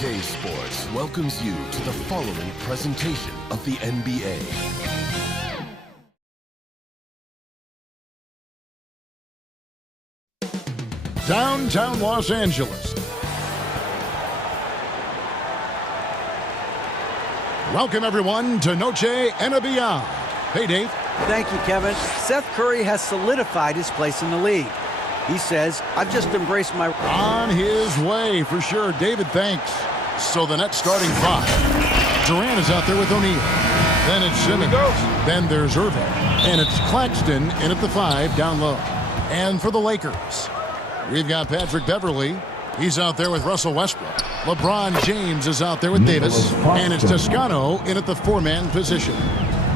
2K Sports welcomes you to the following presentation of the NBA. Downtown Los Angeles. Welcome, everyone, to Noche and Beyond. Hey, Dave. Thank you, Kevin. Seth Curry has solidified his place in the league. He says, I've just embraced my... On his way, for sure. David, thanks. So the Nets starting five. Durant is out there with O'Neal. Then it's Simmons. Then there's Irving. And it's Claxton in at the five, down low. And for the Lakers, we've got Patrick Beverley. He's out there with Russell Westbrook. LeBron James is out there with Davis. And it's Toscano in at the four-man position.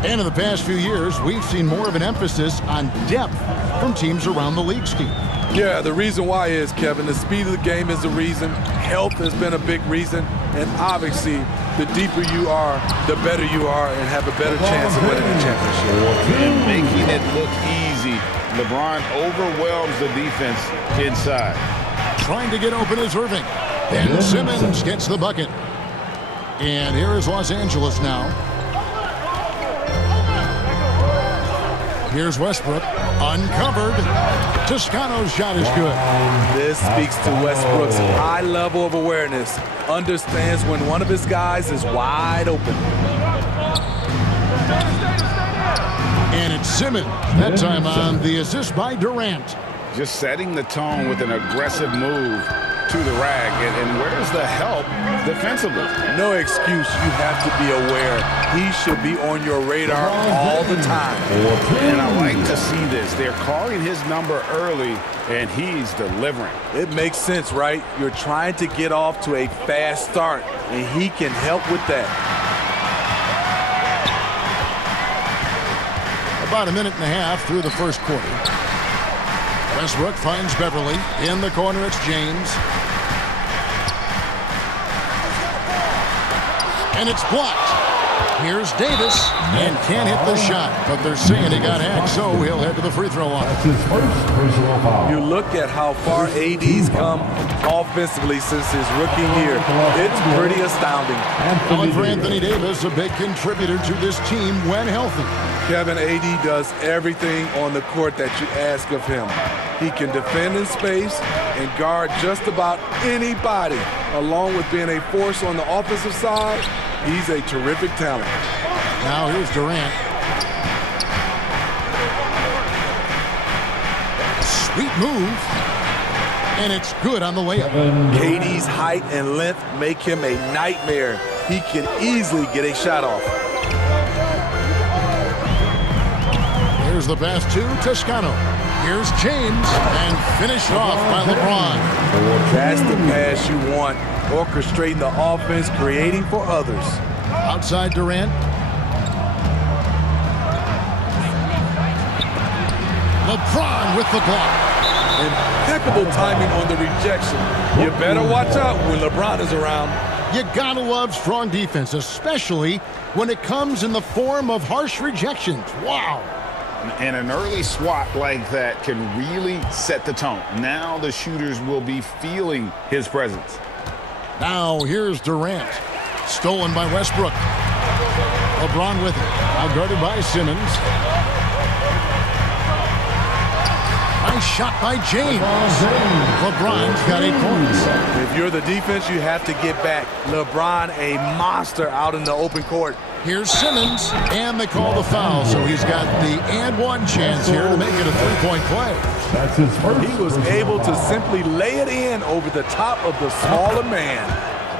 And in the past few years, we've seen more of an emphasis on depth from teams around the league, Steve. Yeah, the reason why is, Kevin, the speed of the game is the reason. Health has been a big reason. And obviously, the deeper you are, the better you are and have a better chance of winning the championship. And making it look easy. LeBron overwhelms the defense inside. Trying to get open is Irving. Then Simmons gets the bucket. And here is Los Angeles now. Here's Westbrook, uncovered. Toscano's shot is good. This speaks to Westbrook's high level of awareness. Understands when one of his guys is wide open. And it's Simmons, that time on the assist by Durant. Just setting the tone with an aggressive move to the rack. And where's the help defensively? No excuse. You have to be aware. He should be on your radar all the time. And I like to see this. They're calling his number early, and he's delivering. It makes sense, right? You're trying to get off to a fast start, and he can help with that. About a minute and a half through the first quarter. Westbrook finds Beverly. In the corner, it's James. And it's blocked. Here's Davis. And can't hit the shot. But they're saying he got hacked, so he'll head to the free throw line. That's his first personal foul. You look at how far AD's come offensively since his rookie year. It's pretty astounding. And for Anthony Davis, a big contributor to this team when healthy. Kevin, AD does everything on the court that you ask of him. He can defend in space and guard just about anybody. Along with being a force on the offensive side, he's a terrific talent. Now here's Durant. Sweet move. And it's good on the layup. KD's height and length make him a nightmare. He can easily get a shot off. Here's the pass to Toscano. Here's James, and finished off by LeBron. That's the pass you want. Orchestrating the offense, creating for others. Outside Durant. LeBron with the block. Impeccable timing on the rejection. You better watch out when LeBron is around. You gotta love strong defense, especially when it comes in the form of harsh rejections. Wow. And an early swat like that can really set the tone. Now the shooters will be feeling his presence. Now here's Durant. Stolen by Westbrook. LeBron with it. Now guarded by Simmons. Nice shot by James. LeBron's got 8 points. If you're the defense, you have to get back. LeBron, a monster out in the open court. Here's Simmons, and they call the foul, so he's got the and one chance here to make it a three-point play. That's his first. He was able to simply lay it in over the top of the smaller man.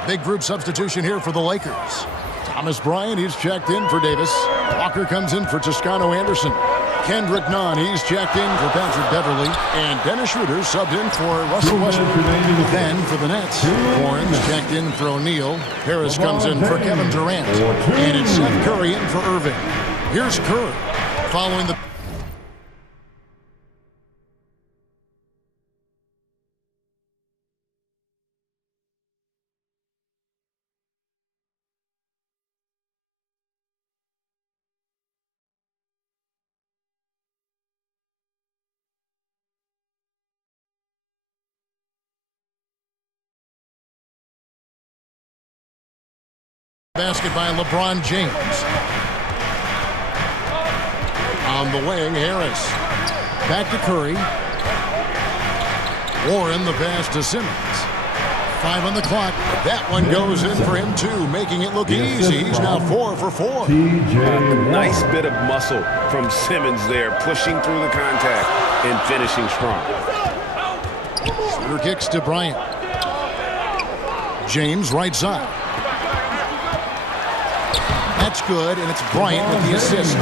A big group substitution here for the Lakers. Thomas Bryant, he's checked in for Davis. Walker comes in for Toscano Anderson. Kendrick Nunn, he's checked in for Patrick Beverly. And Dennis Schroeder subbed in for Russell Westbrook. Then for the Nets, Warren's checked in for O'Neal. Harris comes in for Kevin Durant. And it's Seth Curry in for Irving. Here's Curry following the... Basket by LeBron James. On the wing, Harris. Back to Curry. Warren the pass to Simmons. 5 on the clock. That one goes in for him too, making it look easy. He's now 4 for 4. Nice bit of muscle from Simmons there, pushing through the contact and finishing strong. Shooter kicks to Bryant. James right side. That's good, and it's Bryant with the assist.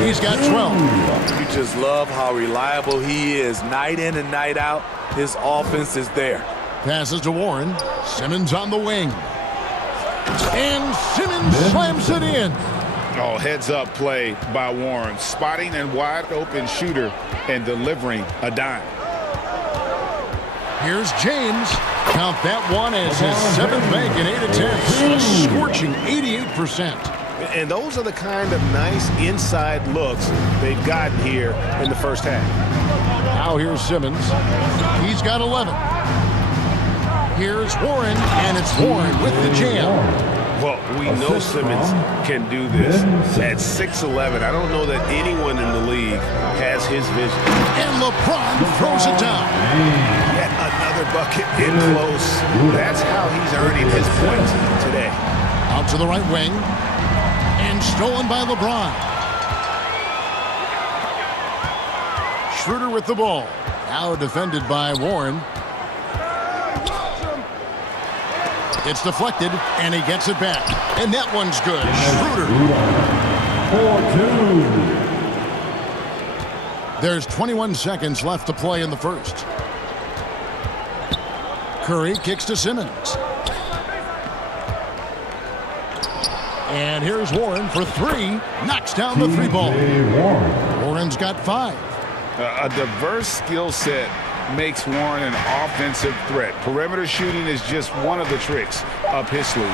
He's got 12. You just love how reliable he is night in and night out. His offense is there. Passes to Warren. Simmons on the wing. And Simmons slams it in. Oh, heads-up play by Warren. Spotting a wide-open shooter and delivering a dime. Here's James. Count that one as his 7th make in 8 attempts. A scorching 88%. And those are the kind of nice inside looks they've gotten here in the first half. Now here's Simmons. He's got 11. Here's Warren, and it's Warren with the jam. Well, we know Simmons can do this. At 6'11", I don't know that anyone in the league has his vision. And LeBron throws it down. Yet another bucket in close. That's how he's earning his points today. Out to the right wing. And stolen by LeBron. Schroeder with the ball. Now defended by Warren. It's deflected, and he gets it back. And that one's good. Schroeder. 4-2. There's 21 seconds left to play in the first. Curry kicks to Simmons. And here's Warren for 3. Knocks down the 3-ball. Warren's got 5. A diverse skill set makes Warren an offensive threat. Perimeter shooting is just one of the tricks up his sleeve.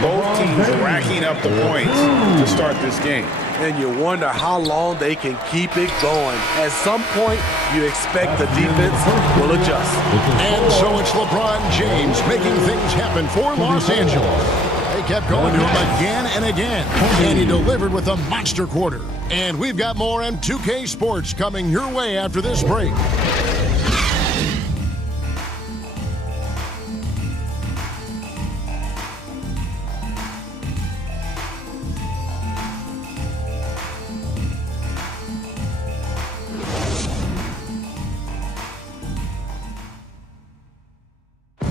Both teams racking up the points to start this game. And you wonder how long they can keep it going. At some point, you expect the defense will adjust. And so it's LeBron James making things happen for Los Angeles. They kept going to him again and again, and he delivered with a monster quarter. And we've got more M2K Sports coming your way after this break.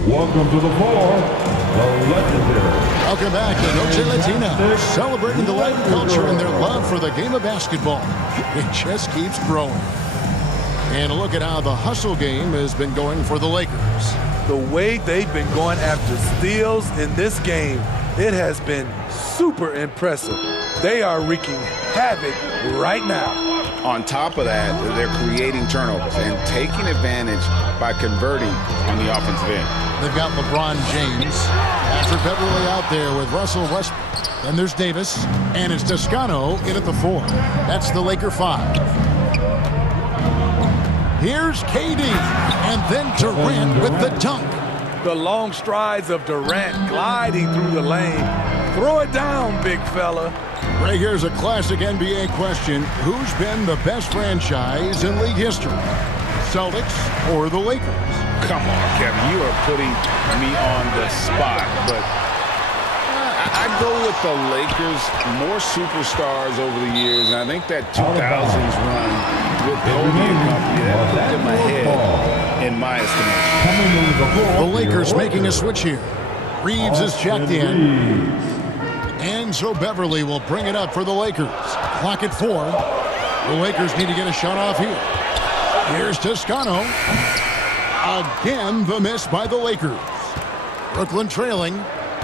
Welcome to the floor, the legendary. Welcome back to Noche Latina, celebrating the Latin culture and their love for the game of basketball. It just keeps growing. And a look at how the hustle game has been going for the Lakers. The way they've been going after steals in this game, it has been super impressive. They are wreaking havoc right now. On top of that, they're creating turnovers and taking advantage by converting on the offensive end. They've got LeBron James. Patrick Beverly out there with Russell Westbrook. Then there's Davis. And it's Toscano in at the 4. That's the Laker 5. Here's KD. And then Durant with the dunk. The long strides of Durant gliding through the lane. Throw it down, big fella. Right here's a classic NBA question. Who's been the best franchise in league history? Celtics or the Lakers? Come on, Kevin. You are putting me on the spot. But I go with the Lakers. More superstars over the years. And I think that 2000s run with Kobe and company, that put them ahead in my estimation. The Lakers making a switch here. Reeves is checked in. And so Beverly will bring it up for the Lakers. Clock at 4. The Lakers need to get a shot off here. Here's Toscano. Again, the miss by the Lakers. Brooklyn trailing.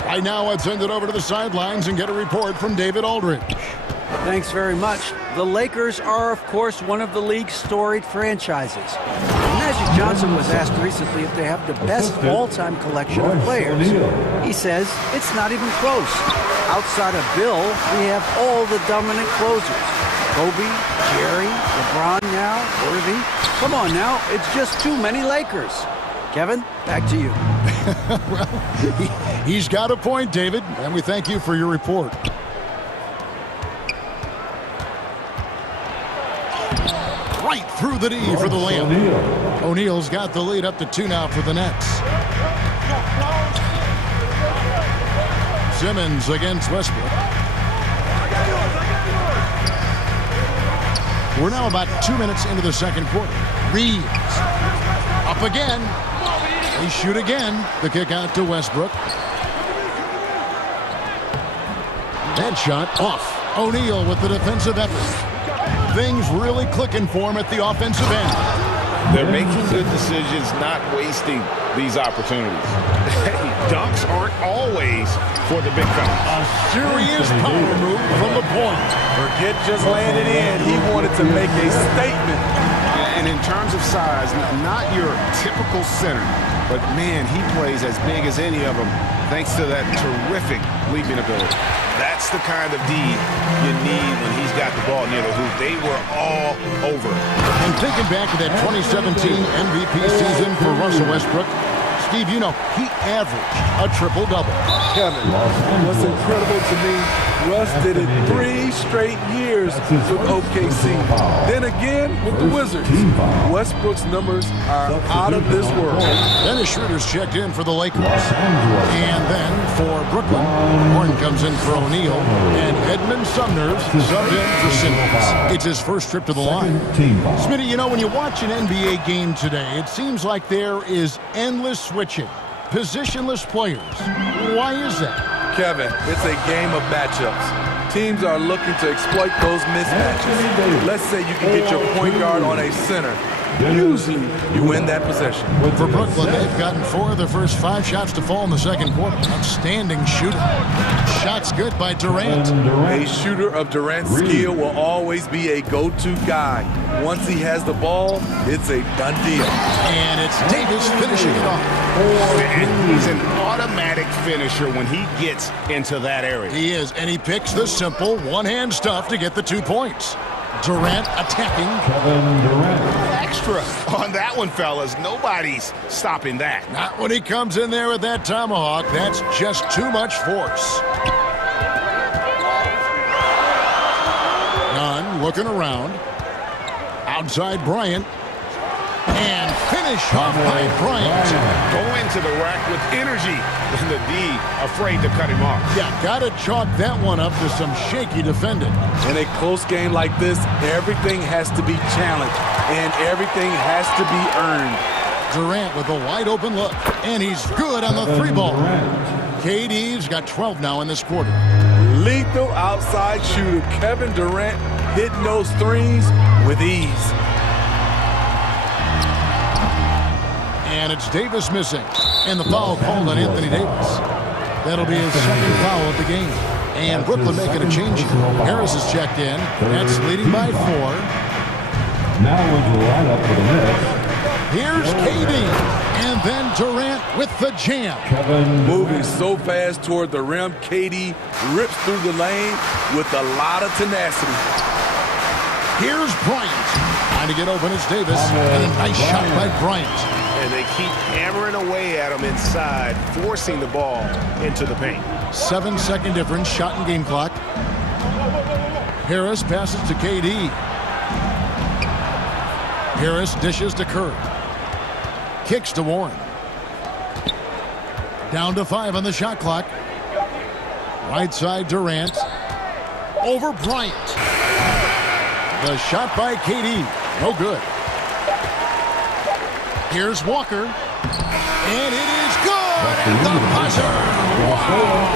Right now, let's send it over to the sidelines and get a report from David Aldridge. Thanks very much. The Lakers are, of course, one of the league's storied franchises. Magic Johnson was asked recently if they have the best all-time collection of players. He says it's not even close. Outside of Bill, we have all the dominant closers. Kobe, Jerry, LeBron now, Irving. Come on now, it's just too many Lakers. Kevin, back to you. Well, He's got a point, David, and we thank you for your report. Right through the D for the layup. O'Neal's got the lead up to 2 now for the Nets. Simmons against Westbrook. We're now about 2 minutes into the second quarter. Reeves up again. They shoot again. The kick out to Westbrook. That shot off. O'Neal with the defensive effort. Things really clicking for him at the offensive end. They're making good decisions, not wasting these opportunities. Dunks aren't always for the big fellas. A serious power move from the point. Forget just laying it in. He wanted to make a statement. And in terms of size, not your typical center, but man, he plays as big as any of them thanks to that terrific leaping ability. That's the kind of D you need when he's got the ball near the hoop. They were all over. And thinking back to that 2017 MVP season for Russell Westbrook, Steve, you know, he averaged a triple-double. Kevin, what's incredible to me, Russ did it 3 straight years with OKC. Then again with the Wizards. Westbrook's numbers are out of this world. Dennis Schroeder's checked in for the Lakers. And then for Brooklyn, Horn comes in for O'Neal. And Edmund Sumner's subbed in for Simmons. It's his first trip to the line. Smitty, you know, when you watch an NBA game today, it seems like there is endless switching. Positionless players. Why is that? Kevin, it's a game of matchups. Teams are looking to exploit those mismatches. Let's say you can get your point guard on a center. Usually, you win that possession. For Brooklyn, they've gotten 4 of their first 5 shots to fall in the second quarter. Outstanding shooting. Shots good by Durant. A shooter of Durant's skill will always be a go-to guy. Once he has the ball, it's a done deal. And it's Davis finishing it off. And he's an automatic finisher when he gets into that area. He is, and he picks the simple one-hand stuff to get the 2 points. Durant attacking. Kevin Durant. Extra on that one, fellas. Nobody's stopping that. Not when he comes in there with that tomahawk. That's just too much force. Nunn looking around. Outside Bryant. And finish off by Bryant. Go into the rack with energy. And the D afraid to cut him off. Yeah, got to chalk that one up to some shaky defending. In a close game like this, everything has to be challenged, and everything has to be earned. Durant with a wide open look, and he's good on the 3 ball. KD's got 12 now in this quarter. Lethal outside shooter Kevin Durant hitting those threes with ease. And it's Davis missing. And the foul called on Anthony Davis. That'll be his second foul of the game. And Brooklyn making a change here. Harris is checked in. That's leading by 4. Now into the lineup for the Nets. Here's KD. And then Durant with the jam. Moving so fast toward the rim, KD rips through the lane with a lot of tenacity. Here's Bryant. Trying to get open, it's Davis. And a nice shot by Bryant. And they keep hammering away at him inside, forcing the ball into the paint. 7-second difference, shot and game clock. Harris passes to KD. Harris dishes to Curry. Kicks to Warren. Down to 5 on the shot clock. Right side Durant. Over Bryant. The shot by KD. No good. Here's Walker. And it is good at the buzzer. Wow.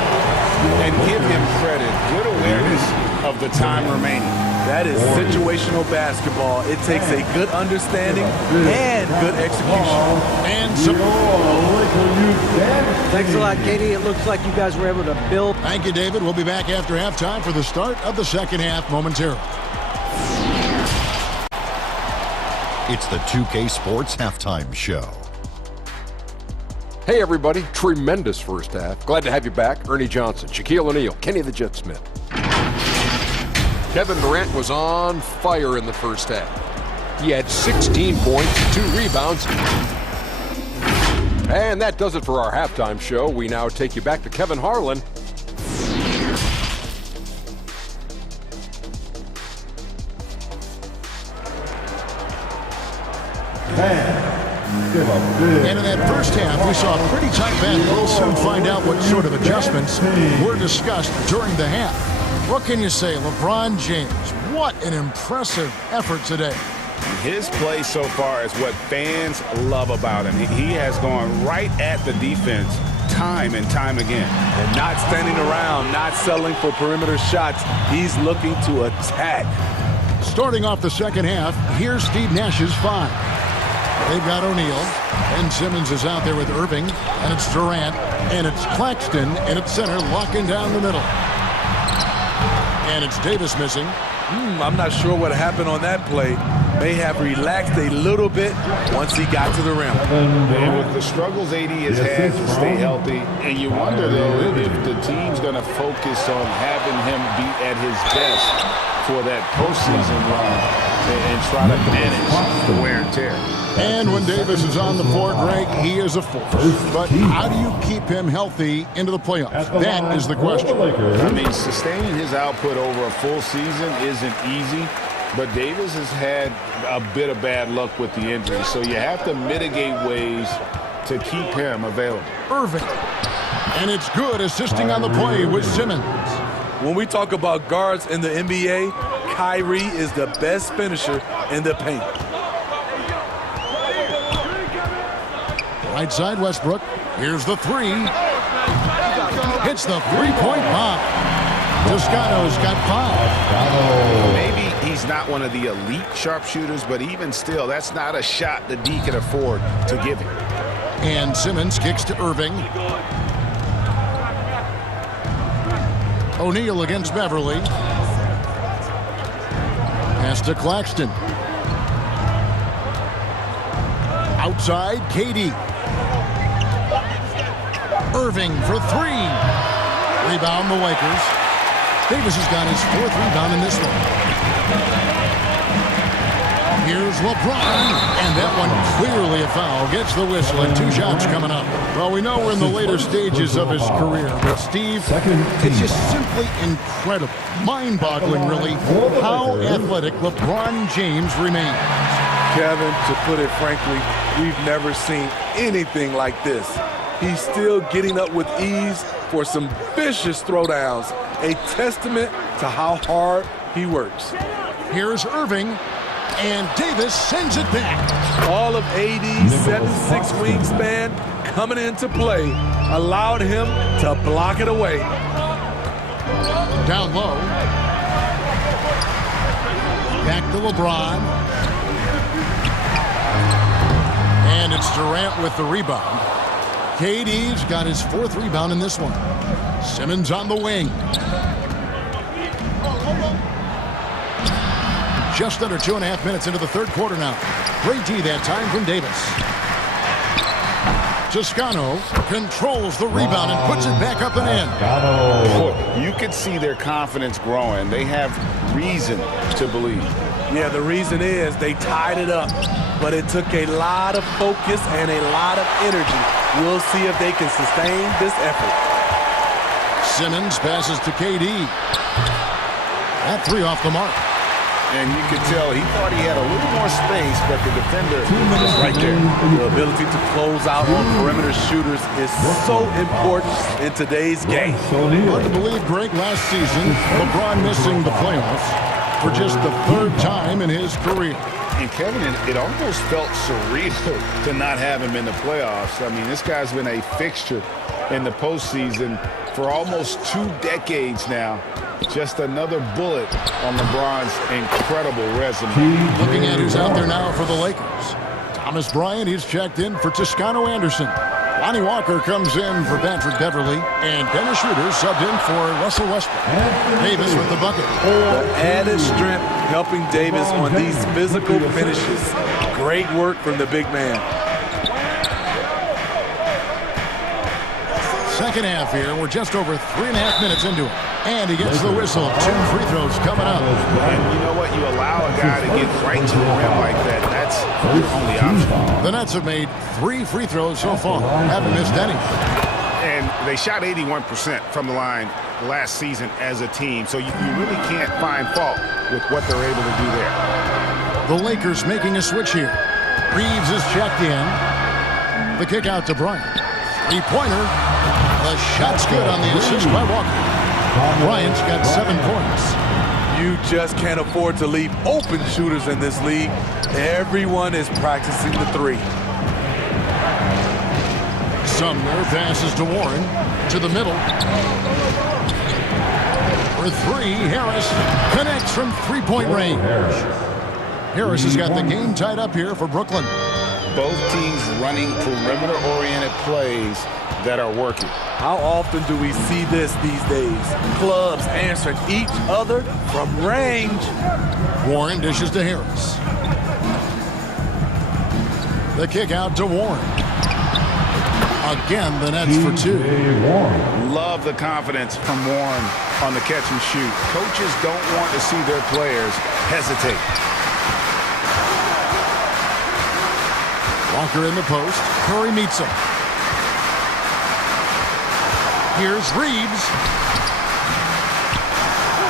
And give him credit. Good awareness of the time remaining. That is situational basketball. It takes a good understanding and good execution. And some. Thanks a lot, Katie. It looks like you guys were able to build. Thank you, David. We'll be back after halftime for the start of the second half momentarily. It's the 2K Sports Halftime Show. Hey everybody, tremendous first half. Glad to have you back. Ernie Johnson, Shaquille O'Neal, Kenny the Jet Smith. Kevin Durant was on fire in the first half. He had 16 points, 2 rebounds. And that does it for our halftime show. We now take you back to Kevin Harlan. And in that first half, we saw a pretty tight battle. We'll soon find out what sort of adjustments were discussed during the half. What can you say, LeBron James? What an impressive effort today. His play so far is what fans love about him. He has gone right at the defense time and time again. And not standing around, not settling for perimeter shots. He's looking to attack. Starting off the second half, here's Steve Nash's 5. They've got O'Neal, and Simmons is out there with Irving, and it's Durant, and it's Claxton, and it's center locking down the middle. And it's Davis missing. I'm not sure what happened on that play. May have relaxed a little bit once he got to the rim. And with the struggles AD has had to stay healthy, and you wonder, though, if the team's going to focus on having him be at his best for that postseason run and try to manage the wear and tear. And when Davis is on the floor, Greg, he is a force. But how do you keep him healthy into the playoffs? That is the question. I mean, sustaining his output over a full season isn't easy, but Davis has had a bit of bad luck with the injury, so you have to mitigate ways to keep him available. Irving. And it's good assisting on the play with Simmons. When we talk about guards in the NBA, Kyrie is the best finisher in the paint. Right side, Westbrook. Here's the 3. Hits the three-point bomb. Toscano's got 5. Maybe he's not one of the elite sharpshooters, but even still, that's not a shot that D can afford to give him. And Simmons kicks to Irving. O'Neal against Beverly. Pass to Claxton. Outside, KD. Irving for 3. Rebound the Lakers. Davis has got his 4th rebound in this one. Here's LeBron, and that one clearly a foul. Gets the whistle, and 2 shots coming up. Well, we know we're in the later stages of his career, but Steve, it's just simply incredible, mind-boggling really, how athletic LeBron James remains. Kevin, to put it frankly, we've never seen anything like this. He's still getting up with ease for some vicious throwdowns, a testament to how hard he works. Here's Irving, and Davis sends it back. All of AD's 7'6" wingspan coming into play allowed him to block it away. Down low. Back to LeBron. And it's Durant with the rebound. KD's got his 4th rebound in this one. Simmons on the wing. Just under 2.5 minutes into the third quarter now. Great D that time from Davis. Toscano controls the rebound and puts it back up and in. You can see their confidence growing. They have reason to believe. Yeah, the reason is they tied it up, but it took a lot of focus and a lot of energy. We'll see if they can sustain this effort. Simmons passes to KD. That 3 off the mark. And you could tell he thought he had a little more space, but the defender was right there. The ability to close out on perimeter shooters is so important in today's game. Hard to believe, Greg, last season, LeBron missing the playoffs for just the 3rd time in his career. And Kevin, it almost felt surreal to not have him in the playoffs. I mean, this guy's been a fixture in the postseason for almost 2 decades now. Just another bullet on LeBron's incredible resume. Looking at who's out there now for the Lakers. Thomas Bryant, he's checked in for Toscano Anderson. Lonnie Walker comes in for Patrick Beverly. And Dennis Schroeder subbed in for Russell Westbrook. Davis with the bucket. The added strength helping Davis on these physical finishes. Great work from the big man. Second half here. We're just over 3.5 minutes into it. And he gets the whistle. 2 free throws coming up. And you know what? You allow a guy to get right to the rim like that. That's the only option. The Nets have made 3 free throws so far. Haven't missed any. And they shot 81% from the line last season as a team. So you really can't find fault with what they're able to do there. The Lakers making a switch here. Reeves is checked in. The kick out to Bryant. Three-pointer. The shot's good on the assist by Walker. Bryant's got 7 points. You just can't afford to leave open shooters in this league. Everyone is practicing the 3. Sumner passes to Warren. To the middle. For 3, Harris connects from 3-point range. Harris has got the game tied up here for Brooklyn. Both teams running perimeter-oriented plays that are working. How often do we see this these days? Clubs answering each other from range. Warren dishes to Harris. The kick out to Warren. Again, the Nets for 2. Love the confidence from Warren on the catch and shoot. Coaches don't want to see their players hesitate. Walker in the post. Curry meets him. Here's Reeves.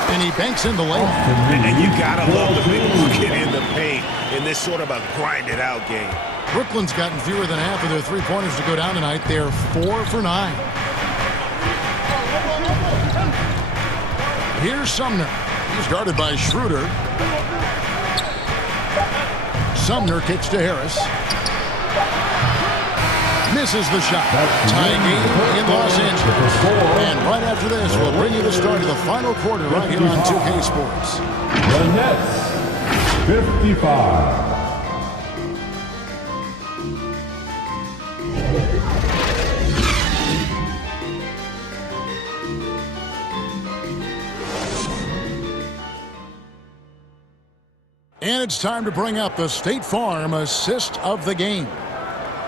And he banks in the lane. And you gotta love the big bucket in the paint in this sort of a grinded-out game. Brooklyn's gotten fewer than half of their 3-pointers to go down tonight. They're 4 for 9. Here's Sumner. He's guarded by Schroeder. Sumner kicks to Harris. Misses the shot. Tie game in Los Angeles. And right after this, we'll bring you the start of the final quarter right here on 2K Sports. The Nets, 55. And it's time to bring up the State Farm assist of the game.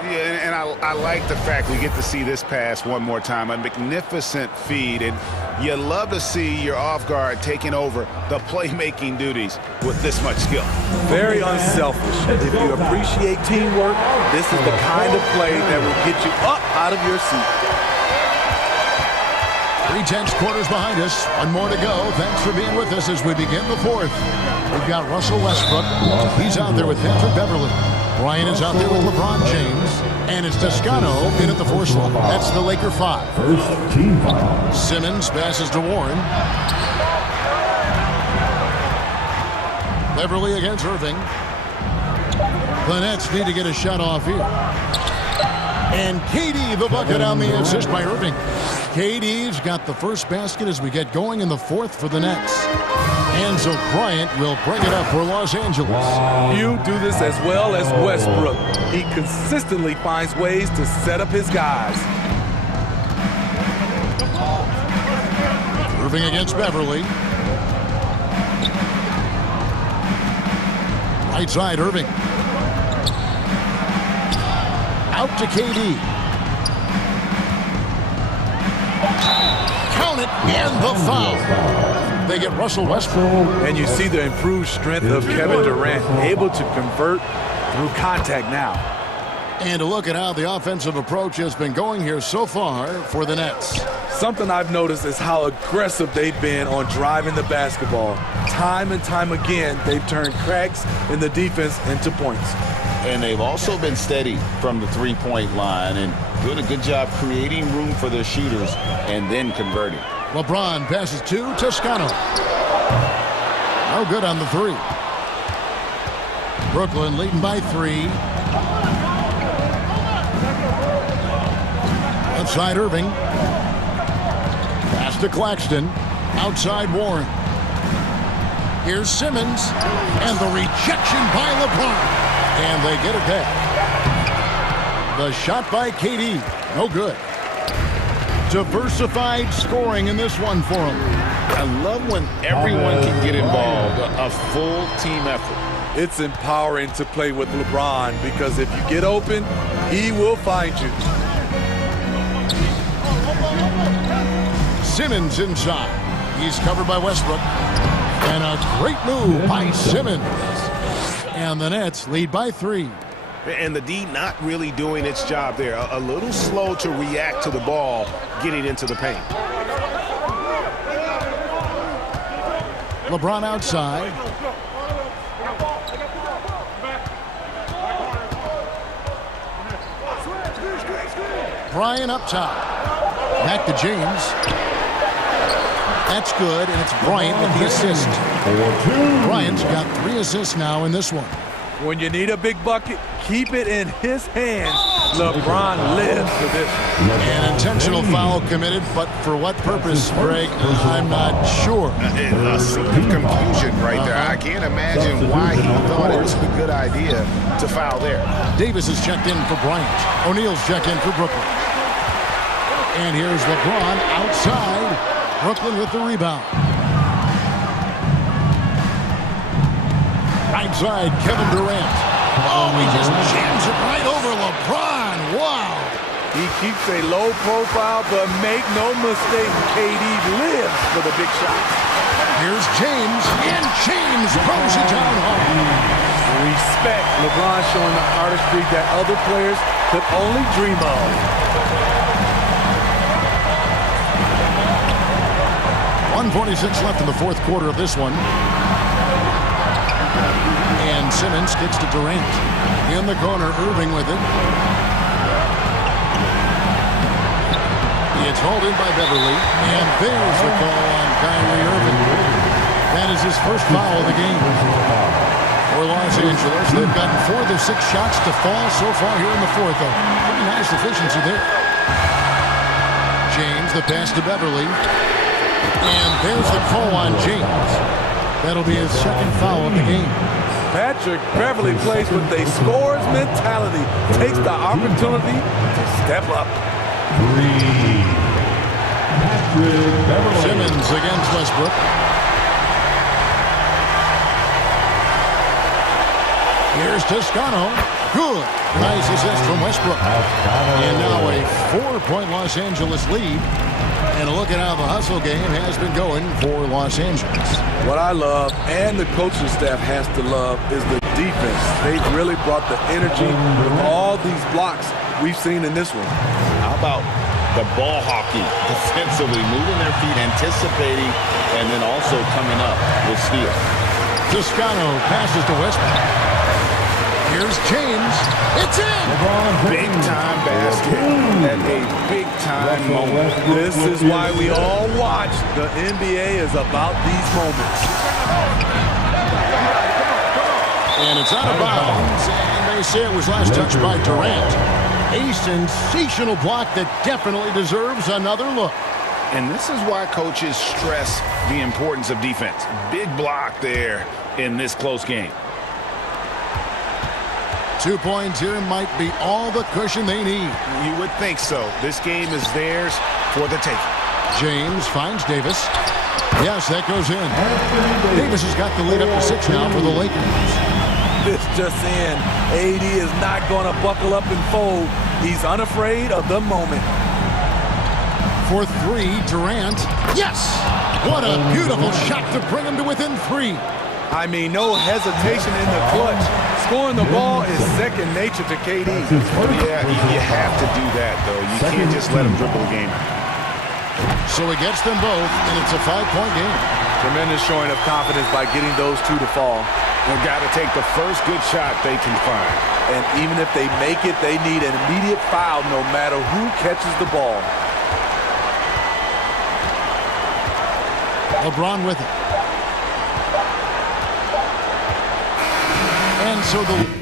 Yeah, and I like the fact we get to see this pass one more time. A magnificent feed, and you love to see your off guard taking over the playmaking duties with this much skill. Very unselfish. If you appreciate teamwork, this is the kind of play that will get you up out of your seat. 3/10 quarters behind us. One more to go. Thanks for being with us as we begin the 4th. We've got Russell Westbrook. He's out there with Patrick Beverly. Brian is out there with LeBron James. And it's Toscano in at the 4 slot. That's the Laker 5. First team foul. Simmons passes to Warren. Beverly against Irving. The Nets need to get a shot off here. And KD the bucket on the assist by Irving. KD's got the first basket as we get going in the 4th for the Nets. Enzo Bryant will bring it up for Los Angeles. You do this as well as Westbrook. He consistently finds ways to set up his guys. Irving against Beverly. Right side, Irving. Out to KD. Count it, and the foul. They get Russell Westbrook. And you see the improved strength of Kevin Durant, able to convert through contact now. And a look at how the offensive approach has been going here so far for the Nets. Something I've noticed is how aggressive they've been on driving the basketball. Time and time again, they've turned cracks in the defense into points. And they've also been steady from the 3-point line and doing a good job creating room for their shooters and then converting. LeBron passes to Toscano. No good on the 3. Brooklyn leading by 3. Outside Irving. Pass to Claxton. Outside Warren. Here's Simmons. And the rejection by LeBron. And they get it back. The shot by KD. No good. Diversified scoring in this one for him. I love when everyone can get involved, a full team effort. It's empowering to play with LeBron because if you get open, he will find you. Simmons inside. He's covered by Westbrook. And a great move by Simmons. And the Nets lead by 3. And the D not really doing its job there. A little slow to react to the ball getting into the paint. LeBron outside. Bryant up top. Back to James. That's good, and it's Bryant with the assist. Bryant's got 3 assists now in this one. When you need a big bucket, keep it in his hands. LeBron lives for this. An intentional foul committed, but for what purpose, Greg? I'm not sure. A scene of confusion right there. I can't imagine why he thought it was a good idea to foul there. Davis is checked in for Bryant. O'Neal's checked in for Brooklyn. And here's LeBron outside. Brooklyn with the rebound. Right side, Kevin Durant. Oh, he just jams it right over LeBron. Wow. He keeps a low profile, but make no mistake, KD lives for the big shots. Here's James, and James throws it down hard. Respect. LeBron showing the artistry that other players could only dream of. 1:46 left in the fourth quarter of this one. And Simmons kicks to Durant. In the corner, Irving with it. It's hauled in by Beverly. And there's the call on Kyrie Irving. That is his first foul of the game. For Los Angeles, they've gotten 4 of the 6 shots to fall so far here in the fourth, though. Pretty nice efficiency there. James, the pass to Beverly. And there's the call on James. That'll be his second foul of the game. Patrick Beverly plays with a scorer's mentality. Takes the opportunity to step up. Simmons against Westbrook. Here's Toscano. Good. Nice assist from Westbrook. And now a 4-point Los Angeles lead. And a look at how the hustle game has been going for Los Angeles. What I love, and the coaching staff has to love, is the defense. They've really brought the energy with all these blocks we've seen in this one. How about the ball hockey defensively, moving their feet, anticipating, and then also coming up with steal. Toscano passes to Westbrook. Here's James. It's in! Big-time basket at a big-time moment. This is why we all watch. The NBA is about these moments. And it's out of bounds. And they say it was last touched by Durant. A sensational block that definitely deserves another look. And this is why coaches stress the importance of defense. Big block there in this close game. 2 points here might be all the cushion they need. You would think so. This game is theirs for the taking. James finds Davis. Yes, that goes in. Davis has got the lead up to 6 now for the Lakers. This just in. AD is not going to buckle up and fold. He's unafraid of the moment. For 3, Durant. Yes! What a beautiful shot to bring him to within 3. I mean, no hesitation in the clutch. Scoring the ball is second nature to KD. Yeah, you have to do that, though. You can't just let him dribble the game. So he gets them both, and it's a 5-point game. Tremendous showing of confidence by getting those 2 to fall. They've got to take the first good shot they can find. And even if they make it, they need an immediate foul no matter who catches the ball. LeBron with it. And so the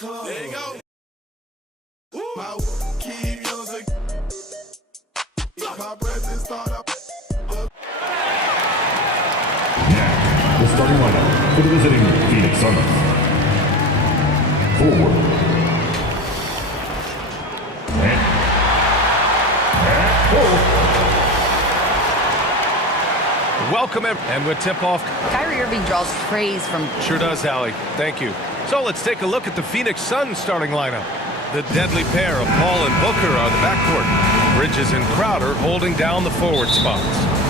There you go. My key music. My presence start up. Now, the starting lineup for the visiting Phoenix Suns. Forward. Welcome, and with tip-off. Kyrie Irving draws praise from... Sure does, Allie. Thank you. So let's take a look at the Phoenix Suns starting lineup. The deadly pair of Paul and Booker on the backcourt. Bridges and Crowder holding down the forward spots.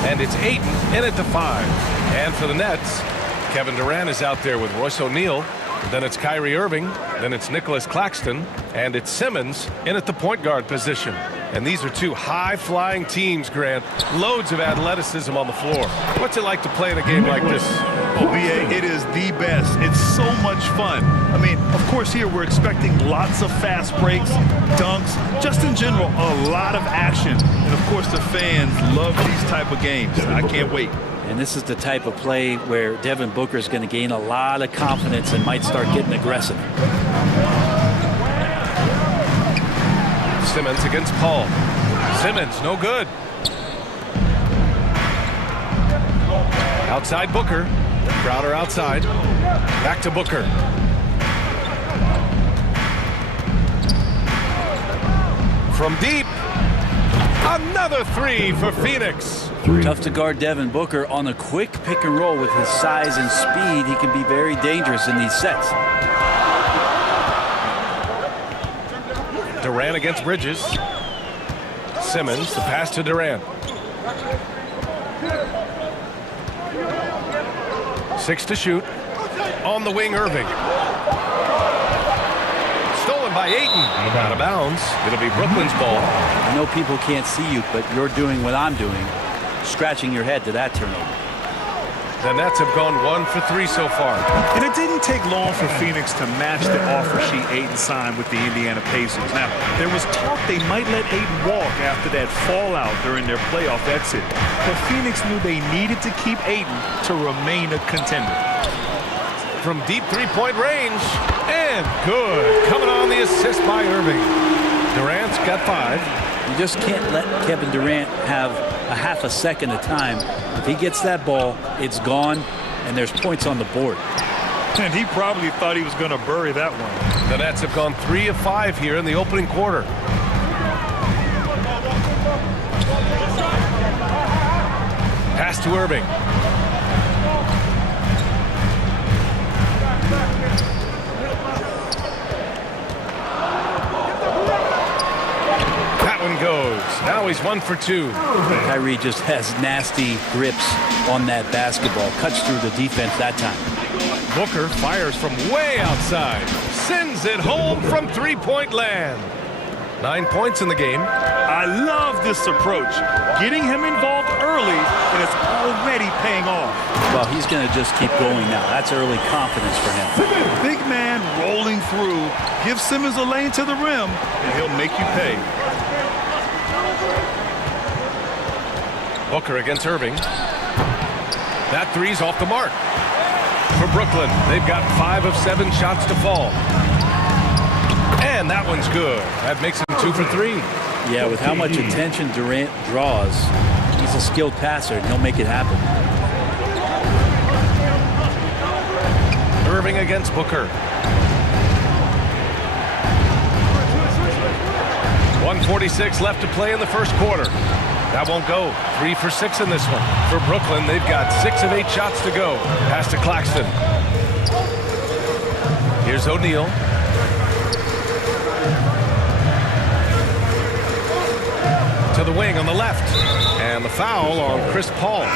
And it's Ayton in at the 5. And for the Nets, Kevin Durant is out there with Royce O'Neal. Then it's Kyrie Irving. Then it's Nicholas Claxton. And it's Simmons in at the point guard position. And these are two high-flying teams, Grant. Loads of athleticism on the floor. What's it like to play in a game like this? Oh, B.A., it is the best. It's so much fun. I mean, of course, here we're expecting lots of fast breaks, dunks, just in general, a lot of action. And, of course, the fans love these type of games. I can't wait. And this is the type of play where Devin Booker is going to gain a lot of confidence and might start getting aggressive. Simmons against Paul. Simmons, no good. Outside Booker. Crowder outside. Back to Booker. From deep. Another 3 for Phoenix. Tough to guard Devin Booker on a quick pick and roll with his size and speed. He can be very dangerous in these sets. Durant against Bridges. Simmons, the pass to Durant. 6 to shoot. On the wing, Irving. Stolen by Ayton. Out of bounds. It'll be Brooklyn's ball. I know people can't see you, but you're doing what I'm doing. Scratching your head to that turnover. The Nets have gone 1 for 3 so far. And it didn't take long for Phoenix to match the offer sheet Ayton signed with the Indiana Pacers. Now, there was talk they might let Ayton walk after that fallout during their playoff exit. But Phoenix knew they needed to keep Ayton to remain a contender. From deep three-point range. And good. Coming on the assist by Irving. Durant's got 5. You just can't let Kevin Durant have a half a second of time. If he gets that ball, it's gone, and there's points on the board. And he probably thought he was going to bury that one. The Nets have gone 3 of 5 here in the opening quarter. Pass to Irving. Goes. Now he's 1 for 2. Kyrie just has nasty grips on that basketball. Cuts through the defense that time. Booker fires from way outside. Sends it home from three-point land. 9 points in the game. I love this approach. Getting him involved early, and it's already paying off. Well, he's going to just keep going now. That's early confidence for him. Big man rolling through. Give Simmons a lane to the rim, and he'll make you pay. Booker against Irving. That 3's off the mark. For Brooklyn, they've got 5 of 7 shots to fall. And that one's good. That makes him 2 for 3. Yeah, with how much attention Durant draws, he's a skilled passer, and he'll make it happen. Irving against Booker. 1:46 left to play in the first quarter. That won't go. 3 for 6 in this one. For Brooklyn, they've got 6 of 8 shots to go. Pass to Claxton. Here's O'Neal. To the wing on the left. And the foul on Chris Paul.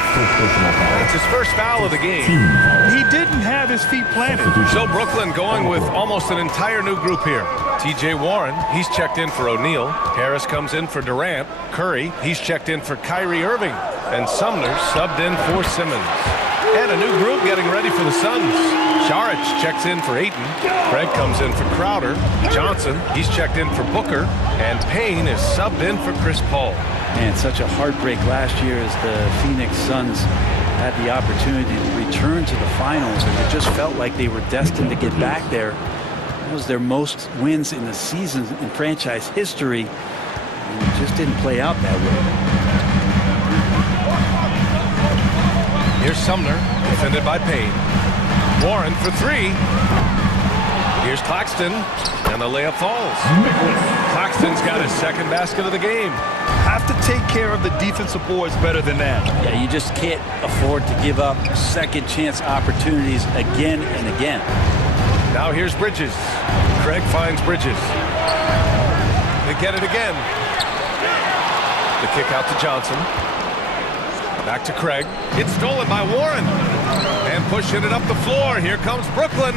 It's his first foul of the game. He didn't have his feet planted. So Brooklyn going with almost an entire new group here. T.J. Warren, he's checked in for O'Neal. Harris comes in for Durant. Curry, he's checked in for Kyrie Irving. And Sumner subbed in for Simmons. And a new group getting ready for the Suns. Saric checks in for Ayton. Craig comes in for Crowder. Johnson, he's checked in for Booker. And Payne is subbed in for Chris Paul. Man, such a heartbreak last year as the Phoenix Suns had the opportunity to return to the finals, and it just felt like they were destined to get back there. That was their most wins in the season in franchise history, and it just didn't play out that way. Here's Sumner, defended by Payne. Warren for three. Here's Claxton, and the layup falls. Claxton's got his second basket of the game. Have to take care of the defensive boards better than that. Yeah, you just can't afford to give up second chance opportunities again and again. Now here's Bridges. Craig finds Bridges. They get it again. The kick out to Johnson. Back to Craig. It's stolen by Warren. And pushing it up the floor. Here comes Brooklyn.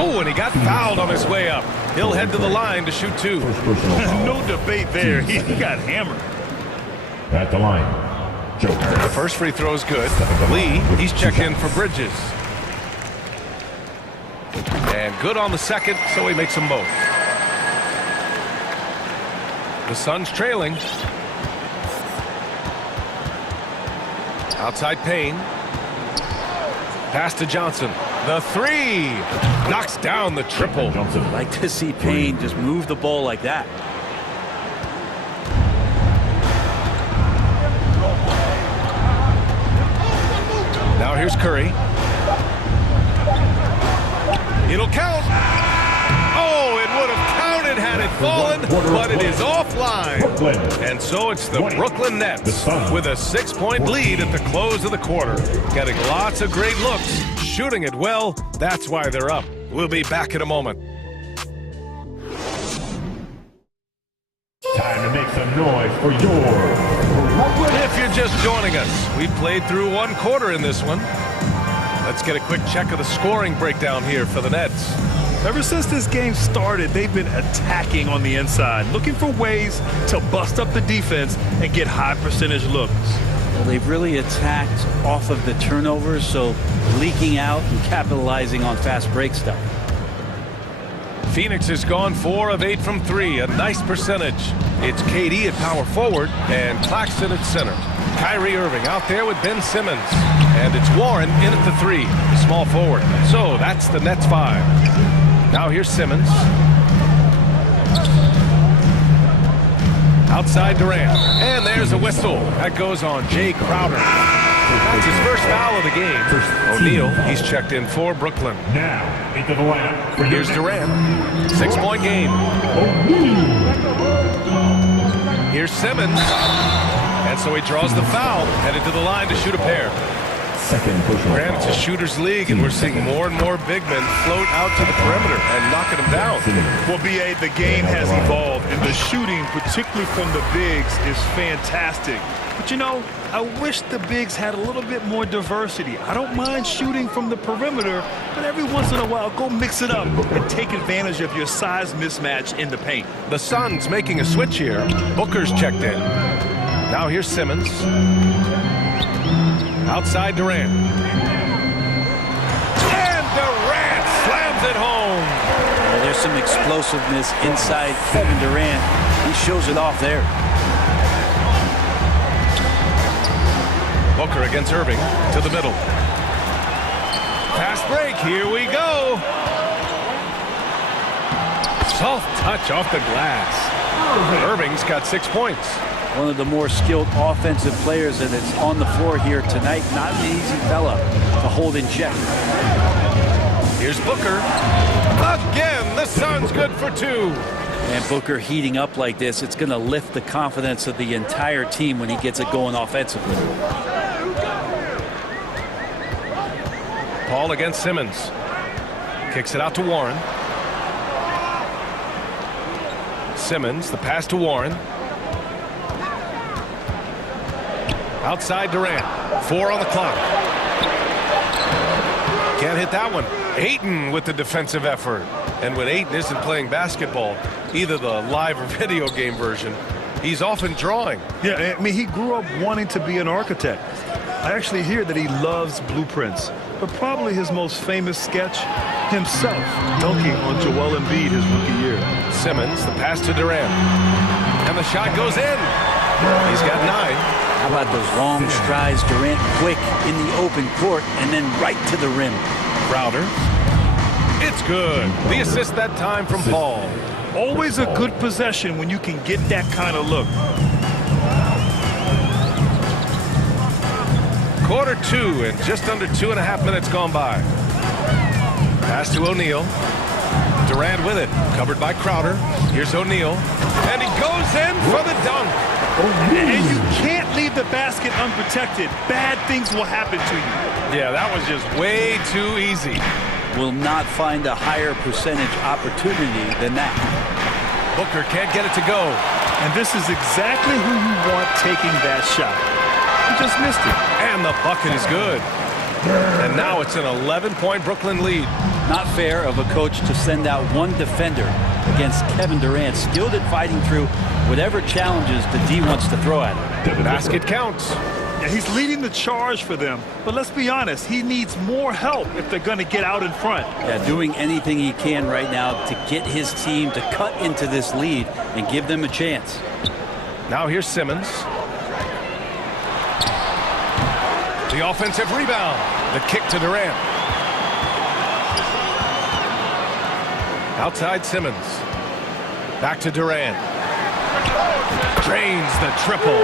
Oh, and he got fouled on his way up. He'll head to the line to shoot two. No debate there. He got hammered. At the line, Joker. The first free throw is good. Lee, he's checked in for Bridges. And good on the second, so he makes them both. The Suns trailing. Outside Payne. Pass to Johnson. The three. Knocks down the triple. I'd like to see Payne just move the ball like that. Now here's Curry. It'll count. Oh, it would have counted had it fallen, but it is offline. And so it's the Brooklyn Nets with a 6-point lead at the close of the quarter. Getting lots of great looks, shooting it well. That's why they're up. We'll be back in a moment. Time to make some noise for your... If you're just joining us, we've played through one quarter in this one. Let's get a quick check of the scoring breakdown here for the Nets. Ever since this game started, they've been attacking on the inside, looking for ways to bust up the defense and get high percentage looks. Well, they've really attacked off of the turnovers, so leaking out and capitalizing on fast break stuff. Phoenix has gone 4 of 8 from 3, a nice percentage. It's KD at power forward and Claxton at center. Kyrie Irving out there with Ben Simmons. And it's Warren in at the 3, small forward. So that's the Nets 5. Now here's Simmons. Outside Durant. And there's a whistle. That goes on Jay Crowder. That's his first foul of the game. O'Neal, he's checked in for Brooklyn. Now into the lineup. Here's Durant. 6-point game. Here's Simmons. And so he draws the foul, headed to the line to shoot a pair. Granted, it's a shooter's league, and we're seeing more and more big men float out to the perimeter and knocking them down. Well, B.A., the game has evolved, and the shooting, particularly from the bigs, is fantastic. But, you know, I wish the bigs had a little bit more diversity. I don't mind shooting from the perimeter, but every once in a while, go mix it up and take advantage of your size mismatch in the paint. The Suns making a switch here. Booker's checked in. Now here's Simmons. Outside Durant. And Durant slams it home. Well, there's some explosiveness inside Kevin Durant. He shows it off there. Booker against Irving to the middle. Fast break. Here we go. Soft touch off the glass. Irving's got 6 points. One of the more skilled offensive players that is on the floor here tonight. Not an easy fella to hold in check. Here's Booker. Again, the Suns good for 2. And Booker heating up like this, it's going to lift the confidence of the entire team when he gets it going offensively. Paul against Simmons. Kicks it out to Warren. Simmons, the pass to Warren. Outside Durant. 4 on the clock. Can't hit that one. Ayton with the defensive effort. And when Ayton isn't playing basketball, either the live or video game version, he's often drawing. Yeah, I mean, he grew up wanting to be an architect. I actually hear that he loves blueprints, but probably his most famous sketch, himself dunking on Joel Embiid his rookie year. Simmons, the pass to Durant. And the shot goes in. He's got 9. How about those long strides, Durant quick in the open court and then right to the rim. Crowder. It's good. The assist that time from Paul. Always a good possession when you can get that kind of look. Quarter 2 and just under 2.5 minutes gone by. Pass to O'Neal. Durant with it. Covered by Crowder. Here's O'Neal. And he goes in for the dunk. And you can't leave the basket unprotected. Bad things will happen to you. Yeah, that was just way too easy. Will not find a higher percentage opportunity than that. Booker can't get it to go. And this is exactly who you want taking that shot. He just missed it. And the bucket is good. And now it's an 11-point Brooklyn lead. Not fair of a coach to send out one defender against Kevin Durant, skilled at fighting through whatever challenges the D wants to throw at him. Basket counts. Yeah, he's leading the charge for them. But let's be honest, he needs more help if they're going to get out in front. Yeah, doing anything he can right now to get his team to cut into this lead and give them a chance. Now here's Simmons. The offensive rebound. The kick to Durant. Outside Simmons. Back to Durant. Drains the triple.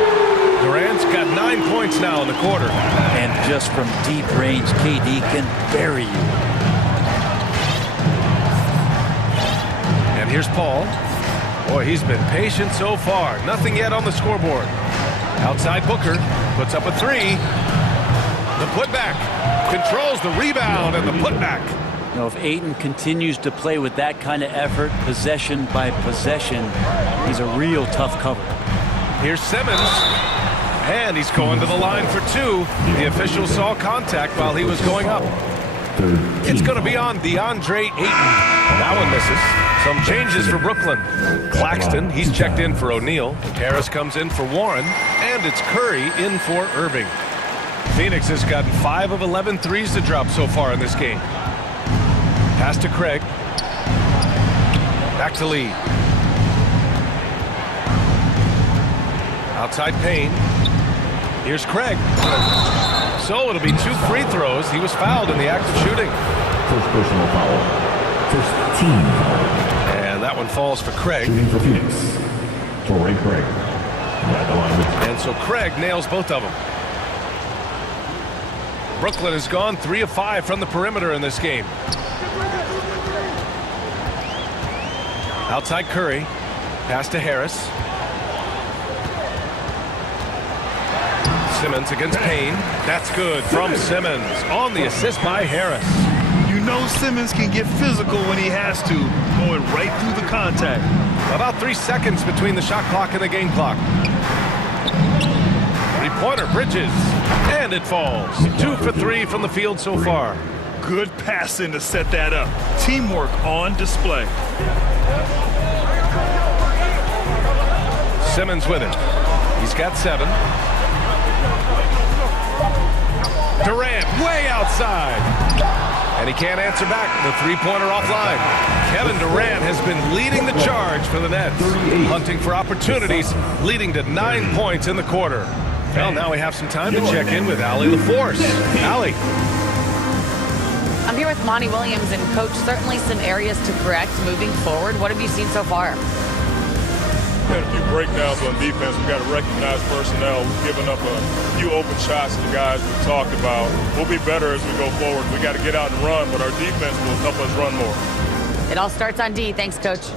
Durant's got 9 points now in the quarter. And just from deep range, KD can bury you. And here's Paul. Boy, he's been patient so far. Nothing yet on the scoreboard. Outside Booker. Puts up a 3. The putback. Controls the rebound and the putback. You know, if Ayton continues to play with that kind of effort, possession by possession, he's a real tough cover. Here's Simmons. And he's going to the line for 2. The official saw contact while he was going up. It's going to be on DeAndre Ayton. That one misses. Some changes for Brooklyn. Claxton, he's checked in for O'Neal. Harris comes in for Warren. And it's Curry in for Irving. Phoenix has gotten 5 of 11 threes to drop so far in this game. Pass to Craig. Back to Lee. Outside Payne. Here's Craig. So it'll be 2 free throws. He was fouled in the act of shooting. First personal foul. First team foul. And that one falls for Craig. Shooting for Phoenix. Torrey Craig. And so Craig nails both of them. Brooklyn has gone 3 of 5 from the perimeter in this game. Outside Curry. Pass to Harris. Simmons against Payne. That's good from Simmons on the assist by Harris. You know Simmons can get physical when he has to, going right through the contact. About 3 seconds between the shot clock and the game clock. Three-pointer, Bridges. And it falls. 2 for 3 from the field so far. Good passing to set that up. Teamwork on display. Simmons with it. He's got 7. Durant way outside. And he can't answer back. The three-pointer offline. Kevin Durant has been leading the charge for the Nets. Hunting for opportunities, leading to 9 points in the quarter. Well, now we have some time to check in with Allie LaForce. Allie. I'm here with Monty Williams, and Coach, certainly some areas to correct moving forward. What have you seen so far? We've had a few breakdowns on defense. We've got to recognize personnel. We've given up a few open shots to the guys we talked about. We'll be better as we go forward. We got to get out and run, but our defense will help us run more. It all starts on D. Thanks, Coach.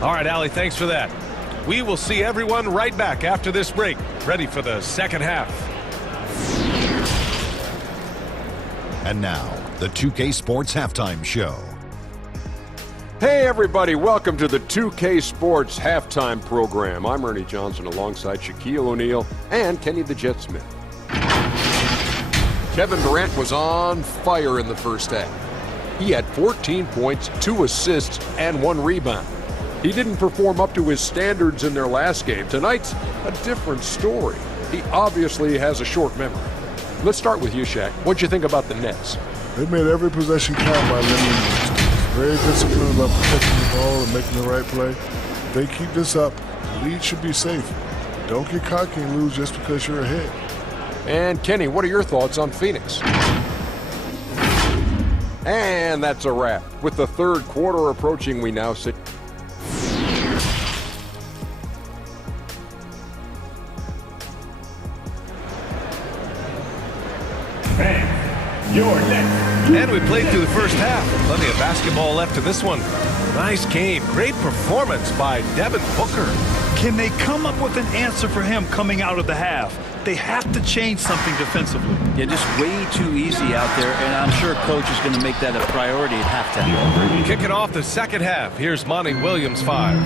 All right, Allie, thanks for that. We will see everyone right back after this break, ready for the second half. And now, the 2K Sports Halftime Show. Hey everybody, welcome to the 2K Sports Halftime Program. I'm Ernie Johnson alongside Shaquille O'Neal and Kenny the Jet Smith. Kevin Durant was on fire in the first half. He had 14 points, 2 assists, and 1 rebound. He didn't perform up to his standards in their last game. Tonight's a different story. He obviously has a short memory. Let's start with you, Shaq. What'd you think about the Nets? They made every possession count by limiting it. Very disciplined about protecting the ball and making the right play. If they keep this up, the lead should be safe. Don't get cocky and lose just because you're ahead. And Kenny, what are your thoughts on Phoenix? And that's a wrap. With the third quarter approaching, we now sit. You're next. And we played through the first half. Plenty of basketball left in this one. Nice game. Great performance by Devin Booker. Can they come up with an answer for him coming out of the half? They have to change something defensively. Yeah, just way too easy out there, and I'm sure coach is going to make that a priority at halftime. Kicking off the second half, here's Monty Williams 5.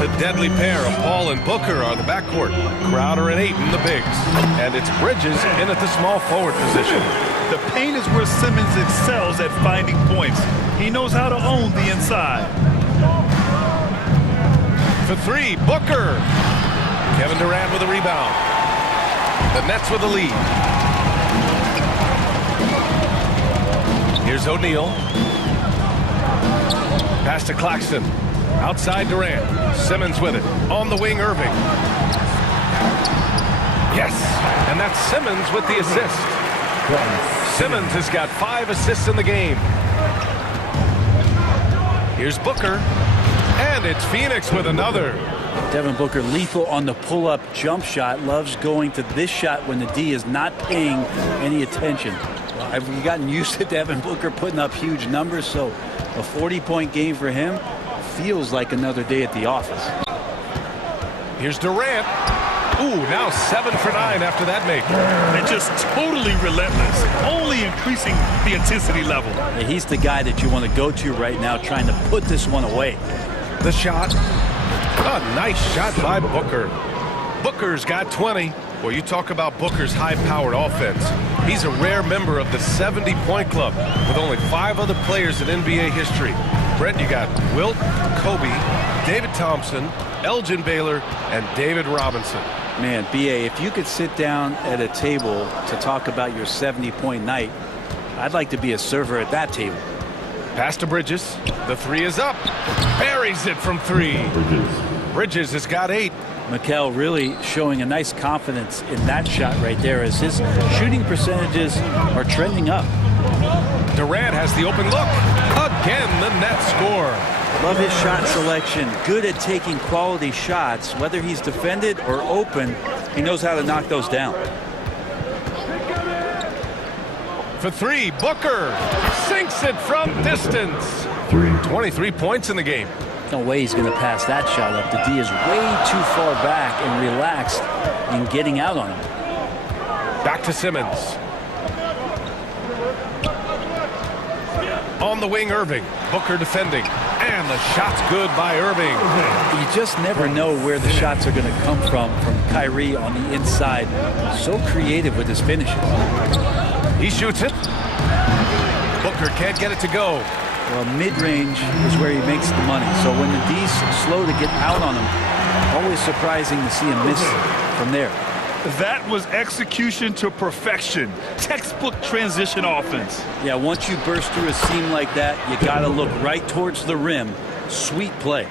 The deadly pair of Paul and Booker are the backcourt. Crowder and Ayton the bigs. And it's Bridges in at the small forward position. The paint is where Simmons excels at finding points. He knows how to own the inside. For three, Booker. Kevin Durant with a rebound. The Nets with the lead. Here's O'Neal. Pass to Claxton. Outside Durant. Simmons with it. On the wing, Irving. Yes. And that's Simmons with the assist. Simmons has got 5 assists in the game. Here's Booker. And it's Phoenix with another. Devin Booker lethal on the pull-up jump shot. Loves going to this shot when the D is not paying any attention. Have we gotten used to Devin Booker putting up huge numbers? So a 40-point game for him feels like another day at the office. Here's Durant. Ooh, now 7 for 9 after that make. And just totally relentless, only increasing the intensity level. Yeah, he's the guy that you want to go to right now, trying to put this one away. The shot. A nice shot by Booker. Booker's got 20. Well, you talk about Booker's high-powered offense. He's a rare member of the 70-point club with only 5 other players in NBA history. Brent, you got Wilt, Kobe, David Thompson, Elgin Baylor, and David Robinson. Man, B.A., if you could sit down at a table to talk about your 70-point night, I'd like to be a server at that table. Pass to Bridges. The three is up. Buries it from 3. Bridges has got 8. Mikel really showing a nice confidence in that shot right there as his shooting percentages are trending up. Durant has the open look. Again, the Nets score. Love his shot selection. Good at taking quality shots. Whether he's defended or open, he knows how to knock those down. For 3, Booker sinks it from distance. 23 points in the game. No way he's going to pass that shot up. The D is way too far back and relaxed in getting out on him. Back to Simmons. On the wing, Irving. Booker defending. And the shot's good by Irving. You just never know where the shots are going to come from Kyrie on the inside. So creative with his finishes. He shoots it. Booker can't get it to go. Well, mid-range is where he makes the money. So when the D's slow to get out on him, always surprising to see him miss from there. That was execution to perfection. Textbook transition offense. Yeah, once you burst through a seam like that, you got to look right towards the rim. Sweet play.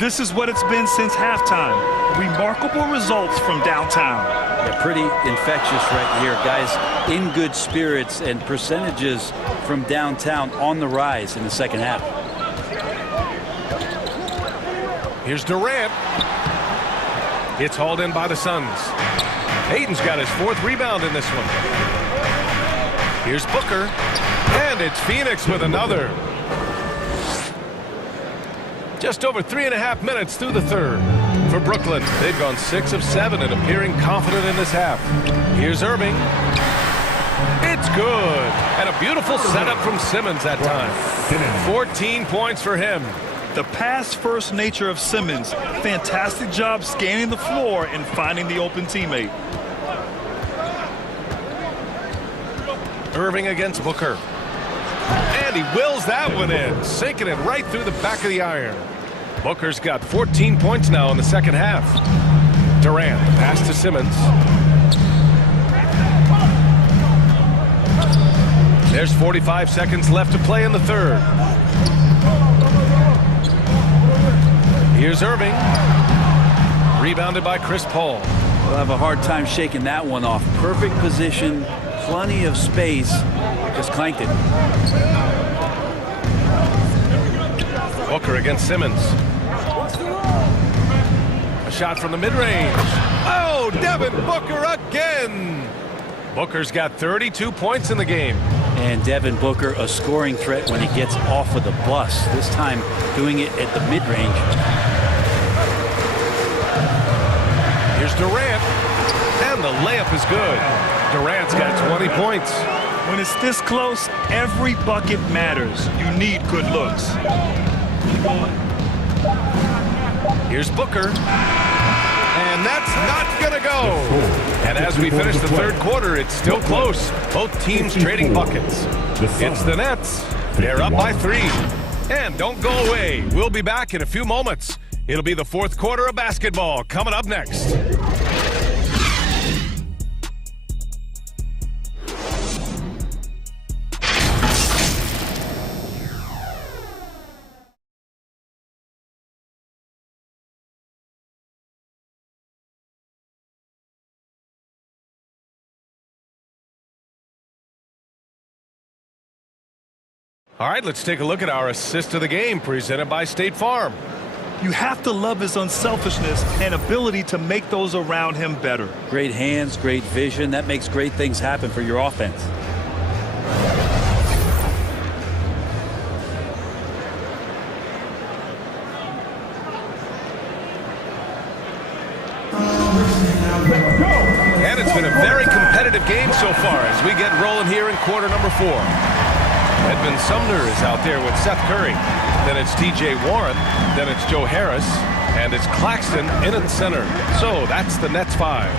This is what it's been since halftime. Remarkable results from downtown. Yeah, pretty infectious right here. Guys in good spirits and percentages from downtown on the rise in the second half. Here's Durant. It's hauled in by the Suns. Ayton's got his 4th rebound in this one. Here's Booker. And it's Phoenix with another. Just over 3.5 minutes through the third. For Brooklyn, they've gone 6 of 7 and appearing confident in this half. Here's Irving. It's good. And a beautiful setup from Simmons that time. 14 points for him. The pass-first nature of Simmons. Fantastic job scanning the floor and finding the open teammate. Irving against Booker. And he wills that one in, sinking it right through the back of the iron. Booker's got 14 points now in the second half. Durant, pass to Simmons. There's 45 seconds left to play in the third. Here's Irving. Rebounded by Chris Paul. We'll have a hard time shaking that one off. Perfect position, plenty of space. Just clanked it. Booker against Simmons. A shot from the mid-range. Oh, Devin Booker again. Booker's got 32 points in the game. And Devin Booker, a scoring threat when he gets off of the bus. This time doing it at the mid-range. Here's Durant. And the layup is good. Durant's got 20 points. When it's this close, every bucket matters. You need good looks. Here's Booker. And that's not going to go. And as we finish the third quarter, it's still close. Both teams trading buckets. It's the Nets. They're up by 3. And don't go away. We'll be back in a few moments. It'll be the fourth quarter of basketball coming up next. All right, let's take a look at our assist of the game presented by State Farm. You have to love his unselfishness and ability to make those around him better. Great hands, great vision. That makes great things happen for your offense. And it's been a very competitive game so far as we get rolling here in quarter number 4. Edmund Sumner is out there with Seth Curry. Then it's T.J. Warren. Then it's Joe Harris. And it's Claxton in at center. So that's the Nets 5.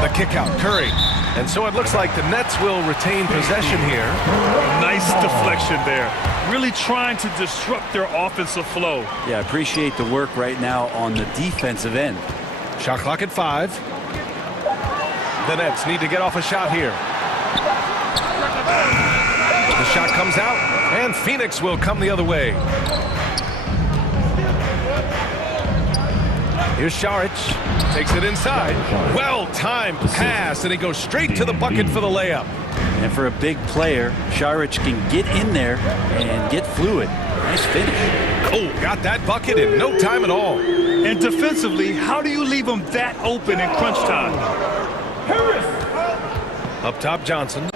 The kick out, Curry. And so it looks like the Nets will retain possession here. Nice deflection there. Really trying to disrupt their offensive flow. Yeah, appreciate the work right now on the defensive end. Shot clock at 5. The Nets need to get off a shot here. The shot comes out, and Phoenix will come the other way. Here's Šarić. Takes it inside. Well-timed pass, and he goes straight to the bucket for the layup. And for a big player, Šarić can get in there and get fluid. Nice finish. Oh, got that bucket in no time at all. And defensively, how do you leave them that open in crunch time? Harris. Up top, Johnson.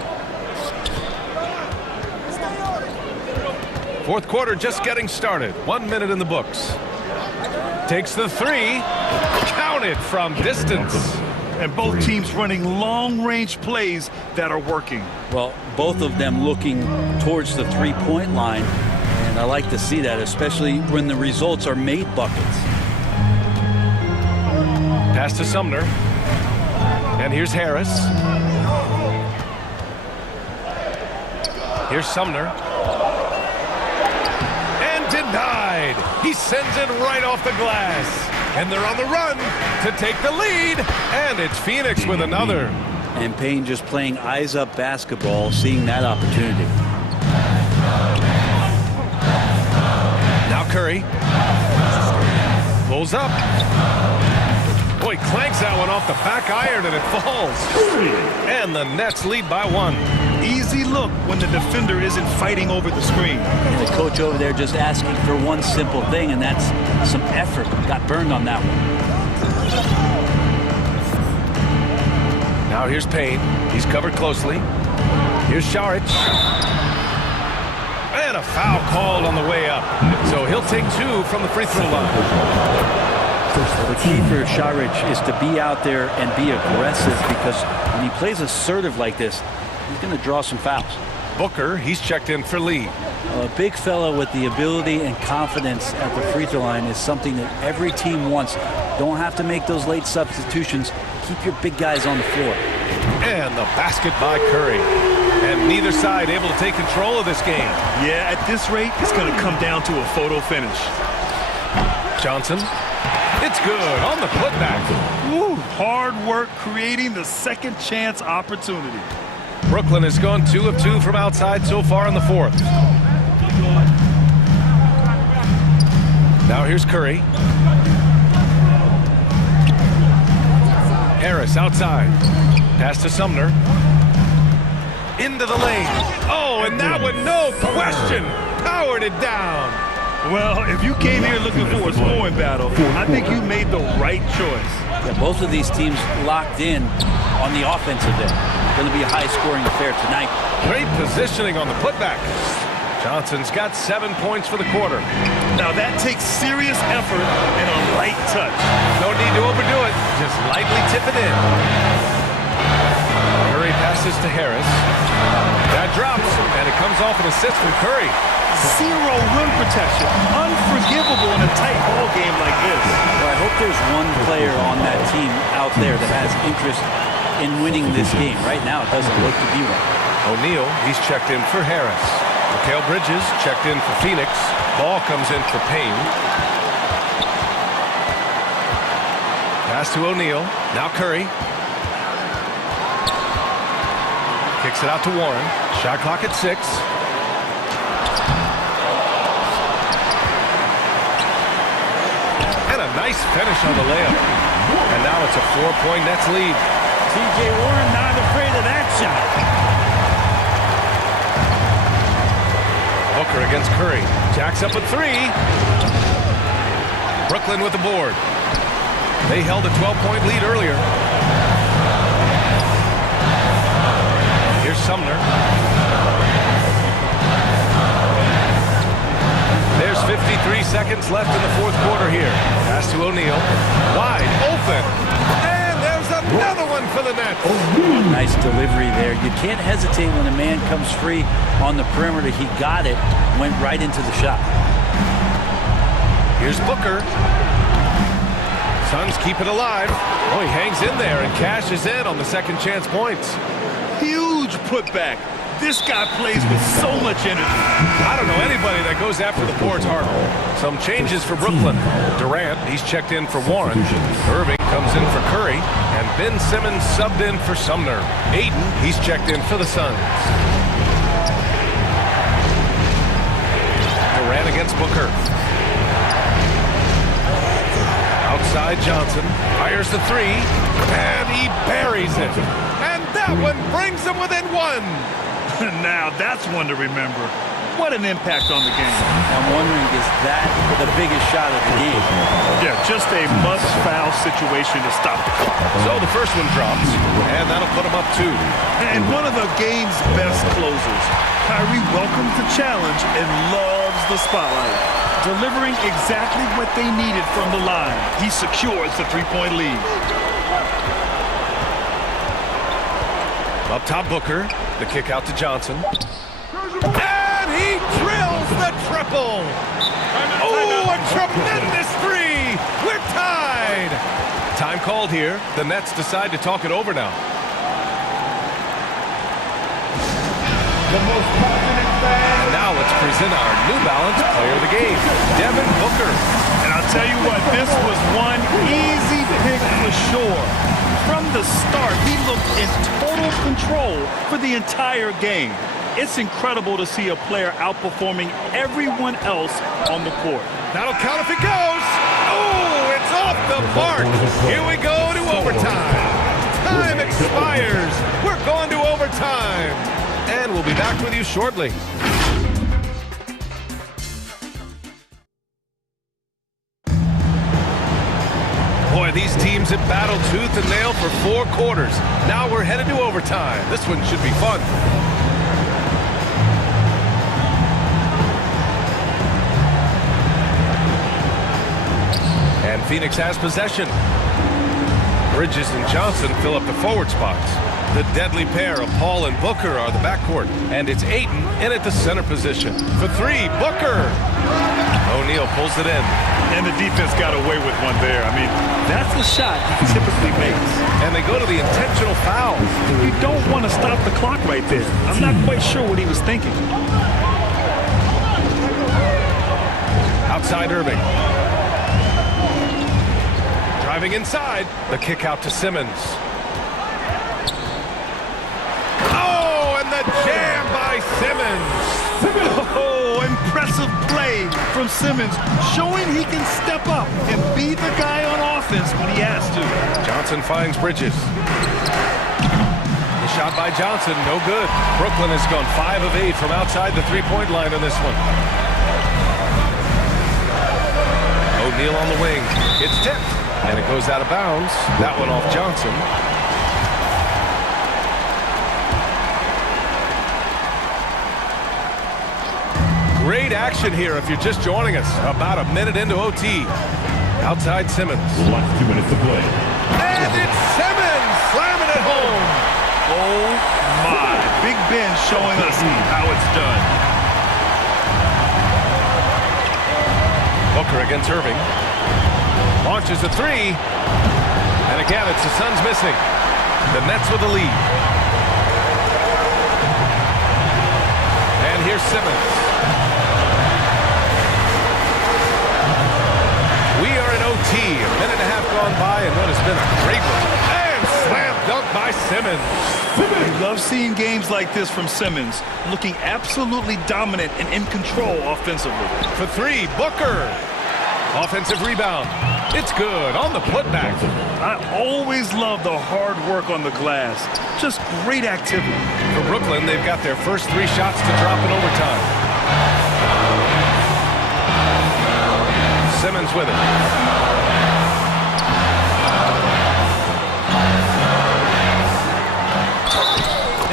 Fourth quarter just getting started. 1 minute in the books. Takes the 3. Counted from distance. And both teams running long-range plays that are working. Well, both of them looking towards the three-point line. And I like to see that, especially when the results are made buckets. Pass to Sumner. And here's Harris. Here's Sumner. Denied. He sends it right off the glass. And they're on the run to take the lead. And it's Phoenix with another. And Payne just playing eyes-up basketball, seeing that opportunity. Now Curry. Pulls up. Boy, clanks that one off the back iron and it falls. And the Nets lead by 1. Easy look when the defender isn't fighting over the screen. And the coach over there just asking for one simple thing, and that's some effort. Got burned on that one. Now here's Payne. He's covered closely. Here's Šarić. And a foul called on the way up. So he'll take 2 from the free throw line. The key for Šarić is to be out there and be aggressive, because when he plays assertive like this, he's going to draw some fouls. Booker, he's checked in for Lee. A big fellow with the ability and confidence at the free throw line is something that every team wants. Don't have to make those late substitutions. Keep your big guys on the floor. And the basket by Curry. And neither side able to take control of this game. Yeah, at this rate, it's going to come down to a photo finish. Johnson. It's good on the putback. Woo, hard work creating the second chance opportunity. Brooklyn has gone 2 of 2 from outside so far in the fourth. Now here's Curry. Harris outside. Pass to Sumner. Into the lane. Oh, and that one, no question, powered it down. Well, if you came here looking for a scoring battle, I think you made the right choice. Yeah, both of these teams locked in on the offensive end. Going to be a high-scoring affair tonight. Great positioning on the putback. Johnson's got 7 points for the quarter. Now that takes serious effort and a light touch. No need to overdo it. Just lightly tip it in. Curry passes to Harris. That drops, and it comes off an assist from Curry. Zero rim protection. Unforgivable in a tight ball game like this. Well, I hope there's one player on that team out there that has interest in winning this game. Right now, it doesn't look to be one. O'Neal, he's checked in for Harris. Mikal Bridges checked in for Phoenix. Ball comes in for Payne. Pass to O'Neal. Now Curry. Kicks it out to Warren. Shot clock at 6. And a nice finish on the layup. And now it's a 4-point Nets lead. T.J. Warren not afraid of that shot. Booker against Curry. Jacks up at 3. Brooklyn with the board. They held a 12-point lead earlier. Here's Sumner. There's 53 seconds left in the fourth quarter here. Pass to O'Neal. Wide open. And there's another one for the Nets. Nice delivery there. You can't hesitate when a man comes free on the perimeter. He got it, went right into the shot. Here's Booker. Suns keep it alive. Oh, he hangs in there and cashes in on the second chance points. Huge putback. This guy plays with so much energy. I don't know anybody that goes after the boards harder. Some changes for Brooklyn. Durant, he's checked in for Warren. Irving comes in for Curry. And Ben Simmons subbed in for Sumner. Ayton, he's checked in for the Suns. Durant against Booker. Outside Johnson. Fires the 3. And he buries it. And that one brings him within 1. Now that's one to remember. What an impact on the game. I'm wondering, is that the biggest shot of the game? Yeah, just a must-foul situation to stop the clock. So the first one drops, and that'll put him up 2. And one of the game's best closers. Kyrie welcomes the challenge and loves the spotlight. Delivering exactly what they needed from the line. He secures the 3-point lead. Up top, Booker. The kick out to Johnson. And he drills the triple. Oh, a tremendous 3. We're tied. Time called here. The Nets decide to talk it over now. And now let's present our New Balance player of the game, Devin Booker. And I'll tell you what, this was one easy pick for sure. From the start, he looked in total control for the entire game. It's incredible to see a player outperforming everyone else on the court. That'll count if it goes. Oh, it's off the mark. Here we go to overtime. Time expires. We're going to overtime. And we'll be back with you shortly. Boy, these teams have battled tooth and nail for 4 quarters. Now we're headed to overtime. This one should be fun. And Phoenix has possession. Bridges and Johnson fill up the forward spots. The deadly pair of Paul and Booker are the backcourt. And it's Ayton in at the center position. For 3, Booker. O'Neal pulls it in. And the defense got away with one there. I mean, that's the shot he typically makes. And they go to the intentional foul. You don't want to stop the clock right there. I'm not quite sure what he was thinking. Outside Irving. Driving inside. The kick out to Simmons. Oh, from Simmons, showing he can step up and be the guy on offense when he has to. Johnson finds Bridges. The shot by Johnson, no good. Brooklyn has gone 5 of 8 from outside the three-point line on this one. O'Neal on the wing. It's tipped, and it goes out of bounds. That one off Johnson. Great action here if you're just joining us. About a minute into OT. Outside Simmons. Last 2 minutes to play. And it's Simmons slamming it home. Oh my. Big Ben showing us how it's done. Booker against Irving. Launches a three. And again, it's the Suns missing. The Nets with the lead. And here's Simmons. We are in OT. A minute and a half gone by, and what has been a great one. And slam dunk by Simmons. I love seeing games like this from Simmons, looking absolutely dominant and in control offensively. For three, Booker. Offensive rebound. It's good on the putback. I always love the hard work on the glass. Just great activity. For Brooklyn, they've got their first 3 shots to drop in overtime. Simmons with it.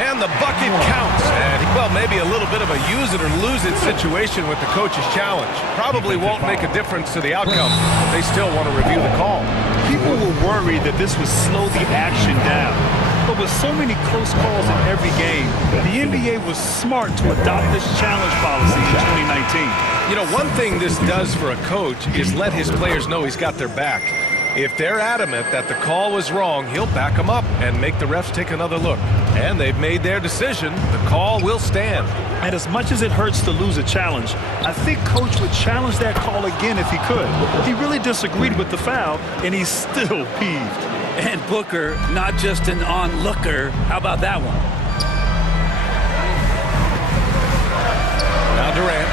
And the bucket counts. And, well, maybe a little bit of a use it or lose it situation with the coach's challenge. Probably won't make a difference to the outcome, but they still want to review the call. People were worried that this would slow the action down. But with so many close calls in every game, the NBA was smart to adopt this challenge policy in 2019. You know, one thing this does for a coach is let his players know he's got their back. If they're adamant that the call was wrong, he'll back them up and make the refs take another look. And they've made their decision. The call will stand. And as much as it hurts to lose a challenge, I think Coach would challenge that call again if he could. He really disagreed with the foul, and he's still peeved. And Booker, not just an onlooker. How about that one? Now Durant.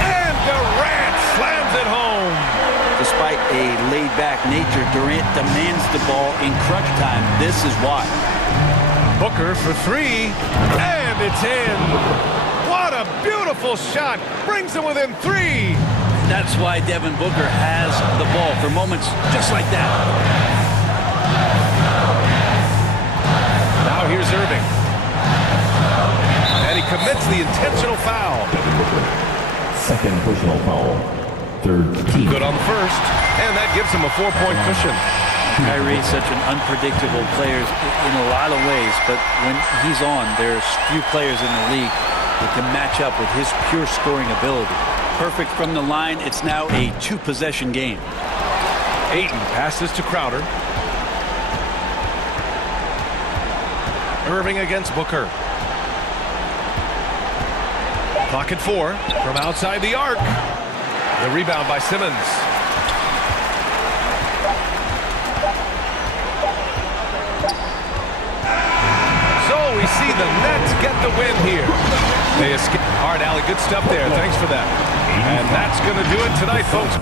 And Durant slams it home. Despite a laid-back nature, Durant demands the ball in crunch time. This is why. Booker for three, and it's in. What a beautiful shot. Brings him within 3. That's why Devin Booker has the ball for moments just like that. Now here's Irving. And he commits the intentional foul. Second personal foul. Third team. Good on the first. And that gives him a 4-point cushion. Kyrie's such an unpredictable player in a lot of ways, but when he's on, there's few players in the league that can match up with his pure scoring ability. Perfect from the line. It's now a 2-possession game. Ayton passes to Crowder. Irving against Booker. Clock at 4 from outside the arc. The rebound by Simmons. So we see the Nets get the win here. They escape. All right, Allie, good stuff there. Thanks for that. And that's going to do it tonight, folks.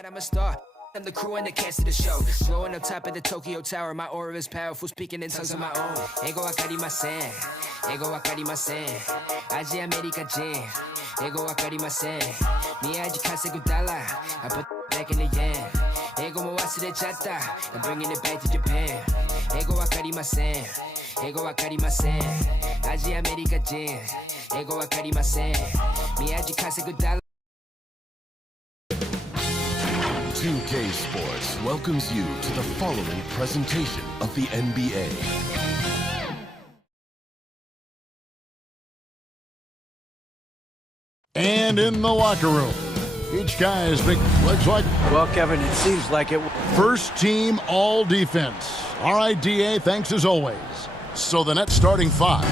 that I'm a star. I'm the crew and the cast of the show. Blowing up top of the Tokyo Tower. My aura is powerful, speaking in tongues of my own. Ego wakarimasen. Ego wakarimasen. Aji America Jin. Ego wakarimasen. Miyaji kasegu dollar. I put back in the yen. Ego mo wasurechatta. I'm bringing it back to Japan. Ego wakarimasen. Ego wakarimasen. Aji America Jin. Ego wakarimasen. Miyaji kasegu dollar. 2K Sports welcomes you to the following presentation of the NBA. And in the locker room, each guy's big looks like. Well, Kevin, it seems like it. First team all defense. All right, DA, thanks as always. So the Nets starting 5.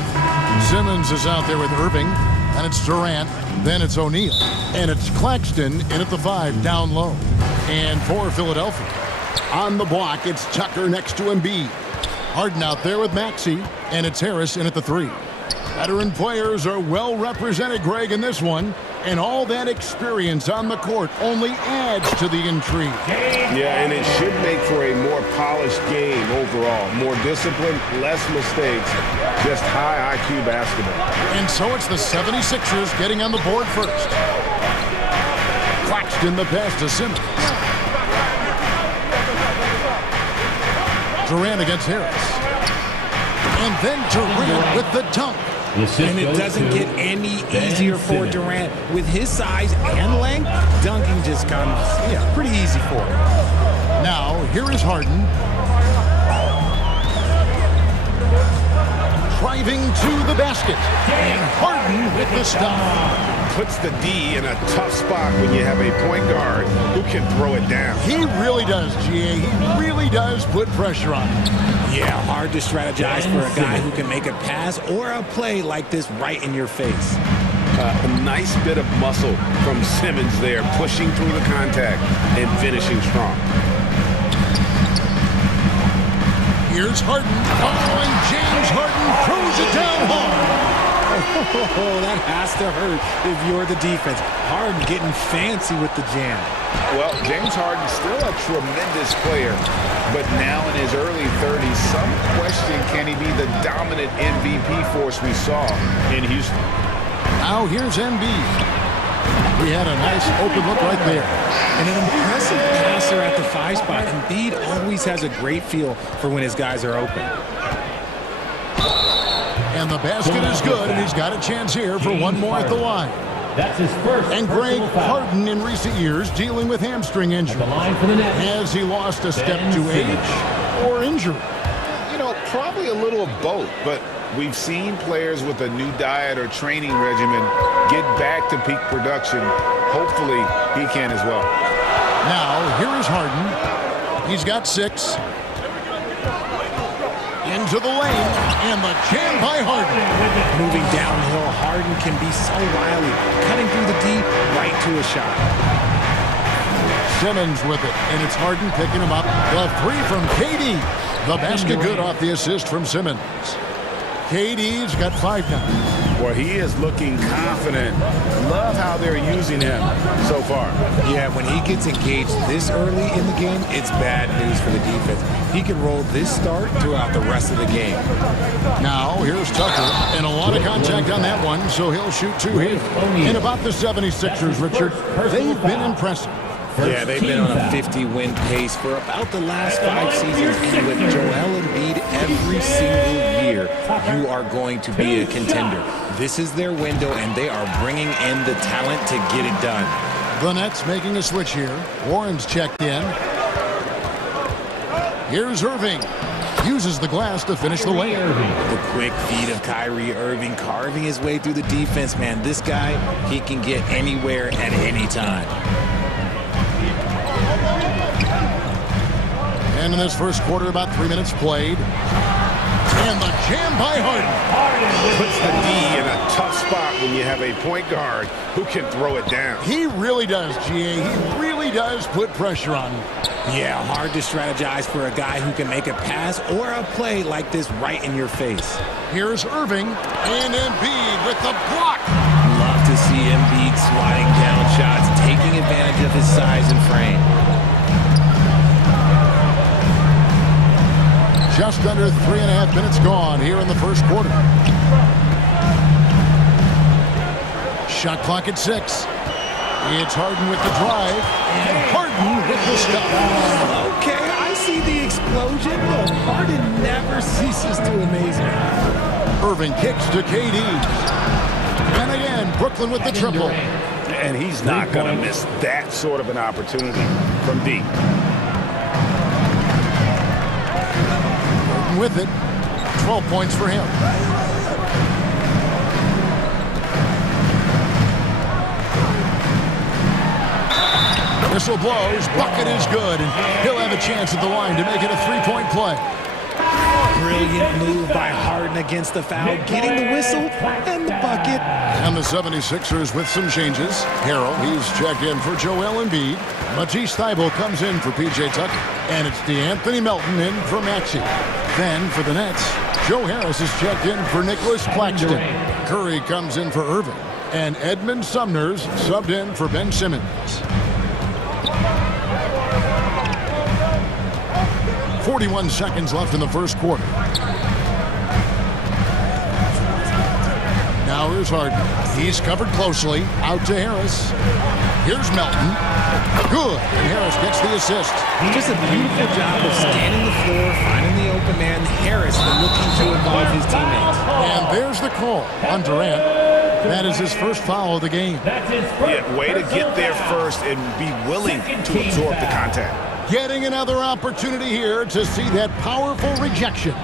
Simmons is out there with Irving, and it's Durant, then it's O'Neal, and it's Claxton in at the 5 down low. And for Philadelphia, on the block, it's Tucker next to Embiid. Harden out there with Maxey, and it's Harris in at the 3. Veteran players are well represented, Greg, in this one, and all that experience on the court only adds to the intrigue. Yeah, and it should make for a more polished game overall. More discipline, less mistakes, just high IQ basketball. And so it's the 76ers getting on the board first. Claxton the pass to Simmons. Durant against Harris. And then Durant with the dunk. And it doesn't get any easier for Durant. With his size and length, dunking just comes pretty easy for him. Now, here is Harden. Driving to the basket. And Harden with the stop. Puts the D in a tough spot when you have a point guard who can throw it down. He really does, GA. He really does put pressure on him. Yeah, hard to strategize for a guy who can make a pass or a play like this right in your face. A nice bit of muscle from Simmons there, pushing through the contact and finishing strong. Here's Harden. Oh, and James Harden throws it down hard. Oh, that has to hurt if you're the defense. Harden getting fancy with the jam. Well, James Harden's still a tremendous player, but now in his early 30s, some question can he be the dominant MVP force we saw in Houston. Now here's Embiid. He had a nice open look right there. And an impressive passer at the 5 spot. Embiid always has a great feel for when his guys are open. And the basket is good, and he's got a chance here for one more at the line. That's his first. And Greg Harden in recent years dealing with hamstring injury. Has he lost a step to age or injury? You know, probably a little of both, but we've seen players with a new diet or training regimen get back to peak production. Hopefully, he can as well. Now, here is Harden. He's got 6. Into the lane, and the jam by Harden. Moving downhill, Harden can be so wily, cutting through the D right to a shot. Simmons with it, and it's Harden picking him up. The 3 from KD. The basket good off the assist from Simmons. KD's got 5 now. Well, he is looking confident. Love how they're using him so far. Yeah, when he gets engaged this early in the game, it's bad news for the defense. He can roll this start throughout the rest of the game. Now, here's Tucker, and a lot of contact on that one, so he'll shoot 2 here. And about the 76ers, Richard, they've been impressive. Yeah, they've been on a 50-win pace for about the last 5 seasons. And with Joel Embiid every single year, you are going to be a contender. This is their window, and they are bringing in the talent to get it done. The Nets making a switch here. Warren's checked in. Here's Irving. Uses the glass to finish the lane. The quick feed of Kyrie Irving carving his way through the defense, man. This guy, he can get anywhere at any time. And in this first quarter, about 3 minutes played. And the jam by Harden. Puts the D in a tough spot when you have a point guard who can throw it down. He really does, GA. He really does put pressure on him. Yeah, hard to strategize for a guy who can make a pass or a play like this right in your face. Here's Irving, and Embiid with the block. Love to see Embiid sliding down shots, taking advantage of his size and frame. Just under 3.5 minutes gone here in the first quarter. Shot clock at 6. It's Harden with the drive, and Harden with the stop. Okay, I see the explosion, but Harden never ceases to amaze me. Irving kicks to KD. And again, Brooklyn with the triple. And he's not going to miss that sort of an opportunity from deep. With it, 12 points for him. Whistle blows, bucket is good, and he'll have a chance at the line to make it a three-point play. Brilliant move by Harden against the foul, getting the whistle and the bucket. And the 76ers with some changes. Harrell, he's checked in for Joel Embiid. Matisse Thybulle comes in for P.J. Tucker. And it's DeAnthony Melton in for Maxey. Then for the Nets, Joe Harris is checked in for Nicholas Claxton. Curry comes in for Irving. And Edmund Sumner's subbed in for Ben Simmons. 41 seconds left in the first quarter. Now here's Harden. He's covered closely. Out to Harris. Here's Melton. Good. And Harris gets the assist. Just a beautiful job of scanning the floor, finding the open man. Harris looking to involve his teammates. And there's the call on Durant. That is his first foul of the game. Yeah, way to get there first and be willing to absorb the contact. Getting another opportunity here to see that powerful rejection.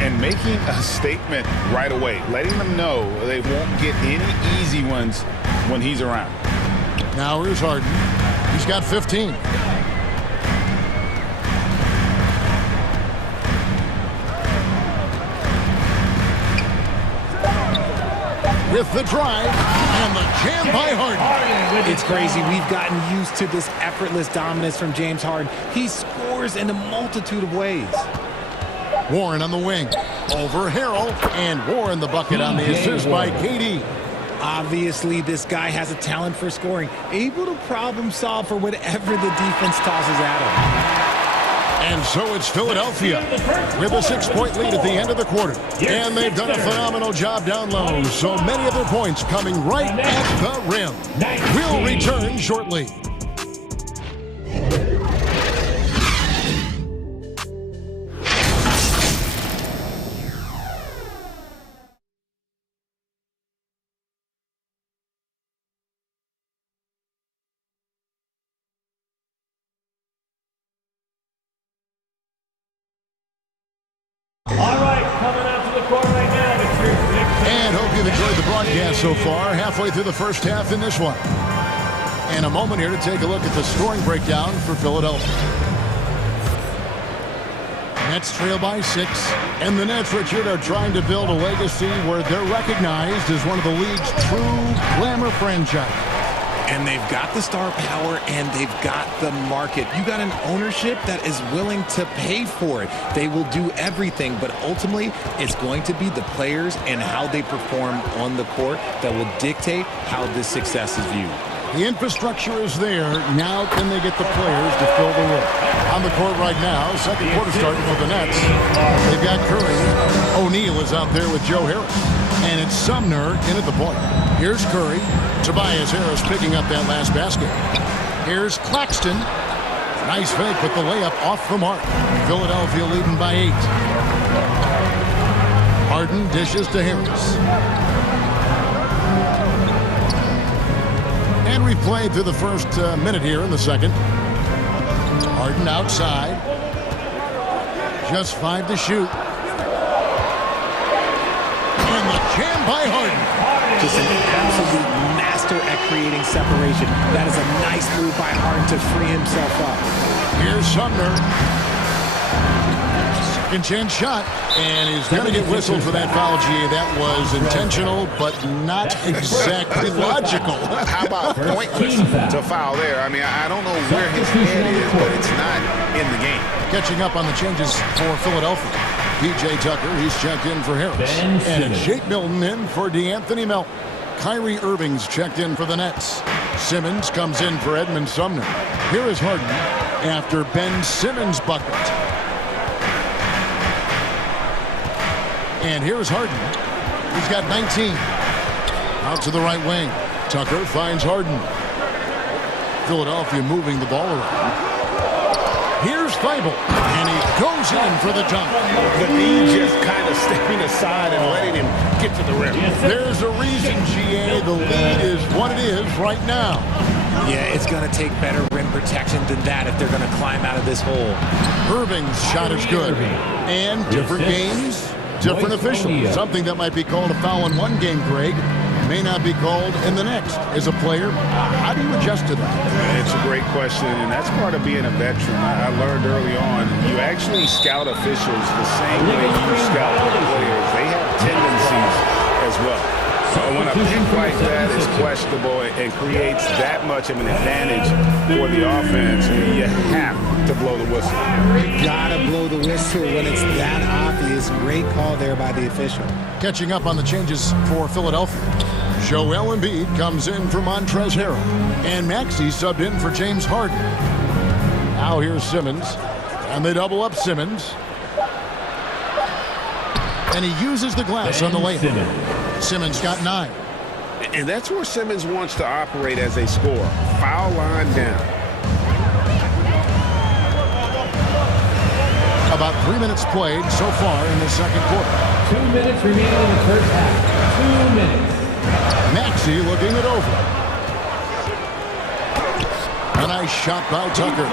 And making a statement right away, letting them know they won't get any easy ones when he's around. Now here's Harden. He's got 15. With the drive and the jam by Harden. It's crazy. We've gotten used to this effortless dominance from James Harden. He scores in a multitude of ways. Warren on the wing. Over Harrell. And Warren the bucket on the assist by KD. Obviously, this guy has a talent for scoring. Able to problem solve for whatever the defense tosses at him. And so it's Philadelphia with a 6-point lead at the end of the quarter. And they've done a phenomenal job down low. So many of their points coming right at the rim. We'll return shortly. So far, halfway through the first half in this one. And a moment here to take a look at the scoring breakdown for Philadelphia. Nets trail by 6. And the Nets, Richard, are trying to build a legacy where they're recognized as one of the league's true glamour franchise. And they've got the star power and they've got the market. You got an ownership that is willing to pay for it. They will do everything, but ultimately it's going to be the players and how they perform on the court that will dictate how this success is viewed. The infrastructure is there. Now can they get the players to fill the role? On the court right now, second quarter starting for the Nets. They've got Curry. O'Neal is out there with Joe Harris. And it's Sumner in at the point. Here's Curry. Tobias Harris picking up that last basket. Here's Claxton. Nice fake with the layup off the mark. Philadelphia leading by 8. Harden dishes to Harris. And we've played through the first minute here in the second. Harden outside. Just 5 to shoot. And the jam by Harden. Just an absolute master at creating separation. That is a nice move by Harden to free himself up. Here's Sumner. Second chance shot. And he's going to get whistled for that foul, GA. That was intentional, but not exactly logical. How about pointless to foul there? I mean, I don't know where his head is, but it's not in the game. Catching up on the changes for Philadelphia. P.J. Tucker, he's checked in for Harris. And Shake Milton in for DeAnthony Melton. Kyrie Irving's checked in for the Nets. Simmons comes in for Edmund Sumner. Here is Harden after Ben Simmons' bucket. And here's Harden. He's got 19. Out to the right wing. Tucker finds Harden. Philadelphia moving the ball around. Here's Thibault, and he goes in for the dunk. The knee just kind of stepping aside and letting him get to the rim. There's a reason, GA. The lead is what it is right now. Yeah, it's going to take better rim protection than that if they're going to climb out of this hole. Irving's shot is good. And different games, different officials. Something that might be called a foul in one game, Greg, may not be called in the next. As a player, how do you adjust to that? It's a great question, and that's part of being a veteran. I learned early on, you actually scout officials the same way you scout players. They have tendencies as well. So when a pick like that is questionable and creates that much of an advantage for the offense, you have to blow the whistle. You gotta blow the whistle when it's that obvious. Great call there by the official. Catching up on the changes for Philadelphia. Joel Embiid comes in for Montrezl Harrell. And Maxey subbed in for James Harden. Now here's Simmons. And they double up Simmons. And he uses the glass on the layup. Simmons got 9. And that's where Simmons wants to operate as a scorer. Foul line down. About 3 minutes played so far in the second quarter. 2 minutes remaining in the first half. 2 minutes. Maxey looking it over. A nice shot by Tucker.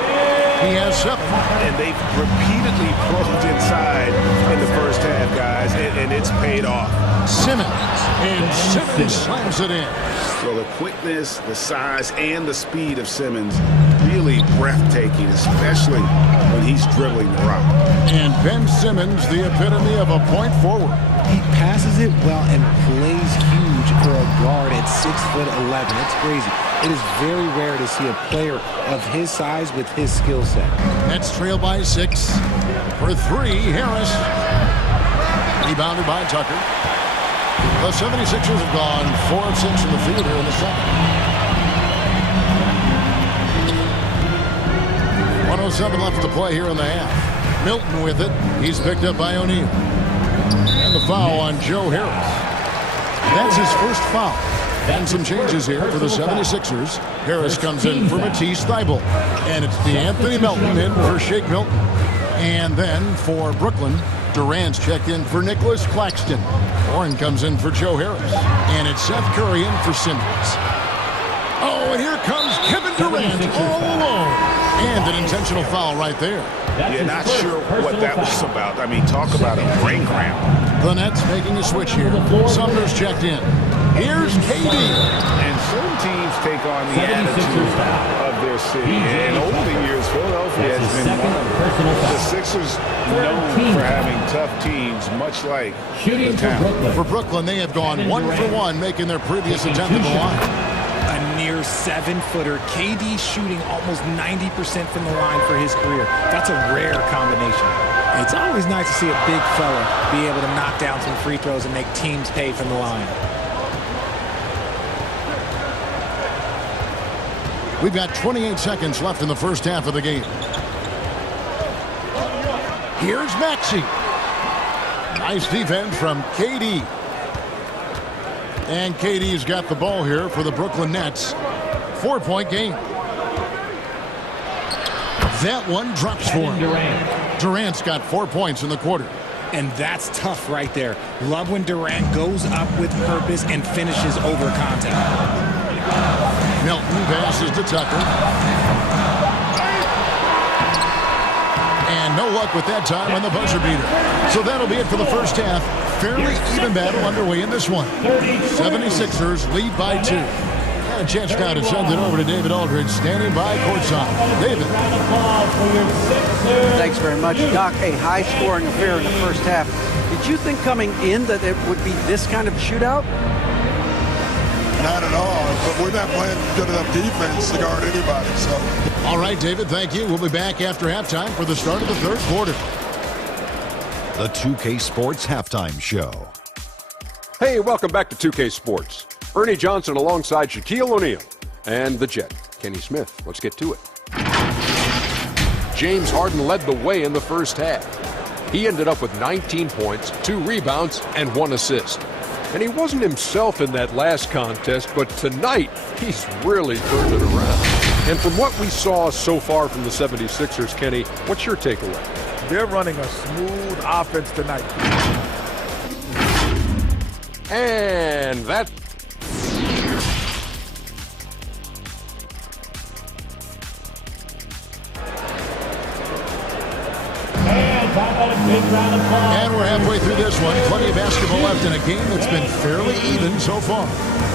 He has 7. And they've repeatedly probed inside in the first half, guys, and it's paid off. Simmons, and Simmons slams it in. So the quickness, the size, and the speed of Simmons really breathtaking, especially when he's dribbling the rock. And Ben Simmons, the epitome of a point forward. He passes it well and plays huge for a guard at 6'11". It's crazy. It is very rare to see a player of his size with his skill set. Nets trail by 6. For 3, Harris. Rebounded by Tucker. The 76ers have gone 4 of 6 from the field here in the second. 107 left to play here in the half. Milton with it. He's picked up by O'Neal. And the foul on Joe Harris. That's his first foul. And some changes here for the 76ers. Harris comes in for Matisse Thybulle. And it's DeAnthony Melton in for Shake Milton. And then for Brooklyn, Durant's checked in for Nicholas Claxton. Warren comes in for Joe Harris. And it's Seth Curry in for Simmons. Oh, and here comes Kevin Durant all alone. And an intentional foul right there. You're not sure what that was about. I mean, talk about a brain cramp. The Nets making a switch here. Sumner's checked in. Here's KD. And certain teams take on the attitude of their city. And over the years, Philadelphia has been one of the Sixers known for having tough teams, much like the town. For Brooklyn, they have gone 1 for 1, making their previous attempt at the line. A near 7-footer. KD shooting almost 90% from the line for his career. That's a rare combination. It's always nice to see a big fella be able to knock down some free throws and make teams pay from the line. We've got 28 seconds left in the first half of the game. Here's Maxey. Nice defense from KD. And KD's got the ball here for the Brooklyn Nets. 4-point game. That one drops for him. Durant's got 4 points in the quarter. And that's tough right there. Love when Durant goes up with purpose and finishes over contact. Milton passes to Tucker. And no luck with that time on the buzzer beater. So that'll be it for the first half. Fairly even battle underway in this one. 76ers lead by 2. And a chance now to send it over to David Aldridge, standing by courtside. David. Thanks very much, Doc. A high-scoring affair in the first half. Did you think coming in that it would be this kind of shootout? Not at all, but we're not playing good enough defense to guard anybody. So. All right, David, thank you. We'll be back after halftime for the start of the third quarter. The 2K Sports Halftime Show. Hey, welcome back to 2K Sports. Ernie Johnson alongside Shaquille O'Neal. And the Jet, Kenny Smith. Let's get to it. James Harden led the way in the first half. He ended up with 19 points, 2 rebounds, and 1 assist. And he wasn't himself in that last contest, but tonight, he's really turned it around. And from what we saw so far from the 76ers, Kenny, what's your takeaway? They're running a smooth offense tonight. And that... And we're halfway through this one. Plenty of basketball left in a game that's been fairly even so far.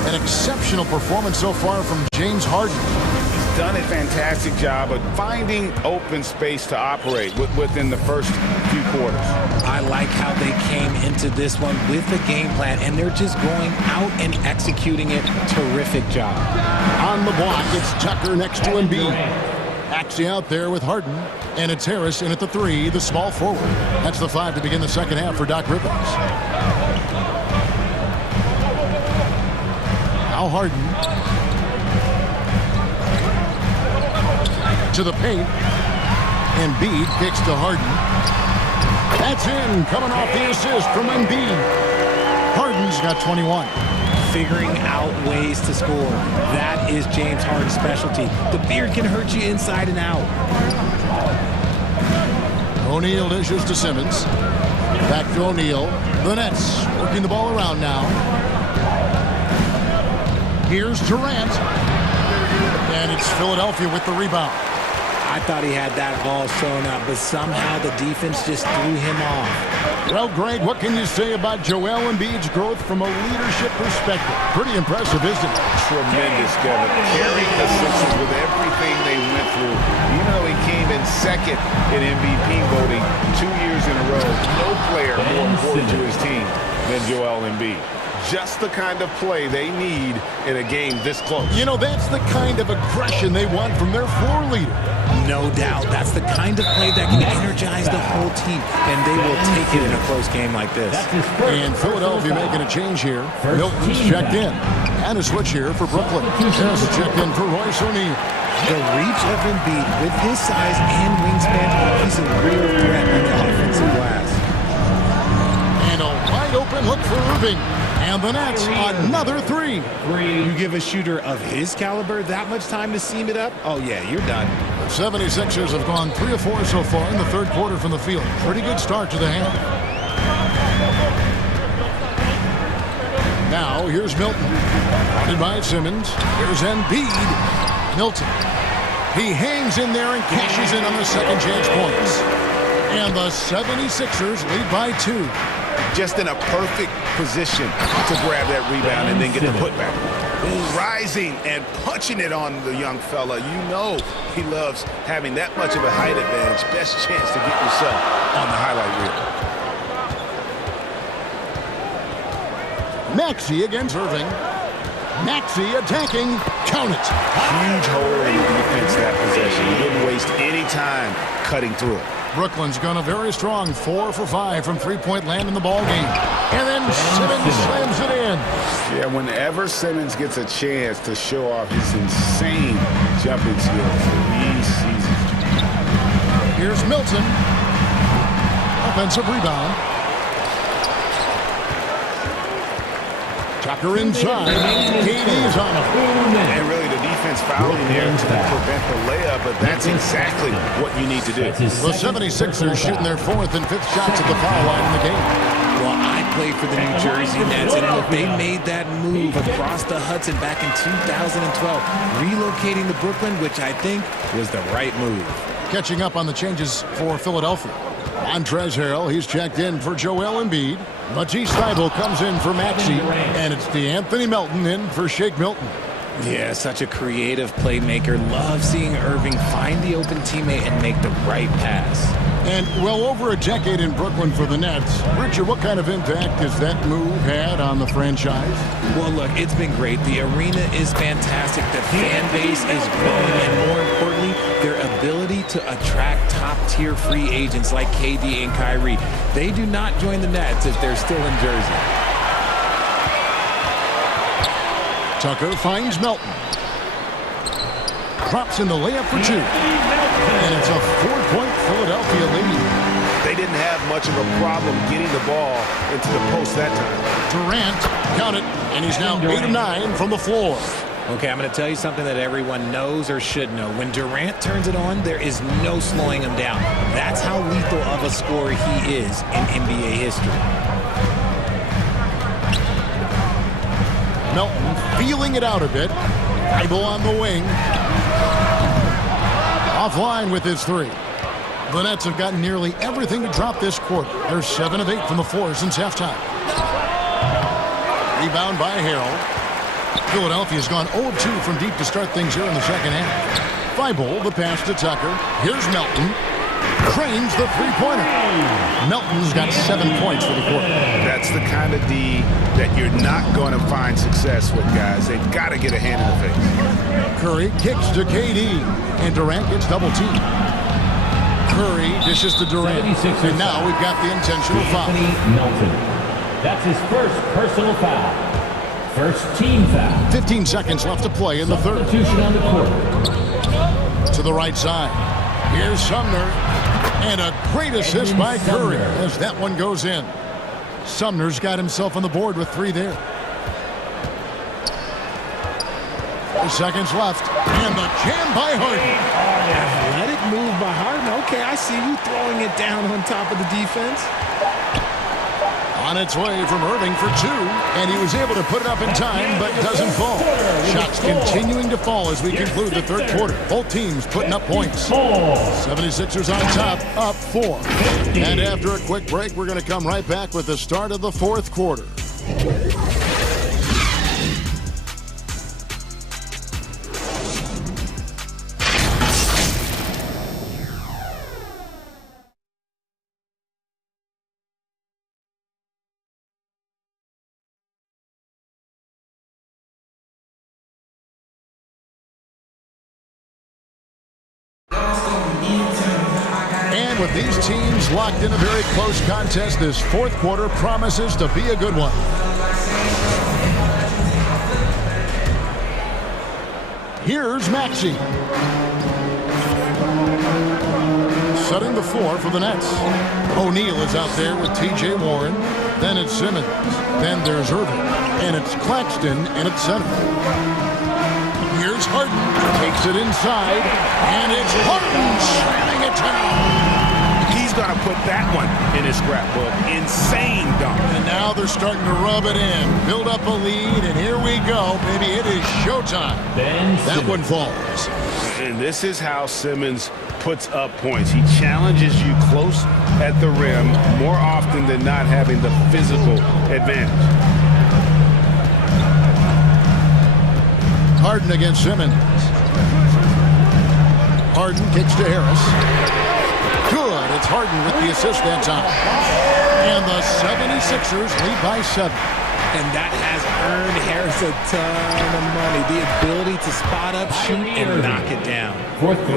An exceptional performance so far from James Harden. He's done a fantastic job of finding open space to operate within the first few quarters. I like how they came into this one with a game plan, and they're just going out and executing it. Terrific job. On the block, it's Tucker next to Embiid. Maxey out there with Harden, and it's Harris in at the 3, the small forward. That's the 5 to begin the second half for Doc Rivers. Now Harden to the paint. Embiid kicks to Harden. That's in, coming off the assist from Embiid. Harden's got 21. Figuring out ways to score. That is James Harden's specialty. The beard can hurt you inside and out. O'Neal dishes to Simmons. Back to O'Neal. The Nets working the ball around now. Here's Durant. And it's Philadelphia with the rebound. I thought he had that ball sewn up, but somehow the defense just threw him off. Well, Greg, what can you say about Joel Embiid's growth from a leadership perspective? Pretty impressive, isn't it? Tremendous, Kevin. Carrying the Sixers with everything they went through. Even though he came in second in MVP voting 2 years in a row, no player more important to his team than Joel Embiid. Just the kind of play they need in a game this close. You know, that's the kind of aggression they want from their floor leader. No doubt. That's the kind of play that can energize the whole team, and they will take it in a close game like this. And Philadelphia making a change here. Milton's checked in. And a switch here for Brooklyn. Harris checked in for Royce O'Neal. The reach of Embiid with his size and wingspan, he's a real threat on the offensive glass. And a wide open look for Irving. And the Nets, another 3. You give a shooter of his caliber that much time to seam it up? Oh, yeah, you're done. The 76ers have gone 3 of 4 so far in the third quarter from the field. Pretty good start to the half. Now, here's Milton. Guarded by Simmons. Here's Embiid. Milton. He hangs in there and cashes in on the second chance points. And the 76ers lead by 2. Just in a perfect position to grab that rebound and then get the putback. Rising and punching it on the young fella. You know he loves having that much of a height advantage. Best chance to get yourself on the highlight reel. Maxey against Irving. Maxey attacking. Count it. Huge hole in the defense that possession. He didn't waste any time cutting through it. Brooklyn's gone a very strong 4 for 5 from three-point land in the ball game. And then Simmons slams it in. Yeah, whenever Simmons gets a chance to show off his insane jumping skills, he seizes. Here's Milton. Offensive rebound. Tucker inside. KD's on him. And really the defense fouling there to prevent the layup, but that's exactly what you need to do. The 76ers shooting their 4th and 5th shots at the foul line in the game. Well, I played for the New Jersey Nets, and look, they made that move across the Hudson back in 2012, relocating to Brooklyn, which I think was the right move. Catching up on the changes for Philadelphia. Montrezl Harrell, he's checked in for Joel Embiid. Matisse Thybulle comes in for Maxey, and it's DeAnthony Melton in for Shake Milton. Yeah, such a creative playmaker. Love seeing Irving find the open teammate and make the right pass. And well over a decade in Brooklyn for the Nets. Richard, what kind of impact has that move had on the franchise? Well, look, it's been great. The arena is fantastic. The fan base is growing, and more importantly, their ability to attract top-tier free agents like KD and Kyrie. They do not join the Nets if they're still in Jersey. Tucker finds Melton. drops in the layup for two. And it's a 4-point Philadelphia lead. They didn't have much of a problem getting the ball into the post that time. Durant, count it, and he's now 8 of 9 from the floor. Okay, I'm going to tell you something that everyone knows or should know. When Durant turns it on, there is no slowing him down. That's how lethal of a scorer he is in NBA history. Melton feeling it out a bit. Bible on the wing. Offline with his three. The Nets have gotten nearly everything to drop this quarter. They're 7 of 8 from the floor since halftime. Rebound by Harrell. Philadelphia's gone 0 of 2 from deep to start things here in the second half. Thibault, the pass to Tucker. Here's Melton. Cranes the three-pointer. Melton's got 7 points for the quarter. That's the kind of D that you're not going to find success with, guys. They've got to get a hand in the face. Curry kicks to KD, and Durant gets double-teamed. Curry dishes to Durant, and now we've got the intentional foul. Melton. That's his first personal foul. First team foul. 15 seconds left to play in the third. Substitution on the court. To the right side. Here's Sumner. And a great assist by Curry as that one goes in. Sumner's got himself on the board with 3 there. 4 seconds left. And the jam by Harden. Athletic move by Harden. Okay, I see you throwing it down on top of the defense. On its way from Irving for 2, and he was able to put it up in time, but doesn't fall. Shots continuing to fall as we conclude the third quarter. Both teams putting up points. 76ers on top, up 4. And after a quick break, we're going to come right back with the start of the fourth quarter. And with these teams locked in a very close contest, this fourth quarter promises to be a good one. Here's Maxey. Setting the floor for the Nets. O'Neal is out there with T.J. Warren. Then it's Simmons. Then there's Irving. And it's Claxton in at center. Here's Harden. Takes it inside. And it's Harden slamming it down. He's going to put that one in his scrapbook. Insane dunk. And now they're starting to rub it in. Build up a lead, and here we go. Maybe it is showtime. That one falls. And this is how Simmons puts up points. He challenges you close at the rim more often than not, having the physical advantage. Harden against Simmons. Harden kicks to Harris. Good. It's Harden with the assist that time. And the 76ers lead by 7. And that has earned Harris a ton of money. The ability to spot up, shoot, and knock it down.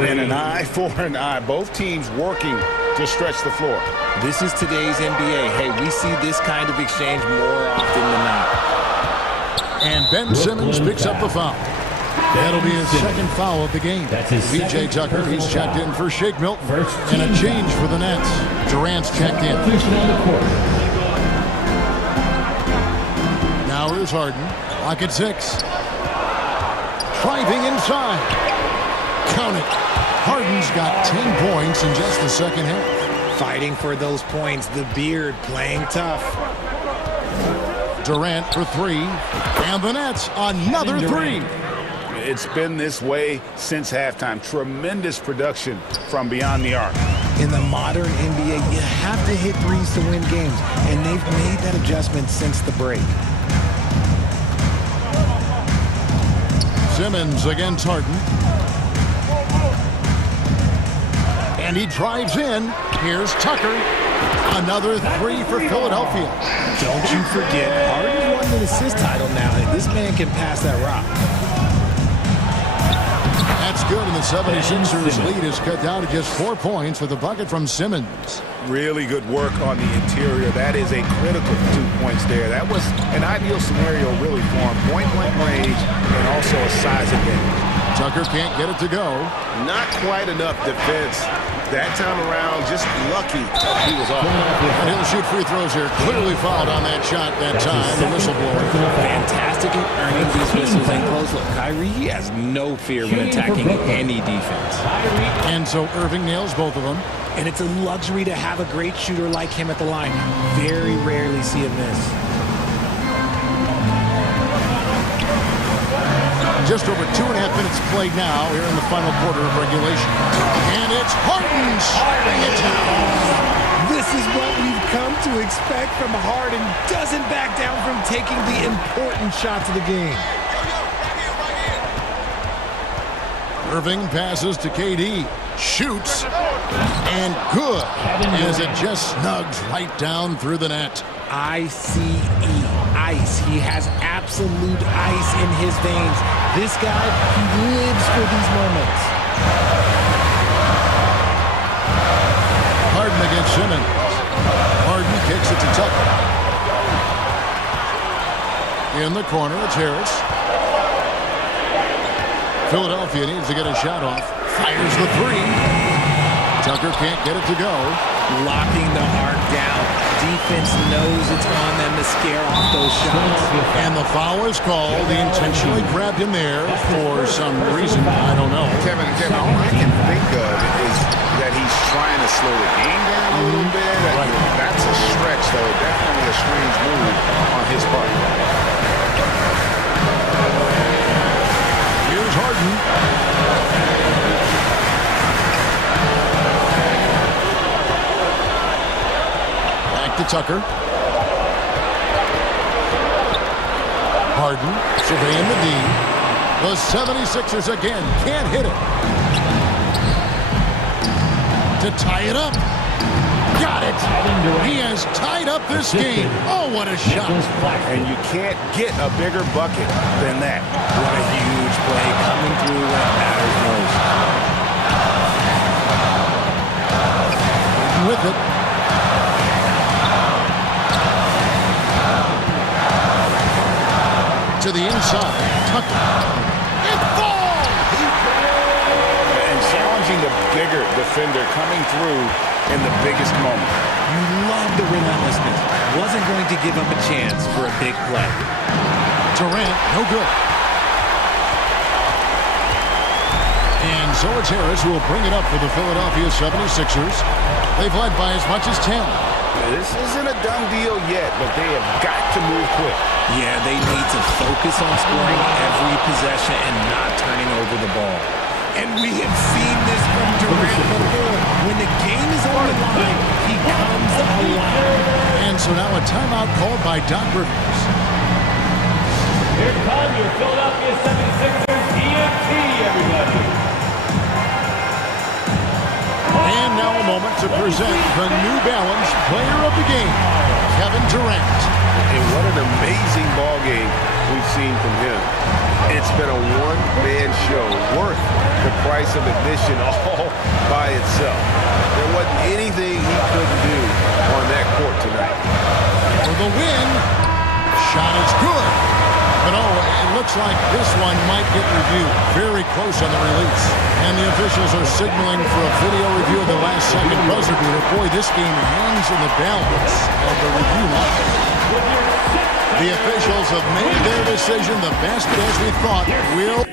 And an eye for an eye. Both teams working to stretch the floor. This is today's NBA. Hey, we see this kind of exchange more often than not. And Ben Simmons picks up the foul. That'll be his second foul of the game. B.J. Tucker, he's checked in for Shake Milton. And a change for the Nets. Durant's checked in. Now here's Harden. Clock at 6. Driving inside. Count it. Harden's got 10 points in just the second half. Fighting for those points. The beard playing tough. Durant for 3. And the Nets another 3. It's been this way since halftime. Tremendous production from beyond the arc. In the modern NBA, you have to hit threes to win games, and they've made that adjustment since the break. Simmons against Harden. And he drives in. Here's Tucker. Another 3 for Philadelphia. Don't you forget, Harden won the assist title now, and this man can pass that rock. That's good, and the 76ers lead is cut down to just 4 points with a bucket from Simmons. Really good work on the interior. That is a critical 2 points there. That was an ideal scenario really for him. Point-blank range and also a size advantage. Tucker can't get it to go. Not quite enough defense. That time around, just lucky he was off. And he'll shoot free throws here. Clearly fouled on that shot that time. The whistleblower. Fantastic at earning these whistles and close. Look, Kyrie, he has no fear when attacking any defense. And so Irving nails both of them. And it's a luxury to have a great shooter like him at the line. Very rarely see him miss. Just over 2.5 minutes played now here in the final quarter of regulation. And it's Harden shutting it down. This is what we've come to expect from Harden. Doesn't back down from taking the important shots of the game. Irving passes to KD. Shoots. And good. As it just snugs right down through the net. ICE. Ice. He has absolute ice in his veins. This guy, he lives for these moments. Harden against Simmons. Harden kicks it to Tucker. In the corner, it's Harris. Philadelphia needs to get a shot off. Fires the three. Tucker can't get it to go. Locking the arc down. Defense knows it's on them to scare off those shots. And the foul is called. They intentionally grabbed him there for some reason. I don't know. Kevin, all I can think of is that he's trying to slow the game down a little bit. Right. That's a stretch, though. Definitely a strange move on his part. Here's Harden. To Tucker. Harden surveying the D. The 76ers again can't hit it. To tie it up. Got it. He has tied up this game. Oh, what a shot. And you can't get a bigger bucket than that. What a huge play coming through when it matters most. With it. To the inside, Tucker. It falls! And challenging the bigger defender coming through in the biggest moment. You love the relentlessness. Wasn't going to give up a chance for a big play. Durant, no good. And so it's Harris who will bring it up for the Philadelphia 76ers. They've led by as much as 10. This isn't a done deal yet, but they have got to move quick. Yeah, they need to focus on scoring every possession and not turning over the ball. And we have seen this from Durant before. When the game is on the line, he comes alive. And so now a timeout called by Doc Rivers. Here come your Philadelphia 76ers EMT, everybody. And now a moment to present the New Balance Player of the Game, Kevin Durant. And what an amazing ball game we've seen from him. It's been a one-man show worth the price of admission all by itself. There wasn't anything he couldn't do on that court tonight. For the win, shot is good. But oh, it looks like this one might get reviewed. Very close on the release. And the officials are signaling for a video review of the last second buzzer beater. Boy, this game hangs in the balance of the review now. The officials have made their decision. The best as we thought will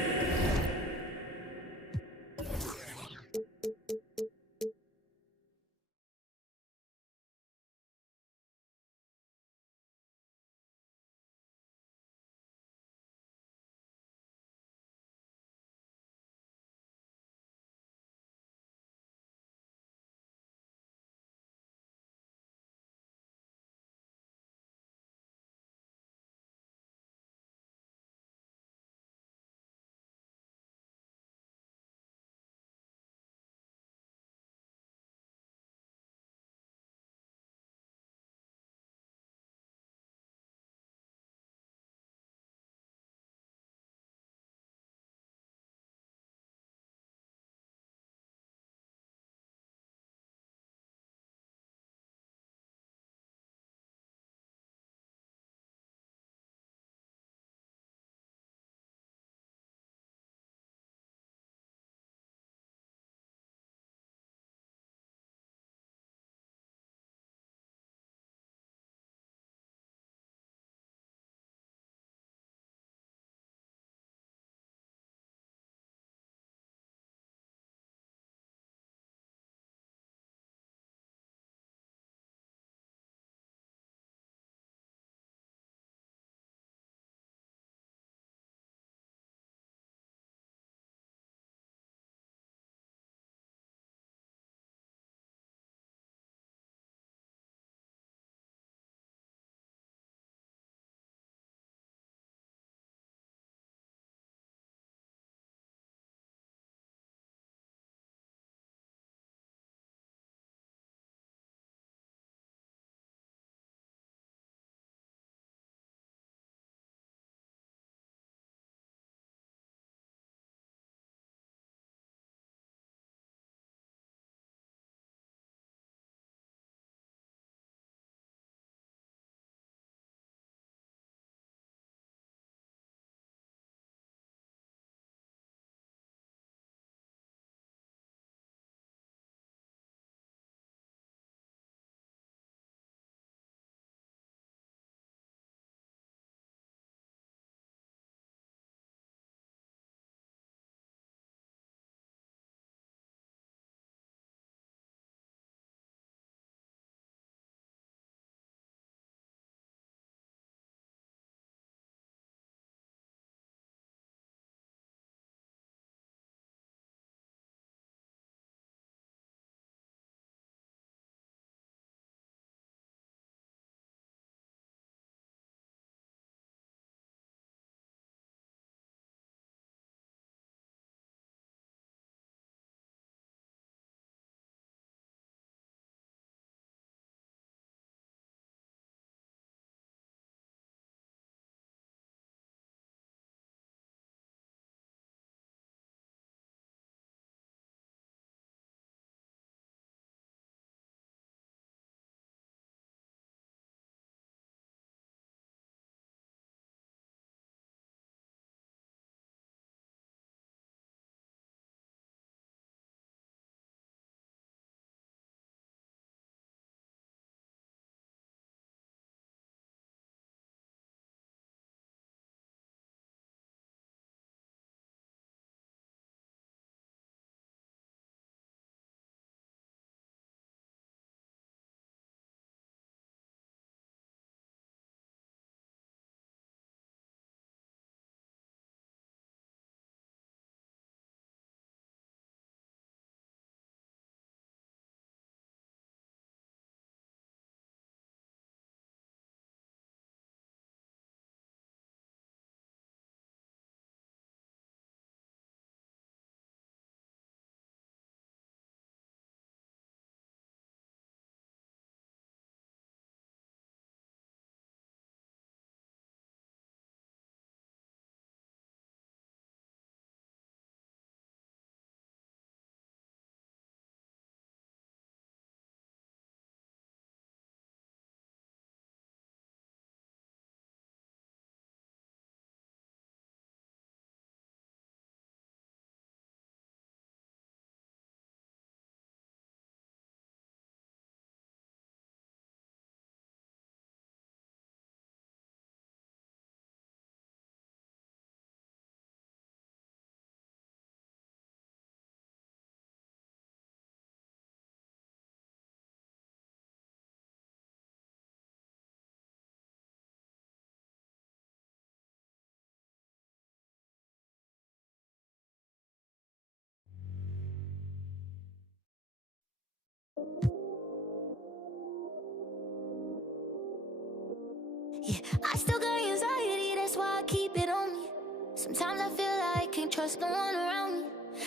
Yeah, I still got anxiety, that's why I keep it on me. Sometimes I feel like I can't trust no one around me.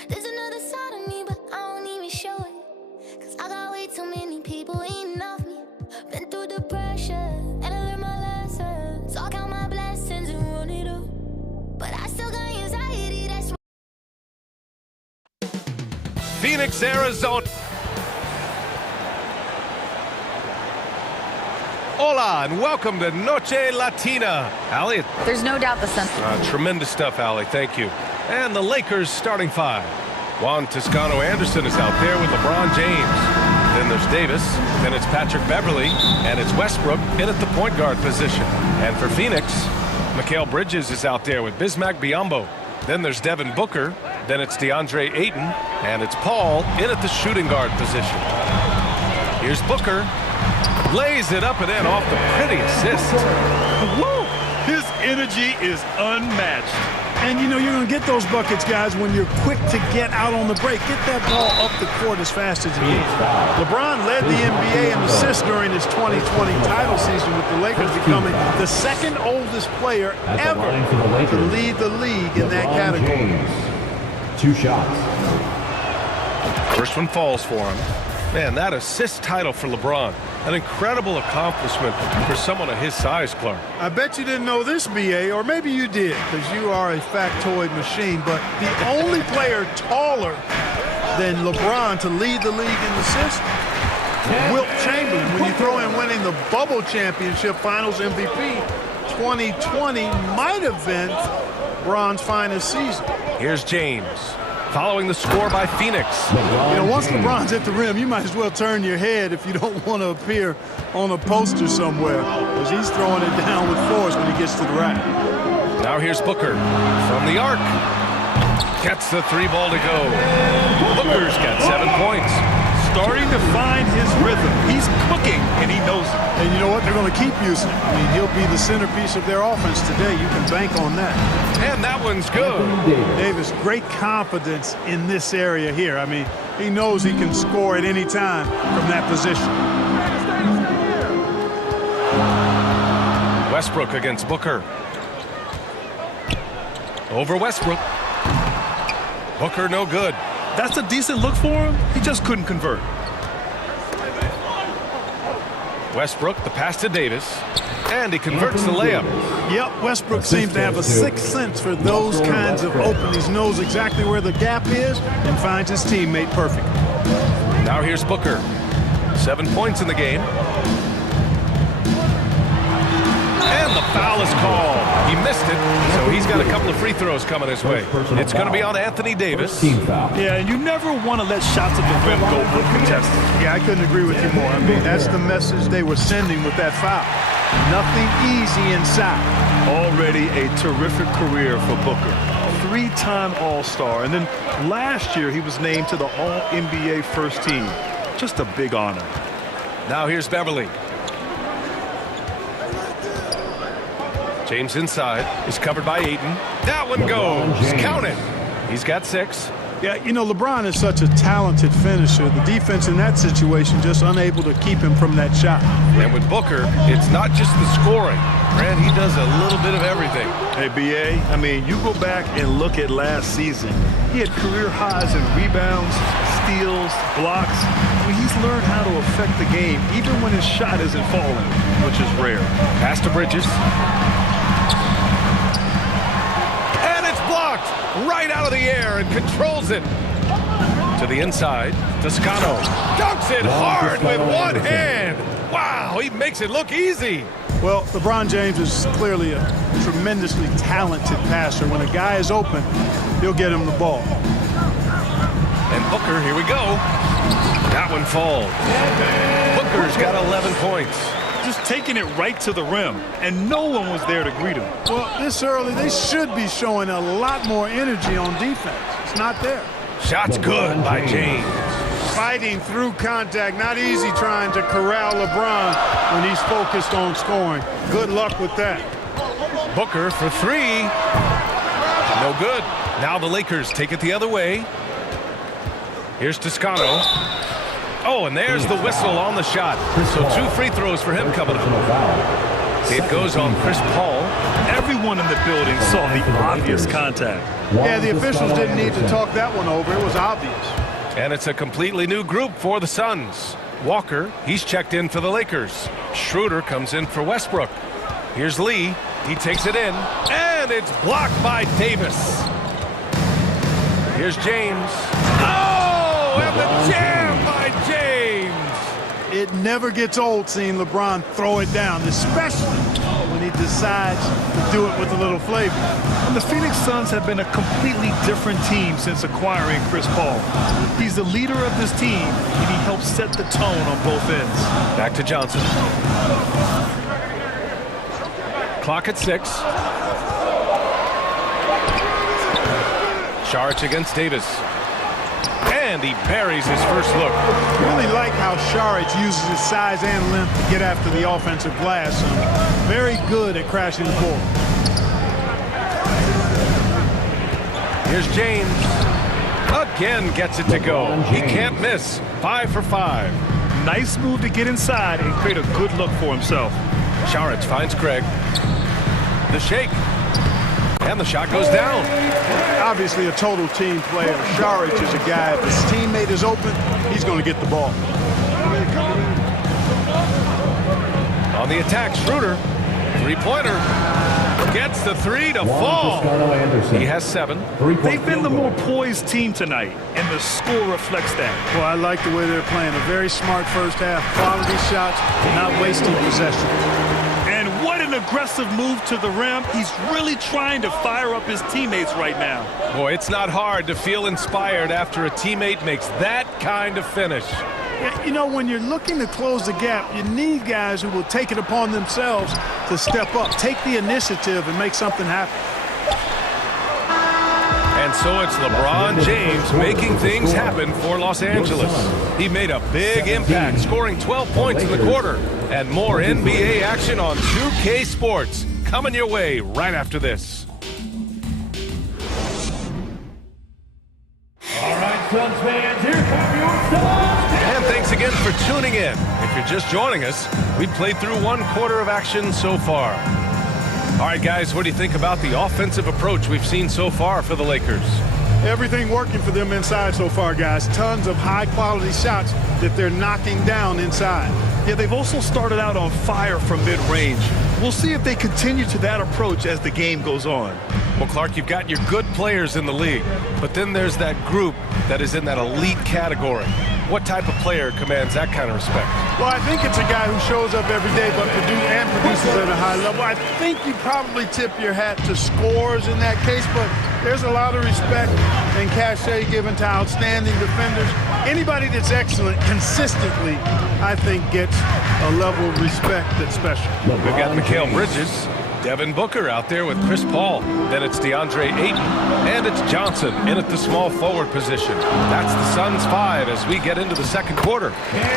There's another side of me, but I don't even show it. Cause I got way too many people eating off me. Been through the pressure, and I learned my lessons. So I count my blessings and run it up. But I still got anxiety, that's Phoenix, Arizona. Hola, and welcome to Noche Latina. Allie. There's no doubt the sense. Tremendous stuff, Allie. Thank you. And the Lakers starting five. Juan Toscano Anderson is out there with LeBron James. Then there's Davis. Then it's Patrick Beverly. And it's Westbrook in at the point guard position. And for Phoenix, Mikal Bridges is out there with Bismack Biyombo. Then there's Devin Booker. Then it's DeAndre Ayton. And it's Paul in at the shooting guard position. Here's Booker. Lays it up and in off the pretty assist. Woo! His energy is unmatched. And, you know, you're going to get those buckets, guys, when you're quick to get out on the break. Get that ball up the court as fast as you can. LeBron led the NBA in assists during his 2020 title season, with the Lakers becoming the second oldest player ever to lead the league in that category. 2 shots. First one falls for him. Man, that assist title for LeBron. An incredible accomplishment for someone of his size, Clark. I bet you didn't know this, B.A., or maybe you did, because you are a factoid machine, but the only player taller than LeBron to lead the league in assists, Wilt Chamberlain. When you throw in winning the Bubble Championship Finals MVP, 2020 might have been LeBron's finest season. Here's James. Following the score by Phoenix. You know, once LeBron's at the rim, you might as well turn your head if you don't want to appear on a poster somewhere, because he's throwing it down with force when he gets to the rack. Now here's Booker from the arc. Gets the 3 ball to go. Booker's got 7 points. Starting to find his rhythm. He's cooking, and he knows it. And you know what? They're going to keep using it. I mean, he'll be the centerpiece of their offense today. You can bank on that. And that one's good. Davis, great confidence in this area here. I mean, he knows he can score at any time from that position. Westbrook against Booker. Over Westbrook. Booker no good. That's a decent look for him. He just couldn't convert. Westbrook, the pass to Davis. And he converts the layup. Yep, Westbrook seems to have a sixth sense for those kinds of openings. Knows exactly where the gap is and finds his teammate perfect. Now here's Booker. 7 points in the game. And the foul is called. He missed it, so he's got a couple of free throws coming his way. It's going to be on Anthony Davis. Yeah, and you never want to let shots at the rim go uncontested. Yeah, I couldn't agree with you more. I mean, that's the message they were sending with that foul. Nothing easy inside. Already a terrific career for Booker. 3-time All-Star, and then last year he was named to the All-NBA first team. Just a big honor. Now here's Beverly. James inside is covered by Ayton. That one goes. Count it. He's got 6. Yeah, you know, LeBron is such a talented finisher. The defense in that situation just unable to keep him from that shot. And with Booker, it's not just the scoring. Brad, he does a little bit of everything. Hey, B.A., I mean, you go back and look at last season. He had career highs in rebounds, steals, blocks. I mean, he's learned how to affect the game, even when his shot isn't falling, which is rare. Pass to Bridges. Right out of the air and controls it. To the inside, Toscano dunks it hard with one hand. Wow, he makes it look easy. Well, LeBron James is clearly a tremendously talented passer. When a guy is open, he'll get him the ball. And Booker, here we go. That one falls. Booker's got 11 points. Just taking it right to the rim, and no one was there to greet him. Well, this early, they should be showing a lot more energy on defense. It's not there. Shot's good by James. Fighting through contact, not easy trying to corral LeBron when he's focused on scoring. Good luck with that. Booker for 3. No good. Now the Lakers take it the other way. Here's Toscano. Oh, and there's the whistle on the shot. So 2 free throws for him coming up. It goes on Chris Paul. Everyone in the building saw the obvious contact. Yeah, the officials didn't need to talk that one over. It was obvious. And it's a completely new group for the Suns. Walker, he's checked in for the Lakers. Schroeder comes in for Westbrook. Here's Lee. He takes it in, and it's blocked by Davis. Here's James. Oh, and the jam by James. It never gets old seeing LeBron throw it down, especially when he decides to do it with a little flavor. And the Phoenix Suns have been a completely different team since acquiring Chris Paul. He's the leader of this team, and he helps set the tone on both ends. Back to Johnson. Clock at 6. Saric against Davis. And he buries his first look. I really like how Saric uses his size and length to get after the offensive glass. Very good at crashing the ball. Here's James. Again gets it to go. He can't miss. 5 for 5. Nice move to get inside and create a good look for himself. Saric finds Craig. The shake. And the shot goes down. Obviously a total team player. Saric is a guy, if his teammate is open, he's going to get the ball. On the attack, Schroeder. Three-pointer. Gets the 3 to fall. He has 7. They've been the more poised team tonight, and the score reflects that. Well, I like the way they're playing. A very smart first half. Quality shots, not wasting possession. And what an aggressive move to the rim. He's really trying to fire up his teammates right now. Boy, it's not hard to feel inspired after a teammate makes that kind of finish. Yeah, you know, when you're looking to close the gap, you need guys who will take it upon themselves to step up, take the initiative, and make something happen. And so it's LeBron James making things happen for Los Angeles. He made a big impact, scoring 12 points in the quarter. And more NBA action on 2K Sports coming your way right after this. All right, Suns fans, here come your Suns. And thanks again for tuning in. If you're just joining us, we've played through 1 quarter of action so far. All right, guys, what do you think about the offensive approach we've seen so far for the Lakers? Everything working for them inside so far, guys. Tons of high-quality shots that they're knocking down inside. Yeah, they've also started out on fire from mid-range. We'll see if they continue to that approach as the game goes on. Well, Clark, you've got your good players in the league, but then there's that group that is in that elite category. What type of player commands that kind of respect? Well, I think it's a guy who shows up every day but produces at a high level. I think you probably tip your hat to scores in that case, but there's a lot of respect and cachet given to outstanding defenders. Anybody that's excellent consistently, I think, gets a level of respect that's special. We've got Mikal Bridges, Devin Booker out there with Chris Paul. Then it's DeAndre Ayton, and it's Johnson in at the small forward position. That's the Suns 5 as we get into the second quarter.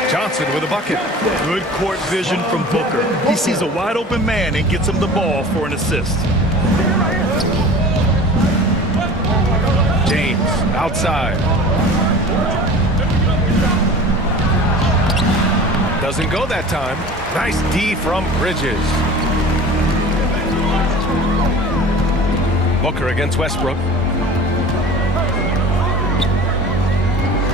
Johnson with a bucket. Good court vision from Booker. He sees a wide open man and gets him the ball for an assist. James outside. Doesn't go that time. Nice D from Bridges. Booker against Westbrook.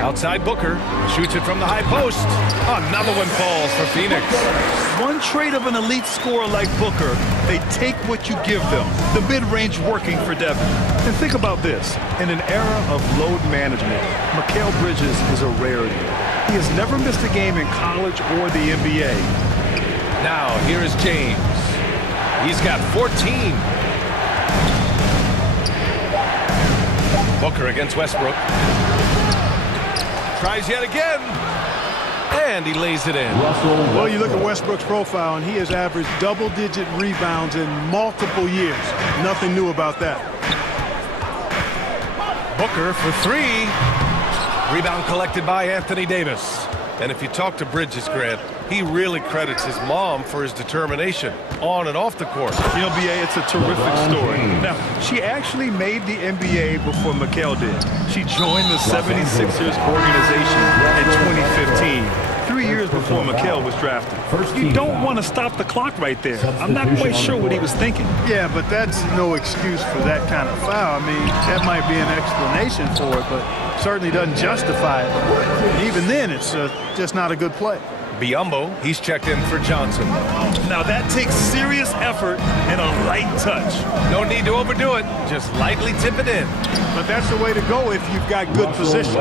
Outside Booker. Shoots it from the high post. Another one falls for Phoenix. One trait of an elite scorer like Booker, they take what you give them. The mid-range working for Devin. And think about this. In an era of load management, Mikal Bridges is a rarity. He has never missed a game in college or the NBA. Now, here is James. He's got 14. Booker against Westbrook. Tries yet again. And he lays it in. Well, you look at Westbrook's profile, and he has averaged double-digit rebounds in multiple years. Nothing new about that. Booker for 3. Rebound collected by Anthony Davis. And if you talk to Bridges, Grant, he really credits his mom for his determination on and off the court. You know, B.A., it's a terrific story. Now, she actually made the NBA before Mikal did. She joined the 76ers organization in 2015. 3 3 years before Mikal was drafted. You don't want to stop the clock right there. I'm not quite sure what he was thinking. Yeah, but that's no excuse for that kind of foul. I mean, that might be an explanation for it, but certainly doesn't justify it. And even then, it's just not a good play. Biyombo, he's checked in for Johnson. Now that takes serious effort and a light touch. No need to overdo it. Just lightly tip it in. But that's the way to go if you've got good position.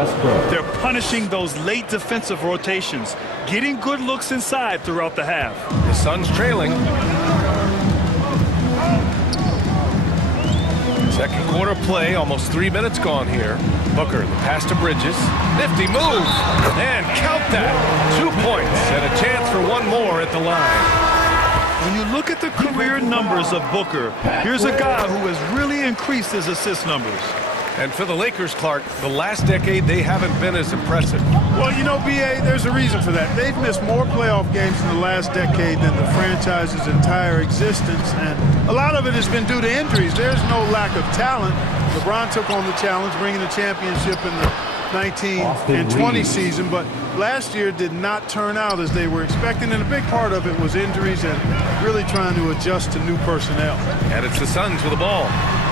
They're punishing those late defensive rotations, getting good looks inside throughout the half. The Suns trailing. Second quarter play, almost 3 minutes gone here. Booker, the pass to Bridges. Nifty move. And count that. 2 points and a chance for one more at the line. When you look at the career numbers of Booker, here's a guy who has really increased his assist numbers. And for the Lakers, Clark, the last decade, they haven't been as impressive. Well, you know, B.A., there's a reason for that. They've missed more playoff games in the last decade than the franchise's entire existence, and a lot of it has been due to injuries. There's no lack of talent. LeBron took on the challenge, bringing the championship in the 19 and 20 season, but last year did not turn out as they were expecting, and a big part of it was injuries and really trying to adjust to new personnel. And it's the Suns with the ball.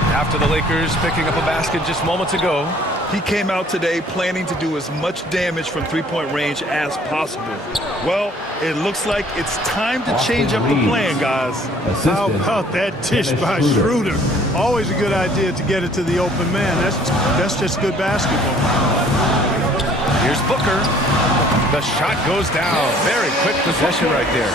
After the Lakers picking up a basket just moments ago. He came out today planning to do as much damage from three-point range as possible. Well, it looks like it's time to change up the plan, guys. How about that dish by Schroeder? Always a good idea to get it to the open man. That's just good basketball. Here's Booker. The shot goes down. Very quick possession right there.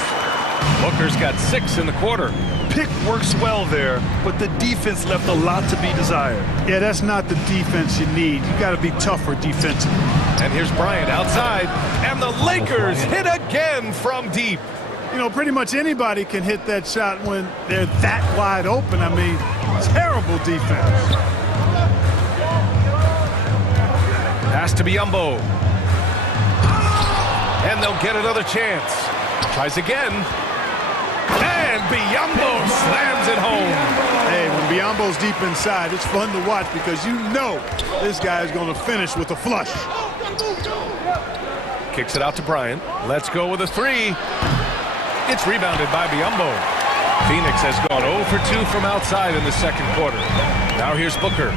Booker's got 6 in the quarter. Pick works well there, but the defense left a lot to be desired. Yeah, that's not the defense you need. You got to be tougher defensively. And here's Bryant outside, and the Lakers hit again from deep. You know, pretty much anybody can hit that shot when they're that wide open. I mean, terrible defense. Pass to Biyombo. And they'll get another chance. Tries again. And Biyombo slams it home. Hey, when Biyombo's deep inside, it's fun to watch because you know this guy is going to finish with a flush. Kicks it out to Bryant. Let's go with a 3. It's rebounded by Biyombo. Phoenix has gone 0 for 2 from outside in the second quarter. Now here's Booker.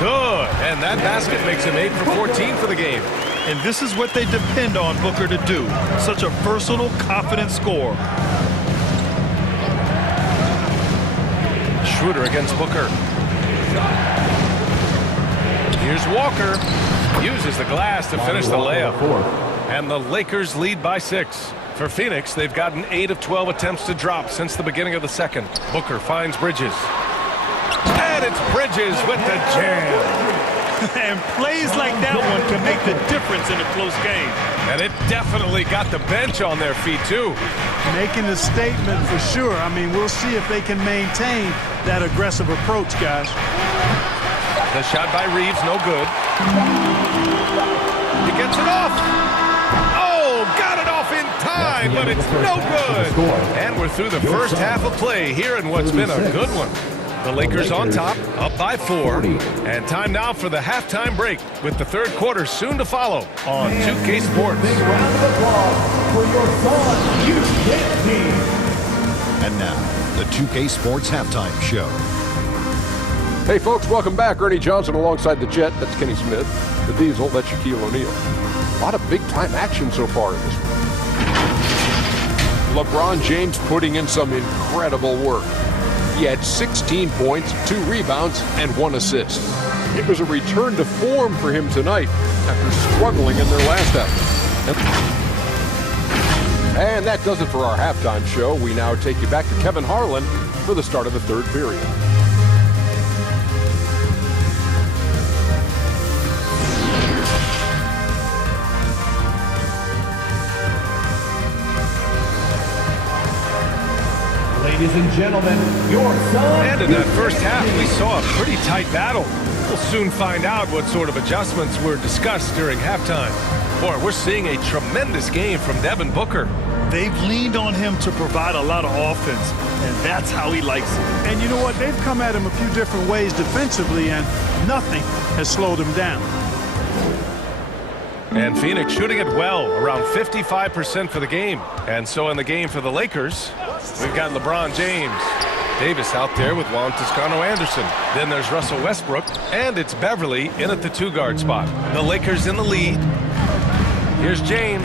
Good. And that basket makes him 8 for 14 for the game. And this is what they depend on Booker to do. Such a versatile, confident scorer. Schroeder against Booker. Here's Walker. Uses the glass to finish the layup. And the Lakers lead by 6. For Phoenix, they've gotten 8 of 12 attempts to drop since the beginning of the second. Booker finds Bridges. And it's Bridges with the jam. And plays like that one can make the difference in a close game. And it definitely got the bench on their feet, too. Making a statement for sure. I mean, we'll see if they can maintain that aggressive approach, guys. The shot by Reeves, no good. He gets it off. Oh, got it off in time, but it's no good. And we're through the first half of play here in what's been a good one. The Lakers on top, up by 4. And time now for the halftime break with the third quarter soon to follow on 2K Sports. Big round of applause for your Suns UK team. And now, the 2K Sports Halftime Show. Hey folks, welcome back. Ernie Johnson alongside the Jet. That's Kenny Smith. The Diesel, that's Shaquille O'Neal. A lot of big-time action so far in this one. LeBron James putting in some incredible work. He had 16 points, 2 rebounds, and 1 assist. It was a return to form for him tonight after struggling in their last effort. And that does it for our halftime show. We now take you back to Kevin Harlan for the start of the third period. Ladies and gentlemen, your Suns. And in that first half, we saw a pretty tight battle. We'll soon find out what sort of adjustments were discussed during halftime. Boy, we're seeing a tremendous game from Devin Booker. They've leaned on him to provide a lot of offense, and that's how he likes it. And you know what? They've come at him a few different ways defensively, and nothing has slowed him down. And Phoenix shooting it well, around 55% for the game. And so in the game for the Lakers, we've got LeBron James. Davis out there with Juan Toscano Anderson. Then there's Russell Westbrook, and it's Beverly in at the 2-guard spot. The Lakers in the lead. Here's James.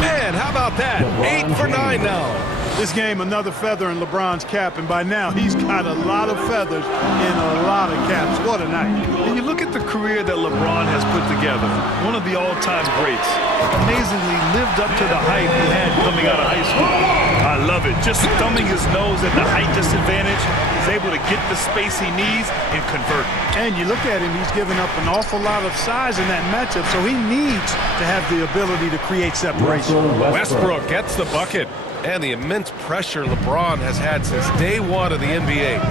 And how about that? 8 for 9 now. This game, another feather in LeBron's cap, and by now he's got a lot of feathers in a lot of caps. What a night. And you look at the career that LeBron has put together, one of the all-time greats. Amazingly lived up to the hype he had coming out of high school. I love it. Just thumbing his nose at the height disadvantage, he's able to get the space he needs and convert. And you look at him, he's given up an awful lot of size in that matchup, so he needs to have the ability to create separation. Westbrook gets the bucket. And the immense pressure LeBron has had since day one of the NBA.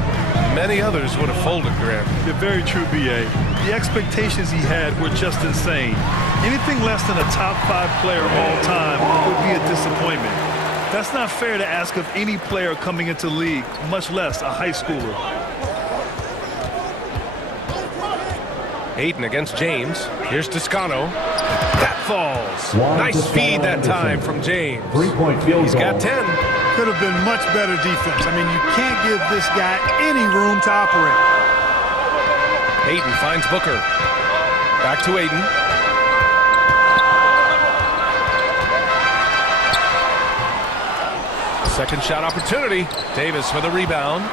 Many others would have folded, Grant. You're very true, B.A. The expectations he had were just insane. Anything less than a top 5 player of all time would be a disappointment. That's not fair to ask of any player coming into the league, much less a high schooler. Ayton against James. Here's Toscano. That falls. Nice feed that time from James. He's got 10. Could have been much better defense. I mean, you can't give this guy any room to operate. Ayton finds Booker. Back to Ayton. Second shot opportunity. Davis for the rebound.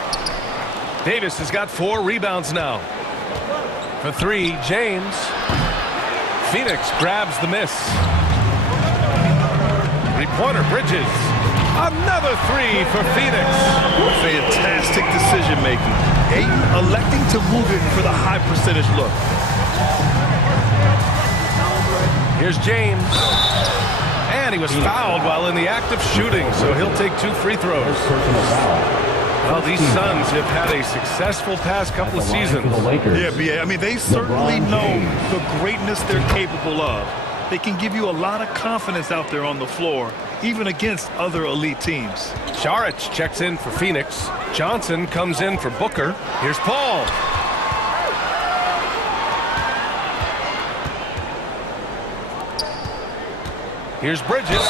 Davis has got 4 rebounds now. For 3, James. Phoenix grabs the miss. 3-pointer, Bridges. Another 3 for Phoenix. Fantastic decision-making. Ayton electing to move it for the high percentage look. Here's James. And he was fouled while in the act of shooting, so he'll take 2 free throws. Well, these Suns have had a successful past couple of seasons. Yeah, B.A. I mean, they certainly know the greatness they're capable of. They can give you a lot of confidence out there on the floor, even against other elite teams. Saric checks in for Phoenix. Johnson comes in for Booker. Here's Paul. Here's Bridges.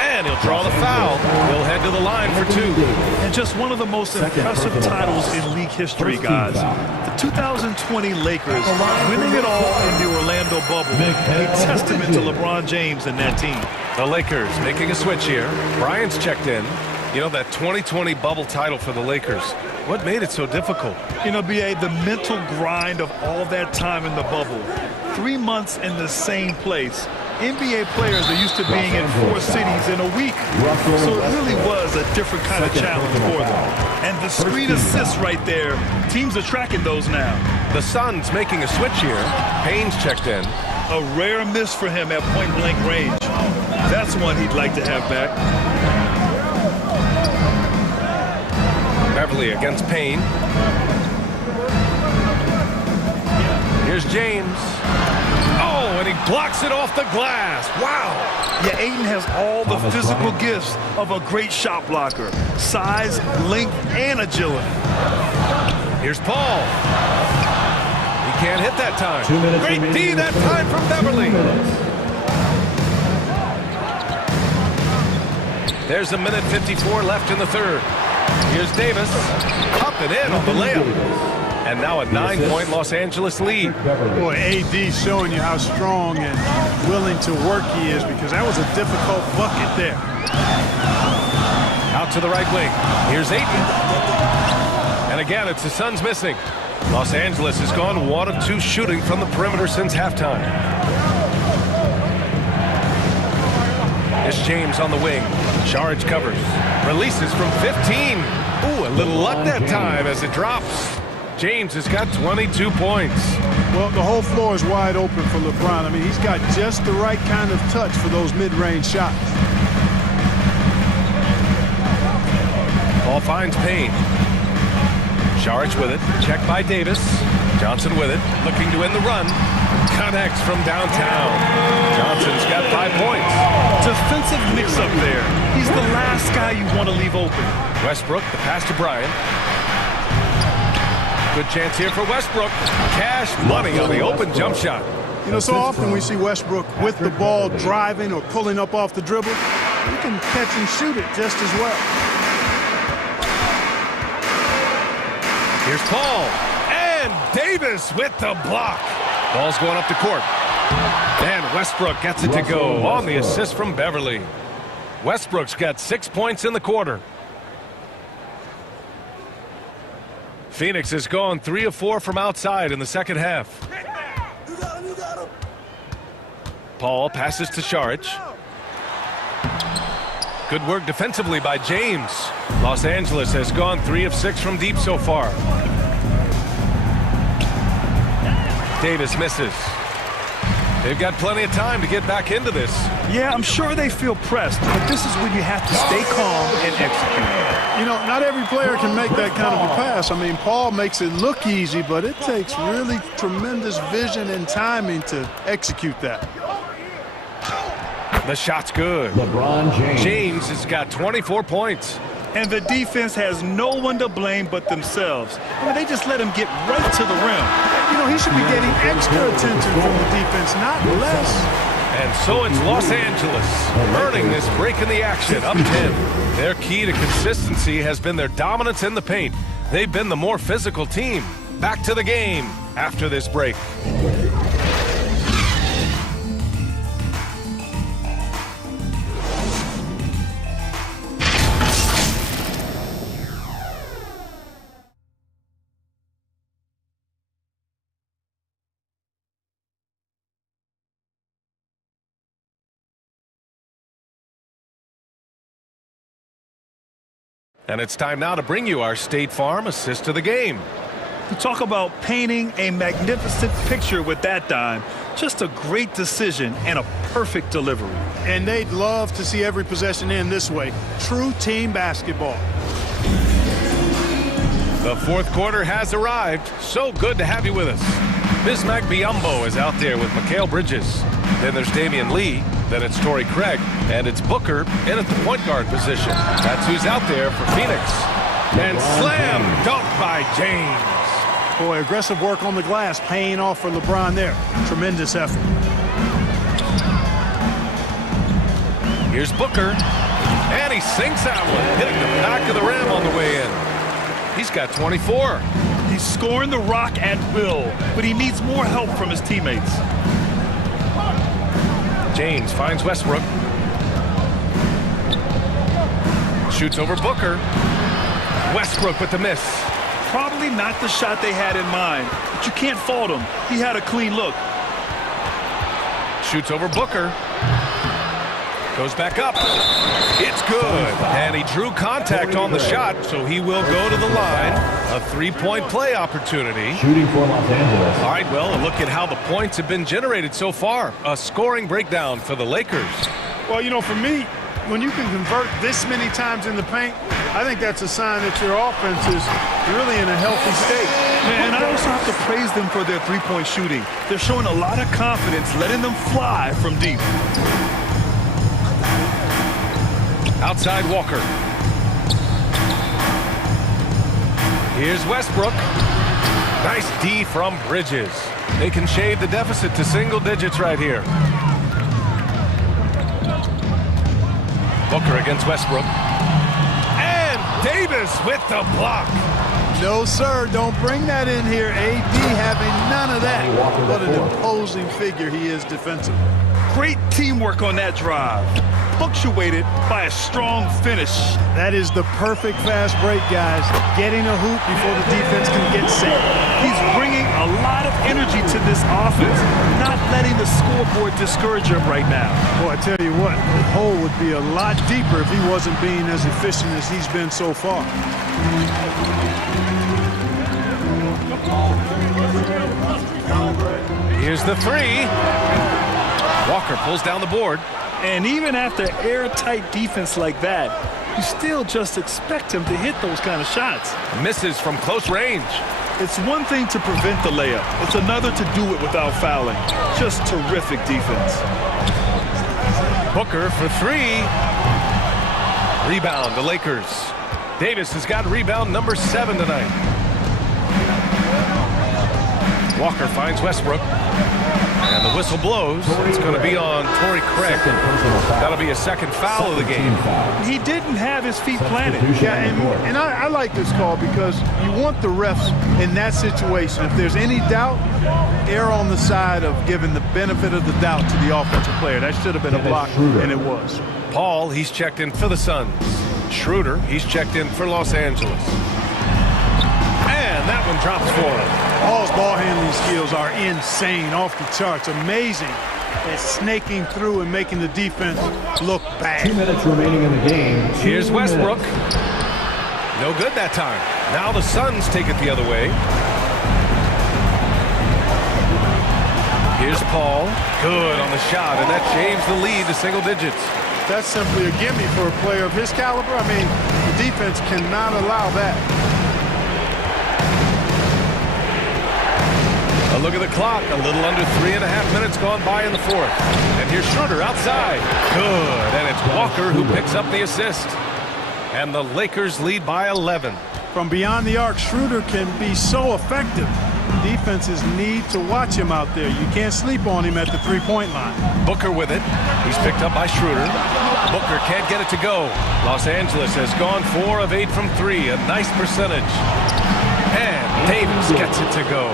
And he'll draw the foul. He'll head to the line for 2. And just one of the most impressive titles in league history, guys. The 2020 Lakers winning it all in the Orlando bubble. A testament to LeBron James and that team. The Lakers making a switch here. Bryant's checked in. You know, that 2020 bubble title for the Lakers, what made it so difficult? You know, B.A., the mental grind of all that time in the bubble. 3 months in the same place. NBA players are used to being in 4 cities in a week. So it really was a different kind of challenge for them. And the screen assists right there, teams are tracking those now. The Suns making a switch here. Payne's checked in. A rare miss for him at point-blank range. That's one he'd like to have back. Beverly against Payne. Here's James. Oh, and he blocks it off the glass. Wow. Yeah, Ayton has all the physical gifts of a great shot blocker. Size, length, and agility. Here's Paul. He can't hit that time. Great D that time from Beverly. There's 1:54 left in the third. Here's Davis. Up and in on the layup. And now a 9-point Los Angeles lead. Boy, AD showing you how strong and willing to work he is, because that was a difficult bucket there. Out to the right wing. Here's Ayton. And again, it's the Suns missing. Los Angeles has gone 1 of 2 shooting from the perimeter since halftime. It's James on the wing. Saric covers. Releases from 15. Ooh, a little luck that time as it drops. James has got 22 points. Well, the whole floor is wide open for LeBron. I mean, he's got just the right kind of touch for those mid-range shots. Ball finds Payne. Saric with it. Checked by Davis. Johnson with it. Looking to end the run. Connects from downtown. Johnson's got 5 points. Defensive mix-up there. He's the last guy you want to leave open. Westbrook, the pass to Bryant. Good chance here for Westbrook. Cash money on the open jump shot. You know, so often we see Westbrook with the ball driving or pulling up off the dribble. He can catch and shoot it just as well. Here's Paul. And Davis with the block. Ball's going up the court. And Westbrook gets it to go on the assist from Beverly. Westbrook's got 6 points in the quarter. Phoenix has gone 3 of 4 from outside in the second half. Paul passes to Šarić. Good work defensively by James. Los Angeles has gone 3 of 6 from deep so far. Davis misses. They've got plenty of time to get back into this. Yeah, I'm sure they feel pressed, but this is when you have to stay calm and execute. You know, not every player can make that kind of a pass. I mean, Paul makes it look easy, but it takes really tremendous vision and timing to execute that. The shot's good. LeBron James. James has got 24 points. And the defense has no one to blame but themselves. I mean, they just let him get right to the rim. You know, he should be getting extra attention from the defense, not less. And so it's Los Angeles earning this break in the action, up 10. Their key to consistency has been their dominance in the paint. They've been the more physical team. Back to the game after this break. And it's time now to bring you our State Farm assist of the game. You talk about painting a magnificent picture with that dime. Just a great decision and a perfect delivery. And they'd love to see every possession end this way. True team basketball. The fourth quarter has arrived. So good to have you with us. Bismack Biyombo is out there with Mikal Bridges. Then there's Damian Lee. Then it's Torrey Craig. And it's Booker in at the point guard position. That's who's out there for Phoenix. And slam dunk by James. Boy, aggressive work on the glass, paying off for LeBron there. Tremendous effort. Here's Booker. And he sinks that one, hitting the back of the rim on the way in. He's got 24. He's scoring the rock at will, but he needs more help from his teammates. James finds Westbrook. Shoots over Booker. Westbrook with the miss. Probably not the shot they had in mind, but you can't fault him. He had a clean look. Shoots over Booker. Goes back up. It's good. And he drew contact on the shot, so he will go to the line. A three-point play opportunity. Shooting for Los Angeles. All right, well, look at how the points have been generated so far. A scoring breakdown for the Lakers. Well, you know, for me, when you can convert this many times in the paint, I think that's a sign that your offense is really in a healthy state. And I also have to praise them for their three-point shooting. They're showing a lot of confidence, letting them fly from deep. Outside Walker. Here's Westbrook. Nice D from Bridges. They can shave the deficit to single digits right here. Booker against Westbrook. And Davis with the block. No, sir, don't bring that in here. AD having none of that. What an imposing figure he is defensively. Great teamwork on that drive. Punctuated by a strong finish. That is the perfect fast break, guys. Getting a hoop before the defense can get set. He's bringing a lot of energy to this offense, not letting the scoreboard discourage him right now. Boy, I tell you what, the hole would be a lot deeper if he wasn't being as efficient as he's been so far. Here's the three. Walker pulls down the board. And even after airtight defense like that, you still just expect him to hit those kind of shots. Misses from close range. It's one thing to prevent the layup. It's another to do it without fouling. Just terrific defense. Booker for three. Rebound, the Lakers. Davis has got rebound number 7 tonight. Walker finds Westbrook. And the whistle blows. It's going to be on Torrey Craig. That'll be a second foul of the game. He didn't have his feet planted. Yeah, and I like this call because you want the refs in that situation. If there's any doubt, err on the side of giving the benefit of the doubt to the offensive player. That should have been a block, and it was. Paul, he's checked in for the Suns. Schroeder, he's checked in for Los Angeles. And that one drops for him. Paul's ball handling skills are insane, off the charts, amazing at snaking through and making the defense look bad. 2 minutes remaining in the game. Here's Westbrook. No good that time. Now the Suns take it the other way. Here's Paul. Good on the shot, and that shaves the lead to single digits. That's simply a gimme for a player of his caliber. I mean, the defense cannot allow that. A look at the clock. A little under 3.5 minutes gone by in the fourth. And here's Schroeder outside. Good. And it's Walker who picks up the assist. And the Lakers lead by 11. From beyond the arc, Schroeder can be so effective. Defenses need to watch him out there. You can't sleep on him at the three-point line. Booker with it. He's picked up by Schroeder. Booker can't get it to go. Los Angeles has gone 4 of 8 from 3. A nice percentage. And Davis gets it to go.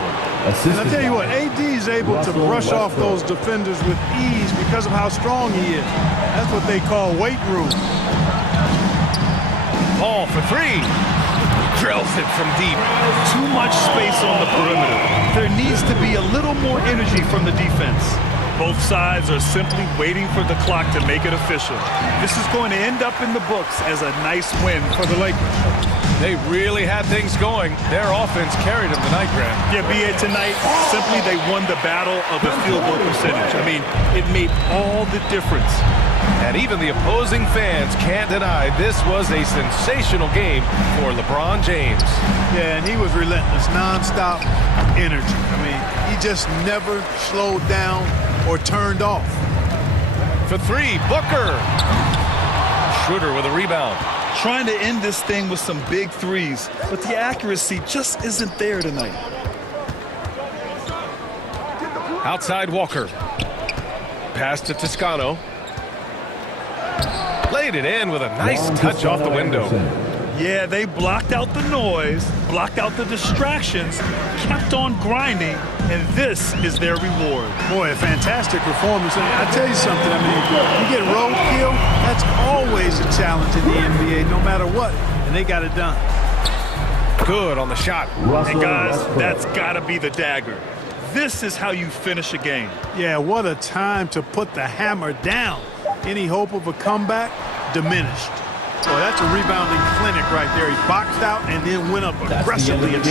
And I tell you what, AD is able to brush off those defenders with ease because of how strong he is. That's what they call weight room. Paul for 3. Drills it from deep. Too much space on the perimeter. There needs to be a little more energy from the defense. Both sides are simply waiting for the clock to make it official. This is going to end up in the books as a nice win for the Lakers. They really had things going. Their offense carried them tonight, Grant. Yeah, B.A. tonight, simply they won the battle of the field goal percentage. I mean, it made all the difference. And even the opposing fans can't deny this was a sensational game for LeBron James. Yeah, and he was relentless, nonstop energy. I mean, he just never slowed down or turned off. For 3, Booker. Schroeder with a rebound. Trying to end this thing with some big threes, but the accuracy just isn't there tonight. Outside Walker. Pass to Toscano. Laid it in with a nice touch off the window. Yeah, they blocked out the noise, blocked out the distractions, kept on grinding, and this is their reward. Boy, a fantastic performance. And I tell you something, I mean, you get roadkill, that's always a challenge in the NBA, no matter what, and they got it done. Good on the shot. And guys, that's got to be the dagger. This is how you finish a game. Yeah, what a time to put the hammer down. Any hope of a comeback? Diminished. Boy, that's a rebounding clinic right there. He boxed out and then went up aggressively and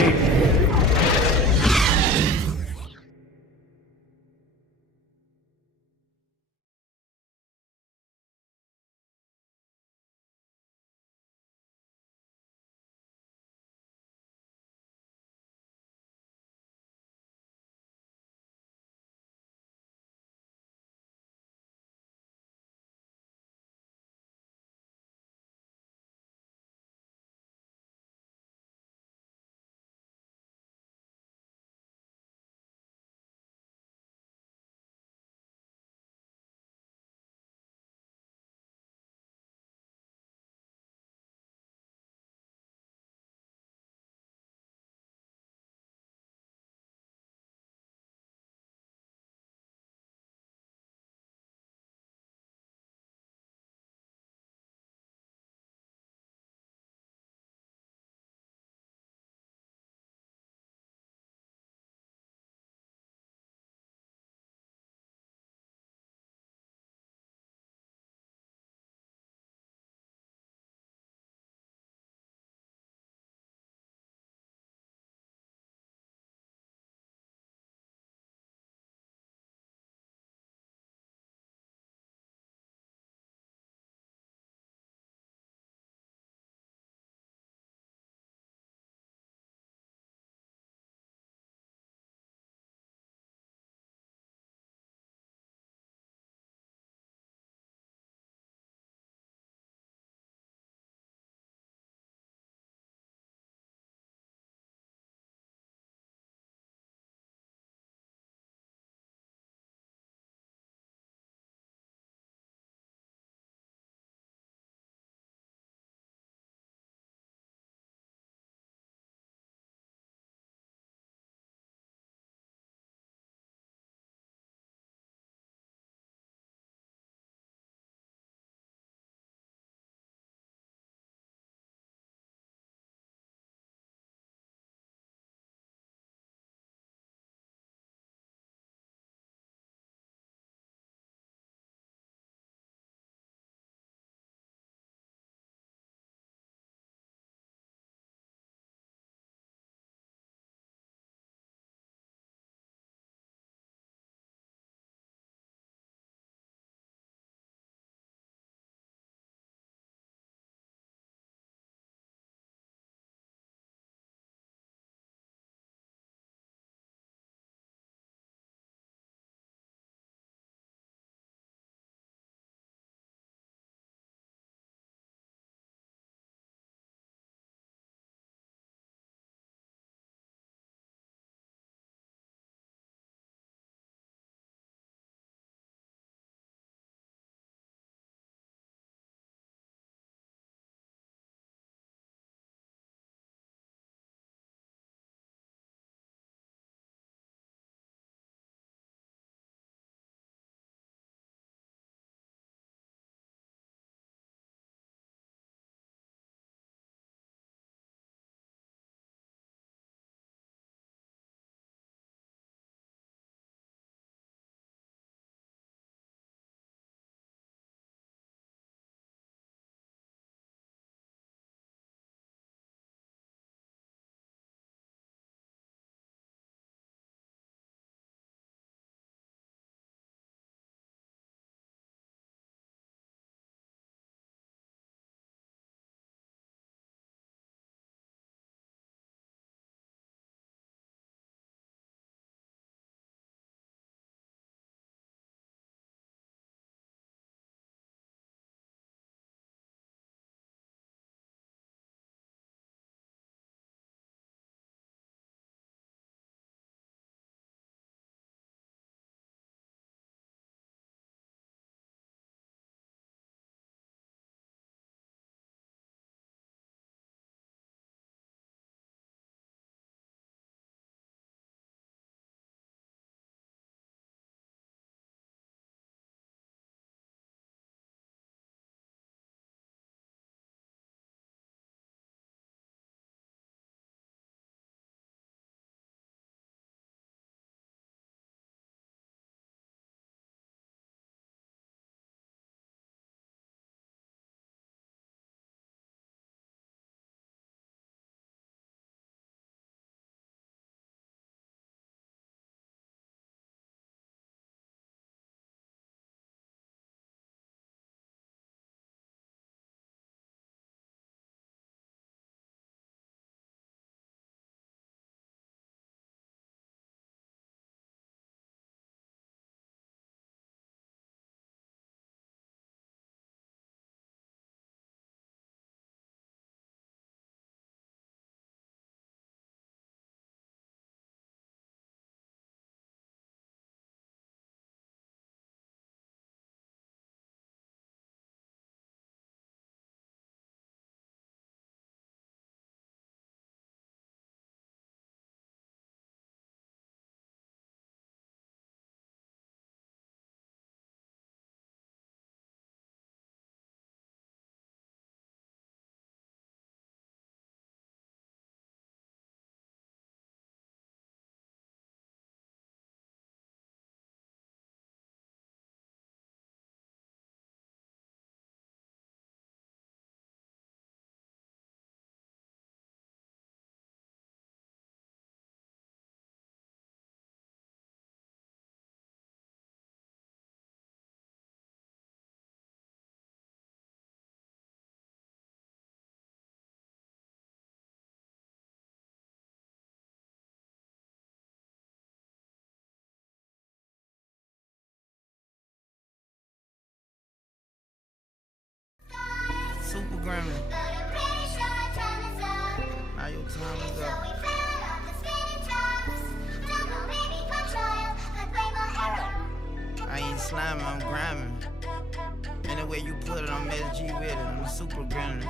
slamming, I'm grinding. Any way you put it, I'm SG with it. I'm a super grinder.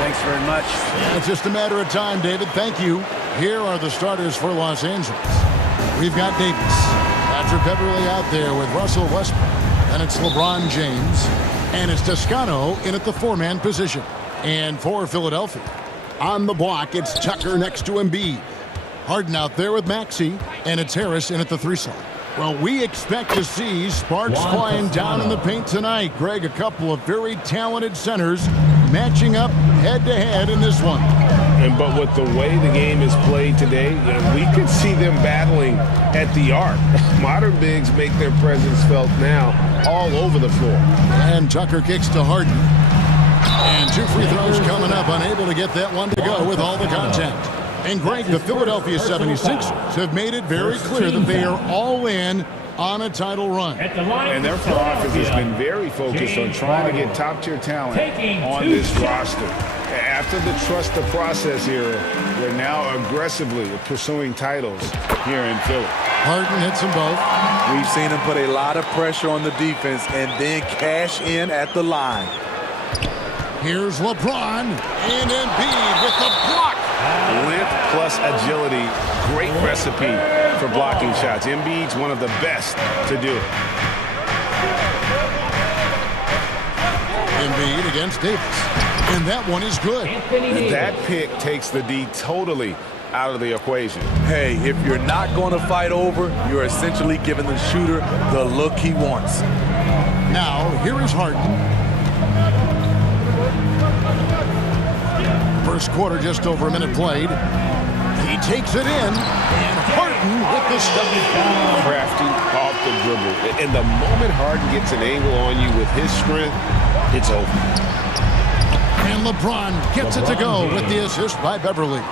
Thanks very much. It's just a matter of time, David. Thank you. Here are the starters for Los Angeles. We've got Davis. Patrick Beverly out there with Russell Westbrook. And it's LeBron James. And it's Toscano in at the four-man position. And for Philadelphia, on the block, it's Tucker next to Embiid. Harden out there with Maxey. And it's Harris in at the three slot. Well, we expect to see sparks flying down in the paint tonight. Greg, a couple of very talented centers matching up head-to-head in this one. But with the way the game is played today, we could see them battling at the arc. Modern bigs make their presence felt now all over the floor. And Tucker kicks to Harden. And two free throws coming up, unable to get that one to go with all the contact. And Greg, the Philadelphia 76ers have made it very clear that they are all in on a title run. And their front office has been very focused on trying to get top-tier talent on this roster. After the trust the process era, they're now aggressively pursuing titles here in Philly. Harden hits them both. We've seen him put a lot of pressure on the defense and then cash in at the line. Here's LeBron and Embiid with the block. Length plus agility, great recipe for blocking shots. Embiid's one of the best to do it. Embiid against Davis. And that one is good. That pick takes the D totally out of the equation. Hey, if you're not going to fight over, you're essentially giving the shooter the look he wants. Now, here is Harden. First quarter, just over a minute played. He takes it in, and Harden with the step. Crafty off the dribble. And the moment Harden gets an angle on you with his strength, it's over. And LeBron gets it to go with the assist by Beverly.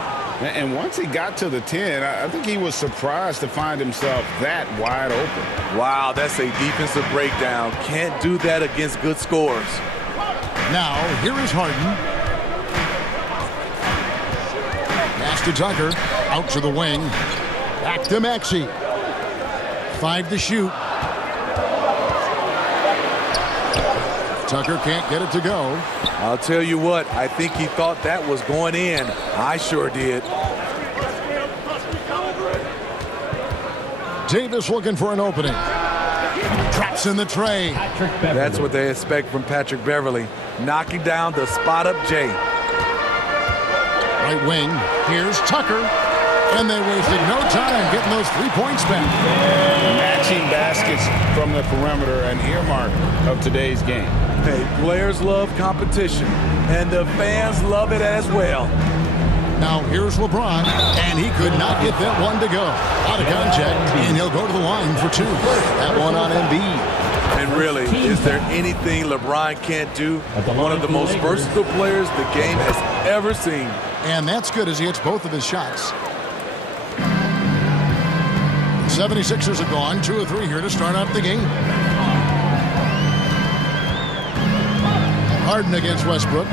And once he got to the 10, I think he was surprised to find himself that wide open. Wow, that's a defensive breakdown. Can't do that against good scores. Now, here is Harden. Pass to Tucker. Out to the wing. Back to Maxey. 5 to shoot. Tucker can't get it to go. I'll tell you what, I think he thought that was going in. I sure did. Davis looking for an opening. Traps in the tray. That's what they expect from Patrick Beverly. Knocking down the spot-up J. Right wing. Here's Tucker. And they wasted no time getting those 3 points back. Matching baskets from the perimeter, an earmark of today's game. Hey, players love competition, and the fans love it as well. Now here's LeBron, and he could not get that one to go. Out of contact, and he'll go to the line for 2. That one on Embiid. And really, is there anything LeBron can't do? One of the most versatile players the game has ever seen. And that's good as he hits both of his shots. 76ers have gone 2 of 3 here to start out the game. Harden against Westbrook.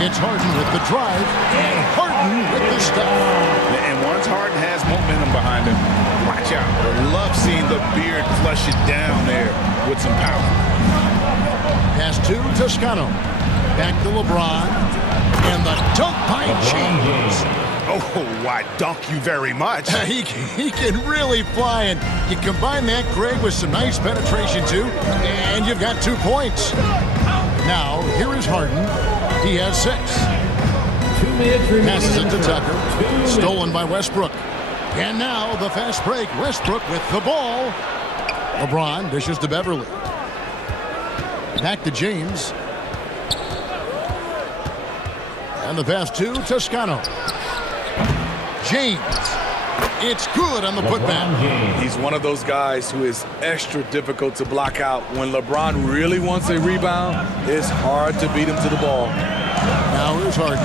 It's Harden with the drive, and Harden with the step. And once Harden has momentum behind him, watch out. I love seeing the beard flush it down there with some power. Pass to Toscano. Back to LeBron. And the dunk by James. Oh, why, dunk you very much. He can really fly, and you combine that, Greg, with some nice penetration, too, and you've got 2 points. Now, here is Harden. He has 6. 2 minutes remaining. Passes it to Tucker. Stolen by Westbrook. And now the fast break. Westbrook with the ball. LeBron dishes to Beverly. Back to James. And the pass to Toscano. James. It's good on the putback. He's one of those guys who is extra difficult to block out. When LeBron really wants a rebound, it's hard to beat him to the ball. Now here's Harden.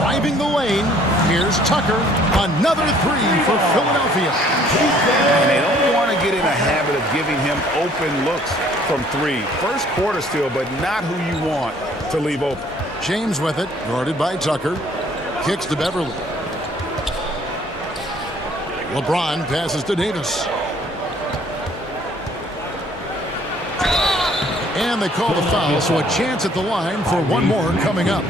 Driving the lane. Here's Tucker. Another three for Philadelphia. And they don't want to get in a habit of giving him open looks from three. First quarter still, but not who you want to leave open. James with it, guarded by Tucker. Kicks to Beverly. LeBron passes to Davis. And they call the foul, so a chance at the line for one more coming up.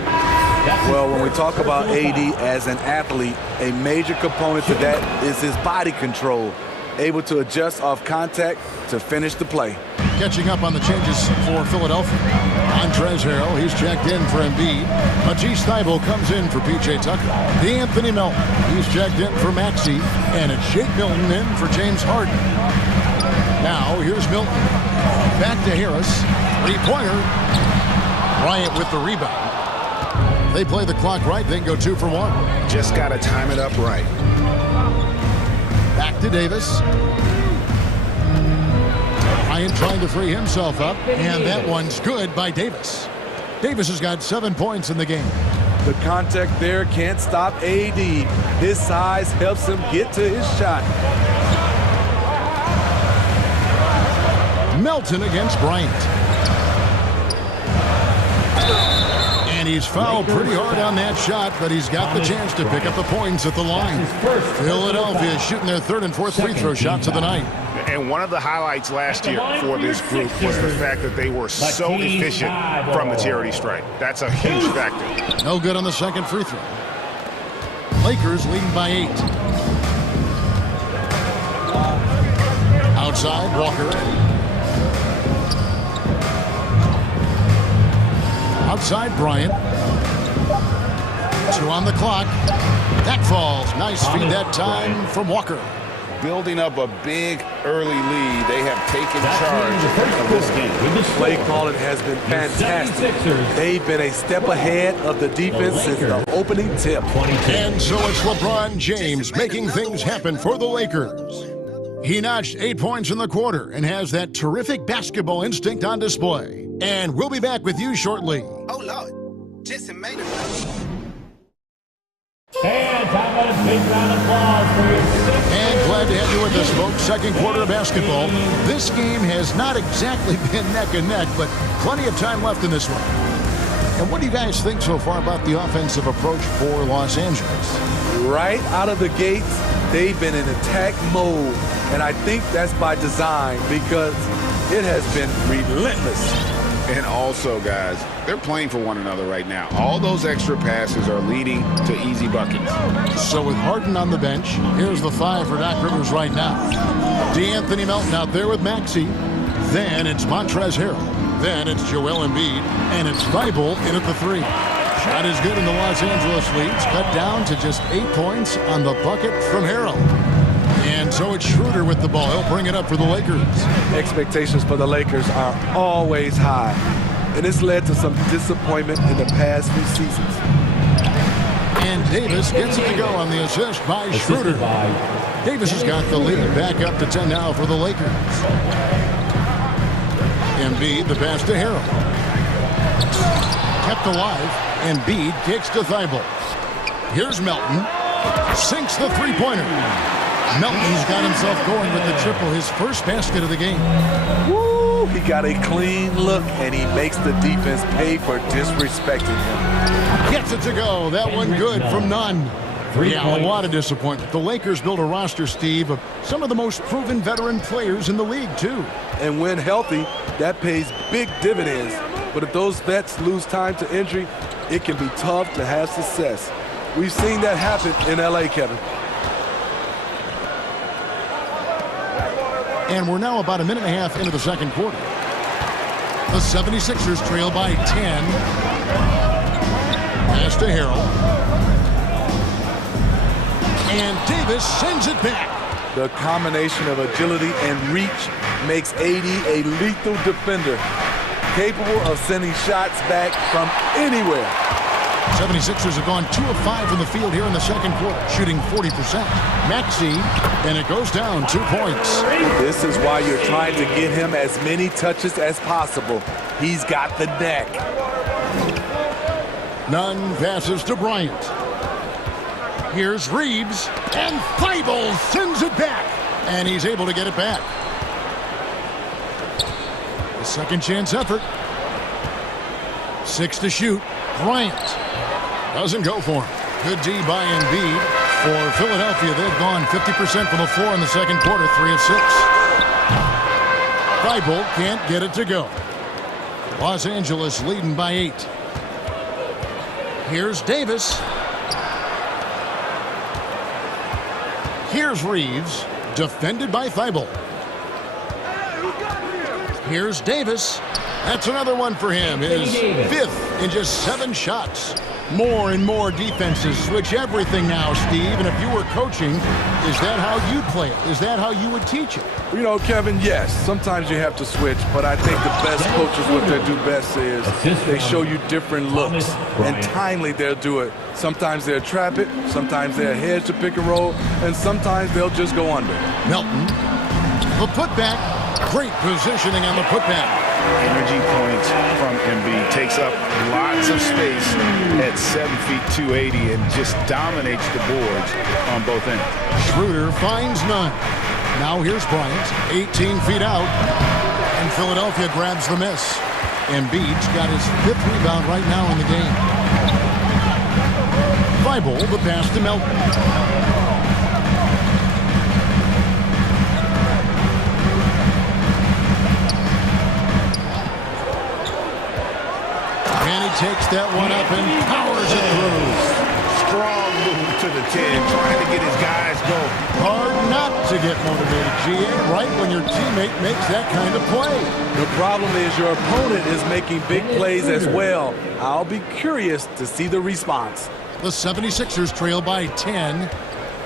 Well, when we talk about AD as an athlete, a major component to that is his body control, able to adjust off contact to finish the play. Catching up on the changes for Philadelphia. Montrezl Harrell, he's checked in for Embiid. Matisse Thybulle comes in for P.J. Tucker. Anthony Melton, he's checked in for Maxey. And it's Shake Milton in for James Harden. Now, here's Milton. Back to Harris. Three-pointer. Bryant with the rebound. They play the clock right, then go 2 for 1. Just got to time it up right. Back to Davis. Bryant trying to free himself up, and that one's good by Davis. Davis has got 7 points in the game. The contact there can't stop AD. His size helps him get to his shot. Melton against Bryant. And he's fouled pretty hard on that shot, but he's got the chance to pick up the points at the line. Philadelphia is shooting their 3rd and 4th free throw shots of the night. And one of the highlights last year for this group was the fact that they were so efficient from the charity stripe. That's a huge factor. No good on the second free throw. Lakers leading by 8. Outside, Walker. Outside, Bryant. 2 on the clock. That falls. Nice feed that time from Walker. Building up a big early lead, they have taken charge of this game. The play calling has been fantastic. They've been a step ahead of the defense since the opening tip. And so it's LeBron James making things happen for the Lakers. He notched 8 points in the quarter and has that terrific basketball instinct on display. And we'll be back with you shortly. Oh, Lord. Just made it. And time out a big round of applause for your And glad to have you with us, folks. Second quarter of basketball. This game has not exactly been neck and neck, but plenty of time left in this one. And what do you guys think so far about the offensive approach for Los Angeles? Right out of the gates, they've been in attack mode. And I think that's by design because it has been relentless. And also, guys, they're playing for one another right now. All those extra passes are leading to easy buckets. So with Harden on the bench, here's the 5 for Doc Rivers right now. D'Anthony Melton out there with Maxey. Then it's Montrezl Harrell. Then it's Joel Embiid. And it's Thybulle in at the 3. Shot is good in the Los Angeles leads. Cut down to just 8 points on the bucket from Harrell. And so it's Schroeder with the ball. He'll bring it up for the Lakers. Expectations for the Lakers are always high. And it's led to some disappointment in the past few seasons. And Davis gets it to go on the assist by Schroeder. Davis has got the lead back up to 10 now for the Lakers. Embiid, the pass to Harrell. Kept alive. Embiid kicks to Thybulle. Here's Melton. Sinks the three-pointer. Melton's got himself going with the triple, his first basket of the game. Woo! He got a clean look, and he makes the defense pay for disrespecting him. Gets it to go. That one good from none. Yeah, a lot of disappointment. The Lakers built a roster, Steve, of some of the most proven veteran players in the league, too. And when healthy, that pays big dividends. But if those vets lose time to injury, it can be tough to have success. We've seen that happen in L.A., Kevin. And we're now about a minute and a half into the second quarter. The 76ers trail by 10. Pass to Harrell. And Davis sends it back. The combination of agility and reach makes AD a lethal defender, capable of sending shots back from anywhere. 76ers have gone 2 of 5 from the field here in the second quarter, shooting 40%. Maxey, and it goes down 2 points. This is why you're trying to get him as many touches as possible. He's got the neck. Nunn passes to Bryant. Here's Reeves, and Thibault sends it back, and he's able to get it back. The second chance effort. 6 to shoot. Bryant doesn't go for him. Good D by Embiid. For Philadelphia, they've gone 50% from the floor in the second quarter, 3 of 6. Thibault can't get it to go. Los Angeles leading by 8. Here's Davis. Here's Reeves, defended by Thibault. Here's Davis. That's another one for him. His 5th in just 7 shots. More and more defenses switch everything now, Steve. And if you were coaching, is that how you'd play it? Is that how you would teach it? You know, Kevin, yes. Sometimes you have to switch, but I think the best coaches, what they do best is they show you different looks. And timely, they'll do it. Sometimes they'll trap it. Sometimes they'll hedge to pick and roll. And sometimes they'll just go under. Melton. The putback. Great positioning on the putback. Energy points from Embiid. Takes up lots of space at 7 feet 280 and just dominates the boards on both ends. Schroeder finds none. Now here's Bryant, 18 feet out, and Philadelphia grabs the miss. Embiid's got his 5th rebound right now in the game. Thibault, the pass to Melton. Takes that one up and powers it through. Strong move to the 10, trying to get his guys going. Hard not to get motivated, GA, right when your teammate makes that kind of play. The problem is your opponent is making big plays as well. I'll be curious to see the response. The 76ers trail by 10.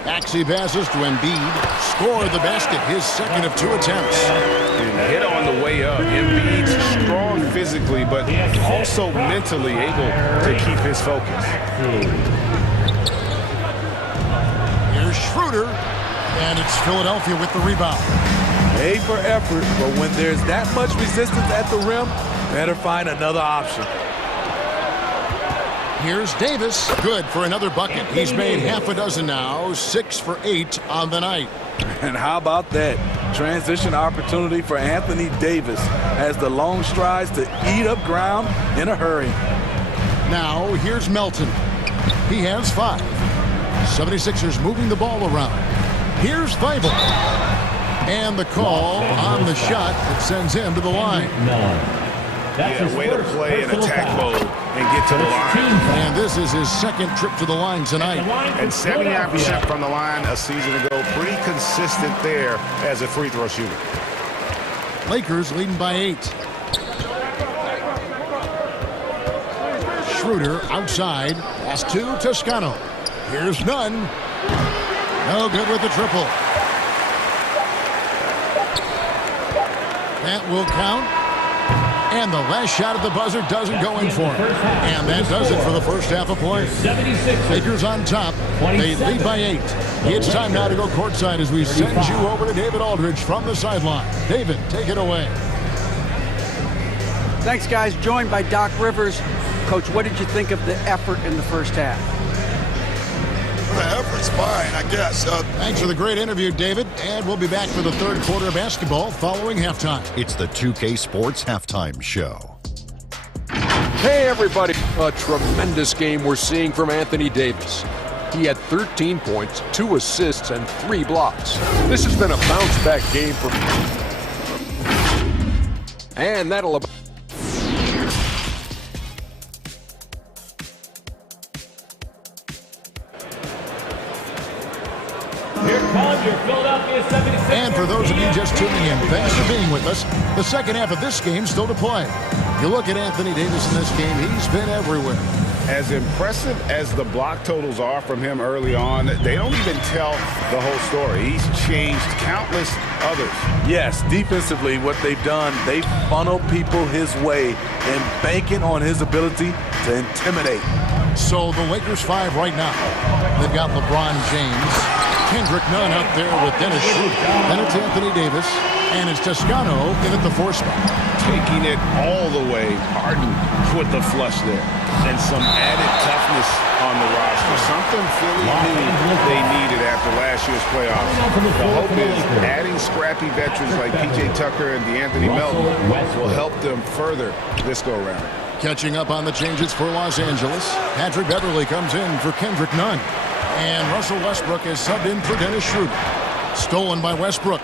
Maxey passes to Embiid. Scored the basket, his 2nd of 2 attempts. And hit on the way up. Embiid's strong physically, but also mentally able to keep his focus. Here's Schroeder, and it's Philadelphia with the rebound. A for effort, but when there's that much resistance at the rim, better find another option. Here's Davis. Good for another bucket. He's made half a dozen now. 6 for 8 on the night. And how about that? Transition opportunity for Anthony Davis as the long strides to eat up ground in a hurry. Now here's Melton. He has 5. 76ers moving the ball around. Here's Thibault. And the call on the shot that sends him to the line. Yeah, way to play in attack mode and get to the line. And this is his 2nd trip to the line tonight. And 79% from the line a season ago. Pretty consistent there as a free throw shooter. Lakers leading by 8. Schroeder outside. Pass to Toscano. Here's Nunn. No good with the triple. That will count. And the last shot at the buzzer doesn't go in for him. And that does it for the first half of play. Lakers on top. They lead by 8. It's time now to go courtside as we send you over to David Aldridge from the sideline. David, take it away. Thanks, guys. Joined by Doc Rivers. Coach, what did you think of the effort in the first half? The effort's fine, I guess. Thanks for the great interview, David. And we'll be back for the 3rd quarter of basketball following halftime. It's the 2K Sports Halftime Show. Hey, everybody. A tremendous game we're seeing from Anthony Davis. He had 13 points, 2 assists, and 3 blocks. This has been a bounce-back game for him. And that'll about... And for those of you just tuning in, thanks for being with us. The second half of this game still to play. You look at Anthony Davis in this game, he's been everywhere. As impressive as the block totals are from him early on, they don't even tell the whole story. He's changed countless others. Yes, defensively, what they've done, they funnel people his way and banking on his ability to intimidate. So the Lakers 5 right now. They've got LeBron James, Kendrick Nunn out there with Dennis Schroeder. Then it's Anthony Davis, and it's Toscano in at the 4 spot. Taking it all the way, Harden with the flush there. And some added toughness on the roster. Something Philly knew they needed after last year's playoffs. The hope is adding scrappy veterans like P.J. Tucker and DeAnthony Melton will help them further this go-around. Catching up on the changes for Los Angeles, Patrick Beverley comes in for Kendrick Nunn. And Russell Westbrook is subbed in for Dennis Schroeder. Stolen by Westbrook.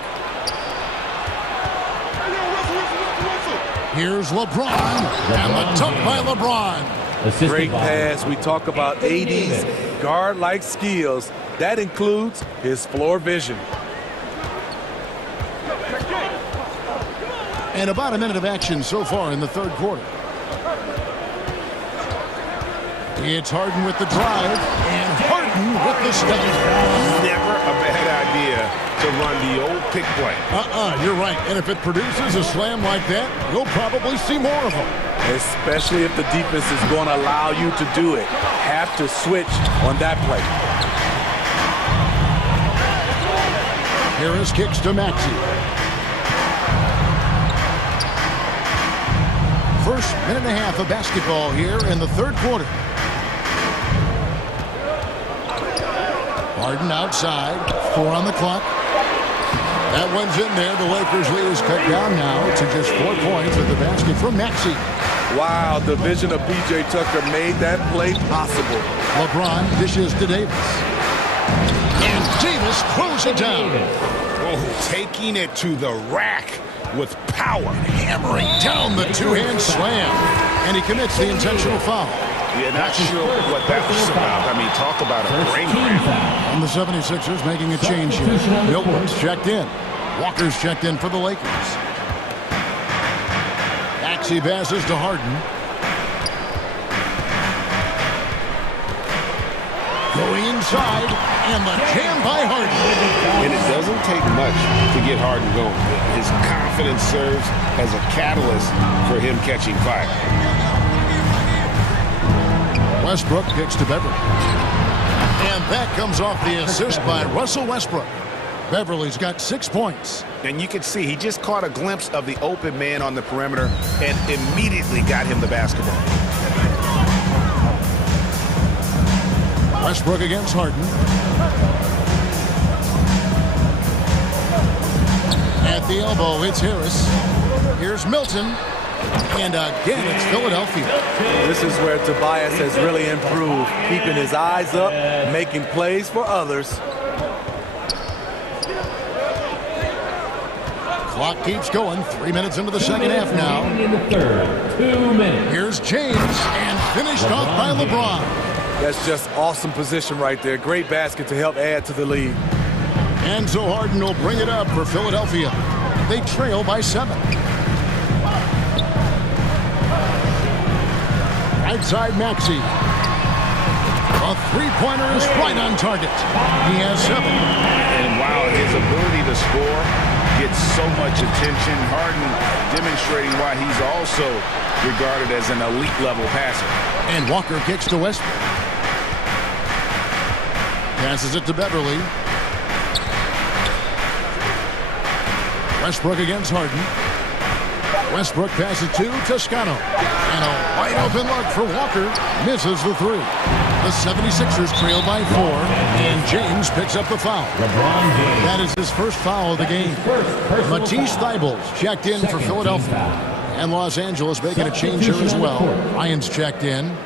Here's LeBron, and the dunk by LeBron. Great pass. We talk about AD's guard-like skills. That includes his floor vision. And about a minute of action so far in the third quarter. It's Harden with the drive, and Harden with the step. Never a bad idea to run the old pick play. You're right. And if it produces a slam like that, you'll probably see more of them. Especially if the defense is going to allow you to do it. Have to switch on that play. Here is kicks to Maxey. First minute and a half of basketball here in the third quarter. Harden outside, 4 on the clock. That one's in there. The Lakers lead is cut down now to just 4 points with the basket from Maxey. Wow, the vision of P.J. Tucker made that play possible. LeBron dishes to Davis. And Davis throws it down. Oh, taking it to the rack with power. Hammering down the two-hand slam. And he commits the intentional foul. Yeah, not sure what that was about. I mean, talk about a brain cramp. And the 76ers making a change here. Milton's checked in. Walker's checked in for the Lakers. Maxey passes to Harden. Going inside, and the jam by Harden. And it doesn't take much to get Harden going. His confidence serves as a catalyst for him catching fire. Westbrook kicks to Beverley. And that comes off the assist by Russell Westbrook. Beverley's got 6 points. And you can see he just caught a glimpse of the open man on the perimeter and immediately got him the basketball. Westbrook against Harden. At the elbow, it's Harris. Here's Milton. And again, it's Philadelphia. This is where Tobias has really improved, keeping his eyes up, making plays for others. Clock keeps going. 3 minutes into the second half now. In the third, 2 minutes. Here's James, and finished off by LeBron. That's just awesome position right there. Great basket to help add to the lead. And so Harden will bring it up for Philadelphia. They trail by 7. Outside Maxey. A three-pointer is right on target. He has 7. And while his ability to score gets so much attention, Harden demonstrating why he's also regarded as an elite-level passer. And Walker kicks to Westbrook. Passes it to Beverley. Westbrook against Harden. Westbrook passes to Toscano. And a wide open look for Walker. Misses the 3. The 76ers trail by 4. And James picks up the foul. That is his first foul of the game. Matisse Thybulle's checked in for Philadelphia. And Los Angeles making a change here as well. Ryan's checked in.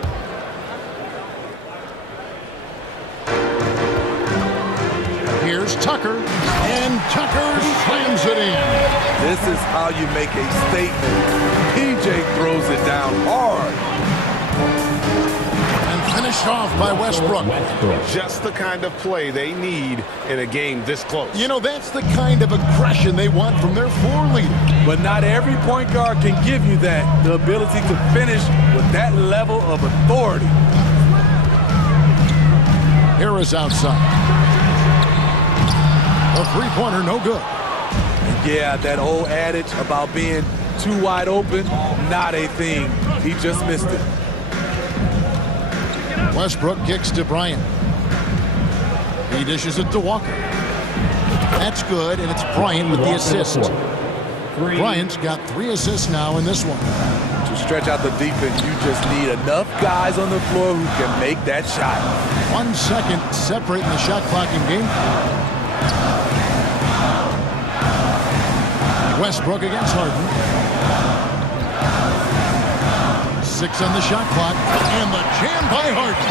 Here's Tucker, and Tucker slams it in. This is how you make a statement. PJ throws it down hard. And finished off by Westbrook. Just the kind of play they need in a game this close. You know, that's the kind of aggression they want from their floor leader. But not every point guard can give you that. The ability to finish with that level of authority. Harris outside. A three-pointer, no good. Yeah, that old adage about being too wide open, not a thing. He just missed it. Westbrook kicks to Bryant. He dishes it to Walker. That's good, and it's Bryant with the assist. Bryant's got 3 assists now in this one. To stretch out the defense, you just need enough guys on the floor who can make that shot. 1 second separating the shot clock in game. Westbrook against Harden. 6 on the shot clock, and the jam by Harden.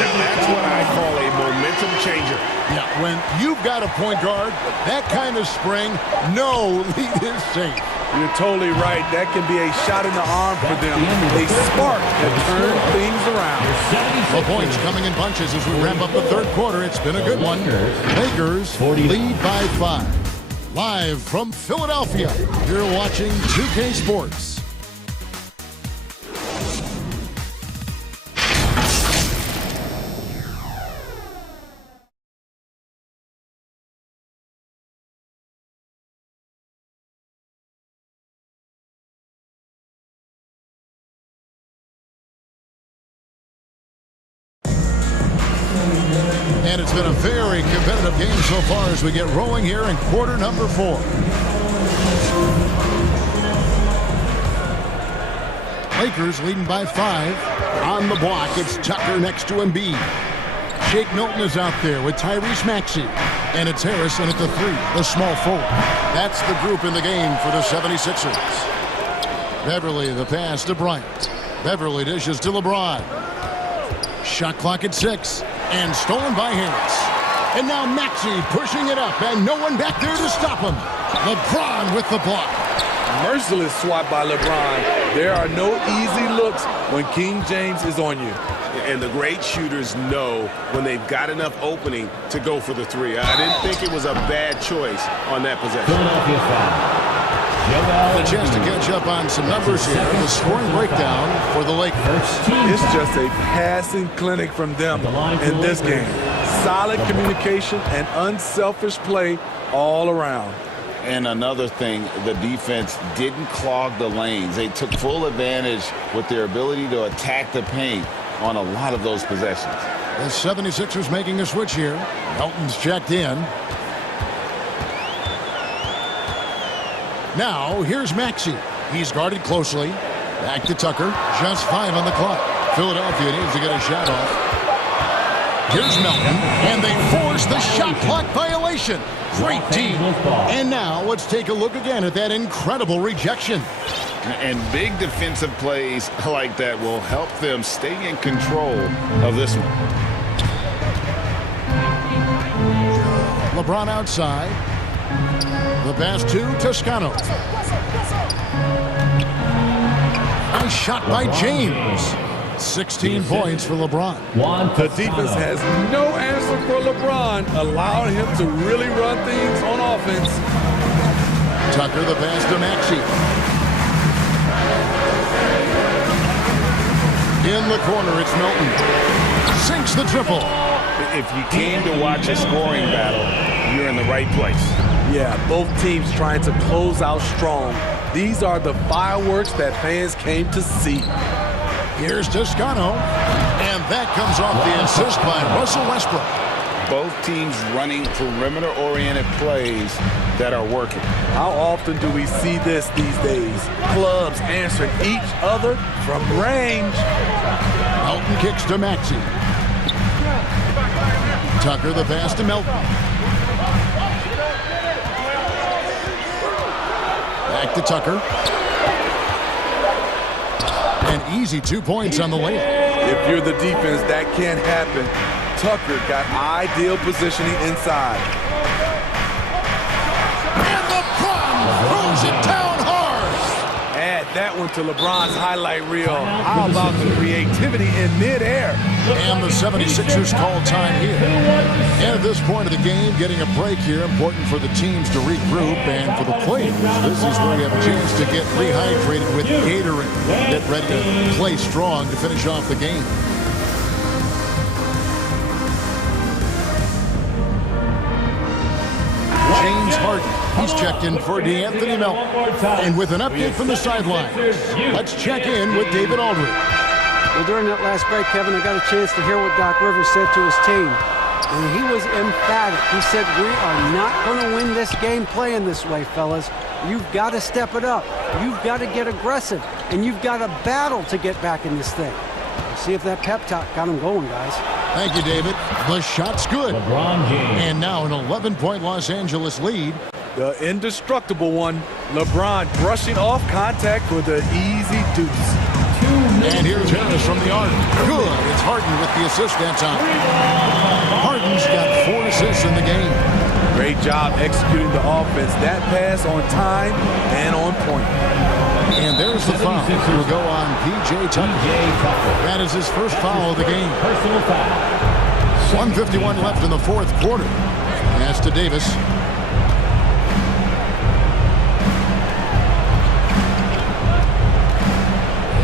Now that's what I call a momentum changer. Yeah, when you've got a point guard, that kind of spring, no lead is safe. You're totally right. That can be a shot in the arm for them. A spark that turns things around. The points coming in bunches as we wrap up the third quarter. It's been a good one. Lakers lead by 5. Live from Philadelphia, you're watching 2K Sports. And it's been a very competitive game so far as we get rolling here in quarter number 4. Lakers leading by 5. On the block, it's Tucker next to Embiid. Shake Milton is out there with Tyrese Maxey. And it's Harrison at the 3, the small forward. That's the group in the game for the 76ers. Beverly, the pass to Bryant. Beverly dishes to LeBron. Shot clock at 6. And stolen by Harris. And now Maxey pushing it up, and no one back there to stop him. LeBron with the block. Merciless swat by LeBron. There are no easy looks when King James is on you. And the great shooters know when they've got enough opening to go for the 3. I didn't think it was a bad choice on that possession. A chance to catch up on some numbers here. The scoring breakdown for the Lakers. It's just a passing clinic from them in this game. Solid communication and unselfish play all around. And another thing, the defense didn't clog the lanes. They took full advantage with their ability to attack the paint on a lot of those possessions. The 76ers making a switch here. Melton's checked in. Now, here's Maxey. He's guarded closely. Back to Tucker. Just 5 on the clock. Philadelphia needs to get a shot off. Here's Melton. And they force the shot clock violation. Great team. And now, let's take a look again at that incredible rejection. And big defensive plays like that will help them stay in control of this one. LeBron outside. The pass to Toscano. Nice shot by James. 16 points for LeBron. The defense has no answer for LeBron, allowing him to really run things on offense. Tucker, the pass to Maxey. In the corner, it's Milton. Sinks the triple. If you came to watch a scoring battle, you're in the right place. Yeah, both teams trying to close out strong. These are the fireworks that fans came to see. Here's Toscano, and that comes off the assist by Russell Westbrook. Both teams running perimeter-oriented plays that are working. How often do we see this these days? Clubs answering each other from range. Melton kicks to Maxey. Tucker, the pass to Melton. Back to Tucker. An easy 2 points on the layup. If you're the defense, that can't happen. Tucker got ideal positioning inside. And LeBron throws it down hard. Add that one to LeBron's highlight reel. How about the creativity in midair? And the 76ers call time here. And at this point of the game, getting a break here, important for the teams to regroup, and for the players, this is where you have a chance to get rehydrated with Gatorade. Get ready to play strong to finish off the game. James Harden, he's checked in for DeAnthony Melton. And with an update from the sidelines, let's check in with David Aldridge. Well, during that last break, Kevin, I got a chance to hear what Doc Rivers said to his team. And he was emphatic. He said, we are not going to win this game playing this way, fellas. You've got to step it up. You've got to get aggressive. And you've got to battle to get back in this thing. We'll see if that pep talk got him going, guys. Thank you, David. The shot's good. LeBron James. And now an 11-point Los Angeles lead. The indestructible one, LeBron brushing off contact for the easy deuce. And here's Harris from the arc. Good. It's Harden with the assist that time. Harden's got 4 assists in the game. Great job executing the offense. That pass on time and on point. And there's the foul. Will go on P.J. Tucker. That is his first foul of the game. Personal foul. 1:51 left in the fourth quarter. Pass to Davis.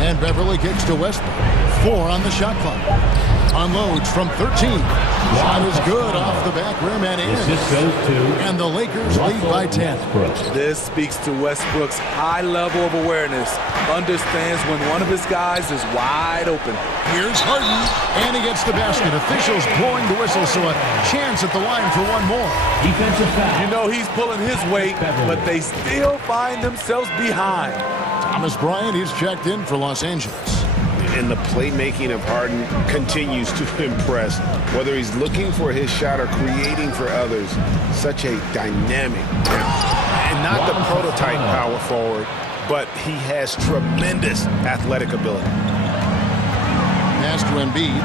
And Beverly kicks to Westbrook. 4 on the shot clock. Unloads from 13. Shot is good off the back rim and in. And the Lakers lead by 10. This speaks to Westbrook's high level of awareness. Understands when one of his guys is wide open. Here's Harden, and he gets the basket. Officials blowing the whistle, so a chance at the line for one more. Defensive foul. You know he's pulling his weight, but they still find themselves behind. Thomas Bryant, he's checked in for Los Angeles. And the playmaking of Harden continues to impress. Whether he's looking for his shot or creating for others, such a dynamic, and not the prototype power forward, but he has tremendous athletic ability. Pass to Embiid.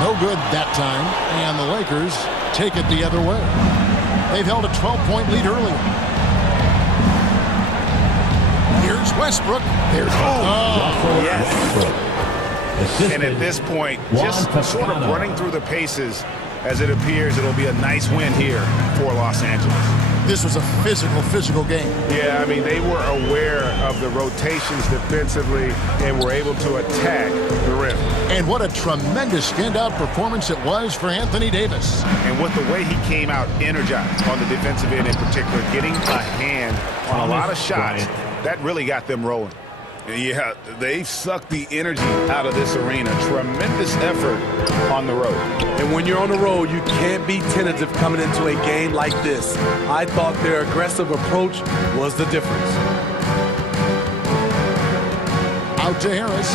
No good that time, and the Lakers take it the other way. They've held a 12-point lead earlier. Here's Westbrook. There's yes. And at this point, just sort of running through the paces, as it appears it'll be a nice win here for Los Angeles. This was a physical game. Yeah, I mean, they were aware of the rotations defensively and were able to attack the rim. And what a tremendous standout performance it was for Anthony Davis. And with the way he came out energized on the defensive end in particular, getting a hand on a lot of shots, that really got them rolling. Yeah, they've sucked the energy out of this arena. Tremendous effort on the road. And when you're on the road, you can't be tentative coming into a game like this. I thought their aggressive approach was the difference. Out to Harris.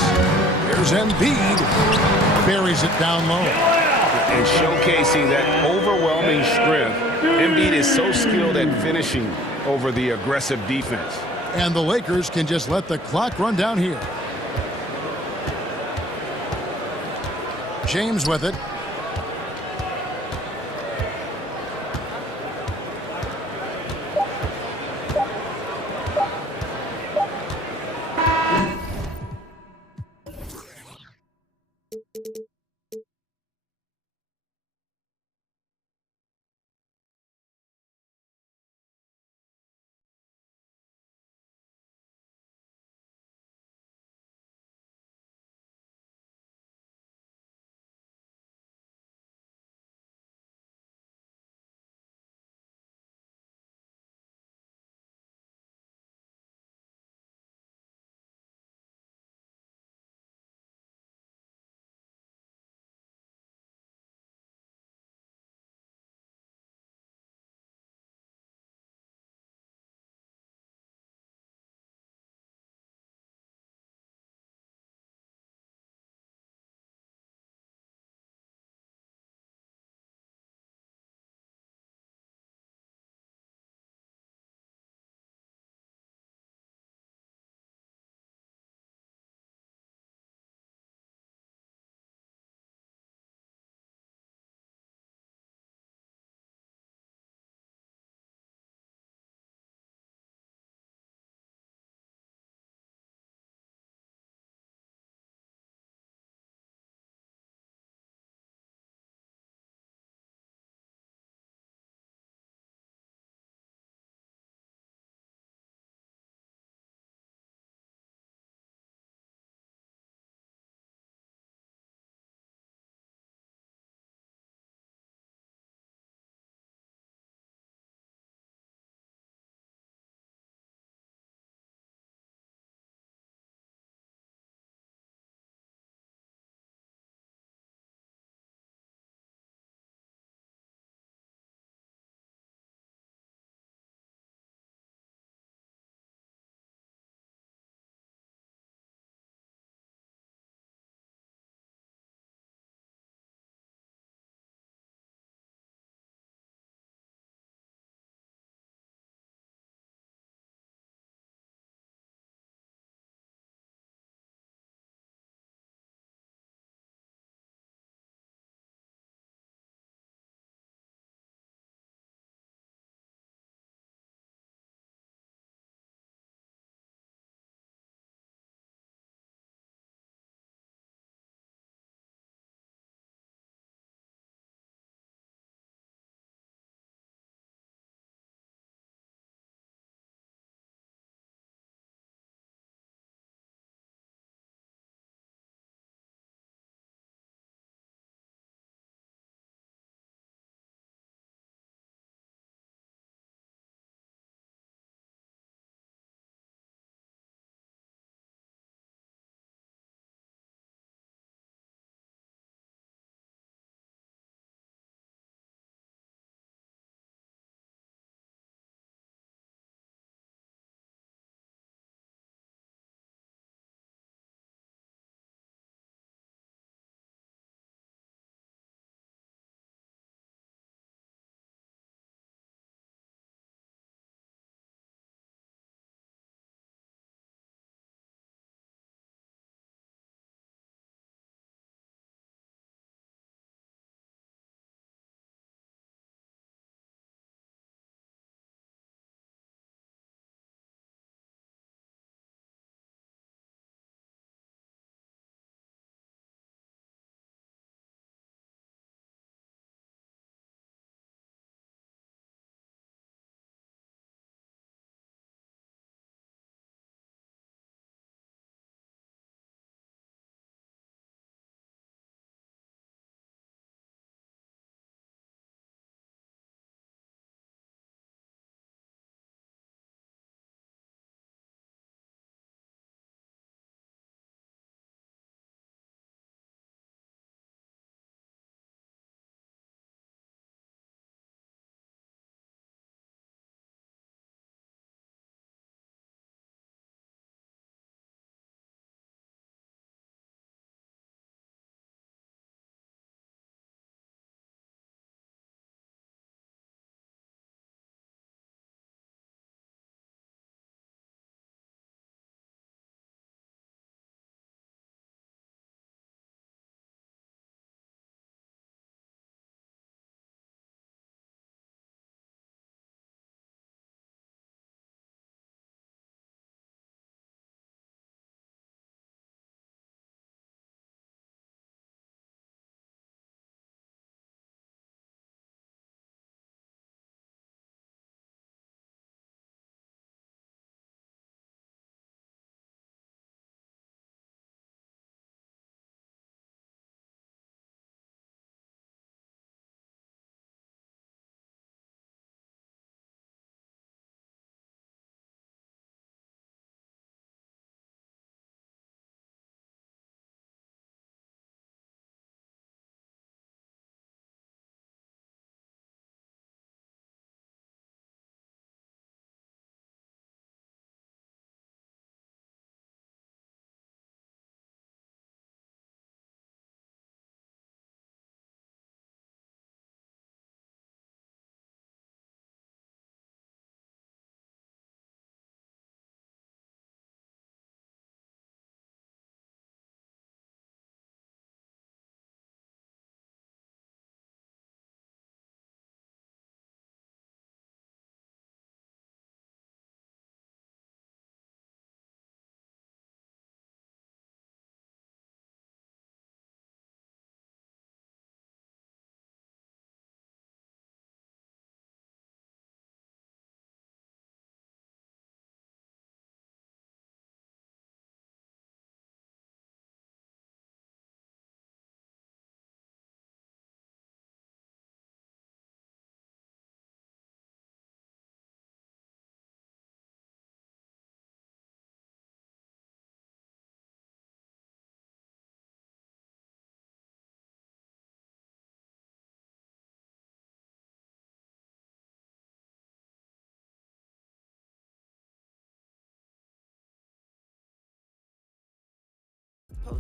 Here's Embiid. Buries it down low. And showcasing that overwhelming strength. Embiid is so skilled at finishing over the aggressive defense. And the Lakers can just let the clock run down here. James with it.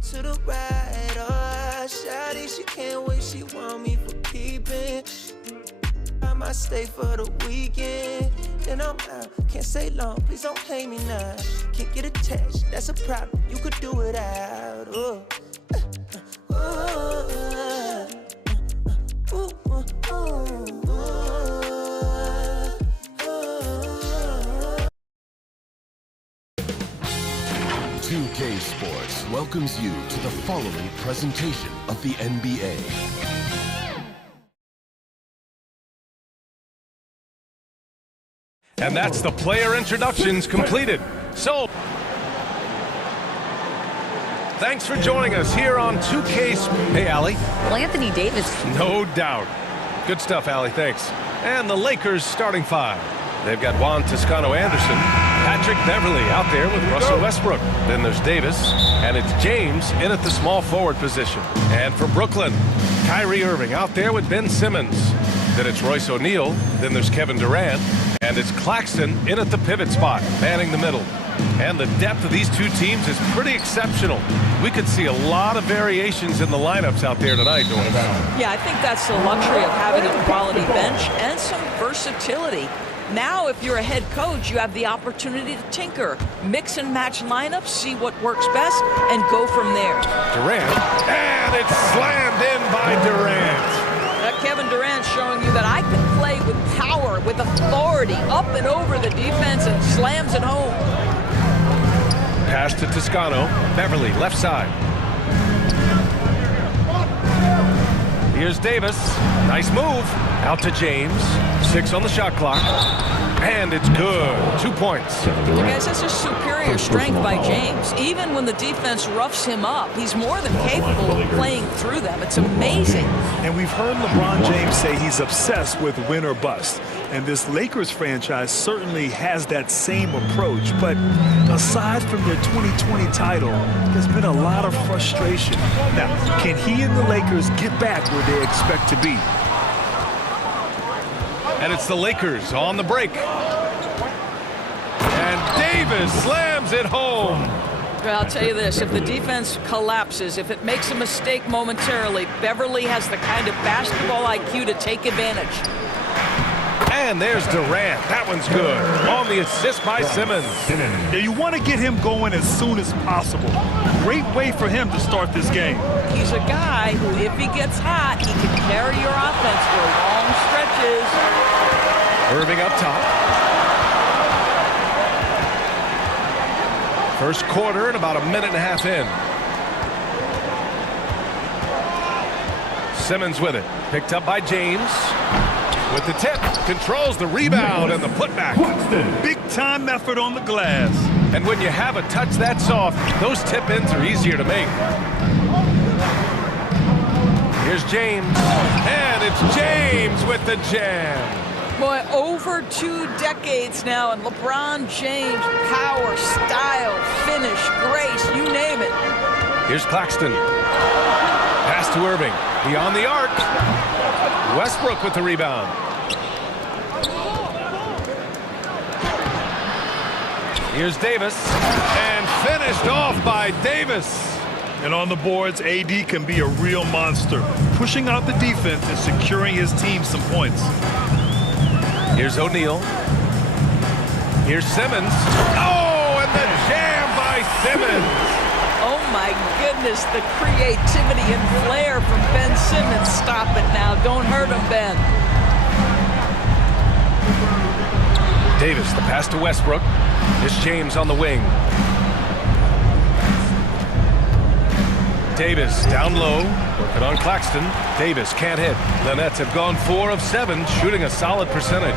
to the right, oh, shawty, she can't wait, she want me for keeping. I might stay for the weekend, then I'm out, can't stay long, please don't hate me now. Can't get attached, that's a problem, you could do it out, oh. 2K Sports welcomes you to the following presentation of the NBA. And that's the player introductions completed. So, thanks for joining us here on 2K. Hey, Allie. Well, Anthony Davis. No doubt. Good stuff, Allie. Thanks. And the Lakers starting five. They've got Juan Toscano-Anderson, Patrick Beverly out there with Russell Westbrook. Then there's Davis, and it's James in at the small forward position. And for Brooklyn, Kyrie Irving out there with Ben Simmons. Then it's Royce O'Neal. Then there's Kevin Durant. And it's Claxton in at the pivot spot, manning the middle. And the depth of these two teams is pretty exceptional. We could see a lot of variations in the lineups out there tonight, don't we? Yeah, I think that's the luxury of having a quality bench and some versatility. Now, if you're a head coach, you have the opportunity to tinker, mix and match lineups, see what works best, and go from there. Durant, and it's slammed in by Durant. Kevin Durant showing you that I can play with power, with authority, up and over the defense, and slams it home. Pass to Toscano. Beverly, left side. Here's Davis. Nice move. Out to James. 6 on the shot clock. And it's good. 2 points. You guys, that's a superior strength by James. Even when the defense roughs him up, he's more than capable of playing through them. It's amazing. And we've heard LeBron James say he's obsessed with win or bust. And this Lakers franchise certainly has that same approach. But aside from their 2020 title, there's been a lot of frustration. Now, can he and the Lakers get back where they expect to be? And it's the Lakers on the break. And Davis slams it home. Well, I'll tell you this, if the defense collapses, if it makes a mistake momentarily, Beverly has the kind of basketball IQ to take advantage. And there's Durant. That one's good. On the assist by Simmons. Yeah, you want to get him going as soon as possible. Great way for him to start this game. He's a guy who, if he gets hot, he can carry your offense for long stretches. Irving up top. First quarter and about a minute and a half in. Simmons with it. Picked up by James. With the tip, controls the rebound and the putback. Big time effort on the glass. And when you have a touch that soft, those tip-ins are easier to make. Here's James, and it's James with the jam. Boy, over 2 decades now, and LeBron James, power, style, finish, grace, you name it. Here's Claxton. Pass to Irving. Beyond the arc. Westbrook with the rebound. Here's Davis. And finished off by Davis. And on the boards, AD can be a real monster, pushing out the defense and securing his team some points. Here's O'Neal. Here's Simmons. Oh, and the jam by Simmons. Oh, my goodness, the creativity and flair from Ben Simmons. Stop it now. Don't hurt him, Ben. Davis, the pass to Westbrook. Here's James on the wing. Davis down low, working on Claxton. Davis can't hit. The Nets have gone 4 of 7, shooting a solid percentage.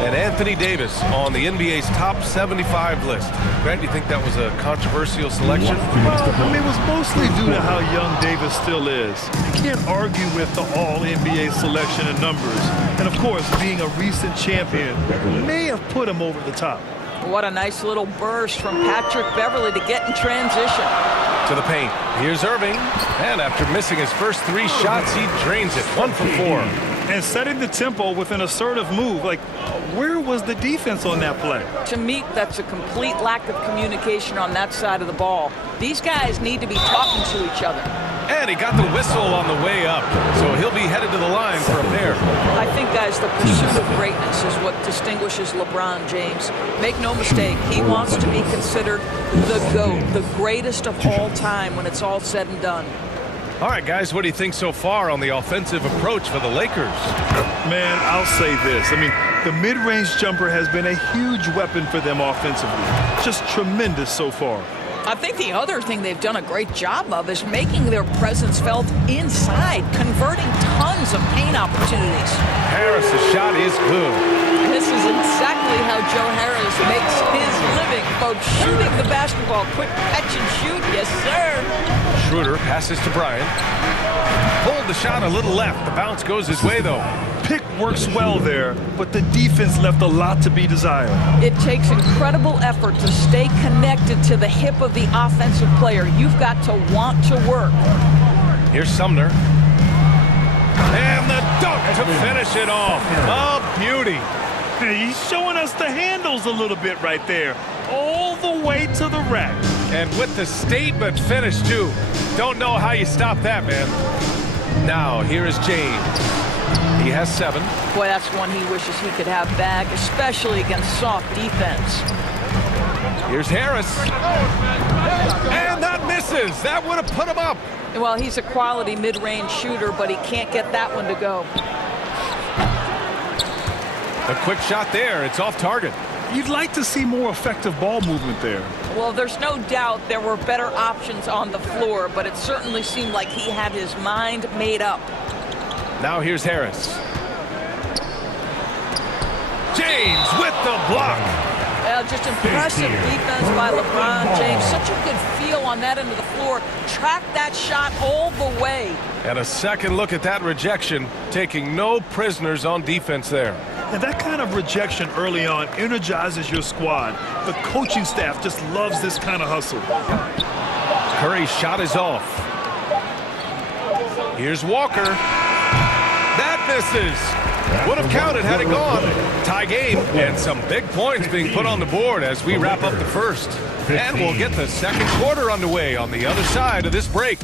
And Anthony Davis on the NBA's top 75 list. Grant, do you think that was a controversial selection? Well, I mean, it was mostly due to how young Davis still is. You can't argue with the all-NBA selection and numbers. And, of course, being a recent champion may have put him over the top. What a nice little burst from Patrick Beverly to get in transition. To the paint. Here's Irving. And after missing his first 3 shots, he drains it. 1 for 4. And setting the tempo with an assertive move. Like, where was the defense on that play? To me, that's a complete lack of communication on that side of the ball. These guys need to be talking to each other. And he got the whistle on the way up, so he'll be headed to the line for a pair. I think, guys, the pursuit of greatness is what distinguishes LeBron James. Make no mistake, he wants to be considered the GOAT, the greatest of all time when it's all said and done. All right, guys, what do you think so far on the offensive approach for the Lakers? Man, I'll say this. I mean, the mid-range jumper has been a huge weapon for them offensively. Just tremendous so far. I think the other thing they've done a great job of is making their presence felt inside, converting tons of paint opportunities. Harris' shot is good. This is exactly how Joe Harris makes his living, folks, shooting the basketball. Quick catch and shoot, yes, sir. Schroeder passes to Bryant. Pulled the shot a little left. The bounce goes his way, though. Pick works well there, but the defense left a lot to be desired. It takes incredible effort to stay connected to the hip of the offensive player. You've got to want to work. Here's Sumner. And the dunk to finish it off. A beauty. He's showing us the handles a little bit right there. All the way to the rack. And with the statement finish, too. Don't know how you stop that, man. Now, here is James. He has 7. Boy, that's one he wishes he could have back, especially against soft defense. Here's Harris. And that misses. That would have put him up. Well, he's a quality mid-range shooter, but he can't get that one to go. A quick shot there. It's off target. You'd like to see more effective ball movement there. Well, there's no doubt there were better options on the floor, but it certainly seemed like he had his mind made up. Now here's Harris. James with the block. Well, just impressive defense by LeBron James. Such a good feel on that end of the floor. Tracked that shot all the way. And a second look at that rejection, taking no prisoners on defense there. And that kind of rejection early on energizes your squad. The coaching staff just loves this kind of hustle. Curry's shot is off. Here's Walker. That misses. Would have counted had it gone. Tie game and some big points being put on the board as we wrap up the first. And we'll get the second quarter underway on the other side of this break.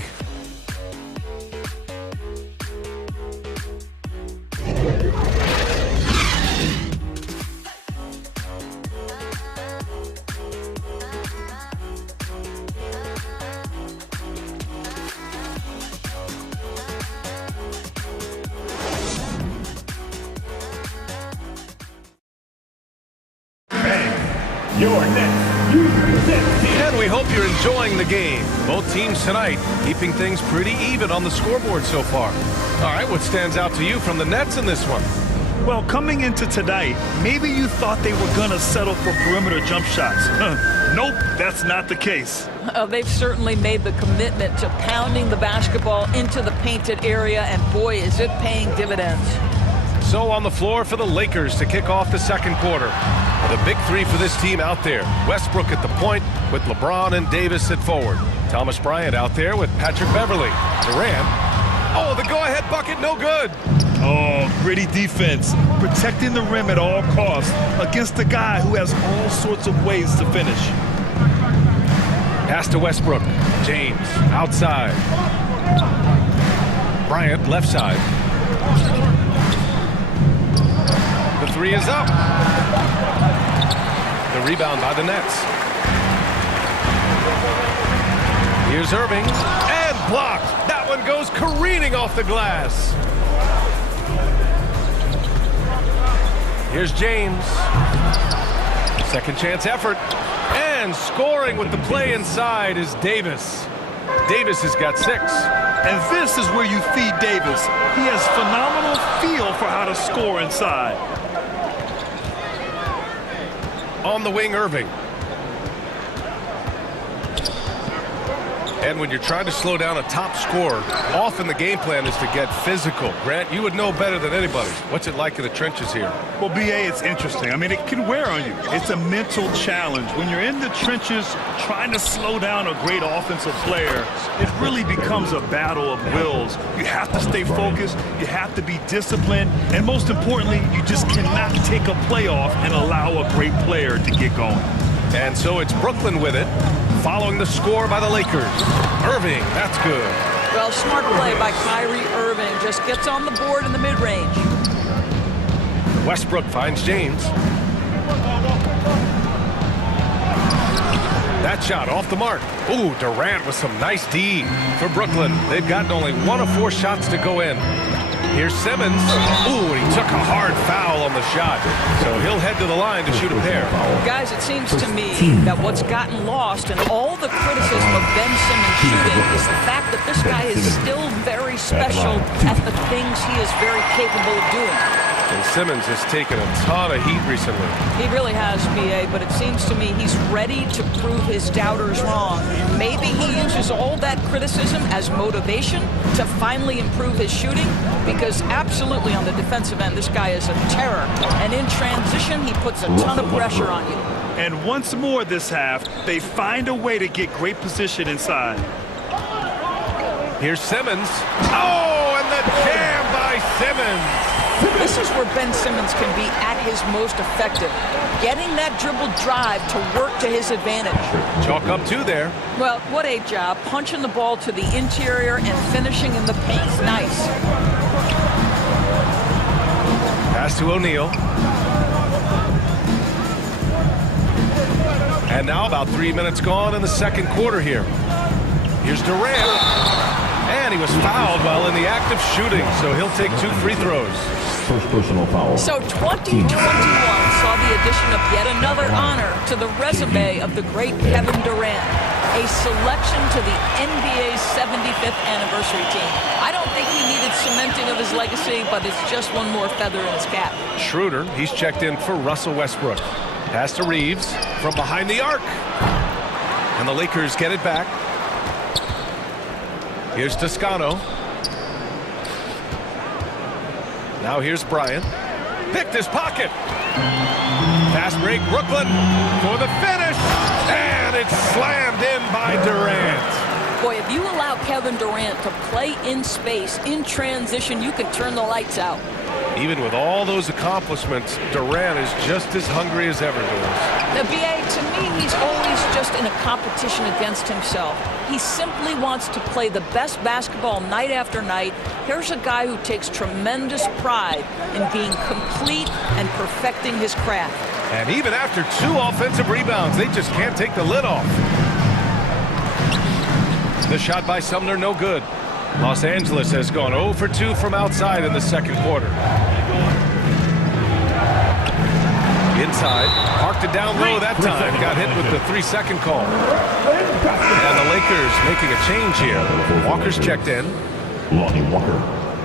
And we hope you're enjoying the game. Both teams tonight keeping things pretty even on the scoreboard so far. All right, what stands out to you from the Nets in this one? Well, coming into tonight, maybe you thought they were going to settle for perimeter jump shots. Nope, that's not the case. They've certainly made the commitment to pounding the basketball into the painted area, and boy, is it paying dividends. So on the floor for the Lakers to kick off the second quarter. The big three for this team out there. Westbrook at the point with LeBron and Davis at forward. Thomas Bryant out there with Patrick Beverly. Durant. Oh, the go-ahead bucket, no good. Oh, gritty defense. Protecting the rim at all costs against a guy who has all sorts of ways to finish. Pass to Westbrook. James outside. Bryant left side. The three is up. The rebound by the Nets. Here's Irving. And blocked. That one goes careening off the glass. Here's James. Second chance effort. And scoring with the play inside is Davis. Davis has got 6. And this is where you feed Davis. He has phenomenal feel for how to score inside. On the wing, Irving. And when you're trying to slow down a top scorer, often the game plan is to get physical. Grant, you would know better than anybody. What's it like in the trenches here? Well, B.A., it's interesting. I mean, it can wear on you. It's a mental challenge. When you're in the trenches trying to slow down a great offensive player, it really becomes a battle of wills. You have to stay focused. You have to be disciplined. And most importantly, you just cannot take a play off and allow a great player to get going. And so it's Brooklyn with it, following the score by the Lakers. Irving, that's good. Well, smart play by Kyrie Irving. Just gets on the board in the mid-range. Westbrook finds James. That shot off the mark. Ooh, Durant with some nice D for Brooklyn. They've gotten only 1 of 4 shots to go in. Here's Simmons. Ooh, and he took a hard foul on the shot. So he'll head to the line to shoot a pair. Guys, it seems to me that what's gotten lost in all the criticism of Ben Simmons shooting is the fact that this guy is still very special at the things he is very capable of doing. And Simmons has taken a ton of heat recently. He really has, B.A., but it seems to me he's ready to prove his doubters wrong. Maybe he uses all that criticism as motivation to finally improve his shooting, because absolutely on the defensive end, this guy is a terror. And in transition, he puts a ton of pressure on you. And once more this half, they find a way to get great position inside. Here's Simmons. Oh, and the jam by Simmons. This is where Ben Simmons can be at his most effective, getting that dribble drive to work to his advantage. Chalk up 2 there. Well, what a job, punching the ball to the interior and finishing in the paint. Nice. Pass to O'Neal. And now about 3 minutes gone in the second quarter here. Here's Durant. And he was fouled while in the act of shooting, so he'll take 2 free throws. First personal foul. So 2021 saw the addition of yet another honor to the resume of the great Kevin Durant, a selection to the NBA's 75th anniversary team. I don't think he needed cementing of his legacy, but it's just one more feather in his cap. Schroeder, he's checked in for Russell Westbrook. Pass to Reeves from behind the arc. And the Lakers get it back. Here's Toscano. Now here's Bryant. Picked his pocket. Fast break, Brooklyn for the finish. And it's slammed in by Durant. Boy, if you allow Kevin Durant to play in space, in transition, you can turn the lights out. Even with all those accomplishments, Durant is just as hungry as ever, Doris. Now, B.A., to me, he's always just in a competition against himself. He simply wants to play the best basketball night after night. Here's a guy who takes tremendous pride in being complete and perfecting his craft. And even after 2 offensive rebounds, they just can't take the lid off. The shot by Sumner, no good. Los Angeles has gone 0 for 2 from outside in the second quarter. Inside, parked it down low that time. Got hit with the 3-second call. And the Lakers making a change here. Walker's checked in. Lonnie Walker.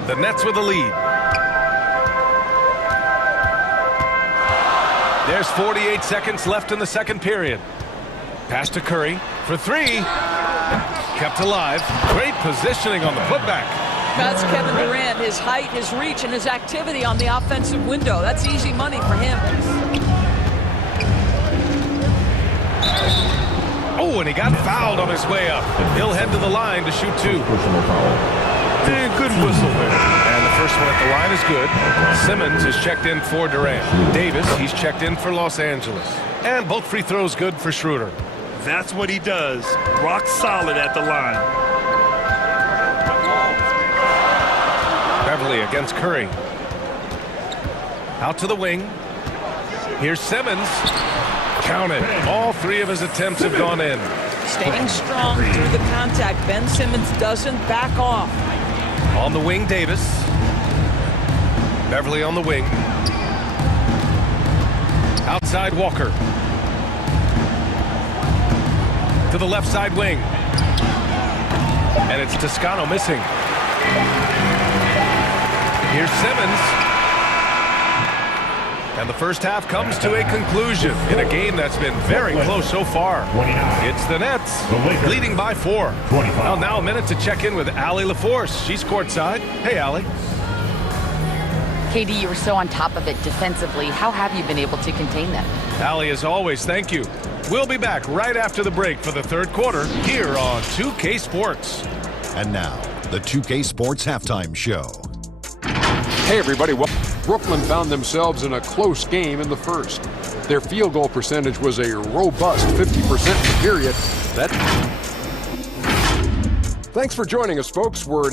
The Nets with the lead. There's 48 seconds left in the second period. Pass to Curry for 3. Kept alive. Great positioning on the putback. That's Kevin Durant, his height, his reach, and his activity on the offensive window. That's easy money for him. Oh, and he got fouled on his way up. He'll head to the line to shoot 2. Personal foul. Good whistle there. And the first one at the line is good. Simmons is checked in for Durant. Davis, he's checked in for Los Angeles. And both free throws good for Schroeder. That's what he does. Rock solid at the line. Beverly against Curry. Out to the wing. Here's Simmons. Count it. All 3 of his attempts have gone in. Staying strong through the contact. Ben Simmons doesn't back off. On the wing, Davis. Beverly on the wing. Outside, Walker. To the left side wing. And it's Toscano missing. Here's Simmons. And the first half comes to a conclusion in a game that's been very close so far. It's the Nets leading by 4. Well, now a minute to check in with Allie LaForce. She's courtside. Hey, Allie. KD, you were so on top of it defensively. How have you been able to contain them? Allie, as always, thank you. We'll be back right after the break for the third quarter here on 2K Sports. And now, the 2K Sports Halftime Show. Hey, everybody. Well, Brooklyn found themselves in a close game in the first. Their field goal percentage was a robust 50% in the period. Thanks for joining us, folks. We're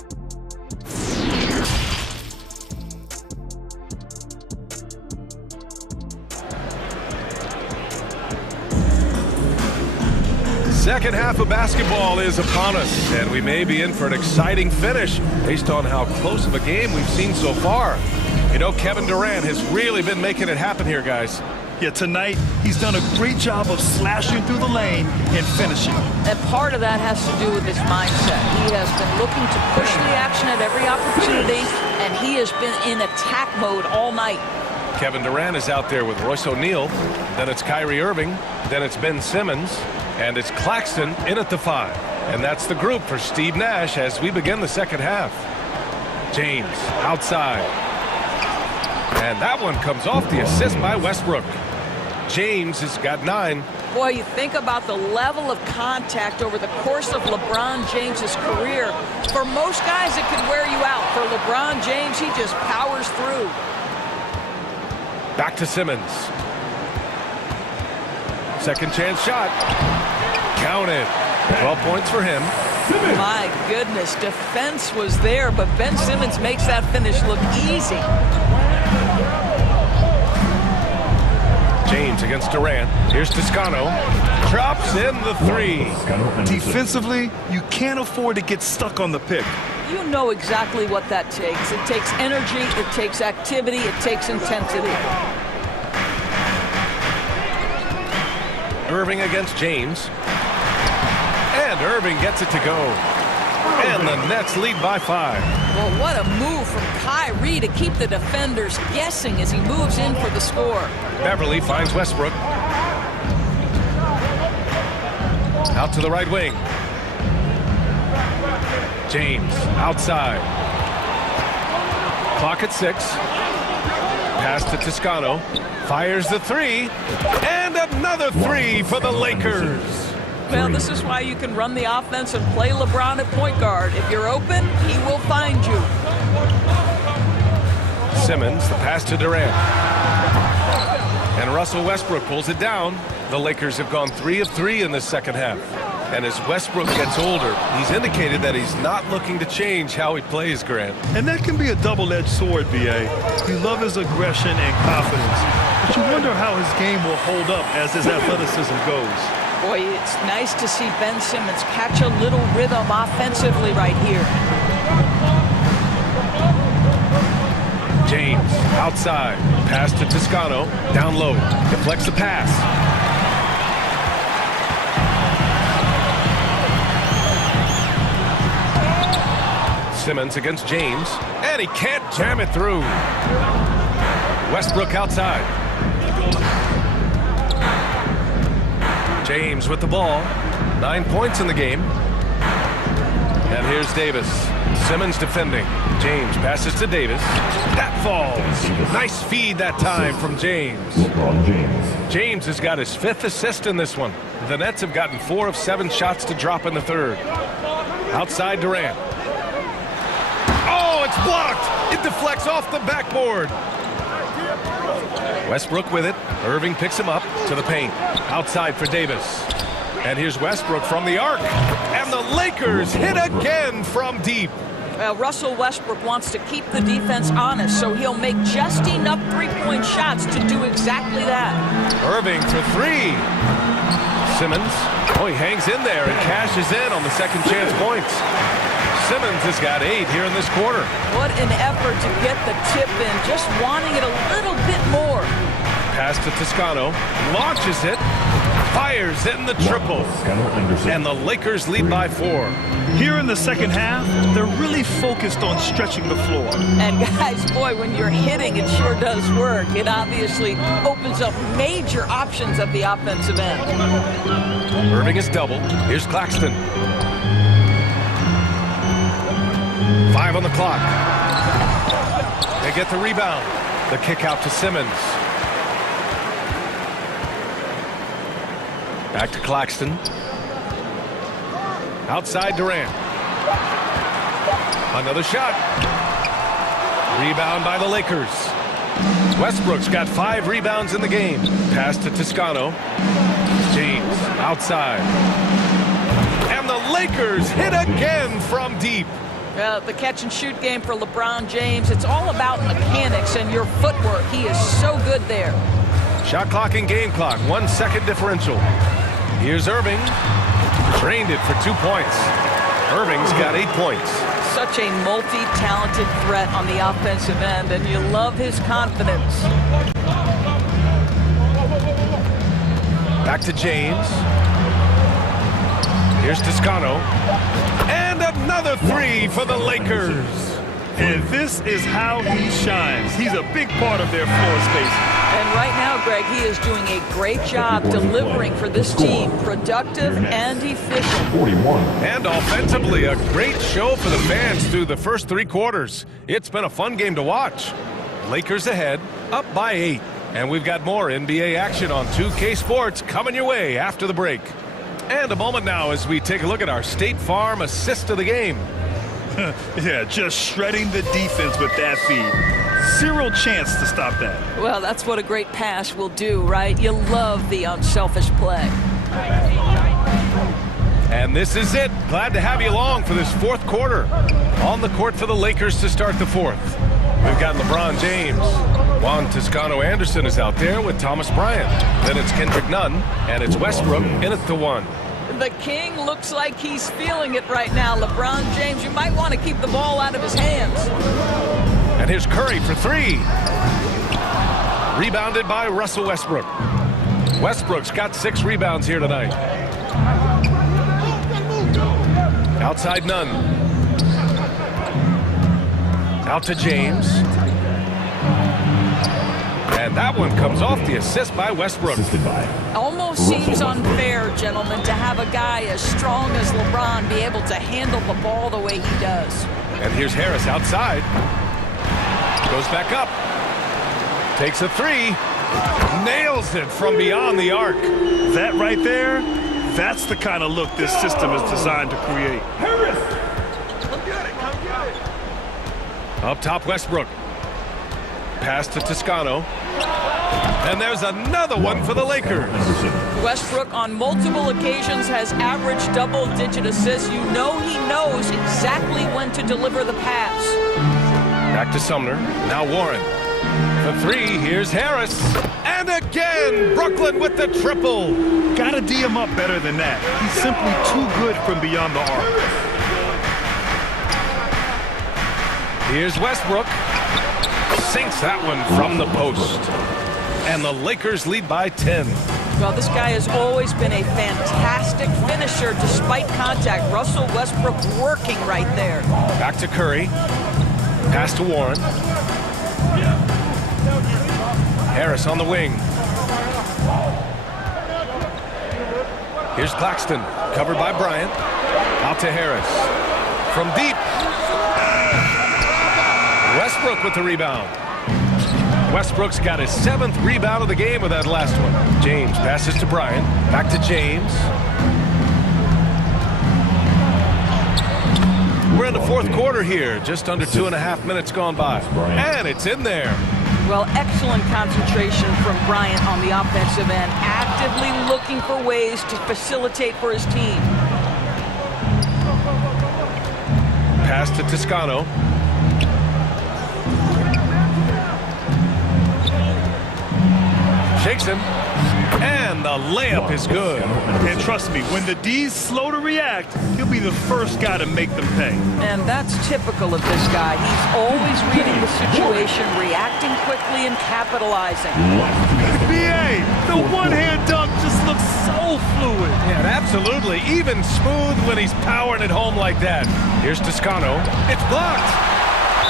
second half of basketball is upon us, and we may be in for an exciting finish based on how close of a game we've seen so far. You know, Kevin Durant has really been making it happen here, guys. Yeah, tonight he's done a great job of slashing through the lane and finishing. And part of that has to do with his mindset. He has been looking to push the action at every opportunity, and he has been in attack mode all night. Kevin Durant is out there with Royce O'Neal. Then it's Kyrie Irving. Then it's Ben Simmons. And it's Claxton in at the 5. And that's the group for Steve Nash as we begin the second half. James outside. And that one comes off the assist by Westbrook. James has got 9. Boy, you think about the level of contact over the course of LeBron James's career. For most guys, it could wear you out. For LeBron James, he just powers through. Back to Simmons. Second chance shot. Counted. 12 points for him. My goodness, defense was there, but Ben Simmons makes that finish look easy. James against Durant. Here's Toscano. Drops in the 3. Defensively, you can't afford to get stuck on the pick. You know exactly what that takes. It takes energy, it takes activity, it takes intensity. Irving against James. And Irving gets it to go. And the Nets lead by 5. Well, what a move from Kyrie to keep the defenders guessing as he moves in for the score. Beverly finds Westbrook. Out to the right wing. James outside. Clock at 6. Pass to Toscano. Fires the 3. And another 3 for the Lakers. Well, this is why you can run the offense and play LeBron at point guard. If you're open, he will find you. Simmons, the pass to Durant. And Russell Westbrook pulls it down. The Lakers have gone 3 of 3 in this second half. And as Westbrook gets older, he's indicated that he's not looking to change how he plays, Grant. And that can be a double-edged sword, B.A. You love his aggression and confidence, but you wonder how his game will hold up as his athleticism goes. Boy, it's nice to see Ben Simmons catch a little rhythm offensively right here. James outside. Pass to Toscano. Down low. Deflects the pass. Simmons against James. And he can't jam it through. Westbrook outside. James with the ball. 9 points in the game. And here's Davis. Simmons defending. James passes to Davis. That falls. Nice feed that time from James. James has got his 5th assist in this one. The Nets have gotten 4 of 7 shots to drop in the third. Outside Durant. Oh, it's blocked. It deflects off the backboard. Westbrook with it. Irving picks him up to the paint. Outside for Davis. And here's Westbrook from the arc. And the Lakers hit again from deep. Well, Russell Westbrook wants to keep the defense honest, so he'll make just enough three-point shots to do exactly that. Irving for 3. Simmons. Oh, he hangs in there and cashes in on the second chance points. Simmons has got 8 here in this quarter. What an effort to get the tip in, just wanting it a little bit more. Pass to Toscano. Launches it. Fires in the triple. And the Lakers lead by 4. Here in the second half, they're really focused on stretching the floor. And guys, boy, when you're hitting, it sure does work. It obviously opens up major options at the offensive end. Irving is doubled. Here's Claxton. 5 on the clock. They get the rebound. The kick out to Simmons. Back to Claxton. Outside Durant. Another shot. Rebound by the Lakers. Westbrook's got 5 rebounds in the game. Pass to Toscano. James outside. And the Lakers hit again from deep. The catch and shoot game for LeBron James, it's all about mechanics and your footwork. He is so good there. Shot clock and game clock, 1 second differential. Here's Irving. Drained it for 2 points. Irving's got 8 points. Such a multi-talented threat on the offensive end, and you love his confidence. Back to James. Here's Toscano. And another 3 for the Lakers. And this is how he shines. He's a big part of their floor space. And right now, Greg, he is doing a great job delivering for this team. Productive and efficient. 41. And offensively, a great show for the fans through the first 3 quarters. It's been a fun game to watch. Lakers ahead, up by 8. And we've got more NBA action on 2K Sports coming your way after the break. And a moment now as we take a look at our State Farm assist of the game. Yeah, just shredding the defense with that feed. Zero chance to stop that. Well, that's what a great pass will do, right? You love the unselfish play. And this is it. Glad to have you along for this 4th quarter. On the court for the Lakers to start the 4th. We've got LeBron James. Juan Toscano Anderson is out there with Thomas Bryant. Then it's Kendrick Nunn, and it's Westbrook in at the 1. The King looks like he's feeling it right now. LeBron James, you might want to keep the ball out of his hands. And here's Curry for 3. Rebounded by Russell Westbrook. Westbrook's got 6 rebounds here tonight. Outside Nunn. Out to James. And that one comes off the assist by Westbrook. Almost seems unfair, gentlemen, to have a guy as strong as LeBron be able to handle the ball the way he does. And here's Harris outside. Goes back up. Takes a 3. Nails it from beyond the arc. That right there, that's the kind of look this system is designed to create. Harris! Come get it, come get it. Up top, Westbrook. Pass to Toscano. And there's another one for the Lakers. Westbrook on multiple occasions has averaged double-digit assists. You know he knows exactly when to deliver the pass. Back to Sumner. Now Warren. For 3, here's Harris. And again, Brooklyn with the triple. Gotta D him up better than that. He's simply too good from beyond the arc. Here's Westbrook. Sinks that one from the post. And the Lakers lead by 10. Well, this guy has always been a fantastic finisher despite contact. Russell Westbrook working right there. Back to Curry. Pass to Warren. Harris on the wing. Here's Claxton, covered by Bryant. Out to Harris. From deep. Westbrook with the rebound. Westbrook's got his 7th rebound of the game with that last one. James passes to Bryant. Back to James. We're in the 4th quarter here. Just under 2.5 minutes gone by. And it's in there. Well, excellent concentration from Bryant on the offensive end. Actively looking for ways to facilitate for his team. Pass to Toscano. Shakes him. And the layup is good. And trust me, when the D's slow to react, he'll be the first guy to make them pay. And that's typical of this guy. He's always reading the situation, reacting quickly, and capitalizing. B.A., the one-hand dunk just looks so fluid. Yeah, absolutely. Even smooth when he's powering it home like that. Here's Toscano. It's blocked.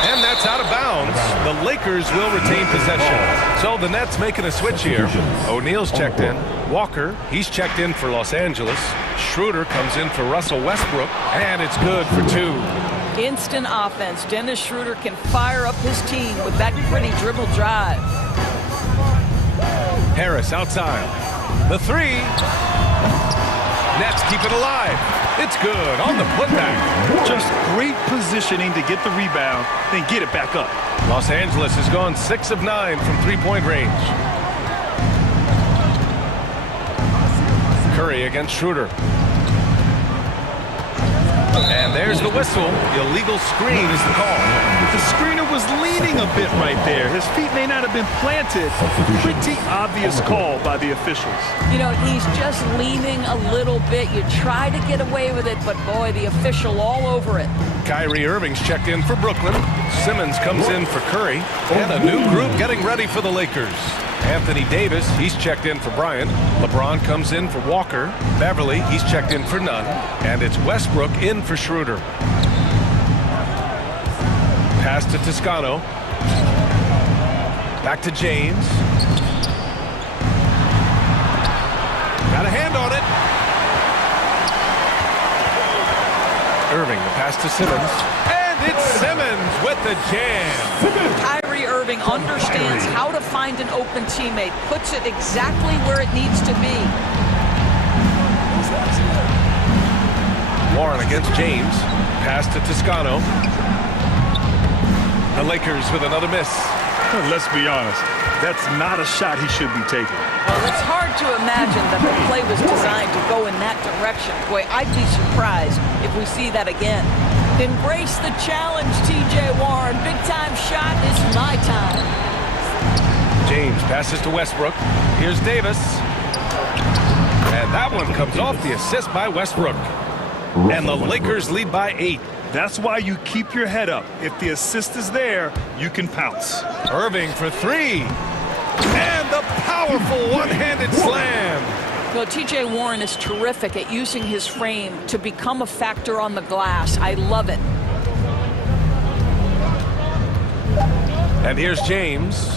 And that's out of bounds. The Lakers will retain possession. So the Nets making a switch here. O'Neal's checked in. Walker, he's checked in for Los Angeles. Schroeder comes in for Russell Westbrook. And it's good for 2. Instant offense. Dennis Schroeder can fire up his team with that pretty dribble drive. Harris outside. The 3. Nets keep it alive. It's good on the putback. Just great positioning to get the rebound, then get it back up. Los Angeles has gone 6 of 9 from three-point range. Curry against Schroeder. And there's the whistle. Illegal screen is the call. The screener was leaning a bit right there. His feet may not have been planted. Pretty obvious call by the officials. You know, he's just leaning a little bit. You try to get away with it, but boy, the official all over it. Kyrie Irving's checked in for Brooklyn. Simmons comes in for Curry. And a new group getting ready for the Lakers. Anthony Davis, he's checked in for Bryant. LeBron comes in for Walker. Beverly, he's checked in for Nunn. And it's Westbrook in for Schroeder. Pass to Toscano. Back to James. Got a hand on it. Irving, the pass to Simmons. And it's Simmons with the jam. Kyrie Irving understands how to find an open teammate, puts it exactly where it needs to be. Warren against James. Pass to Toscano. The Lakers with another miss. Let's be honest, that's not a shot he should be taking. Well, it's hard to imagine that the play was designed to go in that direction. Boy, I'd be surprised if we see that again. Embrace the challenge, T.J. Warren. Big time shot is my time. James passes to Westbrook. Here's Davis. And that one comes off the assist by Westbrook. And the Lakers lead by 8. That's why you keep your head up. If the assist is there, you can pounce. Irving for 3. And the powerful one-handed slam. Well, T.J. Warren is terrific at using his frame to become a factor on the glass. I love it. And here's James.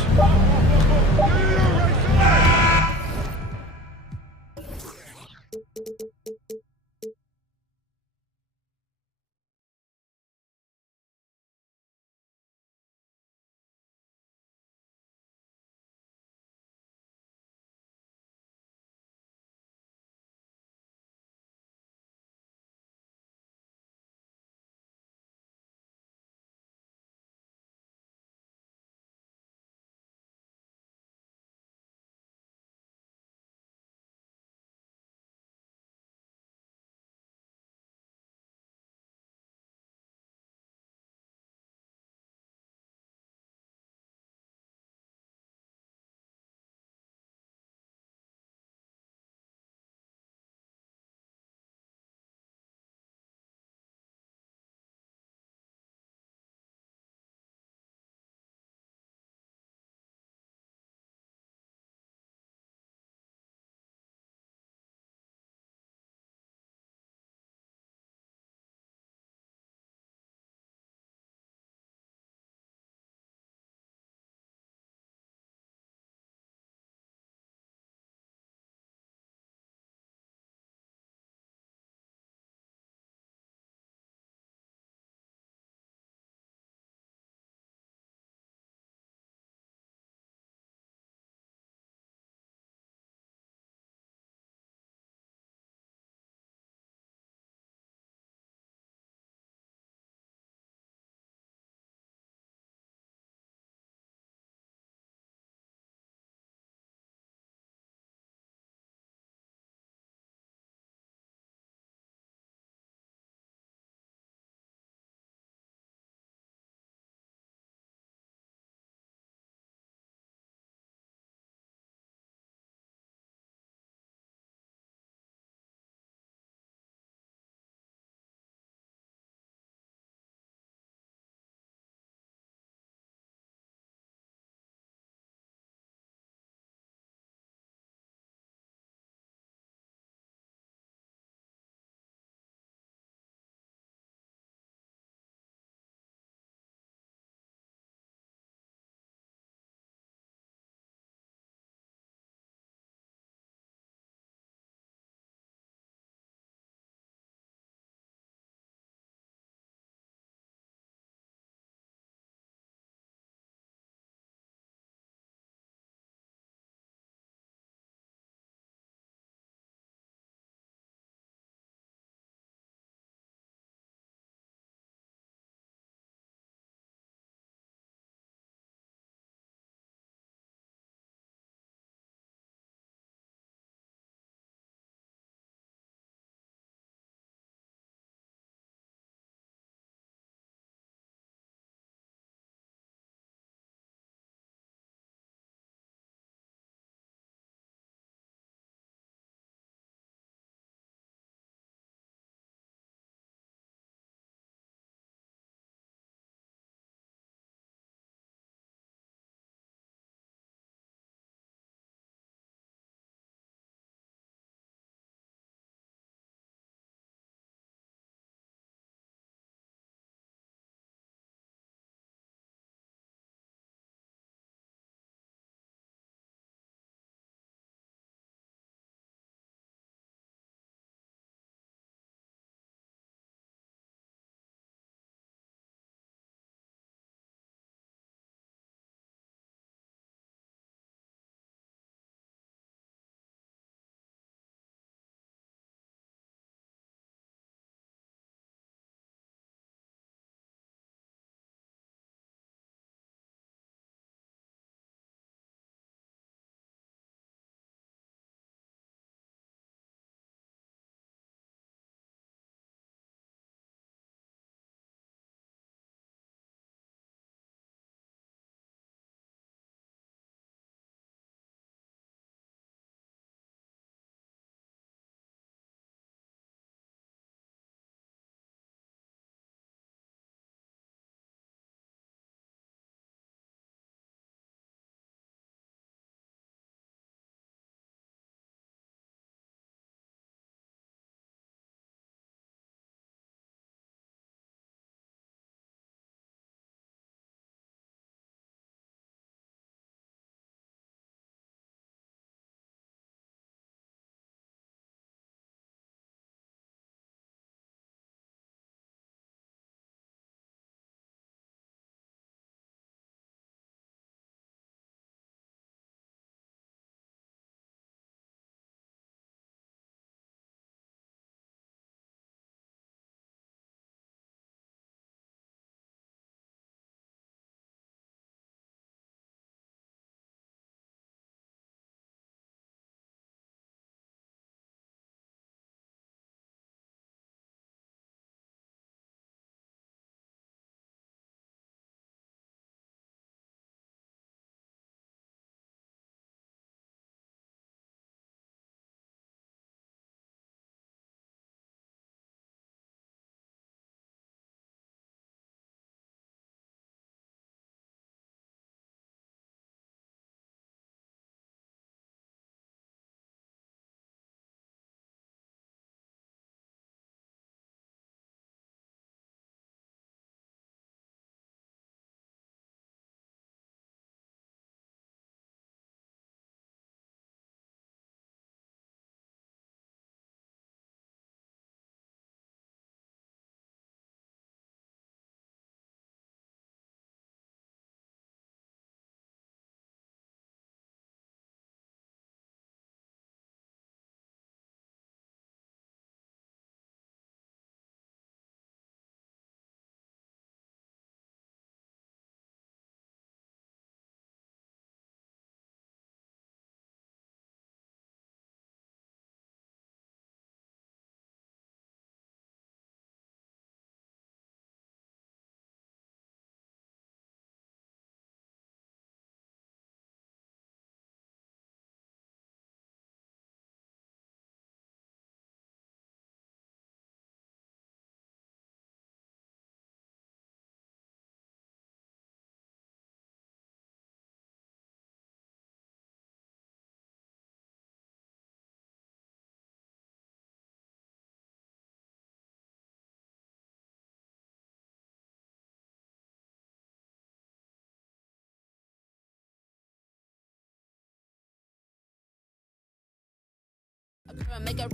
Make a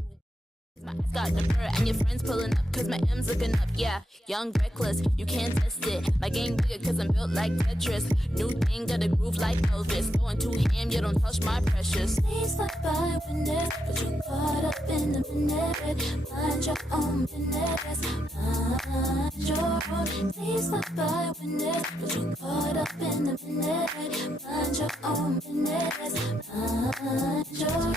my ass got the fur and your friends pulling up cause my M's looking up, yeah. Young, reckless, you can't test it. My game bigger cause I'm built like Tetris. New thing, got a groove like Elvis. Going too ham, you don't touch my precious. Please stop by with this, but you caught up in the minute. Mind your own business, mind your own. Please stop by with this, but you caught up in the minute. Mind your own business, mind your.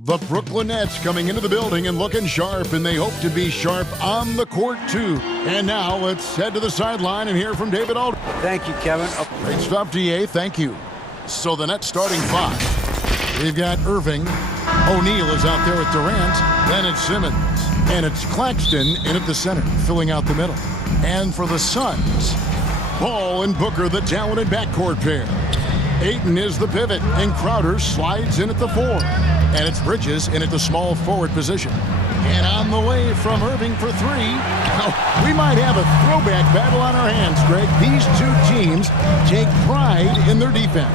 The Brooklyn Nets coming into the building and looking sharp, and they hope to be sharp on the court, too. And now let's head to the sideline and hear from David Aldridge. Thank you, Kevin. Great stuff, DA. Thank you. So the Nets starting 5. We've got Irving. O'Neal is out there with Durant. Then it's Simmons. And it's Claxton in at the center, filling out the middle. And for the Suns, Ball and Booker, the talented backcourt pair. Ayton is the pivot, and Crowder slides in at the 4. And it's Bridges in at the small forward position. And on the way from Irving for 3. Oh, we might have a throwback battle on our hands, Greg. These two teams take pride in their defense.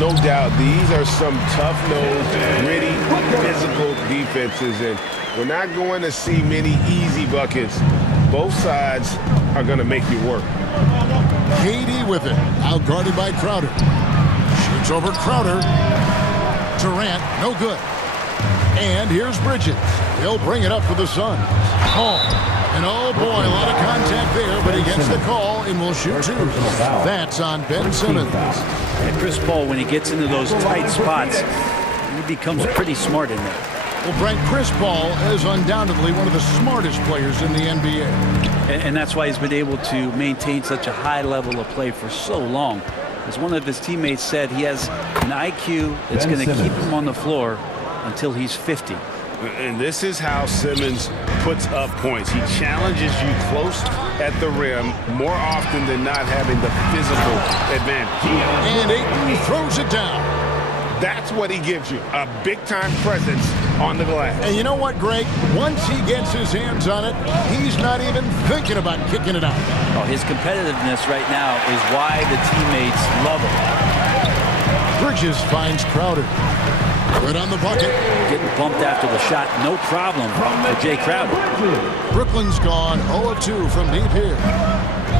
No doubt, these are some tough-nosed, gritty, physical defenses, and we're not going to see many easy buckets. Both sides are going to make you work. KD with it, out-guarded by Crowder. Shoots over Crowder. Durant, no good. And here's Bridges. He'll bring it up for the Suns. Oh, and oh boy, a lot of contact there, but he gets the call and will shoot 2. That's on Ben Simmons. And Chris Paul, when he gets into those tight spots, he becomes pretty smart in there. Well, Brent, Chris Paul is undoubtedly one of the smartest players in the NBA. And that's why he's been able to maintain such a high level of play for so long. As one of his teammates said, he has an IQ that's going to keep him on the floor until he's 50. And this is how Simmons puts up points. He challenges you close at the rim more often than not, having the physical advantage. And Ayton throws it down. That's what he gives you, a big-time presence on the glass. And you know what, Greg? Once he gets his hands on it, he's not even thinking about kicking it out. Oh, his competitiveness right now is why the teammates love him. Bridges finds Crowder. Good on the bucket. Getting bumped after the shot, no problem for Jay Crowder. Brooklyn's gone 0 of 2 from deep here.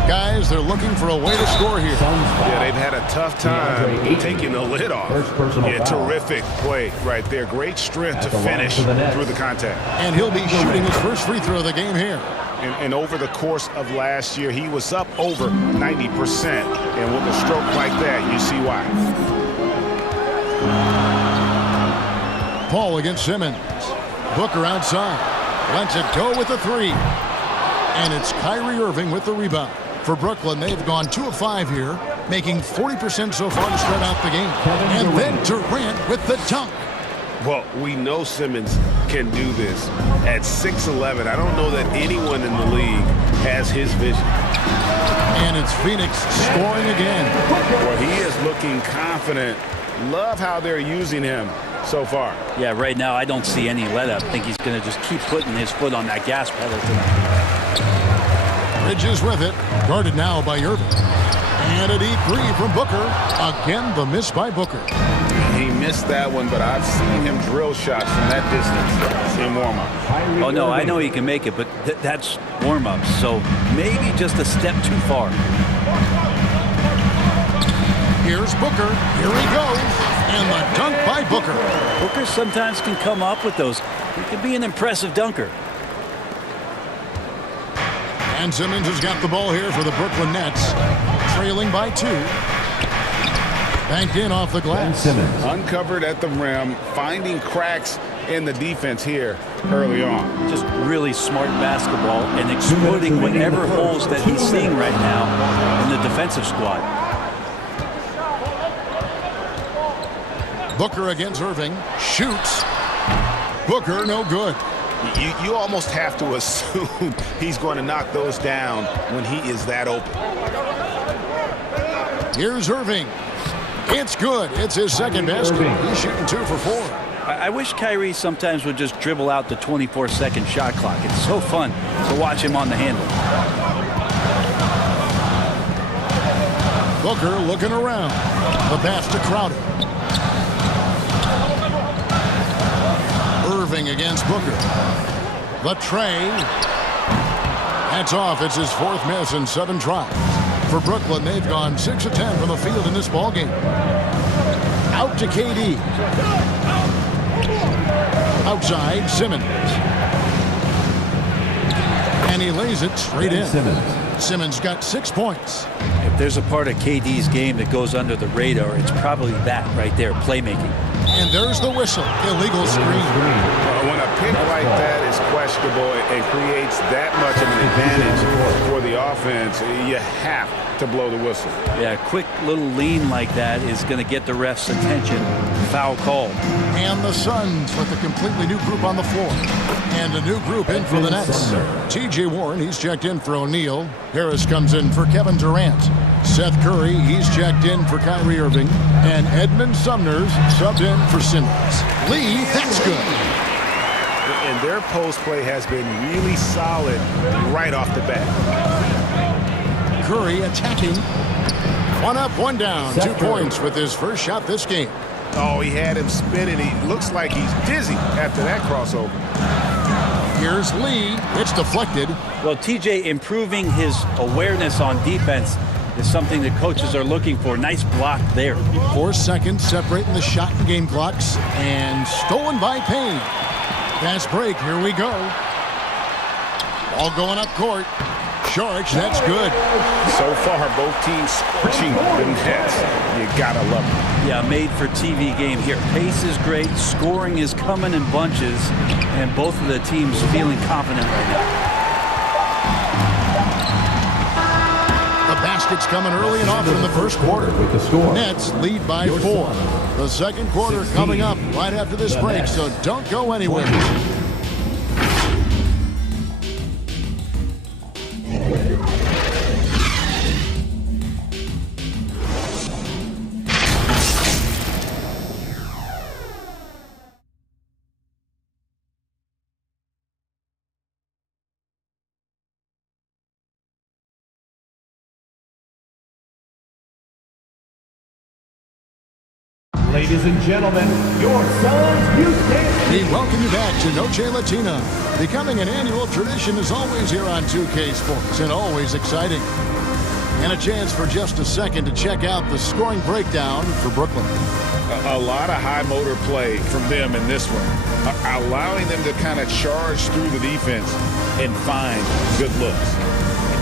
Guys, they're looking for a way to score here. Yeah, they've had a tough time taking the lid off. Yeah, terrific play right there. Great strength to finish through the contact. And he'll be shooting his first free throw of the game here. And over the course of last year, he was up over 90%. And with a stroke like that, you see why. Paul against Simmons. Booker outside. Lets it go with the 3. And it's Kyrie Irving with the rebound. For Brooklyn, they've gone 2 of 5 here, making 40% so far to start out the game. And then Durant with the dunk. Well, we know Simmons can do this. At 6'11", I don't know that anyone in the league has his vision. And it's Phoenix scoring again. Well, he is looking confident. Love how they're using him so far. Yeah, right now I don't see any let up. I think he's going to just keep putting his foot on that gas pedal tonight. Bridges with it, guarded now by Irving. And a deep 3 from Booker. Again, the miss by Booker. He missed that one, but I've seen him drill shots from that distance in warm-up. Oh, no, I know he can make it, but that's warm-up, so maybe just a step too far. Here's Booker. Here he goes. And the dunk by Booker. Booker sometimes can come up with those. He can be an impressive dunker. And Simmons has got the ball here for the Brooklyn Nets. Trailing by 2. Banked in off the glass. Uncovered at the rim, finding cracks in the defense here early on. Just really smart basketball and exploiting whatever holes that he's seeing right now in the defensive squad. Booker against Irving. Shoots. Booker, no good. You almost have to assume he's going to knock those down when he is that open. Here's Irving. It's good. It's his second basket. He's shooting 2 for 4. I wish Kyrie sometimes would just dribble out the 24-second shot clock. It's so fun to watch him on the handle. Booker looking around. The pass to Crowder. Irving against Booker. The tray. That's off. It's his 4th miss in 7 tries. For Brooklyn, they've gone 6 of 10 from the field in this ballgame. Out to KD. Outside, Simmons. And he lays it straight in. Simmons got 6 points. If there's a part of KD's game that goes under the radar, it's probably that right there, playmaking. And there's the whistle. Illegal screen. When a pick like that is questionable, it creates that much of an advantage for the offense. You have to blow the whistle. Yeah, a quick little lean like that is going to get the ref's attention. Foul call. And the Suns with a completely new group on the floor. And a new group in for the Nets. T.J. Warren, he's checked in for O'Neal. Harris comes in for Kevin Durant. Seth Curry, he's checked in for Kyrie Irving. And Edmund Sumner's subbed in for Simmons. Lee, that's good. And their post play has been really solid right off the bat. Curry attacking. 1 up, 1 down. 2 points with his first shot this game. Oh, he had him spinning. He looks like he's dizzy after that crossover. Here's Lee. It's deflected. Well, TJ improving his awareness on defense is something that coaches are looking for. Nice block there. 4 seconds separating the shot and game clocks. And stolen by Payne. Fast break. Here we go. Ball going up court. Saric, that's good. So far, both teams scorching the Nets. You gotta love it. Yeah, made for TV game here. Pace is great. Scoring is coming in bunches. And both of the teams feeling confident right now. The basket's coming early and often in the first quarter. Nets lead by 4. The second quarter coming up right after this break, so don't go anywhere. Ladies and gentlemen, your Suns Youth Game. We welcome you back to Noche Latina. Becoming an annual tradition is always here on 2K Sports and always exciting. And a chance for just a second to check out the scoring breakdown for Brooklyn. A lot of high motor play from them in this one, allowing them to kind of charge through the defense and find good looks.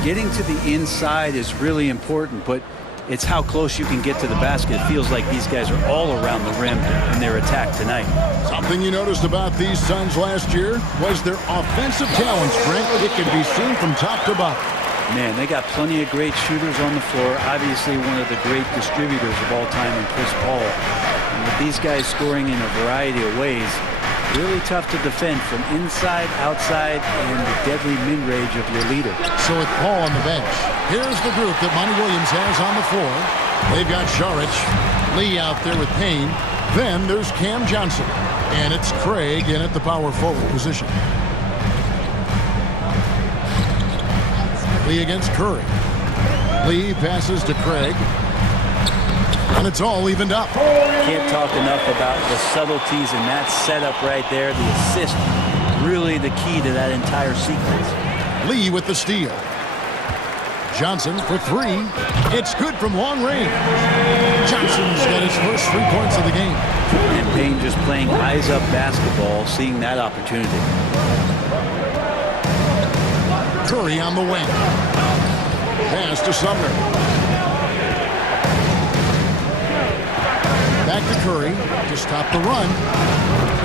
Getting to the inside is really important, but it's how close you can get to the basket. It feels like these guys are all around the rim in their attack tonight. Something you noticed about these Suns last year was their offensive talent strength. It could be seen from top to bottom. Man, they got plenty of great shooters on the floor. Obviously, one of the great distributors of all time in Chris Paul. And with these guys scoring in a variety of ways, really tough to defend from inside, outside, and the deadly mid-range of your leader. So with Paul on the bench, here's the group that Monty Williams has on the floor. They've got Saric, Lee out there with Payne. Then there's Cam Johnson. And it's Craig in at the power forward position. Lee against Curry. Lee passes to Craig. And it's all evened up. Can't talk enough about the subtleties in that setup right there. The assist, really the key to that entire sequence. Lee with the steal. Johnson for 3. It's good from long range. Johnson's got his first 3 points of the game. And Payne just playing eyes-up basketball, seeing that opportunity. Curry on the wing. Pass to Sumner. Back to Curry to stop the run.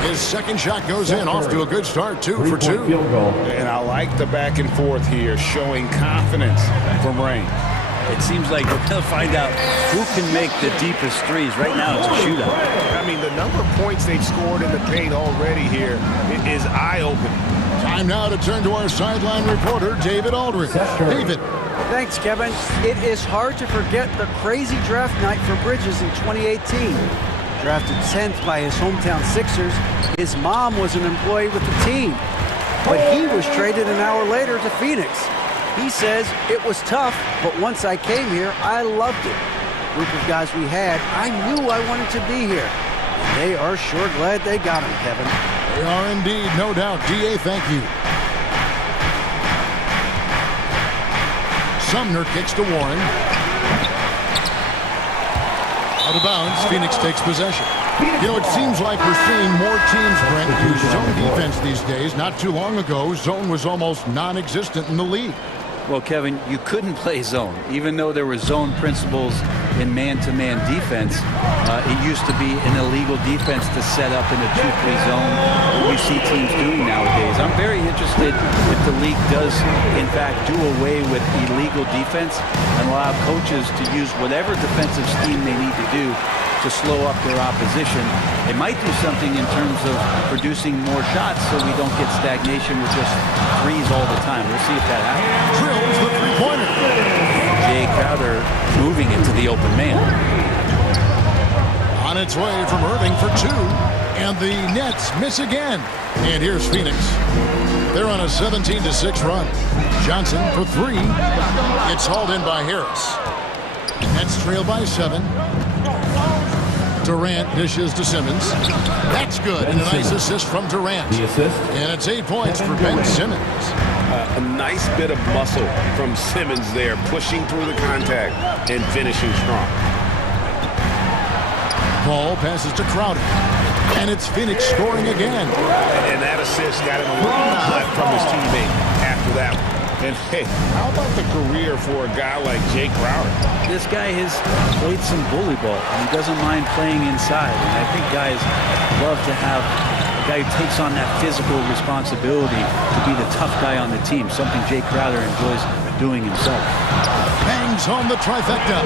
His second shot goes in, off to a good start, 2 for 2. And I like the back and forth here, showing confidence from range. It seems like we're going to find out who can make the deepest threes. Right now, it's a shootout. I mean, the number of points they've scored in the paint already here is eye-opening. Time now to turn to our sideline reporter, David Aldridge. David. Thanks, Kevin. It is hard to forget the crazy draft night for Bridges in 2018. Drafted 10th by his hometown Sixers, his mom was an employee with the team. But he was traded an hour later to Phoenix. He says, it was tough, but once I came here, I loved it. Group of guys we had, I knew I wanted to be here. And they are sure glad they got him, Kevin. They are indeed, no doubt. D.A., thank you. Sumner kicks to Warren. Out of bounds, Phoenix takes possession. You know, it seems like we're seeing more teams, Brent, use zone defense these days. Not too long ago, zone was almost non-existent in the league. Well, Kevin, you couldn't play zone. Even though there were zone principles in man-to-man defense, it used to be an illegal defense to set up in a 2-3 zone that you see teams doing nowadays. I'm very interested if the league does, in fact, do away with illegal defense and allow coaches to use whatever defensive scheme they need to do to slow up their opposition. It might do something in terms of producing more shots so we don't get stagnation with just threes all the time. We'll see if that happens. Drills the three-pointer. Jay Crowder moving into the open man. On its way from Irving for 2. And the Nets miss again. And here's Phoenix. They're on a 17-6 run. Johnson for 3. It's hauled in by Harris. Nets trail by 7. Durant dishes to Simmons. That's good. And a nice assist from Durant. And it's 8 points for Ben Simmons. A nice bit of muscle from Simmons there, pushing through the contact and finishing strong. Ball passes to Crowder. And it's Phoenix scoring again. And that assist got him a little nod from his teammate after that one. And hey, how about the career for a guy like Jay Crowder? This guy has played some bully ball, and he doesn't mind playing inside. And I think guys love to have a guy who takes on that physical responsibility to be the tough guy on the team, something Jay Crowder enjoys doing himself. Bangs home the trifecta.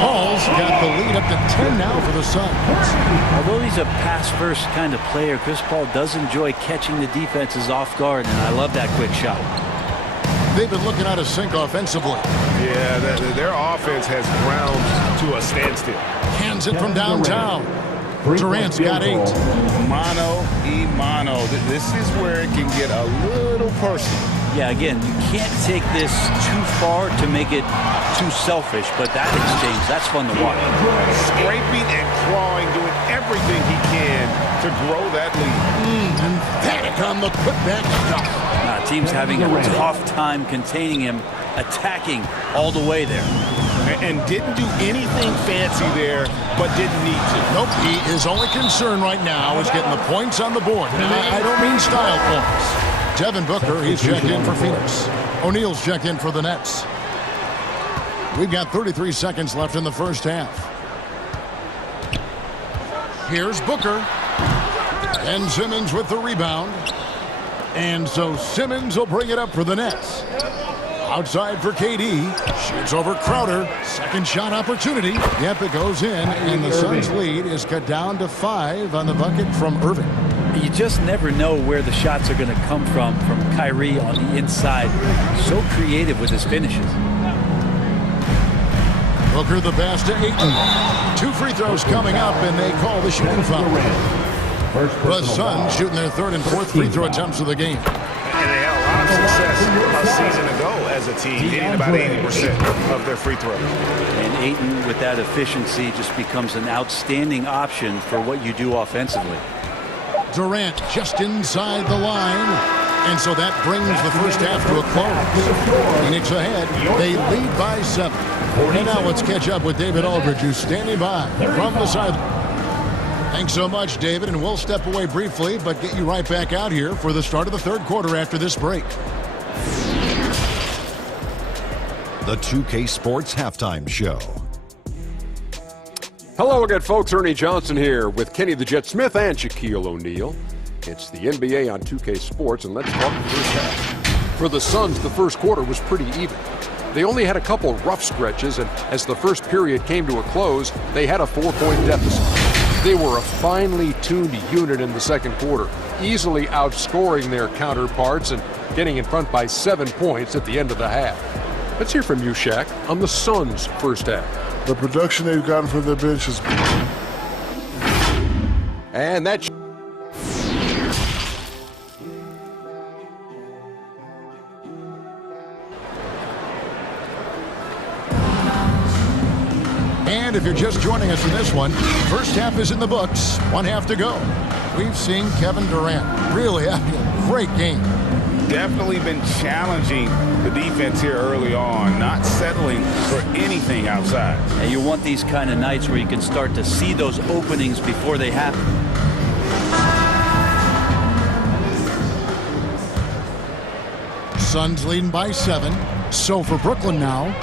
Paul's got the lead up to 10 now for the Suns. Although he's a pass-first kind of player, Chris Paul does enjoy catching the defenses off guard, and I love that quick shot. They've been looking out of sync offensively. Yeah, their offense has ground to a standstill. Hands it from downtown. Durant's got 8. Mano. This is where it can get a little personal. Yeah, again, you can't take this too far to make it too selfish, but that exchange, that's fun to watch. Scraping and clawing, doing everything he can to grow that lead. Emphatic on the putback shot. Team's having a tough time containing him, attacking all the way there. And didn't do anything fancy there, but didn't need to. Nope, his only concern right now is getting the points on the board. I don't mean style points. Devin Booker, he's checked in for Phoenix. O'Neal's checked in for the Nets. We've got 33 seconds left in the first half. Here's Booker. And Simmons with the rebound. And so Simmons will bring it up for the Nets. Outside for KD. Shoots over Crowder. Second shot opportunity. Yep, it goes in. And the Suns' lead is cut down to 5 on the bucket from Irving. You just never know where the shots are going to come from Kyrie on the inside. So creative with his finishes. Booker the pass to Ayton. 2 free throws coming up, and they call the shooting foul. The Suns shooting their 3rd and 4th free throw attempts of the game. And they had a lot of success a season ago as a team, hitting about 80% of their free throws. And Ayton, with that efficiency, just becomes an outstanding option for what you do offensively. Durant just inside the line. And so that brings the first half to a close. Phoenix ahead. They lead by 7. And now let's catch up with David Aldridge, who's standing by from the sideline. Thanks so much, David, and we'll step away briefly, but get you right back out here for the start of the 3rd quarter after this break. The 2K Sports Halftime Show. Hello again, folks. Ernie Johnson here with Kenny the Jet Smith and Shaquille O'Neal. It's the NBA on 2K Sports, and let's talk the first half. For the Suns, the first quarter was pretty even. They only had a couple rough stretches, and as the first period came to a close, they had a 4-point deficit. They were a finely tuned unit in the second quarter, easily outscoring their counterparts and getting in front by 7 points at the end of the half. Let's hear from you, Shaq, on the Suns' first half. The production they've gotten from their bench is... And that... And if you're just joining us in this one, first half is in the books. 1 half to go. we've seen Kevin Durant really having a great game. Definitely been challenging the defense here early on, not settling for anything outside. And you want these kind of nights where you can start to see those openings before they happen. Suns leading by 7. So for Brooklyn now,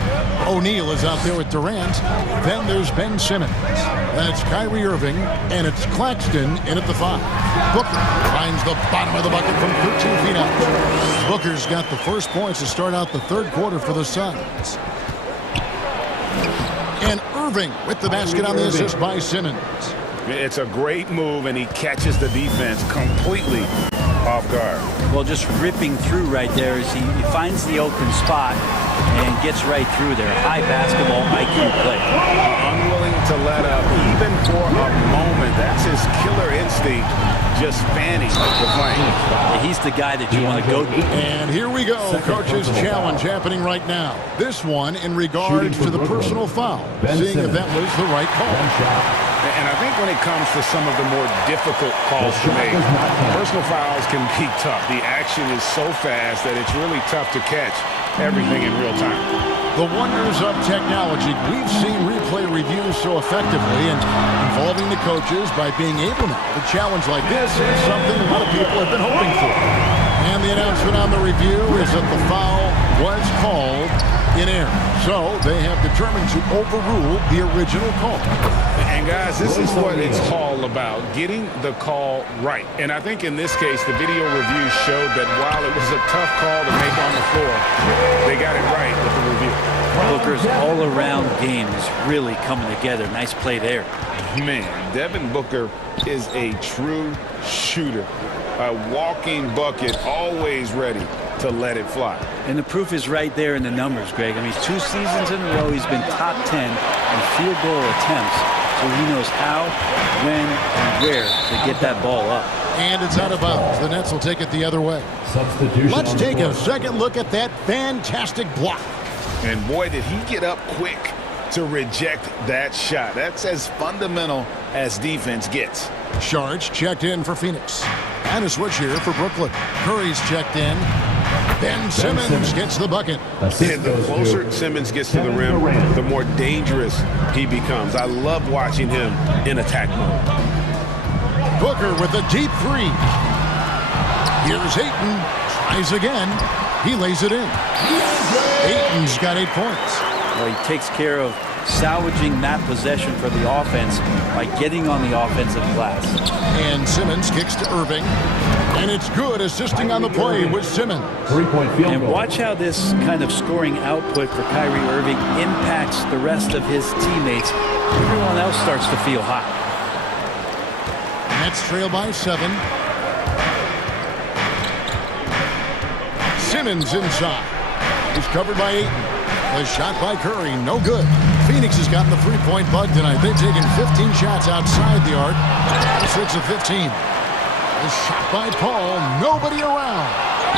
O'Neal is out there with Durant. Then there's Ben Simmons. Then it's Kyrie Irving, and it's Claxton in at the 5. Booker finds the bottom of the bucket from 13 feet out. Booker's got the first points to start out the third quarter for the Suns. And Irving with the basket on the assist by Simmons. It's a great move, and he catches the defense completely off guard. Well, just ripping through right there as he finds the open spot and gets right through there. High basketball IQ play. Unwilling to let up even for a moment. That's his killer instinct, just fanning the flame. Yeah, he's the guy that you want to go to. And here we go. Coach's challenge happening right now. This one in regards to the personal foul. Seeing if that was the right call. And I think when it comes to some of the more difficult calls to make, personal fouls can be tough. The action is so fast that it's really tough to catch everything in real time. The wonders of technology. We've seen replay reviews so effectively, and involving the coaches by being able now to challenge like this is something a lot of people have been hoping for. And the announcement on the review is that the foul was called in error. So they have determined to overrule the original call. And guys, this is what it's all about, getting the call right. And I think in this case, the video review showed that while it was a tough call to make on the floor, they got it right with the review. Booker's all-around game is really coming together. Nice play there. Man, Devin Booker is a true shooter. A walking bucket, always ready to let it fly. And the proof is right there in the numbers, Greg. I mean, 2 seasons in a row, he's been top 10 in field goal attempts. So he knows how, when, and where to get that ball up. And it's out of bounds. The Nets will take it the other way. Let's take a second look at that fantastic block. And boy, did he get up quick to reject that shot. That's as fundamental as defense gets. Sharge checked in for Phoenix. And a switch here for Brooklyn. Curry's checked in. Ben Simmons gets the bucket. And the closer Simmons gets to the rim, the more dangerous he becomes. I love watching him in attack mode. Booker with a deep 3. Here's Ayton. Tries again. He lays it in. Ayton's got 8 points. Well, he takes care of salvaging that possession for the offense by getting on the offensive glass. And Simmons kicks to Irving. And it's good, assisting on the play with Simmons. And watch how this kind of scoring output for Kyrie Irving impacts the rest of his teammates. Everyone else starts to feel hot. Nets trail by 7. Simmons inside. He's covered by Ayton. The shot by Curry, no good. Phoenix has gotten the 3-point bug tonight. They've taken 15 shots outside the arc. 6 of 15. The shot by Paul, nobody around.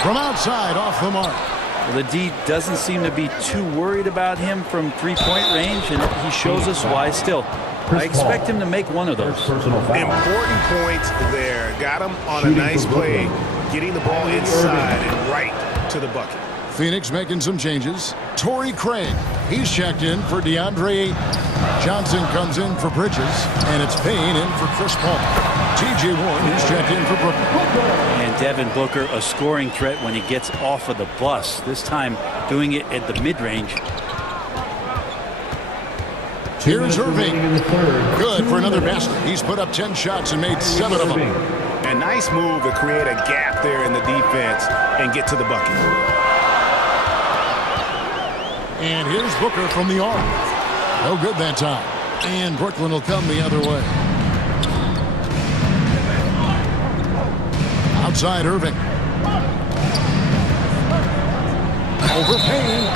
From outside, off the mark. Well, the D doesn't seem to be too worried about him from 3-point range, and he shows us why still. I expect him to make one of those. Important points there. Got him on a nice play, getting the ball inside and right to the bucket. Phoenix making some changes. Torrey Craig, he's checked in for DeAndre Ayton. Johnson comes in for Bridges, and it's Payne in for Chris Paul. T.J. Warren, he's checked in for Brooklyn. And Devin Booker, a scoring threat when he gets off of the bus. This time doing it at the mid-range. Here's Irving. Good for another basket. He's put up 10 shots and made 7 of them. A nice move to create a gap there in the defense and get to the bucket. And here's Booker from the arc. No good that time. And Brooklyn will come the other way. Outside Irving. Over Payne.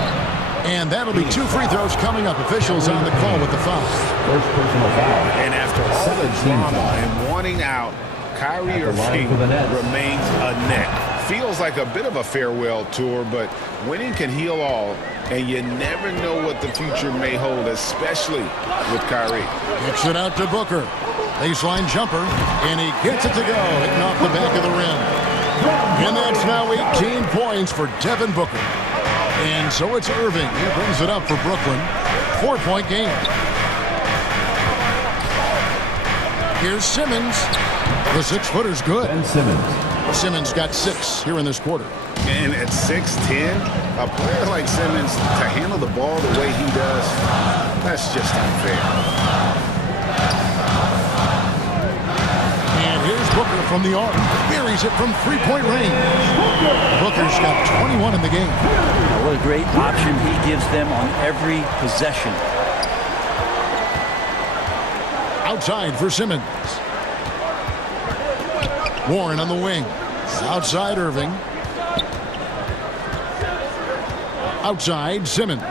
And that'll be 2 free throws coming up. Officials on the call with the foul. First personal foul. And after all the drama and wanting out, Kyrie Irving remains a net. Feels like a bit of a farewell tour, but winning can heal all, and you never know what the future may hold, especially with Kyrie. Kicks it out to Booker. Baseline jumper, and he gets it to go, hitting off the back of the rim. And that's now 18 points for Devin Booker. And so it's Irving. He brings it up for Brooklyn. 4-point game. Here's Simmons. The 6-footer's good. Ben Simmons. Simmons got 6 here in this quarter. And at 6'10", a player like Simmons, to handle the ball the way he does, that's just unfair. And here's Booker from the arc. Buries it from 3-point range. Booker's got 21 in the game. What a great option he gives them on every possession. Outside for Simmons. Warren on the wing. Outside Irving. Outside Simmons.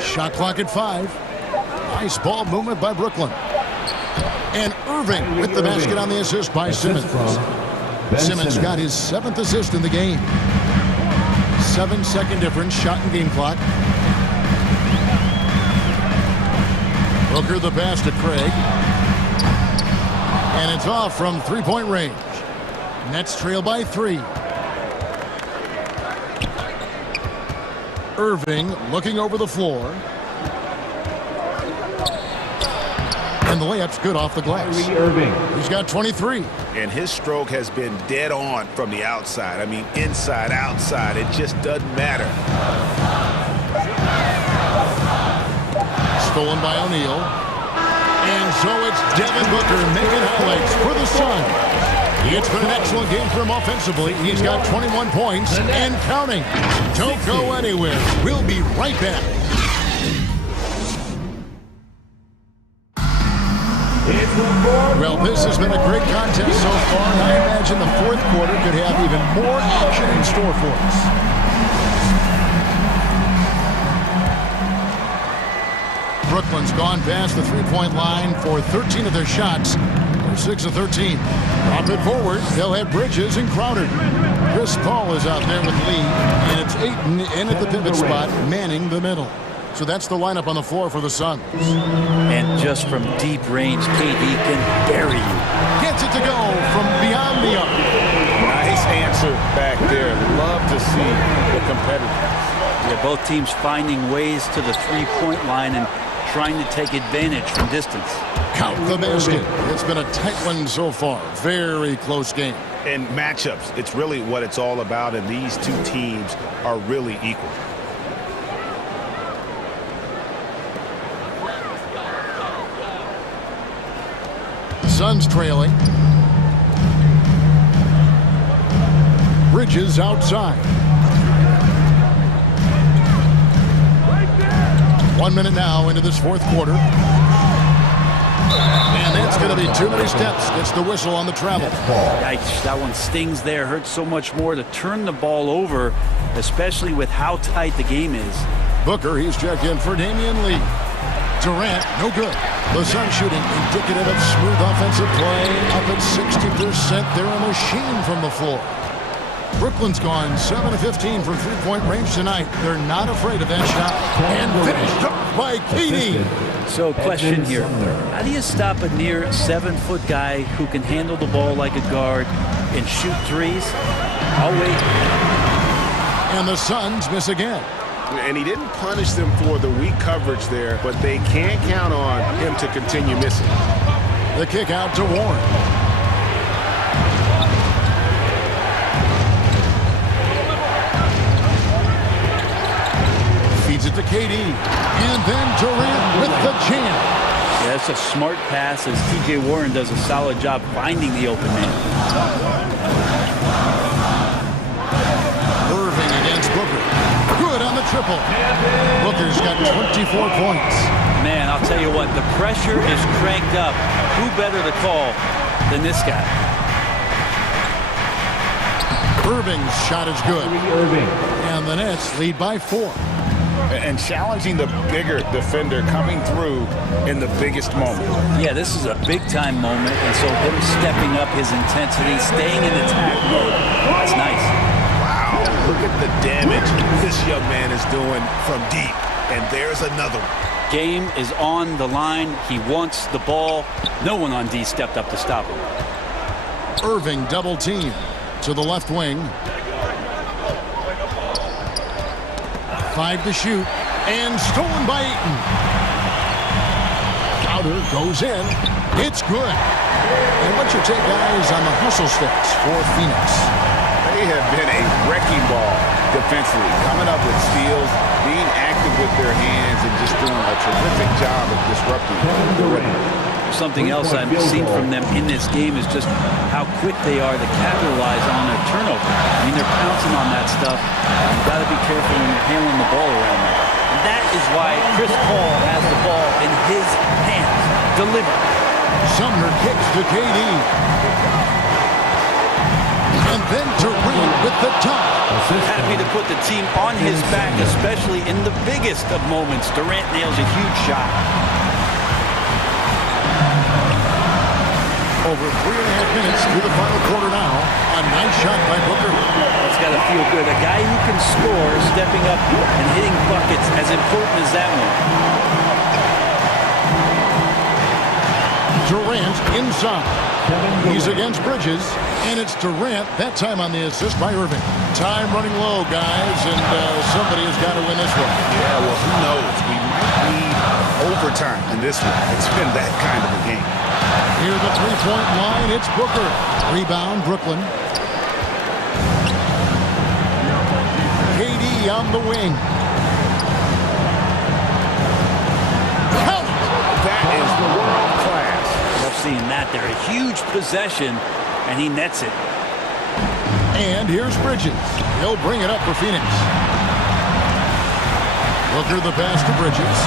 Shot clock at 5. Nice ball movement by Brooklyn. And Irving with the basket on the assist by Simmons. Simmons got his 7th assist in the game. 7-second difference, shot and game clock. Booker the pass to Craig. And it's off from 3-point range. Nets trail by 3. Irving looking over the floor. And the layup's good off the glass. Irving. He's got 23. And his stroke has been dead on from the outside. I mean, inside, outside, it just doesn't matter. Stolen by O'Neal. And so it's Devin Booker making highlights for the Suns. It's been an excellent game for him offensively. He's got 21 points and counting. Don't go anywhere. We'll be right back. Well, this has been a great contest so far, and I imagine the 4th quarter could have even more action in store for us. Brooklyn's gone past the 3-point line for 13 of their shots. They're 6 of 13. Drop it forward. They'll have Bridges and Crowder. Chris Paul is out there with Lee, and it's Ayton in at the pivot spot, manning the middle. So that's the lineup on the floor for the Suns. And just from deep range, KD can bury you. Gets it to go from beyond the arc. Nice answer back there. Love to see the competitiveness. Yeah, both teams finding ways to the 3-point line and trying to take advantage from distance. Count the basket. It's been a tight one so far. Very close game. And matchups, it's really what it's all about, and these two teams are really equal. Suns trailing. Bridges outside. 1 minute now into this 4th quarter. And that's going to be too many steps. Gets the whistle on the travel. Yikes, that one stings there. Hurts so much more to turn the ball over, especially with how tight the game is. Booker, he's checked in for Damian Lee. Durant, no good. The Suns shooting indicative of smooth offensive play. Up at 60%. They're a machine from the floor. Brooklyn's gone 7 of 15 from 3-point range tonight. They're not afraid of that shot. And finished up by KD. So question here. How do you stop a near 7-foot guy who can handle the ball like a guard and shoot threes? I'll wait. And the Suns miss again. And he didn't punish them for the weak coverage there, but they can't count on him to continue missing. The kick out to Warren. Feeds it to KD. And then Durant with the jam. Yeah, that's a smart pass as TJ Warren does a solid job finding the open man. Irving against Booker. Good on the triple. Booker's got 24 points. Man, I'll tell you what, the pressure is cranked up. Who better to call than this guy? Irving's shot is good. Irving. And the Nets lead by 4. And challenging the bigger defender coming through in the biggest moment. Yeah, this is a big-time moment, and so him stepping up his intensity, staying in attack mode, that's nice. Wow, look at the damage this young man is doing from deep. And there's another one. Game is on the line. He wants the ball. No one on D stepped up to stop him. Irving double team to the left wing. 5 to shoot. And stolen by Ayton. Crowder goes in. It's good. And what's your take, guys, on the hustle sticks for Phoenix? They have been a wrecking ball defensively, coming up with steals, being active with their hands, and just doing a terrific job of disrupting the rhythm. Something else I've seen from them in this game is just how quick they are to capitalize on their turnover. I mean, they're pouncing on that stuff. You've got to be careful when you're handling the ball around them. And that is why Chris Paul has the ball in his hands. Deliver. Sumner kicks to KD. And then Durant with the dunk. Happy to put the team on his back, especially in the biggest of moments. Durant nails a huge shot. Over 3.5 minutes through the final quarter now. A nice shot by Booker. That's got to feel good. A guy who can score, stepping up and hitting buckets, as important as that one. Durant inside. He's against Bridges, and it's Durant, that time on the assist by Irving. Time running low, guys, and somebody has got to win this one. Yeah, well, who knows? We might need overtime in this one. It's been that kind of a game. Near the three-point line, it's Booker. Rebound, Brooklyn. KD on the wing. Count! That is world class. Love seeing that there. A huge possession, and he nets it. And here's Bridges. He'll bring it up for Phoenix. Booker the pass to Bridges.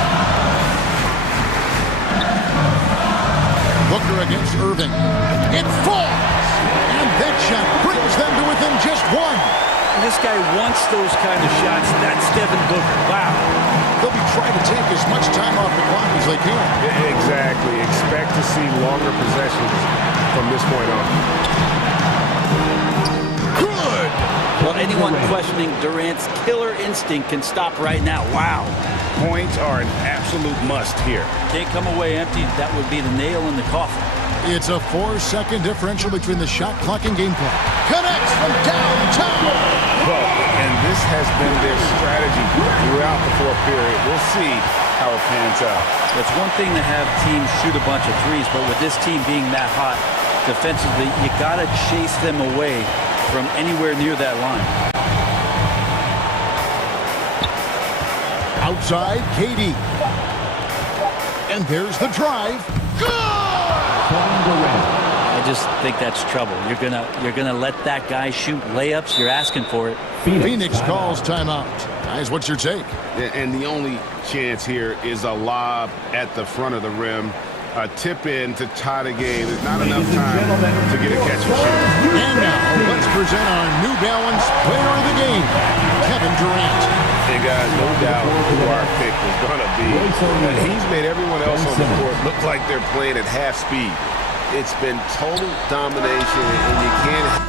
Booker against Irving. It falls! And that shot brings them to within just one. And this guy wants those kind of shots. That's Devin Booker. Wow. They'll be trying to take as much time off the clock as they can. Exactly. Expect to see longer possessions from this point on. Good! Well, anyone questioning Durant's killer instinct can stop right now. Wow. Points are an absolute must here. Can't come away empty. That would be the nail in the coffin. It's a 4-second differential between the shot clock and game clock. Connects from downtown. Well, and this has been their strategy throughout the fourth period. We'll see how it pans out. It's one thing to have teams shoot a bunch of threes, but with this team being that hot defensively, you got to chase them away from anywhere near that line. Outside, KD. And there's the drive. Good! I just think that's trouble. You're gonna let that guy shoot layups. You're asking for it. Phoenix calls timeout. Guys, what's your take? And the only chance here is a lob at the front of the rim. A tip in to tie the game. There's not enough time to get a catch and shoot. And now, let's present our New Balance player of the game, Kevin Durant. And guys, no doubt who our pick was going to be. And he's made everyone else on the court look like they're playing at half speed. It's been total domination, and you can't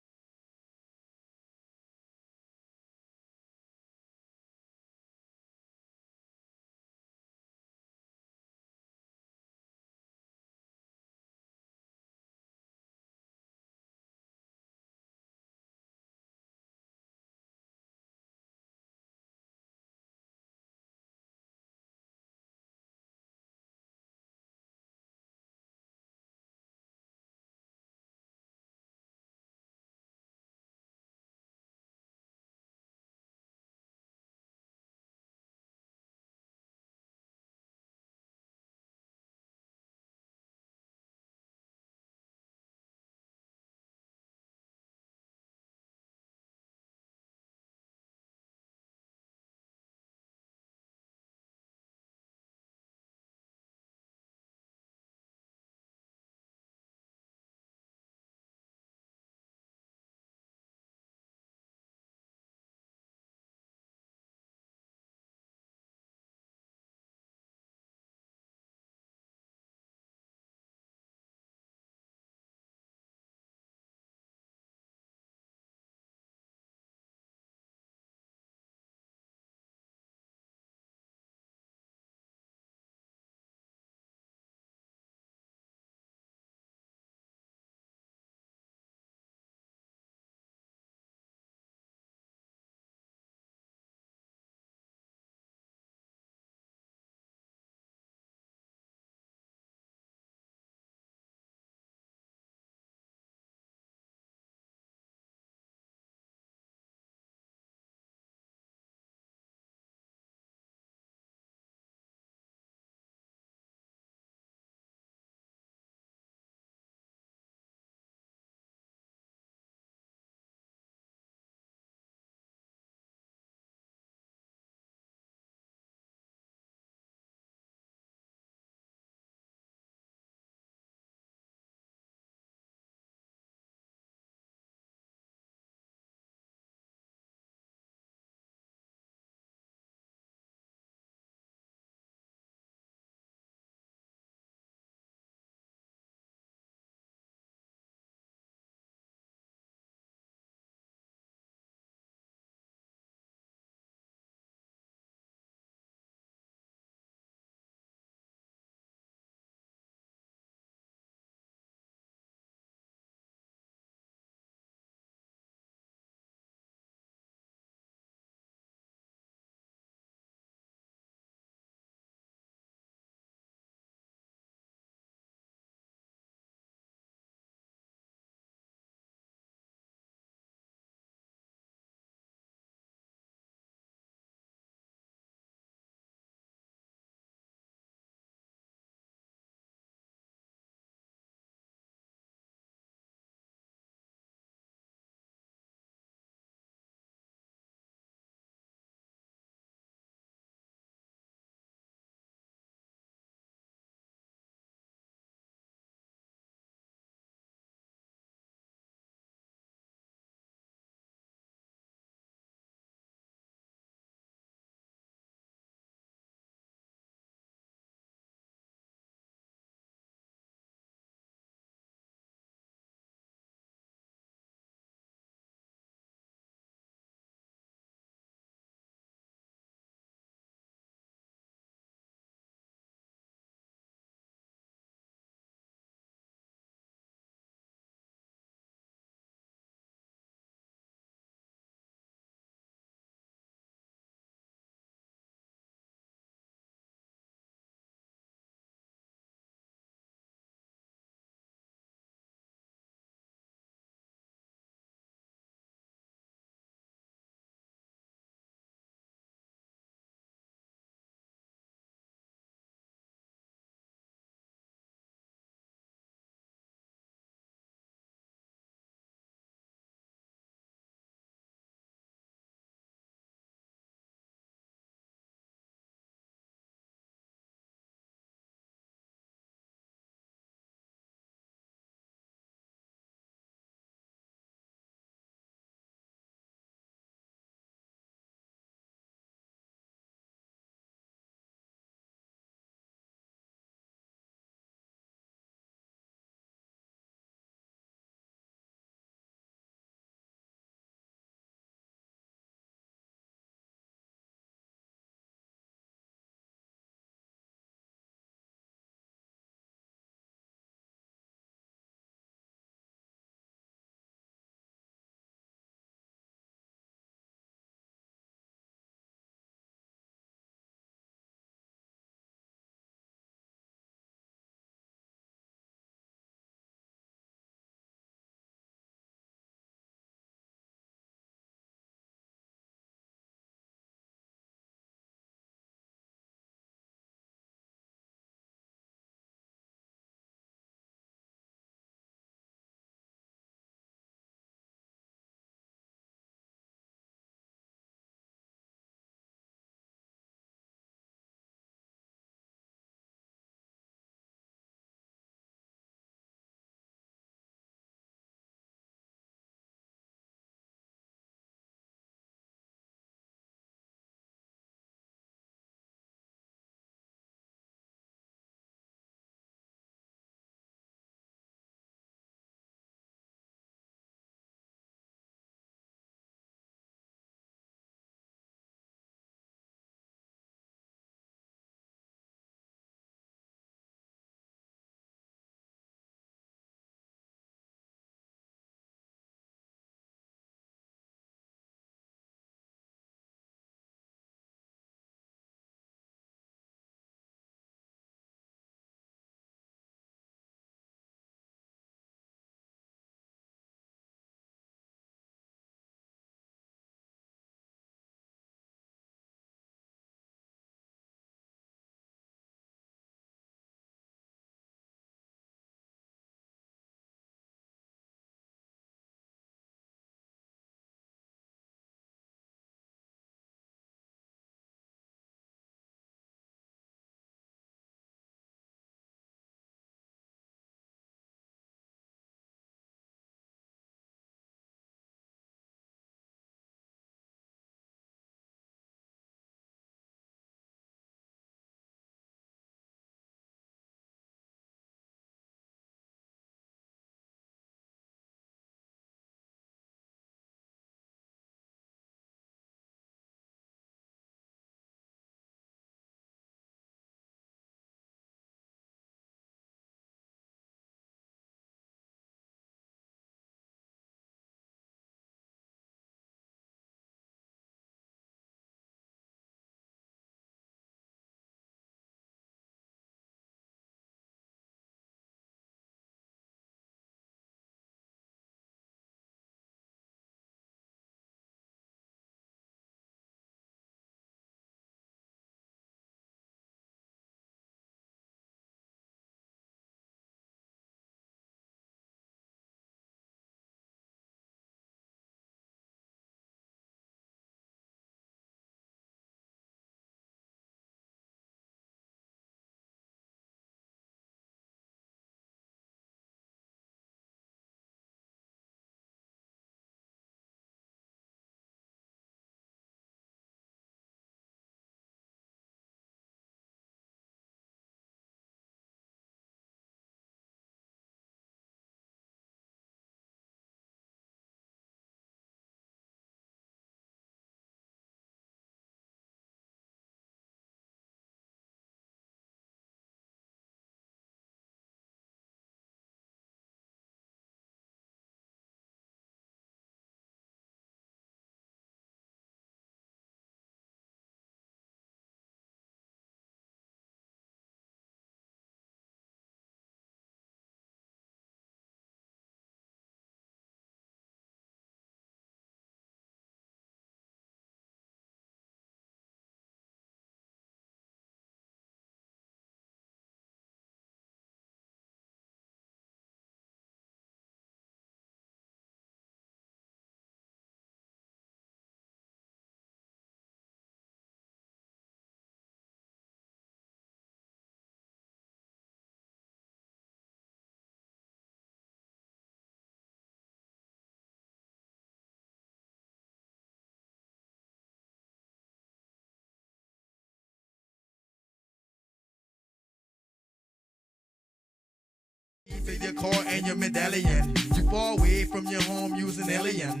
for your car and your medallion. You far away from your home using alien.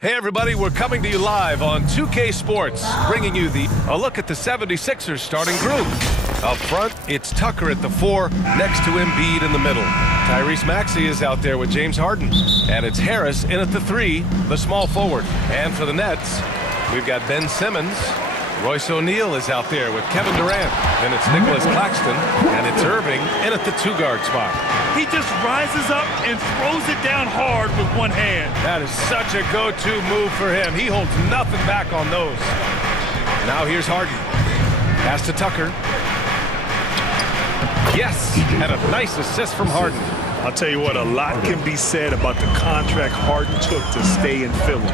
Hey everybody, we're coming to you live on 2K Sports, bringing you a look at the 76ers starting group. Up front, it's Tucker at the 4, next to Embiid in the middle. Tyrese Maxey is out there with James Harden. And it's Harris in at the 3, the small forward. And for the Nets, we've got Ben Simmons. Royce O'Neal is out there with Kevin Durant. Then it's Nicholas Claxton, and it's Irving in at the 2-guard spot. He just rises up and throws it down hard with one hand. That is such a go-to move for him. He holds nothing back on those. Now here's Harden. Pass to Tucker. Yes, and a nice assist from Harden. I'll tell you what, a lot can be said about the contract Harden took to stay in Philly.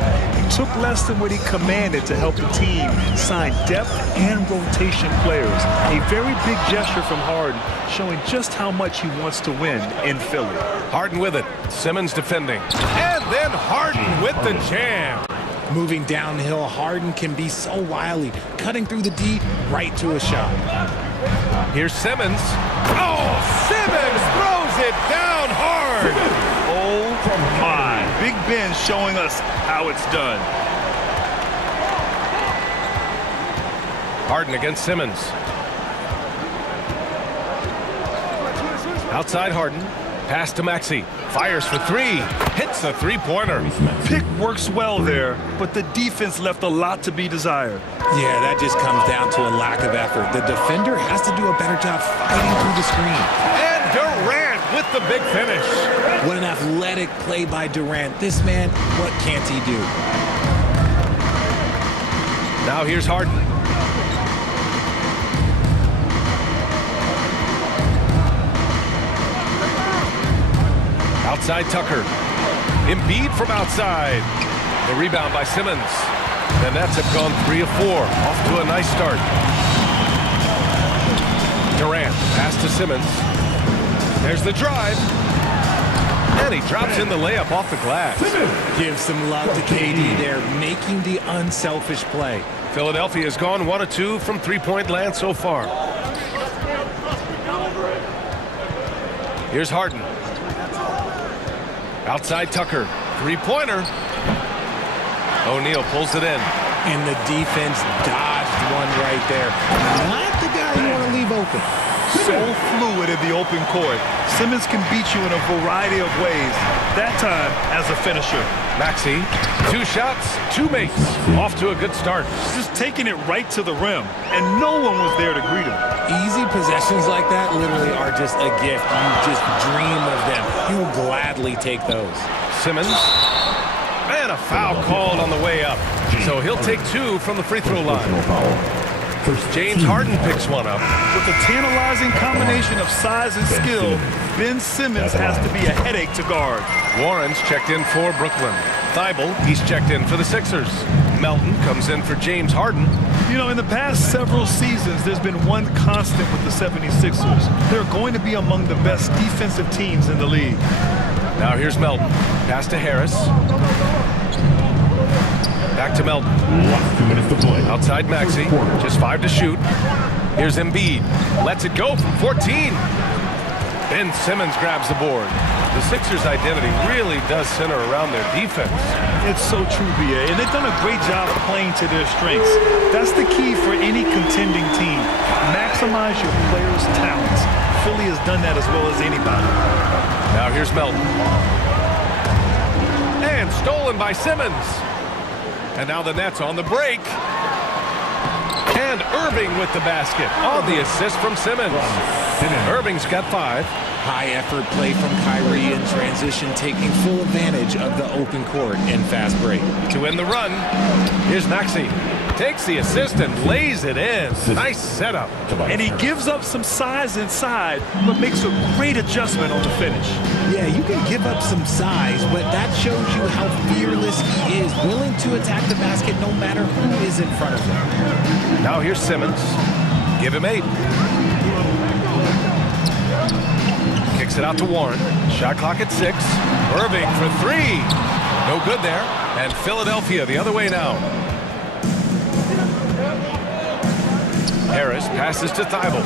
He took less than what he commanded to help the team sign depth and rotation players. A very big gesture from Harden, showing just how much he wants to win in Philly. Harden with it. Simmons defending. And then Harden with the jam. Moving downhill, Harden can be so wily, cutting through the D right to a shot. Here's Simmons. Oh, Simmons throws it down hard. Oh my. Big Ben showing us how it's done. Harden against Simmons. Outside Harden. Pass to Maxey. Fires for 3. Hits the 3-pointer. Pick works well there, but the defense left a lot to be desired. Yeah, that just comes down to a lack of effort. The defender has to do a better job fighting through the screen. And Durant with the big finish. What an athletic play by Durant. This man, what can't he do? Now here's Harden. Outside Tucker. Embiid from outside. The rebound by Simmons. The Nets have gone 3 of 4. Off to a nice start. Durant. Pass to Simmons. There's the drive. And he drops in the layup off the glass. Give some love to KD there, making the unselfish play. Philadelphia has gone 1 of 2 from 3-point land so far. Here's Harden. Outside Tucker. 3-pointer. O'Neal pulls it in. And the defense dodged one right there. Not the guy you want to leave open. So fluid in the open court. Simmons can beat you in a variety of ways. That time as a finisher. Maxey, 2 shots, 2 makes. Off to a good start. Just taking it right to the rim, and no one was there to greet him. Easy possessions like that literally are just a gift. You just dream of them. You'll gladly take those. Simmons. And a foul called on the way up. So he'll take 2 from the free throw line. James Harden picks one up. With a tantalizing combination of size and skill, Ben Simmons has to be a headache to guard. Warren's checked in for Brooklyn. Thibault, he's checked in for the Sixers. Melton comes in for James Harden. You know, in the past several seasons, there's been one constant with the 76ers. They're going to be among the best defensive teams in the league. Now here's Melton. Pass to Harris. Back to Melton. Outside Maxey. Just 5 to shoot. Here's Embiid. Lets it go from 14. Ben Simmons grabs the board. The Sixers' identity really does center around their defense. It's so true, B.A., and they've done a great job playing to their strengths. That's the key for any contending team. Maximize your players' talents. Philly has done that as well as anybody. Now here's Melton. And stolen by Simmons. And now the Nets on the break. And Irving with the basket on the assist from Simmons. Irving's got 5. High effort play from Kyrie in transition, taking full advantage of the open court and fast break. To end the run, here's Maxey. Takes the assist and lays it in. Nice setup. And he gives up some size inside, but makes a great adjustment on the finish. Yeah, you can give up some size, but that shows you how fearless he is, willing to attack the basket no matter who is in front of him. Now here's Simmons. Give him 8. Kicks it out to Warren. Shot clock at 6. Irving for 3. No good there. And Philadelphia the other way now. Harris passes to Thibault.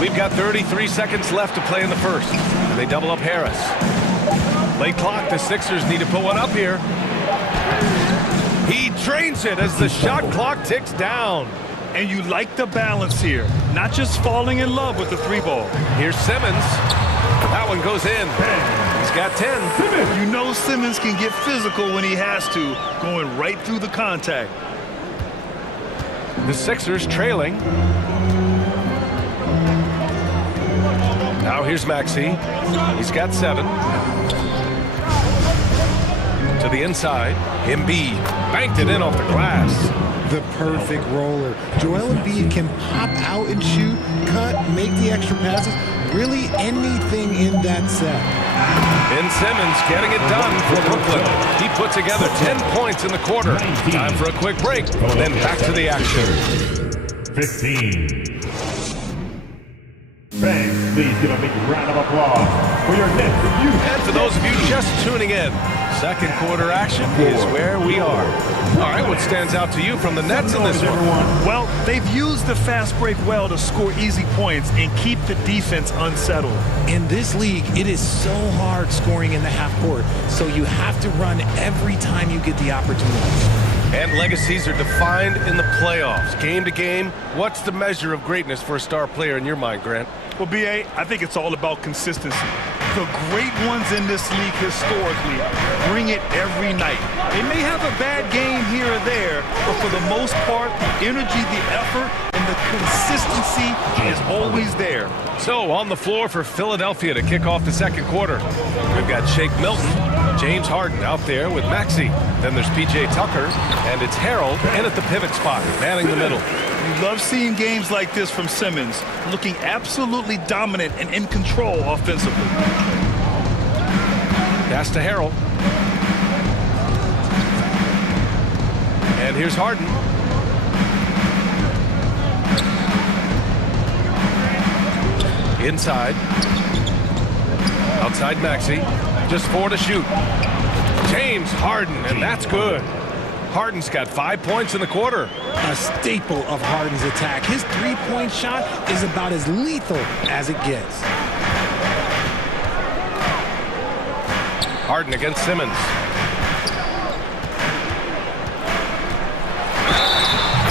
We've got 33 seconds left to play in the first. And they double up Harris. Late clock, the Sixers need to put one up here. He drains it as the shot clock ticks down. And you like the balance here. Not just falling in love with the 3-ball. Here's Simmons. That one goes in. He's got 10. You know Simmons can get physical when he has to, going right through the contact. The Sixers trailing. Now here's Maxey. He's got 7. To the inside. Embiid banked it in off the glass. The perfect roller. Joel Embiid can pop out and shoot, cut, make the extra passes, really anything in that set. Ben Simmons getting it done for Brooklyn. He put together 10 points in the quarter. Time for a quick break, then back to the action. 15. Fans, please give a big round of applause for your next review. And for those of you just tuning in, second quarter action is where we are. All right, what stands out to you from the Nets in this one? Well, they've used the fast break well to score easy points and keep the defense unsettled. In this league, it is so hard scoring in the half court, so you have to run every time you get the opportunity. And legacies are defined in the playoffs. Game to game, what's the measure of greatness for a star player in your mind, Grant? Well, B.A., I think it's all about consistency. The great ones in this league historically bring it every night. They may have a bad game here or there, but for the most part, the energy, the effort, and the consistency is always there. So on the floor for Philadelphia to kick off the second quarter, we've got Shake Milton, James Harden out there with Maxey. Then there's P.J. Tucker, and it's Harold in at the pivot spot, manning the middle. You love seeing games like this from Simmons, looking absolutely dominant and in control offensively. Pass to Harold. And here's Harden. Inside. Outside Maxey. Just 4 to shoot. James Harden, and that's good. Harden's got 5 points in the quarter. A staple of Harden's attack. His three-point shot is about as lethal as it gets. Harden against Simmons.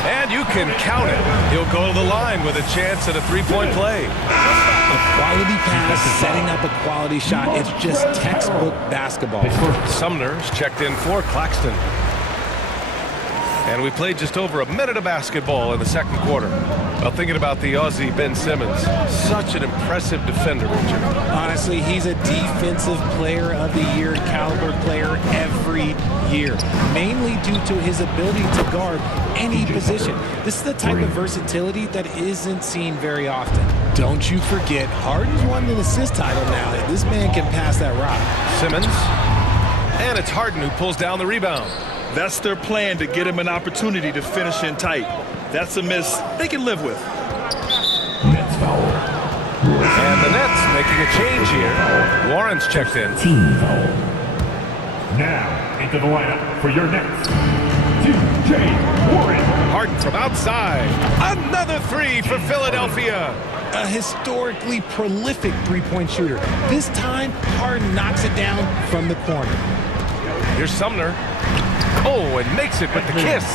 And you can count it. He'll go to the line with a chance at a three-point play. A quality pass, setting up a quality shot. It's just textbook basketball. Sumner's checked in for Claxton. And we played just over a minute of basketball in the second quarter. Well, thinking about the Aussie Ben Simmons, such an impressive defender, Richard. Honestly, he's a defensive player of the year, caliber player every year, mainly due to his ability to guard any position. This is the type of versatility that isn't seen very often. Don't you forget, Harden's won an assist title now, and this man can pass that rock. Simmons, and it's Harden who pulls down the rebound. That's their plan, to get him an opportunity to finish in tight. That's a miss they can live with. Nets foul. And the Nets making a change here. Warren's checked in. Team foul. Now into the lineup for your Nets, T.J. Warren. Harden from outside. Another 3 for Philadelphia. A historically prolific three-point shooter. This time, Harden knocks it down from the corner. Here's Sumner. Oh, and makes it with the kiss.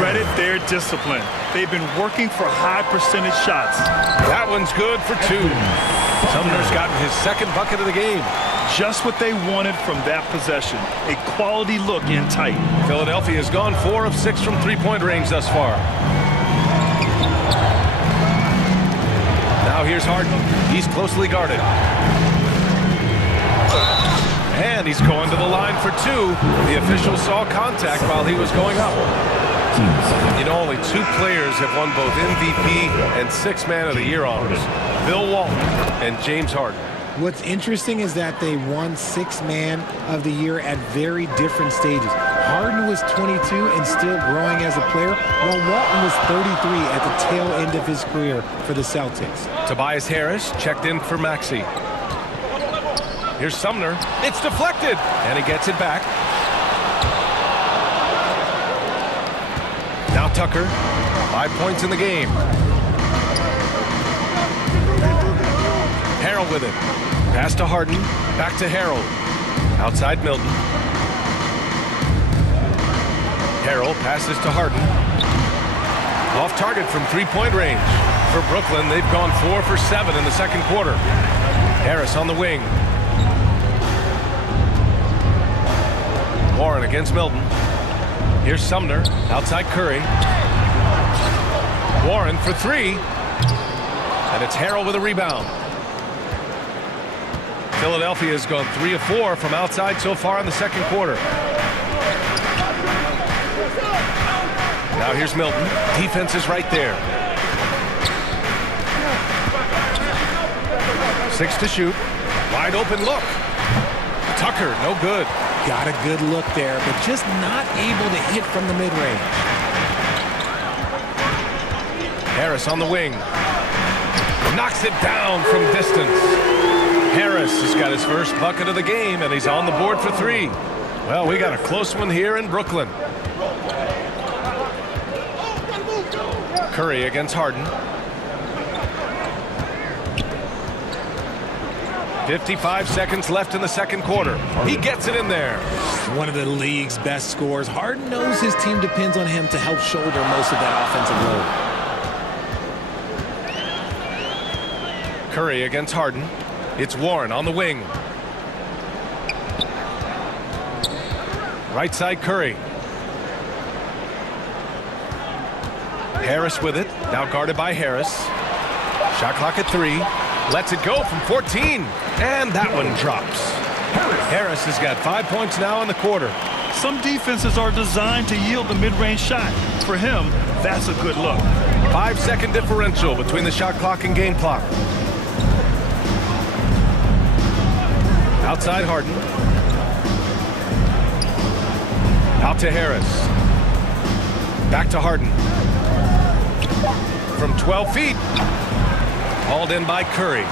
Credit their discipline. They've been working for high percentage shots. That one's good for 2. Sumner's gotten his second bucket of the game. Just what they wanted from that possession. A quality look in tight. Philadelphia has gone 4 of 6 from three-point range thus far. Now here's Harden. He's closely guarded. And he's going to the line for two. The official saw contact while he was going up. You know, only 2 players have won both MVP and 6th Man of the Year honors. Bill Walton and James Harden. What's interesting is that they won 6th Man of the Year at very different stages. Harden was 22 and still growing as a player, while Walton was 33 at the tail end of his career for the Celtics. Tobias Harris checked in for Maxey. Here's Sumner. It's deflected, and he gets it back. Now Tucker, 5 points in the game. Harrell with it. Pass to Harden, back to Harrell. Outside Milton. Harrell passes to Harden. Off target from 3-point range. For Brooklyn, they've gone 4 for 7 in the second quarter. Harris on the wing. Warren against Milton. Here's Sumner, outside Curry. Warren for 3. And it's Harrell with a rebound. Philadelphia has gone 3 of 4 from outside so far in the second quarter. Now here's Milton. Defense is right there. 6 to shoot. Wide open look. Tucker, no good. Got a good look there, but just not able to hit from the mid-range. Harris on the wing. Knocks it down from distance. Harris has got his first bucket of the game, and he's on the board for 3. Well, we got a close one here in Brooklyn. Curry against Harden. 55 seconds left in the second quarter. He gets it in there. One of the league's best scorers. Harden knows his team depends on him to help shoulder most of that offensive load. Curry against Harden. It's Warren on the wing. Right side Curry. Harris with it. Now guarded by Harris. Shot clock at 3. Lets it go from 14. And that one drops. Harris has got 5 points now in the quarter. Some defenses are designed to yield the mid-range shot. For him, that's a good look. 5-second differential between the shot clock and game clock. Outside Harden. Out to Harris. Back to Harden. From 12 feet. Hauled in by Curry.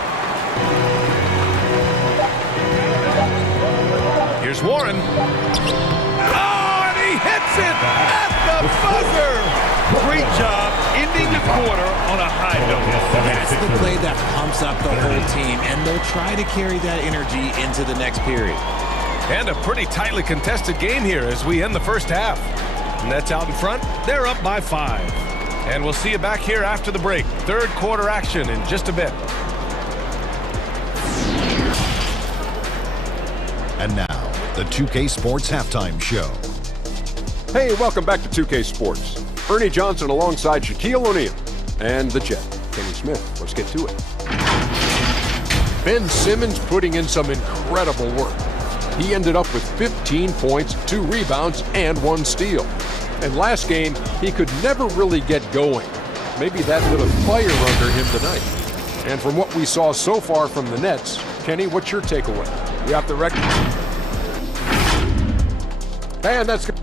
Here's Warren. Oh, and he hits it at the buzzer. Great job ending the quarter on a high note. That's the play that pumps up the whole team, and they'll try to carry that energy into the next period. And a pretty tightly contested game here as we end the first half. Nets out in front. They're up by 5. And we'll see you back here after the break. Third quarter action in just a bit. And now, the 2K Sports Halftime Show. Hey, welcome back to 2K Sports. Ernie Johnson alongside Shaquille O'Neal and the Jet, Kenny Smith. Let's get to it. Ben Simmons putting in some incredible work. He ended up with 15 points, 2 rebounds, and 1 steal. And last game, he could never really get going. Maybe that lit a fire under him tonight. And from what we saw so far from the Nets, Kenny, what's your takeaway? You have the record. And that's good.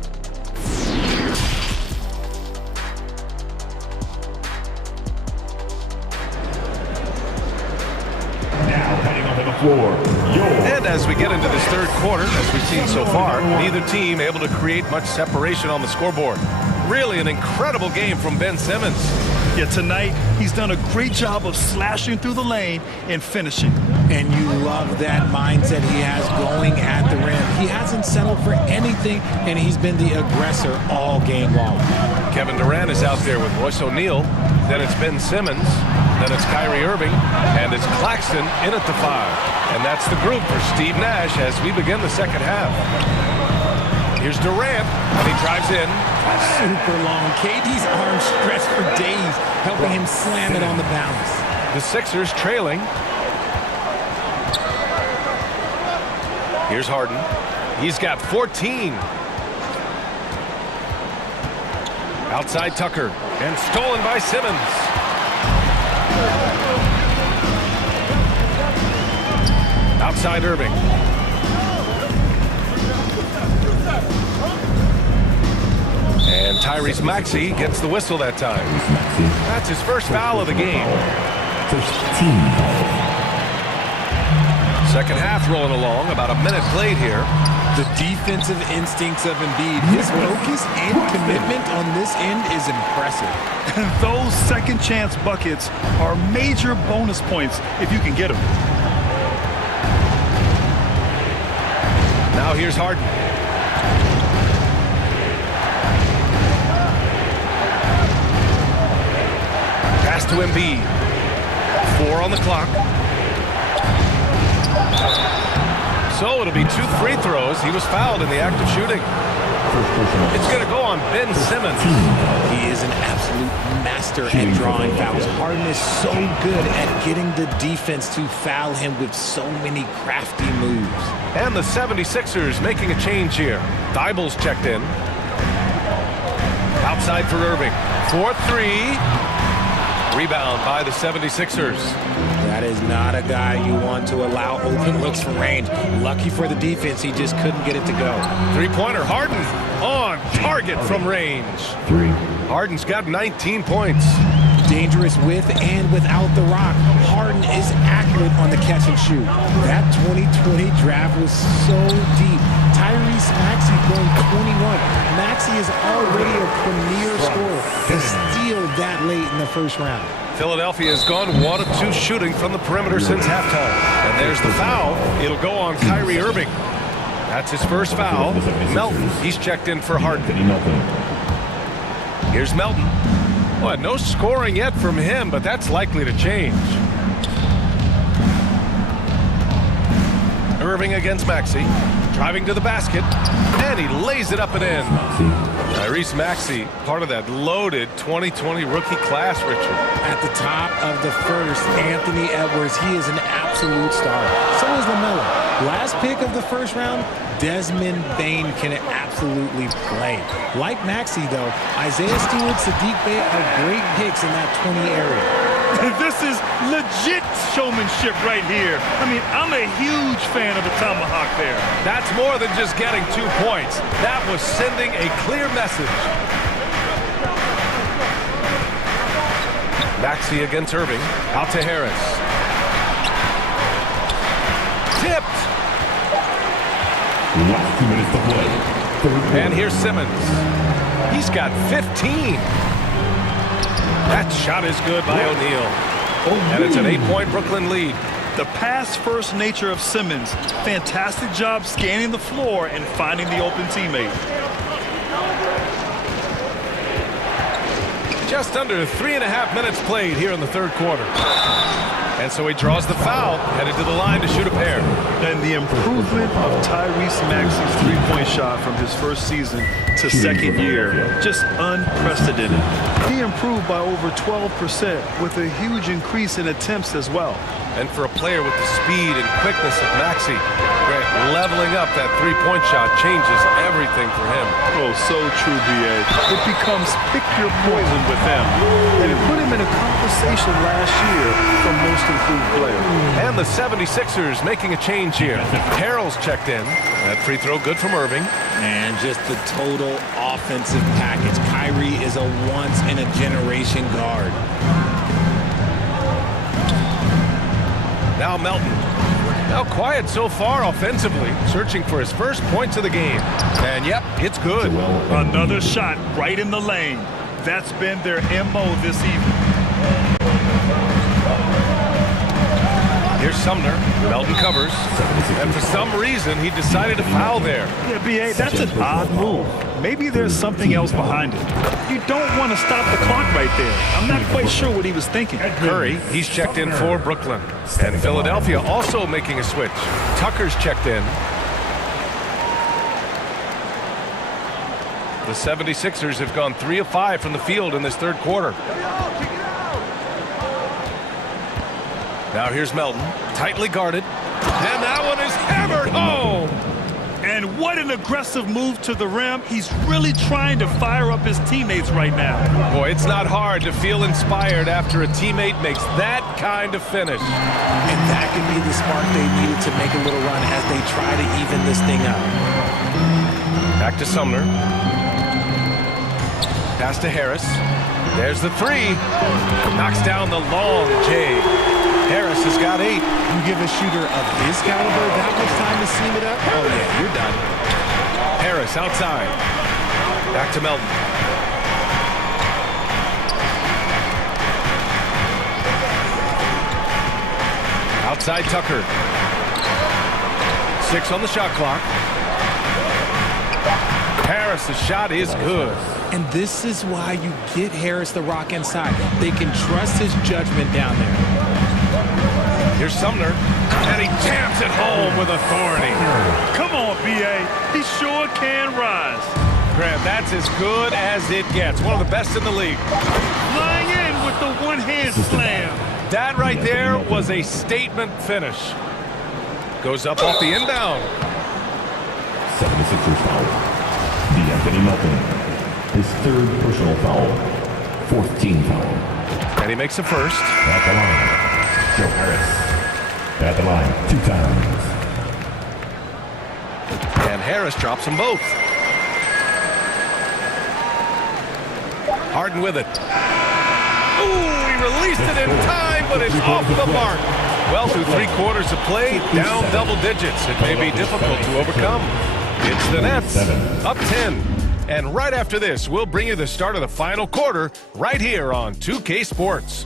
And as we get into this third quarter, as we've seen so far, neither team able to create much separation on the scoreboard. Really an incredible game from Ben Simmons. Yeah, tonight he's done a great job of slashing through the lane and finishing. And you love that mindset he has going at the rim. He hasn't settled for anything, and he's been the aggressor all game long. Kevin Durant is out there with Royce O'Neal. Then it's Ben Simmons. Then it's Kyrie Irving. And it's Claxton in at the 5. And that's the group for Steve Nash as we begin the second half. Here's Durant, and he drives in. Super long. KD's arms stretched for days, helping him slam it on the bounce. The Sixers trailing. Here's Harden. He's got 14. Outside Tucker. And stolen by Simmons. Outside Irving. And Tyrese Maxey gets the whistle that time. That's his first foul of the game. Second half rolling along, about a minute played here. The defensive instincts of Embiid, his focus and commitment on this end is impressive. Those second chance buckets are major bonus points if you can get them. Now here's Harden. Pass to Embiid. 4 on the clock. So it'll be 2 free throws. He was fouled in the act of shooting. It's going to go on Ben Simmons. He is an absolute master at drawing fouls. Harden is so good at getting the defense to foul him with so many crafty moves. And the 76ers making a change here. Dible's checked in. Outside for Irving. 4-3. Rebound by the 76ers. That is not a guy you want to allow open looks from range. Lucky for the defense, he just couldn't get it to go. Three-pointer, Harden on target from range. Harden's got 19 points. Dangerous with and without the rock. Harden is accurate on the catch and shoot. That 2020 draft was so deep. Tyrese Maxey going 21. Maxey is already a premier scorer. To steal that late in the first round. Philadelphia has gone 1 of 2 shooting from the perimeter since halftime. And there's the foul. It'll go on Kyrie Irving. That's his first foul. Melton, he's checked in for Harden. Here's Melton. Well, no scoring yet from him, but that's likely to change. Irving against Maxey. Driving to the basket, and he lays it up and in. Tyrese Maxey, part of that loaded 2020 rookie class, Richard. At the top of the first, Anthony Edwards, he is an absolute star. So is LaMelo. Last pick of the first round, Desmond Bane can absolutely play. Like Maxey, though, Isaiah Stewart, Sadiq Bey are great picks in that 20 area. This is legit showmanship right here. I mean, I'm a huge fan of the tomahawk there. That's more than just getting 2 points. That was sending a clear message. Maxey against Irving. Out to Harris. Tipped. Last 2 minutes to play. And here's Simmons. He's got 15. That shot is good by O'Neal. And it's an 8-point Brooklyn lead. The pass-first nature of Simmons. Fantastic job scanning the floor and finding the open teammate. Just under 3.5 minutes played here in the third quarter. And so he draws the foul, headed to the line to shoot a pair. And the improvement of Tyrese Maxey's three-point shot from his first season to second year, just unprecedented. He improved by over 12% with a huge increase in attempts as well. And for a player with the speed and quickness of Maxey, Grant, leveling up that three-point shot changes everything for him. Oh, so true, B.A. It becomes pick your poison with them. And it put him in a conversation last year for most improved player. And the 76ers making a change here. Harrell's checked in. That free throw good from Irving. And just the total offensive package. Kyrie is a once-in-a-generation guard. Now Melton. Now quiet so far offensively, searching for his first points of the game. And yep, it's good. Another shot right in the lane. That's been their MO this evening. Here's Sumner. Melton covers. And for some reason, he decided to foul there. Yeah, B.A., that's an odd move. Maybe there's something else behind it. You don't want to stop the clock right there. I'm not quite sure what he was thinking. Curry, he's checked in for Brooklyn. And Philadelphia also making a switch. Tucker's checked in. The 76ers have gone 3 of 5 from the field in this third quarter. Now here's Melton, tightly guarded. And that one is hammered home. Quite an aggressive move to the rim. He's really trying to fire up his teammates right now. Boy, it's not hard to feel inspired after a teammate makes that kind of finish. And that could be the spark they needed to make a little run as they try to even this thing out. Back to Sumner. Pass to Harris. There's the three. Knocks down the long J. Harris has got 8. You give a shooter of his caliber that much time to seam it up? Oh, yeah, you're done. Harris outside. Back to Melton. Outside Tucker. 6 on the shot clock. Harris' shot is good. And this is why you get Harris the rock inside. They can trust his judgment down there. Here's Sumner, and he jams it home with authority. Come on, B.A. He sure can rise. Graham, that's as good as it gets. One of the best in the league. Flying in with the one-hand slam. That right there was a statement finish. Goes up off the inbound. 76ers foul. D'Anthony Melton. His 3rd personal foul. 4th team foul. And he makes the first. At the line, Joe Harris. At the line 2 times. And Harris drops them both. Harden with it. Ooh, he released it in time, but it's off the mark. Well, through 3 quarters of play, down double digits. It may be difficult to overcome. It's the Nets, up 10. And right after this, we'll bring you the start of the final quarter right here on 2K Sports.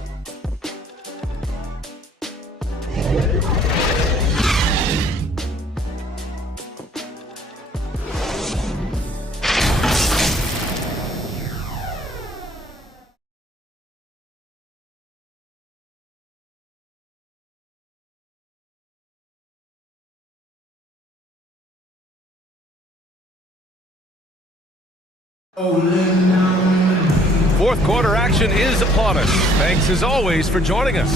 Fourth quarter action is upon us. Thanks as always for joining us.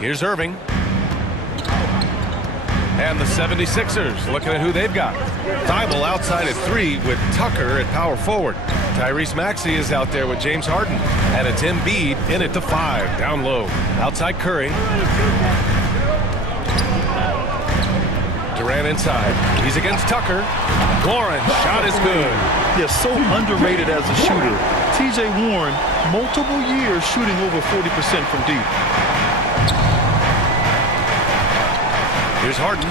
Here's Irving. And the 76ers looking at who they've got. Thibault outside at 3 with Tucker at power forward. Tyrese Maxey is out there with James Harden. And it's Embiid in at the 5, down low. Outside Curry. Durant inside. He's against Tucker. Warren, shot is good. Yeah, so underrated as a shooter. T.J. Warren, multiple years shooting over 40% from deep. Here's Harden.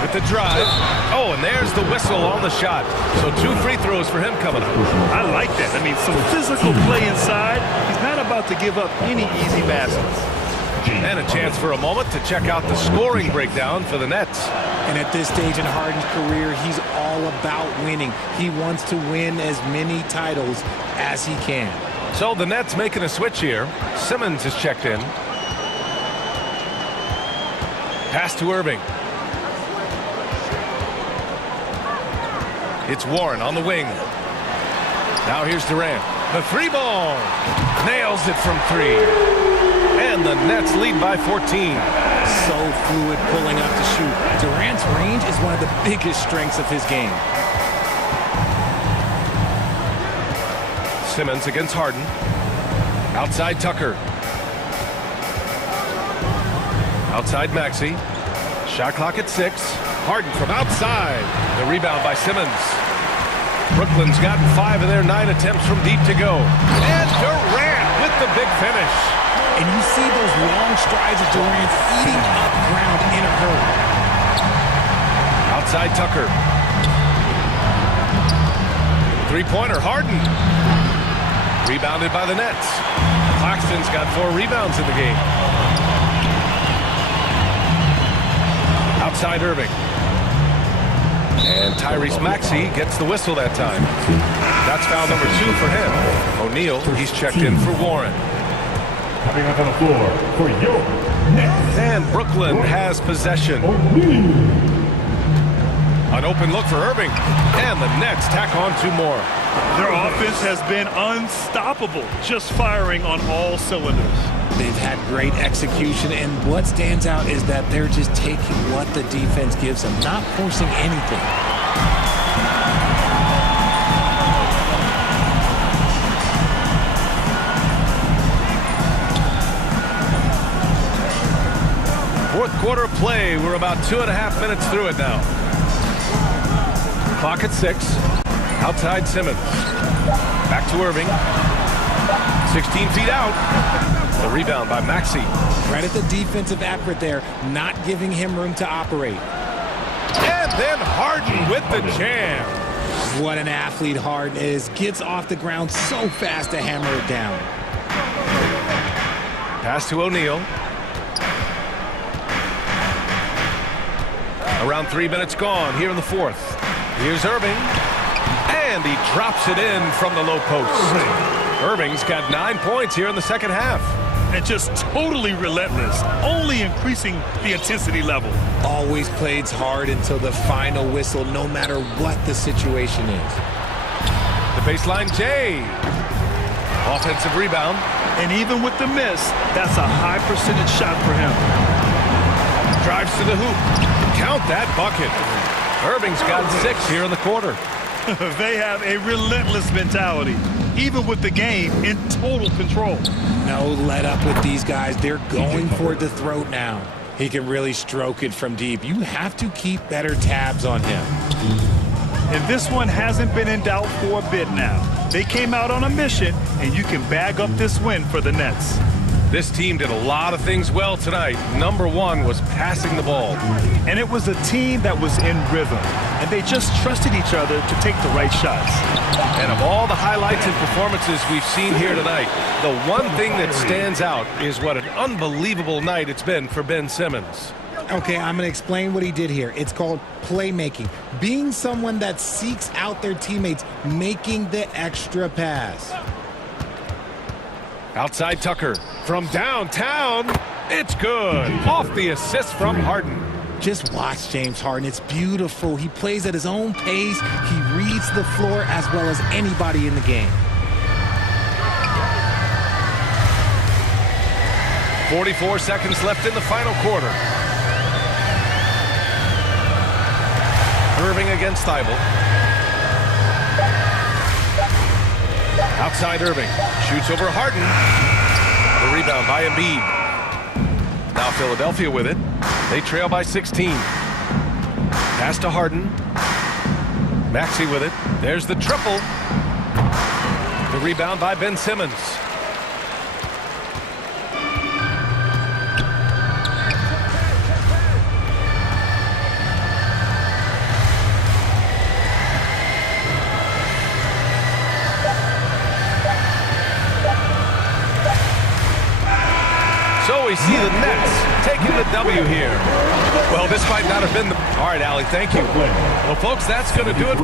With the drive. Oh, and there's the whistle on the shot. So 2 free throws for him coming up. I like that. I mean, some physical play inside. He's not about to give up any easy baskets. And a chance for a moment to check out the scoring breakdown for the Nets. And at this stage in Harden's career, he's all about winning. He wants to win as many titles as he can. So the Nets making a switch here. Simmons is checked in. Pass to Irving. It's Warren on the wing. Now here's Durant. The 3 ball. Nails it from 3. And the Nets lead by 14. So fluid pulling up to shoot. Durant's range is one of the biggest strengths of his game. Simmons against Harden. Outside Tucker. Outside Maxey. Shot clock at 6. Harden from outside. The rebound by Simmons. Brooklyn's gotten 5 of their 9 attempts from deep to go. And Durant with the big finish. And you see those long strides of Durant eating up ground in a hurry. Outside Tucker. 3-pointer, Harden. Rebounded by the Nets. Claxton's got 4 rebounds in the game. Outside Irving. And Tyrese Maxey gets the whistle that time. That's foul number 2 for him. O'Neal, he's checked in for Warren. Coming up on the floor for your Nets. And Brooklyn has possession. An open look for Irving. And the Nets tack on 2 more. Their offense has been unstoppable, just firing on all cylinders. They've had great execution, and what stands out is that they're just taking what the defense gives them, not forcing anything. Fourth quarter of play. We're about 2.5 minutes through it now. Clock at 6. Outside Simmons. Back to Irving. 16 feet out. The rebound by Maxey. Credit the defensive effort there, not giving him room to operate. And then Harden with the jam. What an athlete Harden is. Gets off the ground so fast to hammer it down. Pass to O'Neal. Around 3 minutes gone here in the fourth. Here's Irving. And he drops it in from the low post. Irving's got 9 points here in the second half. And just totally relentless, only increasing the intensity level. Always plays hard until the final whistle, no matter what the situation is. The baseline J. Offensive rebound. And even with the miss, that's a high percentage shot for him. Drives to the hoop. Count that bucket. Irving's got 6 here in the quarter. They have a relentless mentality, even with the game in total control. No let up with these guys. They're going for the throat now. He can really stroke it from deep. You have to keep better tabs on him. And this one hasn't been in doubt for a bit now. They came out on a mission, and you can bag up this win for the Nets. This team did a lot of things well tonight. Number one was passing the ball. And it was a team that was in rhythm, and they just trusted each other to take the right shots. And of all the highlights and performances we've seen here tonight, the one thing that stands out is what an unbelievable night it's been for Ben Simmons. Okay, I'm going to explain what he did here. It's called playmaking. Being someone that seeks out their teammates, making the extra pass. Outside Tucker from downtown. It's good. Off the assist from Harden. Just watch James Harden. It's beautiful. He plays at his own pace. He reads the floor as well as anybody in the game. 44 seconds left in the final quarter. Irving against Thibault. Outside Irving. Shoots over Harden. The rebound by Embiid. Now Philadelphia with it. They trail by 16. Pass to Harden. Maxey with it. There's the triple. The rebound by Ben Simmons. So we see the Nets taking the W here. Well, this might not have been the... All right, Allie, thank you. Well, folks, that's going to do it.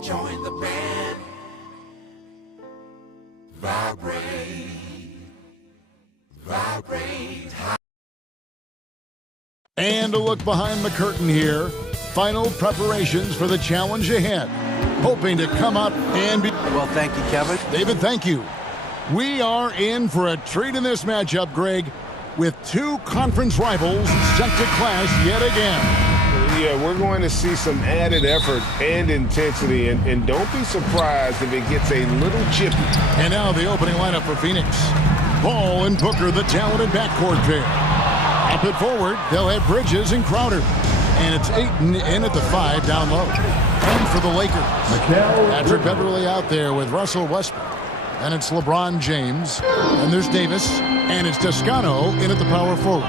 and join the band. Vibrate. Vibrate. And a look behind the curtain here. Final preparations for the challenge ahead. Hoping to come up and be... Well, thank you, Kevin. David, thank you. We are in for a treat in this matchup, Greg, with two conference rivals set to clash yet again. Yeah, we're going to see some added effort and intensity, and don't be surprised if it gets a little chippy. And now the opening lineup for Phoenix. Ball and Booker, the talented backcourt pair. Up it forward, they'll have Bridges and Crowder. And it's Ayton in at the 5 down low. And for the Lakers, Patrick Beverly out there with Russell Westbrook. And it's LeBron James. And there's Davis. And it's Toscano in at the power forward.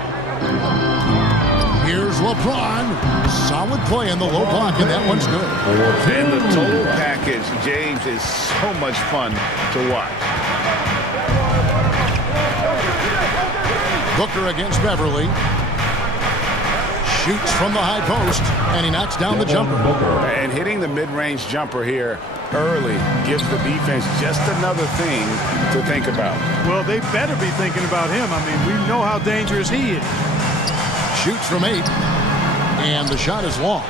Here's LeBron. Solid play in the low block, and that one's good. And the total package, James, is so much fun to watch. Booker against Beverly. Shoots from the high post, and he knocks down the jumper. And hitting the mid-range jumper here early gives the defense just another thing to think about. Well, they better be thinking about him. I mean, we know how dangerous he is. Shoots from 8, and the shot is long.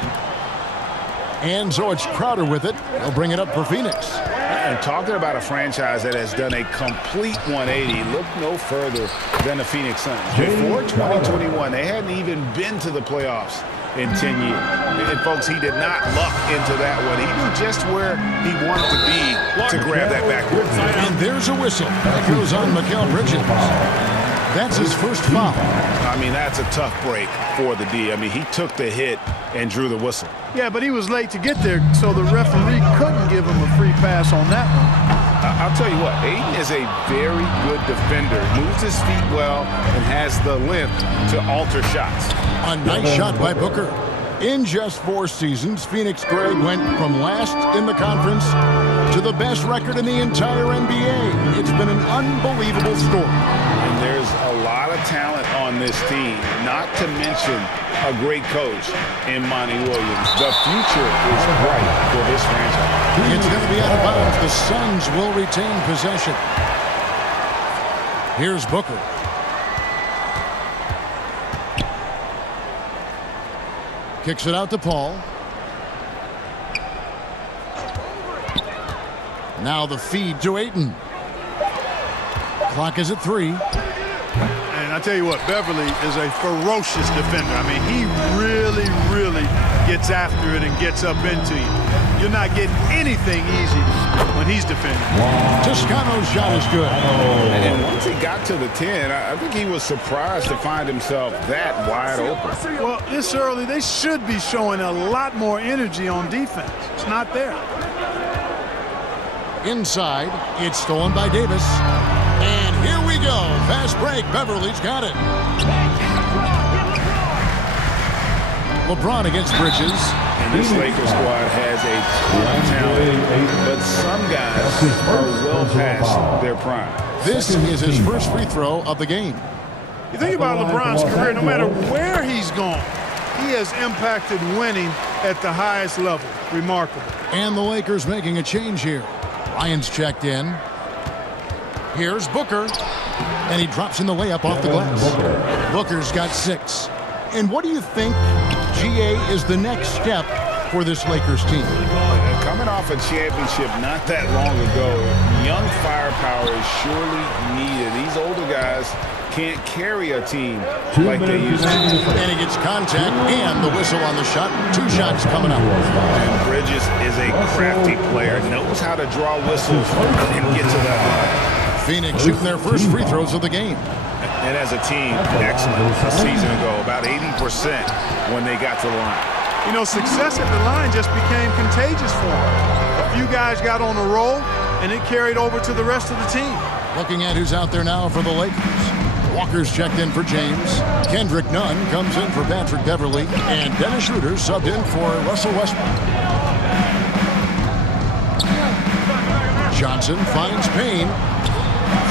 And so it's Crowder with it. He'll bring it up for Phoenix. And talking about a franchise that has done a complete 180, look no further than the Phoenix Suns. Before 2021, they hadn't even been to the playoffs in 10 years. And folks, he did not luck into that one. He knew just where he wanted to be to grab that backboard. And there's a whistle that goes on Mikal Bridges. That's his first foul. I mean, that's a tough break for the D. I mean, he took the hit and drew the whistle. Yeah, but he was late to get there, so the referee couldn't give him a free pass on that one. I'll tell you what, Ayton is a very good defender. Moves his feet well and has the length to alter shots. A nice shot by Booker. In just 4 seasons, Phoenix, Greg, went from last in the conference to the best record in the entire NBA. It's been an unbelievable story. And there's a lot of talent on this team, not to mention a great coach in Monty Williams. The future is bright for this franchise. It's going to be out of bounds. The Suns will retain possession. Here's Booker. Kicks it out to Paul. Now the feed to Ayton. Clock is at 3. And I tell you what, Beverly is a ferocious defender. I mean, he really gets after it and gets up into you. You're not getting anything easy when he's defending. Toscano's shot is good. And once he got to the 10, I think he was surprised to find himself that wide open. Well, this early, they should be showing a lot more energy on defense. It's not there. Inside, it's stolen by Davis. And here we go. Fast break. Beverly's got it. LeBron against Bridges. And this Lakers squad has a ton of talent, but some guys are well past their prime. This is his first free throw of the game. You think about LeBron's career, no matter where he's gone, he has impacted winning at the highest level. Remarkable. And the Lakers making a change here. Ryan's checked in. Here's Booker. And he drops in the layup off the glass. Booker's got 6. And what do you think, GA, is the next step for this Lakers team? Coming off a championship not that long ago, young firepower is surely needed. These older guys can't carry a team like they used to. And he gets contact and the whistle on the shot. 2 shots coming up. And Bridges is a crafty player, knows how to draw whistles and get to that line. Phoenix shooting their first free throws of the game. And as a team, excellent a season ago, about 80% when they got to the line. You know, success at the line just became contagious for them. A few guys got on a roll, and it carried over to the rest of the team. Looking at who's out there now for the Lakers. Walker's checked in for James. Kendrick Nunn comes in for Patrick Beverly. And Dennis Schroeder subbed in for Russell Westbrook. Johnson finds Payne.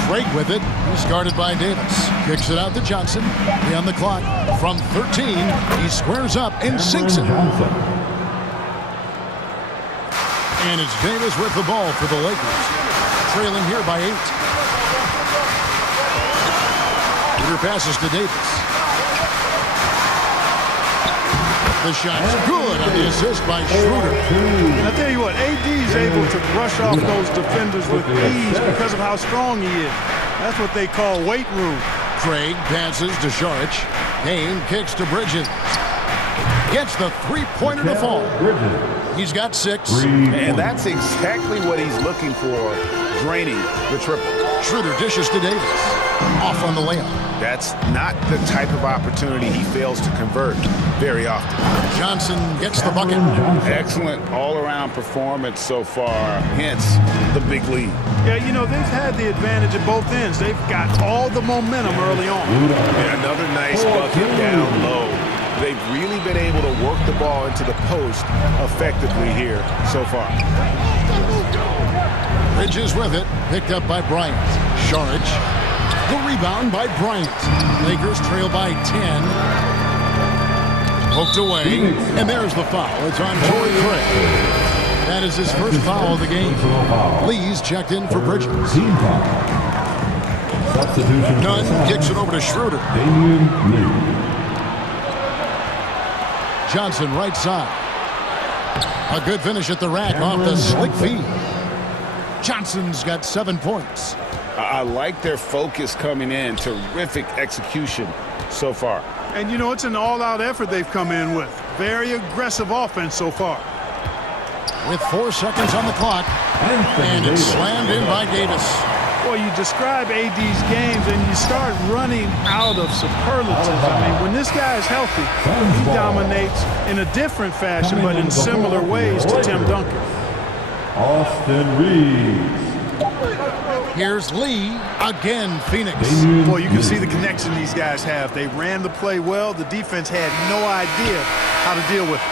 Craig with it. He's guarded by Davis. Kicks it out to Johnson. He on the clock. From 13, he squares up and sinks it. And it's Davis with the ball for the Lakers. Trailing here by 8. Peter passes to Davis. The shot's good on the assist by Schroeder. And I tell you what, AD is able to brush off those defenders with ease because of how strong he is. That's what they call weight room. Craig passes to Saric. Kane kicks to Bridges. Gets the three-pointer to fall. He's got 6. And that's exactly what he's looking for, draining the triple. Schroeder dishes to Davis. Off on the layup. That's not the type of opportunity he fails to convert very often. Johnson gets the bucket. Excellent all-around performance so far, hence the big lead. Yeah, you know, they've had the advantage at both ends. They've got all the momentum early on. And another nice bucket down low. They've really been able to work the ball into the post effectively here so far. Bridges with it, picked up by Bryant. Saric, the rebound by Bryant. Lakers trail by 10. Poked away, and there's the foul. It's on Torrey Craig. That is his first foul of the game. Lee's checked in for Bridges. Nunn kicks it over to Schroeder. Johnson right side. A good finish at the rack off the slick feed. Johnson's got 7 points. I like their focus coming in. Terrific execution so far. And, you know, it's an all-out effort they've come in with. Very aggressive offense so far. With 4 seconds on the clock, and it's slammed in by Davis. Boy, you describe AD's games and you start running out of superlatives. I mean, when this guy is healthy, he dominates in a different fashion, but in similar ways to Tim Duncan. Austin Reeves. Here's Lee, again Phoenix. Boy, you can see the connection these guys have. They ran the play well. The defense had no idea how to deal with it.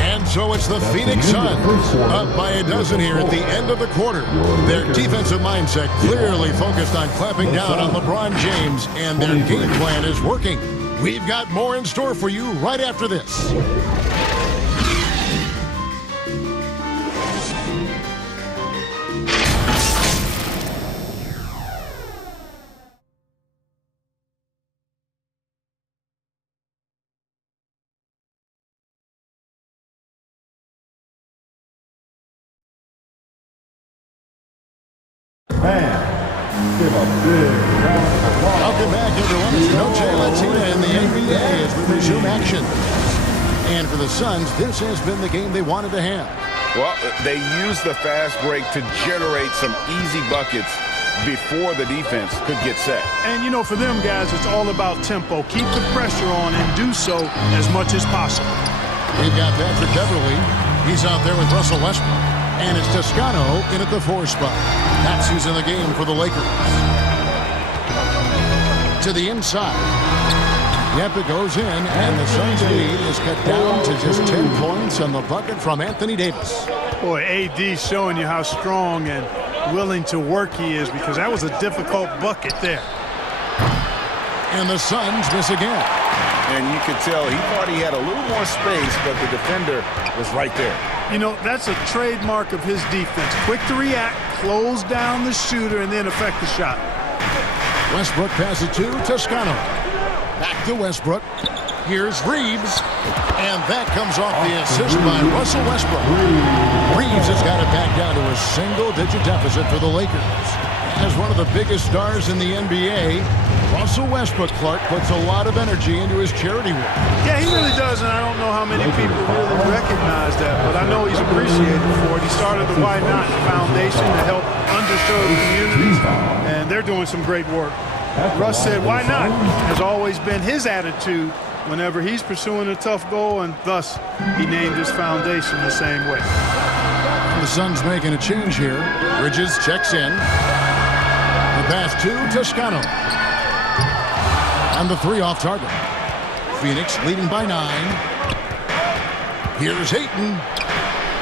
And so it's the Phoenix Suns, up by a dozen here at the end of the quarter. Their defensive mindset clearly focused on clamping down on LeBron James, and their game plan is working. We've got more in store for you right after this. Welcome back, everyone. It's Noche Latina in the NBA as we resume action. And for the Suns, this has been the game they wanted to have. Well, they used the fast break to generate some easy buckets before the defense could get set. And, you know, for them guys, it's all about tempo. Keep the pressure on and do so as much as possible. We've got Patrick Beverly. He's out there with Russell Westbrook. And it's Toscano in at the 4 spot. That's who's in the game for the Lakers. To the inside. Yep, it goes in, and the Suns' lead is cut down to just 10 points on the bucket from Anthony Davis. Boy, AD showing you how strong and willing to work he is, because that was a difficult bucket there. And the Suns miss again. And you could tell he thought he had a little more space, but the defender was right there. You know, that's a trademark of his defense. Quick to react, close down the shooter, and then affect the shot. Westbrook passes to Toscano. Back to Westbrook. Here's Reeves. And that comes off the assist by Russell Westbrook. Reeves has got it back down to a single-digit deficit for the Lakers. As one of the biggest stars in the NBA, Russell Westbrook, Clark, puts a lot of energy into his charity work. Yeah, he really does, and I don't know how many people really recognize that, but I know he's appreciated for it. He started the Why Not Foundation to help underserved communities, and they're doing some great work. Russ said, why not? Has always been his attitude whenever he's pursuing a tough goal, and thus he named his foundation the same way. The Suns making a change here. Bridges checks in. The pass to Toscano. And the 3 off target. Phoenix leading by 9. Here's Ayton.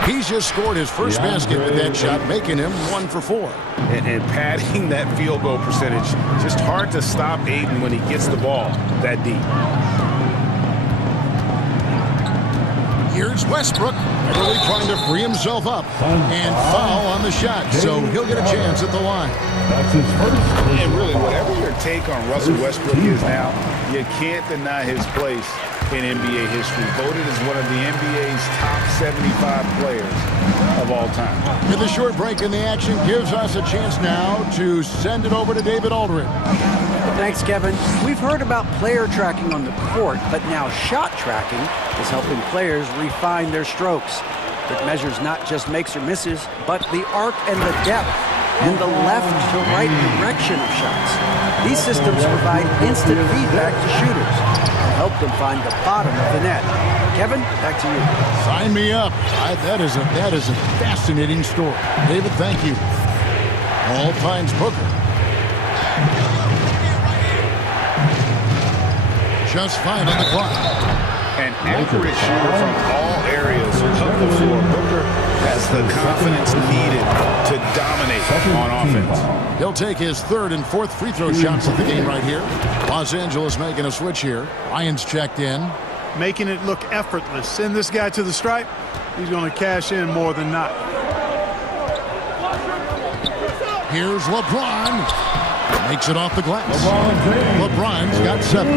He's just scored his first basket with that shot, making him 1 for 4. And padding that field goal percentage. Just hard to stop Ayton when he gets the ball that deep. Here's Westbrook, really trying to free himself up, and foul on the shot, so he'll get a chance at the line. That's his first. And really, whatever your take on Russell Westbrook is now, you can't deny his place in NBA history. Voted as one of the NBA's top 75 players of all time. With a short break in the action gives us a chance now to send it over to David Aldridge. Thanks, Kevin. We've heard about player tracking on the court, but now shot tracking is helping players refine their strokes. It measures not just makes or misses, but the arc and the depth and the left to right direction of shots. These systems provide instant feedback to shooters and help them find the bottom of the net. Kevin, back to you. Sign me up. That is a fascinating story. David, thank you. Ball finds Booker. Just 5 on the clock. An accurate shooter from all areas of the floor. Booker has the confidence needed to dominate on offense. He'll take his third and fourth free throw shots of the game right here. Los Angeles making a switch here. Ryan's checked in. Making it look effortless. Send this guy to the stripe. He's going to cash in more than not. Here's LeBron. Makes it off the glass. LeBron's got 7.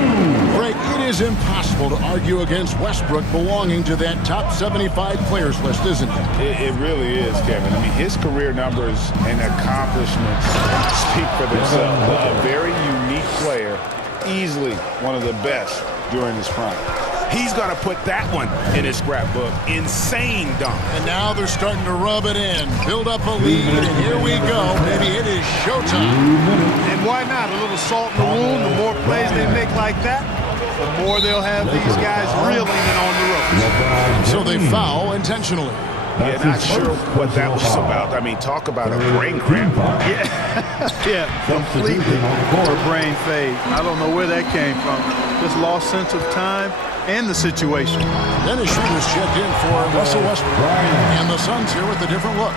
Greg, it is impossible to argue against Westbrook belonging to that top 75 players list, isn't it? It really is, Kevin. I mean, his career numbers and accomplishments speak for themselves. A very unique player, easily one of the best during his prime. He's going to put that one in his scrapbook. Insane dunk. And now they're starting to rub it in. Build up a lead, and here we go. Maybe it is showtime. And why not? A little salt in the wound. The more plays they make like that, the more they'll have these guys reeling and on the ropes. So they foul intentionally. Yeah, not sure what that was about. I mean, talk about a brain cramp. Yeah, completely. Or brain fade. I don't know where that came from. Just lost sense of time and the situation. Then his shooters checked in for Russell Westbrook. And the Suns here with a different look.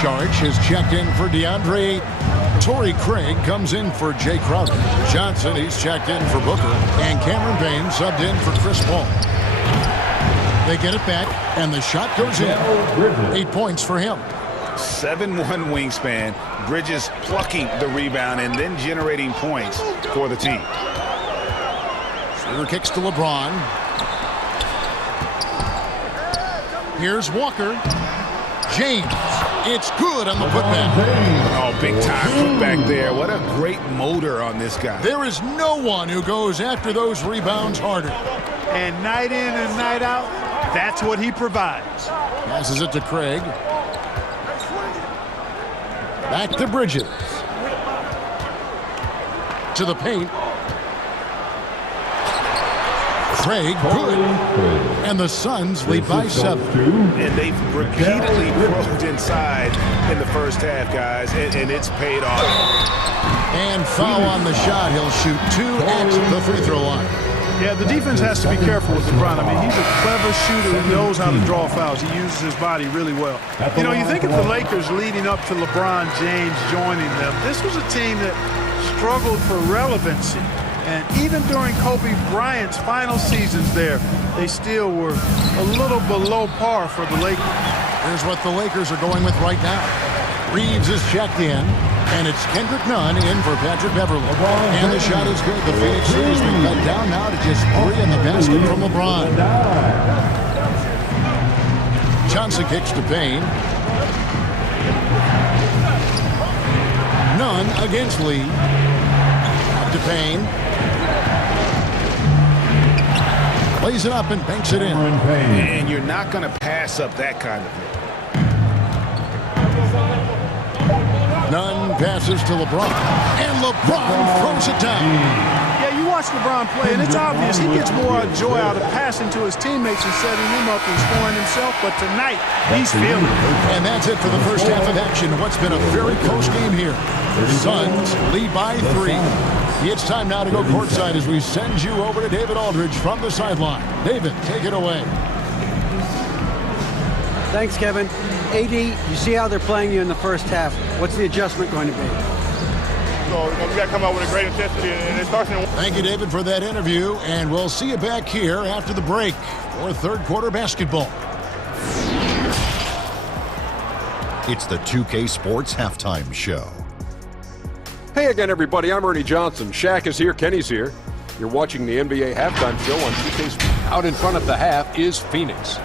Sharch has checked in for DeAndre Ayton. Torrey Craig comes in for Jay Crowder. Johnson, he's checked in for Booker. And Cameron Payne subbed in for Chris Paul. They get it back, and the shot goes in. 8 points for him. 7'1" wingspan. Bridges plucking the rebound and then generating points for the team. Shooter kicks to LeBron. Here's Walker. James. It's good on the putback. Oh, big time putback there. What a great motor on this guy. There is no one who goes after those rebounds harder. And night in and night out, that's what he provides. Passes it to Craig. Back to Bridges. To the paint. Craig, good. And the Suns lead by 7. And they've repeatedly probed inside in the first half, guys, and it's paid off. And foul on the shot. He'll shoot 2 at the free throw line. Yeah, the defense has to be careful with LeBron. I mean, he's a clever shooter who knows how to draw fouls. He uses his body really well. You know, you think of the Lakers leading up to LeBron James joining them. This was a team that struggled for relevancy. And even during Kobe Bryant's final seasons there, they still were a little below par for the Lakers. Here's what the Lakers are going with right now. Reeves is checked in, and it's Kendrick Nunn in for Patrick Beverley. And the shot is good. The Phoenix Suns been cut down now to just 3 in the basket from LeBron. Johnson kicks to Payne. Nunn against Lee. Back to Payne. Plays it up and banks it in. And you're not going to pass up that kind of thing. Nunn passes to LeBron. And LeBron throws it down. Yeah, you watch LeBron play, and it's obvious he gets more joy out of passing to his teammates and setting them up and scoring himself. But tonight, he's feeling it. And that's it for the first half of action. What's been a very close game here. The Suns lead by 3. It's time now to go courtside as we send you over to David Aldridge from the sideline. David, take it away. Thanks, Kevin. AD, you see how they're playing you in the first half. What's the adjustment going to be? So we got to come out with a great intensity, and it starts in. Thank you, David, for that interview, and we'll see you back here after the break for third quarter basketball. It's the 2K Sports Halftime Show. Hey again, everybody. I'm Ernie Johnson. Shaq is here. Kenny's here. You're watching the NBA Halftime Show on 2K Sports. Out in front at the half is Phoenix.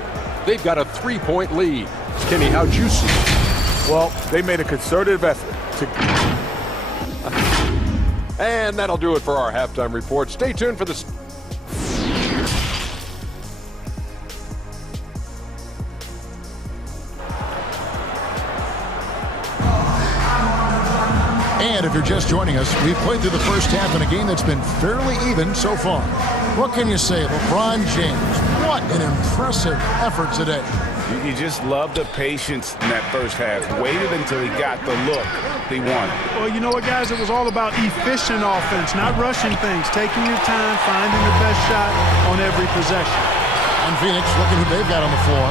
They've got a 3-point lead. Kenny, how'd you see it? Well, they made a concerted effort to. And that'll do it for our halftime report. Stay tuned for the. And if you're just joining us, we've played through the first half in a game that's been fairly even so far. What can you say, LeBron James? What an impressive effort today. You just love the patience in that first half. Waited until he got the look he wanted. Well, you know what, guys? It was all about efficient offense, not rushing things, taking your time, finding the best shot on every possession. And Phoenix looking who they've got on the floor.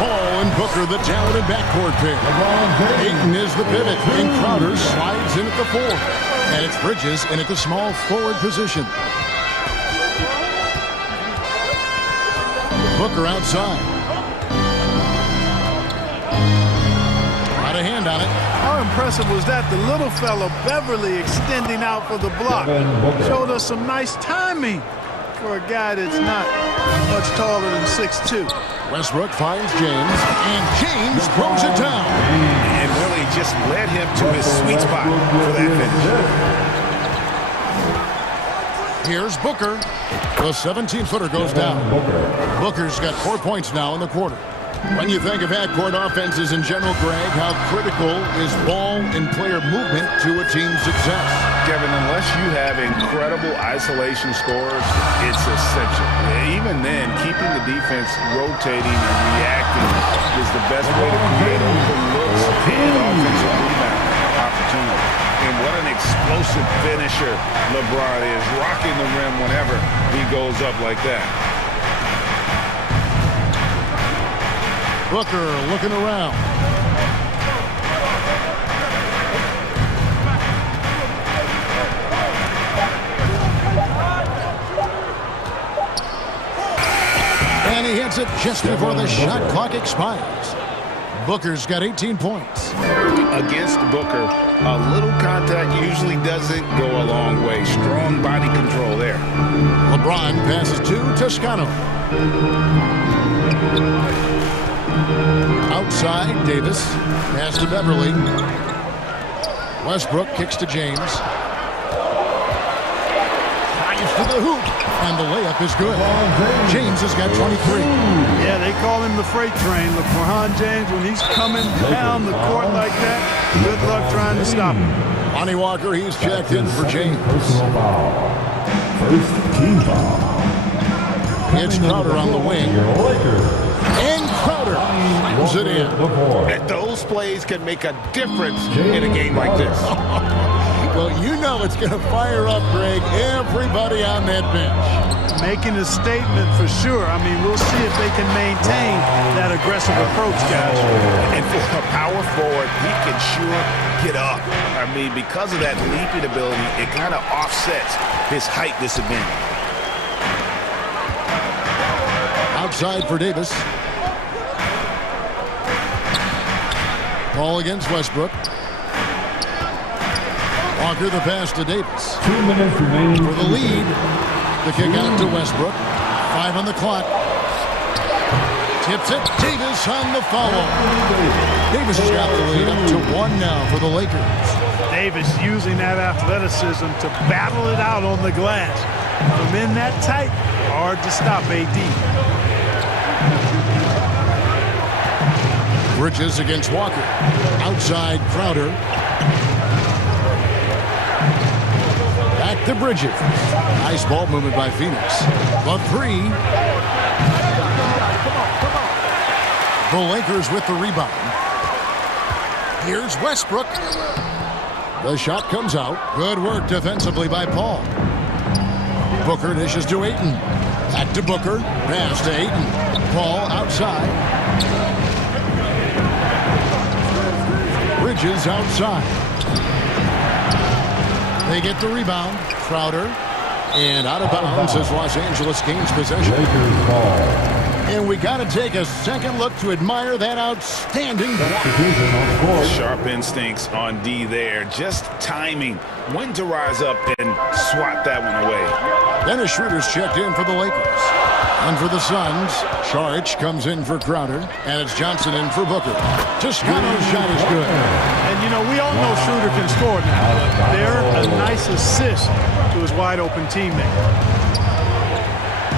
Paul and Booker, the talented backcourt pair. Ayton is the pivot, and Crowder slides in at the 4. And it's Bridges in at the small forward position. Booker outside. Got a hand on it. How impressive was that? The little fella, Beverly, extending out for the block. Showed us some nice timing for a guy that's not much taller than 6'2". Westbrook finds James, and James throws it down. And really just led him to his sweet spot for that finish. Here's Booker. The 17-footer goes down. Booker's got 4 points now in the quarter. When you think of half-court offenses in general, Greg, how critical is ball and player movement to a team's success? Kevin, unless you have incredible isolation scorers, it's essential. Even then, keeping the defense rotating and reacting is the best way to create open looks and offensive rebound opportunity. And what an explosive finisher LeBron is, rocking the rim whenever he goes up like that. Booker looking around. And he hits it just before the shot clock expires. Booker's got 18 points. Against Booker, a little contact usually doesn't go a long way. Strong body control there. LeBron passes to Toscano. Outside, Davis. Pass to Beverly. Westbrook kicks to James. Drives to the hoop. And the layup is good. James has got 23. Yeah, they call him the freight train. LeBron James, when he's coming down the court like that, good luck trying to stop him. Lonnie Walker, he's checked in for James. First team foul. It's Crowder on the wing. And Crowder moves it in. And those plays can make a difference in a game like this. Well, you know it's going to fire up, Greg, everybody on that bench. Making a statement for sure. I mean, we'll see if they can maintain that aggressive approach, guys. And for a power forward, he can sure get up. I mean, because of that leaping ability, it kind of offsets his height disadvantage. Outside for Davis. Ball against Westbrook. Walker the pass to Davis. 2 minutes remaining for the lead. The kick out to Westbrook. 5 on the clock. Tips it. Davis on the follow. Davis has got the lead up to 1 now for the Lakers. Davis using that athleticism to battle it out on the glass. From in that tight, hard to stop AD. Bridges against Walker. Outside Crowder. Back to Bridges. Nice ball movement by Phoenix. The 3. The Lakers with the rebound. Here's Westbrook. The shot comes out. Good work defensively by Paul. Booker dishes to Ayton. Back to Booker. Pass to Ayton. Paul outside. Bridges outside. They get the rebound. Crowder. And out of bounds as Los Angeles gains possession. And we got to take a second look to admire that outstanding block. Sharp instincts on D there. Just timing. When to rise up and swat that one away. Dennis Schroeder's checked in for the Lakers. And for the Suns, Saric comes in for Crowder. And it's Johnson in for Booker. Toscano's shot is good. And, you know, we all know Schroeder can score now. But they're a nice assist to his wide-open teammate.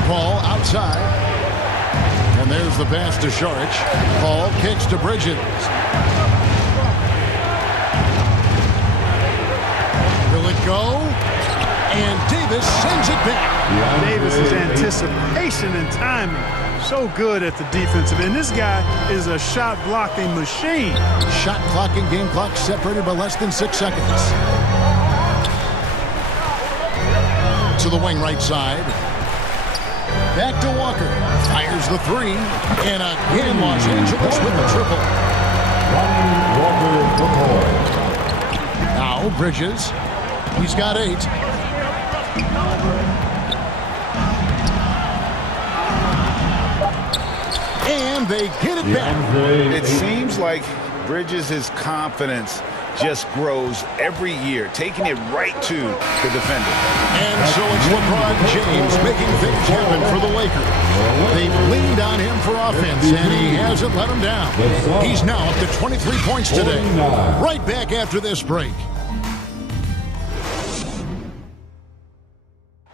Paul outside. And there's the pass to Saric. Paul kicks to Bridges. Will it go? And Davis sends it back. Davis's anticipation and timing, so good at the defensive end. This guy is a shot-blocking machine. Shot clock and game clock separated by less than 6 seconds. To the wing right side. Back to Walker. Fires the three. And again, Los Angeles with the triple. Now Bridges. He's got 8. And they get it back. It seems like Bridges' confidence just grows every year, taking it right to the defender. And so it's LeBron James making things happen for the Lakers. They've leaned on him for offense, and he hasn't let them down. He's now up to 23 points today. Right back after this break.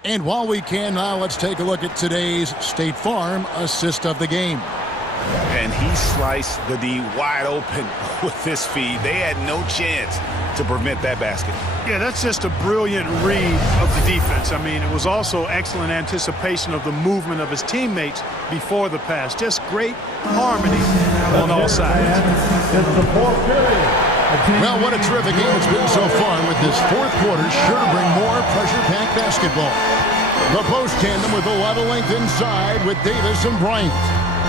And while we can now, let's take a look at today's State Farm assist of the game. And he sliced the D wide open with this feed. They had no chance to prevent that basket. Yeah, that's just a brilliant read of the defense. I mean, it was also excellent anticipation of the movement of his teammates before the pass. Just great harmony on all sides. Well, what a terrific game it's been so far, with this fourth quarter sure to bring more pressure-packed basketball. The post tandem with a lot of length inside with Davis and Bryant.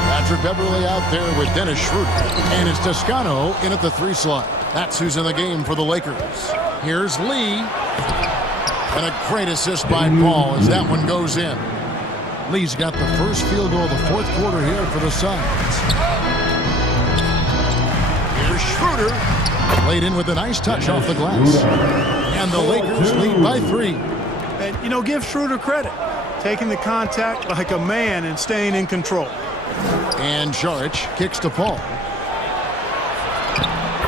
Patrick Beverly out there with Dennis Schroeder. And it's Toscano in at the 3 slot. That's who's in the game for the Lakers. Here's Lee. And a great assist by Paul as that one goes in. Lee's got the first field goal of the fourth quarter here for the Suns. Here's Schroeder. Laid in with a nice touch off the glass. And the Lakers lead by 3. And, you know, give Schroeder credit. Taking the contact like a man and staying in control. And Saric kicks to Paul.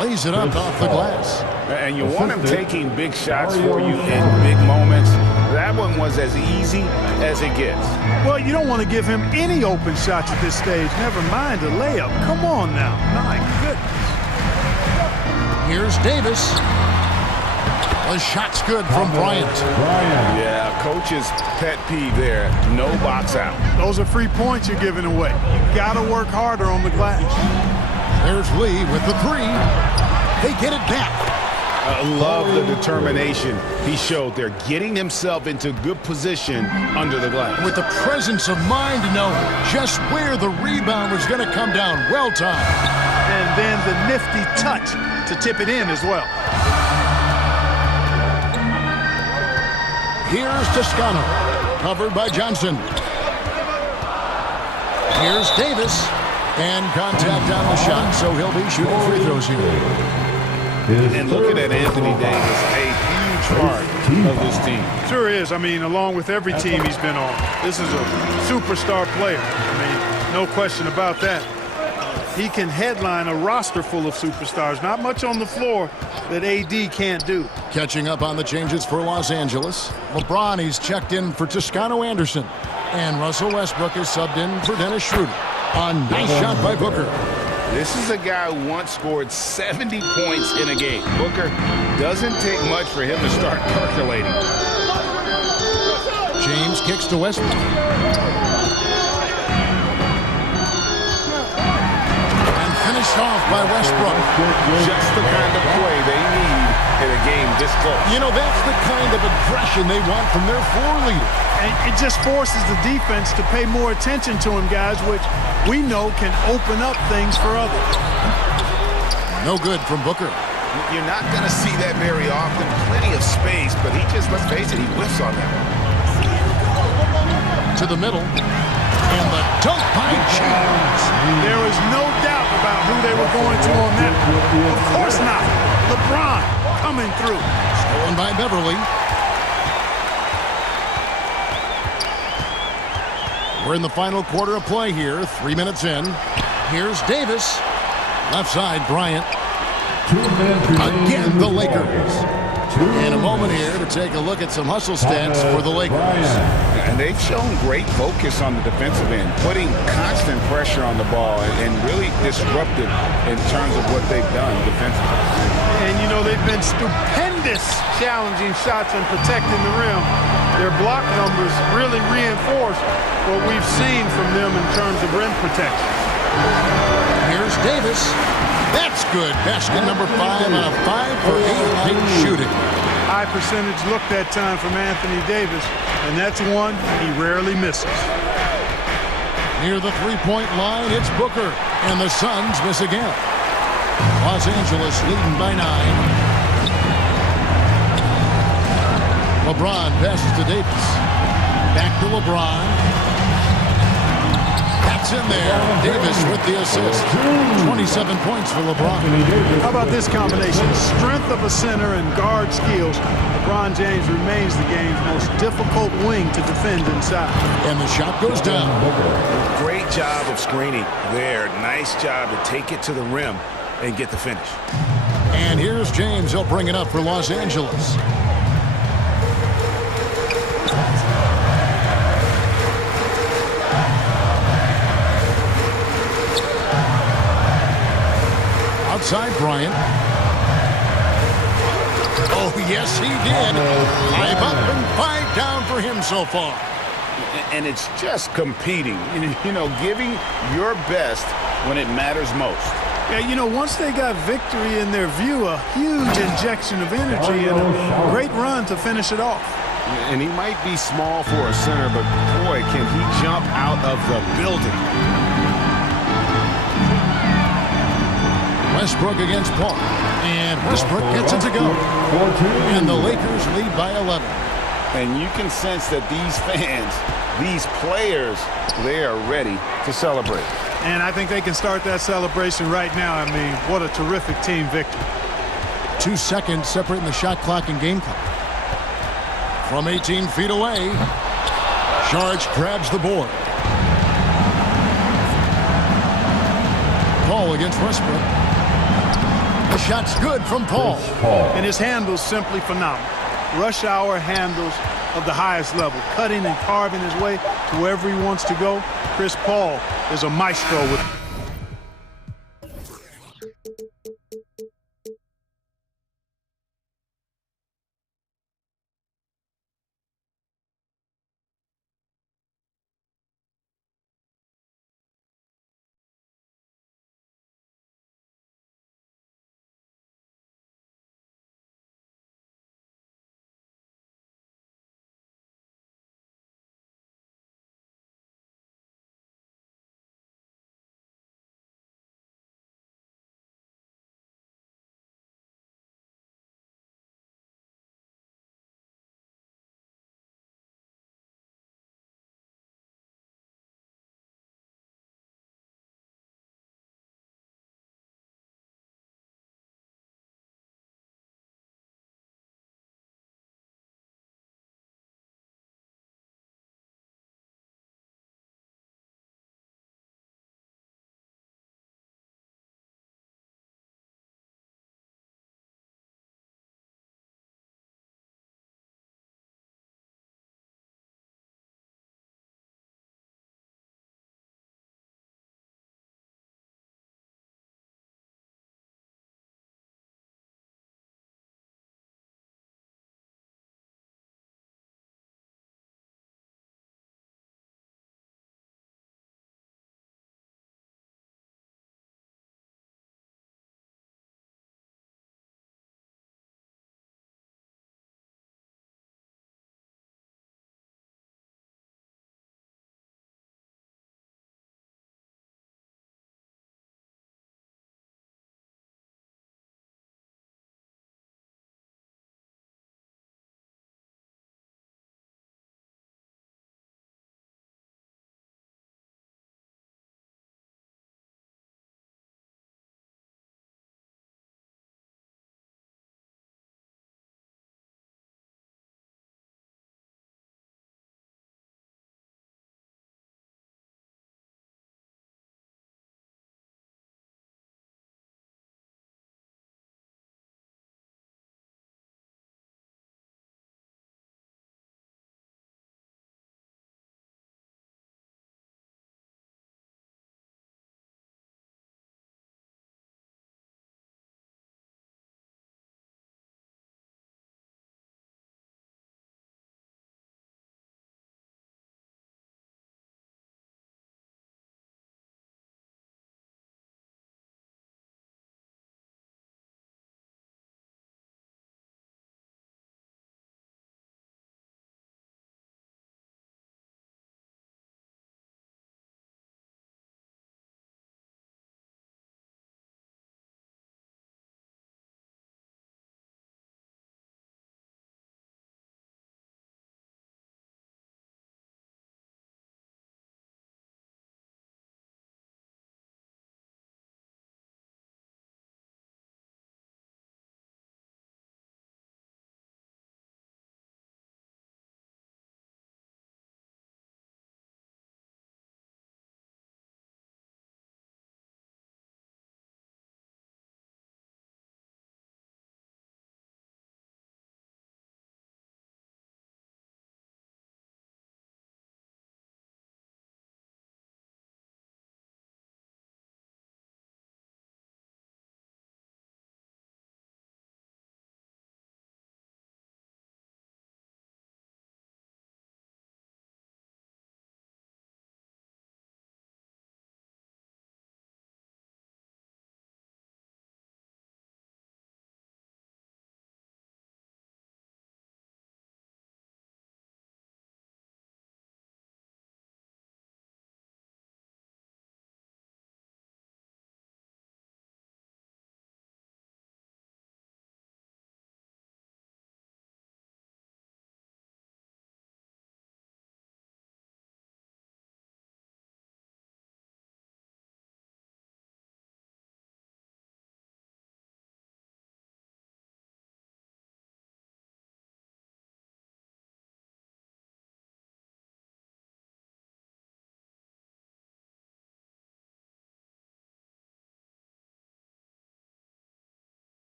Lays it up off the glass. And you want him taking big shots for you in big moments. That one was as easy as it gets. Well, you don't want to give him any open shots at this stage. Never mind a layup. Come on now. My goodness. Here's Davis. The shot's good from Bryant. Yeah, coach's pet peeve there. No box out. Those are free points you're giving away. You got to work harder on the glass. There's Lee with the 3. They get it back. I love the determination he showed there, getting himself into good position under the glass. With the presence of mind to know just where the rebound was going to come down. Well timed. And then the nifty touch to tip it in as well. Here's Toscano, covered by Johnson. Here's Davis, and contact on the shot, so he'll be shooting free throws here. And looking at Anthony Davis, a huge part of this team. Sure is. I mean, along with every team he's been on, this is a superstar player. I mean, no question about that. He can headline a roster full of superstars. Not much on the floor that AD can't do. Catching up on the changes for Los Angeles. LeBron, he's checked in for Toscano Anderson. And Russell Westbrook is subbed in for Dennis Schroeder. A nice shot by Booker. This is a guy who once scored 70 points in a game. Booker doesn't take much for him to start percolating. James kicks to Westbrook. Finished off by Westbrook. Just the kind of play they need in a game this close. You know, that's the kind of aggression they want from their floor leader. And it just forces the defense to pay more attention to him, guys, which we know can open up things for others. No good from Booker. You're not going to see that very often. Plenty of space, but he just, let's face it, he whiffs on that. To the middle. And the dunk by James. There was no doubt about who they were going to on that. Of course not. LeBron coming through. Stolen by Beverly. We're in the final quarter of play here. 3 minutes in. Here's Davis. Left side, Bryant. Again, the Lakers. In a moment here to take a look at some hustle stats for the Lakers. And they've shown great focus on the defensive end, putting constant pressure on the ball and really disruptive in terms of what they've done defensively. And, you know, they've been stupendous challenging shots and protecting the rim. Their block numbers really reinforce what we've seen from them in terms of rim protection. Here's Davis. That's good. Basket number 5 on a 5 for 8 night shooting. High percentage look that time from Anthony Davis, and that's one he rarely misses. Near the three-point line, it's Booker, and the Suns miss again. Los Angeles leading by 9. LeBron passes to Davis. Back to LeBron. That's in there. Davis with the assist. 27 points for LeBron. How about this combination? Strength of a center and guard skills. LeBron James remains the game's most difficult wing to defend inside. And the shot goes down. Great job of screening there. Nice job to take it to the rim and get the finish. And here's James. He'll bring it up for Los Angeles. Outside Bryant. Oh, yes, he did. 5 up and 5 down for him so far. And it's just competing, you know, giving your best when it matters most. Yeah, you know, once they got victory in their view, a huge injection of energy and a great run to finish it off. And he might be small for a center, but boy, can he jump out of the building. Westbrook against Paul. And Westbrook gets it to go. And the Lakers lead by 11. And you can sense that these fans, these players, they are ready to celebrate. And I think they can start that celebration right now. I mean, what a terrific team victory. 2 seconds separating the shot clock and game clock. From 18 feet away, Sharge grabs the board. Paul against Westbrook. The shot's good from Paul. And his handle's simply phenomenal. Rush hour handles of the highest level, cutting and carving his way to wherever he wants to go. Chris Paul is a maestro with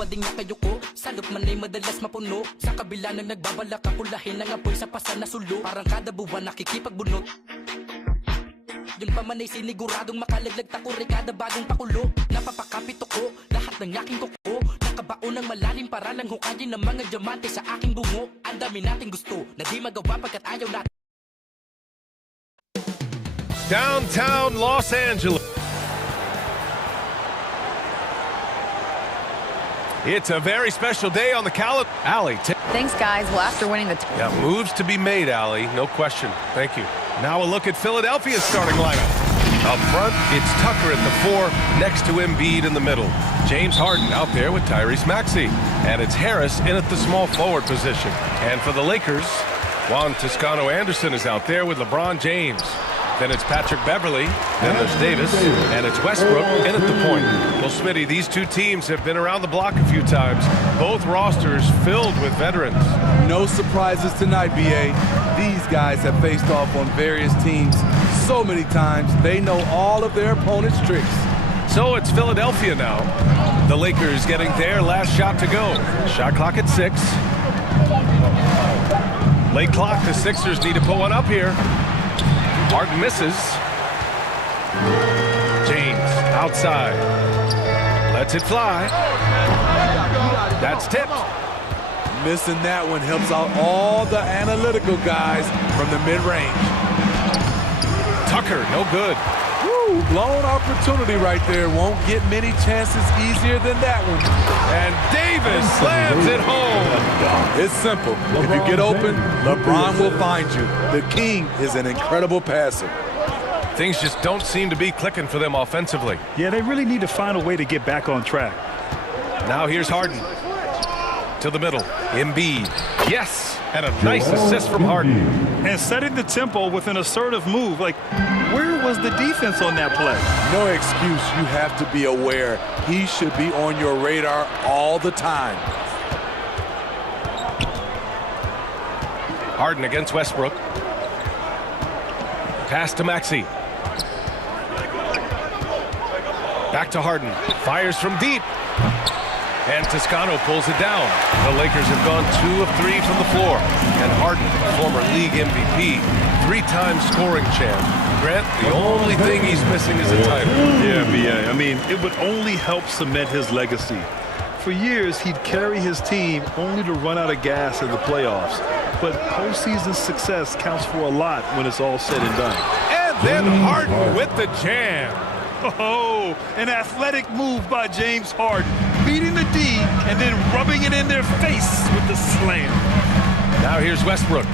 pa ding nakayuko. Salop man ay madalas mapuno. Sa kabila ng nagbabalak kapulahin ng apoy sa pasa na sulo. Parang kada buwan nakikipagbunot. Yun pa man ay siniguradong makalaglag takuri kada bagong pakulo. Napapakapit ko lahat ng yaking kuko. Nakabaon ng malalim para lang hukayin ng mga diamante sa aking bungo. Ang dami nating gusto na di magawa pagkat ayaw natin. Downtown Los Angeles. It's a very special day on the Alley. Thanks, guys. Well, after winning the... Yeah, moves to be made, Allie. No question. Thank you. Now a look at Philadelphia's starting lineup. Up front, it's Tucker at the 4, next to Embiid in the middle. James Harden out there with Tyrese Maxey. And it's Harris in at the small forward position. And for the Lakers, Juan Toscano-Anderson is out there with LeBron James. Then it's Patrick Beverly, then there's Davis, and it's Westbrook in at the point. Well, Smitty, these two teams have been around the block a few times. Both rosters filled with veterans. No surprises tonight, B.A. These guys have faced off on various teams so many times, they know all of their opponent's tricks. So it's Philadelphia now. The Lakers getting their last shot to go. Shot clock at 6. Late clock, the Sixers need to put one up here. Harden misses. James outside. Lets it fly. That's tipped. Missing that one helps out all the analytical guys from the mid-range. Tucker, no good. Woo, blown opportunity right there. Won't get many chances easier than that one. And Davis slams it home. It's simple. If you get open, LeBron will find you. The king is an incredible passer. Things just don't seem to be clicking for them offensively. Yeah, they really need to find a way to get back on track. Now here's Harden. To the middle. Embiid. Yes! And a nice assist from Harden. And setting the tempo with an assertive move. Like, where was the defense on that play? No excuse. You have to be aware. He should be on your radar all the time. Harden against Westbrook. Pass to Maxey. Back to Harden. Fires from deep. And Toscano pulls it down. The Lakers have gone 2 of 3 from the floor. And Harden, former league MVP, 3-time scoring champ. Grant, the only thing he's missing is a title. Yeah, B.A. I mean, it would only help cement his legacy. For years, he'd carry his team only to run out of gas in the playoffs. But postseason success counts for a lot when it's all said and done. And then Harden with the jam. Oh, an athletic move by James Harden, beating the D and then rubbing it in their face with the slam. Now here's Westbrook.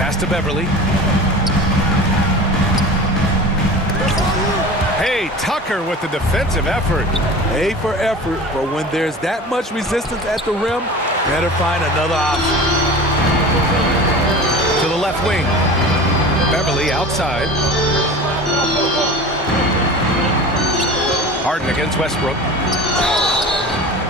Pass to Beverly. Hey, Tucker with the defensive effort. A for effort, but when there's that much resistance at the rim, better find another option. To the left wing. Beverly outside. Harden against Westbrook.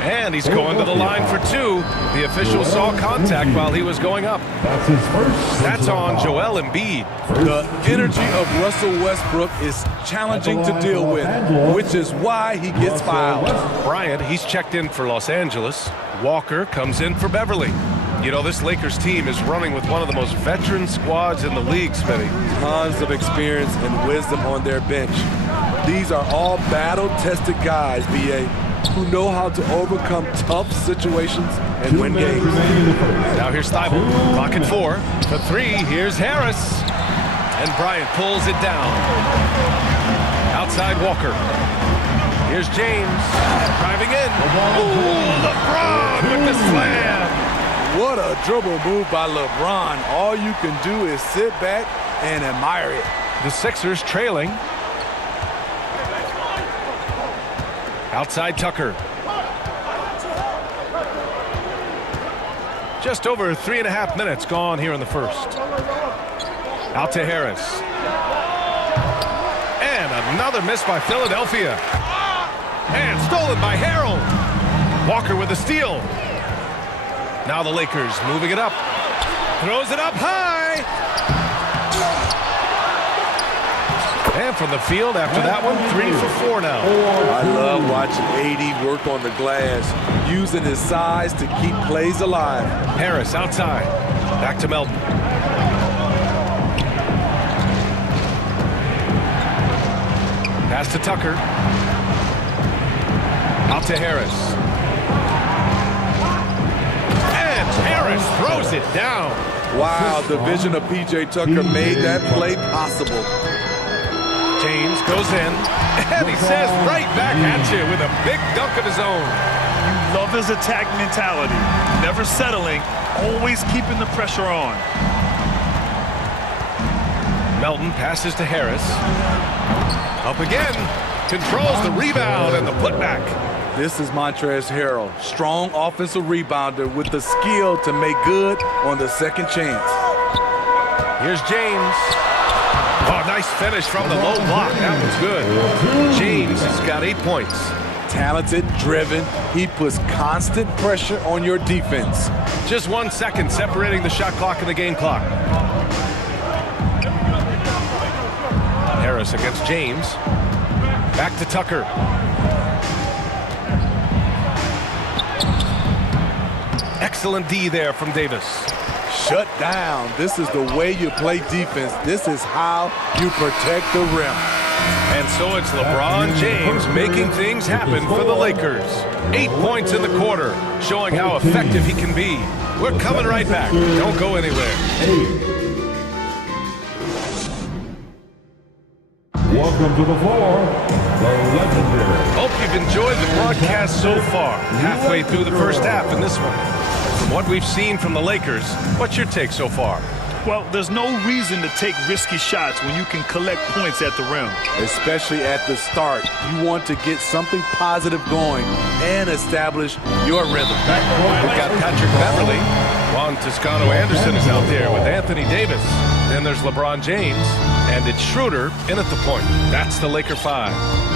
And he's going to the line for 2. The official saw contact while he was going up. That's his first. That's on Joel Embiid. The energy of Russell Westbrook is challenging to deal with, which is why he gets fouled. Bryant, he's checked in for Los Angeles. Walker comes in for Beverly. You know, this Lakers team is running with one of the most veteran squads in the league, Smitty. Tons of experience and wisdom on their bench. These are all battle-tested guys, B.A., who know how to overcome tough situations and win games. Now here's Thibault. Clock at 4. For 3, here's Harris. And Bryant pulls it down. Outside Walker. Here's James. Driving in. Ooh, LeBron with the slam. What a dribble move by LeBron. All you can do is sit back and admire it. The Sixers trailing. Outside Tucker. Just over 3.5 minutes gone here in the first. Out to Harris. And another miss by Philadelphia. And stolen by Harrell. Walker with a steal. Now the Lakers moving it up. Throws it up high. And from the field after that one, 3 for 4 now. I love watching AD work on the glass. using his size to keep plays alive. Harris outside. Back to Melton. Pass to Tucker. Out to Harris. And Harris throws it down. Wow, the vision of P.J. Tucker made that play possible. James goes in, and he says right back at you with a big dunk of his own. You love his attack mentality. Never settling, always keeping the pressure on. Melton passes to Harris. Up again. Controls the rebound and the putback. This is Montrezl Harrell, strong offensive rebounder with the skill to make good on the second chance. Here's James. Oh, nice finish from the low block. That was good. James has got 8 points. Talented, driven. He puts constant pressure on your defense. Just 1 second separating the shot clock and the game clock. Harris against James. Back to Tucker. Excellent D there from Davis. Shut down. This is the way you play defense. This is how you protect the rim. And so it's LeBron James making things happen for the Lakers. 8 points in the quarter, showing how effective he can be. We're coming right back. Don't go anywhere. Welcome to the floor, the legendary. Hope you've enjoyed the broadcast so far. Halfway through the first half in this one. From what we've seen from the Lakers, what's your take so far? Well, there's no reason to take risky shots when you can collect points at the rim. Especially at the start. You want to get something positive going and establish your rhythm. We've got Patrick Beverly. Juan Toscano-Anderson is out there with Anthony Davis. Then there's LeBron James. And it's Schroeder in at the point. That's the Laker 5.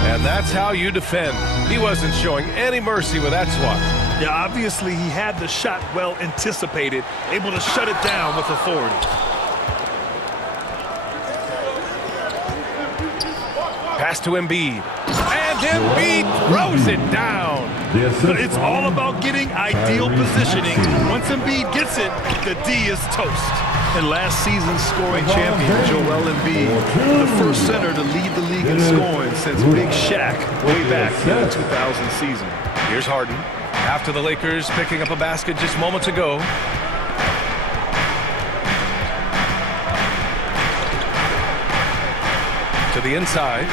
And that's how you defend. He wasn't showing any mercy with that swat. Yeah, obviously he had the shot well anticipated, able to shut it down with authority. Pass to Embiid. And Embiid throws it down. It's all about getting ideal positioning. Once Embiid gets it, the D is toast. And last season's scoring champion, Joel Embiid, the first center to lead the league in scoring since Big Shaq way back in the 2000 season. Here's Harden. After the Lakers picking up a basket just moments ago. To the inside.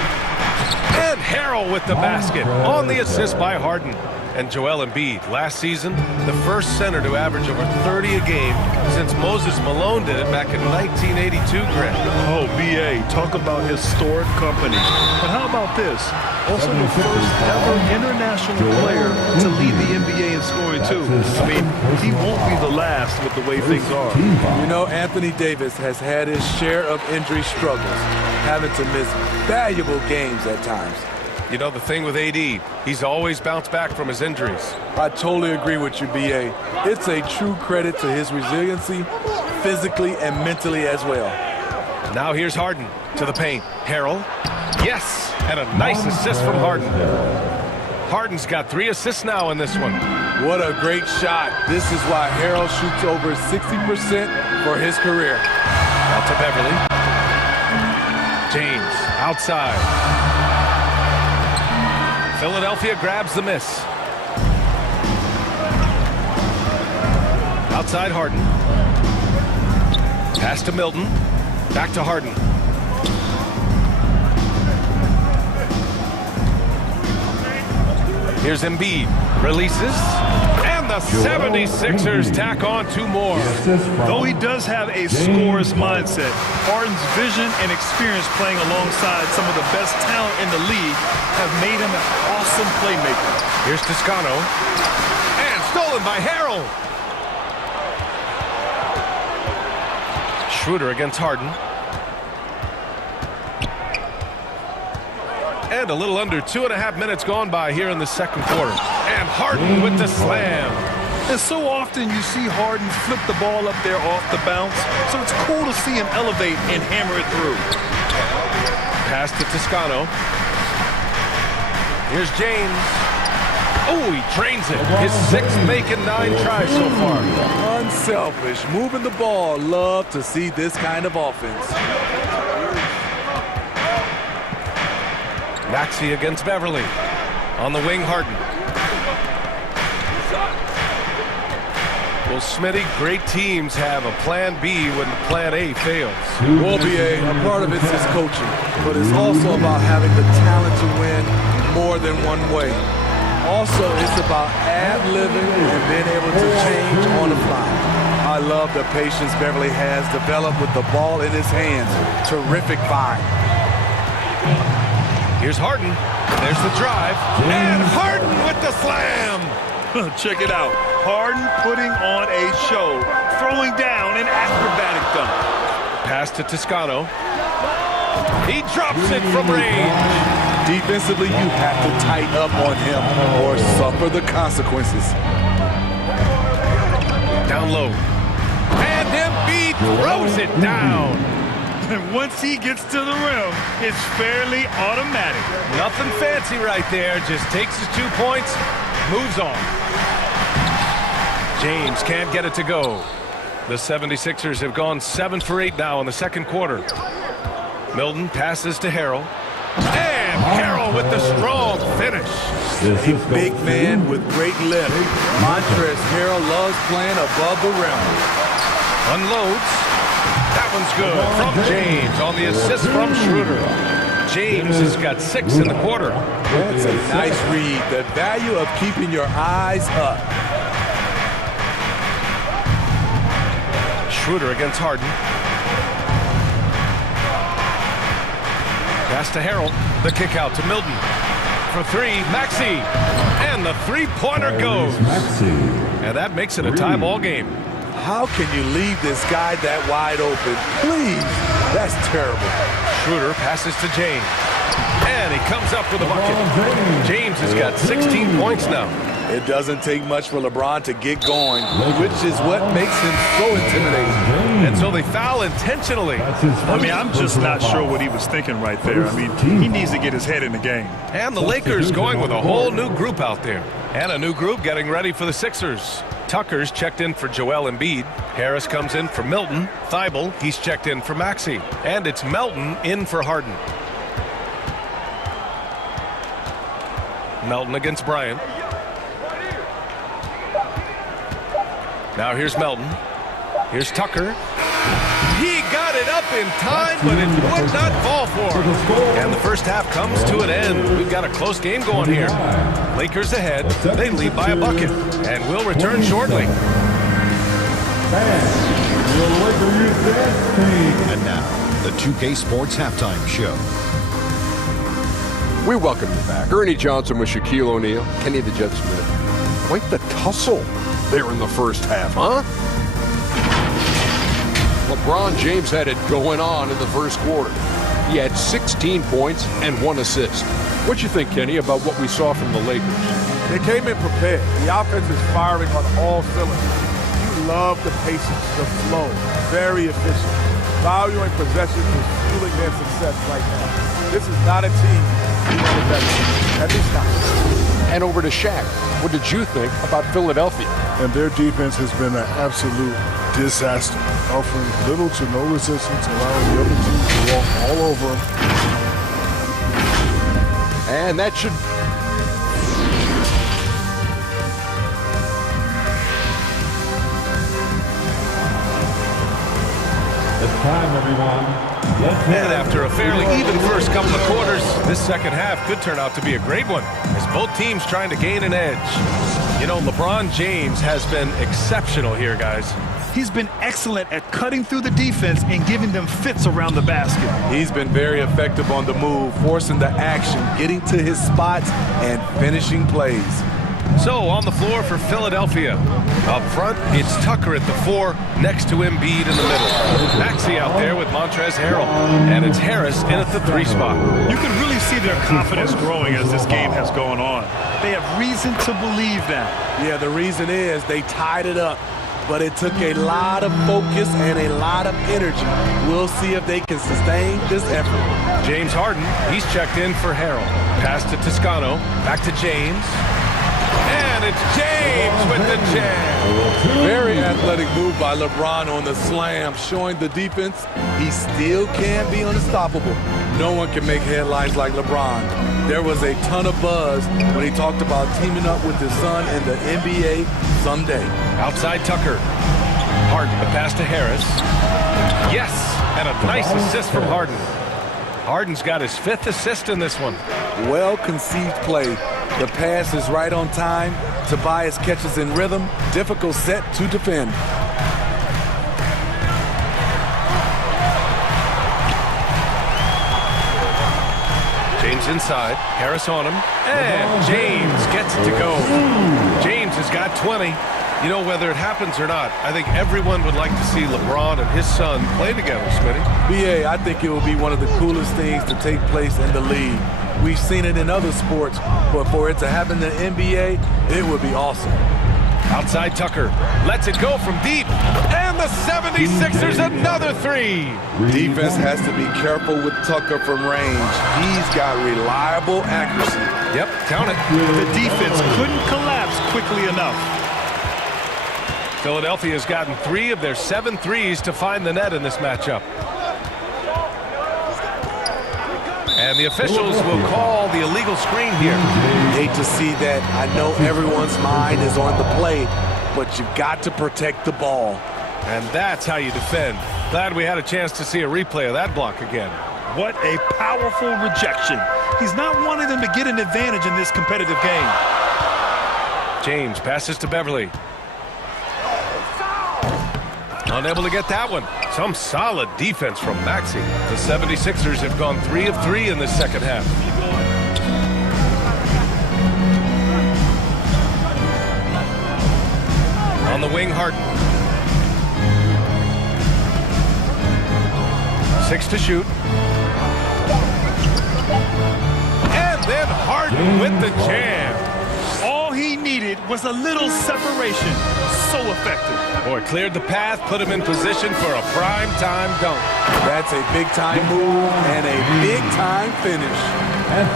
And Harrell with the basket on the assist by Harden. And Joel Embiid, last season, the first center to average over 30 a game since Moses Malone did it back in 1982, Grant. Oh, B.A., talk about historic company. But how about this? Also the first ever international player to lead the NBA in scoring, too. I mean, he won't be the last with the way things are. You know, Anthony Davis has had his share of injury struggles, having to miss valuable games at times. You know, the thing with AD, he's always bounced back from his injuries. I totally agree with you, B.A. It's a true credit to his resiliency, physically and mentally as well. Now here's Harden to the paint. Harrell, yes, and a nice assist from Harden. Harden's got 3 assists now in this one. What a great shot. This is why Harrell shoots over 60% for his career. Out to Beverly. James, outside. Philadelphia grabs the miss. Outside Harden. Pass to Milton. Back to Harden. Here's Embiid. Releases. And the 76ers tack on 2 more. Though he does have a scorer's mindset, Harden's vision and experience playing alongside some of the best talent in the league have made him an awesome playmaker. Here's Toscano. And stolen by Harrell. Schroeder against Harden. And a little under 2.5 minutes gone by here in the second quarter. And Harden with the slam. And so often you see Harden flip the ball up there off the bounce, so it's cool to see him elevate and hammer it through. Pass to Toscano. Here's James. Oh, he drains it. His 6th make in 9 tries so far. Unselfish, moving the ball. Love to see this kind of offense. Maxey against Beverly. On the wing, Harden. Well, Smitty, great teams have a plan B when plan A fails. Well, BA, a part of it is coaching, but it's also about having the talent to win more than one way. Also, it's about ad-libbing and being able to change on the fly. I love the patience Beverly has developed with the ball in his hands. Terrific find. Here's Harden. There's the drive. And Harden with the slam. Check it out. Harden putting on a show, throwing down an acrobatic dunk. Pass to Toscano. He drops it from range. Defensively, you have to tighten up on him or suffer the consequences. Down low. And Embiid throws it down. And once he gets to the rim, it's fairly automatic. Nothing fancy right there. Just takes his 2 points, moves on. James can't get it to go. The 76ers have gone 7 for 8 now in the second quarter. Milton passes to Harrell. And Harrell with the strong finish. A big man with great lift. Montrezl Harrell loves playing above the rim. Unloads. That one's good from James on the assist from Schroeder. James has got 6 in the quarter. That's a nice read. The value of keeping your eyes up. Schroeder against Harden. Pass to Harrell. The kick out to Milton. For 3, Maxey. And the 3-pointer goes. And that makes it a tie ball game. How can you leave this guy that wide open? Please. That's terrible. Schroeder passes to James. And he comes up with a bucket. James has got 16 points now. It doesn't take much for LeBron to get going, which is what makes him so intimidating. And so they foul intentionally. I mean, I'm just not sure what he was thinking right there. I mean, he needs to get his head in the game. And the Lakers going with a whole new group out there. And a new group getting ready for the Sixers. Tucker's checked in for Joel Embiid. Harris comes in for Milton. Thibault, he's checked in for Maxey. And it's Melton in for Harden. Melton against Bryant. Now here's Melton. Here's Tucker. He got it up in time, but it would not fall for him. And the first half comes to an end. We've got a close game going here. Lakers ahead. They lead by a bucket. And we'll return shortly. And now, the 2K Sports Halftime Show. We welcome you back. Ernie Johnson with Shaquille O'Neal, Kenny the Jet Smith. Quite the tussle there in the first half, huh? LeBron James had it going on in the first quarter. He had 16 points and 1 assist. What you think, Kenny, about what we saw from the Lakers? They came in prepared. The offense is firing on all cylinders. You love the patience, the flow. Very efficient. Valuing possessions is fueling their success right now. This is not a team who won a better. At least not. And over to Shaq. What did you think about Philadelphia? And their defense has been an absolute disaster, offering little to no resistance, allowing the other team to walk all over them. And that should... It's time, everyone. And after a fairly even first couple of quarters, this second half could turn out to be a great one, as both teams trying to gain an edge. You know, LeBron James has been exceptional here, guys. He's been excellent at cutting through the defense and giving them fits around the basket. He's been very effective on the move, forcing the action, getting to his spots, and finishing plays. So on the floor for Philadelphia. Up front, it's Tucker at the 4, next to Embiid in the middle. Maxey out there with Montrezl Harrell. And it's Harris in at the 3 spot. You can really see their confidence growing as this game has gone on. They have reason to believe that. Yeah, the reason is they tied it up. But it took a lot of focus and a lot of energy. We'll see if they can sustain this effort. James Harden, he's checked in for Harrell. Pass to Toscano, back to James. And it's James with the jam. Very athletic move by LeBron on the slam, showing the defense he still can be unstoppable. No one can make headlines like LeBron. There was a ton of buzz when he talked about teaming up with his son in the NBA someday. Outside Tucker. Harden, the pass to Harris. Yes, and a nice assist from Harden. Harden's got his 5th assist in this one. Well-conceived play. The pass is right on time. Tobias catches in rhythm. Difficult set to defend. James inside. Harris on him. And James gets it to go. James has got 20. You know, whether it happens or not, I think everyone would like to see LeBron and his son play together, Smitty. BA, I think it will be one of the coolest things to take place in the league. We've seen it in other sports, but for it to happen in the NBA, it would be awesome. Outside Tucker. Lets it go from deep. And the 76ers another 3. Defense has to be careful with Tucker from range. He's got reliable accuracy. Yep, count it. The defense couldn't collapse quickly enough. Philadelphia's gotten 3 of their 7 threes to find the net in this matchup. And the officials will call the illegal screen here. Hate to see that. I know everyone's mind is on the play, but you've got to protect the ball. And that's how you defend. Glad we had a chance to see a replay of that block again. What a powerful rejection. He's not wanting them to get an advantage in this competitive game. James passes to Beverly. Unable to get that one. Some solid defense from Maxey. The 76ers have gone 3 of 3 in this second half. On the wing, Harden. 6 to shoot. And then Harden with the jam. All he needed was a little separation. So effective. Boy, cleared the path, put him in position for a prime-time dunk. That's a big-time move and a big-time finish.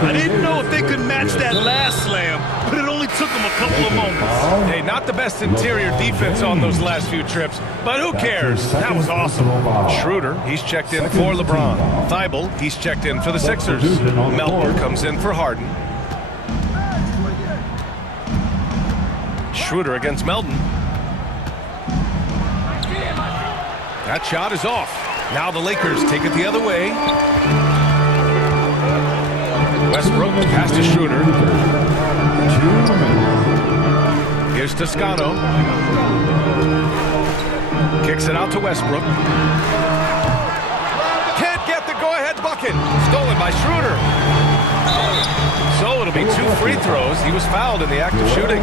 I didn't know if they could match that last slam, but it only took them a couple of moments. Hey, not the best interior defense on those last few trips, but who cares? That was awesome. Schroeder, he's checked in for LeBron. Thibault, he's checked in for the Sixers. Melton comes in for Harden. Schroeder against Melton. That shot is off. Now the Lakers take it the other way. Westbrook pass to Schroeder. Here's Toscano. Kicks it out to Westbrook. Can't get the go-ahead bucket. Stolen by Schroeder. So it'll be 2 free throws. He was fouled in the act of shooting.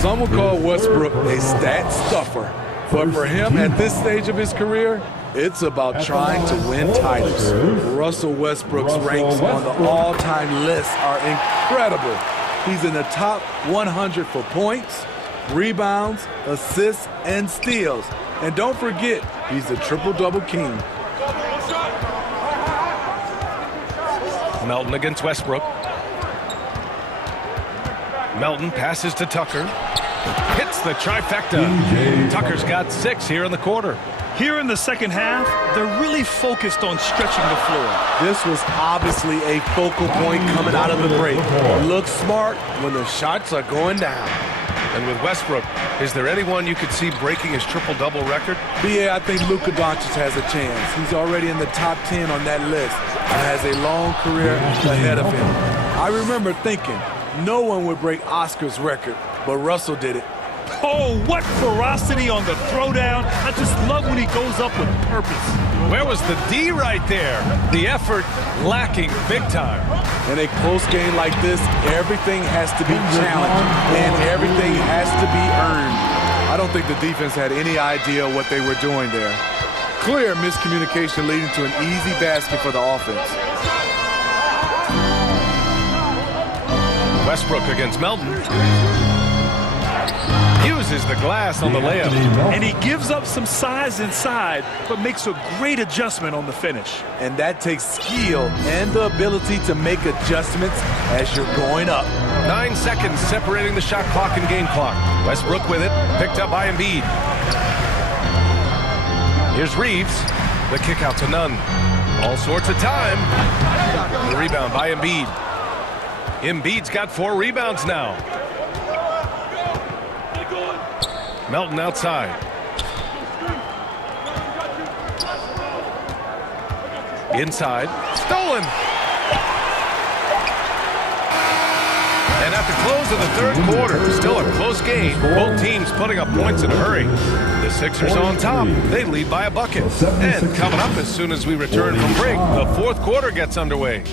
Some will call Westbrook a stat stuffer. But for him at this stage of his career, it's about trying to win titles. Russell Westbrook's ranks on the all-time list are incredible. He's in the top 100 for points, rebounds, assists, and steals. And don't forget, he's the triple-double king. Melton against Westbrook. Melton passes to Tucker. Hits the trifecta. Tucker's got 6 here in the quarter. Here in the second half, they're really focused on stretching the floor. This was obviously a focal point coming out of the break. Look smart when the shots are going down. And with Westbrook, is there anyone you could see breaking his triple-double record? Yeah, I think Luka Doncic has a chance. He's already in the top 10 on that list and has a long career ahead of him. I remember thinking no one would break Oscar's record, but Russell did it. Oh, what ferocity on the throwdown. I just love when he goes up with purpose. Where was the D right there? The effort lacking big time. In a close game like this, everything has to be challenged and everything has to be earned. I don't think the defense had any idea what they were doing there. Clear miscommunication leading to an easy basket for the offense. Westbrook against Melton. Uses the glass on the layup. And he gives up some size inside, but makes a great adjustment on the finish. And that takes skill and the ability to make adjustments as you're going up. 9 seconds separating the shot clock and game clock. Westbrook with it, picked up by Embiid. Here's Reeves. The kick out to Nunn. All sorts of time. The rebound by Embiid. Embiid's got 4 rebounds now. Melton outside. Inside. Stolen. And at the close of the third quarter, still a close game. Both teams putting up points in a hurry. The Sixers on top. They lead by a bucket. And coming up as soon as we return from break, the fourth quarter gets underway.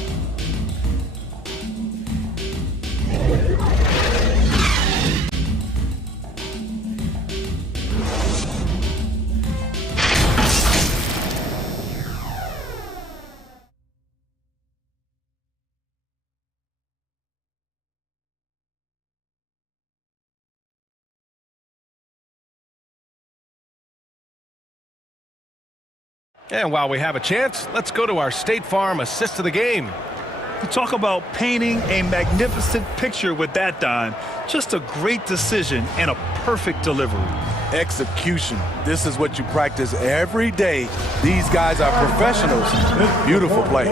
And while we have a chance, let's go to our State Farm assist of the game. You talk about painting a magnificent picture with that, Don. Just a great decision and a perfect delivery. Execution. This is what you practice every day. These guys are professionals. Beautiful play.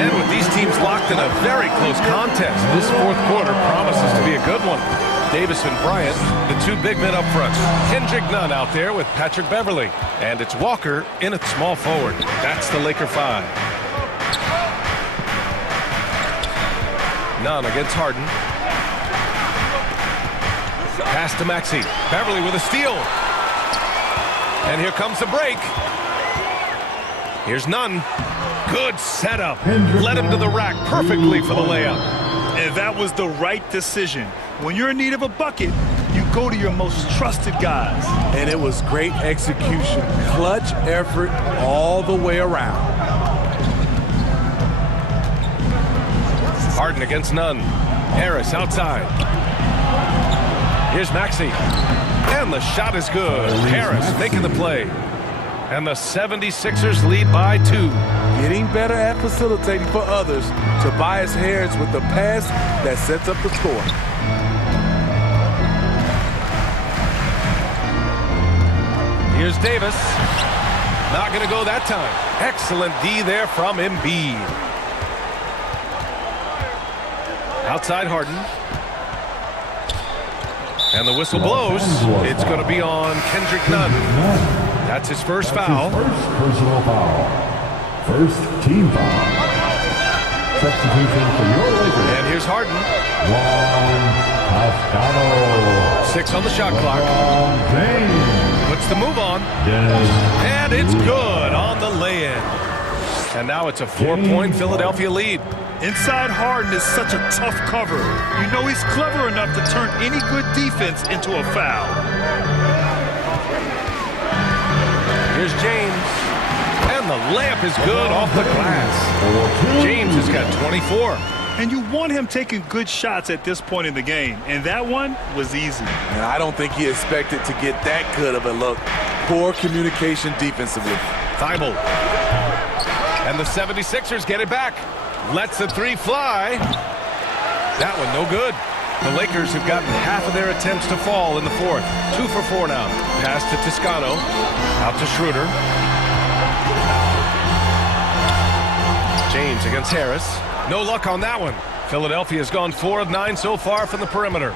And with these teams locked in a very close contest, this fourth quarter promises to be a good one. Davis and Bryant, the 2 big men up front. Kendrick Nunn out there with Patrick Beverly. And it's Walker in at small forward. That's the Laker 5. Nunn against Harden. Pass to Maxey. Beverly with a steal. And here comes the break. Here's Nunn. Good setup. Led him to the rack perfectly for the layup. And that was the right decision. When you're in need of a bucket, you go to your most trusted guys. And it was great execution. Clutch effort all the way around. Harden against Nunn. Harris outside. Here's Maxey. And the shot is good. Harris making the play. And the 76ers lead by 2. Getting better at facilitating for others. Tobias Harris with the pass that sets up the score. Here's Davis. Not going to go that time. Excellent D there from Embiid. Outside Harden. And the whistle blows. It's going to be on Kendrick Nunn. That's his first foul. First personal foul. First team foul. Substitution for your Lakers. And here's Harden. Juan Toscano. 6 on the shot clock. Puts the move on. And it's good on the lay-in. And now it's a 4-point Philadelphia lead. Inside Harden is such a tough cover. You know he's clever enough to turn any good defense into a foul. Here's James. And the layup is good off the glass. James has got 24. And you want him taking good shots at this point in the game. And that one was easy. And I don't think he expected to get that good of a look. Poor communication defensively. Thibault. And the 76ers get it back. Lets the 3 fly. That one no good. The Lakers have gotten half of their attempts to fall in the fourth. 2 for 4 now. Pass to Toscano. Out to Schroeder. James against Harris. No luck on that one. Philadelphia has gone 4 of 9 so far from the perimeter.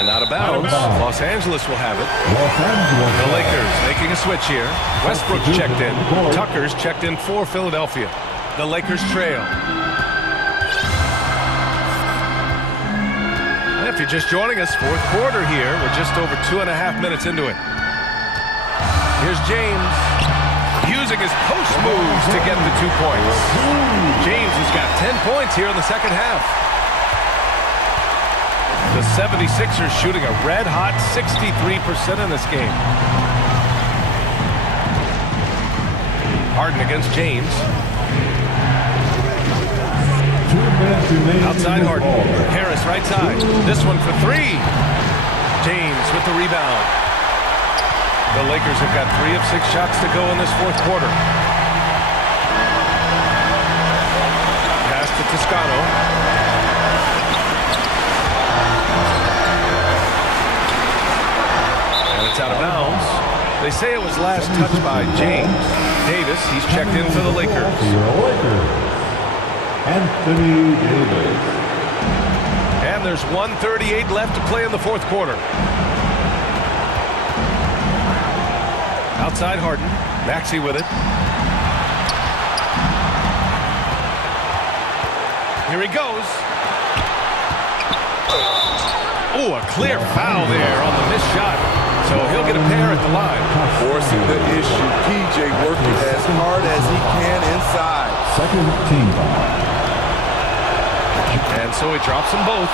And out of bounds. Los Angeles will have it. The Lakers making a switch here. Westbrook's checked in. Tucker's checked in for Philadelphia. The Lakers trail. If you're just joining us, fourth quarter here. We're just over 2.5 minutes into it. Here's James using his post moves to get the 2 points. James has got 10 points here in the second half. The 76ers shooting a red-hot 63% in this game. Harden against James. Outside Harden. Harris right side. This one for three. James with the rebound. The Lakers have got 3 of 6 shots to go in this fourth quarter. Pass to Toscano. And it's out of bounds. They say it was last touched by James Davis. He's checked in for the Lakers. Anthony Davis. And there's 1:38 left to play in the fourth quarter. Outside Harden. Maxey with it. Here he goes. Oh, a clear foul there on the missed shot. So he'll get a pair at the line. Forcing the issue. PJ working as hard as he can inside. Second team foul. And so he drops them both.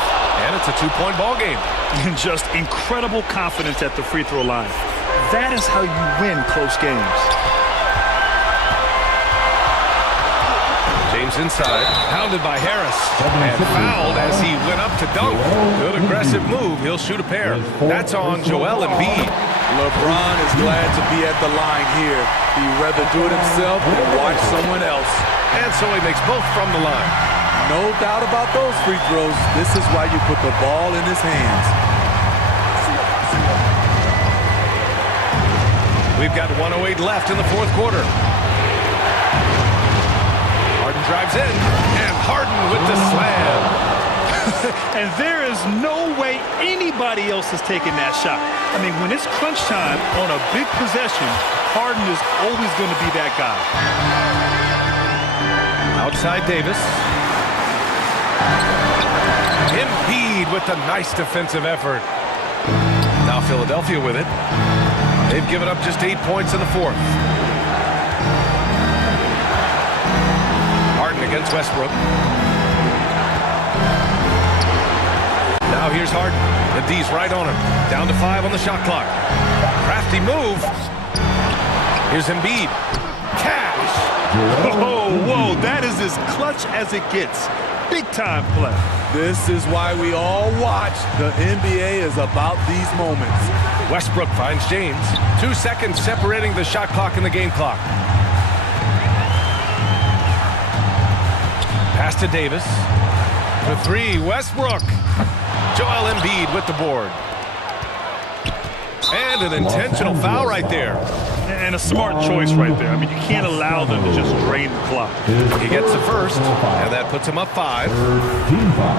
And it's a 2-point ball game. And just incredible confidence at the free throw line. That is how you win close games. James inside, pounded by Harris, and fouled as he went up to dunk. Good aggressive move. He'll shoot a pair. That's on Joel Embiid. LeBron is glad to be at the line here. He'd rather do it himself than watch someone else. And so he makes both from the line. No doubt about those free throws. This is why you put the ball in his hands. We've got 1:08 left in the fourth quarter. Harden drives in, and Harden with the slam. And there is no way anybody else is taking that shot. I mean, when it's crunch time on a big possession, Harden is always going to be that guy. Outside Davis. Embiid with a nice defensive effort. Now Philadelphia with it. They've given up just 8 points in the fourth. Harden against Westbrook. Now here's Harden. The D's right on him. Down to 5 on the shot clock. Crafty move. Here's Embiid. Cash. Oh, whoa, that is as clutch as it gets. Big time play. This is why we all watch. The NBA is about these moments. Westbrook finds James. 2 seconds separating the shot clock and the game clock. Pass to Davis. For 3, Westbrook. Joel Embiid with the board. And an intentional foul right there. And a smart choice right there. I mean, you can't allow them to just drain the clock. He gets the first, and that puts him up 5. Team foul.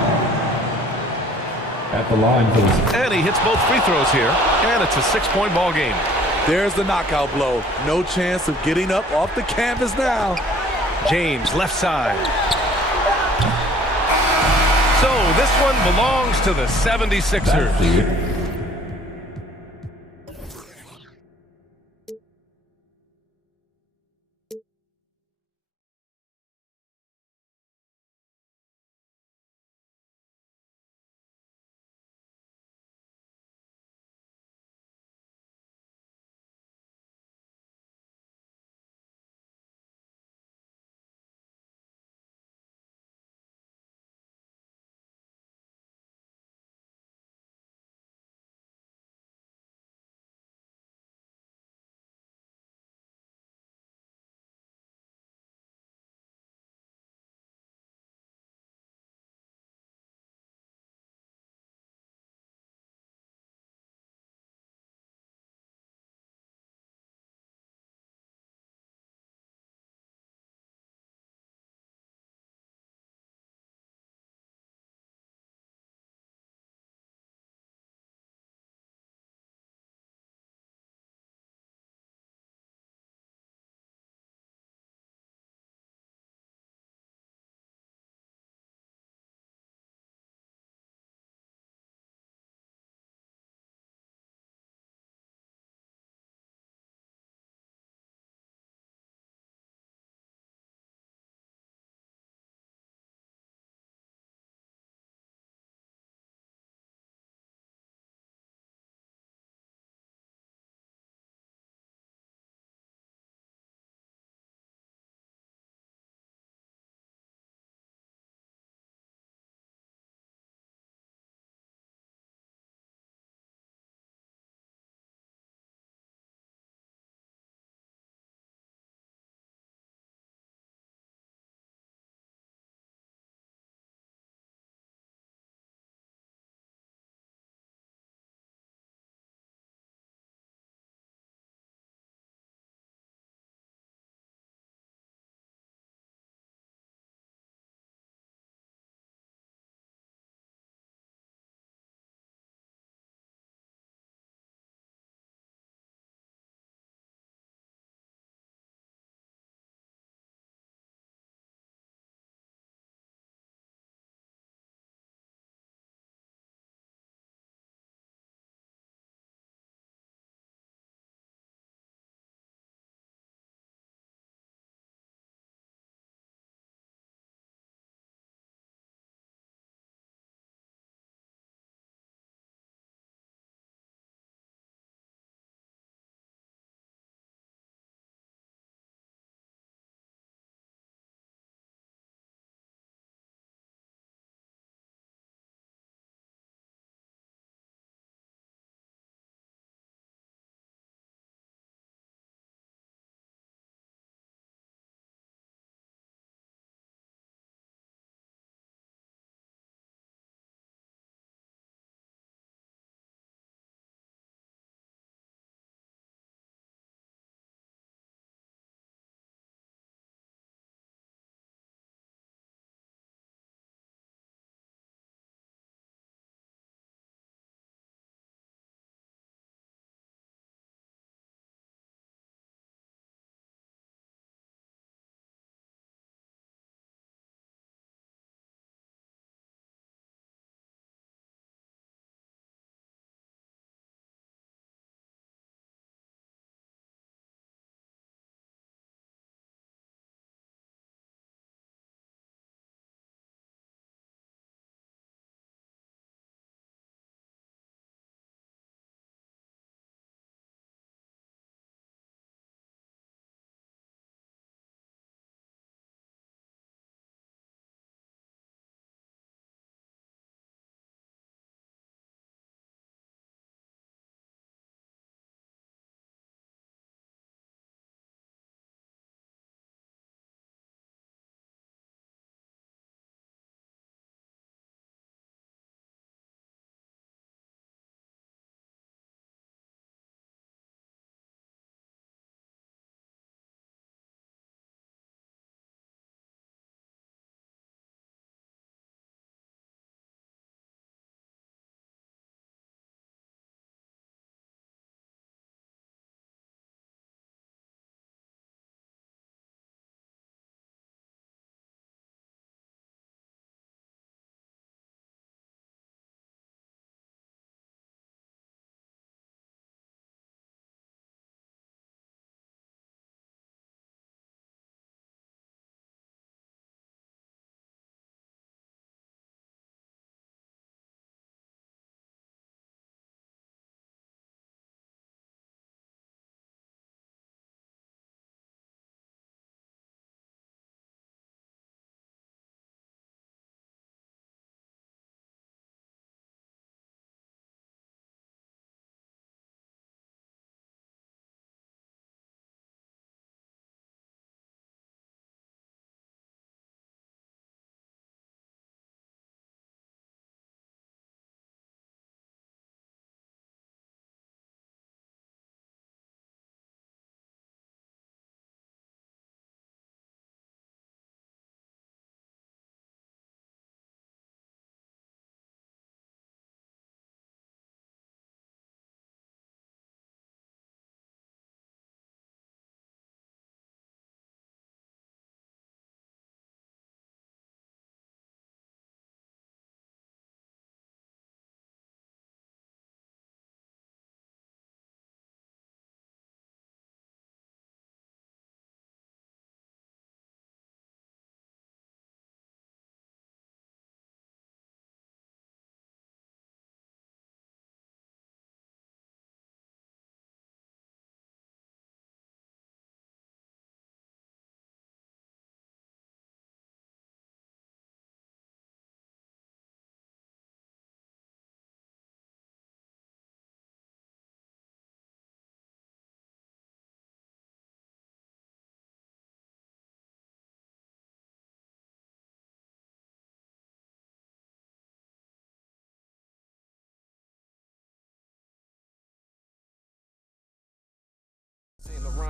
At the line for the... And he hits both free throws here, and it's a 6-point ball game. There's the knockout blow. No chance of getting up off the canvas now. James, left side. So this one belongs to the 76ers.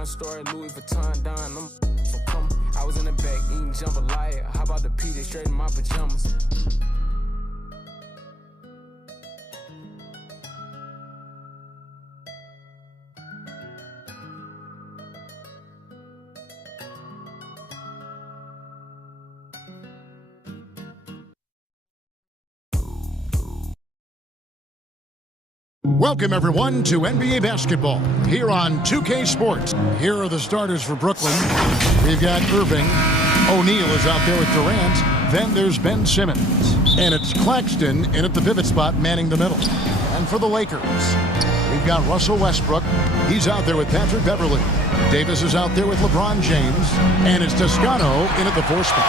story, Louis Vuitton, done. I'm so come. I was in the back eating jambalaya. How about the PJ straight in my pajamas? Welcome, everyone, to NBA basketball here on 2K Sports. Here are the starters for Brooklyn. We've got Irving. O'Neal is out there with Durant. Then there's Ben Simmons. And it's Claxton in at the pivot spot, manning the middle. And for the Lakers, we've got Russell Westbrook. He's out there with Patrick Beverley. Davis is out there with LeBron James. And it's Toscano in at the 4 spot.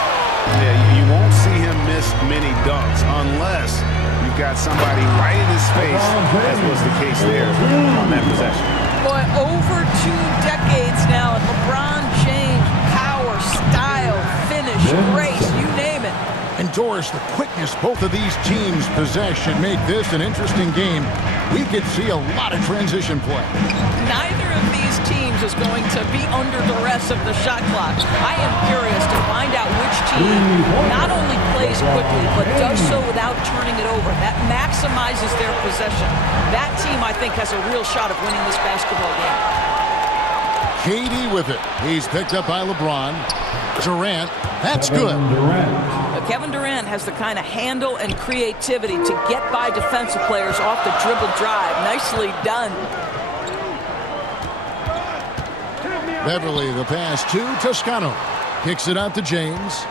Yeah, you won't see him miss many dunks unless you've got somebody right in his face, as was the case there on that possession. Boy, over 2 decades now, and LeBron James, power, style, finish, grace, you name it. Endorse the quickness both of these teams possess should make this an interesting game. We could see a lot of transition play. Neither of these teams is going to be under duress of the shot clock. I am curious to find out which team not only plays quickly, but does so without turning it over. That maximizes their possession. That team, I think, has a real shot of winning this basketball game. KD with it. He's picked up by LeBron. Durant, that's good. Kevin Durant has the kind of handle and creativity to get by defensive players off the dribble drive. Nicely done. Beverly, the pass to Toscano. Kicks it out to James.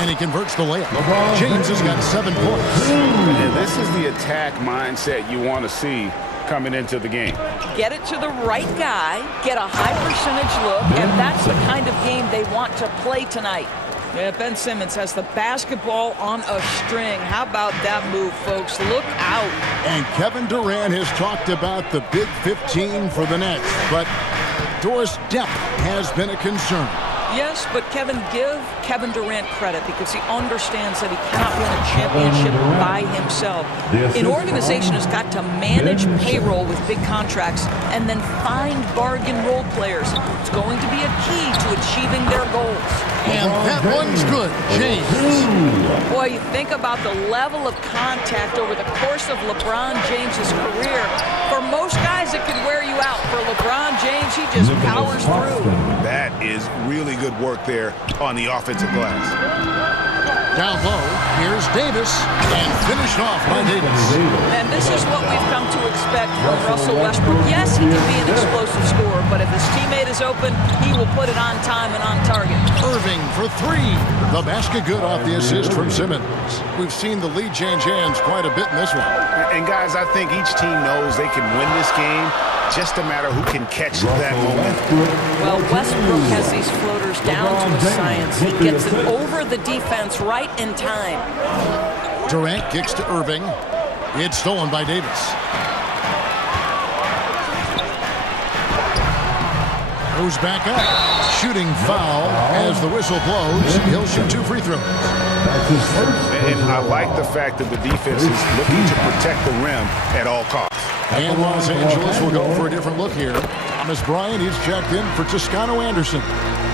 And he converts the layup. James has got 7 points. And this is the attack mindset you want to see coming into the game. Get it to the right guy, get a high percentage look, and that's the kind of game they want to play tonight. Yeah, Ben Simmons has the basketball on a string. How about that move, folks? Look out. And Kevin Durant has talked about the Big 15 for the Nets, but Doris' depth has been a concern. Yes, but give Kevin Durant credit because he understands that he cannot win a championship by himself. An organization has got to manage payroll with big contracts and then find bargain role players. It's going to be a key to achieving their goals. And that one's good, James. Boy, you think about the level of contact over the course of LeBron James's career. For most guys, it could wear you out. For LeBron James, he just powers through. That is really good work there on the offensive glass. Down low, here's Davis, and finished off by Davis. And this is what we've come to expect from Russell Westbrook. Yes, he can be an explosive scorer, but if his teammate is open, he will put it on time and on target. Irving for 3. The basket good off the assist from Simmons. We've seen the lead change hands quite a bit in this one. And guys, I think each team knows they can win this game. Just a matter who can catch that moment. Well, Westbrook has these floaters down to a science. He gets it over the defense right in time. Durant kicks to Irving. It's stolen by Davis. Goes back up. Shooting foul as the whistle blows. He'll shoot 2 free throws. And I like the fact that the defense is looking to protect the rim at all costs. And Los Angeles will go for a different look here. Thomas Bryant, he's checked in for Toscano Anderson.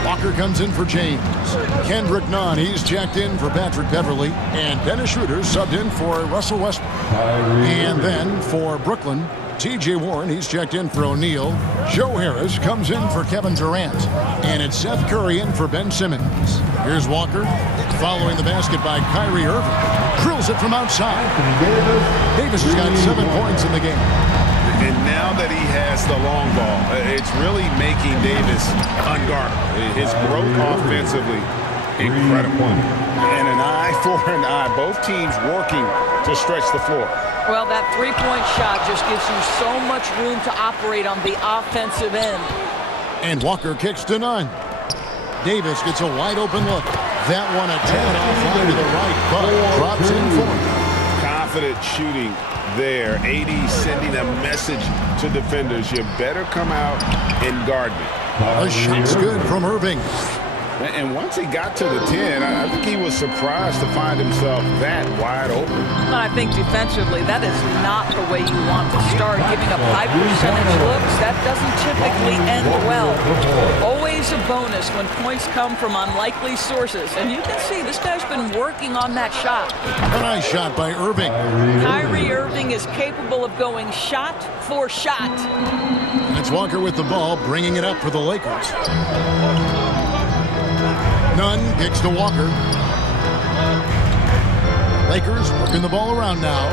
Walker comes in for James. Kendrick Nunn, he's checked in for Patrick Beverley. And Dennis Schroeder subbed in for Russell Westbrook. And then for Brooklyn, T.J. Warren, he's checked in for O'Neal. Joe Harris comes in for Kevin Durant. And it's Seth Curry in for Ben Simmons. Here's Walker, following the basket by Kyrie Irving. Drills it from outside. Davis has got 7 points in the game. And now that he has the long ball, it's really making Davis unguardable. His growth offensively, incredible. And an eye for an eye. Both teams working to stretch the floor. Well, that three-point shot just gives you so much room to operate on the offensive end. And Walker kicks to Nunn. Davis gets a wide-open look. That one a tad offline to the right, but drops in for him. Confident shooting there. AD sending a message to defenders. You better come out and guard me. A shot's good from Irving. And once he got to the 10, I think he was surprised to find himself that wide open. I think defensively, that is not the way you want to start. Giving up high percentage looks, that doesn't typically end well. Always a bonus when points come from unlikely sources. And you can see this guy's been working on that shot. A nice shot by Irving. Kyrie Irving is capable of going shot for shot. And it's Walker with the ball, bringing it up for the Lakers. Nunn kicks to Walker. Lakers working the ball around now.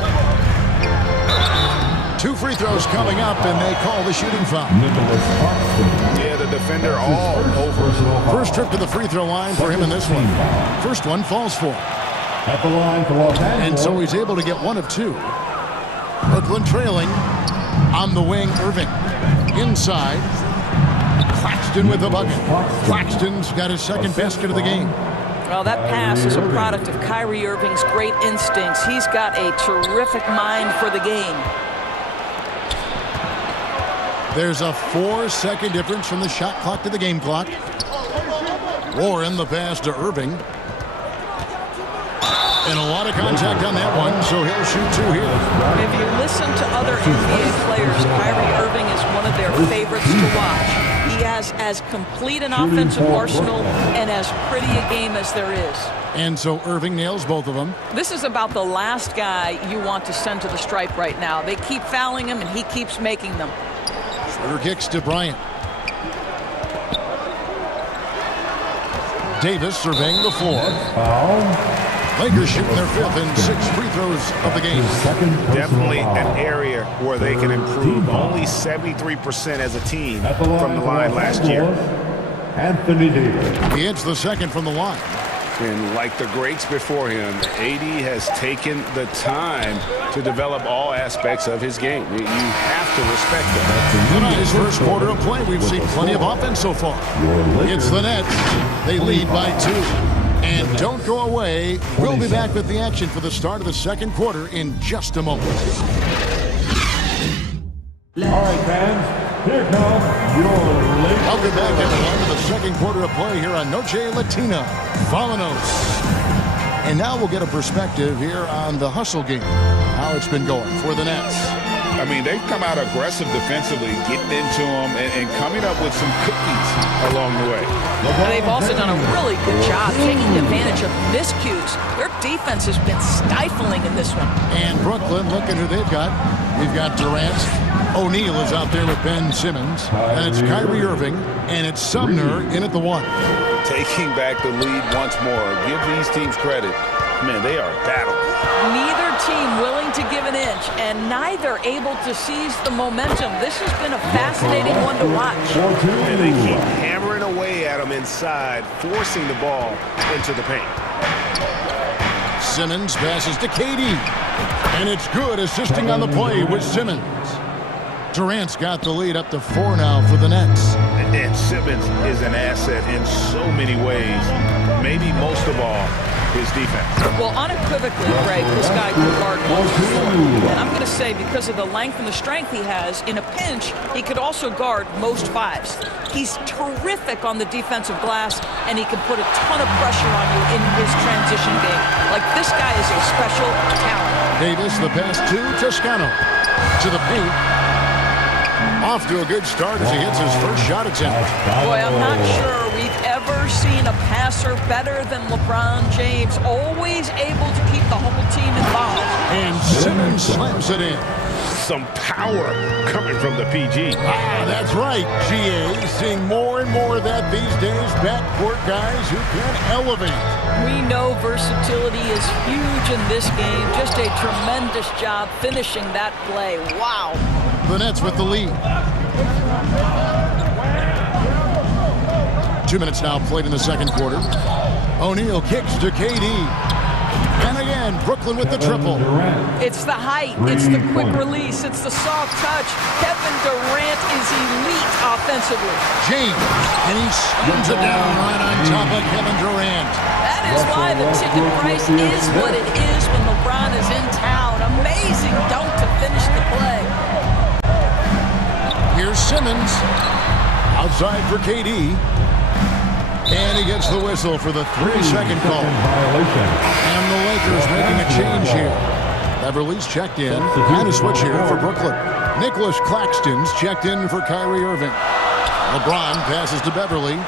2 free throws coming up, and they call the shooting foul. Yeah, the defender all over. First trip to the free throw line for him in this one. First one falls for him. At the line for Los Angeles. And so he's able to get 1 of 2. Brooklyn trailing on the wing. Irving inside. Claxton with the bucket. Claxton's got his second basket of the game. Well, that pass is a product of Kyrie Irving's great instincts. He's got a terrific mind for the game. There's a 4-second difference from the shot clock to the game clock. Warren the pass to Irving. And a lot of contact on that one, so he'll shoot 2 here. If you listen to other NBA players, Kyrie Irving is one of their favorites to watch. He has as complete an offensive arsenal and as pretty a game as there is. And so Irving nails both of them. This is about the last guy you want to send to the stripe right now. They keep fouling him, and he keeps making them. Schroeder kicks to Bryant. Davis surveying the floor. Lakers shooting their 5th and 6th free throws of the game. Definitely an area where they can improve. Only 73% as a team from the line last year. Anthony Davis. He hits the second from the line. And like the greats before him, AD has taken the time to develop all aspects of his game. You have to respect that. In his first quarter of play, we've seen plenty of offense so far. It's the Nets. They lead by 2. And don't go away. We'll be back with the action for the start of the second quarter in just a moment. All right, fans, here comes your Lakers. Welcome back, everyone, to the second quarter of play here on Noche Latina. Vamonos. And now we'll get a perspective here on the hustle game, how it's been going for the Nets. I mean, they've come out aggressive defensively, getting into them and coming up with some cookies along the way. They've also done a really good job taking advantage of miscues. Their defense has been stifling in this one. And Brooklyn, look at who they've got. We've got Durant. O'Neal is out there with Ben Simmons. And it's Kyrie Irving. And it's Sumner in at the 1. Taking back the lead once more. Give these teams credit. Man, they are battling. Neither team willing to give an inch, and neither able to seize the momentum. This has been a fascinating one to watch. And they keep hammering away at them inside, forcing the ball into the paint. Simmons passes to KD. And it's good, assisting on the play with Simmons. Durant's got the lead up to 4 now for the Nets. And Simmons is an asset in so many ways. Maybe most of all, his defense. Well, unequivocally, Greg, this guy can guard most floor. And I'm going to say, because of the length and the strength he has, in a pinch, he could also guard most 5s. He's terrific on the defensive glass, and he can put a ton of pressure on you in his transition game. Like, this guy is a special talent. Davis, the pass to Toscano. To the paint. Off to a good start as he hits his first shot attempt. Boy, I'm not sure we've ever seen a passer better than LeBron James. Always able to keep the whole team involved. And Simmons slams it in. Some power coming from the PG. That's right, GA. Seeing more and more of that these days. Backcourt guys who can elevate. We know versatility is huge in this game. Just a tremendous job finishing that play. Wow. The Nets with the lead. 2 minutes now played in the second quarter. O'Neal kicks to KD. And again, Brooklyn with the triple. It's the height. It's the quick release. It's the soft touch. Kevin Durant is elite offensively. James, and he slams it down right on top of Kevin Durant. That is why the ticket price is what it is when LeBron is in town. Amazing dunk to finish the play. Here's Simmons. Outside for KD. And he gets the whistle for the 3-second call. And the Lakers making a change here. Beverly's checked in. And a switch here for Brooklyn. Nicholas Claxton's checked in for Kyrie Irving. LeBron passes to Beverly.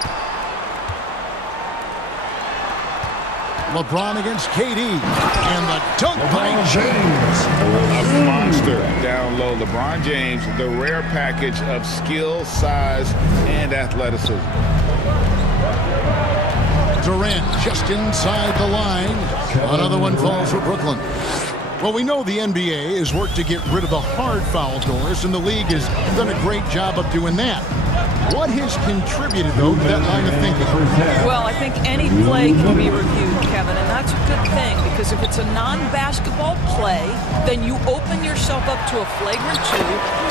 LeBron against KD. And the dunk by James. A monster down low. LeBron James, the rare package of skill, size, and athleticism. Durant just inside the line. Another one falls for Brooklyn. Well, we know the NBA has worked to get rid of the hard foul doors, and the league has done a great job of doing that. What has contributed, though, to that line of thinking? Well, I think any play can be reviewed, Kevin, and that's a good thing, because if it's a non-basketball play, then you open yourself up to a flagrant 2.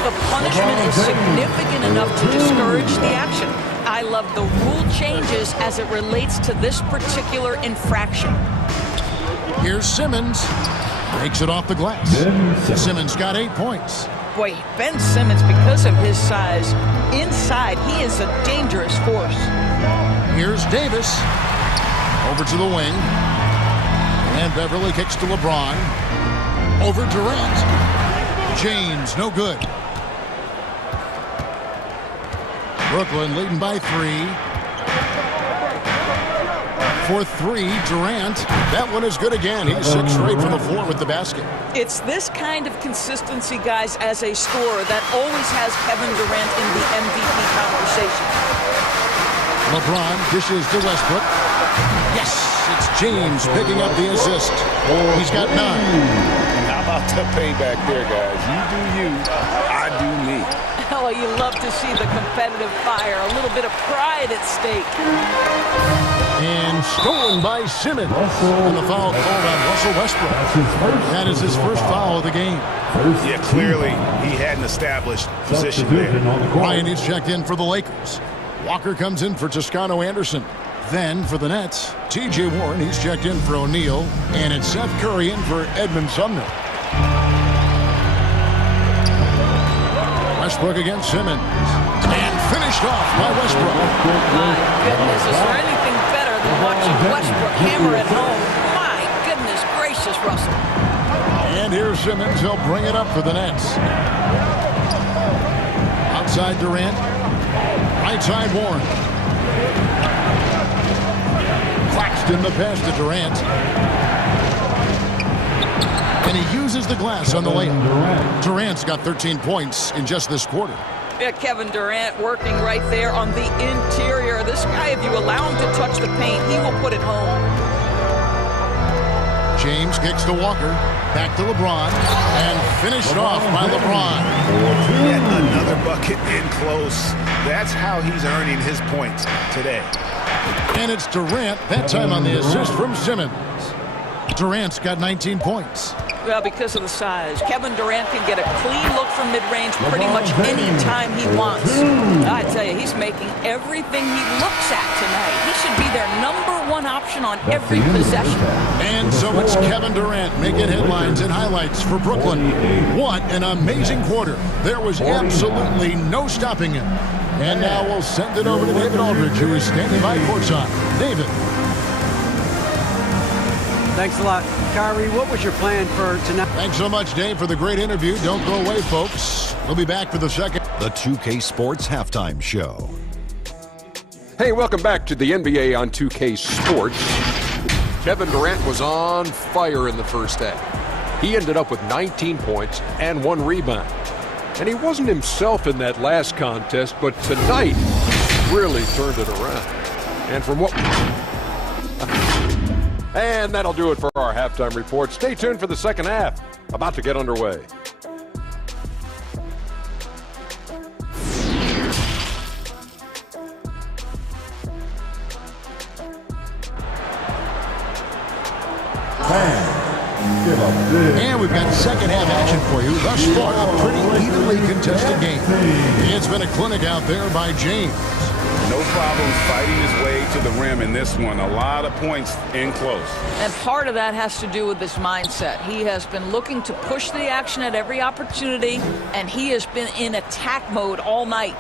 The punishment is significant enough to discourage the action. I love the rule changes as it relates to this particular infraction. Here's Simmons. Makes it off the glass. Simmons got 8 points. Boy, Ben Simmons, because of his size, inside, he is a dangerous force. Here's Davis. Over to the wing. And Beverly kicks to LeBron. Over Durant. James, no good. Brooklyn leading by 3. For 3, Durant. That one is good again. He's 6 straight from the floor with the basket. It's this kind of consistency, guys, as a scorer that always has Kevin Durant in the MVP conversation. LeBron dishes to Westbrook. Yes, it's James picking up the assist. He's got 9. How about the payback there, guys? You do you, I do me. Oh, you love to see the competitive fire. A little bit of pride at stake. And stolen by Simmons. And the foul called on Russell Westbrook. That is his first foul of the game. Yeah, clearly he hadn't established position there. Ryan is checked in for the Lakers. Walker comes in for Toscano Anderson. Then for the Nets, T.J. Warren, he's checked in for O'Neal. And it's Seth Curry in for Edmund Sumner. Westbrook against Simmons. And finished off by Westbrook. My goodness, is there anything better than watching Westbrook hammer at home? My goodness gracious, Russell. And here's Simmons. He'll bring it up for the Nets. Outside Durant. Right side Warren. Claxton the pass to Durant. And he uses the glass on the layup. Durant's got 13 points in just this quarter. Yeah, Kevin Durant working right there on the interior. This guy, if you allow him to touch the paint, he will put it home. James kicks to Walker. Back to LeBron. And finished off by LeBron. Yet another bucket in close. That's how he's earning his points today. And it's Durant, that time on the assist from Simmons. Durant's got 19 points. Well, because of the size. Kevin Durant can get a clean look from mid-range pretty much any time he wants. I tell you, he's making everything he looks at tonight. He should be their #1 option on every possession. And so it's Kevin Durant making headlines and highlights for Brooklyn. What an amazing quarter. There was absolutely no stopping him. And now we'll send it over to David Aldridge, who is standing by courtside. David. Thanks a lot. Kyrie, what was your plan for tonight? Thanks so much, Dave, for the great interview. Don't go away, folks. We'll be back for the second. The 2K Sports Halftime Show. Hey, welcome back to the NBA on 2K Sports. Kevin Durant was on fire in the first half. He ended up with 19 points and 1 rebound. And he wasn't himself in that last contest, but tonight really turned it around. And from what... And that'll do it for our halftime report. Stay tuned for the second half. About to get underway. And we've got second half action for you. Thus far, a pretty evenly contested game. It's been a clinic out there by James. No problem fighting his way to the rim in this one. A lot of points in close. And part of that has to do with his mindset. He has been looking to push the action at every opportunity, and he has been in attack mode all night.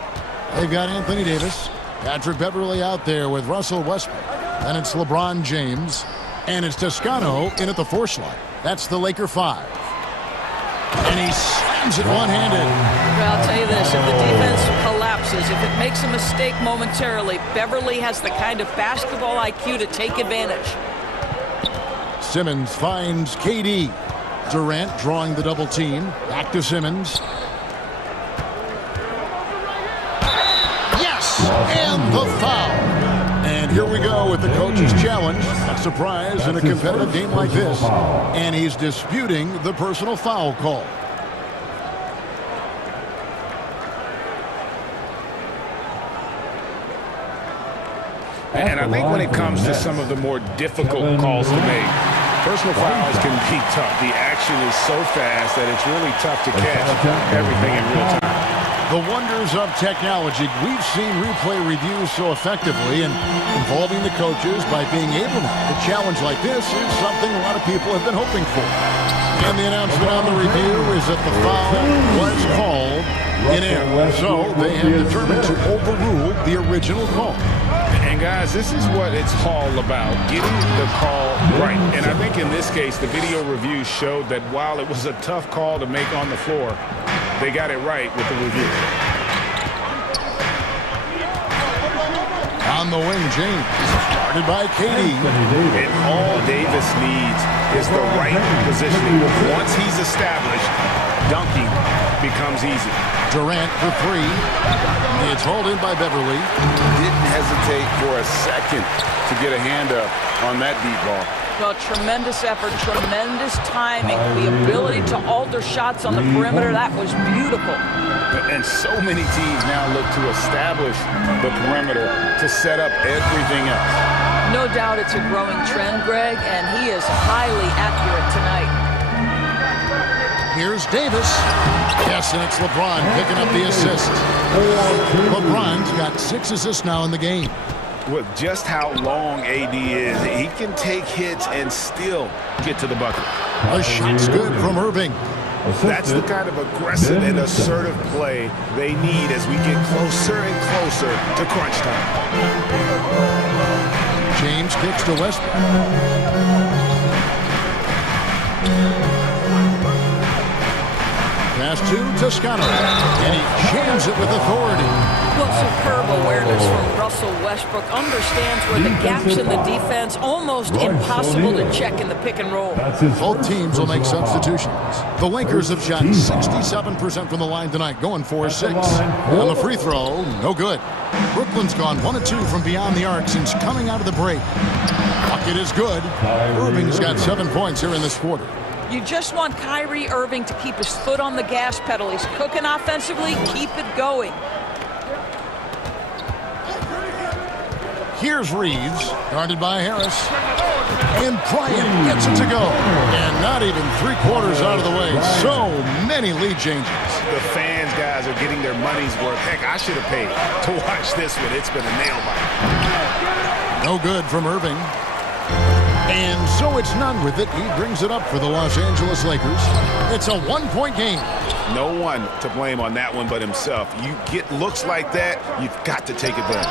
They've got Anthony Davis. Patrick Beverley out there with Russell Westbrook. Then it's LeBron James. And it's Toscano in at the 4 slot. That's the Laker 5. And he slams it one-handed. Well, I'll tell you this, if the defense collapses, if it makes a mistake momentarily, Beverley has the kind of basketball IQ to take advantage. Simmons finds KD. Durant drawing the double team. Back to Simmons. Yes! And the foul. And here we go with the coach's challenge. A surprise in a competitive game like this. And he's disputing the personal foul call. And I think when it comes to some of the more difficult calls to make, personal fouls can be tough. The action is so fast that it's really tough to catch everything in real time. The wonders of technology. We've seen replay reviews so effectively, and involving the coaches by being able to challenge like this is something a lot of people have been hoping for. And the announcement on the review is that the foul was called in error. So they have determined to overrule the original call. And guys, this is what it's all about, getting the call right. And I think in this case, the video review showed that while it was a tough call to make on the floor, they got it right with the review. On the wing, James, guarded by KD. And all Davis needs is the right positioning. Once he's established, dunking becomes easy. Durant for 3. It's hauled in by Beverley. Didn't hesitate for a second to get a hand up on that deep ball. Well, tremendous effort, tremendous timing, the ability to alter shots on the perimeter. That was beautiful. And so many teams now look to establish the perimeter to set up everything else. No doubt it's a growing trend, Greg, and he is highly accurate tonight. Here's Davis. Yes, and it's LeBron picking up the assist. LeBron's got 6 assists now in the game. With just how long AD is, he can take hits and still get to the bucket. A shot's good from Irving. That's the kind of aggressive and assertive play they need as we get closer and closer to crunch time. James kicks to Westbrook. Pass to Toscano, and he jams it with authority. Well, superb awareness from Russell Westbrook. Understands where the gaps in the defense, almost impossible to check in the pick and roll. Both teams will make substitutions. The Lakers have shot 67% from the line tonight, going 4-6. On the free throw, no good. Brooklyn's gone 1 of 2 from beyond the arc since coming out of the break. Bucket is good. Irving's got 7 points here in this quarter. You just want Kyrie Irving to keep his foot on the gas pedal. He's cooking offensively. Keep it going. Here's Reeves, guarded by Harris. And Bryant gets it to go. And not even 3/4 out of the way. So many lead changes. The fans, guys, are getting their money's worth. Heck, I should have paid to watch this one. It's been a nail biter. No good from Irving. And so it's none with it. He brings it up for the Los Angeles Lakers. It's a 1-point game. No one to blame on that one but himself. You get looks like that, you've got to take advantage.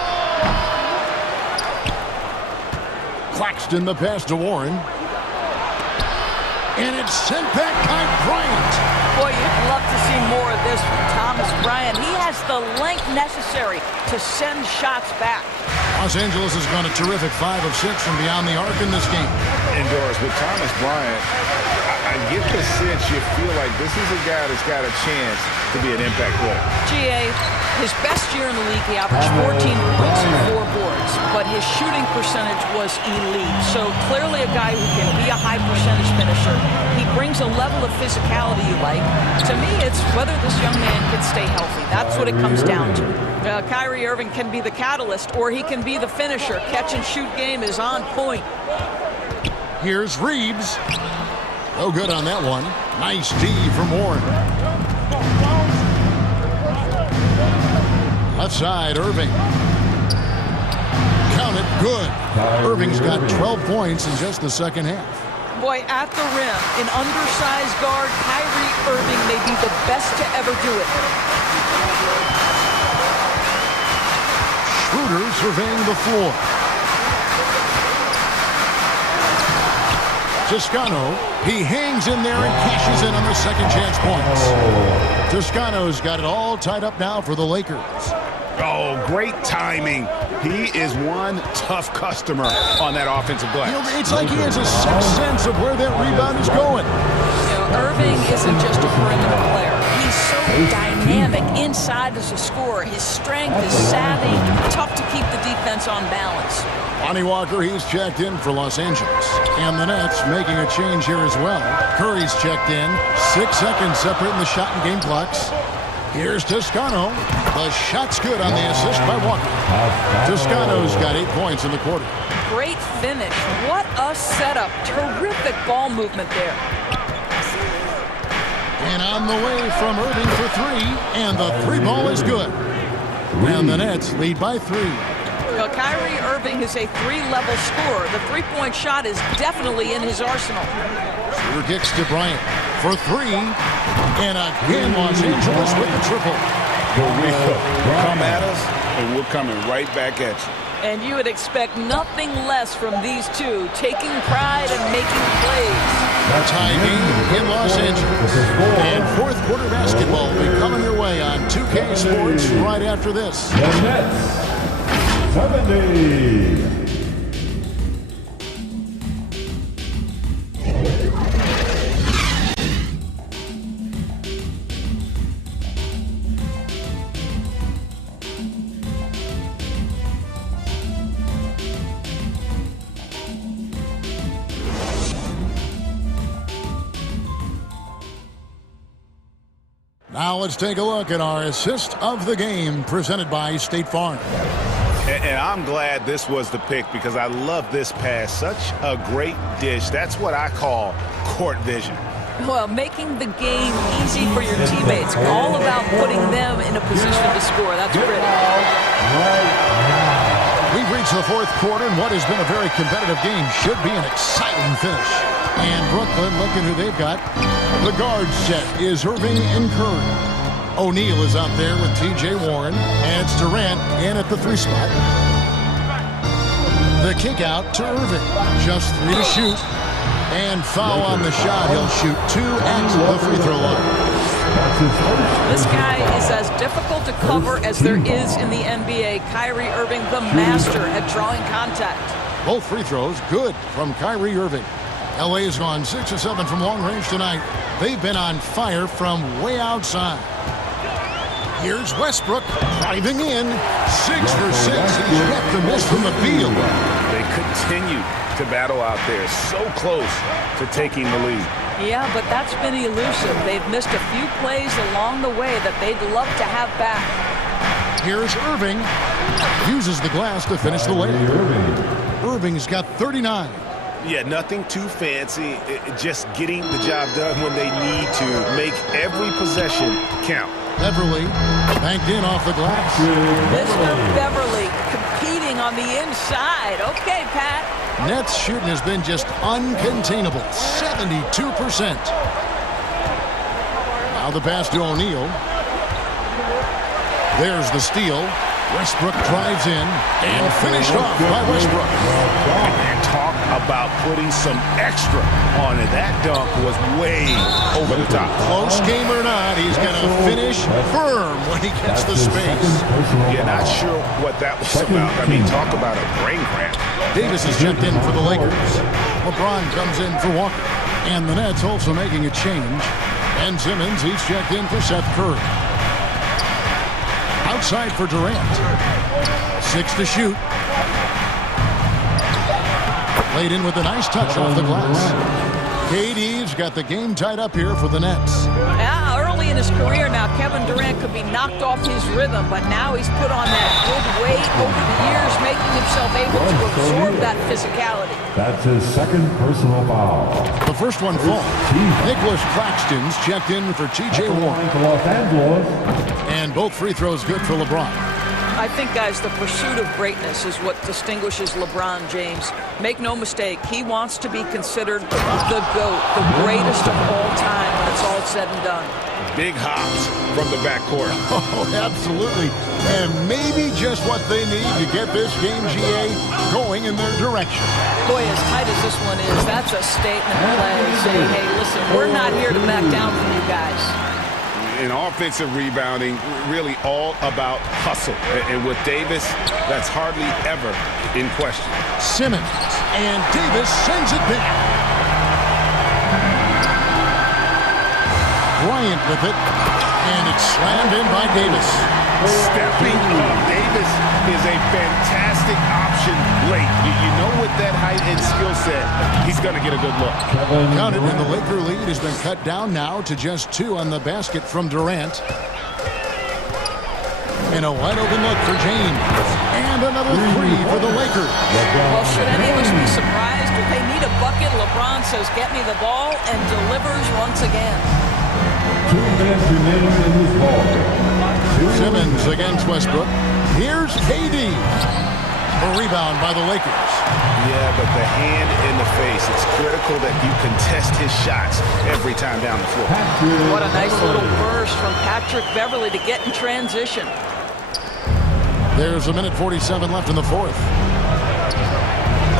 Claxton the pass to Warren. And it's sent back by Bryant. Boy, you'd love to see more of this from Thomas Bryant. He has the length necessary to send shots back. Los Angeles has gone a terrific 5 of 6 from beyond the arc in this game. Indoors with Thomas Bryant, I get the sense you feel like this is a guy that's got a chance to be an impact player. GA, his best year in the league, he averaged 14 points and 4 boards, but his shooting percentage was elite. So clearly a guy who can be a high percentage finisher. He brings a level of physicality you like. To me, it's whether this young man can stay healthy. That's what it comes down to. Kyrie Irving can be the catalyst, or he can be the finisher. Catch and shoot game is on point. Here's Reeves. No good on that one. Nice D from Warren. Left side, Irving. Count it, good. Irving's got 12 points in just the second half. Boy, at the rim, an undersized guard, Kyrie Irving may be the best to ever do it. Schroeder surveying the floor. Toscano, he hangs in there and cashes in on the second chance points. Toscano's got it all tied up now for the Lakers. Oh, great timing. He is one tough customer on that offensive glass. You know, it's like he has a sixth sense of where that rebound is going. You know, Irving isn't just a perimeter player. He's so dynamic inside as a scorer. His strength is savvy, tough to keep the defense on balance. Lonnie Walker, he's checked in for Los Angeles. And the Nets making a change here as well. Curry's checked in. 6 seconds separating the shot and game clocks. Here's Toscano. The shot's good on the assist by Walker. Toscano's got 8 points in the quarter. Great finish. What a setup. Terrific ball movement there. And on the way from Irving for 3. And the 3 ball is good. And the Nets lead by 3. Well, Kyrie Irving is a 3-level scorer. The 3-point shot is definitely in his arsenal. Schroeder kicks to Bryant for 3. And again, Los Angeles with the triple. Come at us, and we're coming right back at you. And you would expect nothing less from these two, taking pride and making plays. That's high game in Los Angeles. And fourth quarter basketball will be coming your way on 2K Sports right after this. The Nets, 70. Now let's take a look at our assist of the game presented by State Farm. And I'm glad this was the pick because I love this pass. Such a great dish. That's what I call court vision. Well, making the game easy for your teammates. All about putting them in a position to score. That's pretty. We've reached the fourth quarter, and what has been a very competitive game should be an exciting finish. And Brooklyn, looking who they've got. The guard set is Irving and Curry. O'Neal is out there with T.J. Warren, and it's Durant in at the 3 spot. The kick out to Irving. Just 3 to shoot. And foul on the shot. He'll shoot 2 at the free throw line. This guy is as difficult to cover as there is in the NBA. Kyrie Irving, the master at drawing contact. Both free throws good from Kyrie Irving. LA has gone 6 of 7 from long range tonight. They've been on fire from way outside. Here's Westbrook driving in. 6 for 6. He's yet to miss from the field. They continue to battle out there, so close to taking the lead. Yeah, but that's been elusive. They've missed a few plays along the way that they'd love to have back. Here's Irving. Uses the glass to finish the layup. Irving's got 39. Yeah, nothing too fancy. Just getting the job done when they need to. Make every possession count. Beverly banked in off the glass. Mr. Beverly competing on the inside. Okay, Pat. Nets shooting has been just uncontainable. 72%. Now the pass to O'Neal. There's the steal. Westbrook drives in and finished off by Westbrook. And talk about putting some extra on it. That dunk was way over the top. Close game or not, he's going to finish firm when he gets the space. Yeah, not sure what that was about. I mean, talk about a brain cramp. Davis is checked in for the Lakers. LeBron comes in for Walker. And the Nets also making a change. Ben Simmons, he's checked in for Seth Curry. Outside for Durant. 6 to shoot. Played in with a nice touch off the glass. KD's got the game tied up here for the Nets. Yeah, early in his career now, Kevin Durant could be knocked off his rhythm, but now he's put on that good weight over the years, making himself able to absorb that physicality. That's his second personal foul. The first one falls. Nicholas Claxton's checked in for T.J. Warren. And both free throws good for LeBron. I think, guys, the pursuit of greatness is what distinguishes LeBron James. Make no mistake, he wants to be considered the GOAT, the greatest of all time when it's all said and done. Big hops from the backcourt. Oh, absolutely. And maybe just what they need to get this game, GA, going in their direction. Boy, as tight as this one is, that's a statement play saying, hey, listen, we're not here to back down from you guys. In offensive rebounding, really all about hustle. And with Davis, that's hardly ever in question. Simmons, and Davis sends it back. Bryant with it, and it's slammed in by Davis. Stepping up, Davis is a fantastic option late. You know with that height and skill set, he's going to get a good look. Counted, and the Laker lead has been cut down now to just 2 on the basket from Durant. And a wide open look for James. And another 3 for the Lakers. Well, should any of us be surprised if they need a bucket? LeBron says, get me the ball, and delivers once again. 2 minutes remaining in this ball. Simmons against Westbrook. Here's KD. A rebound by the Lakers. Yeah, but the hand in the face. It's critical that you contest his shots every time down the floor. What a nice little burst from Patrick Beverley to get in transition. There's 1:47 left in the fourth.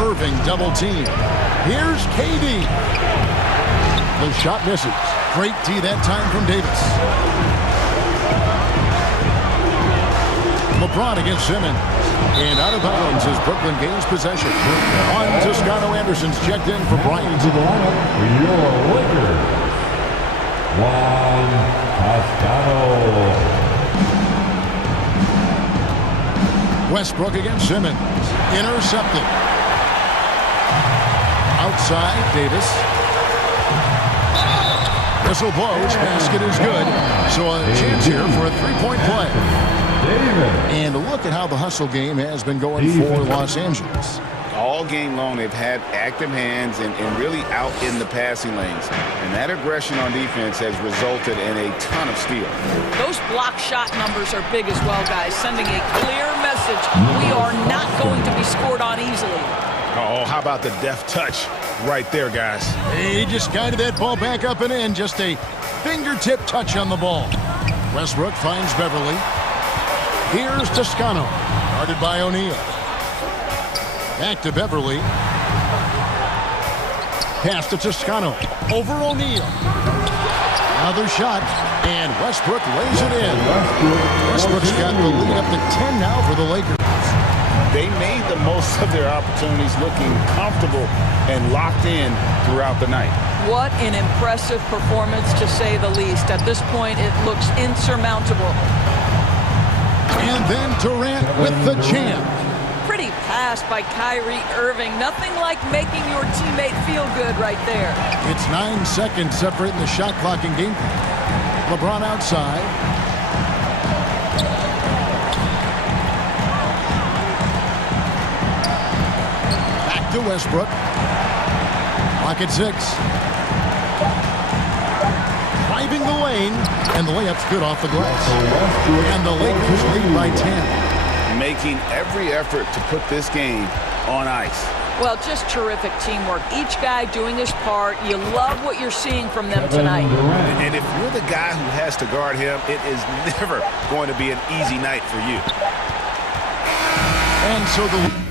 Irving double team. Here's KD. The shot misses. Great D that time from Davis. LeBron against Simmons. And out of bounds as Brooklyn gains possession. On Toscano Anderson's checked in for Bryant. To the lineup for your Lakers. Juan Toscano. Westbrook against Simmons. Intercepted. Outside, Davis. Whistle blows. Basket is good. So a chance here for a three-point play. And look at how the hustle game has been going for Los Angeles. All game long, they've had active hands and really out in the passing lanes. And that aggression on defense has resulted in a ton of steals. Those block shot numbers are big as well, guys, sending a clear message. We are not going to be scored on easily. Oh, how about the deft touch right there, guys? He just guided that ball back up and in. Just a fingertip touch on the ball. Westbrook finds Beverly. Here's Toscano, guarded by O'Neal. Back to Beverly. Pass to Toscano. Over O'Neal. Another shot, and Westbrook lays it in. Westbrook's got the lead up to 10 now for the Lakers. They made the most of their opportunities, looking comfortable and locked in throughout the night. What an impressive performance, to say the least. At this point, it looks insurmountable. And then Durant with the jam. Pretty pass by Kyrie Irving. Nothing like making your teammate feel good right there. It's 9 seconds separating the shot clock and game clock. LeBron outside. Back to Westbrook. Clock at 6. Driving the lane, and the layup's good off the glass. And the Lakers lead by 10. Making every effort to put this game on ice. Well, just terrific teamwork. Each guy doing his part. You love what you're seeing from them tonight. And if you're the guy who has to guard him, it is never going to be an easy night for you. And so the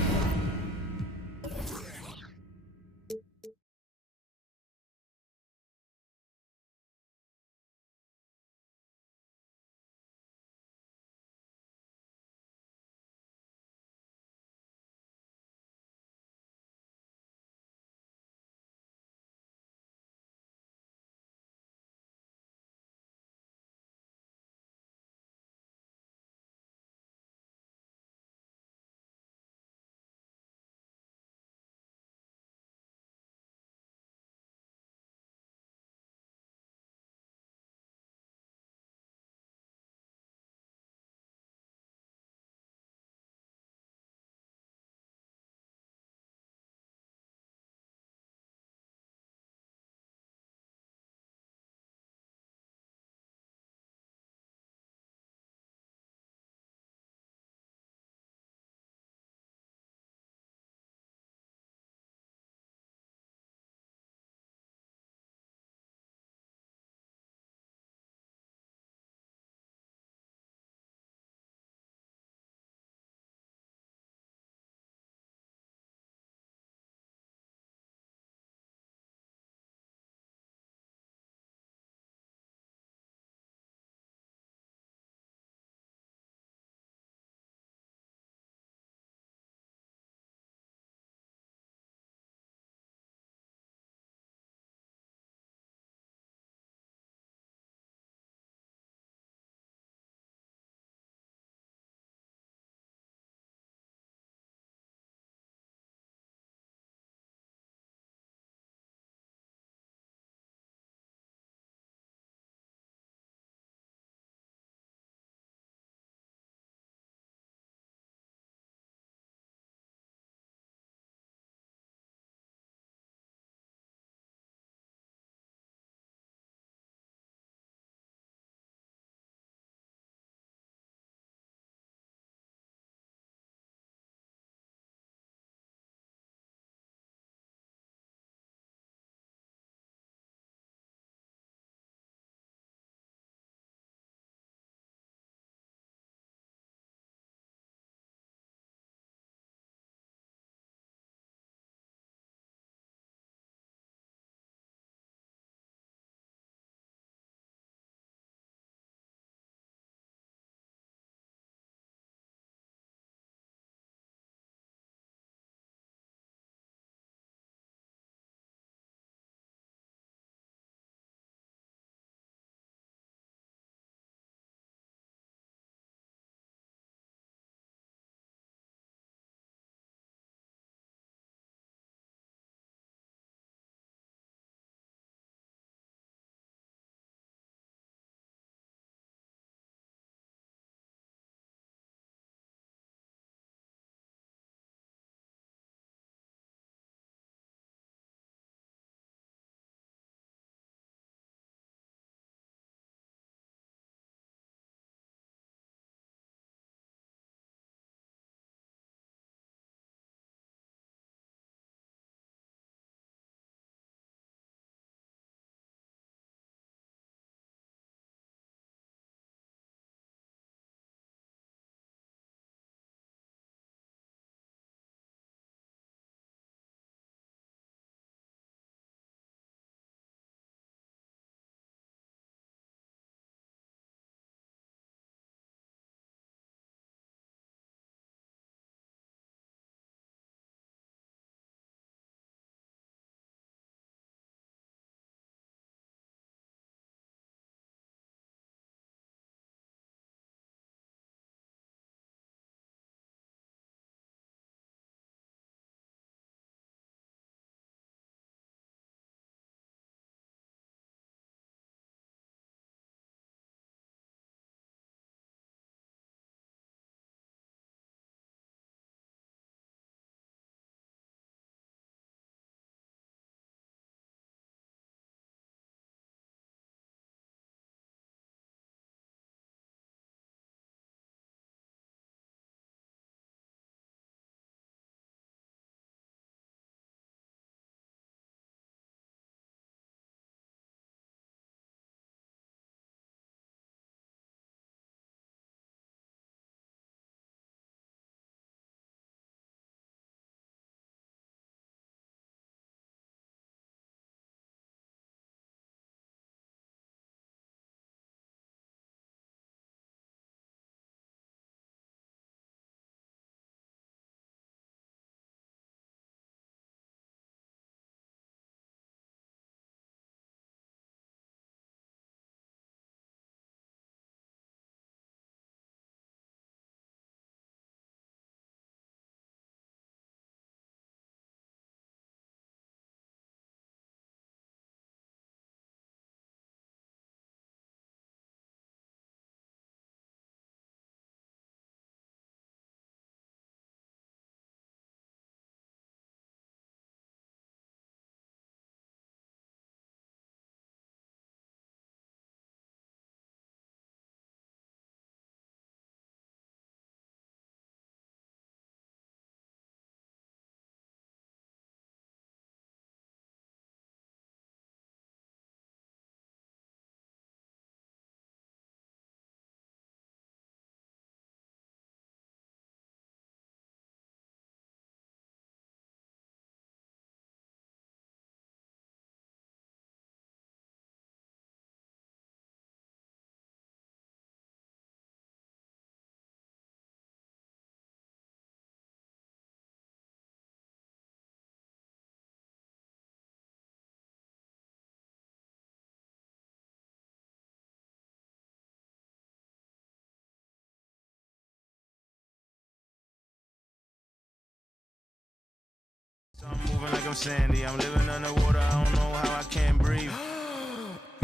moving like I'm Sandy. I'm living underwater, I don't know how I can't breathe.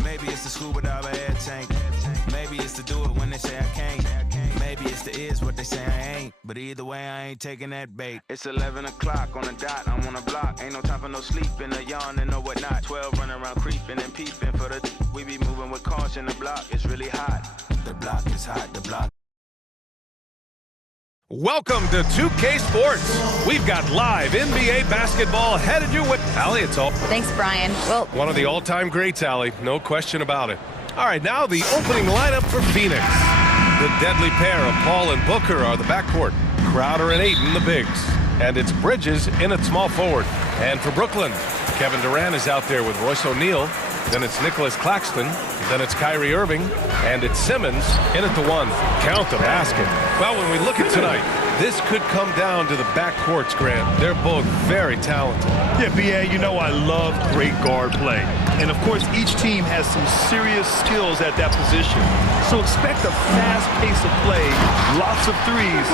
Maybe it's the scuba diver air tank. Maybe it's to do it when they say I can't. Maybe it's the is what they say I ain't. But either way, I ain't taking that bait. It's 11 o'clock on the dot, I'm on a block. Ain't no time for no sleeping, or yawning, or whatnot. 12 running around creeping and peeping for the we be moving with caution. The block is really hot. The block is hot, the block. Welcome to 2K Sports. We've got live NBA basketball headed your way. Allie, it's all. Thanks, Brian. Well, one of the all-time greats, Allie. No question about it. All right, now the opening lineup for Phoenix. The deadly pair of Paul and Booker are the backcourt. Crowder and Ayton, the bigs. And it's Bridges in at small forward. And for Brooklyn, Kevin Durant is out there with Royce O'Neal. Then it's Nicholas Claxton. Then it's Kyrie Irving. And it's Simmons in at the 1. Count the basket. Well, when we look at tonight, this could come down to the backcourts, Grant. They're both very talented. Yeah, B.A., you know I love great guard play. And, of course, each team has some serious skills at that position. So expect a fast pace of play, lots of threes.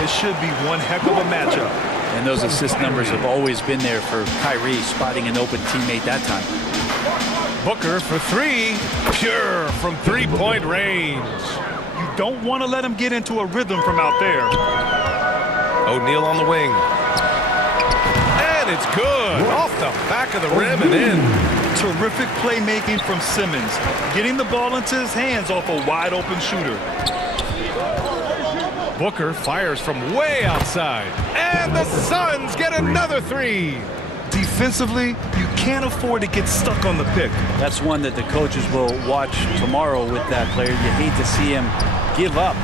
It should be one heck of a matchup. And those assist numbers have always been there for Kyrie, spotting an open teammate that time. Booker for 3, pure from three-point range. You don't want to let him get into a rhythm from out there. O'Neal on the wing. And it's good. Off the back of the rim and in. Terrific playmaking from Simmons. Getting the ball into his hands off a wide-open shooter. Booker fires from way outside. And the Suns get another 3. Defensively, you can't afford to get stuck on the pick. That's one that the coaches will watch tomorrow with that player. You hate to see him give up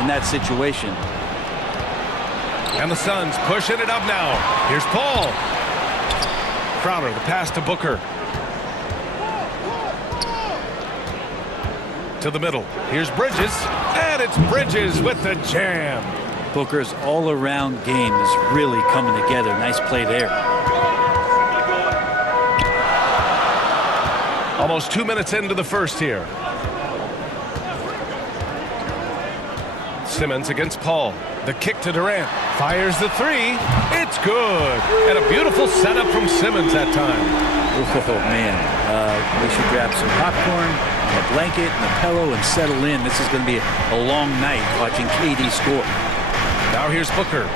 in that situation. And the Suns pushing it up now. Here's Paul. Crowder, the pass to Booker. To the middle. Here's Bridges. And it's Bridges with the jam. Booker's all-around game is really coming together. Nice play there. Almost 2 minutes into the first here. Simmons against Paul. The kick to Durant. Fires the 3. It's good. And a beautiful setup from Simmons that time. Oh, man. We should grab some popcorn, a blanket, and a pillow, and settle in. This is going to be a long night watching KD score. Now here's Booker.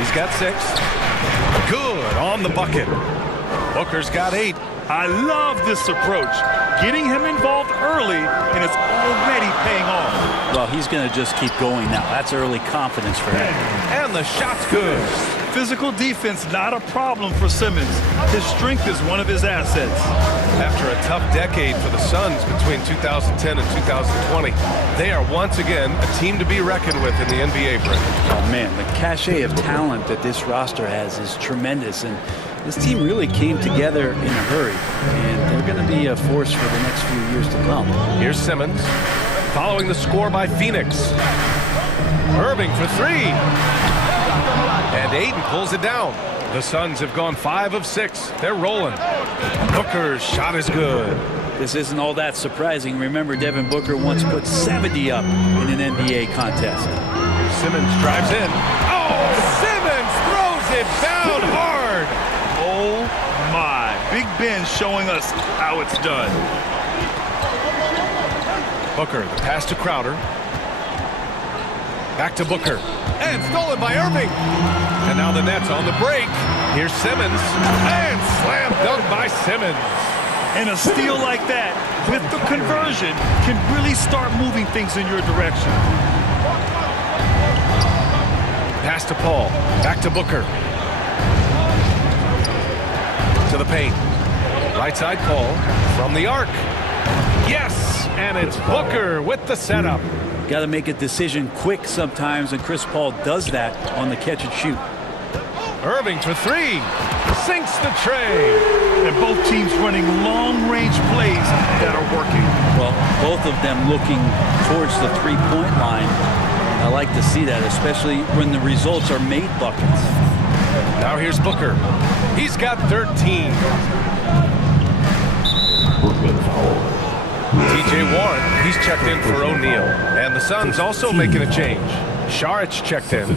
He's got 6. Good on the bucket. Booker's got 8. I love this approach. Getting him involved early, and it's already paying off. Well, he's going to just keep going now. That's early confidence for him. And the shot's good. Physical defense, not a problem for Simmons. His strength is one of his assets. After a tough decade for the Suns between 2010 and 2020, they are once again a team to be reckoned with in the NBA, Brent. Oh, man, the cachet of talent that this roster has is tremendous, and this team really came together in a hurry, and they're going to be a force for the next few years to come. Here's Simmons, following the score by Phoenix. Irving for 3. And Ayton pulls it down. The Suns have gone 5 of 6. They're rolling. Booker's shot is good. This isn't all that surprising. Remember, Devin Booker once put 70 up in an NBA contest. Simmons drives in. Oh, Simmons throws it down hard. Oh, my. Big Ben showing us how it's done. Booker, the pass to Crowder. Back to Booker. And stolen by Irving. And now the Nets on the break. Here's Simmons. And slam dunk by Simmons. And a steal like that, with the conversion, can really start moving things in your direction. Pass to Paul. Back to Booker. To the paint. Right side Paul. From the arc. Yes! And it's Booker with the setup. Got to make a decision quick sometimes, and Chris Paul does that on the catch and shoot. Irving for 3. Sinks the tray. And both teams running long-range plays that are working. Well, both of them looking towards the three-point line. I like to see that, especially when the results are made buckets. Now here's Booker. He's got 13. TJ Warren, he's checked in for O'Neal. And the Suns also making a change. Šarić checked in.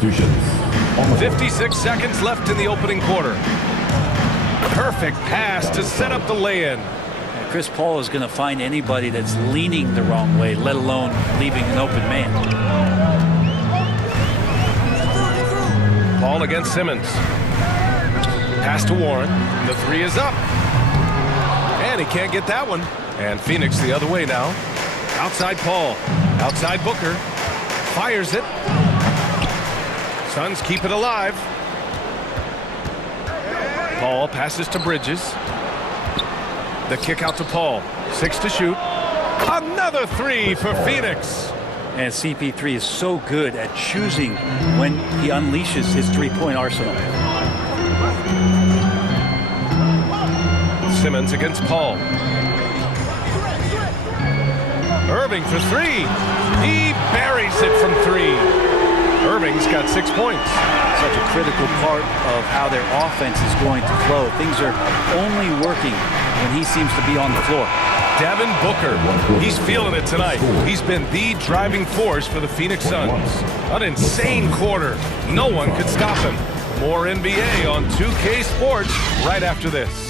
56 seconds left in the opening quarter. Perfect pass to set up the lay-in. Chris Paul is going to find anybody that's leaning the wrong way, let alone leaving an open man. Paul against Simmons. Pass to Warren. The three is up. And he can't get that one. And Phoenix the other way now. Outside Paul. Outside Booker. Fires it. Suns keep it alive. Paul passes to Bridges. The kick out to Paul. 6 to shoot. Another three for Phoenix. And CP3 is so good at choosing when he unleashes his three-point arsenal. Simmons against Paul. Irving for three. He buries it from three. Irving's got 6 points. Such a critical part of how their offense is going to flow. Things are only working when he seems to be on the floor. Devin Booker, he's feeling it tonight. He's been the driving force for the Phoenix Suns. An insane quarter. No one could stop him. More NBA on 2K Sports right after this.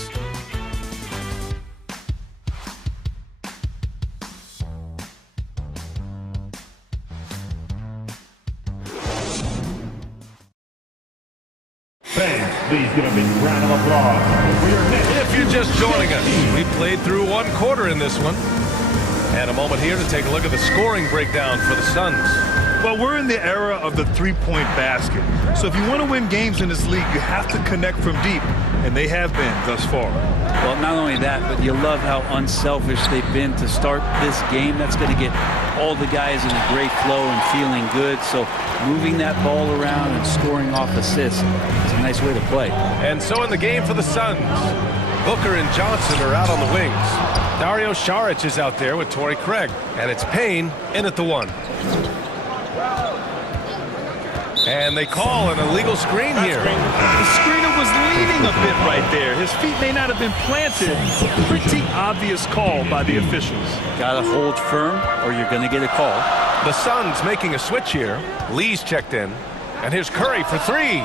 Please give a big round of applause for your next. If you're just joining us, we played through one quarter in this one. And a moment here to take a look at the scoring breakdown for the Suns. Well, we're in the era of the three-point basket. So if you want to win games in this league, you have to connect from deep. And they have been thus far. Well, not only that, but you love how unselfish they've been to start this game. That's going to get all the guys in a great flow and feeling good. So moving that ball around and scoring off assists is a nice way to play. And so in the game for the Suns, Booker and Johnson are out on the wings. Dario Saric is out there with Torrey Craig. And it's Payne in at the one. And they call an illegal screen here. The screener was leaning a bit right there. His feet may not have been planted. Pretty obvious call by the officials. Got to hold firm or you're going to get a call. The Suns making a switch here. Lee's checked in. And here's Curry for three.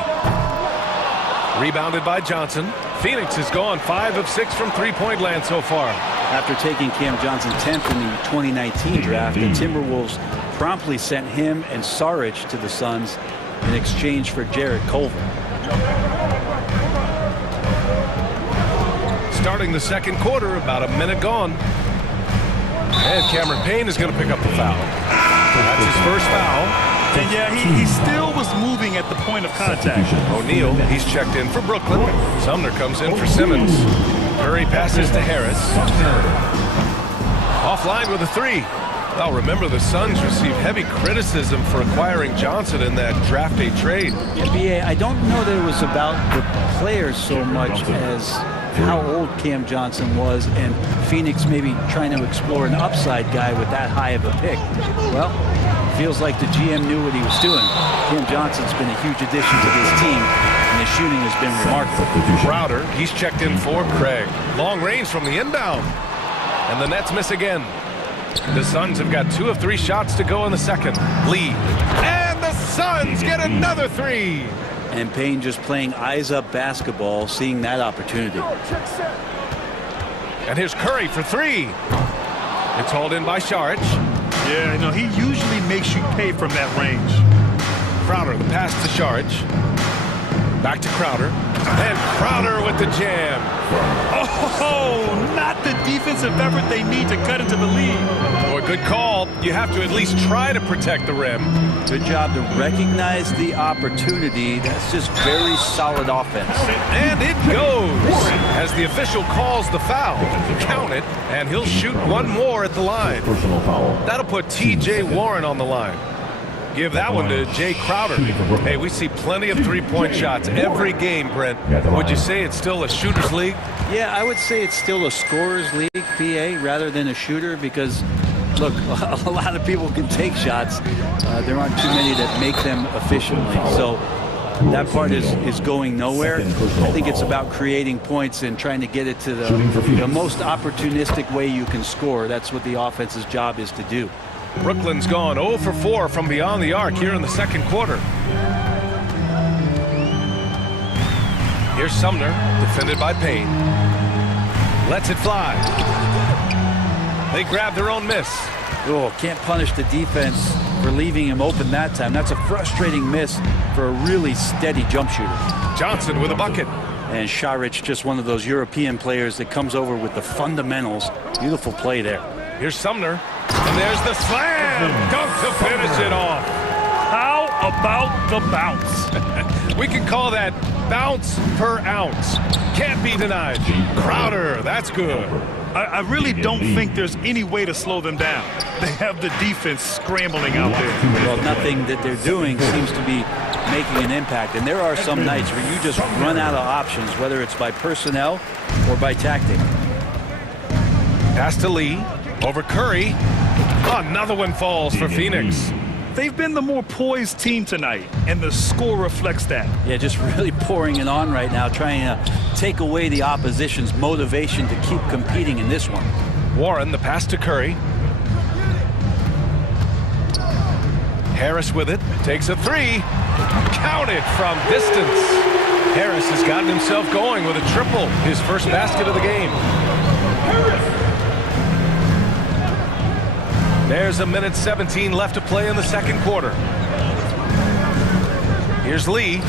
Rebounded by Johnson. Phoenix has gone 5 of 6 from three-point land so far. After taking Cam Johnson 10th in the 2019 draft, the Timberwolves promptly sent him and Saric to the Suns in exchange for Jarrett Culver. Starting the second quarter, about a minute gone. And Cameron Payne is going to pick up the foul. That's his first foul. And yeah, he still was moving at the point of contact. O'Neal, he's checked in for Brooklyn. Sumner comes in for Simmons. Curry passes to Harris. Offline with a three. Well, remember, the Suns received heavy criticism for acquiring Johnson in that draft day trade. NBA, I don't know that it was about the players so much as how old Cam Johnson was, and Phoenix maybe trying to explore an upside guy with that high of a pick. Well, feels like the GM knew what he was doing. Cam Johnson's been a huge addition to this team, and his shooting has been remarkable. Crowder, he's checked in for Craig. Long range from the inbound. And the Nets miss again. The Suns have got 2 of 3 shots to go in the second. Lee. And the Suns get another three. And Payne just playing eyes-up basketball, seeing that opportunity. And here's Curry for three. It's hauled in by Saric. Yeah, no, he usually makes you pay from that range. Crowder, the pass to Saric. Back to Crowder. And Crowder with the jam. Oh, not the defensive effort they need to cut into the lead. Boy, good call. You have to at least try to protect the rim. Good job to recognize the opportunity. That's just very solid offense. And it goes as the official calls the foul. Count it, and he'll shoot one more at the line. That'll put T.J. Warren on the line. Give that one to Jay Crowder. Hey, we see plenty of three-point shots every game, Brent. Would you say it's still a shooter's league? Yeah, I would say it's still a scorer's league, PA, rather than a shooter, because, look, a lot of people can take shots. There aren't too many that make them efficiently. So that part is going nowhere. I think it's about creating points and trying to get it to the most opportunistic way you can score. That's what the offense's job is to do. Brooklyn's gone 0 for 4 from beyond the arc here in the second quarter. Here's Sumner, defended by Payne. Lets it fly. They grab their own miss. Oh, can't punish the defense for leaving him open that time. That's a frustrating miss for a really steady jump shooter. Johnson with a bucket. And Šarić, just one of those European players that comes over with the fundamentals. Beautiful play there. Here's Sumner. And there's the slam. Dunk to finish it off. How about the bounce? We can call that bounce per ounce. Can't be denied. Crowder, that's good. I really don't think there's any way to slow them down. They have the defense scrambling out there. Well, nothing that they're doing seems to be making an impact. And there are some nights where you just run out of options, whether it's by personnel or by tactic. Pass to Lee. Over Curry. Another one falls for Phoenix. They've been the more poised team tonight, and the score reflects that. Yeah, just really pouring it on right now, trying to take away the opposition's motivation to keep competing in this one. Warren, the pass to Curry. Harris with it, takes a three. Counted from distance. Harris has gotten himself going with a triple, his first basket of the game. There's a minute 17 left to play in the second quarter. Here's Lee.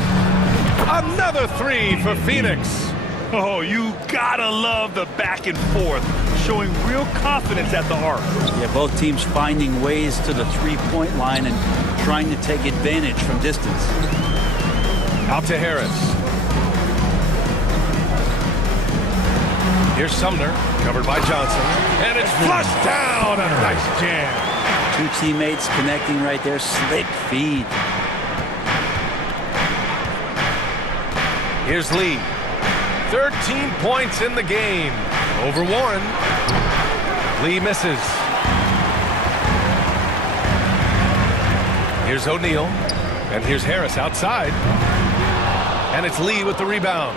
Another three for Phoenix. Oh, you gotta love the back and forth, showing real confidence at the arc. Yeah, both teams finding ways to the three-point line and trying to take advantage from distance. Out to Harris. Here's Sumner, covered by Johnson, and it's flushed down. A nice jam. Two teammates connecting right there. Slick feed. Here's Lee. 13 points in the game. Over Warren. Lee misses. Here's O'Neal. And here's Harris outside. And it's Lee with the rebound.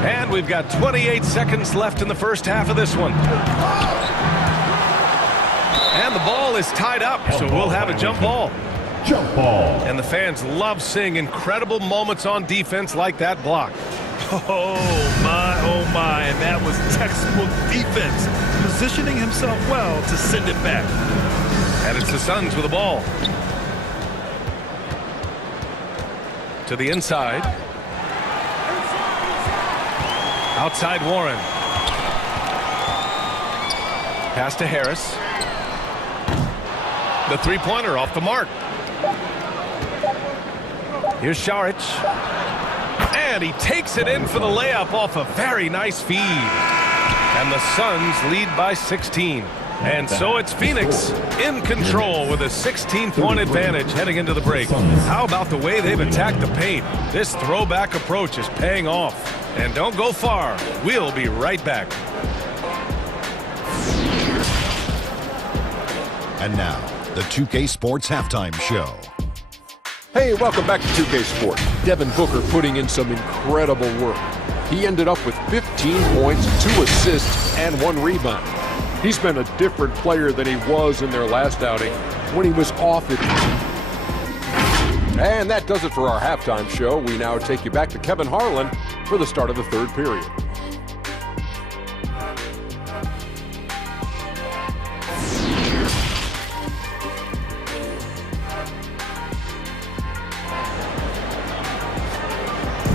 And we've got 28 seconds left in the first half of this one. And the ball is tied up, so we'll have a jump ball. Jump ball. And the fans love seeing incredible moments on defense like that block. Oh my, and that was textbook defense. Positioning himself well to send it back. And it's the Suns with the ball. To the inside. Outside Warren. Pass to Harris. The three-pointer off the mark. Here's Šarić. And he takes it in for the layup off a very nice feed. And the Suns lead by 16. And so it's Phoenix in control with a 16-point advantage heading into the break. How about the way they've attacked the paint? This throwback approach is paying off. And don't go far. We'll be right back. And now, the 2K Sports Halftime Show. Hey, welcome back to 2K Sports. Devin Booker putting in some incredible work. He ended up with 15 points, 2 assists, and 1 rebound. He's been a different player than he was in their last outing when he was off it. And that does it for our halftime show. We now take you back to Kevin Harlan for the start of the third period.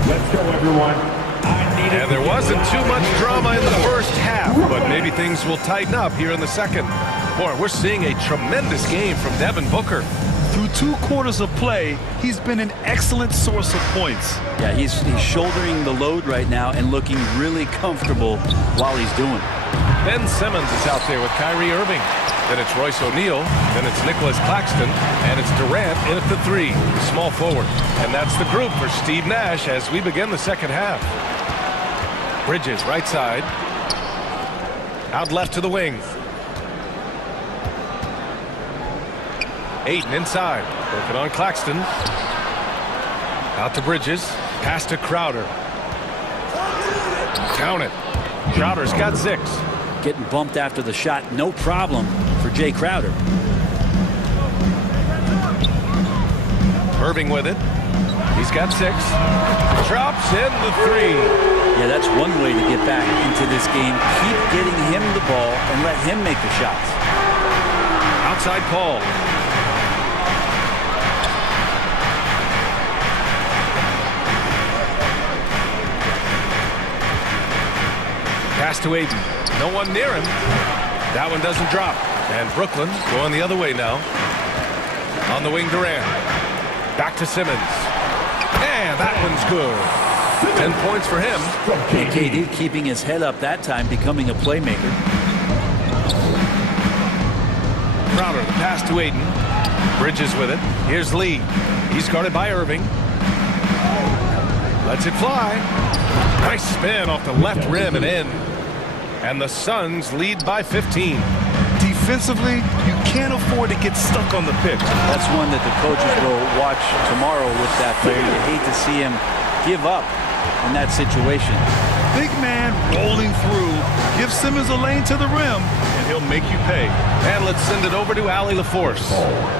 Let's go, everyone. And there wasn't too much drama in the first half, but maybe things will tighten up here in the second. Boy, we're seeing a tremendous game from Devin Booker. Through 2 quarters of play, he's been an excellent source of points. Yeah, he's shouldering the load right now and looking really comfortable while he's doing it. Ben Simmons is out there with Kyrie Irving. Then it's Royce O'Neal. Then it's Nicholas Claxton. And it's Durant in at the 3, small forward. And that's the group for Steve Nash as we begin the second half. Bridges, right side. Out left to the wing. Ayton inside. Working on Claxton. Out to Bridges. Pass to Crowder. Count it. Crowder's got 6. Getting bumped after the shot, no problem for Jay Crowder. Irving with it. He's got 6. Drops in the 3. Yeah, that's one way to get back into this game. Keep getting him the ball and let him make the shots. Outside Paul. Pass to Aiden. No one near him. That one doesn't drop. And Brooklyn going the other way now. On the wing, Durant. Back to Simmons. And that one's good. 10 points for him. And KD keeping his head up that time, becoming a playmaker. Crowder, the pass to Aiden. Bridges with it. Here's Lee. He's guarded by Irving. Lets it fly. Nice spin off the left rim and in. And the Suns lead by 15. Defensively, you can't afford to get stuck on the pick. That's one that the coaches will watch tomorrow with that player. You hate to see him give up in that situation. Big man rolling through. Give Simmons a lane to the rim, and he'll make you pay. And let's send it over to Allie LaForce.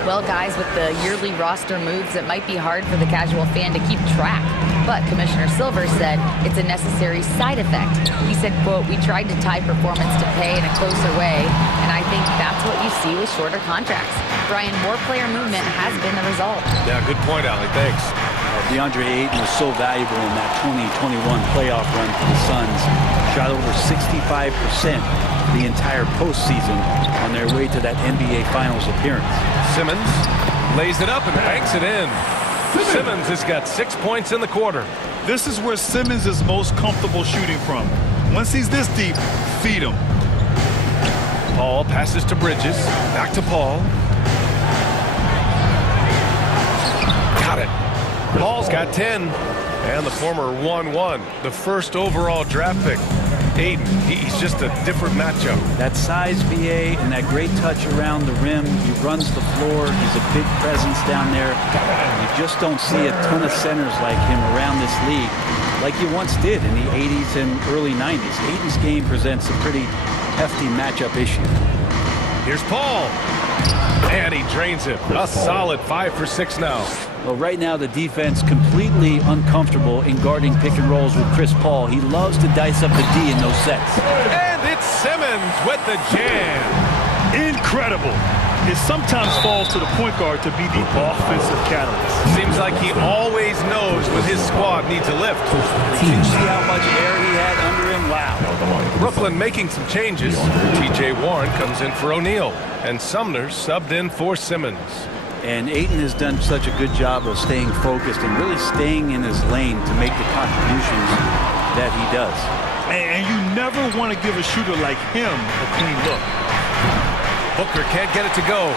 Well, guys, with the yearly roster moves, it might be hard for the casual fan to keep track. But Commissioner Silver said it's a necessary side effect. He said, quote, "We tried to tie performance to pay in a closer way, and I think that's what you see with shorter contracts." Brian, more player movement has been the result. Yeah, good point, Allie. Thanks. DeAndre Ayton was so valuable in that 2021 playoff run for the Suns. Shot over 65% the entire postseason on their way to that NBA Finals appearance. Simmons lays it up and banks it in. Simmons has got 6 points in the quarter. This is where Simmons is most comfortable shooting from. Once he's this deep, feed him. Paul passes to Bridges. Back to Paul. Got it. Paul's got 10. And the former 1-1, the first overall draft pick. Aiden, he's just a different matchup. That size, BA, and that great touch around the rim. He runs the floor. He's a big presence down there. You just don't see a ton of centers like him around this league like you once did in the 80s and early 90s. Aiden's game presents a pretty hefty matchup issue. Here's Paul. And he drains it. A solid 5 for 6 now. Well, right now the defense completely uncomfortable in guarding pick and rolls with Chris Paul. He loves to dice up the D in those sets. And it's Simmons with the jam. Incredible. It sometimes falls to the point guard to be the offensive catalyst. Seems like he always knows when his squad needs a lift. Did you see how much air he had under him? Wow. Brooklyn making some changes. T.J. Warren comes in for O'Neal. And Sumner subbed in for Simmons. And Ayton has done such a good job of staying focused and really staying in his lane to make the contributions that he does. And you never want to give a shooter like him a clean look. Booker can't get it to go.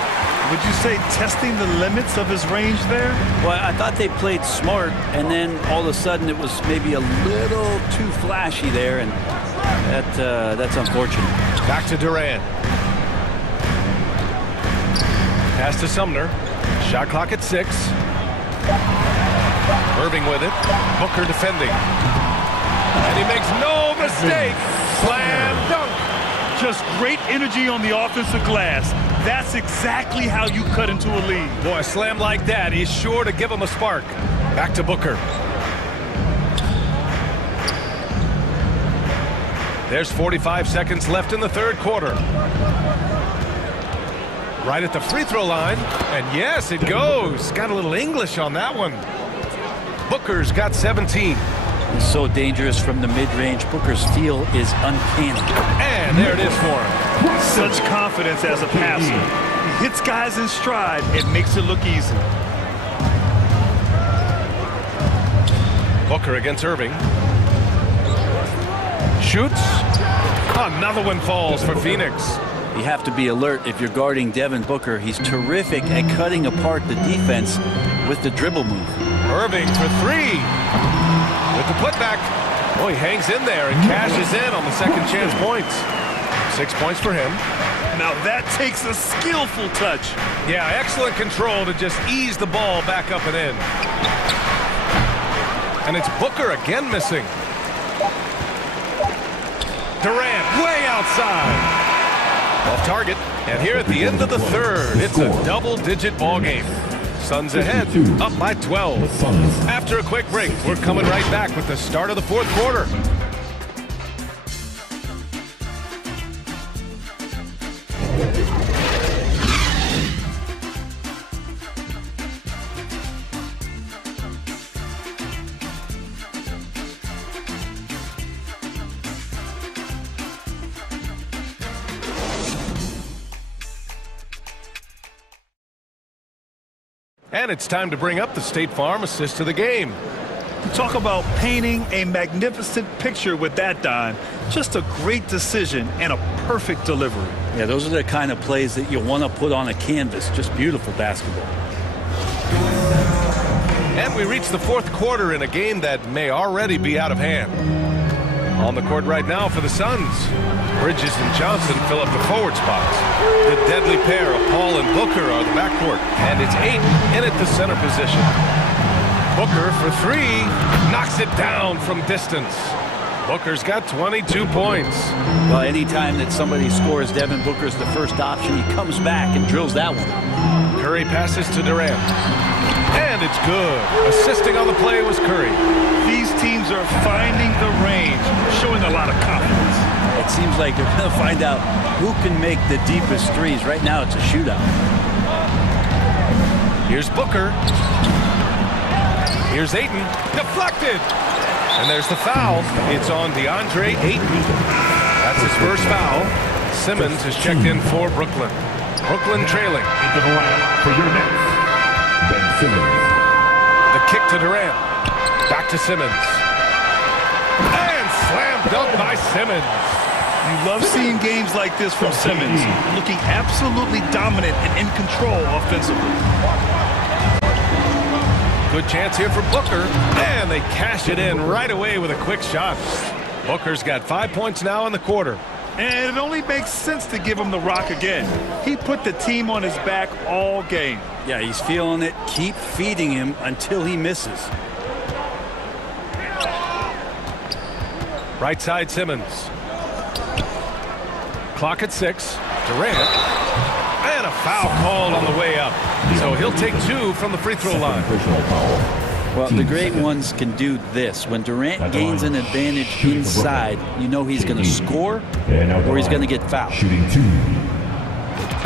Would you say testing the limits of his range there? Well, I thought they played smart, and then all of a sudden it was maybe a little too flashy there, and that's unfortunate. Back to Durant. Pass to Sumner. Shot clock at 6. Irving with it. Booker defending. And he makes no mistake. Slam dunk. Just great energy on the offensive glass. That's exactly how you cut into a lead. Boy, a slam like that, he's sure to give him a spark. Back to Booker. There's 45 seconds left in the third quarter. Right at the free throw line. And yes, it goes. Got a little English on that one. Booker's got 17. He's so dangerous from the mid-range. Booker's feel is uncanny. And there it is for him. Such confidence as a passer. He hits guys in stride. It makes it look easy. Booker against Irving. Shoots. Another one falls for Phoenix. You have to be alert if you're guarding Devin Booker. He's terrific at cutting apart the defense with the dribble move. Irving for 3. With the putback. Oh, he hangs in there and cashes in on the second chance points. 6 points for him. Now that takes a skillful touch. Yeah, excellent control to just ease the ball back up and in. And it's Booker again missing. Durant way outside. Off target. And here at the end of the third, it's a double-digit ball game. Suns ahead, up by 12. After a quick break, we're coming right back with the start of the fourth quarter. And it's time to bring up the State Farm assist to the game. Talk about painting a magnificent picture with that, Don. Just a great decision and a perfect delivery. Yeah, those are the kind of plays that you want to put on a canvas. Just beautiful basketball. And we reach the fourth quarter in a game that may already be out of hand. On the court right now for the Suns, Bridges and Johnson fill up the forward spots. The deadly pair of Paul and Booker are the backcourt, and it's Ayton in at the center position. Booker for three, knocks it down from distance. Booker's got 22 points. Well, anytime that somebody scores, Devin Booker's the first option. He comes back and drills that one. Curry passes to Durant. And it's good. Assisting on the play was Curry. These teams are finding the range, showing a lot of confidence. It seems like they're going to find out who can make the deepest threes. Right now, it's a shootout. Here's Booker. Here's Ayton. Deflected. And there's the foul. It's on DeAndre Ayton. That's his first foul. Simmons is checked in for Brooklyn. Brooklyn trailing. Into the lineup for your next, Ben Simmons. The kick to Durant. Back to Simmons. And slam dunk by Simmons. You love seeing games like this from Simmons, looking absolutely dominant and in control offensively. Good chance here for Booker, and they cash it in right away with a quick shot. Booker's got 5 points now in the quarter. And it only makes sense to give him the rock again. He put the team on his back all game. Yeah, he's feeling it. Keep feeding him until he misses. Right side Simmons. Clock at 6. Durant. And a foul called on the way up. So he'll take 2 from the free throw line. Well, the great ones can do this. When Durant gains an advantage inside, you know he's going to score or he's going to get fouled.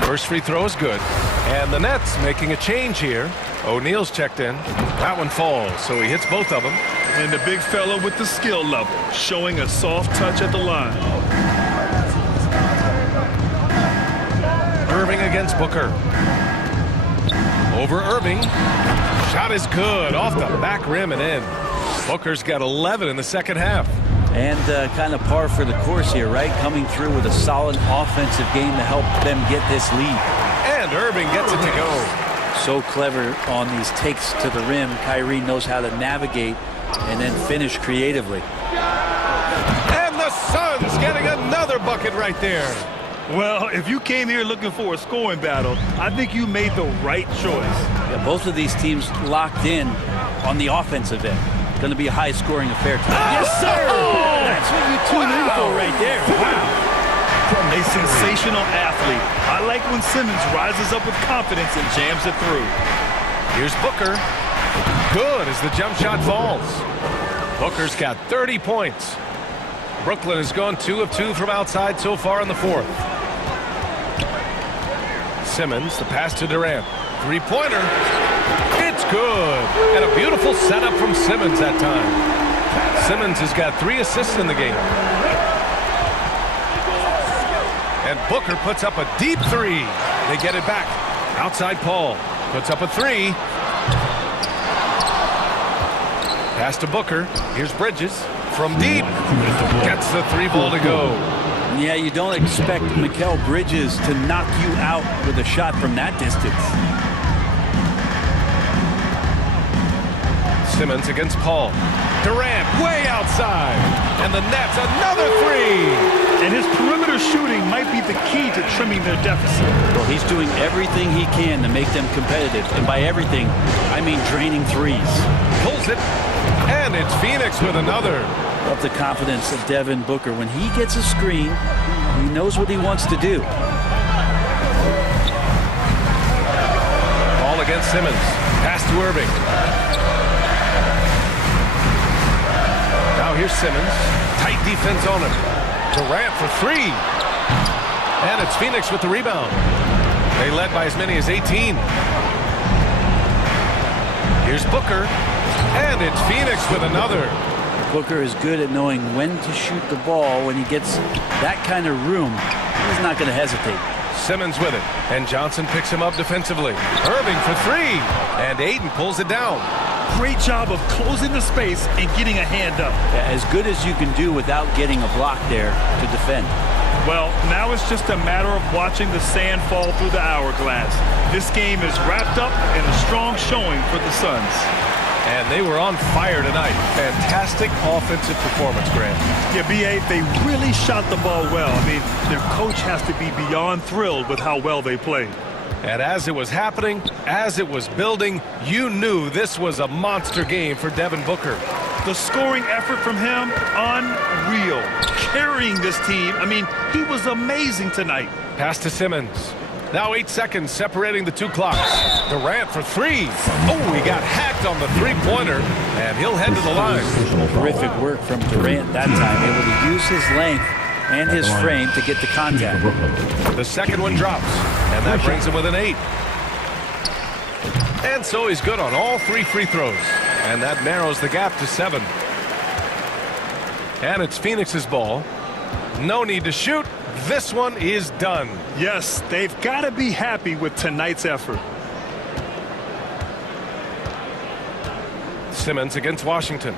First free throw is good. And the Nets making a change here. O'Neal's checked in. That one falls, so he hits both of them. And the big fella with the skill level, showing a soft touch at the line. Irving against Booker. Over Irving. Shot is good. Off the back rim and in. Booker's got 11 in the second half. And kind of par for the course here, right? Coming through with a solid offensive game to help them get this lead. And Irving gets it to go. So clever on these takes to the rim. Kyrie knows how to navigate and then finish creatively. And the Suns getting another bucket right there. Well, if you came here looking for a scoring battle, I think you made the right choice. Yeah, both of these teams locked in on the offensive end. Going to be a high-scoring affair tonight. Yes, sir! That's what you tune in for right there. Wow. A sensational athlete. I like when Simmons rises up with confidence and jams it through. Here's Booker. Good as the jump shot falls. Booker's got 30 points. Brooklyn has gone 2 of 2 from outside so far in the fourth. Simmons, the pass to Durant. Three-pointer. It's good. And a beautiful setup from Simmons that time. Simmons has got 3 assists in the game. And Booker puts up a deep 3. They get it back. Outside Paul. Puts up a 3. Pass to Booker. Here's Bridges. From deep. Gets the 3-ball to go. Yeah, you don't expect Mikal Bridges to knock you out with a shot from that distance. Simmons against Paul. Durant way outside. And the Nets another 3. And his perimeter shooting might be the key to trimming their deficit. Well, he's doing everything he can to make them competitive. And by everything, I mean draining threes. Pulls it. And it's Phoenix with another. Love the confidence of Devin Booker. When he gets a screen, he knows what he wants to do. Ball against Simmons. 3 Pass to Irving. Now here's Simmons. Tight defense on him. Durant for three. And it's Phoenix with the rebound. They led by as many as 18. Here's Booker. And it's Phoenix with another. Booker is good at knowing when to shoot the ball. When he gets that kind of room, he's not going to hesitate. Simmons with it. And Johnson picks him up defensively. Irving for three. And Aiden pulls it down. Great job of closing the space and getting a hand up. Yeah, as good as you can do without getting a block there to defend. Well, now it's just a matter of watching the sand fall through the hourglass. This game is wrapped up in a strong showing for the Suns. And they were on fire tonight. Fantastic offensive performance, Grant. Yeah, B.A., they really shot the ball well. I mean, their coach has to be beyond thrilled with how well they played. And as it was happening, as it was building, you knew this was a monster game for Devin Booker. The scoring effort from him, unreal. Carrying this team, I mean, he was amazing tonight. Pass to Simmons. Now 8 seconds separating the two clocks. Durant for three. Oh, he got hacked on the three-pointer, and he'll head to the line. Terrific work from Durant that time, able to use his length and his frame to get the contact. The second one drops, and that brings him within 8. And so he's good on all 3 free throws, and that narrows the gap to 7. And it's Phoenix's ball. No need to shoot. This one is done. Yes, they've got to be happy with tonight's effort. Simmons against Washington.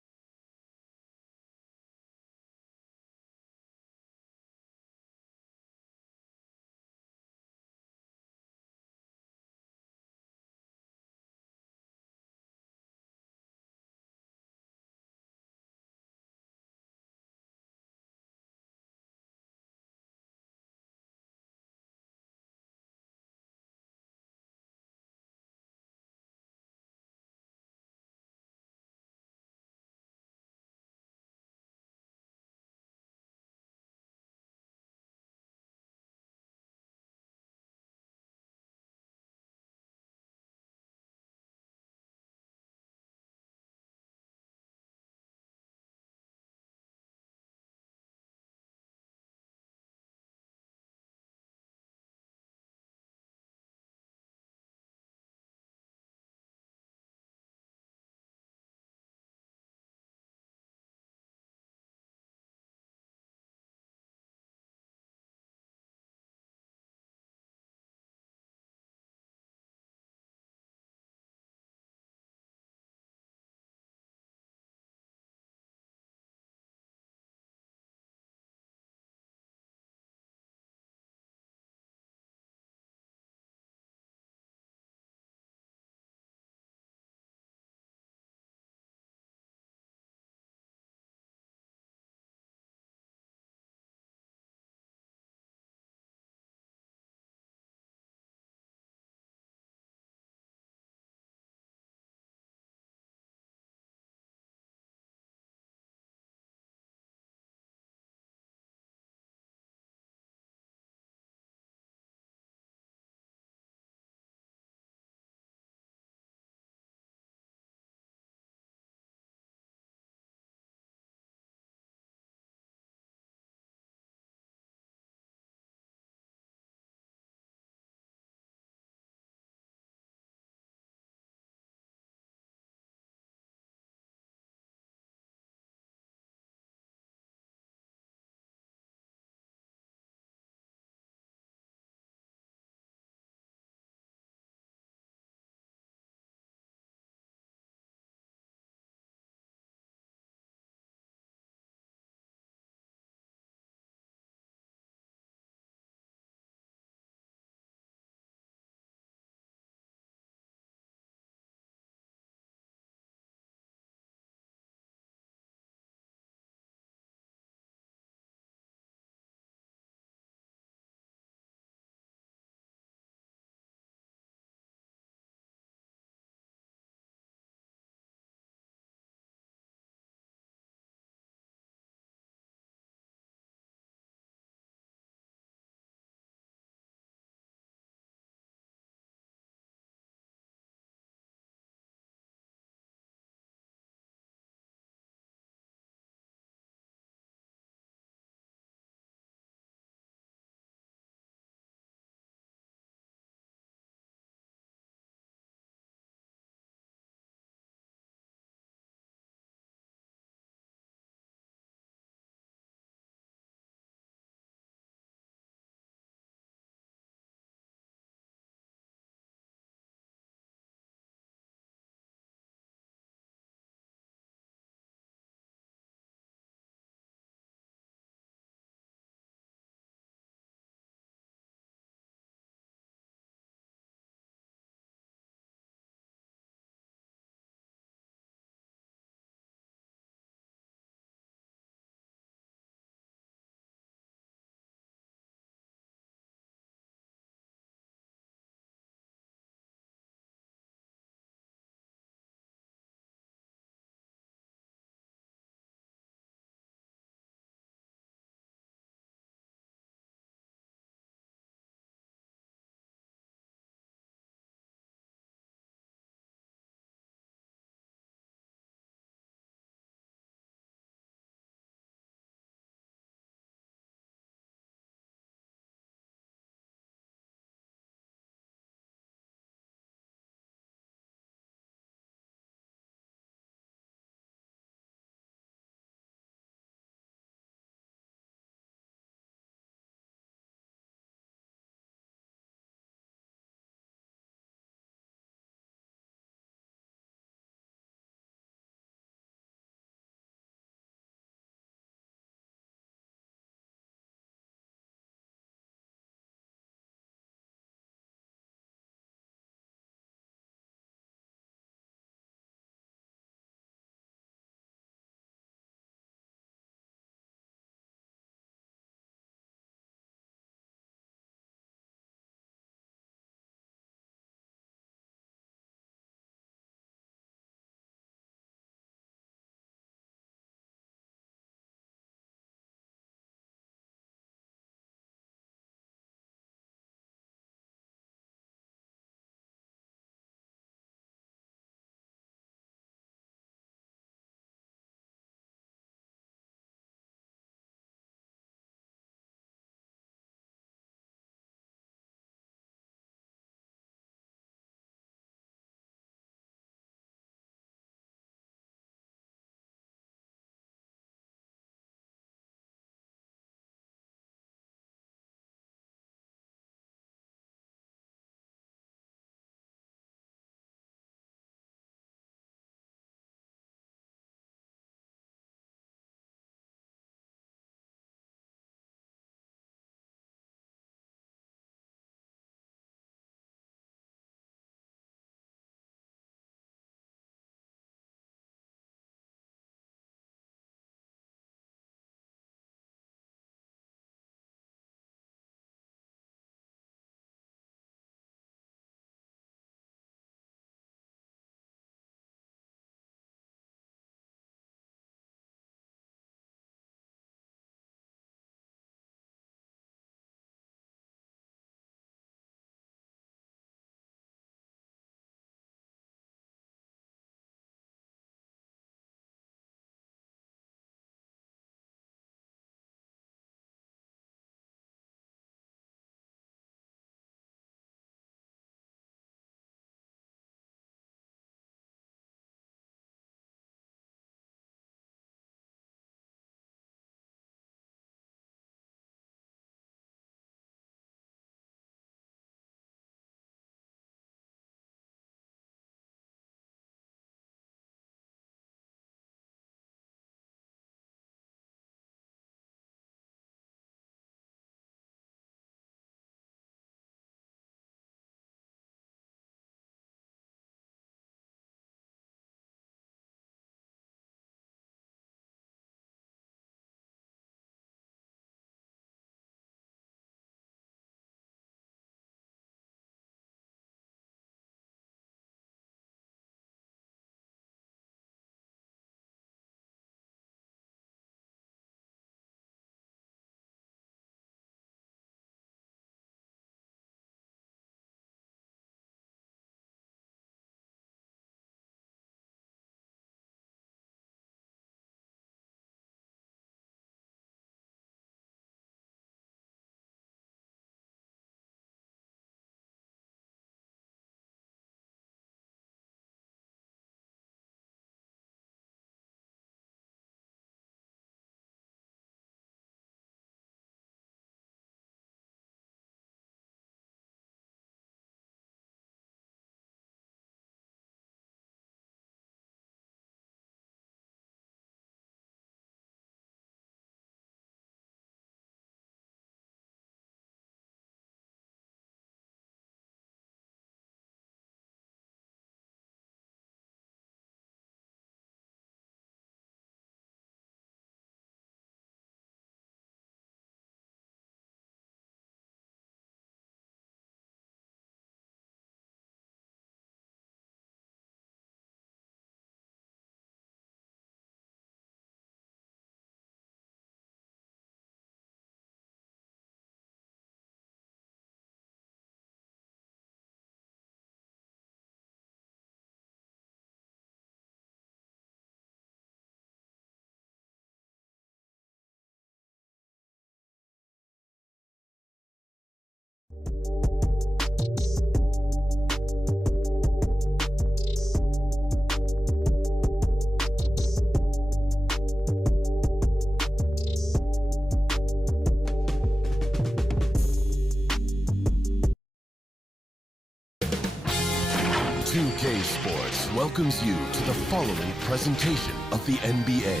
2K Sports welcomes you to the following presentation of the NBA.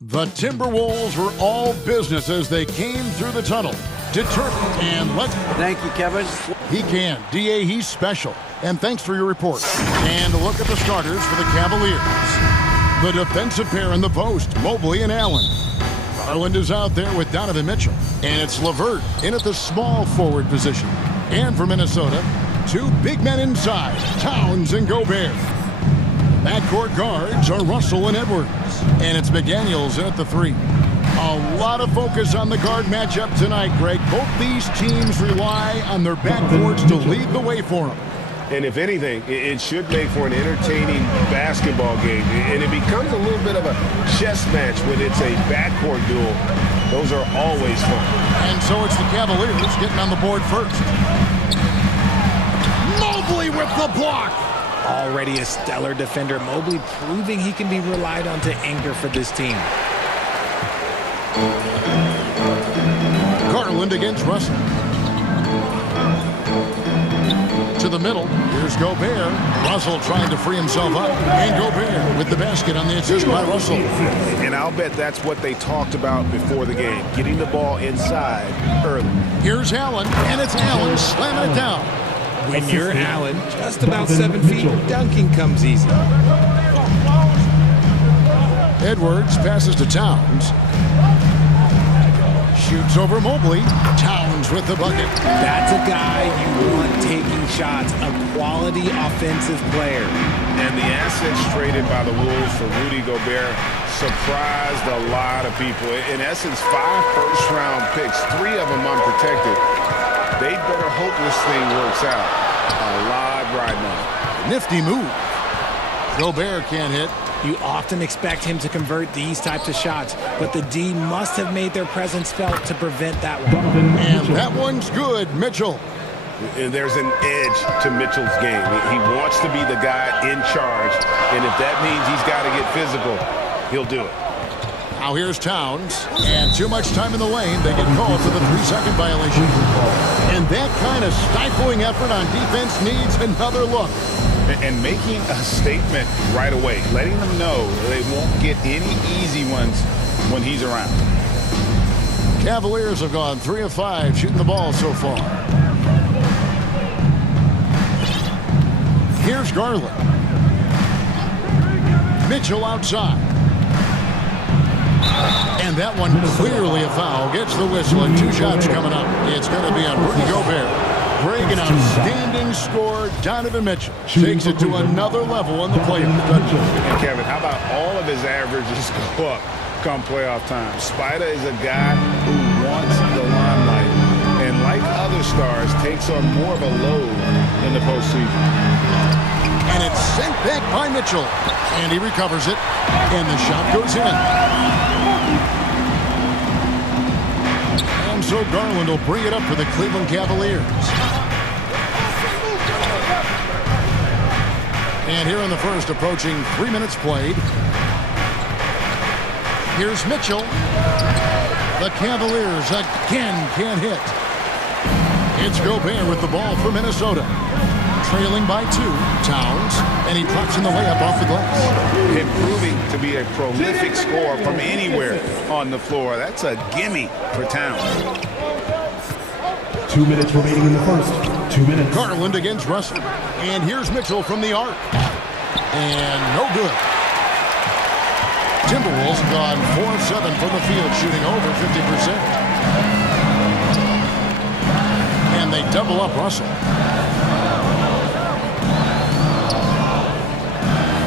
The Timberwolves were all business as they came through the tunnel. Determined and let's... Thank you, Kevin. He can. D.A., he's special. And thanks for your report. And a look at the starters for the Cavaliers. The defensive pair in the post, Mobley and Allen. Garland is out there with Donovan Mitchell. And it's LeVert in at the small forward position. And for Minnesota, two big men inside, Towns and Gobert. Backcourt guards are Russell and Edwards. And it's McDaniels in at the 3. A lot of focus on the guard matchup tonight, Greg. Both these teams rely on their backcourts to lead the way for them. And if anything, it should make for an entertaining basketball game. And it becomes a little bit of a chess match when it's a backcourt duel. Those are always fun. And so it's the Cavaliers getting on the board first. Mobley with the block. Already a stellar defender, Mobley proving he can be relied on to anchor for this team. Garland against Russell. To the middle. Here's Gobert. Russell trying to free himself up. And Gobert with the basket on the assist by Russell. And I'll bet that's what they talked about before the game, getting the ball inside early. Here's Allen, and it's Allen slamming it down. When you're Allen, just about 7 feet, dunking comes easy. Edwards passes to Towns. Shoots over Mobley. Towns with the bucket. That's a guy you want taking shots, a quality offensive player. And the assets traded by the Wolves for Rudy Gobert surprised a lot of people. In essence, 5 first-round picks, 3 of them unprotected. They better hope this thing works out. A lot right now. Nifty move. Gobert can't hit. You often expect him to convert these types of shots, but the D must have made their presence felt to prevent that one. And that one's good, Mitchell. There's an edge to Mitchell's game. He wants to be the guy in charge, and if that means he's got to get physical, he'll do it. Now here's Towns, and too much time in the lane. They get called for the 3-second violation. And that kind of stifling effort on defense needs another look. And making a statement right away, letting them know they won't get any easy ones when he's around. Cavaliers have gone 3 of 5 shooting the ball so far. Here's Garland. Mitchell outside. And that one clearly a foul. Gets the whistle and 2 shots coming up. It's going to be on Rudy Gobert. Greg, an outstanding score. Donovan Mitchell takes it to another level in the playoff. And Kevin, how about all of his averages go up come playoff time? Spider is a guy who wants the limelight, and like other stars, takes on more of a load in the postseason. And it's sent back by Mitchell, and he recovers it, and the shot goes in. And so Garland will bring it up for the Cleveland Cavaliers. And here in the first, approaching 3 minutes played. Here's Mitchell. The Cavaliers again can't hit. It's Gobert with the ball for Minnesota. Trailing by 2, Towns, and he drops in the layup off the glass. And proving to be a prolific scorer from anywhere on the floor. That's a gimme for Towns. 2 minutes remaining in the first. 2 minutes. Garland against Russell. And here's Mitchell from the arc. And no good. Timberwolves have gone 4 of 7 from the field, shooting over 50%. And they double up Russell.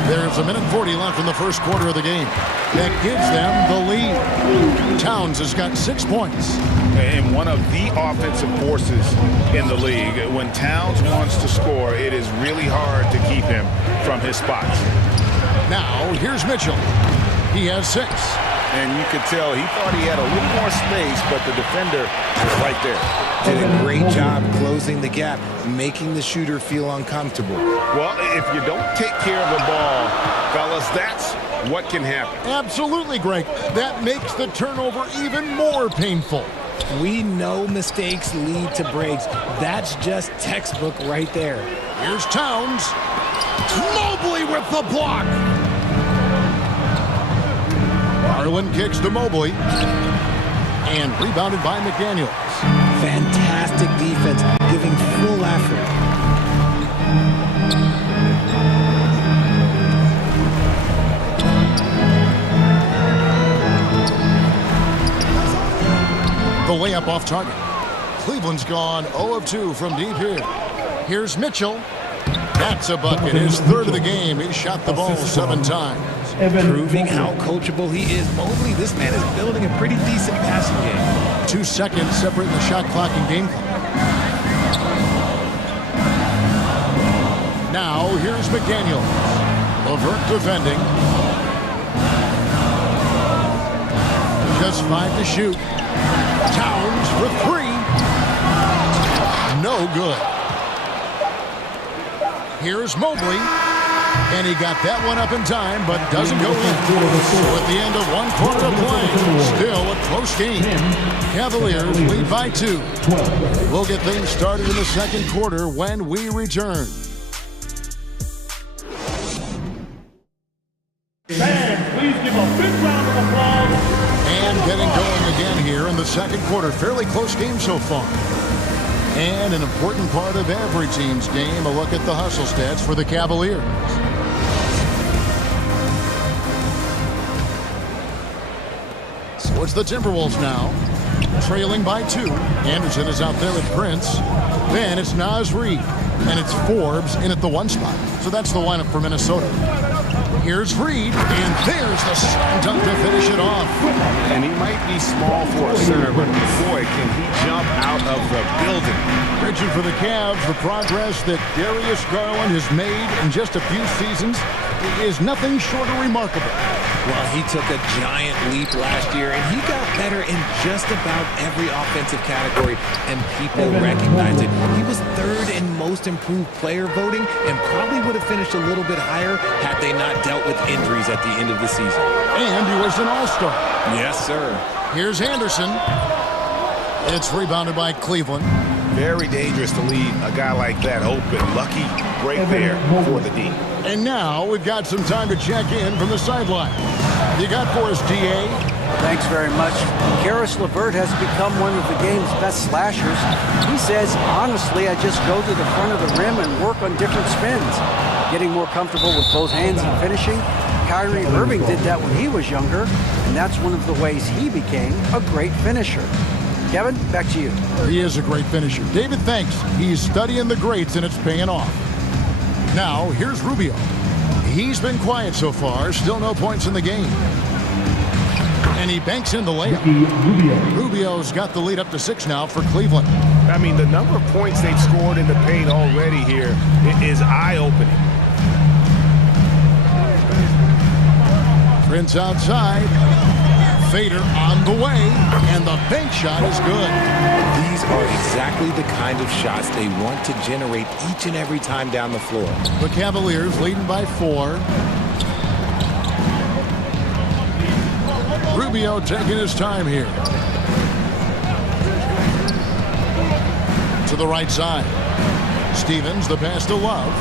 There's 1:40 left in the first quarter of the game. That gives them the lead. Towns has got 6 points. And one of the offensive forces in the league. When Towns wants to score, it is really hard to keep him from his spots. Now, here's Mitchell. He has 6. And you could tell he thought he had a little more space, but the defender was right there. Did a great job closing the gap, making the shooter feel uncomfortable. Well, if you don't take care of the ball, fellas, that's what can happen. Absolutely, Greg. That makes the turnover even more painful. We know mistakes lead to breaks. That's just textbook right there. Here's Towns. Mobley with the block. Garland kicks to Mobley. And rebounded by McDaniels. Fantastic defense, giving full effort. The layup off target. Cleveland's gone 0 of 2 from deep here. Here's Mitchell. That's a bucket. His third of the game. He shot the ball 7 times. Proving how coachable he is. Mobley, this man is building a pretty decent passing game. 2 seconds separating the shot clock and game clock. Now, here's McDaniels. LeVert defending. Just 5 to shoot. Towns for 3. No good. Here's Mobley. And he got that one up in time, but doesn't go in. So at the end of 1 quarter of play, still a close game. Cavaliers lead by 2. We'll get things started in the second quarter when we return. Fans, please give a big round of applause. And getting going again here in the second quarter. Fairly close game so far. And an important part of every team's game, a look at the hustle stats for the Cavaliers. So it's the Timberwolves now, trailing by 2. Anderson is out there with Prince. Then it's Naz Reid, and it's Forbes in at the 1 spot. So that's the lineup for Minnesota. Here's Reid, and there's the slam dunk to finish it off. And he might be small for a center, but boy, can he jump out of the building. Richard, for the Cavs, the progress that Darius Garland has made in just a few seasons is nothing short of remarkable. Well, he took a giant leap last year, and he got better in just about every offensive category, and people recognize it. He was 3rd in most improved player voting, and probably would have finished a little bit higher had they not dealt with injuries at the end of the season. And he was an all-star. Yes, sir. Here's Anderson. It's rebounded by Cleveland. Very dangerous to leave a guy like that open. Lucky break there for the D. And now we've got some time to check in from the sideline. You got for us, D.A.? Thanks very much. Karis LeVert has become one of the game's best slashers. He says, honestly, I just go to the front of the rim and work on different spins. Getting more comfortable with both hands and finishing. Kyrie Irving did that when he was younger, and that's one of the ways he became a great finisher. Kevin, back to you. He is a great finisher. David, thanks. He's studying the greats, and it's paying off. Now, here's Rubio. He's been quiet so far. Still no points in the game. And he banks in the layup. Rubio's got the lead up to 6 now for Cleveland. I mean, the number of points they've scored in the paint already here is eye-opening. Prince outside. Fader on the way, and the bank shot is good. These are exactly the kind of shots they want to generate each and every time down the floor. The Cavaliers leading by 4. Rubio taking his time here. To the right side. Stevens, the pass to Love.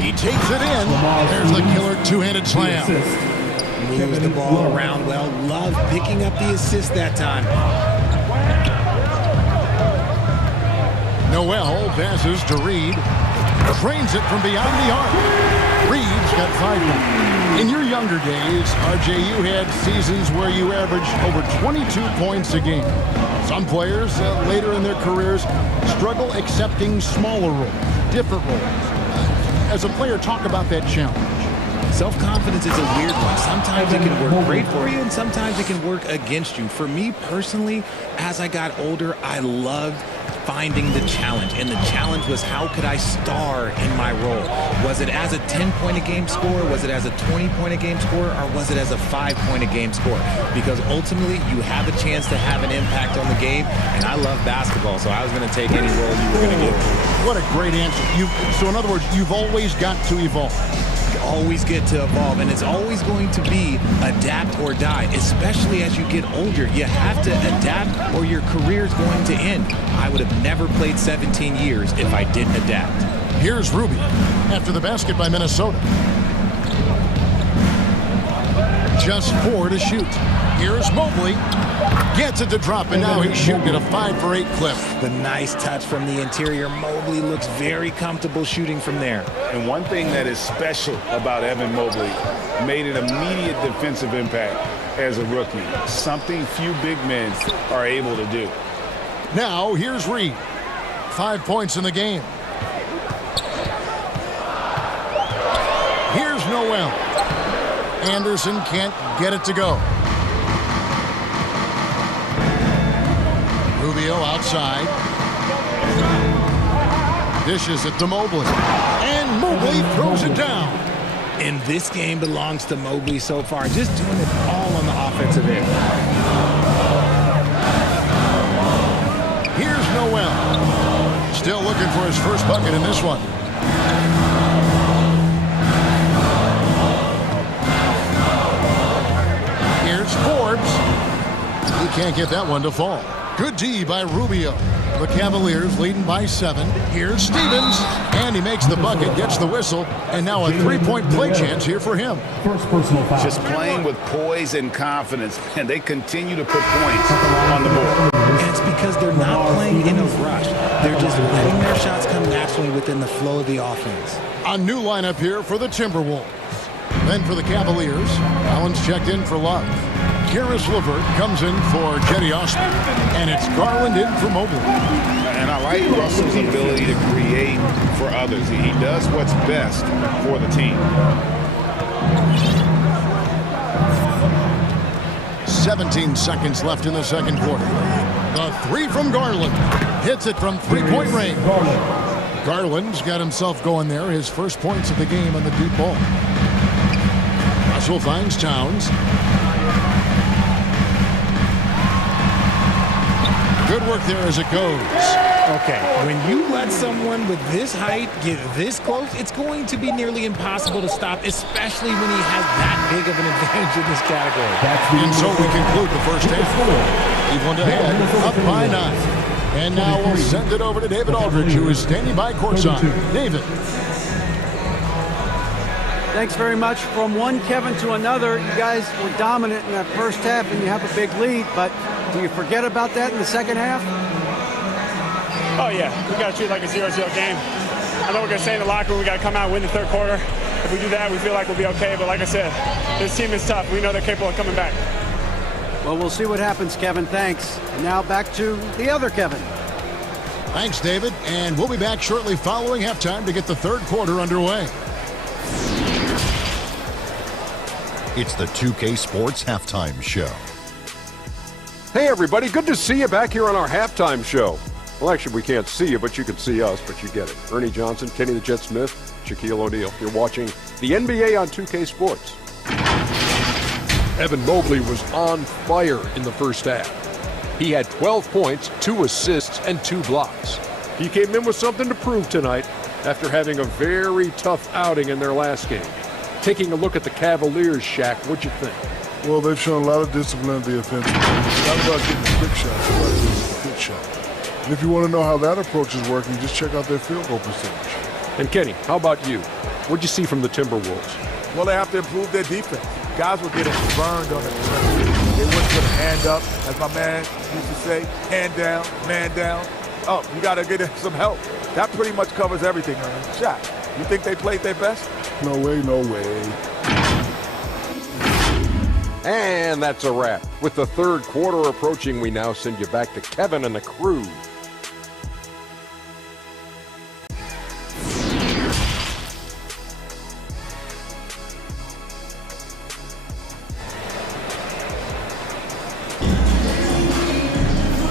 He takes it in. There's the killer two-handed slam. Moves the ball around well. Love picking up the assist that time. Noel passes to Reid. Trains it from beyond the arc. Reid's got 5 points. In your younger days, RJ, you had seasons where you averaged over 22 points a game. Some players later in their careers struggle accepting smaller roles, different roles. As a player, talk about that challenge. Self-confidence is a weird one. Sometimes it can work great for you, and sometimes it can work against you. For me personally, as I got older, I loved finding the challenge. And the challenge was, how could I star in my role? Was it as a 10-point-a-game scorer? Was it as a 20-point-a-game scorer? Or was it as a 5-point-a-game scorer? Because ultimately, you have a chance to have an impact on the game. And I love basketball, so I was going to take any role you were going to give me. What a great answer. So in other words, you've always got to evolve. always get to evolve, and it's always going to be adapt or die, especially as you get older. You have to adapt or your career is going to end. I would have never played 17 years if I didn't adapt. Here's Rubio after the basket by Minnesota. Just 4 to shoot. Here's Mobley. Gets it to drop, and now he's shooting at a 5 for 8 clip. The nice touch from the interior. Mobley looks very comfortable shooting from there. And one thing that is special about Evan Mobley, made an immediate defensive impact as a rookie. Something few big men are able to do. Now here's Reed. 5 points in the game. Here's Noel. Anderson can't get it to go. Rubio outside. Dishes it to Mobley. And Mobley throws it down. And this game belongs to Mobley so far. Just doing it all on the offensive end. Here's Noel. Still looking for his first bucket in this one. Here's Forbes. He can't get that one to fall. Good D by Rubio. The Cavaliers leading by 7. Here's Stevens. And he makes the bucket, gets the whistle, and now a 3-point play chance here for him. First personal foul. Just playing with poise and confidence, and they continue to put points on the board. And it's because they're not playing in a rush. They're just letting their shots come naturally within the flow of the offense. A new lineup here for the Timberwolves. Then for the Cavaliers, Allen's checked in for Love. Karis LeVert comes in for Jetty Osman. And it's Garland in for Mobley. And I like Russell's ability to create for others. He does what's best for the team. 17 seconds left in the second quarter. The 3 from Garland. Hits it from 3-point range. Garland's got himself going there. His first points of the game on the deep ball. Russell finds Towns. Good work there as it goes. Okay, when you let someone with this height get this close, it's going to be nearly impossible to stop, especially when he has that big of an advantage in this category. And so we conclude the first half. Cleveland ahead, up by 9. And now we'll send it over to David Aldridge, who is standing by courtside. David. Thanks very much. From one Kevin to another, you guys were dominant in that first half, and you have a big lead, but do you forget about that in the second half? Oh, yeah. We got to treat it like a 0-0 game. I know we're going to stay in the locker room. We got to come out and win the third quarter. If we do that, we feel like we'll be okay. But like I said, this team is tough. We know they're capable of coming back. Well, we'll see what happens, Kevin. Thanks. And now back to the other Kevin. Thanks, David. And we'll be back shortly following halftime to get the third quarter underway. It's the 2K Sports Halftime Show. Hey, everybody. Good to see you back here on our halftime show. Well, actually, we can't see you, but you can see us, but you get it. Ernie Johnson, Kenny the Jet Smith, Shaquille O'Neal. You're watching the NBA on 2K Sports. Evan Mobley was on fire in the first half. He had 12 points, 2 assists, and 2 blocks. He came in with something to prove tonight after having a very tough outing in their last game. Taking a look at the Cavaliers, Shaq, what'd you think? Well, they've shown a lot of discipline at the offensive end. It's not about getting quick shots, it's about getting a good shot. And if you want to know how that approach is working, just check out their field goal percentage. And Kenny, how about you? What'd you see from the Timberwolves? Well, they have to improve their defense. Guys were getting burned on the perimeter. They wouldn't put a hand up, as my man used to say, hand down, man down. Oh, you got to get some help. That pretty much covers everything, man. Shaq, you think they played their best? No way, no way. And that's a wrap. With the third quarter approaching, we now send you back to Kevin and the crew.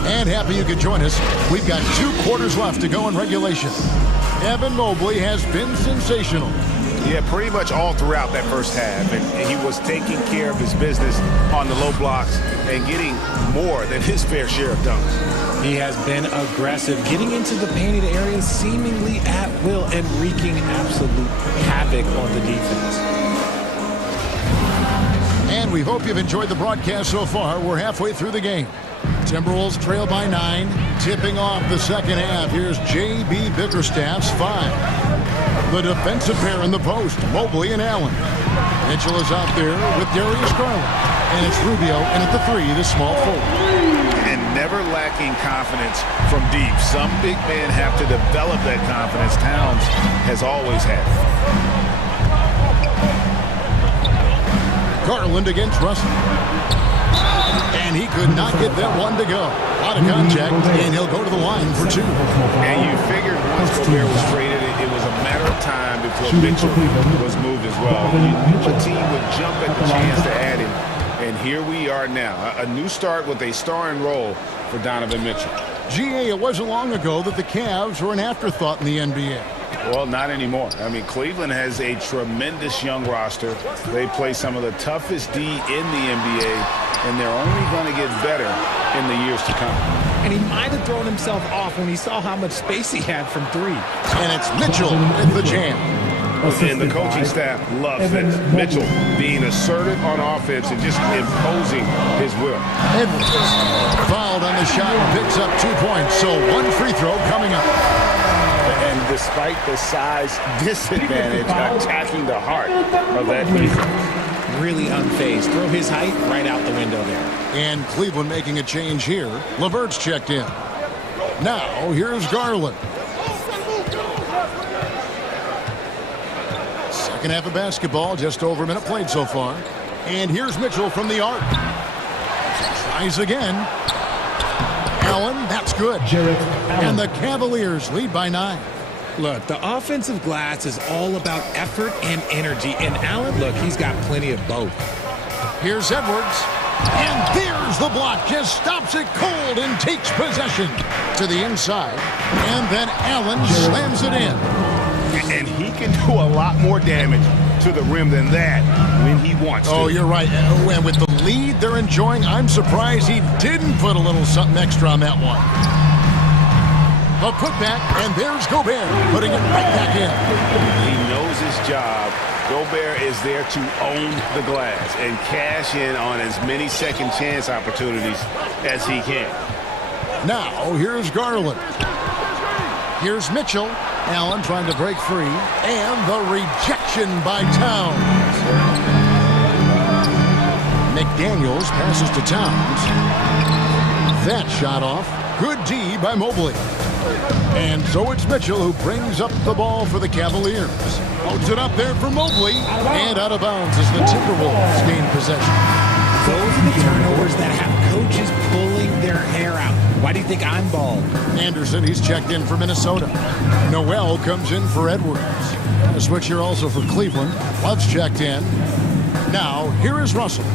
And happy you could join us. We've got 2 quarters left to go in regulation. Evan Mobley has been sensational. Yeah, pretty much all throughout that first half. And he was taking care of his business on the low blocks and getting more than his fair share of dunks. He has been aggressive, getting into the painted areas seemingly at will and wreaking absolute havoc on the defense. And we hope you've enjoyed the broadcast so far. We're halfway through the game. Timberwolves trail by 9. Tipping off the second half. Here's J.B. Bickerstaff's 5. The defensive pair in the post, Mobley and Allen. Mitchell is out there with Darius Garland. And it's Rubio, and at the 3, the small forward. And never lacking confidence from deep. Some big men have to develop that confidence. Towns has always had it. Garland against Russell. And he could not get that one to go. Out of contact, and he'll go to the line for 2. And you figured once Gobert was traded, it was a matter of time before Mitchell was moved as well. You knew a team would jump at the chance to add him. And here we are now, a new start with a starring role for Donovan Mitchell. G.A., it wasn't long ago that the Cavs were an afterthought in the NBA. Well, not anymore. I mean, Cleveland has a tremendous young roster. They play some of the toughest D in the NBA, and they're only going to get better in the years to come. And he might have thrown himself off when he saw how much space he had from 3. And it's Mitchell with the jam. And the coaching staff loves this. Mitchell being assertive on offense and just imposing his will. Edwards fouled on the shot and picks up 2 points. So 1 free throw coming up. And despite the size disadvantage, attacking the heart of that defense. Really unfazed. Throw his height right out the window there. And Cleveland making a change here. LeVert's checked in. Now, here's Garland. Second half of basketball, just over a minute played so far. And here's Mitchell from the arc. Tries again. Allen, that's good. And the Cavaliers lead by 9. Look, the offensive glass is all about effort and energy. And Allen, look, he's got plenty of both. Here's Edwards. And there's the block. Just stops it cold and takes possession to the inside. And then Allen slams it in. And he can do a lot more damage to the rim than that when he wants to. Oh, you're right. And with the lead they're enjoying, I'm surprised he didn't put a little something extra on that one. A putback, and there's Gobert putting it right back in. He knows his job. Gobert is there to own the glass and cash in on as many second chance opportunities as he can. Now, here's Garland. Here's Mitchell. Allen trying to break free. And the rejection by Towns. McDaniels passes to Towns. That shot off. Good D by Mobley. And so it's Mitchell who brings up the ball for the Cavaliers. Holds it up there for Mobley. And out of bounds as the Timberwolves gain possession. Those are the turnovers that have coaches pulling their hair out. Why do you think I'm bald? Anderson, he's checked in for Minnesota. Noel comes in for Edwards. A switch here also for Cleveland. Love's checked in. Now, here is Russell.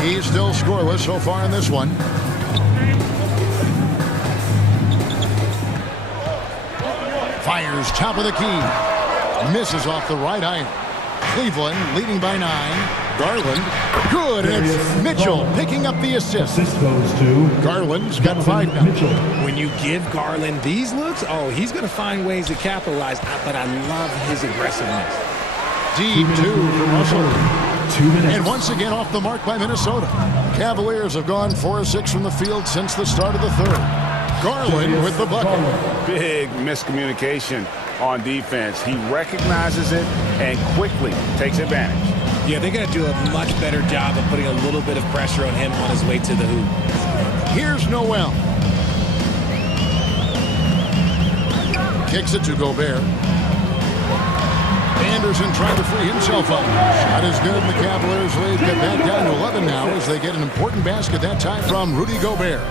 He's still scoreless so far in this one. Fires top of the key. Misses off the right iron. Cleveland leading by 9. Garland, good, and it's Mitchell picking up the assist. Goes to Garland's got 5 now. When you give Garland these looks, oh, he's going to find ways to capitalize, but I love his aggressiveness. Deep 2 for Russell. 2 minutes. And once again off the mark by Minnesota. Cavaliers have gone 4 of 6 from the field since the start of the third. Garland with the bucket. Big miscommunication on defense. He recognizes it and quickly takes advantage. Yeah, they're going to do a much better job of putting a little bit of pressure on him on his way to the hoop. Here's Noel. Kicks it to Gobert. Anderson trying to free himself up. Shot is good, and the Cavaliers lead get back down to 11 now as they get an important basket that time from Rudy Gobert.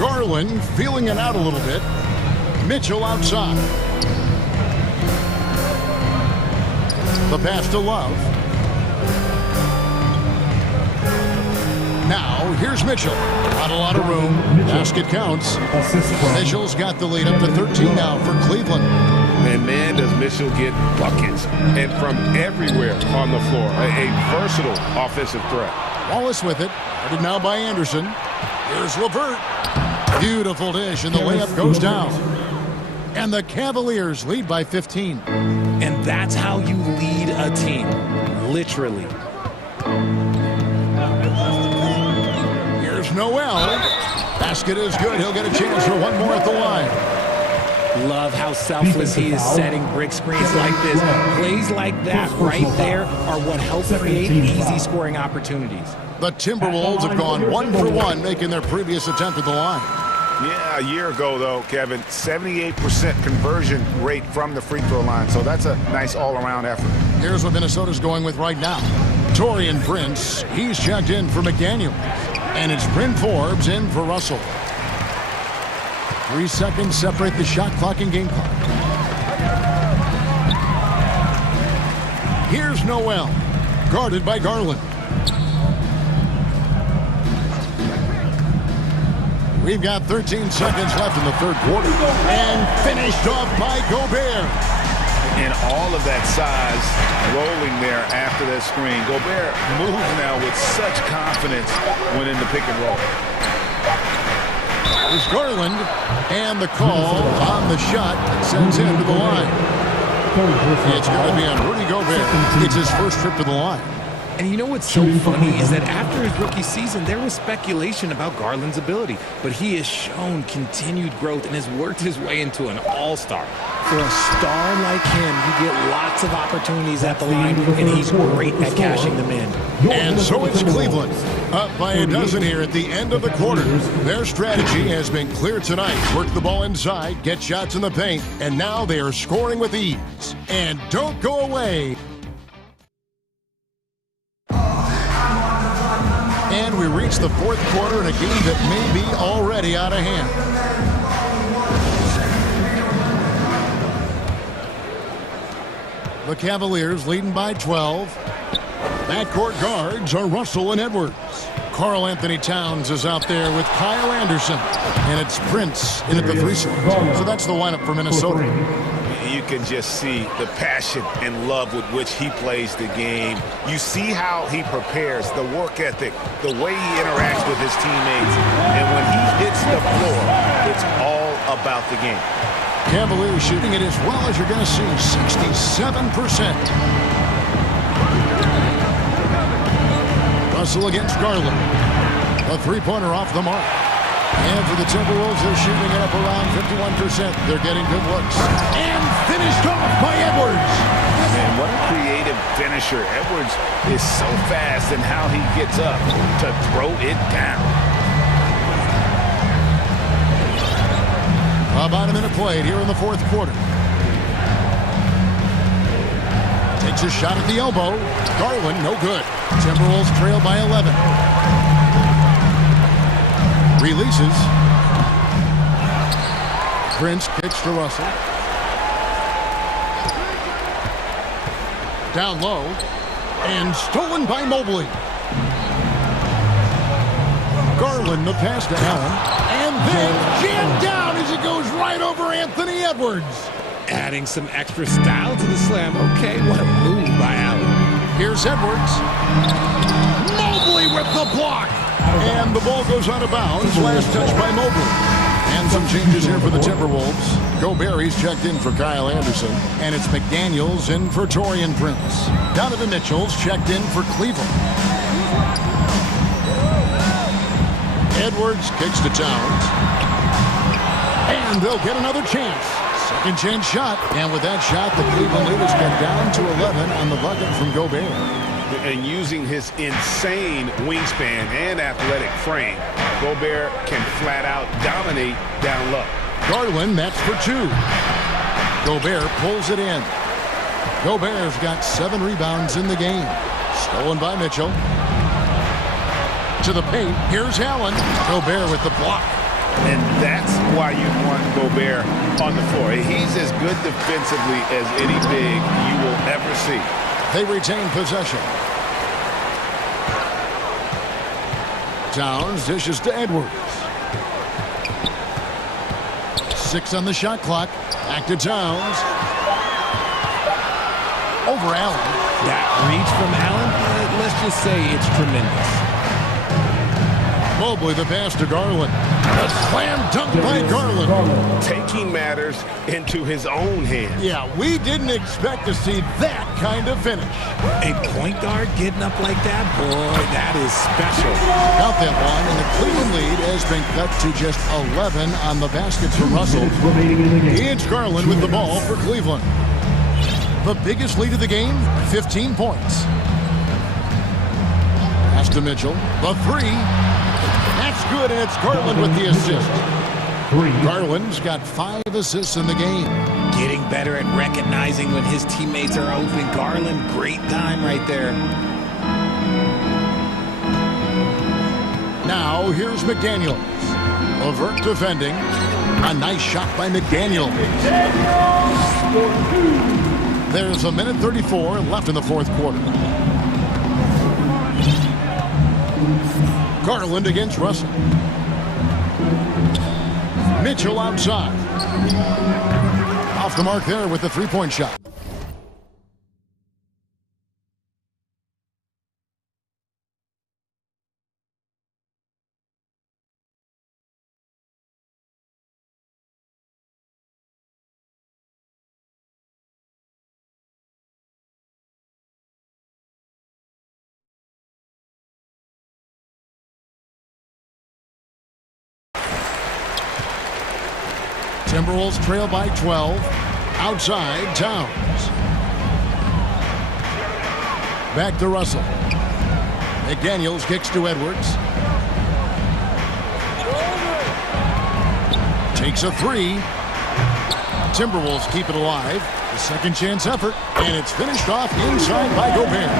Garland feeling it out a little bit. Mitchell outside. The pass to Love. Now, here's Mitchell. Not a lot of room. Basket counts. Mitchell's got the lead up to 13 now for Cleveland. And man, does Mitchell get buckets. And from everywhere on the floor. A versatile offensive threat. Wallace with it. Guarded now by Anderson. Here's LeVert. Beautiful dish, and the layup goes down. And the Cavaliers lead by 15. And that's how you lead a team, literally. Here's Noel. Basket is good. He'll get a chance for one more at the line. Love how selfless he is setting brick screens like this. Plays like that right there are what help create easy scoring opportunities. The Timberwolves have gone 1 for 1, making their previous attempt at the line. Yeah, a year ago, though, Kevin, 78% conversion rate from the free throw line. So that's a nice all-around effort. Here's what Minnesota's going with right now. Taurean Prince, he's checked in for McDaniels. And it's Bryn Forbes in for Russell. 3 seconds separate the shot clock and game clock. Here's Noel, guarded by Garland. We've got 13 seconds left in the third quarter. And finished off by Gobert. And all of that size rolling there after that screen. Gobert moves now with such confidence when in the pick and roll. Is Garland, and the call on the shot sends him to the line. It's going to be on Rudy Gobert. It's his first trip to the line. And you know what's so funny is that after his rookie season, there was speculation about Garland's ability. But he has shown continued growth and has worked his way into an all-star. For a star like him, you get lots of opportunities at the line, and he's great at cashing them in. And so it's Cleveland, up by a dozen here at the end of the quarter. Their strategy has been clear tonight. Work the ball inside, get shots in the paint, and now they are scoring with ease. And don't go away. And we reach the fourth quarter in a game that may be already out of hand. The Cavaliers leading by 12. Backcourt guards are Russell and Edwards. Karl Anthony Towns is out there with Kyle Anderson. And it's Prince in at the 3 slot. So that's the lineup for Minnesota. You can just see the passion and love with which he plays the game. You see how he prepares, the work ethic, the way he interacts with his teammates. And when he hits the floor, it's all about the game. Cavaliers shooting it as well as you're going to see, 67%. Russell against Garland. A three-pointer off the mark. And for the Timberwolves, they're shooting it up around 51%. They're getting good looks. And finished off by Edwards. Man, what a creative finisher. Edwards is so fast in how he gets up to throw it down. About a minute played here in the fourth quarter. Takes a shot at the elbow. Garland, no good. Timberwolves trail by 11. Releases. Prince kicks to Russell. Down low. And stolen by Mobley. Garland, the pass to Allen. And then jammed down as it goes right over Anthony Edwards. Adding some extra style to the slam. Okay, what a move by Allen. Here's Edwards. Mobley with the block. And the ball goes out of bounds. Last touch by Mobley. And some changes here for the Timberwolves. Gobert's checked in for Kyle Anderson. And it's McDaniels in for Taurean Prince. Donovan Mitchell's checked in for Cleveland. Edwards kicks to Towns. And they'll get another chance. Second chance shot. And with that shot, the Cleveland leaders get down to 11 on the bucket from Gobert. And using his insane wingspan and athletic frame, Gobert can flat out dominate down low. Garland, that's for 2. Gobert pulls it in. Gobert's got 7 rebounds in the game. Stolen by Mitchell. To the paint. Here's Allen. Gobert with the block. And that's why you want Gobert on the floor. He's as good defensively as any big you will ever see. They retain possession. Towns dishes to Edwards. 6 on the shot clock. Back to Towns. Over Allen. That reach from Allen, let's just say it's tremendous. Mobley the pass to Garland. A slam dunk by Garland. Taking matters into his own hands. Yeah, we didn't expect to see that kind of finish. A point guard getting up like that, boy, that is special. Count that one, and the Cleveland lead has been cut to just 11 on the baskets from Russell. It's Garland with the ball for Cleveland. The biggest lead of the game, 15 points. Pass to Mitchell. The three. That's good, and it's Garland with the assist. Garland's got 5 assists in the game. Getting better at recognizing when his teammates are open. Garland, great time right there. Now, here's McDaniels. Levert defending. A nice shot by McDaniels. There's a minute 34 left in the fourth quarter. Garland against Russell. Mitchell outside. Off the mark there with the three-point shot. Timberwolves trail by 12. Outside, Towns. Back to Russell. McDaniels kicks to Edwards. Takes a three. Timberwolves keep it alive. The second chance effort, and it's finished off inside by Gobert.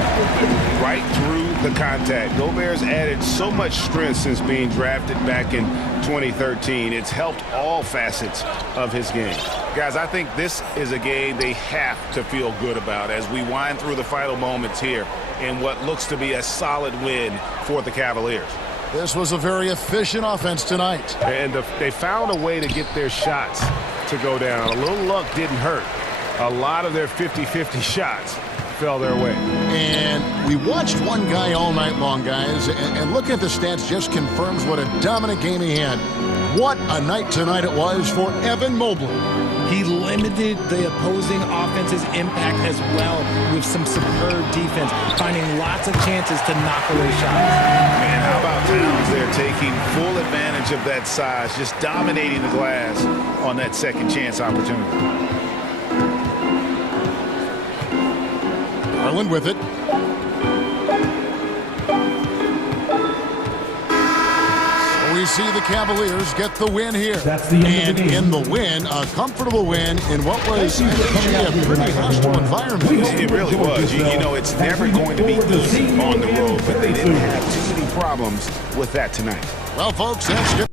Right through the contact. Gobert's added so much strength since being drafted back in 2013. It's helped all facets of his game. Guys, I think this is a game they have to feel good about as we wind through the final moments here in what looks to be a solid win for the Cavaliers. This was a very efficient offense tonight. And they found a way to get their shots to go down. A little luck didn't hurt. A lot of their 50-50 shots fell their way. And we watched one guy all night long, guys, and looking at the stats just confirms what a dominant game he had. What a night tonight it was for Evan Mobley. He limited the opposing offense's impact as well with some superb defense, finding lots of chances to knock away shots. Man, how about Towns there taking full advantage of that size, just dominating the glass on that second chance opportunity. Garland with it. So we see the Cavaliers get the win here. That's the end of the game. In the win, a comfortable win in what was actually a pretty hostile environment. It really was. You know, it's never going to be easy on the road, but they didn't have too many problems with that tonight. Well, folks, that's good.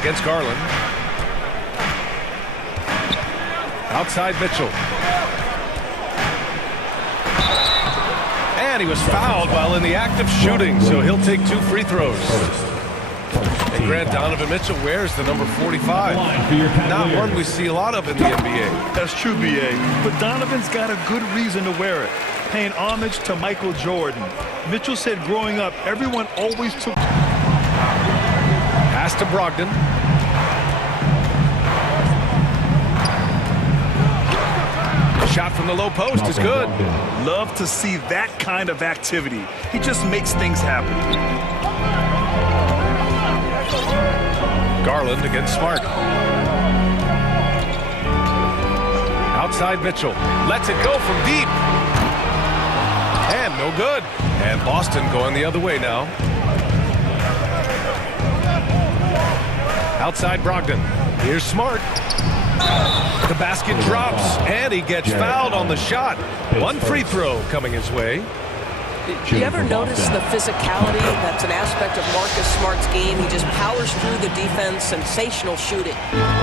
against Garland. Outside Mitchell. And he was fouled while in the act of shooting, so he'll take 2 free throws. And Grant, Donovan Mitchell wears the number 45. Not one we see a lot of in the NBA. That's true, B.A. But Donovan's got a good reason to wear it, paying homage to Michael Jordan. Mitchell said growing up, everyone always took... Pass to Brogdon. Shot from the low post is good. Love to see that kind of activity. He just makes things happen. Garland against Smart. Outside Mitchell. Lets it go from deep. And no good. And Boston going the other way now. Outside Brogdon. Here's Smart. The basket drops, and he gets fouled on the shot. 1 free throw coming his way. Do you ever notice the physicality that's an aspect of Marcus Smart's game? He just powers through the defense, sensational shooting.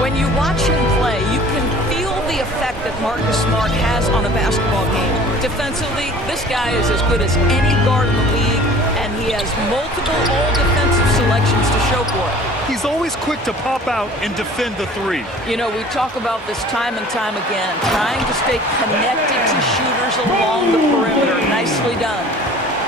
When you watch him play, you can feel the effect that Marcus Smart has on a basketball game. Defensively, this guy is as good as any guard in the league, and he has multiple all-defensive selections to show for it. He's always quick to pop out and defend the 3. You know, we talk about this time and time again, trying to stay connected to shooters along the perimeter. Nicely done.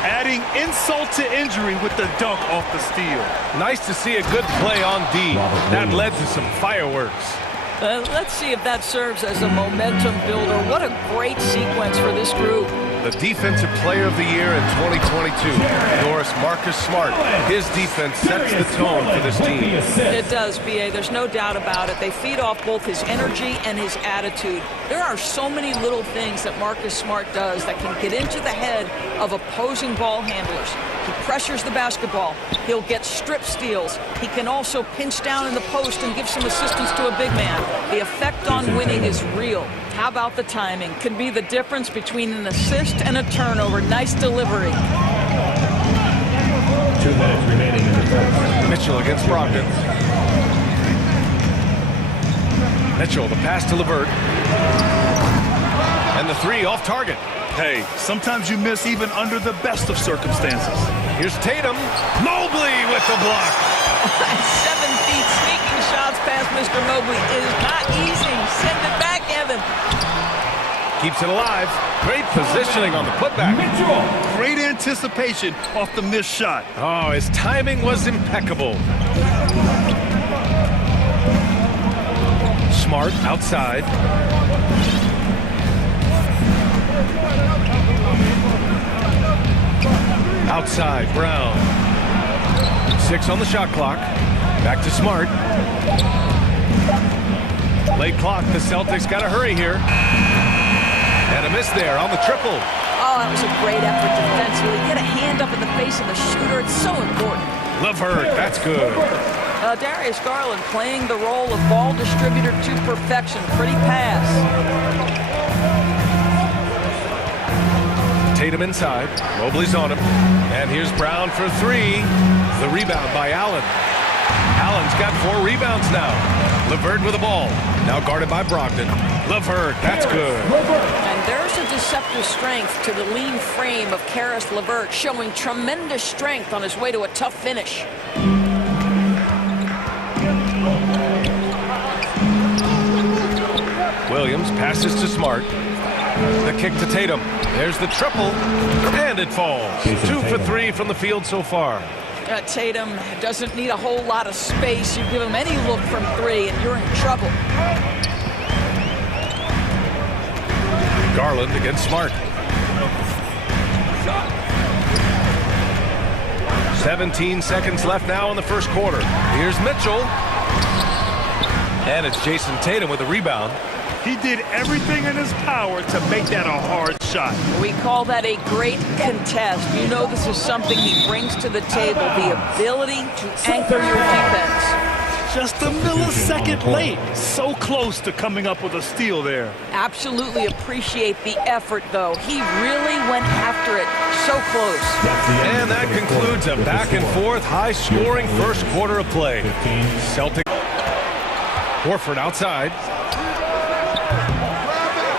Adding insult to injury with the dunk off the steal. Nice to see a good play on D. That led to some fireworks. Let's see if that serves as a momentum builder. What a great sequence for this group. The Defensive Player of the Year in 2022, Norris Marcus Smart. His defense sets the tone for this team. It does, B.A. There's no doubt about it. They feed off both his energy and his attitude. There are so many little things that Marcus Smart does that can get into the head of opposing ball handlers. He pressures the basketball. He'll get strip steals. He can also pinch down in the post and give some assistance to a big man. The effect on winning is real. How about the timing? Can be the difference between an assist and a turnover. Nice delivery. 2 minutes remaining in the first. Mitchell against Brogdon. Mitchell, the pass to LeVert. And the 3 off target. Hey, sometimes you miss even under the best of circumstances. Here's Tatum. Mobley with the block. 7 feet sneaking shots past Mr. Mobley is not easy. Send it back, Evan. Keeps it alive. Great positioning on the putback. Mitchell. Great anticipation off the missed shot. Oh, his timing was impeccable. Smart outside. Outside, Brown. 6 on the shot clock. Back to Smart. Late clock, the Celtics got to hurry here. And a miss there on the triple. Oh, that was a great effort defensively. Get a hand up in the face of the shooter. It's so important. LeVert, that's good. Darius Garland playing the role of ball distributor to perfection. Pretty pass. Tatum inside. Mobley's on him. And here's Brown for 3. The rebound by Allen. Allen's got 4 rebounds now. LeVert with the ball. Now guarded by Brogdon. LeVert, that's good. And there's a deceptive strength to the lean frame of Karis LeVert, showing tremendous strength on his way to a tough finish. Williams passes to Smart. The kick to Tatum. There's the triple, and it falls. 2 for 3 from the field so far. Tatum doesn't need a whole lot of space. You give him any look from 3, and you're in trouble. Garland against Smart. 17 seconds left now in the first quarter. Here's Mitchell. And it's Jason Tatum with a rebound. He did everything in his power to make that a hard shot. We call that a great contest. You know this is something he brings to the table, the ability to anchor your defense. Just a millisecond late. So close to coming up with a steal there. Absolutely appreciate the effort, though. He really went after it. So close. And that concludes a back-and-forth, high-scoring first quarter of play. Celtics. Horford outside.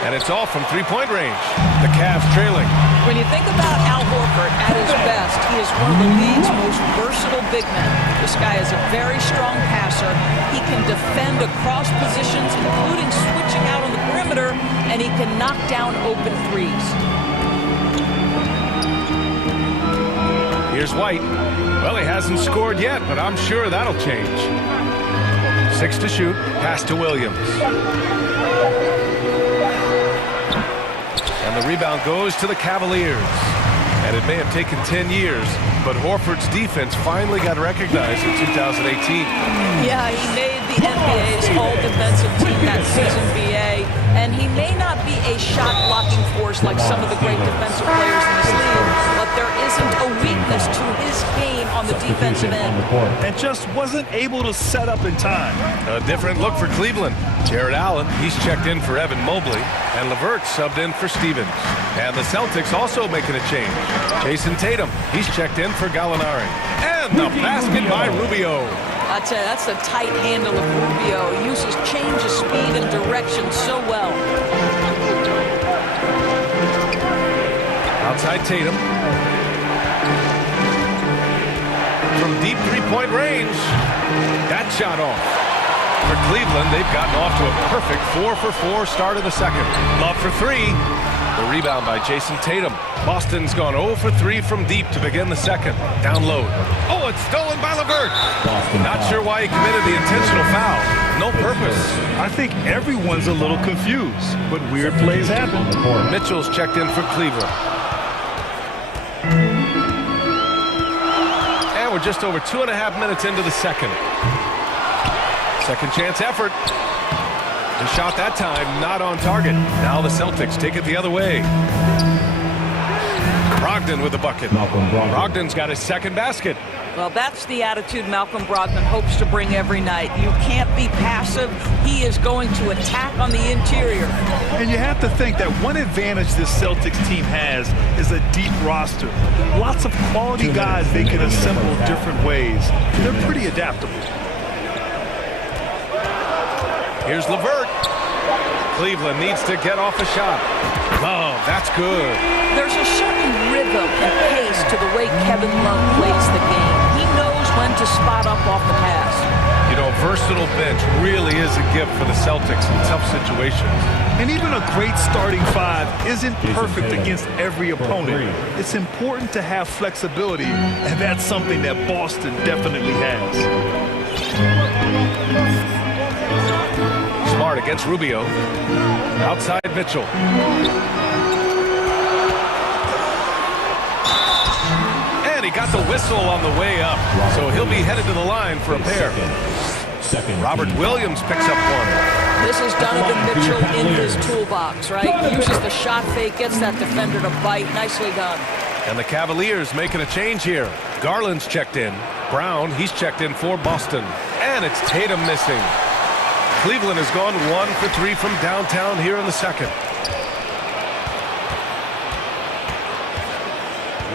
And it's off from three-point range. The Cavs trailing. When you think about Al Horford at his best, he is one of the league's most versatile big men. This guy is a very strong passer. He can defend across positions, including switching out on the perimeter, and he can knock down open threes. Here's White. Well, he hasn't scored yet, but I'm sure that'll change. 6 to shoot. Pass to Williams. And the rebound goes to the Cavaliers. And it may have taken 10 years, but Horford's defense finally got recognized in 2018. Yeah, he made the NBA's all-defensive team that season, BA. And he may not be a shot-blocking force like some of the great defensive players in this league, but there isn't a weakness to his game on the defensive end. And just wasn't able to set up in time. A different look for Cleveland. Jared Allen, he's checked in for Evan Mobley, and LeVert subbed in for Stevens. And the Celtics also making a change. Jason Tatum, he's checked in for Gallinari. And the basket by Rubio. I'd say that's the tight handle of Rubio. He uses change of speed and direction so well. Outside Tatum. From deep three-point range. That shot off. For Cleveland, they've gotten off to a perfect 4-for-4 start of the second. Love for three. The rebound by Jason Tatum. Boston's gone 0 for 3 from deep to begin the second. Down low. Oh, it's stolen by LeVert. Not sure why he committed the intentional foul. No purpose. I think everyone's a little confused, but weird plays happen. Mitchell's checked in for Cleveland. And we're just over 2.5 minutes into the second. Second chance effort. The shot that time not on target. Now the Celtics take it the other way. Brogdon with the bucket. Brogdon's got his second basket. Well, that's the attitude Malcolm Brogdon hopes to bring every night. You can't be passive. He is going to attack on the interior. And you have to think that one advantage this Celtics team has is a deep roster. Lots of quality guys they can assemble different ways. They're pretty adaptable. Here's LeVert. Cleveland needs to get off a shot. Love, that's good. There's a certain rhythm and pace to the way Kevin Love plays the game. He knows when to spot up off the pass. You know, versatile bench really is a gift for the Celtics in tough situations. And even a great starting five isn't perfect against every opponent. It's important to have flexibility, and that's something that Boston definitely has. Smart against Rubio. Outside Mitchell. And he got the whistle on the way up. So he'll be headed to the line for a pair. Robert Williams picks up one. This is Donovan Mitchell in his toolbox, right? Uses the shot fake, gets that defender to bite. Nicely done. And the Cavaliers making a change here. Garland's checked in. Brown, he's checked in for Boston. And it's Tatum missing. Cleveland has gone 1 for 3 from downtown here in the second.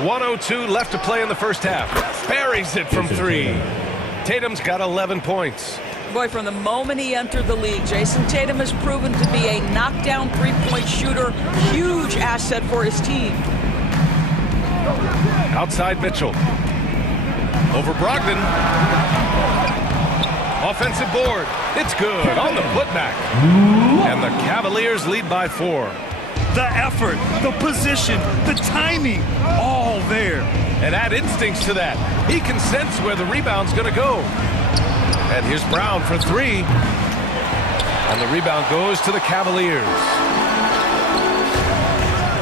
1:02 left to play in the first half. Buries it from 3. Tatum's got 11 points. Boy, from the moment he entered the league, Jason Tatum has proven to be a knockdown three-point shooter. Huge asset for his team. Outside Mitchell. Over Brogdon. Offensive board. It's good on the putback. And the Cavaliers lead by 4. The effort, the position, the timing, all there. And add instincts to that. He can sense where the rebound's going to go. And here's Brown for 3. And the rebound goes to the Cavaliers.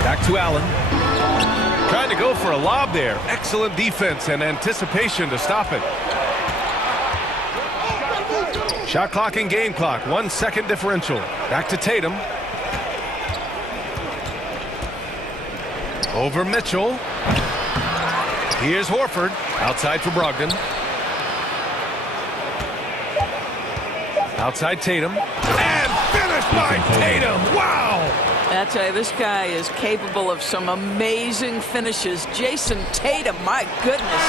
Back to Allen. Trying to go for a lob there. Excellent defense and anticipation to stop it. Shot clock and game clock. 1 second differential. Back to Tatum. Over Mitchell. Here's Horford. Outside for Brogdon. Outside Tatum. And finished by Tatum. Wow! I tell you, this guy is capable of some amazing finishes. Jason Tatum, my goodness.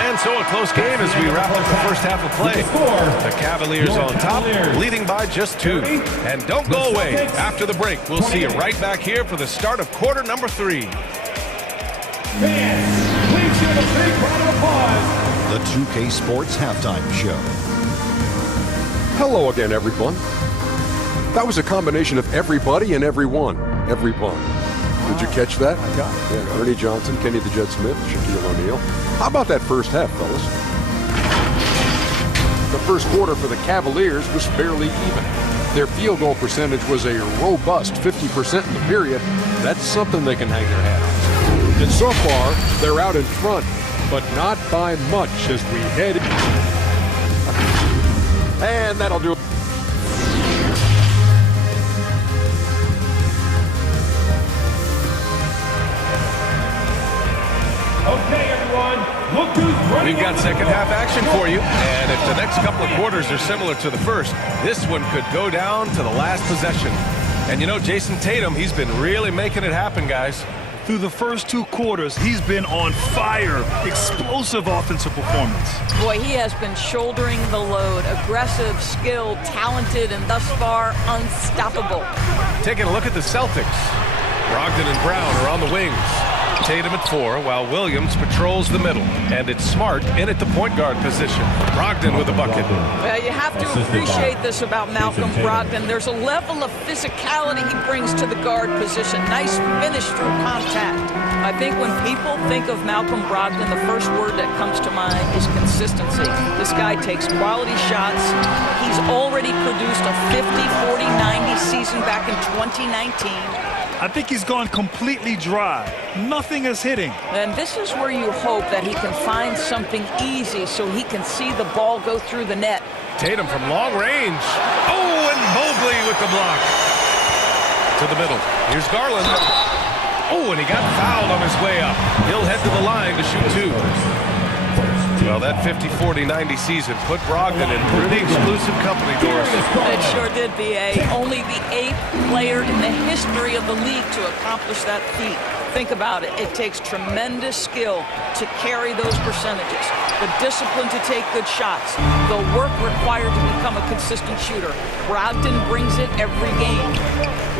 And so a close game as we wrap up the first half of play. The Cavaliers on top, leading by just 2. And don't go away. After the break, we'll see you right back here for the start of quarter number 3. Fans, please give a big round of applause. The 2K Sports Halftime Show. Hello again, everyone. That was a combination of everybody and everyone. Everyone. Did you catch that? I got it. Yeah, Ernie Johnson, Kenny the Jet Smith, Shaquille O'Neal. How about that first half, fellas? The first quarter for the Cavaliers was fairly even. Their field goal percentage was a robust 50% in the period. That's something they can hang their hat on. And so far, they're out in front, but not by much as we head. And that'll do it. Okay, everyone, look who's running. We've got second half action for you. And if the next couple of quarters are similar to the first, this one could go down to the last possession. And you know, Jason Tatum, he's been really making it happen, guys. Through the first 2 quarters, he's been on fire. Explosive offensive performance. Boy, he has been shouldering the load. Aggressive, skilled, talented, and thus far, unstoppable. Taking a look at the Celtics. Brogdon and Brown are on the wings. Tatum at 4, while Williams patrols the middle. And it's Smart in at the point guard position. Brogdon with a bucket. Well, you have to appreciate this about Malcolm Brogdon. There's a level of physicality he brings to the guard position. Nice finish through contact. I think when people think of Malcolm Brogdon, the first word that comes to mind is consistency. This guy takes quality shots. He's already produced a 50, 40, 90 season back in 2019. I think he's gone completely dry. Nothing is hitting. And this is where you hope that he can find something easy so he can see the ball go through the net. Tatum from long range. Oh, and Mobley with the block. To the middle. Here's Garland. Oh, and he got fouled on his way up. He'll head to the line to shoot 2. Well, that 50, 40, 90 season put Brogdon in pretty exclusive company, Doris. It sure did, B.A. Only the 8th player in the history of the league to accomplish that feat. Think about it. It takes tremendous skill to carry those percentages. The discipline to take good shots. The work required to become a consistent shooter. Brogdon brings it every game.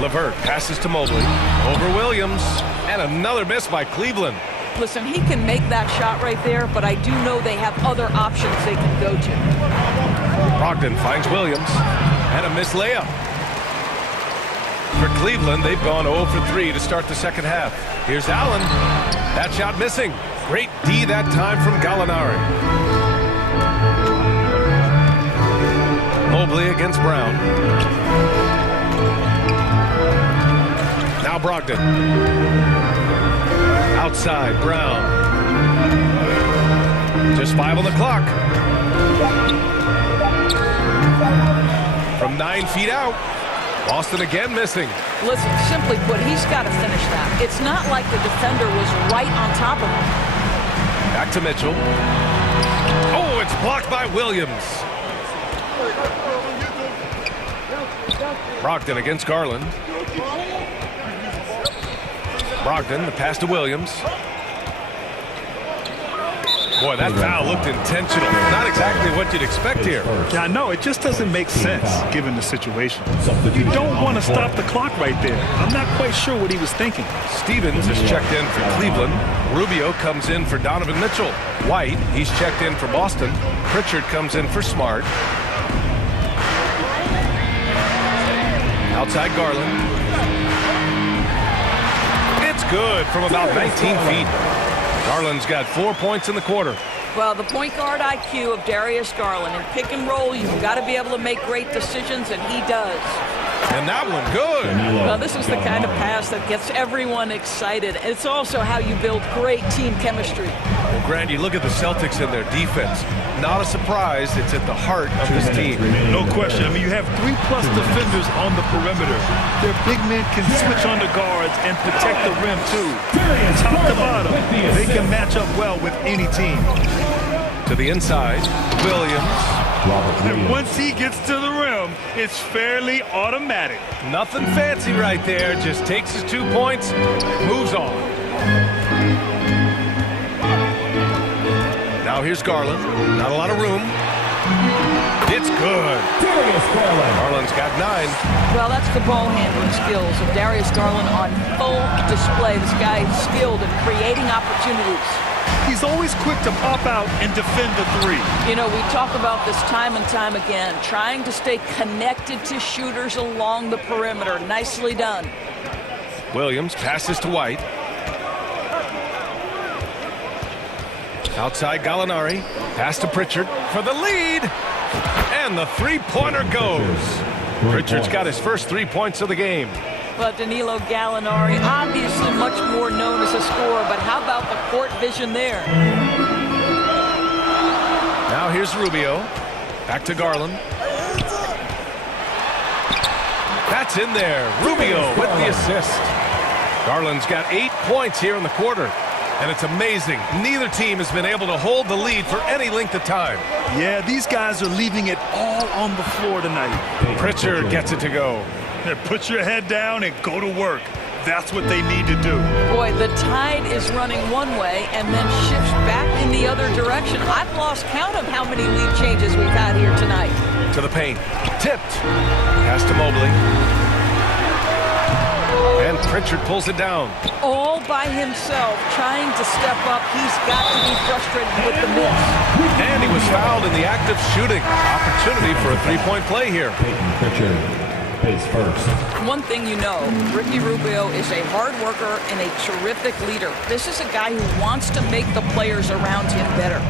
LeVert passes to Mobley. Over Williams. And another miss by Cleveland. Listen, he can make that shot right there, but I do know they have other options they can go to. Brogdon finds Williams. And a missed layup. For Cleveland, they've gone 0 for 3 to start the second half. Here's Allen. That shot missing. Great D that time from Gallinari. Mobley against Brown. Now Brogdon. Outside, Brown. Just 5 on the clock. From 9 feet out. Boston again missing. Listen, simply put, he's got to finish that. It's not like the defender was right on top of him. Back to Mitchell. Oh, it's blocked by Williams. Brogdon against Garland. Brogdon, the pass to Williams. Boy, that foul looked intentional. Not exactly what you'd expect here. Yeah, I know. It just doesn't make sense, given the situation. You don't want to stop the clock right there. I'm not quite sure what he was thinking. Stevens is checked in for Cleveland. Rubio comes in for Donovan Mitchell. White, he's checked in for Boston. Pritchard comes in for Smart. Outside Garland. It's good from about 19 feet. Garland's got 4 points in the quarter. Well, the point guard IQ of Darius Garland. In pick and roll, you've got to be able to make great decisions, and he does. And that one good. Well, this is the kind of pass that gets everyone excited. It's also how you build great team chemistry. Well, Grant, you look at the Celtics and their defense. Not a surprise, it's at the heart of this team. No question. I mean, you have 3+ defenders on the perimeter. Their big men can switch on the guards and protect the rim, too. Top to bottom, they can match up well with any team. To the inside, Williams. And once he gets to the rim, it's fairly automatic. Nothing fancy right there. Just takes his 2 points, moves on. Now Now here's Garland. Not a lot of room. It's good. Garland's got 9. Well, that's the ball handling skills of Darius Garland on full display. This guy is skilled at creating opportunities. He's always quick to pop out and defend the 3. You know, we talk about this time and time again, trying to stay connected to shooters along the perimeter. Nicely done. Williams passes to White. Outside Gallinari. Pass to Pritchard for the lead. And the three-pointer goes. Pritchard's got his first 3 points of the game. But Danilo Gallinari, obviously much more known as a scorer, but how about the court vision there? Now here's Rubio. Back to Garland. That's in there. Rubio with the assist. Garland's got 8 points here in the quarter. And it's amazing. Neither team has been able to hold the lead for any length of time. Yeah, these guys are leaving it all on the floor tonight. Pritchard gets it to go. Put your head down and go to work. That's what they need to do. Boy, the tide is running one way and then shifts back in the other direction. I've lost count of how many lead changes we've had here tonight. To the paint. Tipped. Pass to Mobley. And Pritchard pulls it down. All by himself, trying to step up. He's got to be frustrated with the miss. And he was fouled in the act of shooting. Opportunity for a three-point play here. Pritchard pays first. One thing you know, Ricky Rubio is a hard worker and a terrific leader. This is a guy who wants to make the players around him better.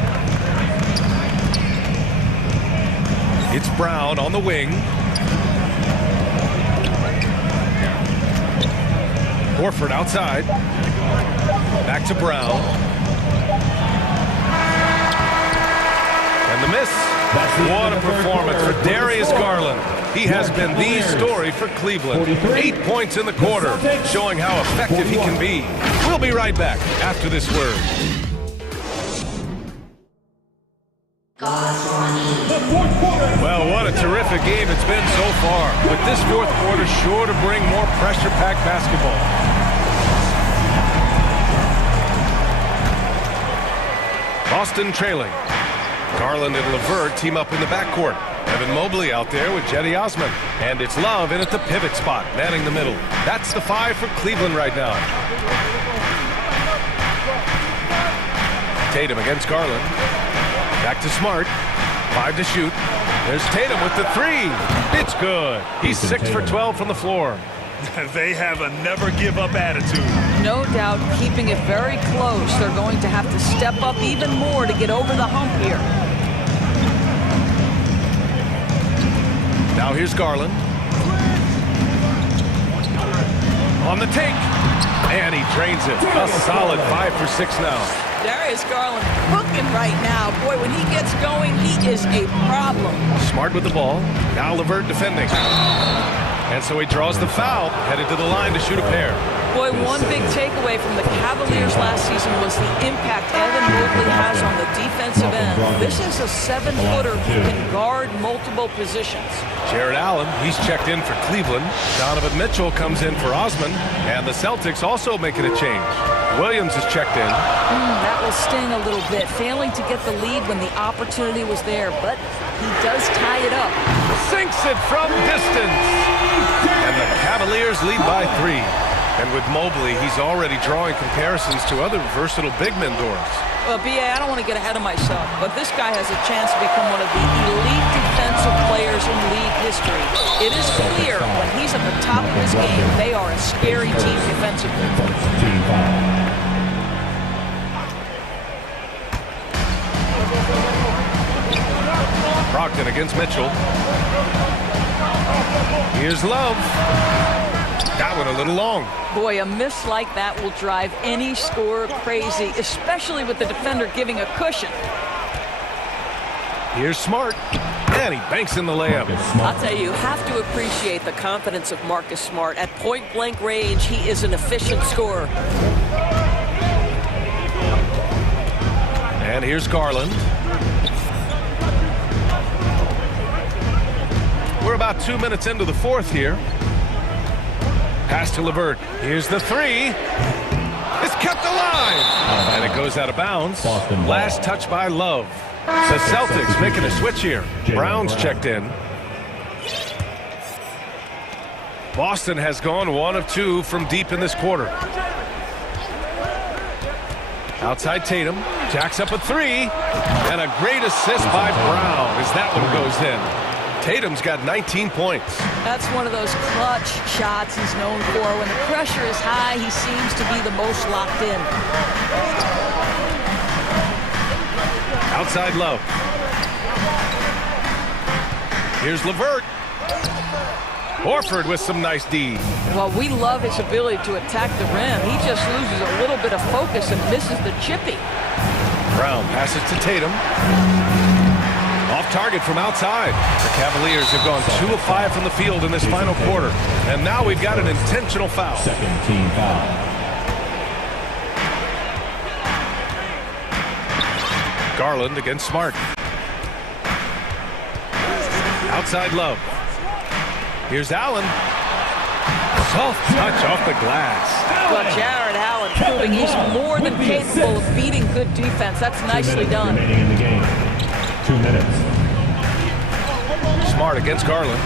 It's Brown on the wing. Horford outside. Back to Brown. And the miss. What a performance for Darius Garland. He has been the story for Cleveland. 8 points in the quarter, showing how effective he can be. We'll be right back after this word. Well, what a terrific game it's been so far. With this fourth quarter sure to bring more pressure-packed basketball. Boston trailing. Garland and LeVert team up in the backcourt. Evan Mobley out there with Jetty Osman. And it's Love in at the pivot spot, manning the middle. That's the 5 for Cleveland right now. Tatum against Garland. Back to Smart. 5 to shoot. There's Tatum with the 3. It's good. He's 6 for 12 from the floor. They have a never-give-up attitude. No doubt, keeping it very close. They're going to have to step up even more to get over the hump here. Now here's Garland. On the take. And he drains it. A solid 5 for 6 now. Darius Garland cooking right now. Boy, when he gets going, he is a problem. Smart with the ball. Now LeVert defending. And so he draws the foul, headed to the line to shoot a pair. Boy, one big takeaway from the Cavaliers last season was the impact Evan Mobley has on the defensive end. This is a 7-footer who can guard multiple positions. Jared Allen, he's checked in for Cleveland. Donovan Mitchell comes in for Osman. And the Celtics also making a change. Williams is checked in. That will sting a little bit, failing to get the lead when the opportunity was there, but he does tie it up. Sinks it from distance. And the Cavaliers lead by 3. And with Mobley, he's already drawing comparisons to other versatile big men doors. Well, B.A., I don't want to get ahead of myself, but this guy has a chance to become one of the elite defensive players in league history. It is clear when he's at the top of his game, they are a scary team defensively. Brogdon against Mitchell. Here's Love. That one a little long. Boy, a miss like that will drive any scorer crazy, especially with the defender giving a cushion. Here's Smart. And he banks in the layup. I'll tell you have to appreciate the confidence of Marcus Smart. At point-blank range, he is an efficient scorer. And here's Garland. We're about 2 minutes into the fourth here. Pass to LeVert. Here's the 3. It's kept alive. And it goes out of bounds. Last touch by Love. The Celtics making a switch here. Brown's checked in. Boston has gone 1 of 2 from deep in this quarter. Outside Tatum. Jacks up a 3. And a great assist by Brown as that one goes in. Tatum's got 19 points. That's one of those clutch shots he's known for. When the pressure is high, he seems to be the most locked in. Outside Love. Here's LeVert. Horford with some nice D. Well, we love his ability to attack the rim. He just loses a little bit of focus and misses the chippy. Brown passes to Tatum. Off target from outside. The Cavaliers have gone 2 of 5 from the field in this final quarter. And now we've got an intentional foul. Second team foul. Garland against Smart. Outside Love. Here's Allen. Soft touch off the glass. Well, Jared Allen proving he's more than capable of beating good defense. That's nicely done. Remaining in the game. 2 minutes. Smart against Garland.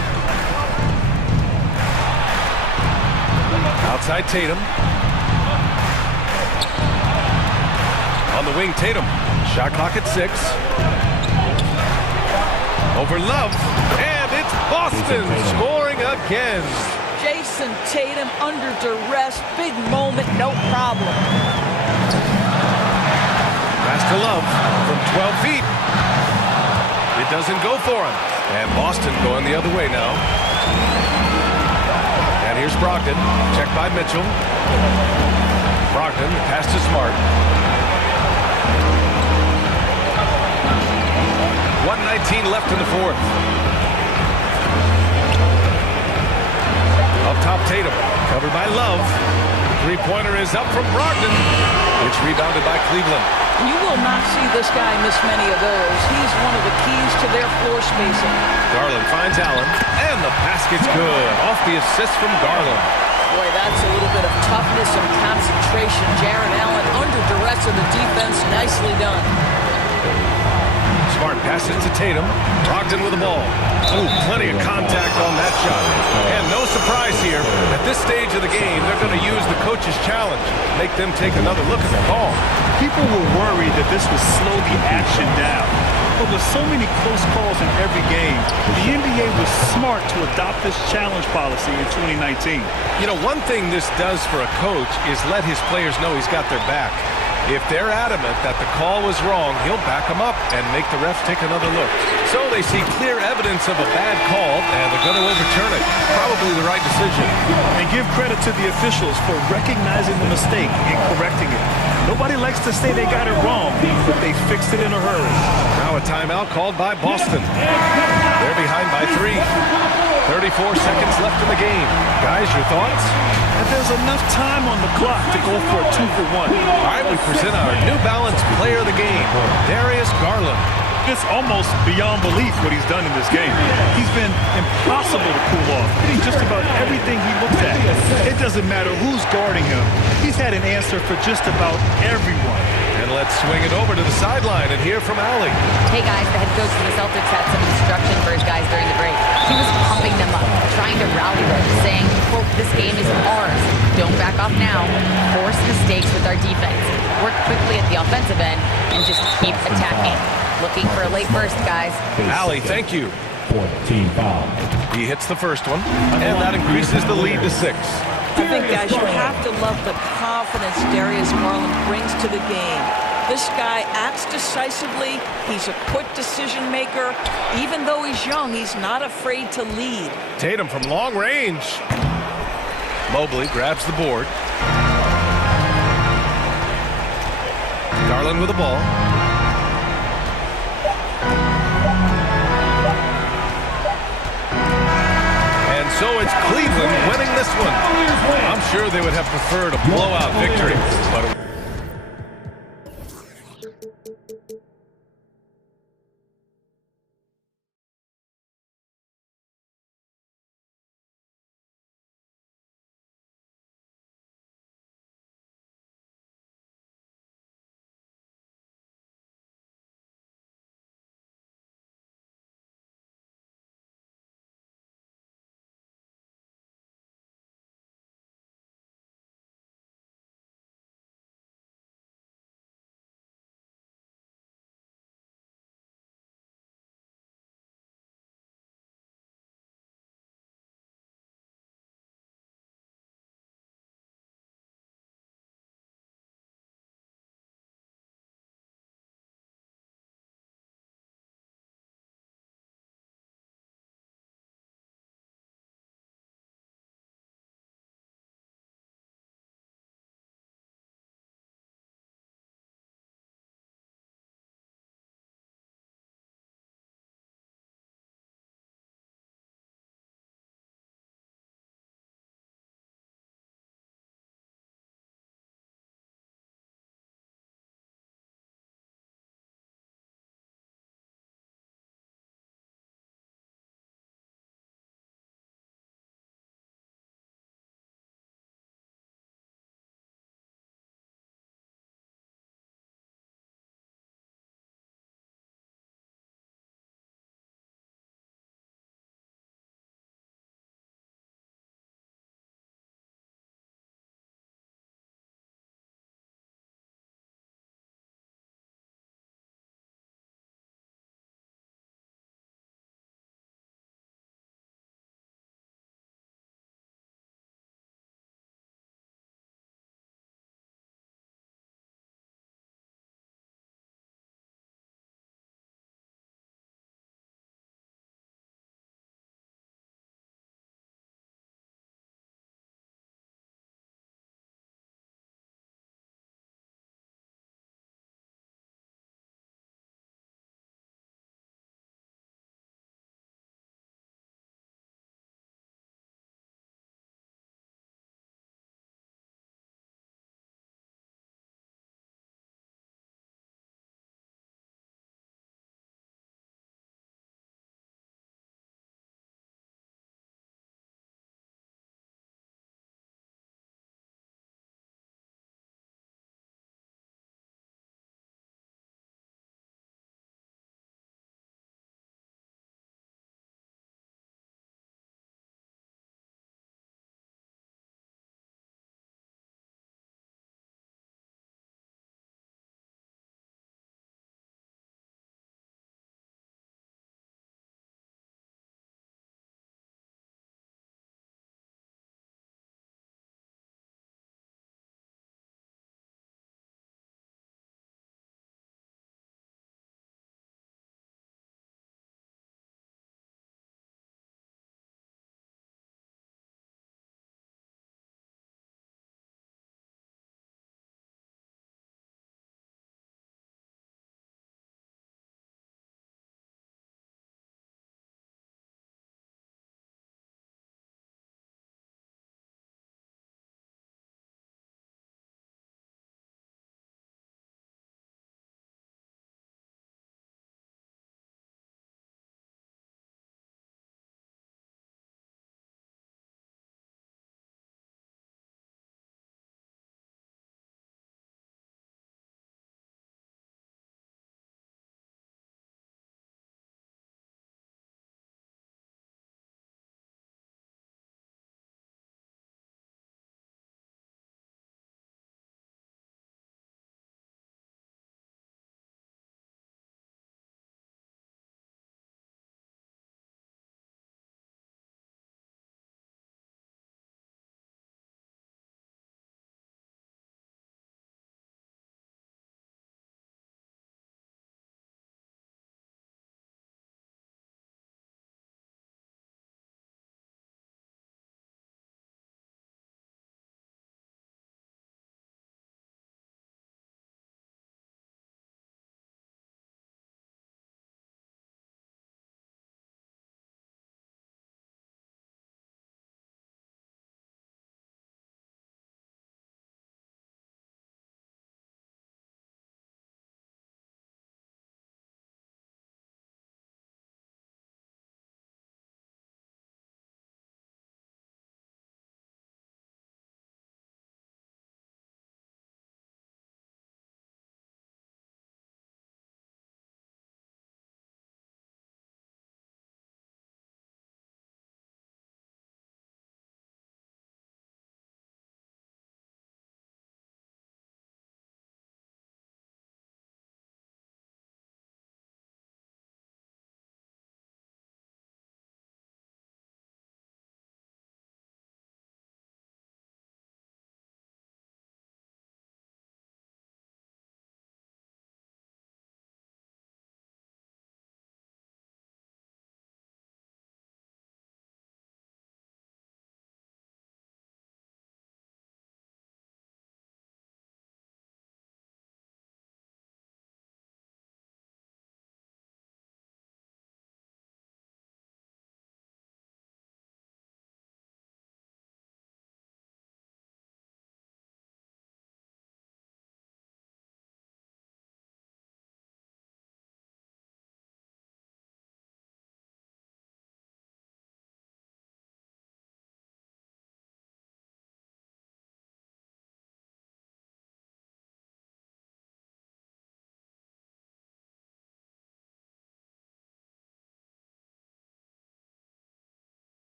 Outside Tatum. On the wing, Tatum. Shot clock at 6. Over Love. And it's Boston scoring again. Jason Tatum under duress. Big moment, no problem. Pass to Love from 12 feet. It doesn't go for him. And Boston going the other way now. And here's Brogdon. Checked by Mitchell. Brogdon pass to Smart. 1:19 left in the fourth. Up top Tatum. Covered by Love. Three-pointer is up from Brogdon. It's rebounded by Cleveland. You will not see this guy miss many of those. He's one of the keys to their floor spacing. Garland finds Allen, and the basket's good. Off the assist from Garland. Boy, that's a little bit of toughness and concentration. Jared Allen under duress of the defense. Nicely done. Smart passes to Tatum. Brogdon with the ball. Ooh, plenty of contact on that shot. And no surprise here. At this stage of the game, they're going to use the coach's challenge. Make them take another look at the ball. People were worried that this would slow the action down. But with so many close calls in every game, the NBA was smart to adopt this challenge policy in 2019. You know, one thing this does for a coach is let his players know he's got their back. If they're adamant that the call was wrong, he'll back them up and make the refs take another look. So they see clear evidence of a bad call, and they're going to overturn it. Probably the right decision. And give credit to the officials for recognizing the mistake and correcting it. Nobody likes to say they got it wrong, but they fixed it in a hurry. Now a timeout called by Boston. They're behind by 3. 34 seconds left in the game. Guys, your thoughts? And there's enough time on the clock to go for a 2-for-1. All right, we present our New Balance player of the game, Darius Garland. It's almost beyond belief what he's done in this game. He's been impossible to cool off, hitting just about everything he looks at. It doesn't matter who's guarding him. He's had an answer for just about everyone. And let's swing it over to the sideline and hear from Allie. Hey guys, the head coach of the Celtics had some instruction for his guys during the break. He was pumping them up, trying to rally them, saying, quote, "This game is ours. Don't back off now. Force mistakes with our defense. Work quickly at the offensive end and just keep attacking. Looking for a late burst, guys." Allie, thank you. Fourth team foul. He hits the first one, and that increases the lead to 6. I think, guys, you have to love the confidence Darius Garland brings to the game. This guy acts decisively. He's a quick decision maker. Even though he's young, he's not afraid to lead. Tatum from long range. Mobley grabs the board. Garland with the ball. And so it's Cleveland winning this one. I'm sure they would have preferred a blowout victory, but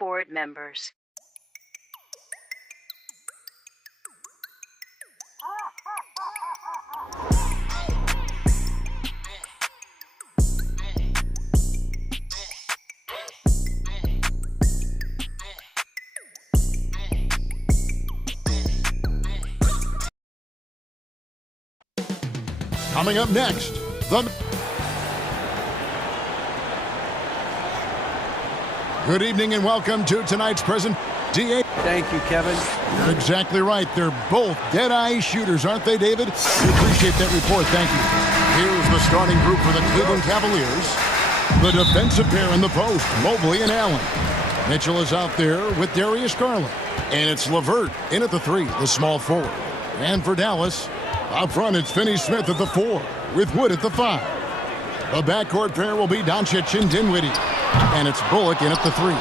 board members. Coming up next, Good evening and welcome to tonight's present DA. Thank you, Kevin. You're exactly right. They're both dead-eye shooters, aren't they, David? We appreciate that report. Thank you. Here's the starting group for the Cleveland Cavaliers. The defensive pair in the post, Mobley and Allen. Mitchell is out there with Darius Garland. And it's LeVert in at the 3, the small forward. And for Dallas, up front, it's Finney-Smith at the 4, with Wood at the 5. The backcourt pair will be Doncic and Dinwiddie. And it's Bullock in at the 3.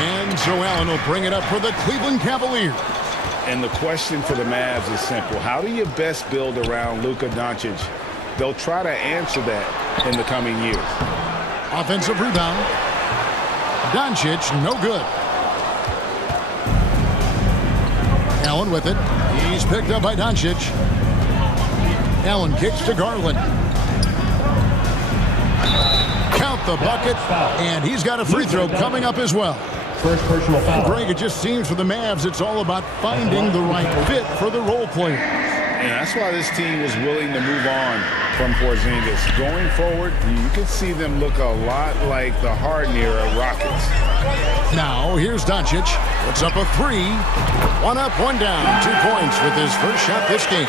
And Joe Allen will bring it up for the Cleveland Cavaliers. And the question for the Mavs is simple. How do you best build around Luka Doncic? They'll try to answer that in the coming years. Offensive rebound. Doncic, no good. Allen with it. He's picked up by Doncic. Allen kicks to Garland. Count the bucket, and he's got a free throw coming up as well. First personal foul. Greg, it just seems for the Mavs it's all about finding the right fit for the role players. And that's why this team was willing to move on from Porzingis. Going forward, you can see them look a lot like the Harden-era Rockets. Now, here's Doncic. Puts up a 3. 1 up, 1 down. 2 points with his first shot this game.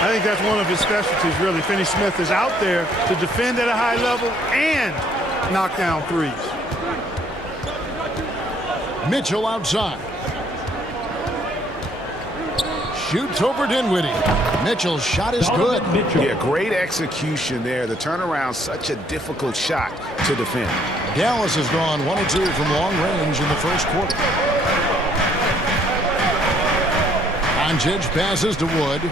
I think that's one of his specialties, really. Finney-Smith is out there to defend at a high level and knock down threes. Mitchell outside. Shoots over Dinwiddie. Mitchell's shot is good. Yeah, great execution there. The turnaround, such a difficult shot to defend. Dallas has gone 1 of 2 from long range in the first quarter. Doncic passes to Wood.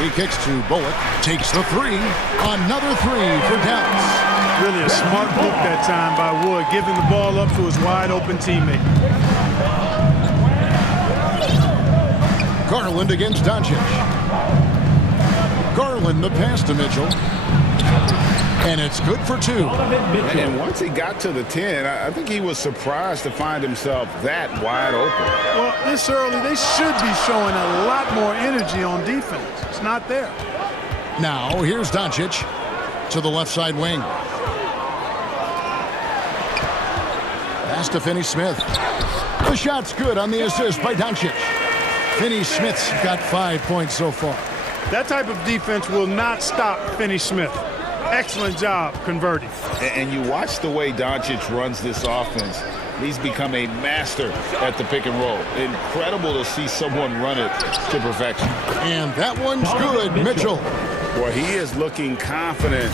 He kicks to Bullock. Takes the 3. Another 3 for Dallas. Really a smart look that time by Wood, giving the ball up to his wide-open teammate. Garland against Doncic. Garland the pass to Mitchell. And it's good for 2. And once he got to the 10, I think he was surprised to find himself that wide open. Well, this early, they should be showing a lot more energy on defense. It's not there. Now, here's Doncic to the left side wing. Pass to Finney-Smith. The shot's good on the assist by Doncic. Finney-Smith's got 5 points so far. That type of defense will not stop Finney-Smith. Excellent job converting. And you watch the way Doncic runs this offense. He's become a master at the pick and roll. Incredible to see someone run it to perfection. And that one's good, Mitchell. Boy, he is looking confident.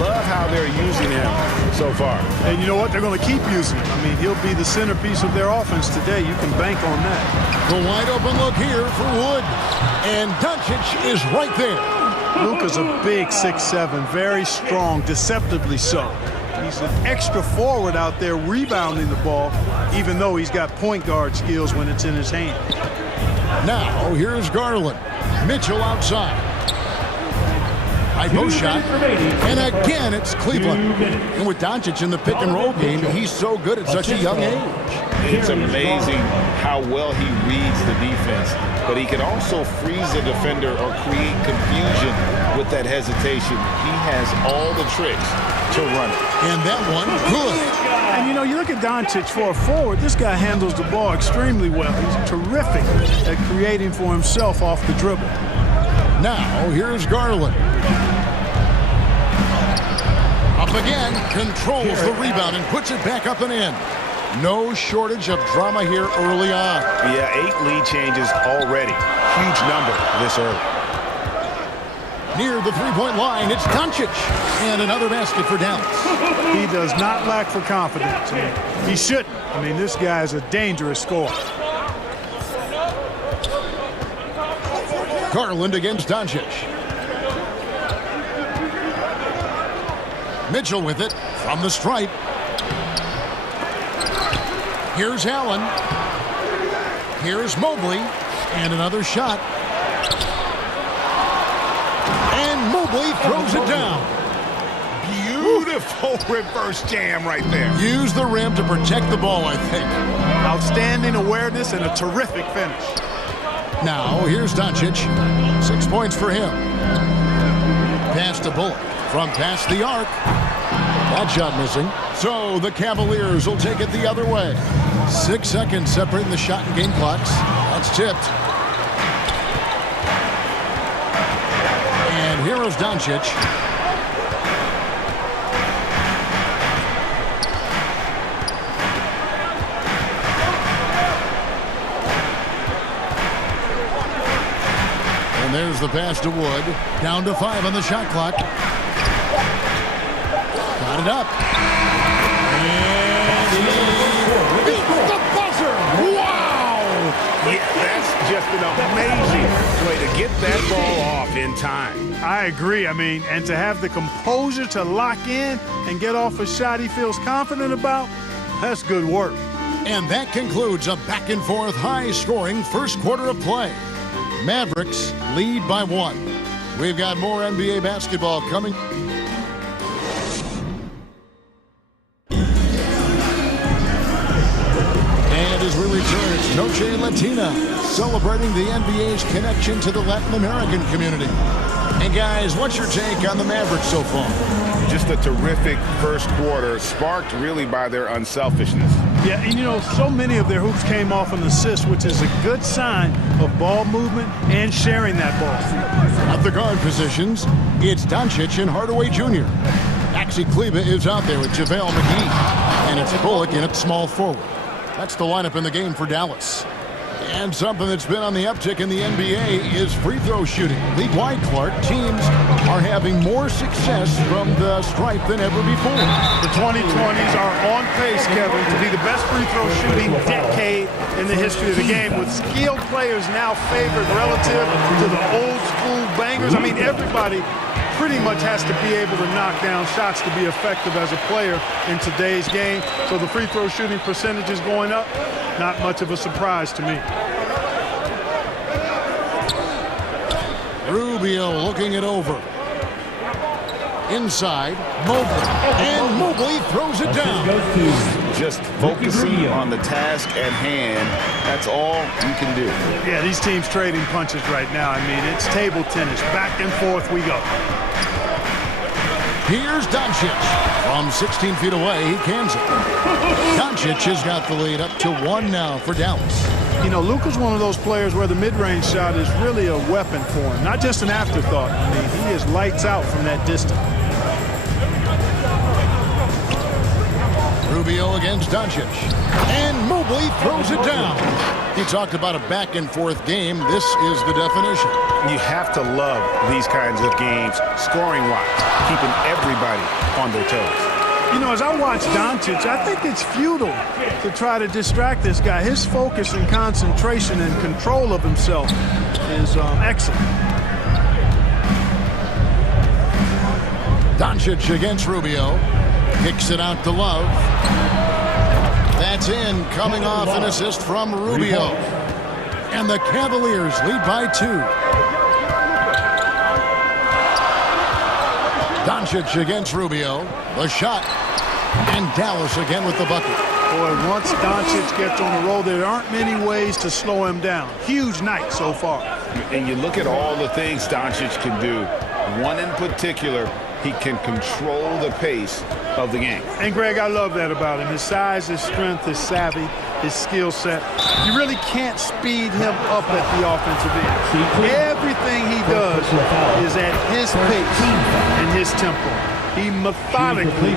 Love how they're using him so far. And you know what? They're going to keep using him. I mean, he'll be the centerpiece of their offense today. You can bank on that. The wide open look here for Wood. And Doncic is right there. Luka's a big 6'7", very strong, deceptively so. He's an extra forward out there rebounding the ball, even though he's got point guard skills when it's in his hand. Now, here's Garland. Mitchell outside. High post shot. And again, it's Cleveland. And with Doncic in the pick and roll game, he's so good at such a young age. It's amazing how well he reads the defense, but he can also freeze a defender or create confusion with that hesitation. He has all the tricks to run it. And that one, good. And you know, you look at Doncic for a forward, this guy handles the ball extremely well. He's terrific at creating for himself off the dribble. Now, here's Garland. Up again, controls the rebound and puts it back up and in. No shortage of drama here early on. Yeah, 8 lead changes already. Huge number this early. Near the three-point line, it's Doncic. And another basket for Dallas. He does not lack for confidence. He shouldn't. I mean, this guy is a dangerous scorer. Garland against Doncic. Mitchell with it from the stripe. Here's Allen. Here's Mobley. And another shot. And Mobley throws it down. Beautiful reverse jam right there. Use the rim to protect the ball, I think. Outstanding awareness and a terrific finish. Now, here's Doncic. 6 points for him. Pass to Bullock from past the arc. That shot missing. So the Cavaliers will take it the other way. 6 seconds separating the shot and game clocks. That's tipped. And here is Doncic. And there's the pass to Wood. Down to 5 on the shot clock. Got it up. And he beats the buzzer. Wow! Yeah, that's just an amazing way to get that ball off in time. I agree. I mean, and to have the composure to lock in and get off a shot he feels confident about, that's good work. And that concludes a back-and-forth, high-scoring first quarter of play. Mavericks lead by 1. We've got more NBA basketball coming. And as we return, it's Noche Latina, celebrating the NBA's connection to the Latin American community. And guys, what's your take on the Mavericks so far? Just a terrific first quarter, sparked really by their unselfishness. Yeah, and you know, so many of their hoops came off an assist, which is a good sign of ball movement and sharing that ball. At the guard positions, it's Doncic and Hardaway Jr. Maxi Kleber is out there with JaVale McGee. And it's Bullock in at small forward. That's the lineup in the game for Dallas. And something that's been on the uptick in the NBA is free throw shooting. League-wide, Clark, teams are having more success from the stripe than ever before. The 2020s are on pace, Kevin, to be the best free throw shooting decade in the history of the game, with skilled players now favored relative to the old school bangers. I mean, everybody pretty much has to be able to knock down shots to be effective as a player in today's game. So the free throw shooting percentage is going up. Not much of a surprise to me. Rubio looking it over. Inside, Mobley. And Mobley throws it down. Just focusing on the task at hand, that's all you can do. Yeah, these teams trading punches right now. I mean, it's table tennis. Back and forth we go. Here's Doncic. From 16 feet away, he cans it. Doncic has got the lead up to 1 now for Dallas. You know, Luka's one of those players where the mid-range shot is really a weapon for him, not just an afterthought. I mean, he is lights out from that distance. Rubio against Doncic. And Mobley throws it down. He talked about a back-and-forth game. This is the definition. You have to love these kinds of games, scoring-wise, keeping everybody on their toes. You know, as I watch Doncic, I think it's futile to try to distract this guy. His focus and concentration and control of himself is excellent. Doncic against Rubio. Kicks it out to Love. That's in, coming off an assist from Rubio. And the Cavaliers lead by 2. Doncic against Rubio. The shot. And Dallas again with the bucket. Boy, once Doncic gets on the roll, there aren't many ways to slow him down. Huge night so far. And you look at all the things Doncic can do. One in particular, he can control the pace of the game. And Greg, I love that about him. His size, his strength, his savvy, his skill set. You really can't speed him up at the offensive end. Everything he does is at his pace and his tempo. He methodically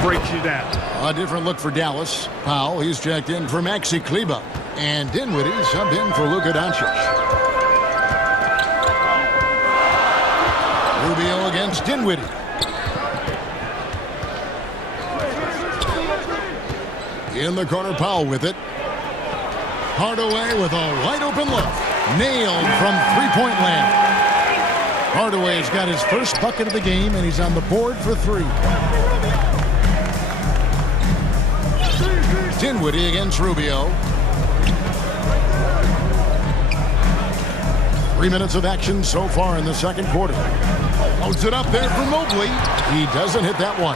breaks you down. A different look for Dallas. Powell, he's checked in for Maxi Kleber. And Dinwiddie subbed in for Luka Doncic. Rubio against Dinwiddie. In the corner, Powell with it. Hardaway with a wide-open look. Nailed from three-point land. Hardaway's got his first bucket of the game, and he's on the board for 3. Dinwiddie against Rubio. 3 minutes of action so far in the second quarter. Loads it up there for Mobley. He doesn't hit that one.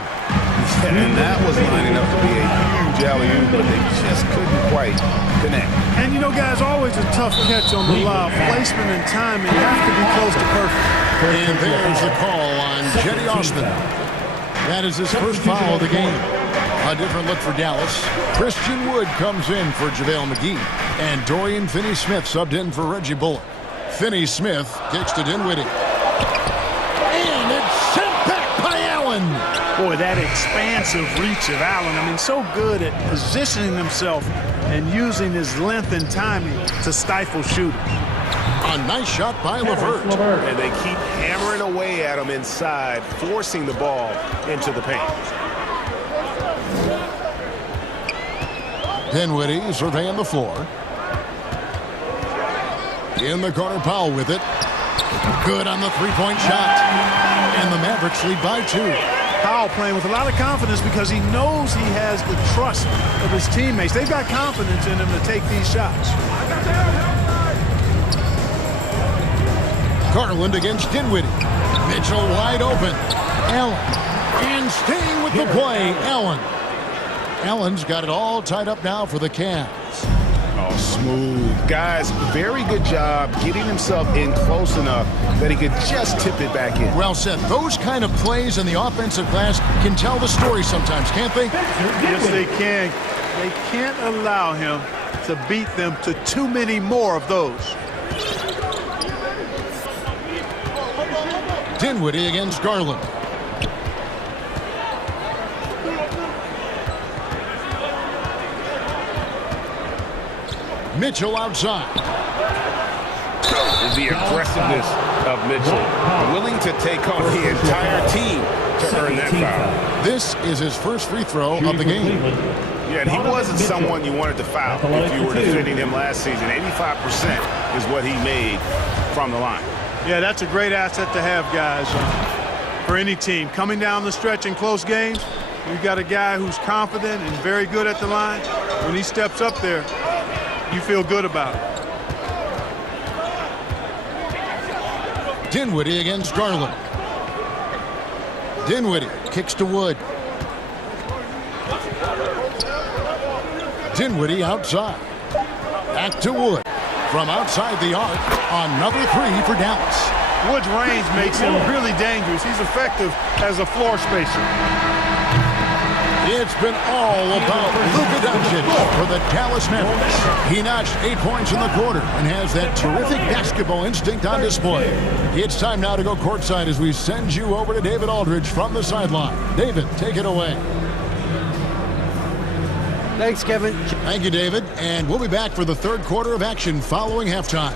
And that was lining up to be a huge alley-oop, but they just couldn't quite connect. And you know, guys, always a tough catch on the lob. Placement and timing have to be close to perfect. And there's the call on Jetty Osman. That is his first foul of the game. A different look for Dallas. Christian Wood comes in for JaVale McGee. And Dorian Finney-Smith subbed in for Reggie Bullock. Finney-Smith kicks to Dinwiddie. And it's sent back by Allen. Boy, that expansive reach of Allen. I mean, so good at positioning himself and using his length and timing to stifle shooting. A nice shot by LeVert. And they keep hammering away at him inside, forcing the ball into the paint. Dinwiddie surveying the floor. In the corner, Powell with it. Good on the three-point shot. And the Mavericks lead by 2. Powell playing with a lot of confidence because he knows he has the trust of his teammates. They've got confidence in him to take these shots. Garland against Dinwiddie. Mitchell wide open. Allen. And staying with the play, Allen. Allen's got it all tied up now for the Cavs. Oh, smooth. Guys, very good job getting himself in close enough that he could just tip it back in. Well said. Those kind of plays in the offensive glass can tell the story sometimes, can't they? Yes, they can. They can't allow him to beat them to too many more of those. Dinwiddie against Garland. Mitchell outside. The aggressiveness of Mitchell, willing to take on the entire team to earn that foul. This is his first free throw of the game. Yeah, and he wasn't someone you wanted to foul if you were defending him last season. 85% is what he made from the line. Yeah, that's a great asset to have, guys, for any team. Coming down the stretch in close games, you've got a guy who's confident and very good at the line. When he steps up there, you feel good about it. Dinwiddie against Garland. Dinwiddie kicks to Wood. Dinwiddie outside. Back to Wood. From outside the arc, another three for Dallas. Wood's range makes him really dangerous. He's effective as a floor spacer. It's been all about Luka Doncic for the Dallas Mavericks. He notched 8 points in the quarter and has that terrific basketball instinct on display. It's time now to go courtside as we send you over to David Aldridge from the sideline. David, take it away. Thanks, Kevin. Thank you, David. And we'll be back for the third quarter of action following halftime.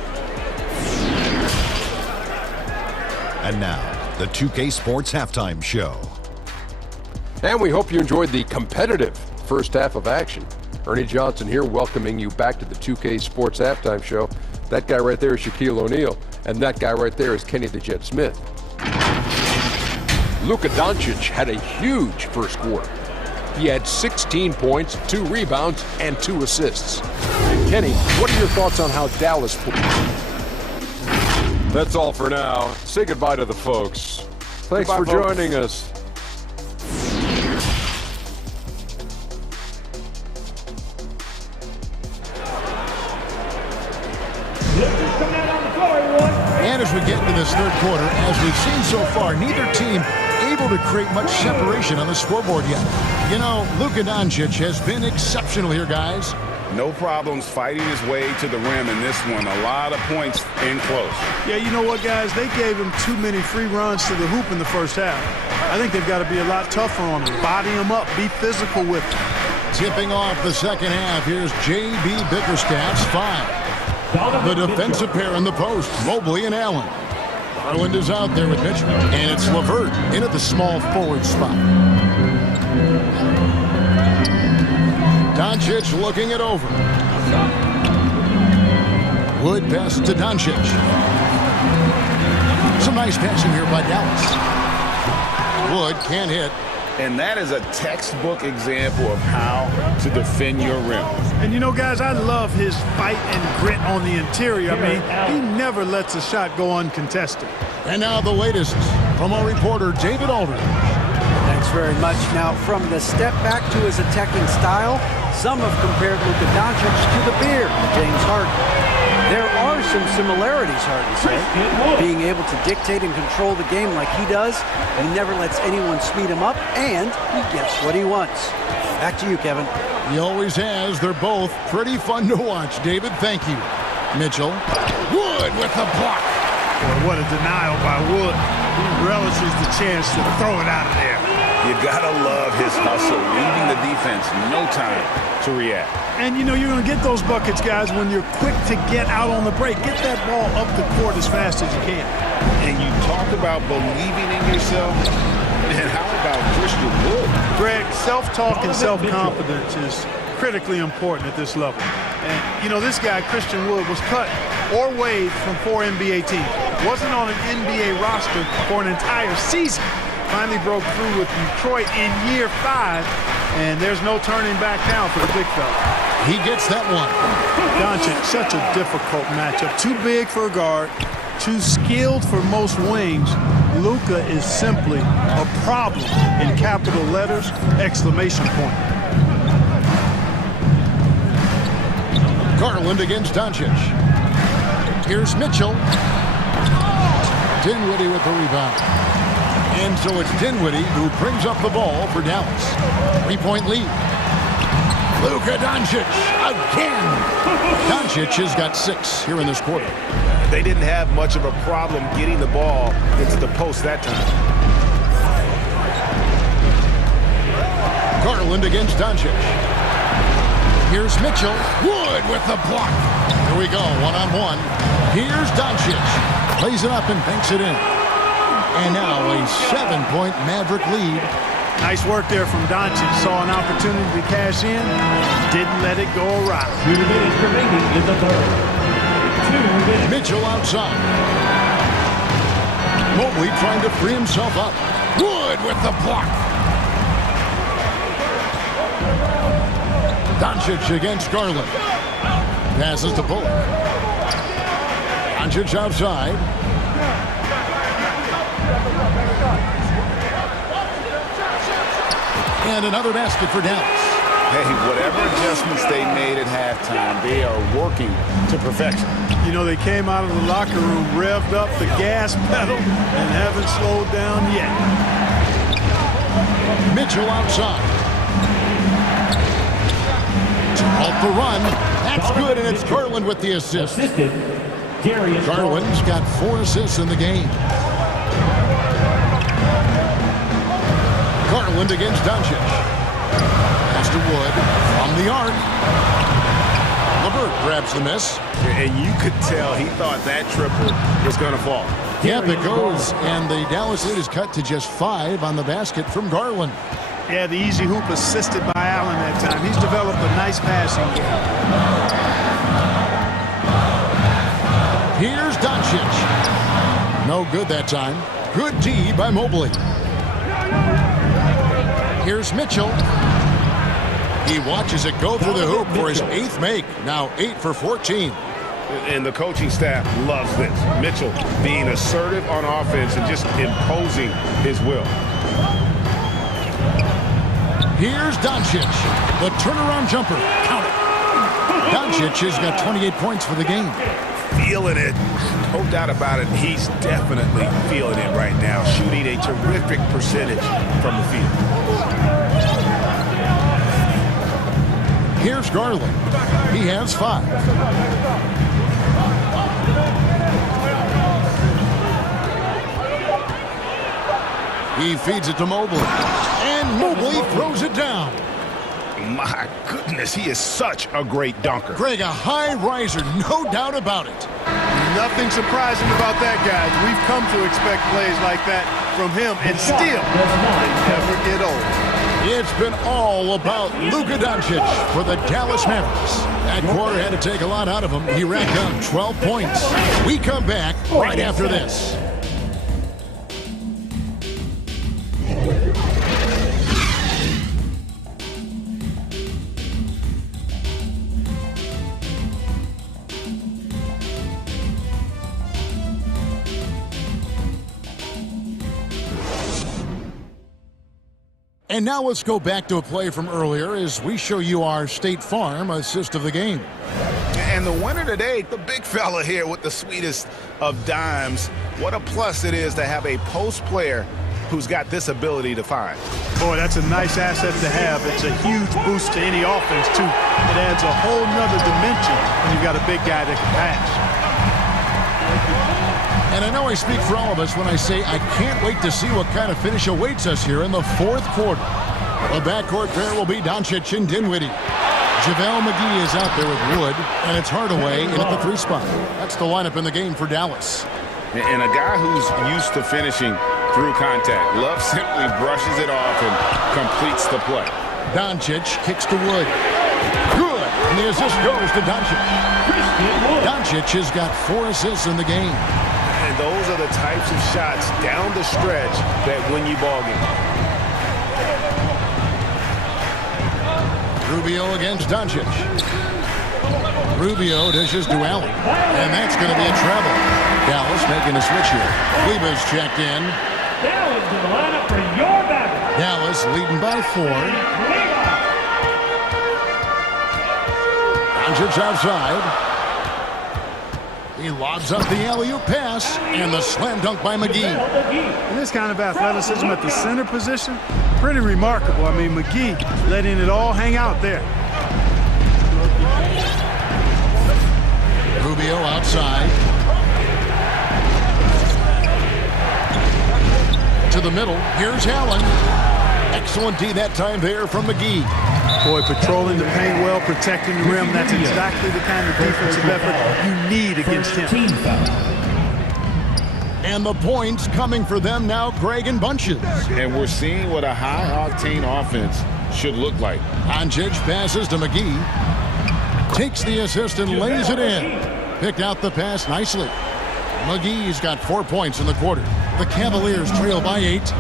And now, the 2K Sports Halftime Show. And we hope you enjoyed the competitive first half of action. Ernie Johnson here welcoming you back to the 2K Sports Halftime Show. That guy right there is Shaquille O'Neal, and that guy right there is Kenny the Jet Smith. Luka Doncic had a huge first quarter. He had 16 points, 2 rebounds, and 2 assists. Kenny, what are your thoughts on how Dallas played? That's all for now. Say goodbye to the folks. Thanks for joining us. And as we get into this third quarter, as we've seen so far, neither team able to create much separation on the scoreboard yet. You know, Luka Doncic has been exceptional here, guys. No problems fighting his way to the rim in this one. A lot of points in close. Yeah, you know what, guys? They gave him too many free runs to the hoop in the first half. I think they've got to be a lot tougher on him. Body him up. Be physical with him. Tipping off the second half, here's J.B. Bickerstaff's 5. The defensive pair in the post, Mobley and Allen. Garland is out there with Mitchell. And it's LeVert in at the small forward spot. Doncic looking it over. Wood pass to Doncic. Some nice passing here by Dallas. Wood can't hit. And that is a textbook example of how to defend your rim. And you know, guys, I love his fight and grit on the interior. I mean, he never lets a shot go uncontested. And now the latest from our reporter, David Aldridge. Thanks very much. Now, from the step back to his attacking style, some have compared Luka Doncic to the beard of James Harden. There are some similarities, Harden said. Being able to dictate and control the game like he does, he never lets anyone speed him up, and he gets what he wants. Back to you, Kevin. He always has. They're both pretty fun to watch. David, thank you. Mitchell. Wood with the block. Boy, what a denial by Wood. He relishes the chance to throw it out of there. You gotta love his hustle, leaving the defense no time to react. And you know you're going to get those buckets, guys, when you're quick to get out on the break. Get that ball up the court as fast as you can. And you talk about believing in yourself, and how about Christian Wood? Greg, self-talk and self-confidence is critically important at this level. And, you know, this guy, Christian Wood, was cut or waived from 4 NBA teams. Wasn't on an NBA roster for an entire season. Finally broke through with Detroit in year 5, and there's no turning back now for the big fella. He gets that one. Doncic, such a difficult matchup. Too big for a guard, too skilled for most wings. Luka is simply a problem in capital letters, exclamation point. Garland against Doncic. Here's Mitchell. Dinwiddie with the rebound. And so it's Dinwiddie who brings up the ball for Dallas. 3-point lead. Luka Doncic again. Doncic has got 6 here in this quarter. They didn't have much of a problem getting the ball into the post that time. Garland against Doncic. Here's Mitchell. Wood with the block. Here we go, one-on-one. Here's Doncic. Plays it up and banks it in. And now a 7-point Maverick lead. Nice work there from Doncic. Saw an opportunity to cash in. Didn't let it go awry. 2 minutes remaining in the third. 2 minutes. Mitchell outside. Mobley trying to free himself up. Wood with the block. Doncic against Garland. Passes to Bullock. Doncic outside. And another basket for Dallas. Hey, whatever adjustments they made at halftime, they are working to perfection. You know, they came out of the locker room, revved up the gas pedal, and haven't slowed down yet. Mitchell outside. To halt the run. That's good, and it's Garland with the assist. Garland's got 4 assists in the game. Garland against Doncic. Pass to Wood from the arc. LeVert grabs the miss. And you could tell he thought that triple was going to fall. Yep, it goes. And the Dallas lead is cut to just 5 on the basket from Garland. Yeah, the easy hoop assisted by Allen that time. He's developed a nice passing game. Here's Doncic. No good that time. Good D by Mobley. Here's Mitchell. He watches it go through the hoop for his 8th make. Now 8 for 14. And the coaching staff loves this. Mitchell being assertive on offense and just imposing his will. Here's Doncic. The turnaround jumper. Count it. Doncic has got 28 points for the game. Feeling it. No doubt about it. He's definitely feeling it right now. Shooting a terrific percentage from the field. Here's Garland. He has 5. He feeds it to Mobley. And Mobley throws it down. My goodness, he is such a great dunker. Greg, a high riser, no doubt about it. Nothing surprising about that, guys. We've come to expect plays like that from him, and still, they never get old. It's been all about Luka Doncic for the Dallas Mavericks. That quarter had to take a lot out of him. He racked up 12 points. We come back right after this. And now let's go back to a play from earlier as we show you our State Farm assist of the game. And the winner today, the big fella here with the sweetest of dimes. What a plus it is to have a post player who's got this ability to find. Boy, that's a nice asset to have. It's a huge boost to any offense, too. It adds a whole nother dimension when you've got a big guy that can pass. And I know I speak for all of us when I say I can't wait to see what kind of finish awaits us here in the fourth quarter. The backcourt pair will be Doncic and Dinwiddie. JaVale McGee is out there with Wood, and it's Hardaway in at the 3 spot. That's the lineup in the game for Dallas. And a guy who's used to finishing through contact. Love simply brushes it off and completes the play. Doncic kicks to Wood. Good, and the assist goes to Doncic. Doncic has got 4 assists in the game. And those are the types of shots down the stretch that win you ball games. Rubio against Doncic. Rubio dishes to Allen, and that's going to be a travel. Dallas making a switch here. Kleber's checked in. Dallas in the lineup for your battle. Dallas leading by 4. Doncic outside. He lobs up the alley-oop pass, and the slam dunk by McGee. And this kind of athleticism at the center position, pretty remarkable. I mean, McGee letting it all hang out there. Rubio outside. To the middle. Here's Allen. Excellent D that time there from McGee. Boy, patrolling the paint well, protecting the rim. That's exactly the kind of defensive effort you need against him. And the points coming for them now, Greg, in bunches. And we're seeing what a high-octane offense should look like. Doncic passes to McGee. Takes the assist and lays it in. Picked out the pass nicely. McGee's got 4 points in the quarter. The Cavaliers trail by 8.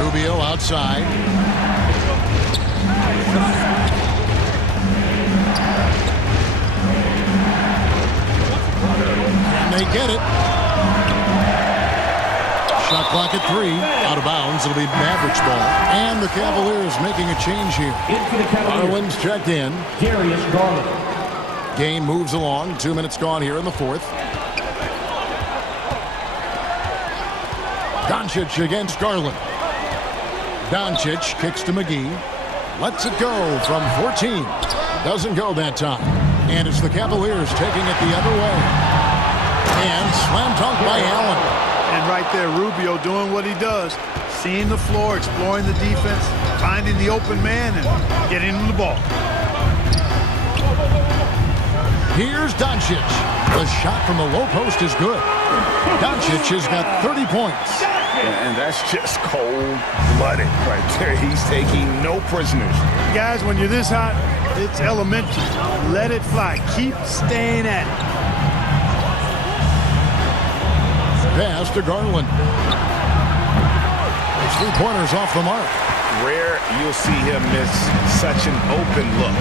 Rubio outside. And they get it. Shot clock at 3. Out of bounds. It'll be Mavericks ball. And the Cavaliers making a change here. Garland's checked in. Darius Garland. Game moves along. 2 minutes gone here in the fourth. Doncic against Garland. Doncic kicks to McGee. Lets it go from 14. Doesn't go that time. And it's the Cavaliers taking it the other way. And slam dunk by Allen. And right there, Rubio doing what he does. Seeing the floor, exploring the defense, finding the open man, and getting him the ball. Here's Doncic. The shot from the low post is good. Doncic has got 30 points. And that's just cold-blooded right there. He's taking no prisoners. Guys, when you're this hot, it's elementary. Let it fly. Keep staying at it. Pass to Garland. 3-pointers off the mark. Rare you'll see him miss such an open look.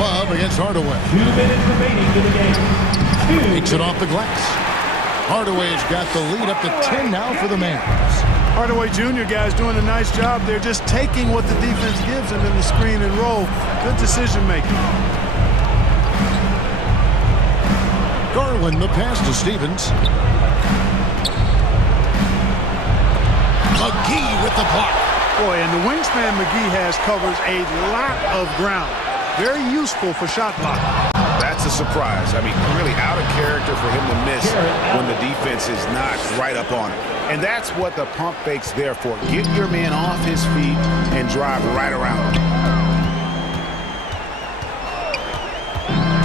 Love against Hardaway. 2 minutes remaining to the game. Takes it off the glass. Hardaway's got the lead up to 10 now for the Mavs. Hardaway Jr. guys doing a nice job. They're just taking what the defense gives them in the screen and roll. Good decision making. Garland the pass to Stevens. McGee with the block. Boy, and the wingspan McGee has covers a lot of ground. Very useful for shot blocking. That's a surprise. I mean, really out of character for him to miss when the defense is not right up on him. And that's what the pump fake's there for. Get your man off his feet and drive right around him.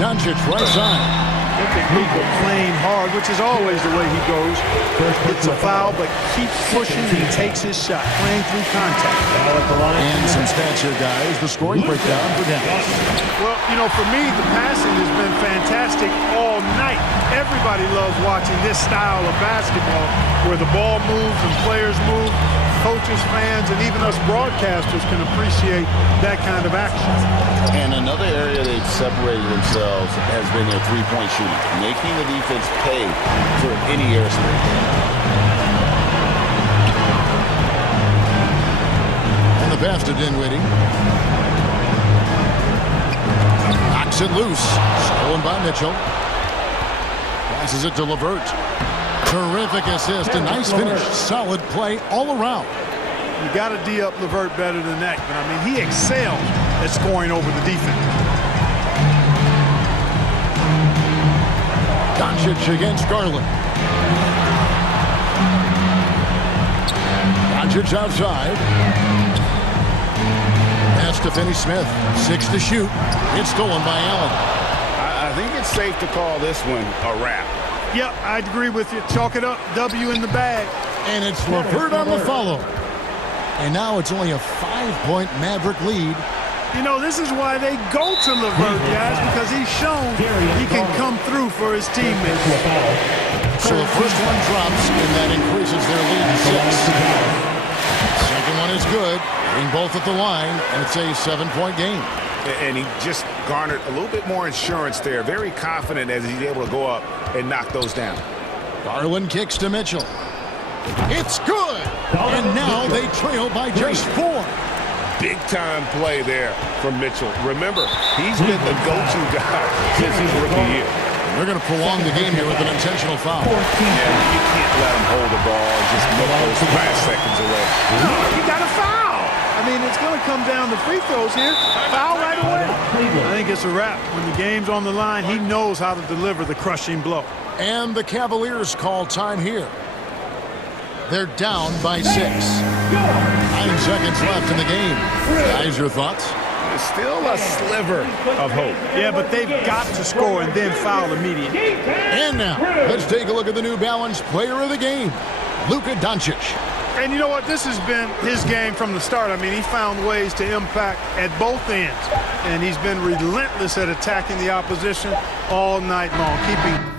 Doncic right side. People playing hard, which is always the way he goes. It's a foul, but keeps pushing and takes his shot, playing through contact. And some stats here, guys. The scoring breakdown for Dallas. Well, you know, for me, the passing has been fantastic all night. Everybody loves watching this style of basketball where the ball moves and players move. coaches, fans, and even us broadcasters can appreciate that kind of action. And another area they've separated themselves has been their three-point shooting, making the defense pay for any airspace. And the pass to Dinwiddie. Knocks it loose. Stolen by Mitchell. Passes it to LeVert. Terrific assist. A nice finish. Solid play all around. You got to D up LeVert better than that. But, I mean, he excelled at scoring over the defense. Doncic against Garland. Doncic outside. Pass to Finney-Smith. 6 to shoot. It's stolen by Allen. I think it's safe to call this one a wrap. Yep, I'd agree with you. Chalk it up. W in the bag. And it's LeVert on the follow. And now it's only a 5-point Maverick lead. You know, this is why they go to LeVert, guys, because he's shown he can come through for his teammates. So the first one drops, and that increases their lead to 6. Second one is good. Getting both at the line, and it's a 7-point game. And he just garnered a little bit more insurance there. Very confident as he's able to go up and knock those down. Garland kicks to Mitchell. It's good! And now they trail by just 4. Big-time play there from Mitchell. Remember, he's been the go-to guy since his rookie year. They're going to prolong the game here with an intentional foul. Yeah, you can't let him hold the ball and just milk those last seconds away. You got a foul! I mean, it's going to come down to free throws here. Foul right away. I think it's a wrap. When the game's on the line, he knows how to deliver the crushing blow. And the Cavaliers call time here. They're down by 6. 9 seconds left in the game. Guys, your thoughts? There's still a sliver of hope. Yeah, but they've got to score and then foul immediately. And now, let's take a look at the New Balance player of the game, Luka Doncic. And you know what? This has been his game from the start. I mean, he found ways to impact at both ends. And he's been relentless at attacking the opposition all night long, keeping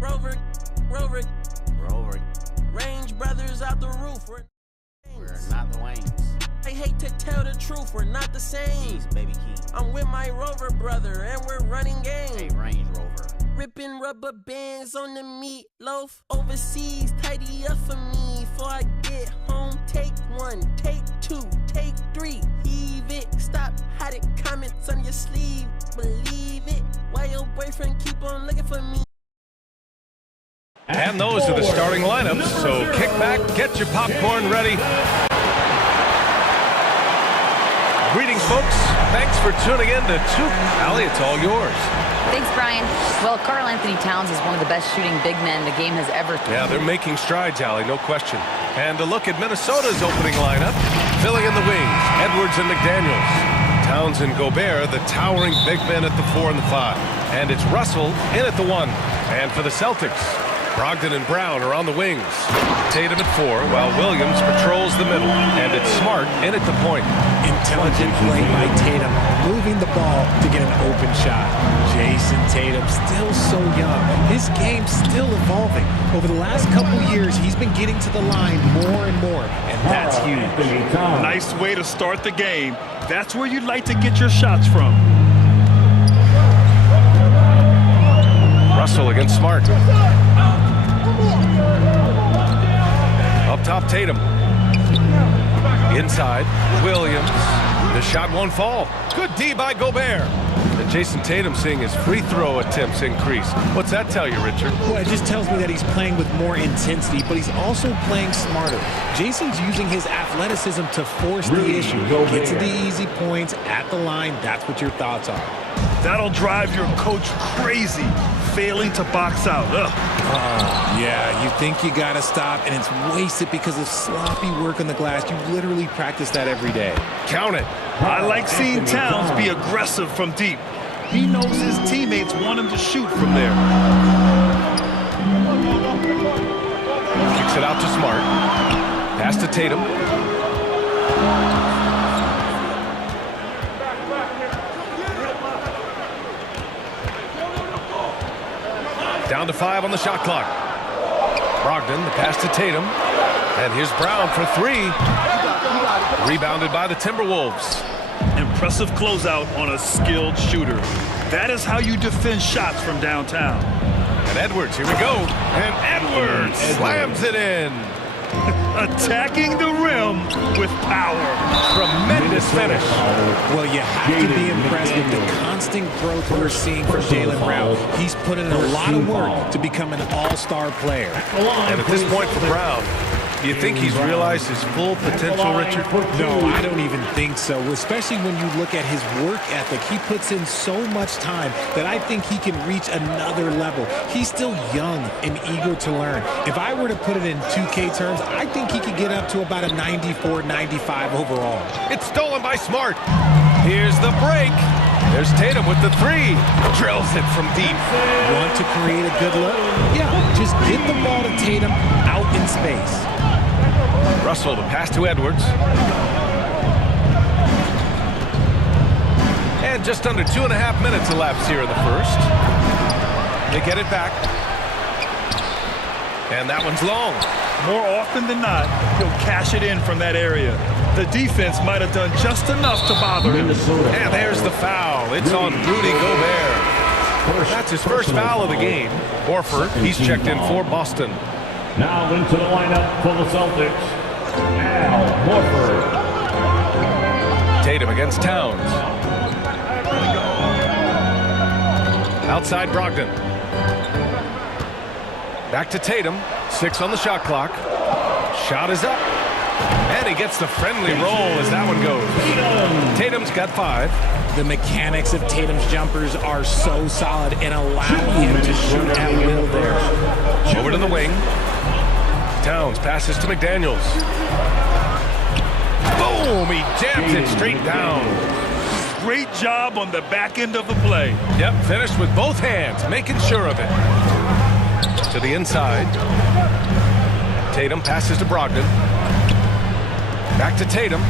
Rover. Range brothers out the roof. We're not the Waynes. I hate to tell the truth, we're not the same. Jeez, baby King. I'm with my Rover brother, and we're running game. Hey, Range Rover. Ripping rubber bands on the meatloaf. Overseas, tidy up for me before I get home. Take 1, take 2, take 3. Heave it, stop hiding comments on your sleeve. Believe it, why your boyfriend keep on looking for me? And those are the starting lineups, so kick back, get your popcorn ready. Greetings, folks. Thanks for tuning in to Allie, it's all yours. Thanks, Brian. Well, Karl Anthony Towns is one of the best shooting big men the game has ever seen. Yeah, they're making strides, Allie, no question. And a look at Minnesota's opening lineup. Filling in the wings, Edwards and McDaniels. Towns and Gobert, the towering big men at the 4 and the 5. And it's Russell in at the 1. And for the Celtics, Brogdon and Brown are on the wings. Tatum at 4, while Williams patrols the middle. And it's Smart in at the point. Intelligent play by Tatum, moving the ball to get an open shot. Jason Tatum, still so young. His game's still evolving. Over the last couple years, he's been getting to the line more and more, and that's huge. Nice way to start the game. That's where you'd like to get your shots from. Russell against Smart. Up top, Tatum. Inside, Williams. The shot won't fall. Good D by Gobert. And Jason Tatum seeing his free throw attempts increase. What's that tell you, Richard? Well, it just tells me that he's playing with more intensity, but he's also playing smarter. Jason's using his athleticism to force the issue. Get to the easy points at the line. That's what your thoughts are. That'll drive your coach crazy, failing to box out. Yeah, you think you gotta stop, and it's wasted because of sloppy work on the glass. You literally practice that every day. Count it. I like seeing Towns be aggressive from deep. He knows his teammates want him to shoot from there. Kicks it out to Smart. Pass to Tatum. Down to 5 on the shot clock. Brogdon, the pass to Tatum. And here's Brown for 3. Rebounded by the Timberwolves. Impressive closeout on a skilled shooter. That is how you defend shots from downtown. And Edwards, here we go. And Edwards slams it in. Attacking the rim with power. Tremendous finish. Well, you have to be impressed with the constant growth we're seeing from Jaylen Brown. He's put in a lot of work to become an all-star player. And at this point for Brown, do you think he's realized his full potential, Richard? No, I don't even think so, especially when you look at his work ethic. He puts in so much time that I think he can reach another level. He's still young and eager to learn. If I were to put it in 2K terms, I think he could get up to about a 94, 95 overall. It's stolen by Smart. Here's the break. There's Tatum with the 3. Drills it from deep. Want to create a good look? Yeah, just get the ball to Tatum out in space. Russell, the pass to Edwards. And just under 2.5 minutes elapsed here in the first. They get it back. And that one's long. More often than not, he'll cash it in from that area. The defense might have done just enough to bother him. And there's the foul. It's on Rudy Gobert. That's his first foul of the game. Horford, he's checked in for Boston. Now into the lineup for the Celtics, Al Horford. Tatum against Towns. Outside Brogdon. Back to Tatum. 6 on the shot clock. Shot is up. And he gets the friendly roll as that one goes. Tatum's got 5. The mechanics of Tatum's jumpers are so solid and allow him to shoot at will there. Over to the wing. Towns passes to McDaniels. Boom! He jams it straight down. Great job on the back end of the play. Yep, finished with both hands, making sure of it. To the inside. Tatum passes to Brogdon. Back to Tatum.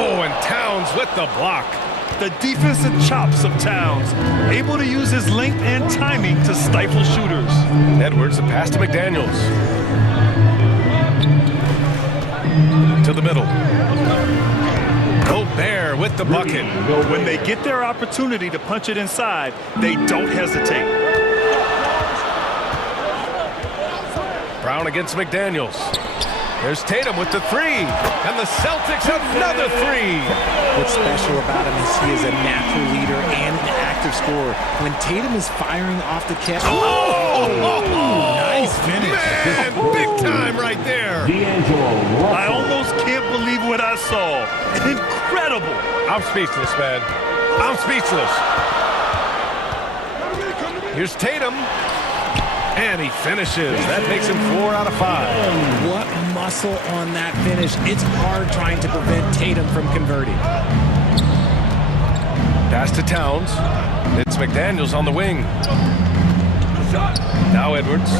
Oh, and Towns with the block. The defensive chops of Towns, able to use his length and timing to stifle shooters. Edwards, the pass to McDaniels. To the middle. Gobert with the bucket. When they get their opportunity to punch it inside, they don't hesitate. Brown against McDaniels. There's Tatum with the three. And the Celtics another three. What's special about him is he is a natural leader and an active scorer. When Tatum is firing off the catch. Nice finish. Man, big time right there. I almost can't believe what I saw. Incredible. I'm speechless, man. I'm speechless. Here's Tatum. And he finishes. That makes him 4 out of 5. What muscle on that finish. It's hard trying to prevent Tatum from converting. Pass to Towns. It's McDaniels on the wing. Now Edwards.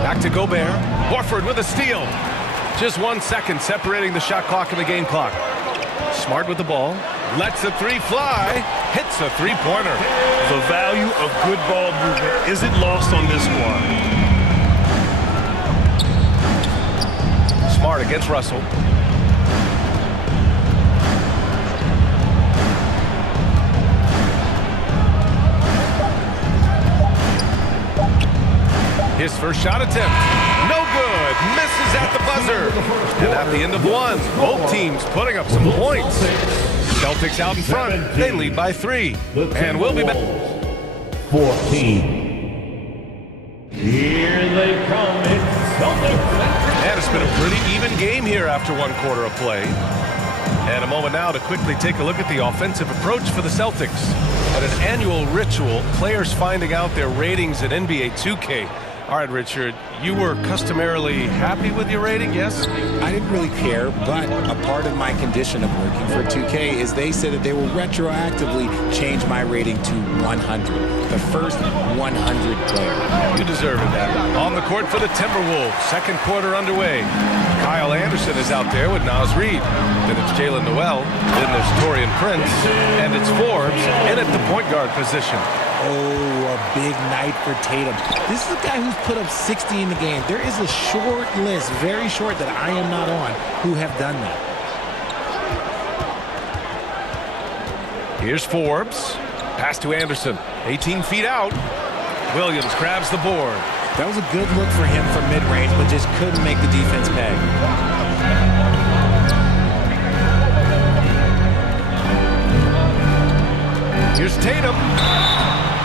Back to Gobert. Horford with a steal. Just 1 second separating the shot clock and the game clock. Smart with the ball. Lets the three fly. Hits a three-pointer. The value of good ball movement isn't lost on this squad. Smart against Russell. His first shot attempt. No good. Misses at the buzzer. And at the end of one, both teams putting up some points. Celtics out in front. They lead by 3. And we'll be back. 14. Here they come. It's Celtics. And it's been a pretty even game here after 1 quarter of play. And a moment now to quickly take a look at the offensive approach for the Celtics. At an annual ritual, players finding out their ratings at NBA 2K. All right, Richard, you were customarily happy with your rating, yes? I didn't really care, but a part of my condition of working for 2K is they said that they will retroactively change my rating to 100. The first 100 player. You deserve it, man. On the court for the Timberwolves. Second quarter underway. Kyle Anderson is out there with Naz Reid. Then it's Jalen Noel. Then there's Taurean Prince. And it's Forbes in at the point guard position. Oh, a big night for Tatum. This is a guy who's put up 60 in the game. There is a short list, very short, that I am not on, who have done that. Here's Forbes. Pass to Anderson. 18 feet out. Williams grabs the board. That was a good look for him from mid-range, but just couldn't make the defense pay. Here's Tatum.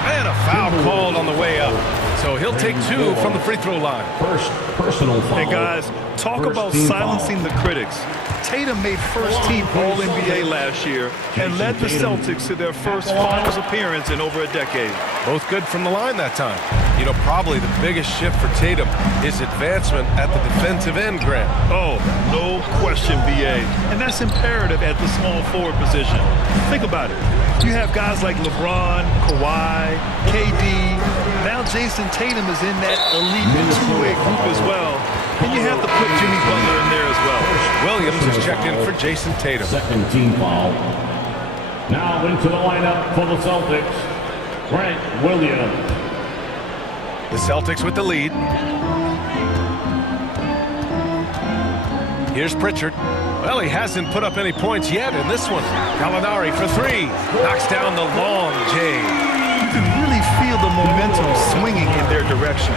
And a foul called on the way up. So he'll take 2 from the free throw line. First personal foul. Hey, guys, talk about silencing the critics. Tatum made first-team All-NBA last year and led the Celtics to their first finals appearance in over a decade. Both good from the line that time. You know, probably the biggest shift for Tatum is advancement at the defensive end, Grant. Oh, no question, B.A. And that's imperative at the small forward position. Think about it. You have guys like LeBron, Kawhi, KD. Now Jason Tatum is in that elite two-way group as well. And you have to put Jimmy Butler in there as well. Williams is checked in for Jason Tatum. Second team foul. Now into the lineup for the Celtics, Grant Williams. The Celtics with the lead. Here's Pritchard. Well, he hasn't put up any points yet in this one. Gallinari for 3. Knocks down the long J. You can really feel the momentum swinging in their direction.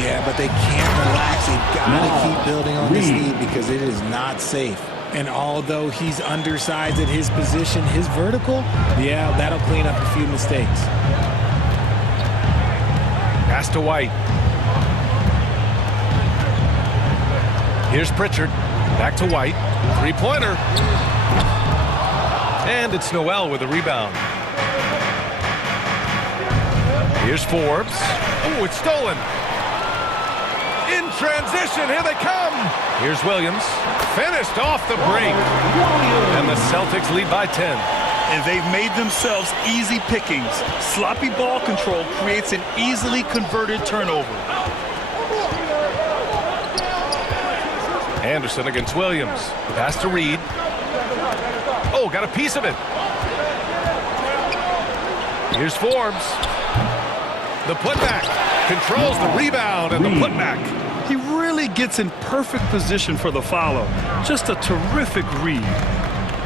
Yeah, but they can't relax. They've got to keep building on this lead because it is not safe. And although he's undersized at his position, his vertical, yeah, that'll clean up a few mistakes. Pass to White. Here's Pritchard. Back to White. Three-pointer. And it's Noel with a rebound. Here's Forbes. Oh, it's stolen. In transition, here they come. Here's Williams. Finished off the break. And the Celtics lead by 10. And they've made themselves easy pickings. Sloppy ball control creates an easily converted turnover. Anderson against Williams. Pass to Reed. Oh, got a piece of it. Here's Forbes. The putback. Controls the rebound and the putback. He really gets in perfect position for the follow. Just a terrific read.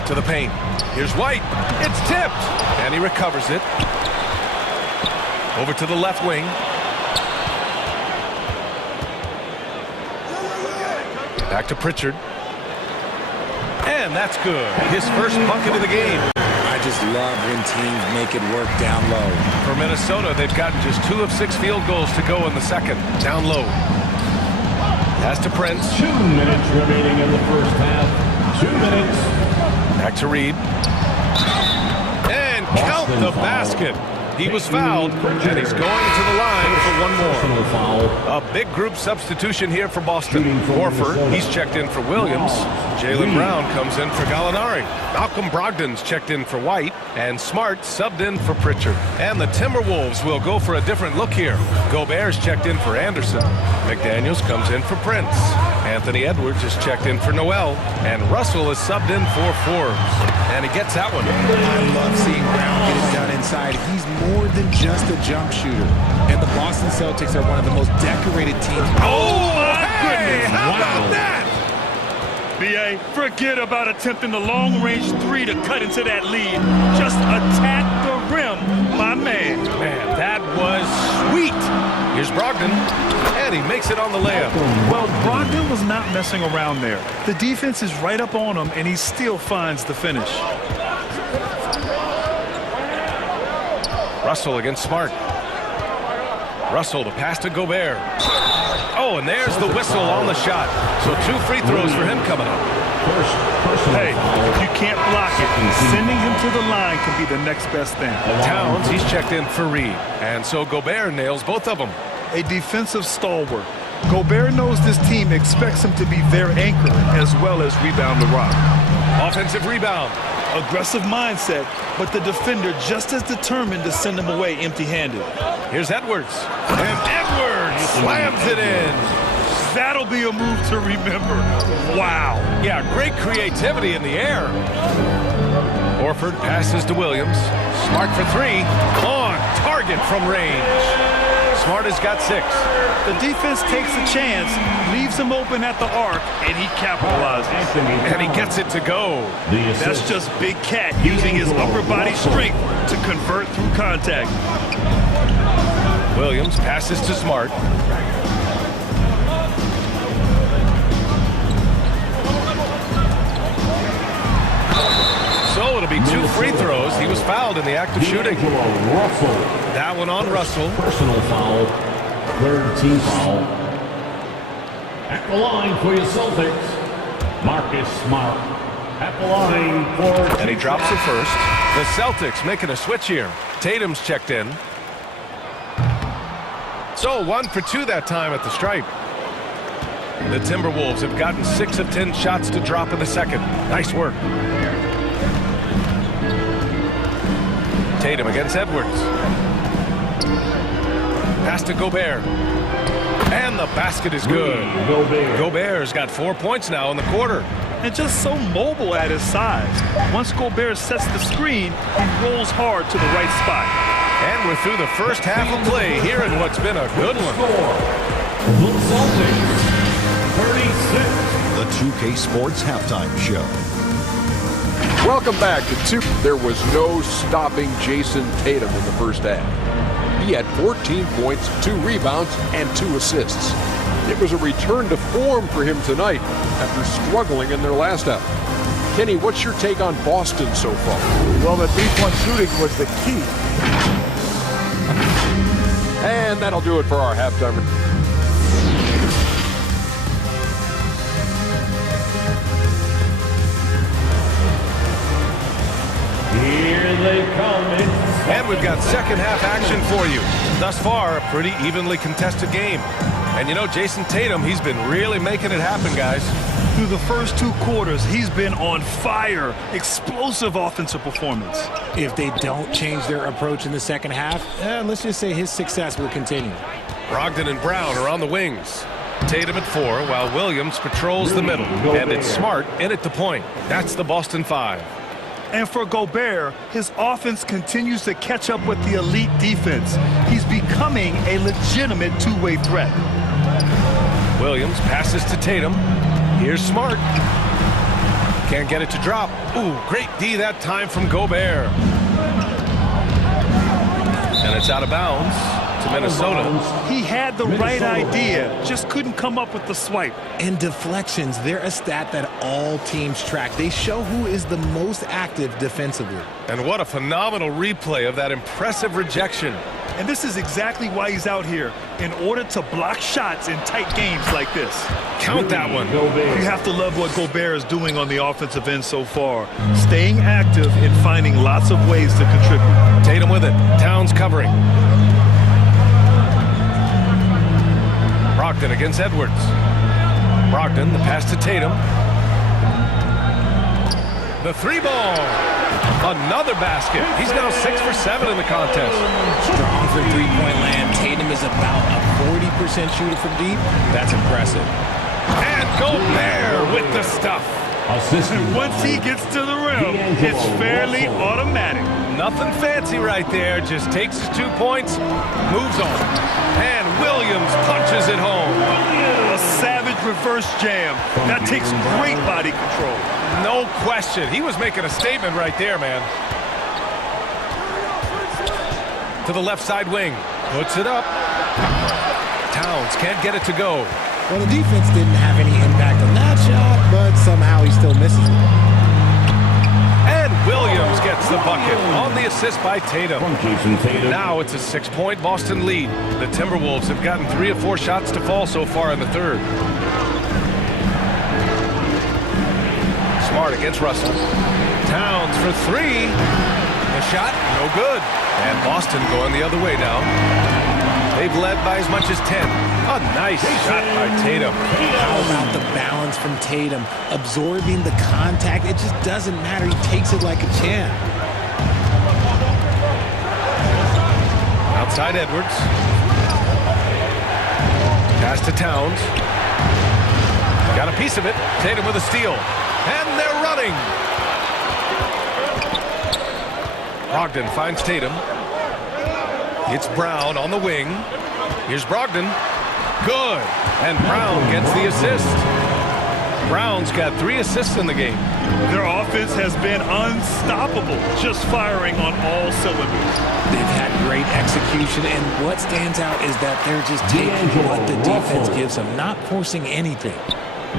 To the paint. Here's White. It's tipped. And he recovers it. Over to the left wing. Back to Pritchard. And that's good. His first bucket of the game. I just love when teams make it work down low. For Minnesota, they've gotten just 2 of 6 field goals to go in the second. Down low. Pass to Prince. 2 minutes remaining in the first half. 2 minutes. Back to Reed. And count the basket. He was fouled, and he's going to the line for one more. A big group substitution here for Boston. Horford, he's checked in for Williams. Jaylen Brown comes in for Gallinari. Malcolm Brogdon's checked in for White. And Smart subbed in for Pritchard. And the Timberwolves will go for a different look here. Gobert's checked in for Anderson. McDaniels comes in for Prince. Anthony Edwards is checked in for Noel. And Russell is subbed in for Forbes. And he gets that one. I love seeing Brown get it done inside. He's more than just a jump shooter. And the Boston Celtics are one of the most decorated teams. Oh, my goodness. How about that? B.A., forget about attempting the long-range 3 to cut into that lead. Just attack the rim, my man. Man, that was sweet. Here's Brogdon, and he makes it on the layup. Well, Brogdon was not messing around there. The defense is right up on him, and he still finds the finish. Russell against Smart. Russell, the pass to Gobert. Oh, and there's the whistle on the shot. So 2 free throws for him coming up. Hey, if you can't block it, sending him to the line can be the next best thing. Towns, he's checked in for Reed. And so Gobert nails both of them. A defensive stalwart. Gobert knows this team expects him to be their anchor as well as rebound the rock. Offensive rebound. Aggressive mindset, but the defender just as determined to send him away empty-handed. Here's Edwards. And Edwards slams it in. That'll be a move to remember. Wow. Yeah, great creativity in the air. Horford passes to Williams. Smart for 3. On target from range. Smart has got 6. The defense takes a chance, leaves him open at the arc, and he capitalizes. And he gets it to go. That's just Big Cat using his upper body strength to convert through contact. Williams passes to Smart. So it'll be 2 free throws. He was fouled in the act of shooting. That one on Russell. Personal foul. 3rd team foul. At the line for your Celtics, Marcus Smart. At the line for... And he drops it first. The Celtics making a switch here. Tatum's checked in. So 1 for 2 that time at the stripe. The Timberwolves have gotten 6 of 10 shots to drop in the second. Nice work. Tatum against Edwards. Pass to Gobert. And the basket is good. Gobert's got 4 points now in the quarter. And just so mobile at his size. Once Gobert sets the screen, he rolls hard to the right spot. And we're through the first half of play here in what's been a good one. The Celtics, 36. The 2K Sports Halftime Show. Welcome back to 2. There was no stopping Jason Tatum in the first half. He had 14 points, 2 rebounds, and 2 assists. It was a return to form for him tonight after struggling in their last out. Kenny, what's your take on Boston so far? Well, the 3-point shooting was the key. And that'll do it for our halftime. Here they come. And we've got second half action for you. Thus far, a pretty evenly contested game. And you know, Jason Tatum, he's been really making it happen, guys. Through the first 2 quarters, he's been on fire. Explosive offensive performance. If they don't change their approach in the second half, let's just say his success will continue. Brogdon and Brown are on the wings. Tatum at 4 while Williams patrols the middle. And it's Smart in at the point. That's the Boston 5. And for Gobert, his offense continues to catch up with the elite defense. He's becoming a legitimate two-way threat. Williams passes to Tatum. Here's Smart. Can't get it to drop. Ooh, great D that time from Gobert. And it's out of bounds to Minnesota. He had the right idea, just couldn't come up with the swipe. And deflections, they're a stat that all teams track. They show who is the most active defensively. And what a phenomenal replay of that impressive rejection. And this is exactly why he's out here, in order to block shots in tight games like this. Count that one. You have to love what Gobert is doing on the offensive end so far. Staying active and finding lots of ways to contribute. Tatum with it. Towns covering. Brogdon against Edwards. Brogdon, the pass to Tatum. The 3-ball. Another basket. He's now 6 for 7 in the contest. Strong for three-point land. Tatum is about a 40% shooter from deep. That's impressive. And Gobert with the stuff. And once he gets to the rim, it's fairly automatic. Nothing fancy right there. Just takes his 2 points, moves on. And Williams punches it home. A savage reverse jam. That takes great body control. No question. He was making a statement right there, man. To the left side wing. Puts it up. Towns can't get it to go. Well, the defense didn't have any impact on that shot, but somehow he still misses it. And Williams gets the bucket on the assist by Tatum. Now it's a 6-point Boston lead. The Timberwolves have gotten 3 of 4 shots to fall so far in the third. Smart against Russell. Towns for 3. The shot, no good. And Boston going the other way now. They've led by as much as 10. A nice shot by Tatum. How about the balance from Tatum? Absorbing the contact. It just doesn't matter. He takes it like a champ. Outside Edwards. Pass to Towns. Got a piece of it. Tatum with a steal. And they're running. Brogdon finds Tatum. It's Brown on the wing. Here's Brogdon. Good. And Brown gets the assist. Brown's got 3 assists in the game. Their offense has been unstoppable, just firing on all cylinders. They've had great execution, and what stands out is that they're just taking what the defense gives them, not forcing anything.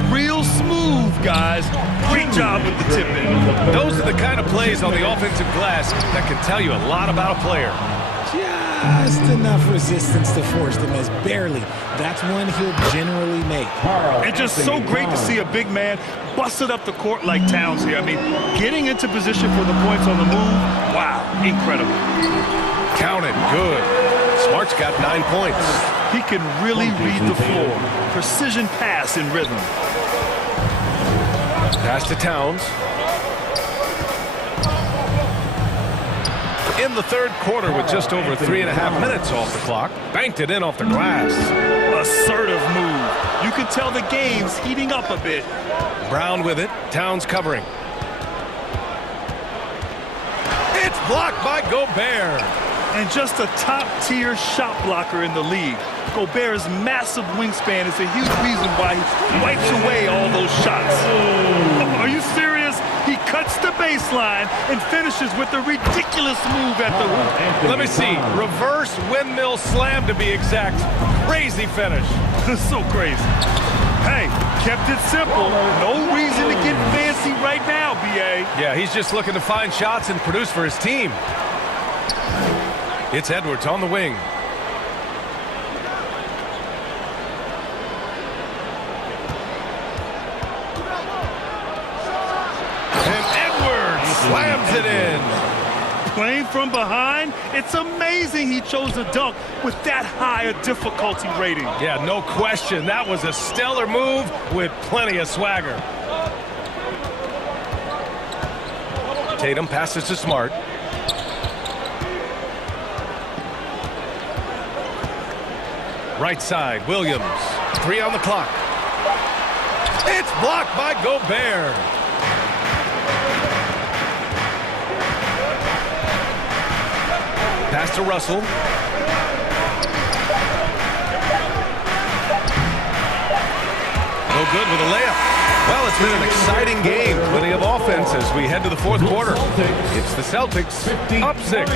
Real smooth, guys. Great job with the tip-in. Those are the kind of plays on the offensive glass that can tell you a lot about a player. Just enough resistance to force them as barely. That's one he'll generally make. It's just so great to see a big man busted up the court like Towns here. I mean, getting into position for the points on the move, wow, incredible. Count it, good. Smart's got 9 points. He can really read the floor. Precision pass in rhythm. Pass to Towns. In the third quarter with just over 3.5 minutes off the clock. Banked it in off the glass. Assertive move. You can tell the game's heating up a bit. Brown with it. Towns covering. It's blocked by Gobert. And just a top-tier shot blocker in the league. Gobert's massive wingspan is a huge reason why he wipes away all those shots. Are you serious? He cuts the baseline and finishes with a ridiculous move at the hoop. Let me see. Reverse windmill slam to be exact. Crazy finish. So crazy. Hey, kept it simple. No reason to get fancy right now, B.A. Yeah, he's just looking to find shots and produce for his team. It's Edwards on the wing. And Edwards slams it in. Playing from behind, it's amazing he chose a dunk with that high a difficulty rating. Yeah, no question. That was a stellar move with plenty of swagger. Tatum passes to Smart. Right side, Williams. 3 on the clock. It's blocked by Gobert. Pass to Russell. No good with a layup. Well, it's been an exciting game. Plenty of offense as we head to the fourth quarter. It's the Celtics up 6.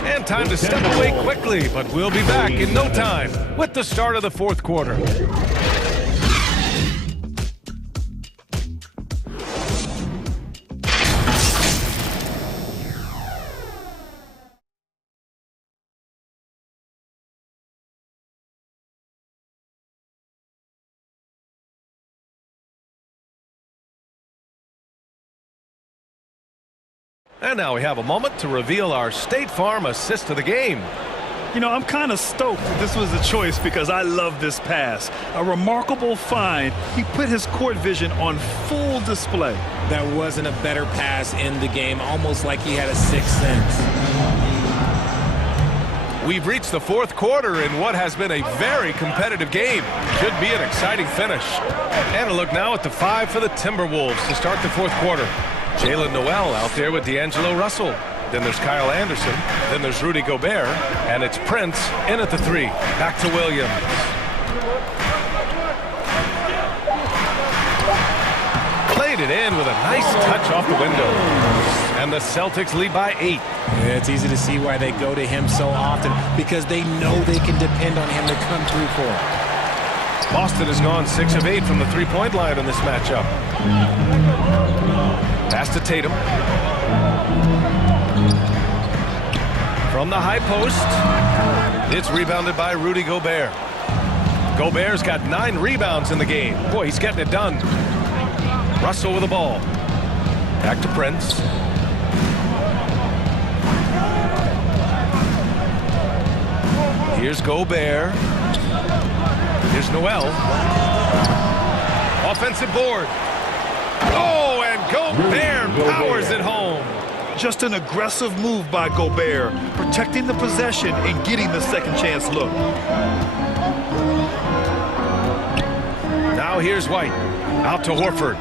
And time to step away quickly, but we'll be back in no time with the start of the fourth quarter. And now we have a moment to reveal our State Farm assist of the game. You know, I'm kind of stoked that this was a choice because I love this pass. A remarkable find. He put his court vision on full display. That wasn't a better pass in the game, almost like he had a sixth sense. We've reached the fourth quarter in what has been a very competitive game. Should be an exciting finish. And a look now at the 5 for the Timberwolves to start the fourth quarter. Jalen Noel out there with D'Angelo Russell. Then there's Kyle Anderson. Then there's Rudy Gobert. And it's Prince in at the 3. Back to Williams. Played it in with a nice touch off the window. And the Celtics lead by 8. Yeah, it's easy to see why they go to him so often, because they know they can depend on him to come through for them. Boston has gone 6 of 8 from the three-point line in this matchup. Pass to Tatum. From the high post. It's rebounded by Rudy Gobert. Gobert's got 9 rebounds in the game. Boy, he's getting it done. Russell with the ball. Back to Prince. Here's Gobert. Here's Noel. Offensive board. Oh, and Gobert powers it home. Just an aggressive move by Gobert, protecting the possession and getting the second chance look. Now here's White. Out to Horford.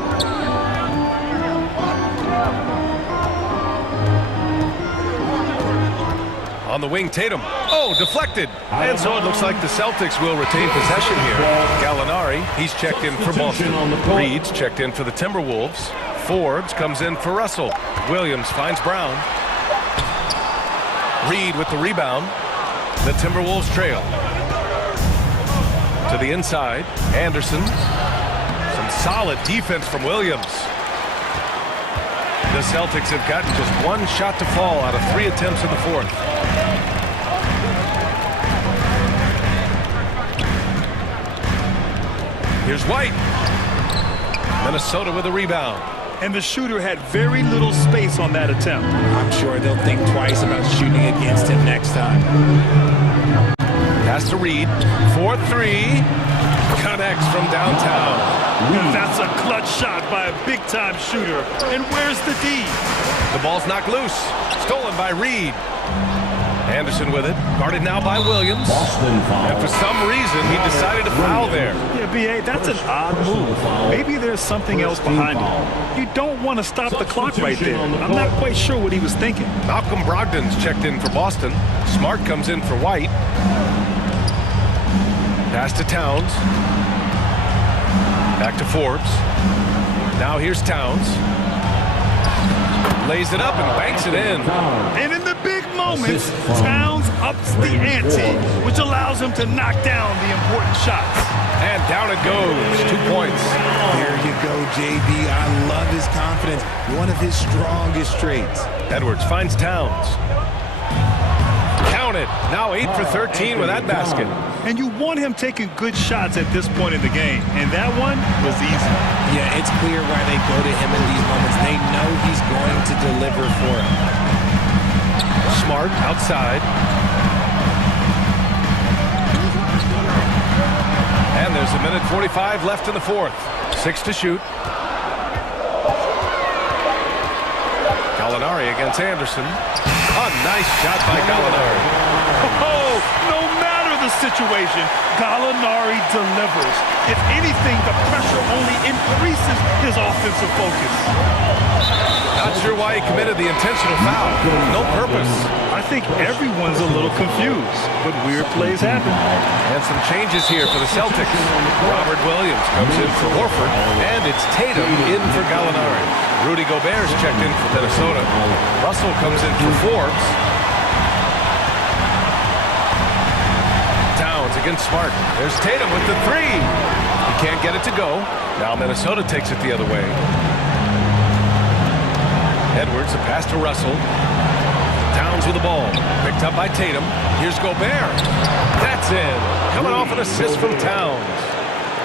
On the wing, Tatum. Oh, deflected. And so it looks like the Celtics will retain possession here. Gallinari, he's checked in for Boston. Reed's checked in for the Timberwolves. Forbes comes in for Russell. Williams finds Brown. Reed with the rebound. The Timberwolves trail. To the inside, Anderson. Some solid defense from Williams. The Celtics have gotten just 1 shot to fall out of 3 attempts in the fourth. Here's White. Minnesota with a rebound. And the shooter had very little space on that attempt. I'm sure they'll think twice about shooting against him next time. Pass to Reed. 4-3. Connects from downtown. That's a clutch shot by a big-time shooter. And where's the D? The ball's knocked loose. Stolen by Reed. Anderson with it. Guarded now by Williams. And for some reason, he decided to foul there. Yeah, B.A., that's an odd move. Maybe there's something else behind it. You don't want to stop the clock right there. I'm not quite sure what he was thinking. Malcolm Brogdon's checked in for Boston. Smart comes in for White. Pass to Towns. Back to Forbes. Now here's Towns. Lays it up and banks it in. And in the big moments, Towns ups the ante, which allows him to knock down the important shots. And down it goes. 2 points. There you go, JB. I love his confidence. One of his strongest traits. Edwards finds Towns. Counted. Now 8 for 13 with that basket. And you want him taking good shots at this point in the game. And that one was easy. Yeah, it's clear why they go to him in these moments. They know he's going to deliver for him. Smart outside. And there's a minute 45 left in the fourth. 6 to shoot. Gallinari against Anderson. A nice shot by Gallinari. Oh, no matter the situation, Gallinari delivers. If anything, the pressure only increases his offensive focus. Not sure why he committed the intentional foul. No purpose. I think everyone's a little confused, but weird plays happen. And some changes here for the Celtics. Robert Williams comes in for Horford, and it's Tatum in for Gallinari. Rudy Gobert's checked in for Minnesota. Russell comes in for Forbes. Towns against Smart. There's Tatum with the three. He can't get it to go. Now Minnesota takes it the other way. Edwards, a pass to Russell. Towns with the ball. Picked up by Tatum. Here's Gobert. That's in. Coming off an assist from Towns.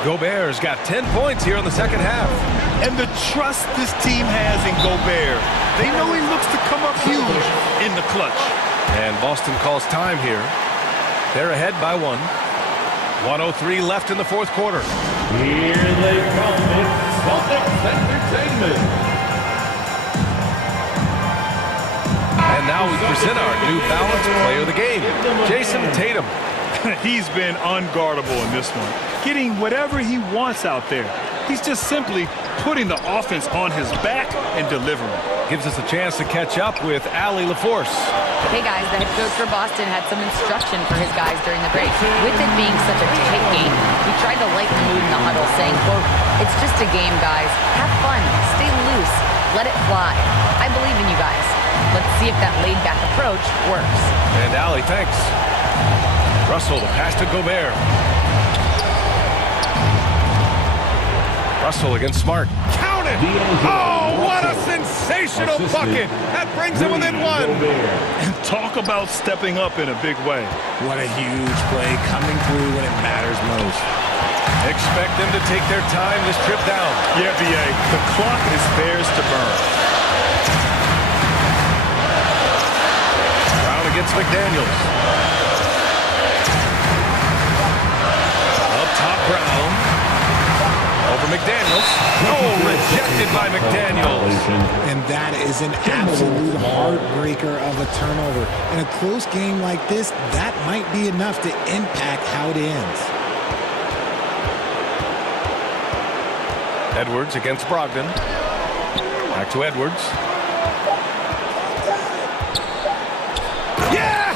Gobert's got 10 points here in the second half. And the trust this team has in Gobert. They know he looks to come up huge in the clutch. And Boston calls time here. They're ahead by 1. 1:03 left in the fourth quarter. Here they come. It's Celtics Entertainment. And now we present our New Balance player of the game, Jason Tatum. He's been unguardable in this one, getting whatever he wants out there. He's just simply putting the offense on his back and delivering. Gives us a chance to catch up with Allie LaForce. Hey guys, the head coach for Boston had some instruction for his guys during the break. With it being such a tight game, he tried to lighten the mood in the huddle, saying, quote, "It's just a game, guys. Have fun. Stay loose. Let it fly. I believe in you guys. Let's see if that laid-back approach works." And Allie, thanks. Russell, the pass to Gobert. Russell against Smart. Count it! Oh, what a sensational bucket! That brings him within 1. And talk about stepping up in a big way. What a huge play coming through when it matters most. Expect them to take their time this trip down. Yeah, B.A., the clock is theirs to burn. Brown against McDaniels. Up top, Brown. Over McDaniels. Oh, rejected by McDaniels. And that is an absolute heartbreaker of a turnover. In a close game like this, that might be enough to impact how it ends. Edwards against Brogdon. Back to Edwards. Yeah!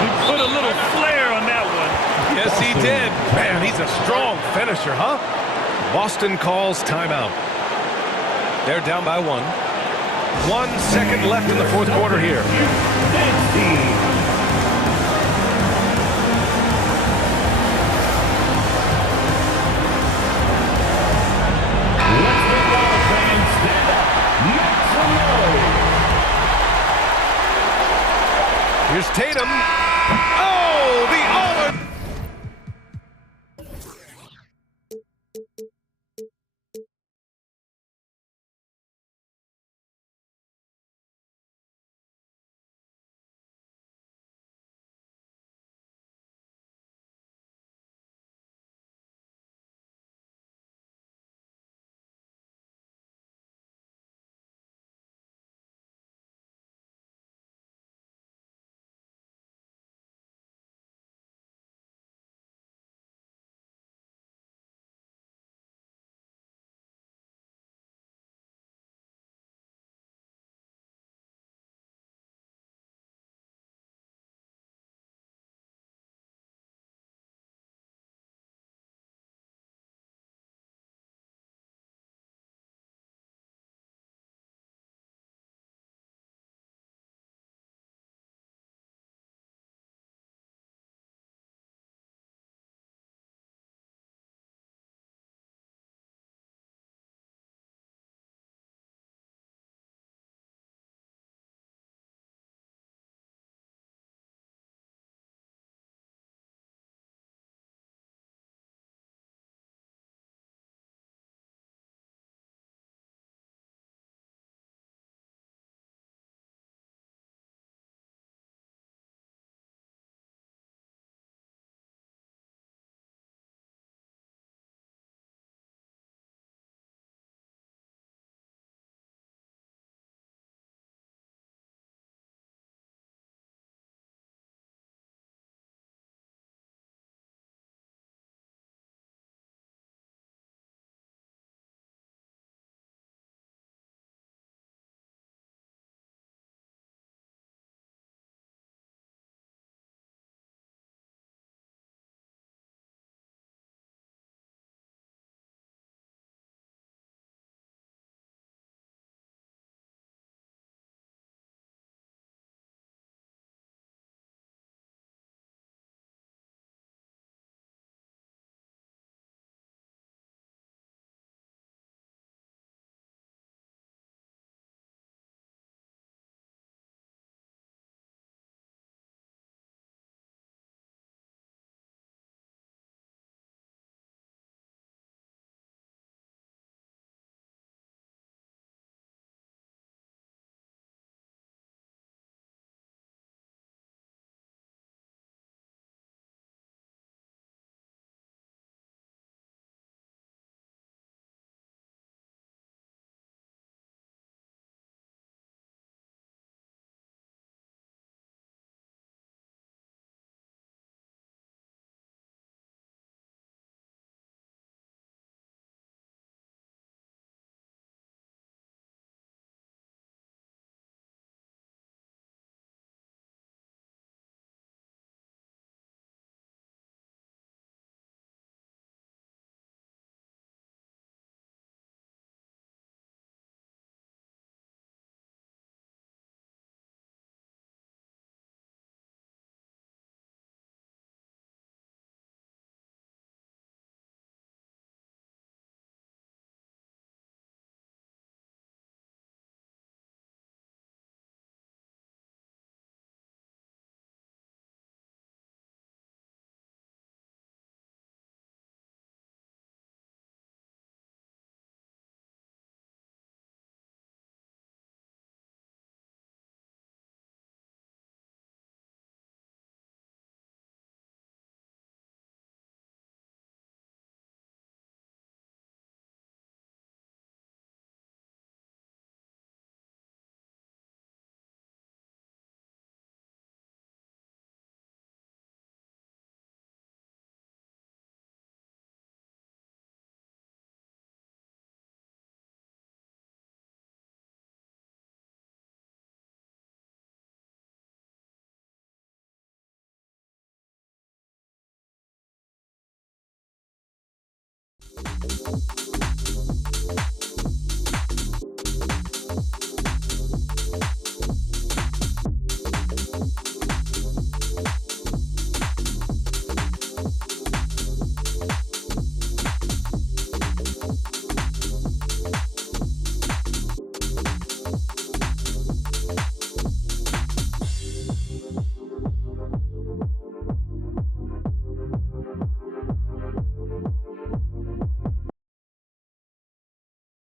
He put a little flair on that one. Yes, he did. Man, he's a strong finisher, huh? Boston calls timeout. They're down by 1. 1 second left in the fourth quarter here. Here's Tatum. Oh, the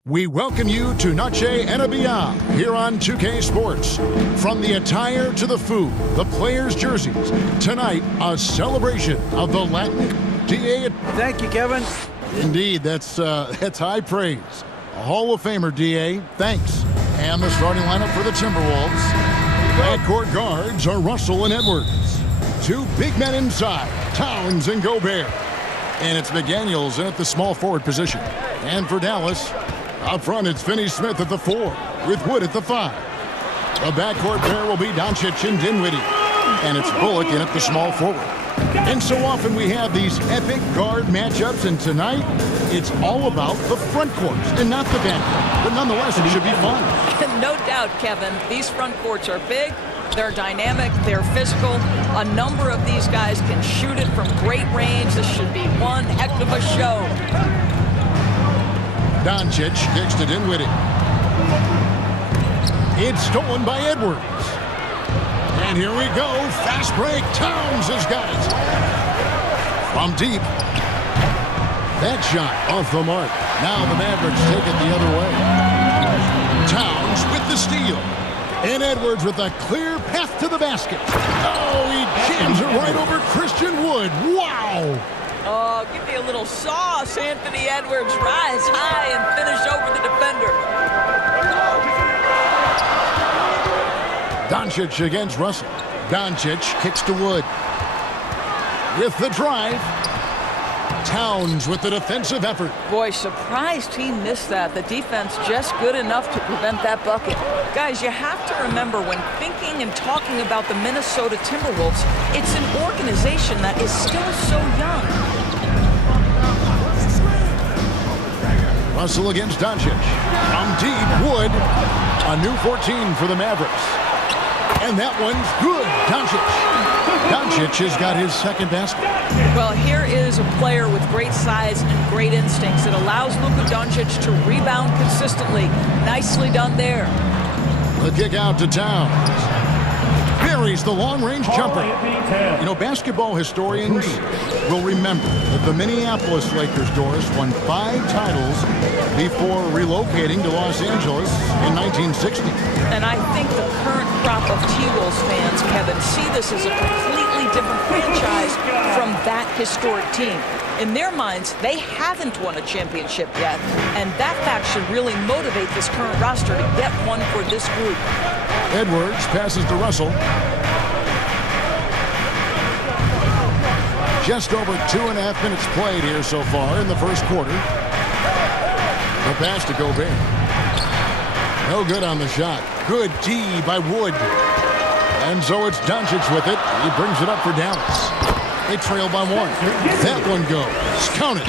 We welcome you to Noche and Beyond here on 2K Sports. From the attire to the food, the players' jerseys, tonight a celebration of the Latin DA. Thank you, Kevin. Indeed, that's high praise. A Hall of Famer, DA. Thanks. And the starting lineup for the Timberwolves. Backcourt guards are Russell and Edwards. Two big men inside, Towns and Gobert. And it's McDaniels in at the small forward position. And for Dallas, up front, it's Finney-Smith at the 4, with Wood at the 5. The backcourt pair will be Doncic and Dinwiddie. And it's Bullock in at the small forward. And so often we have these epic guard matchups, and tonight, it's all about the front courts and not the backcourt. But nonetheless, it should be fun. No doubt, Kevin. These front courts are big. They're dynamic. They're physical. A number of these guys can shoot it from great range. This should be one heck of a show. Doncic kicks to Dinwiddie. It's stolen by Edwards. And here we go. Fast break. Towns has got it. From deep. That shot off the mark. Now the Mavericks take it the other way. Towns with the steal. And Edwards with a clear path to the basket. Oh, he jams it right over Christian Wood. Wow. Oh, give me a little sauce, Anthony Edwards. Rise high and finish over the defender. Doncic against Russell. Doncic kicks to Wood. With the drive. Towns with the defensive effort. Boy, surprised he missed that. The defense just good enough to prevent that bucket. Guys, you have to remember when thinking and talking about the Minnesota Timberwolves, it's an organization that is still so young. Russell against Doncic. From deep, Wood. A new 14 for the Mavericks. And that one's good. Doncic. Doncic has got his second basket. Well, here is a player with great size and great instincts. It allows Luka Doncic to rebound consistently. Nicely done there. The kick out to Towns. Buries the long-range jumper. You know, basketball historians will remember that the Minneapolis Lakers, Doris, won 5 titles before relocating to Los Angeles in 1960. And I think the current crop of T-Wolves fans, Kevin, see this as a completely different franchise from that historic team. In their minds, they haven't won a championship yet, and that fact should really motivate this current roster to get one for this group. Edwards passes to Russell. Just over 2.5 minutes played here so far in the first quarter. The pass to Gobert. No good on the shot. Good D by Wood. And so it's Doncic with it. He brings it up for Dallas. They trail by 1. That one goes. Count it.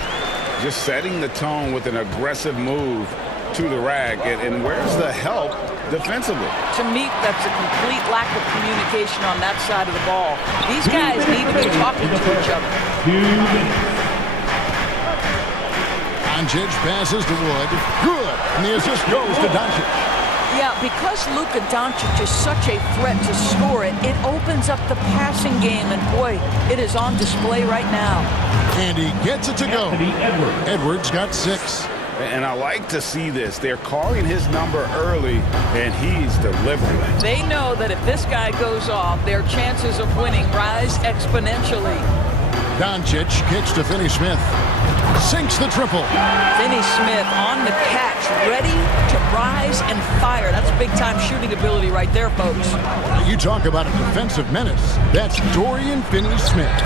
Just setting the tone with an aggressive move to the rack. And where's the help defensively? To me, that's a complete lack of communication on that side of the ball. These guys need to be talking to each other. Doncic passes to Wood. Good. And the assist goes to Doncic. Yeah, because Luka Doncic is such a threat to score it, it opens up the passing game, and boy, it is on display right now. And he gets it to go. Edwards got 6. And I like to see this. They're calling his number early, and he's delivering. They know that if this guy goes off, their chances of winning rise exponentially. Doncic kicks to Finney-Smith. Sinks the triple. Finney-Smith on the catch, ready to rise and fire. That's big-time shooting ability right there, folks. You talk about a defensive menace. That's Dorian Finney-Smith.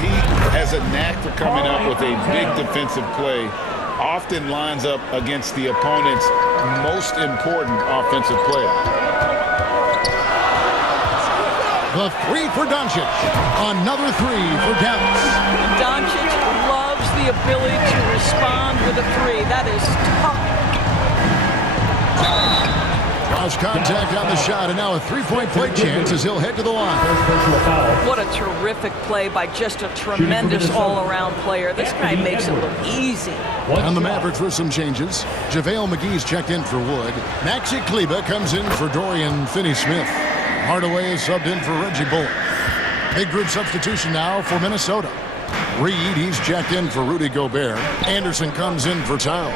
He has a knack for coming up with a big defensive play. Often lines up against the opponent's most important offensive player. The 3 for Doncic. Another 3 for Dallas. Doncic loves the ability to respond with a 3. That is tough. Cross contact on the shot, and now a 3-point play chance as he'll head to the line. What a terrific play by just a tremendous all-around player. This guy makes it look easy. And the Mavericks with some changes. JaVale McGee's checked in for Wood. Maxi Kleber comes in for Dorian Finney-Smith. Hardaway is subbed in for Reggie Bullock. Big group substitution now for Minnesota. Reed, he's checked in for Rudy Gobert. Anderson comes in for Towns.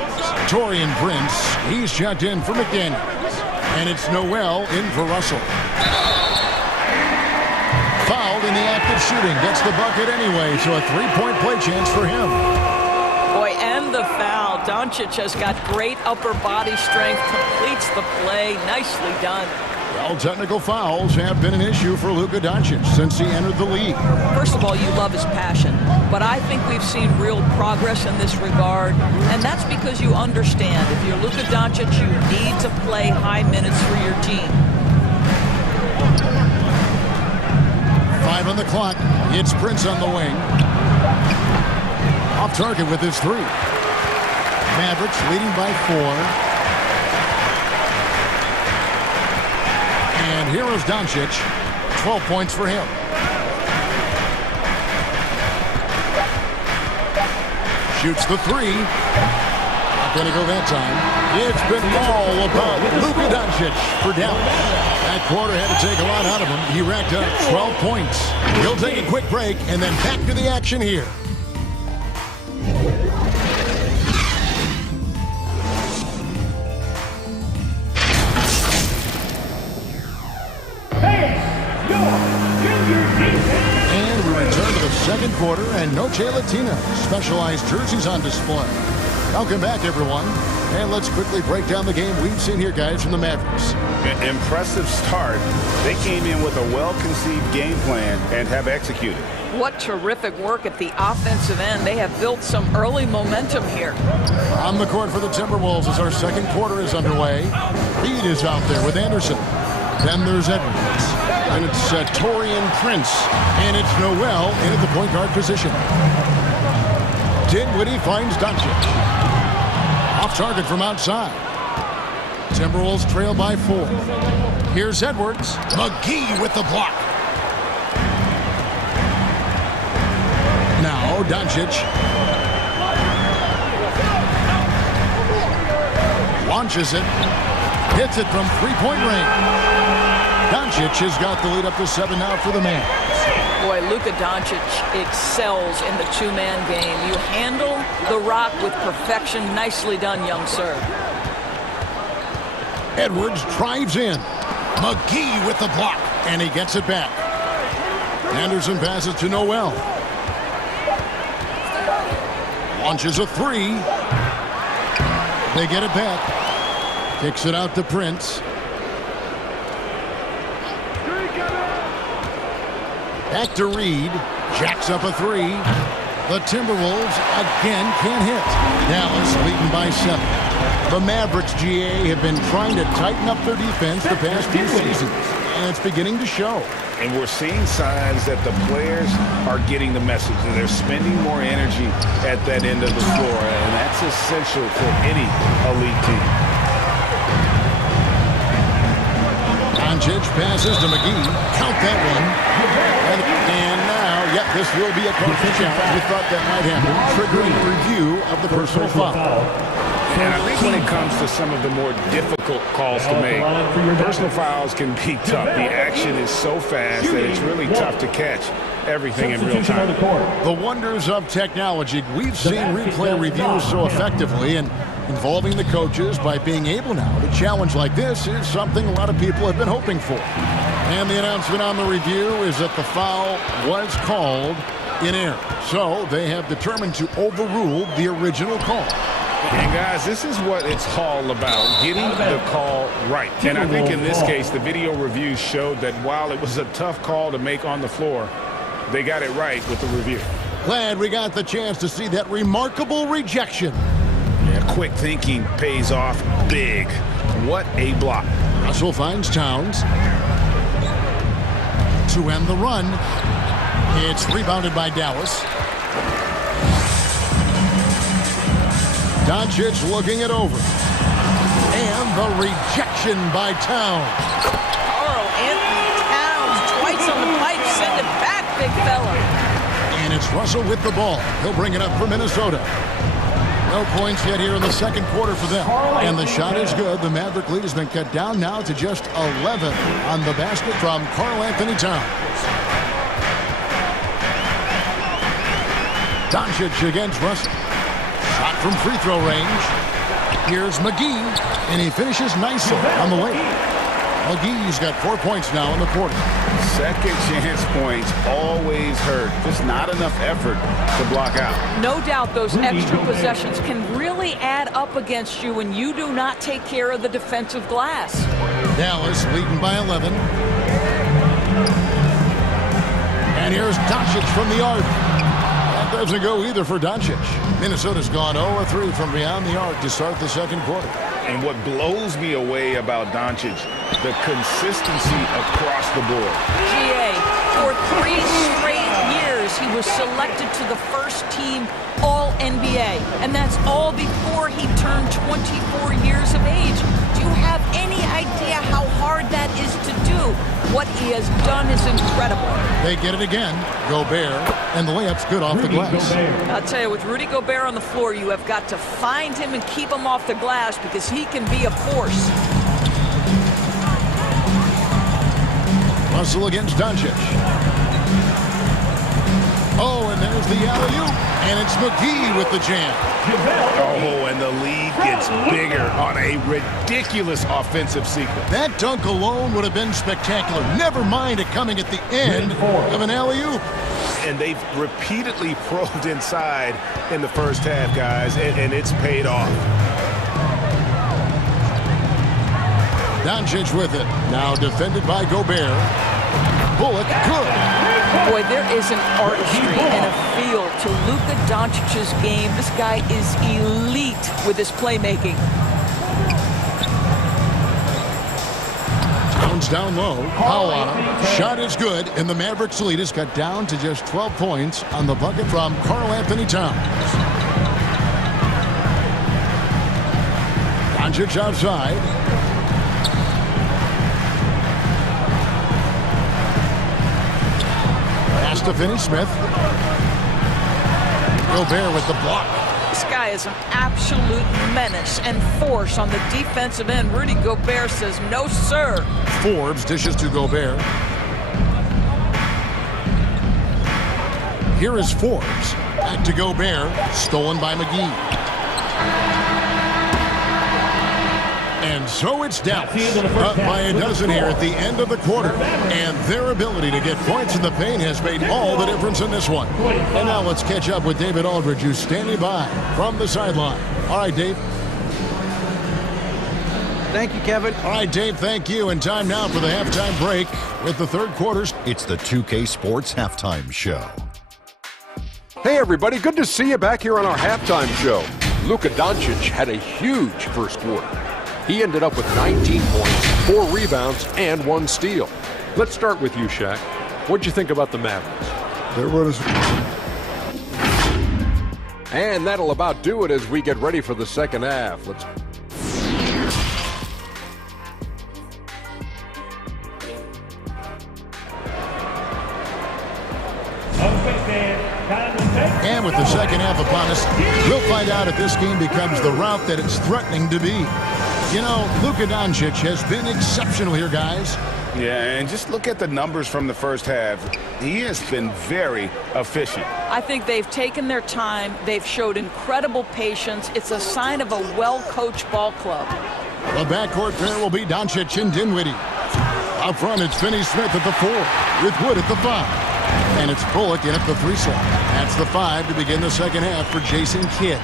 Taurean Prince, he's checked in for McDaniels. And it's Noel in for Russell. Fouled in the act of shooting. Gets the bucket anyway, so a three-point play chance for him. Boy, and the foul. Doncic has got great upper body strength, completes the play. Nicely done. Well, technical fouls have been an issue for Luka Doncic since he entered the league. First of all, you love his passion, but I think we've seen real progress in this regard, and that's because you understand if you're Luka Doncic, you need to play high minutes for your team. 5 on the clock. It's Prince on the wing. Off target with his 3. Mavericks leading by 4. And here is Doncic. 12 points for him. Shoots the 3. Not going to go that time. It's been all about Luka Doncic for Dallas. That quarter had to take a lot out of him. He racked up 12 points. He'll take a quick break and then back to the action here. And we return to the second quarter, and Noche Latina specialized jerseys on display. Welcome back, everyone. And let's quickly break down the game we've seen here, guys, from the Mavericks. Impressive start. They came in with a well-conceived game plan and have executed. What terrific work at the offensive end. They have built some early momentum here. On the court for the Timberwolves as our second quarter is underway. Reed is out there with Anderson. Then there's Edwards. And it's Taurean Prince. And it's Noel in at the point guard position. Dinwiddie finds Doncic. Off target from outside. Timberwolves trail by 4. Here's Edwards. McGee with the block. Now Doncic. Launches it. Hits it from three-point range. Doncic has got the lead up to 7 now for the Mavs. Boy, Luka Doncic excels in the two-man game. You handle the rock with perfection. Nicely done, young sir. Edwards drives in. McGee with the block, and he gets it back. Anderson passes to Noel. Launches a 3. They get it back. Kicks it out to Prince. Back to Reed. Jacks up a 3. The Timberwolves again can't hit. Dallas leading by 7. The Mavericks, GA, have been trying to tighten up their defense the past few seasons, and it's beginning to show. And we're seeing signs that the players are getting the message, and they're spending more energy at that end of the floor, and that's essential for any elite team. Doncic passes to McGee. Count that one. And now, yep, this will be a coaching challenge. We thought that might happen, triggering a review of the personal foul. And I think when it comes to some of the more difficult calls to make, personal fouls can be tough. The action is so fast that it's really tough to catch everything in real time. The wonders of technology. We've seen replay reviews so effectively, and involving the coaches by being able now to challenge like this is something a lot of people have been hoping for. And the announcement on the review is that the foul was called in error. So they have determined to overrule the original call. And guys, this is what it's all about, getting the call right. And I think in this case, the video review showed that while it was a tough call to make on the floor, they got it right with the review. Glad we got the chance to see that remarkable rejection. Yeah, quick thinking pays off big. What a block. Russell finds Towns. To end the run. It's rebounded by Dallas. Doncic looking it over. And the rejection by Towns. Carl Anthony Towns twice on the pipe. Send it back, big fella. And it's Russell with the ball. He'll bring it up for Minnesota. No points yet here in the second quarter for them. And the shot is good. The Maverick lead has been cut down now to just 11 on the basket from Carl Anthony Towns. Doncic against Russell. Shot from free throw range. Here's McGee, and he finishes nicely on the lane. McGee's got 4 points now in the quarter. Second chance points always hurt. Just not enough effort to block out. No doubt those extra possessions can really add up against you when you do not take care of the defensive glass. Dallas leading by 11. And here's Doncic from the arc. That doesn't go either for Doncic. Minnesota's gone 0-3 from beyond the arc to start the second quarter. And what blows me away about Doncic, the consistency across the board. GA, for 3 straight years, he was selected to the first team All-NBA. And that's all before he turned 24 years of age. Do you have any idea how hard that is to do? What he has done is incredible. They get it again. Gobert, and the layup's good off the glass. I'll tell you, with Rudy Gobert on the floor, you have got to find him and keep him off the glass because he can be a force. Russell against Doncic. Oh, and there's the alley-oop, and it's McGee with the jam. Oh, and the lead gets bigger on a ridiculous offensive sequence. That dunk alone would have been spectacular. Never mind it coming at the end of an alley-oop. And they've repeatedly probed inside in the first half, guys, and it's paid off. Doncic with it. Now defended by Gobert. Bullock, good. Boy, there is an artistry and a feel to Luka Doncic's game. This guy is elite with his playmaking. Towns down low. Powell on him. Shot is good, and the Mavericks lead has got down to just 12 points on the bucket from Karl Anthony Towns. Doncic outside. To Finney Smith. Gobert with the block. This guy is an absolute menace and force on the defensive end. Rudy Gobert says, no, sir. Forbes dishes to Gobert. Here is Forbes. Back to Gobert. Stolen by McGee. And so it's Dallas, up by a dozen here at the end of the quarter. And their ability to get points in the paint has made all the difference in this one. And now let's catch up with David Aldridge, who's standing by from the sideline. All right, Dave. Thank you, Kevin. All right, Dave, thank you. And time now for the halftime break with the third quarter. It's the 2K Sports Halftime Show. Hey, everybody. Good to see you back here on our halftime show. Luka Doncic had a huge first quarter. He ended up with 19 points, 4 rebounds, and 1 steal. Let's start with you, Shaq. What'd you think about the Mavericks? And that'll about do it as we get ready for the second half. Let's... And with the second half upon us, we'll find out if this game becomes the route that it's threatening to be. You know, Luka Doncic has been exceptional here, guys. Yeah, and just look at the numbers from the first half. He has been very efficient. I think they've taken their time. They've showed incredible patience. It's a sign of a well-coached ball club. The backcourt pair will be Doncic and Dinwiddie. Out front, it's Finney Smith at the 4, with Wood at the 5. And it's Bullock in at the 3 slot. That's the 5 to begin the second half for Jason Kidd.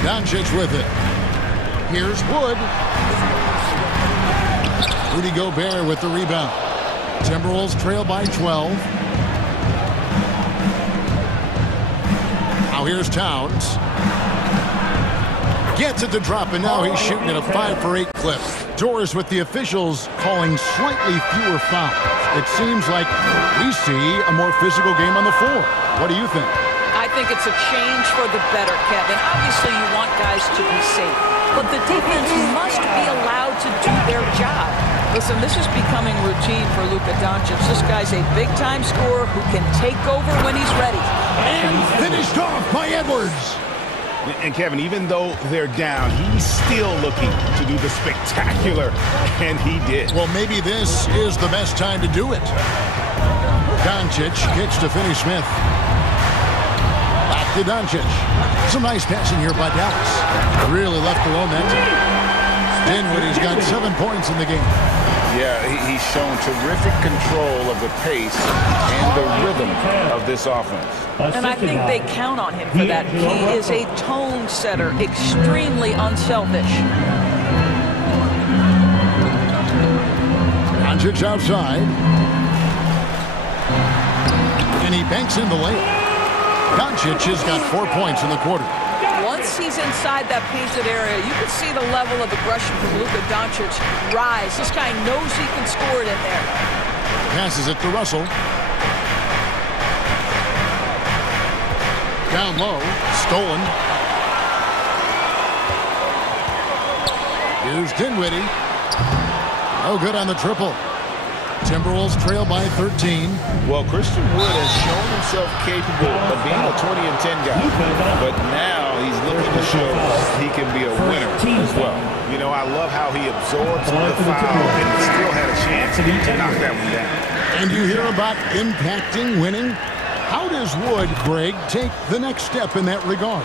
Doncic with it. Here's Wood. Rudy Gobert with the rebound. Timberwolves trail by 12. Now here's Towns. Gets it to drop, and now he's shooting at a 5-for-8 clip. Doris with the officials calling slightly fewer fouls. It seems like we see a more physical game on the floor. What do you think? I think it's a change for the better, Kevin. Obviously, you want guys to be safe, but the defense must be allowed to do their job. Listen, this is becoming routine for Luka Doncic. This guy's a big-time scorer who can take over when he's ready. And finished off by Edwards. And Kevin, even though they're down, he's still looking to do the spectacular, and he did. Well, maybe this is the best time to do it. Doncic kicks to Finney-Smith. Back to Doncic. Some nice passing here by Dallas. Really left alone that time. Dinwiddie's got 7 points in the game. Yeah, he's shown terrific control of the pace and the rhythm of this offense. And I think they count on him for that. He is a tone setter, extremely unselfish. Doncic outside. And he banks in the layup. Doncic has got 4 points in the quarter. Once he's inside that painted area, you can see the level of aggression from Luka Doncic rise. This guy knows he can score it in there. Passes it to Russell. Down low. Stolen. Here's Dinwiddie. No good on the triple. Timberwolves trail by 13. Well, Christian Wood has shown himself capable of being a 20-10 guy, but now he's looking to show he can be a winner as well. You know, I love how he absorbs the foul and still had a chance to knock that one down. And you hear about impacting winning? How does Wood, Greg, take the next step in that regard?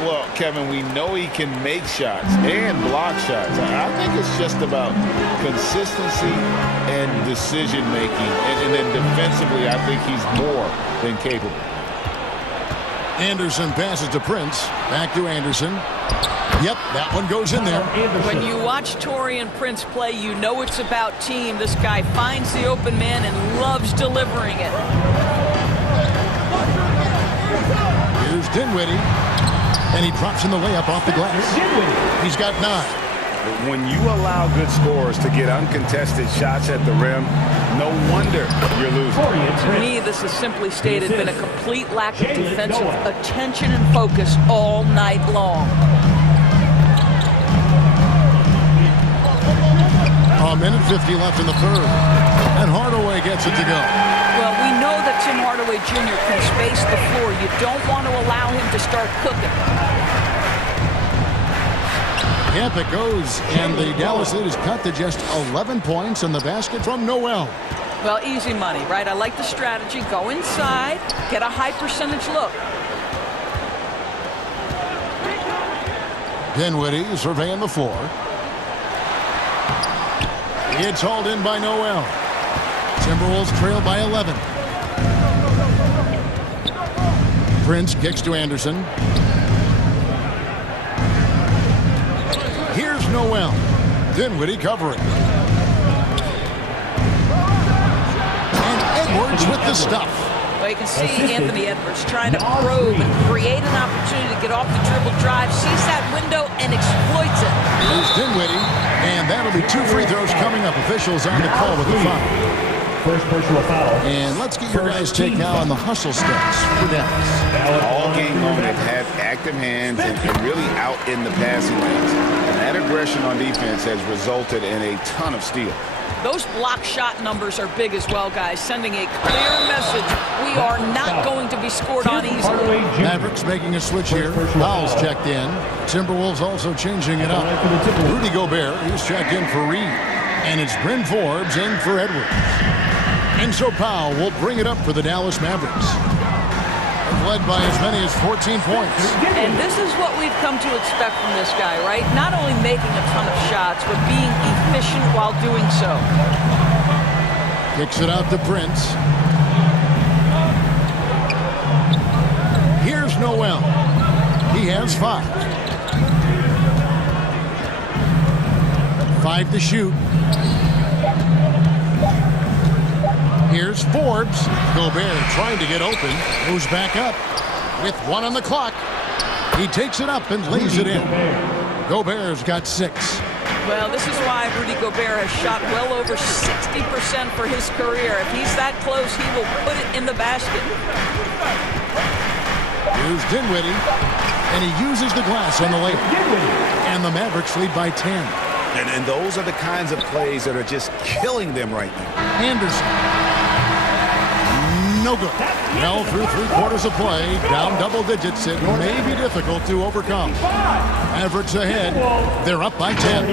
Well, Kevin, we know he can make shots and block shots. I think it's just about consistency and decision-making. And then defensively, I think he's more than capable. Anderson passes to Prince. Back to Anderson. Yep, that one goes in there. When you watch Taurean Prince play, you know it's about team. This guy finds the open man and loves delivering it. Here's Dinwiddie. And he drops in the layup off the glass. He's got 9. When you allow good scorers to get uncontested shots at the rim, no wonder you're losing. To me, this is simply stated been a complete lack of defensive attention and focus all night long. A minute 50 left in the third. And Hardaway gets it to go. Well, we know that Tim Hardaway Jr. can space the floor. You don't want to allow him to start cooking. Yep, it goes. And the Dallas lead is cut to just 11 points in the basket from Noel. Well, easy money, right? I like the strategy. Go inside, get a high percentage look. Dinwiddie surveying the floor. It's hauled in by Noel. Timberwolves trail by 11. Prince kicks to Anderson. Here's Noel. Dinwiddie covering. And Edwards with the stuff. Well, you can see Anthony Edwards trying to probe and create an opportunity to get off the dribble drive, sees that window, and exploits it. Here's Dinwiddie, and that'll be 2 free throws coming up. Officials on the call with the foul. First personal foul. And let's get your guys' take now on the hustle steps for Dallas. All game long, they've had active hands and really out in the passing lanes. And that aggression on defense has resulted in a ton of steals. Those block shot numbers are big as well, guys, sending a clear message. We are not going to be scored on easily. Mavericks making a switch here. Fouls checked in. Timberwolves also changing it up. Rudy Gobert, he's checked in for Reed. And it's Bryn Forbes in for Edwards. And so Powell will bring it up for the Dallas Mavericks. Led by as many as 14 points. And this is what we've come to expect from this guy, right? Not only making a ton of shots, but being efficient while doing so. Kicks it out to Prince. Here's Noel. He has 5. 5 to shoot. Here's Forbes. Gobert trying to get open. Moves back up with 1 on the clock. He takes it up and lays it in. Gobert's got 6. Well, this is why Rudy Gobert has shot well over 60% for his career. If he's that close, he will put it in the basket. Here's Dinwiddie, and he uses the glass on the layup. And the Mavericks lead by 10. And those are the kinds of plays that are just killing them right now. Anderson. No good. Well, through 3 quarters of play, down double digits, it may be difficult to overcome. Mavericks ahead. They're up by 10.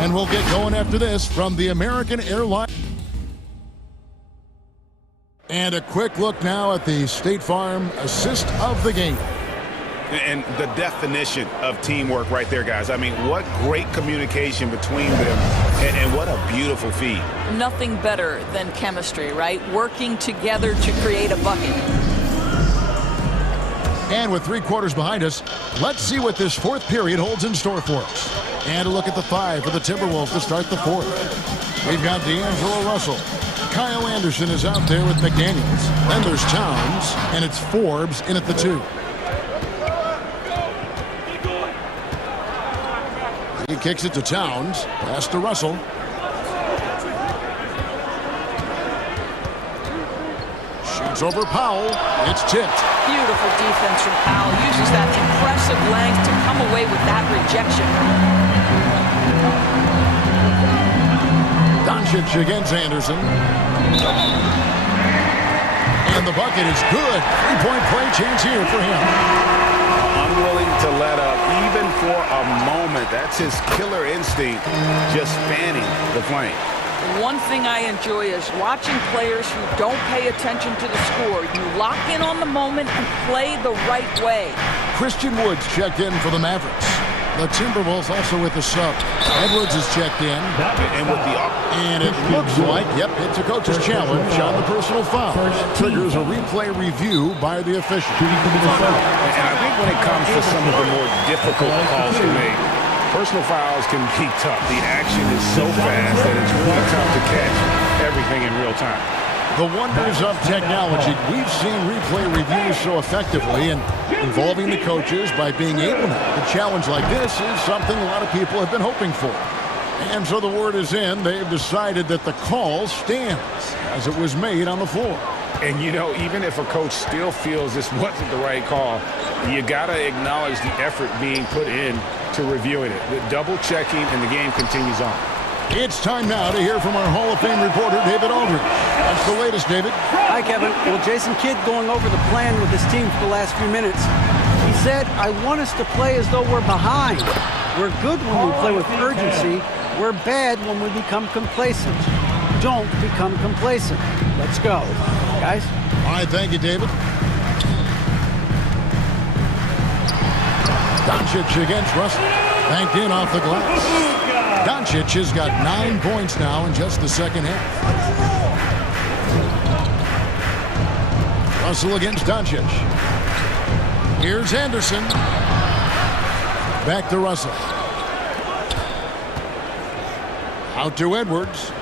And we'll get going after this from the American Airlines. And a quick look now at the State Farm assist of the game. And the definition of teamwork right there, guys. I mean, what great communication between them, and what a beautiful feed. Nothing better than chemistry, right? Working together to create a bucket. And with 3 quarters behind us, let's see what this 4th period holds in store for us. And a look at the 5 for the Timberwolves to start the 4th. We've got D'Angelo Russell. Kyle Anderson is out there with McDaniels. Then there's Towns, and it's Forbes in at the 2. He kicks it to Towns. Pass to Russell. Shoots over Powell. It's tipped. Beautiful defense from Powell. Uses that impressive length to come away with that rejection. Doncic against Anderson. And the bucket is good. 3-point play chance here for him. Unwilling to let up even for a moment. That's his killer instinct, just fanning the flame. One thing I enjoy is watching players who don't pay attention to the score. You lock in on the moment and play the right way. Christian Woods checked in for the Mavericks. The Timberwolves also with the sub. Edwards is checked in. And it looks like, yep, it's a coach's challenge on the personal foul. Triggers a replay review by the official. And I think when it comes to some of the more difficult calls to make, personal fouls can be tough. The action is so fast that it's really tough to catch everything in real time. The wonders of technology. We've seen replay reviews so effectively, and involving the coaches by being able to challenge like this is something a lot of people have been hoping for. And so the word is in. They've decided that the call stands as it was made on the floor. And, you know, even if a coach still feels this wasn't the right call, you got to acknowledge the effort being put in to reviewing it. The double checking, and the game continues on. It's time now to hear from our Hall of Fame reporter, David Aldridge. That's the latest, David. Hi, Kevin. Well, Jason Kidd going over the plan with his team for the last few minutes. He said, I want us to play as though we're behind. We're good when we play with urgency. We're bad when we become complacent. Don't become complacent. Let's go. Guys? All right, thank you, David. Doncic against Russell. Banked in off the glass. Doncic has got 9 points now in just the second half. Russell against Doncic. Here's Anderson. Back to Russell. Out to Edwards.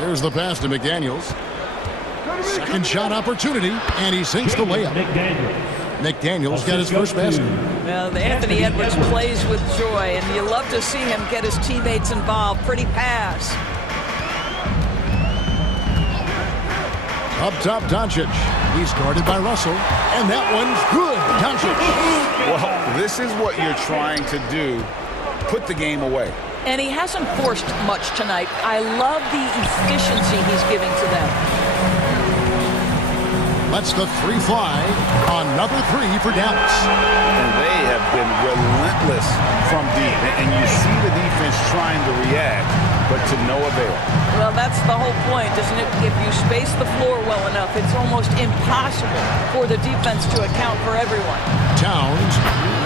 There's the pass to McDaniels. Second shot opportunity, and he sinks the layup. McDaniels got his first basket. Well, Anthony Edwards plays with joy, and you love to see him get his teammates involved. Pretty pass. Up top, Doncic. He's guarded by Russell, and that one's good. Doncic. Well, this is what you're trying to do. Put the game away. And he hasn't forced much tonight. I love the efficiency he's giving to them. Lets the 3 fly. Another 3 for Dallas. And they have been relentless from deep. And you see the defense trying to react, but to no avail. Well, that's the whole point, isn't it? If you space the floor well enough, it's almost impossible for the defense to account for everyone. Towns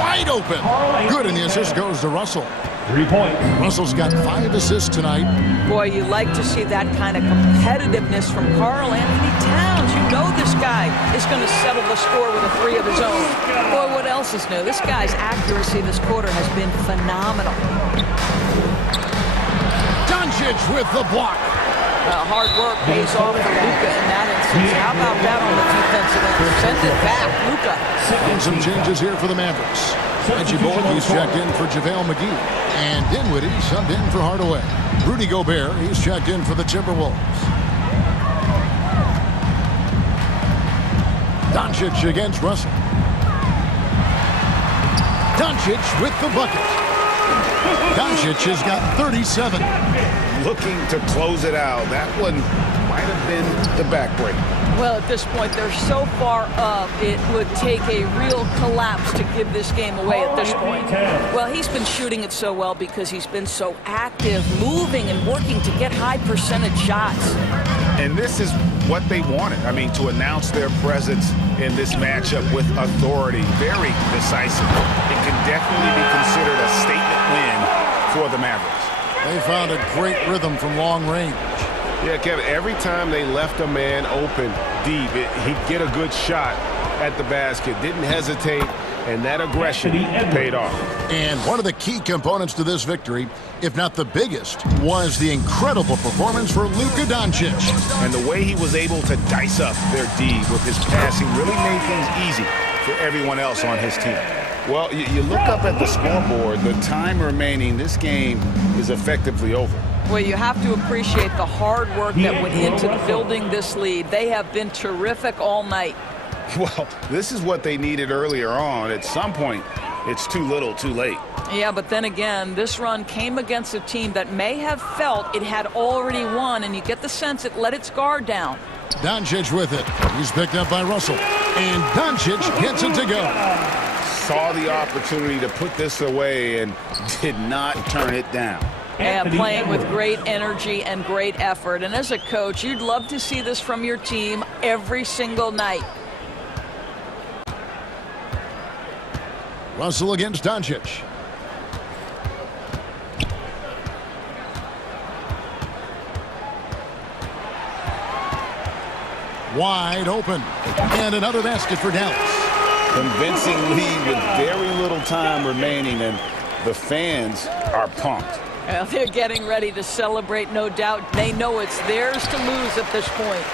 wide open. Good, and the assist goes to Russell. 3 points. Russell's got 5 assists tonight. Boy, you like to see that kind of competitiveness from Karl Anthony Towns. You know this guy is going to settle the score with a 3 of his own. Boy, what else is new? This guy's accuracy this quarter has been phenomenal. Doncic with the block. Hard work pays off for Luka in that instance. How about that on the defensive end? Send it back, Luka. And some changes here for the Mavericks. Reggie Bullock, he's checked in for JaVale McGee. And Dinwiddie subbed in for Hardaway. Rudy Gobert, he's checked in for the Timberwolves. Doncic against Russell. Doncic with the bucket. Doncic has got 37. Looking to close it out. That one might have been the backbreak. Well, at this point, they're so far up, it would take a real collapse to give this game away at this point. Well, he's been shooting it so well because he's been so active, moving and working to get high percentage shots. And this is what they wanted. I mean, to announce their presence in this matchup with authority, very decisive. It can definitely be considered a statement win for the Mavericks. They found a great rhythm from long range. Yeah, Kevin, every time they left a man open deep, he'd get a good shot at the basket. Didn't hesitate, and that aggression paid off. And one of the key components to this victory, if not the biggest, was the incredible performance for Luka Doncic. And the way he was able to dice up their D with his passing really made things easy for everyone else on his team. Well, you look up at the scoreboard, the time remaining, this game is effectively over. Well, you have to appreciate the hard work that went into building this lead. They have been terrific all night. Well, this is what they needed earlier on. At some point, it's too little, too late. Yeah, but then again, this run came against a team that may have felt it had already won, and you get the sense it let its guard down. Doncic with it. He's picked up by Russell. And Doncic gets it to go. Saw the opportunity to put this away and did not turn it down. And playing with great energy and great effort. And as a coach, you'd love to see this from your team every single night. Russell against Doncic. Wide open. And another basket for Dallas. Convincing lead with very little time remaining, and the fans are pumped. Well, they're getting ready to celebrate, no doubt. They know it's theirs to lose at this point.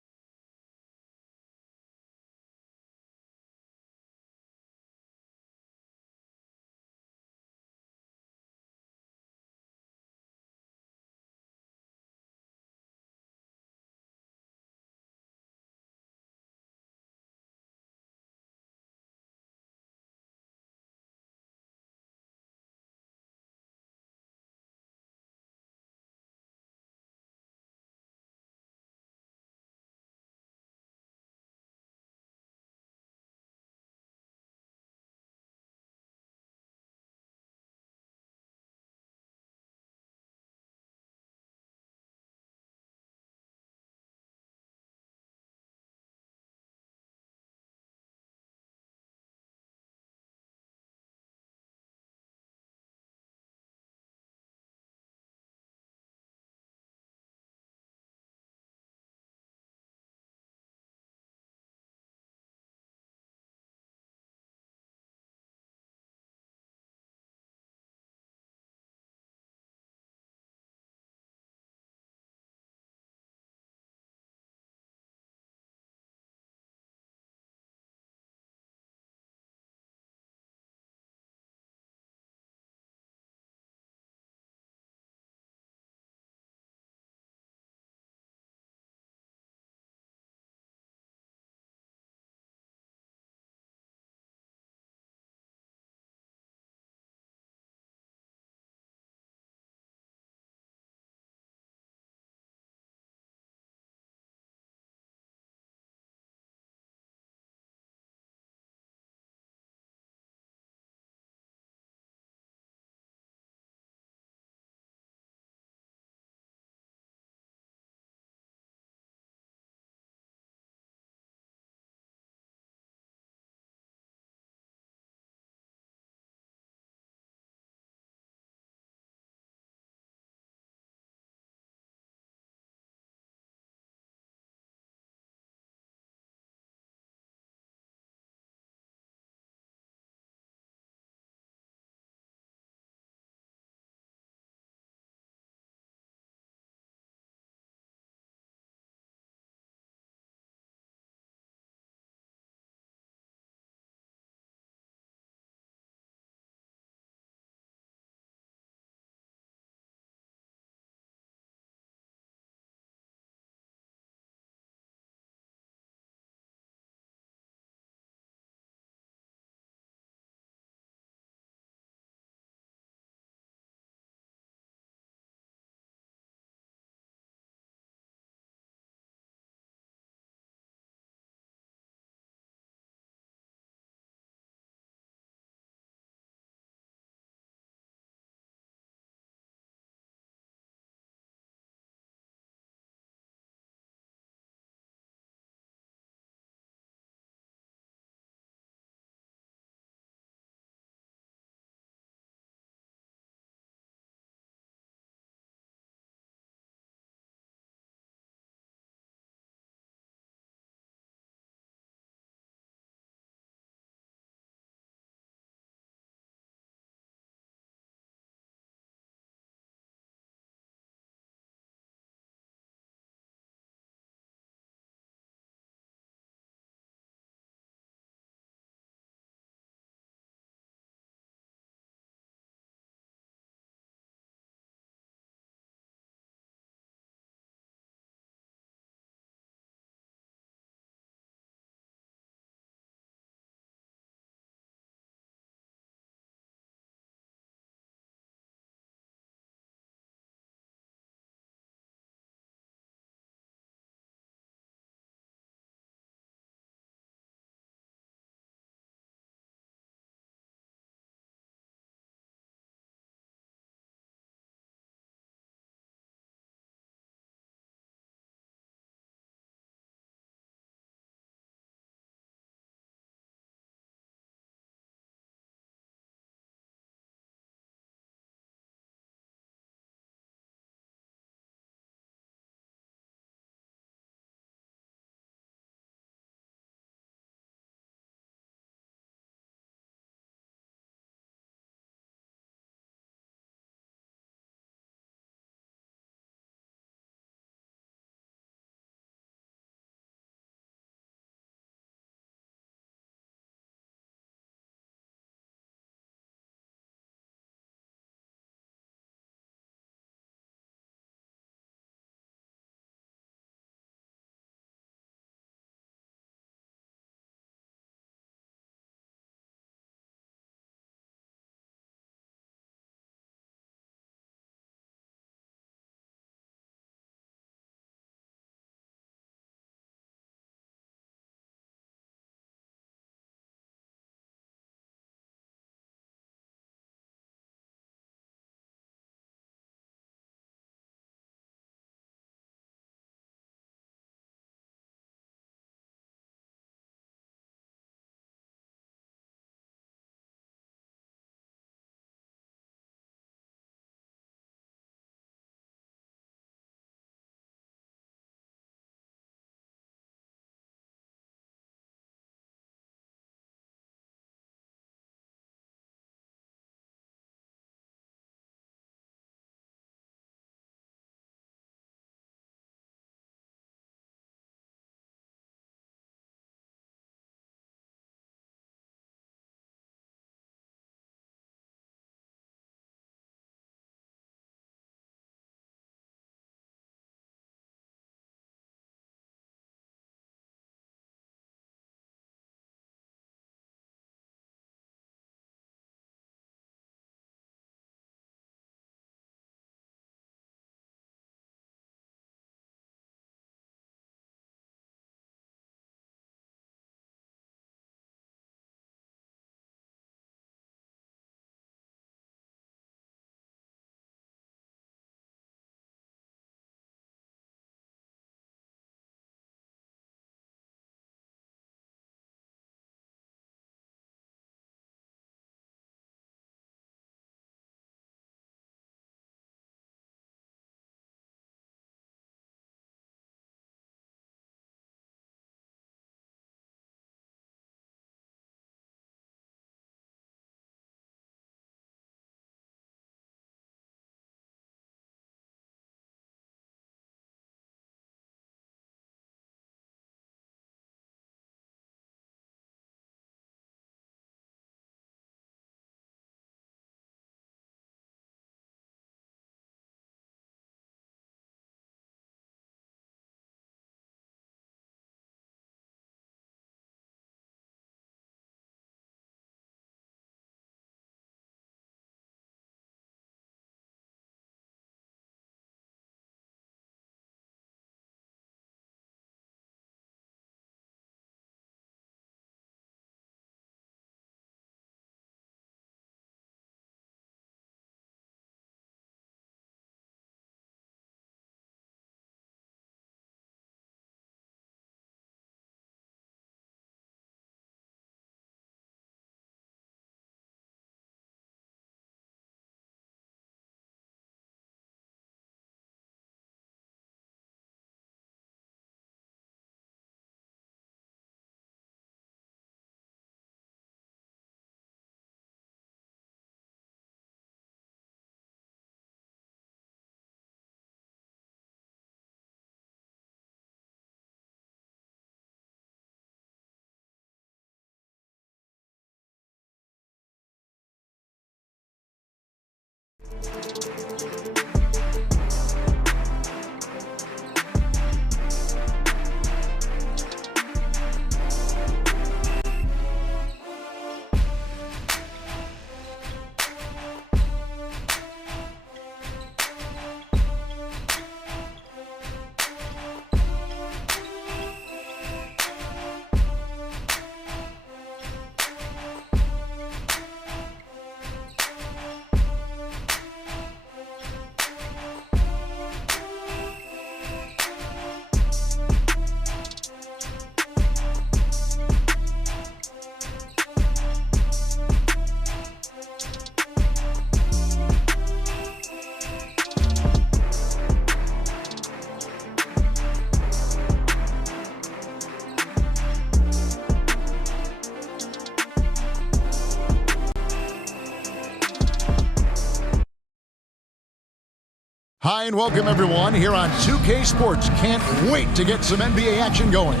Hi and welcome everyone here on 2K Sports. Can't wait to get some NBA action going.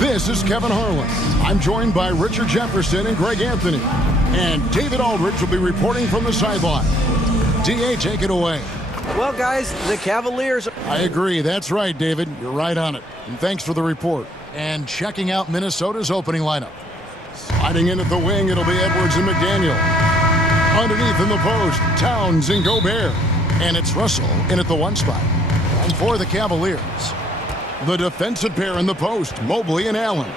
This is Kevin Harlan. I'm joined by Richard Jefferson and Greg Anthony. And David Aldridge will be reporting from the sideline. DA, take it away. Well, guys, the Cavaliers... I agree. That's right, David. You're right on it. And thanks for the report. And checking out Minnesota's opening lineup. Sliding in at the wing, it'll be Edwards and McDaniel. Underneath in the post, Towns and Gobert. And it's Russell in at the 1 spot. And for the Cavaliers, the defensive pair in the post, Mobley and Allen.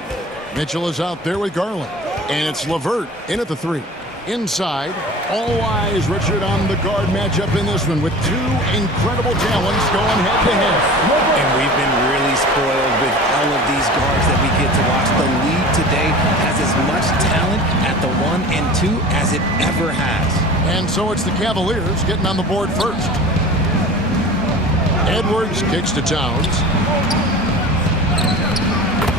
Mitchell is out there with Garland. And it's LeVert in at the 3. Inside, all eyes, Richard, on the guard matchup in this one with 2 incredible talents going head-to-head. And we've been really spoiled with all of these guards that we get to watch. The league today has as much talent at the 1 and 2 as it ever has. And so it's the Cavaliers getting on the board first. Edwards kicks to Towns.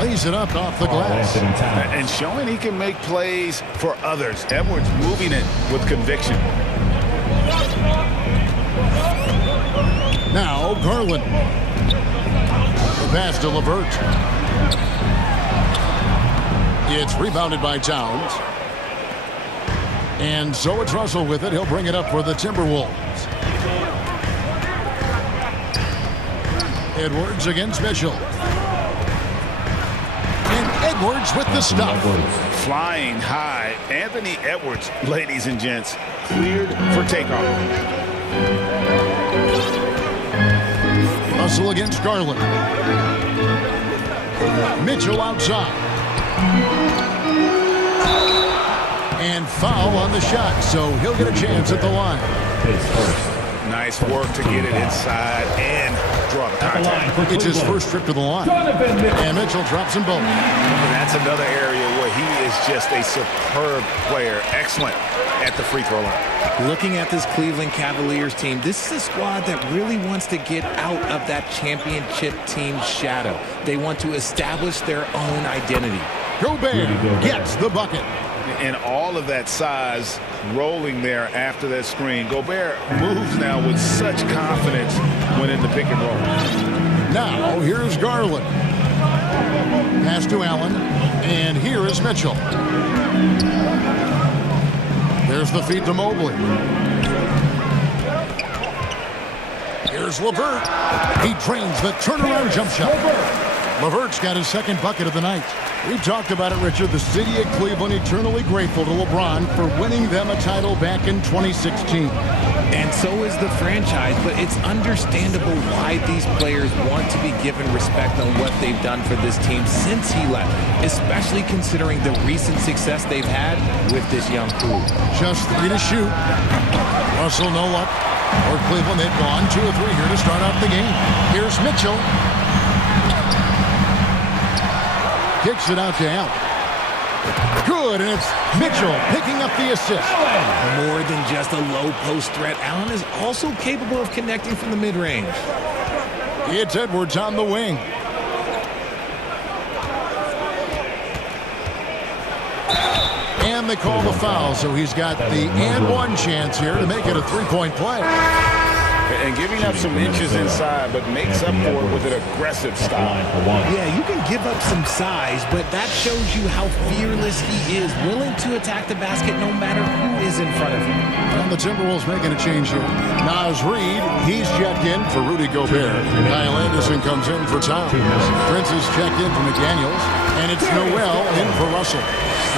Lays it up off the glass. And showing he can make plays for others. Edwards moving it with conviction. Now Garland. The pass to LeVert. It's rebounded by Towns. And so it's Russell with it. He'll bring it up for the Timberwolves. Edwards against Mitchell. And Edwards with the stuff. Flying high. Anthony Edwards, ladies and gents, cleared for takeoff. Russell against Garland. Mitchell outside. And foul on the shot, so he'll get a chance at the line. Nice work to get it inside and draw the contact. It's his first trip to the line. And Mitchell drops them both. And that's another area where he is just a superb player. Excellent at the free throw line. Looking at this Cleveland Cavaliers team, this is a squad that really wants to get out of that championship team's shadow. They want to establish their own identity. Gobert gets the bucket. And all of that size rolling there after that screen. Gobert moves now with such confidence when in the pick and roll. Now here's Garland. Pass to Allen. And here is Mitchell. There's the feed to Mobley. Here's LeVert. He drains the turnaround jump shot. LeVert's got his second bucket of the night. We've talked about it, Richard. The city of Cleveland eternally grateful to LeBron for winning them a title back in 2016. And so is the franchise, but it's understandable why these players want to be given respect on what they've done for this team since he left, especially considering the recent success they've had with this young crew. Just 3 to shoot. Russell, no luck. For Cleveland, they've gone 2 of 3 here to start out the game. Here's Mitchell. Kicks it out to Allen. Good, and it's Mitchell picking up the assist. More than just a low post threat, Allen is also capable of connecting from the mid-range. It's Edwards on the wing. And they call the foul, so he's got the and one chance here to make it a 3-point play. And giving up some inches inside, but makes up for it with an aggressive style. Yeah, you can give up some size, but that shows you how fearless he is, willing to attack the basket no matter who is in front of him. And the Timberwolves making a change here. Naz Reid, he's checked in for Rudy Gobert. Kyle Anderson comes in for Towns. Prince is checked in for McDaniels. And it's Noel in for Russell.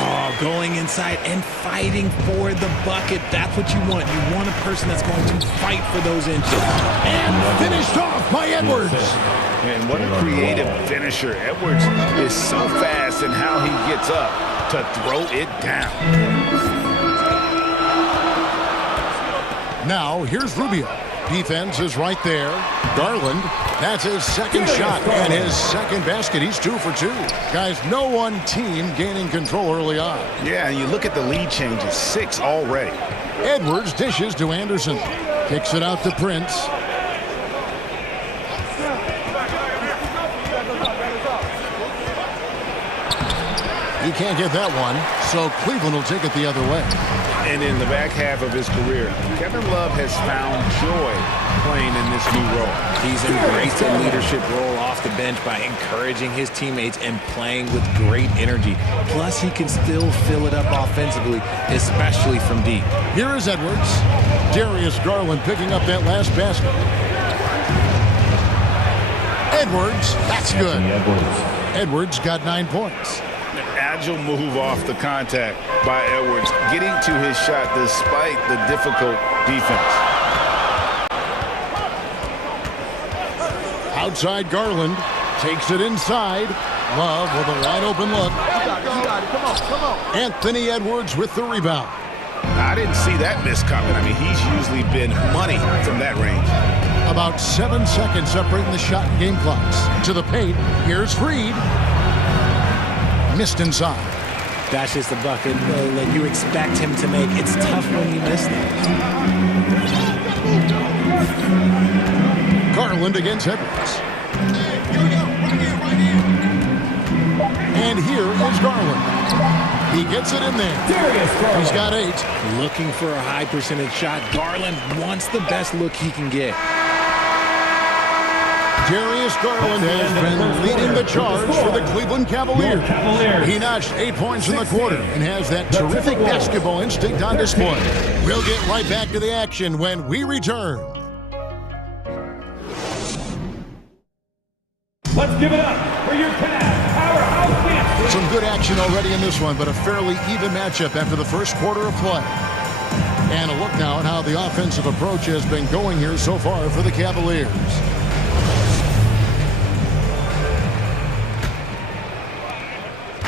Oh, going inside and fighting for the bucket. That's what you want. You want a person that's going to fight for those inches. And finished off by Edwards. And what a creative finisher. Edwards is so fast in how he gets up to throw it down. Now, here's Rubio. Defense is right there. Garland, that's his second shot and his second basket. He's 2 for 2. Guys, no one team gaining control early on. Yeah, and you look at the lead changes, 6 already. Edwards dishes to Anderson. Kicks it out to Prince. He can't get that one, so Cleveland will take it the other way. And in the back half of his career, Kevin Love has found joy playing in this new role. He's embraced a leadership role off the bench by encouraging his teammates and playing with great energy. Plus, he can still fill it up offensively, especially from deep. Here is Edwards. Darius Garland picking up that last basket. Edwards, that's good. Edwards got 9 points. Agile move off the contact by Edwards, getting to his shot despite the difficult defense. Outside Garland takes it inside. Love with a wide open look. Come on. Anthony Edwards with the rebound. I didn't see that miss coming. I mean, he's usually been money from that range. About 7 seconds separating the shot and game clocks. To the paint, here's Reid. Missed inside. That's just the bucket that you expect him to make. It's tough when you miss them. Garland against Edwards. And here is Garland. He gets it in there. He's got 8. Looking for a high percentage shot. Garland wants the best look he can get. Darius Garland has been leading the charge for the Cleveland Cavaliers. He notched 8 points in the quarter and has that terrific basketball instinct on display. We'll get right back to the action when we return. Let's give it up for your Cavs powerhouse. Some good action already in this one, but a fairly even matchup after the first quarter of play. And a look now at how the offensive approach has been going here so far for the Cavaliers.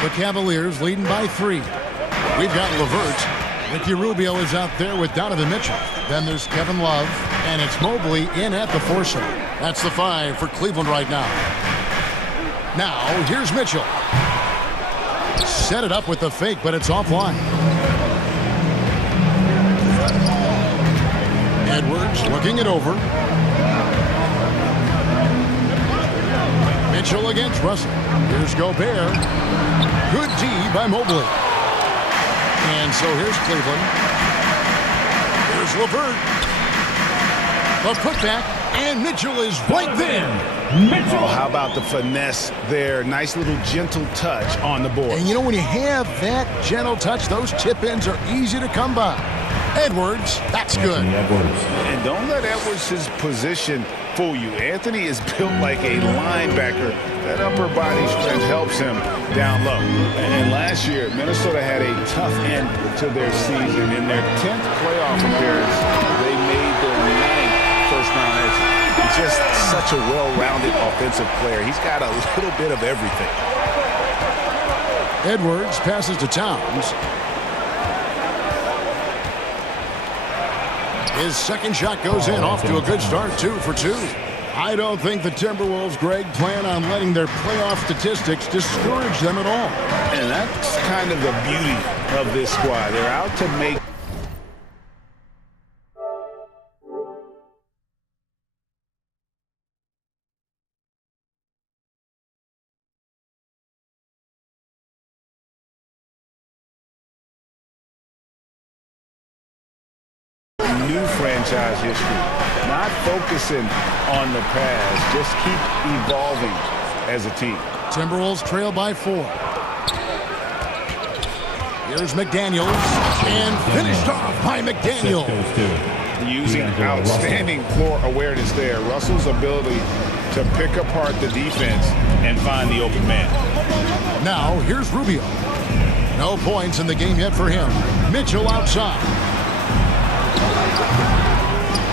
The Cavaliers leading by 3. We've got LeVert. Ricky Rubio is out there with Donovan Mitchell. Then there's Kevin Love, and it's Mobley in at the 4 slot. That's the 5 for Cleveland right now. Now, here's Mitchell. Set it up with the fake, but it's offline. Edwards looking it over. Mitchell against Russell. Here's Gobert. Good D by Mobley. And so here's Cleveland. Here's LeVert. The putback, and Mitchell is right there. Oh, how about the finesse there? Nice little gentle touch on the board. And you know, when you have that gentle touch, those tip-ins are easy to come by. Edwards, that's good. And don't let Edwards' position fool you. Anthony is built like a linebacker. That upper body strength helps him down low. And last year, Minnesota had a tough end to their season. In their 10th playoff appearance, they made their 9th first-round exit. He's just such a well-rounded offensive player. He's got a little bit of everything. Edwards passes to Towns. His second shot goes in, off to a good start, 2 for 2. I don't think the Timberwolves, Greg, plan on letting their playoff statistics discourage them at all. And that's kind of the beauty of this squad. They're out to make new franchise history. not focusing on the pass. Just keep evolving as a team. Timberwolves trail by 4. Here's McDaniels, and finished off by McDaniels. Using outstanding floor awareness there. Russell's ability to pick apart the defense and find the open man. Now, here's Rubio. No points in the game yet for him. Mitchell outside.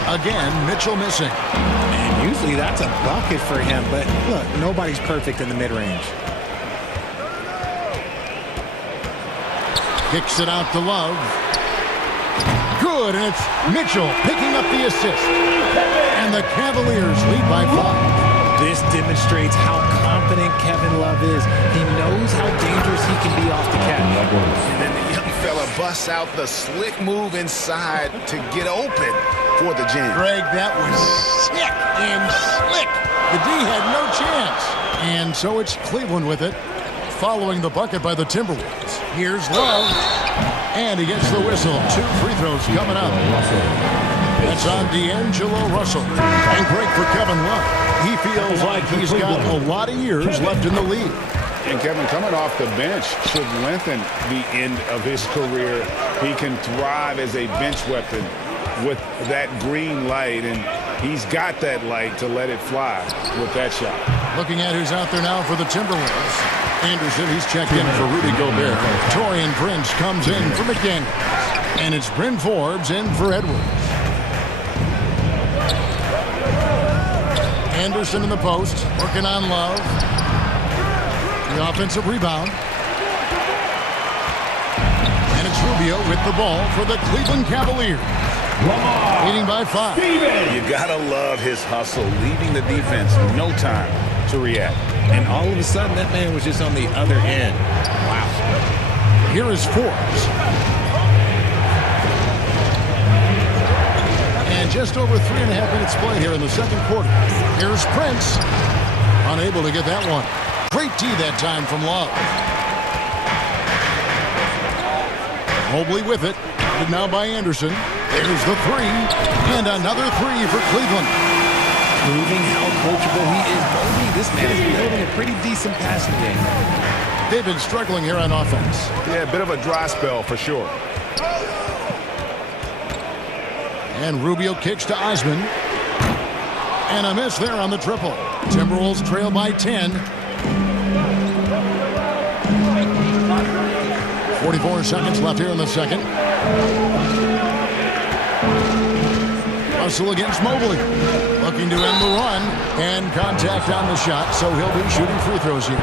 Again, Mitchell missing. And usually that's a bucket for him, but look, nobody's perfect in the mid-range. Kicks it out to Love. Good, and it's Mitchell picking up the assist. And the Cavaliers lead by 5. This demonstrates how confident Kevin Love is. He knows how dangerous he can be off the catch. And then the young fella busts out the slick move inside to get open for the jam. Greg, that was sick and slick. The D had no chance. And so it's Cleveland with it, following the bucket by the Timberwolves. Here's Love, and he gets the whistle. 2 free throws coming up. That's on D'Angelo Russell. And great for Kevin Love. He feels like he's got a lot of years left in the league. And Kevin, coming off the bench should lengthen the end of his career. He can thrive as a bench weapon with that green light, and he's got that light to let it fly with that shot. Looking at who's out there now for the Timberwolves. Anderson, he's checked in for Rudy Gobert. Torian Prince comes in for McDaniels. And it's Bryn Forbes in for Edwards. Anderson in the post, working on Love. The offensive rebound. And it's Rubio with the ball for the Cleveland Cavaliers. Leading by 5. You gotta love his hustle, leaving the defense no time to react. And all of a sudden, that man was just on the other end. Wow. Here is Forbes. And just over 3.5 minutes play here in the second quarter. Here's Prince. Unable to get that one. Great D that time from Love. Mobley with it. And now by Anderson. There's the 3. And another 3 for Cleveland. Proving how coachable he is. Mobley, this man is building a pretty decent passing game. They've been struggling here on offense. Yeah, a bit of a dry spell for sure. And Rubio kicks to Osman. And a miss there on the triple. Timberwolves trail by 10. 44 seconds left here in the second. Russell against Mobley. Looking to end the run. And contact on the shot, so he'll be shooting free throws here.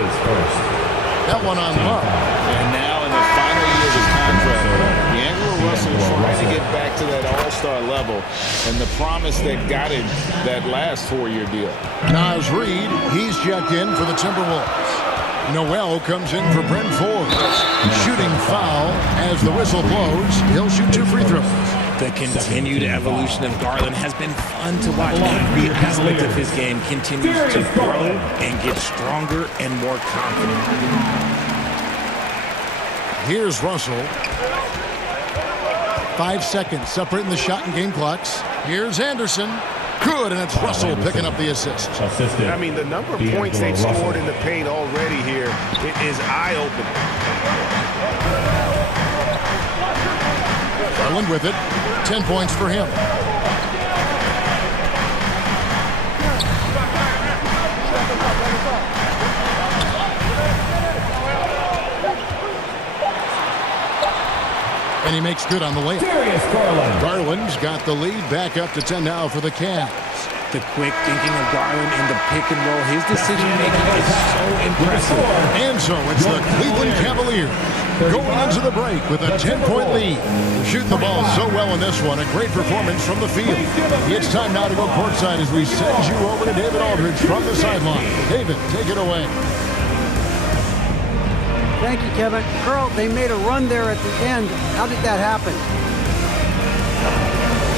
That one on Love. And now in the final year of his contract, D'Angelo Russell trying to get back to that all-star level and the promise that got him that last 4-year deal. Naz Reid, he's checked in for the Timberwolves. Noel comes in for Bryn Forbes. Shooting foul as the whistle blows. He'll shoot 2 free throws. The continued evolution of Garland has been fun to watch. Every aspect of his game continues to grow and get stronger and more confident. Here's Russell. 5 seconds separating the shot and game clocks. Here's Anderson. Good, and it's Russell picking up the assist. I mean, the number of points they've scored in the paint already here is eye-opening. Garland with it. 10 points for him. And he makes good on the layup. Garland's got the lead back up to 10 now for the Cavs. The quick thinking of Garland in the pick and roll. His decision-making is so impressive. And so it's the Cleveland Cavaliers going into the break with a 10-point lead. Shooting the ball so well in this one. A great performance from the field. It's time now to go courtside as we send you over to David Aldridge from the sideline. David, take it away. Thank you, Kevin. Carl, they made a run there at the end. How did that happen?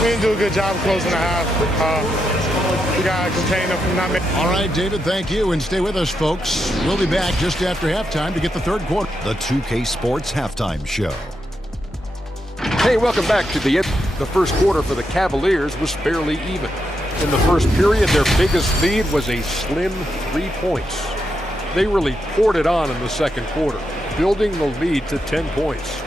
We didn't do a good job of closing the half. We got to contain them from not making. All right, David, thank you. And stay with us, folks. We'll be back just after halftime to get the third quarter. The 2K Sports Halftime Show. Hey, welcome back to the end. The first quarter for the Cavaliers was fairly even. In the first period, their biggest lead was a slim 3 points. They really poured it on in the second quarter, building the lead to 10 points.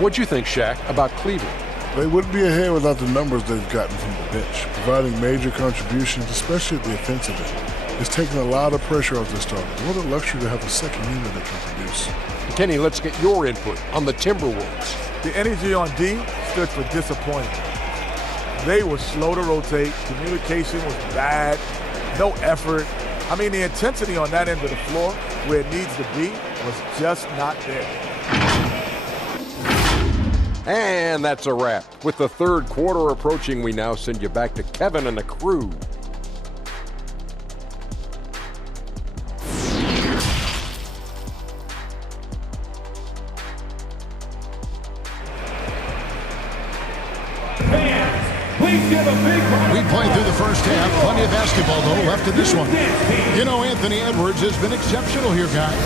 What'd you think, Shaq, about Cleveland? They wouldn't be ahead without the numbers they've gotten from the bench, providing major contributions, especially at the offensive end. It's taken a lot of pressure off their starters. What a luxury to have a second unit that can produce. Kenny, let's get your input on the Timberwolves. The energy on D stood for disappointment. They were slow to rotate. Communication was bad. No effort. I mean, the intensity on that end of the floor, where it needs to be, was just not there. And that's a wrap. With the third quarter approaching, we now send you back to Kevin and the crew. We played through the first half. Plenty of basketball, though, left in this one. You know, Anthony Edwards has been exceptional here, guys.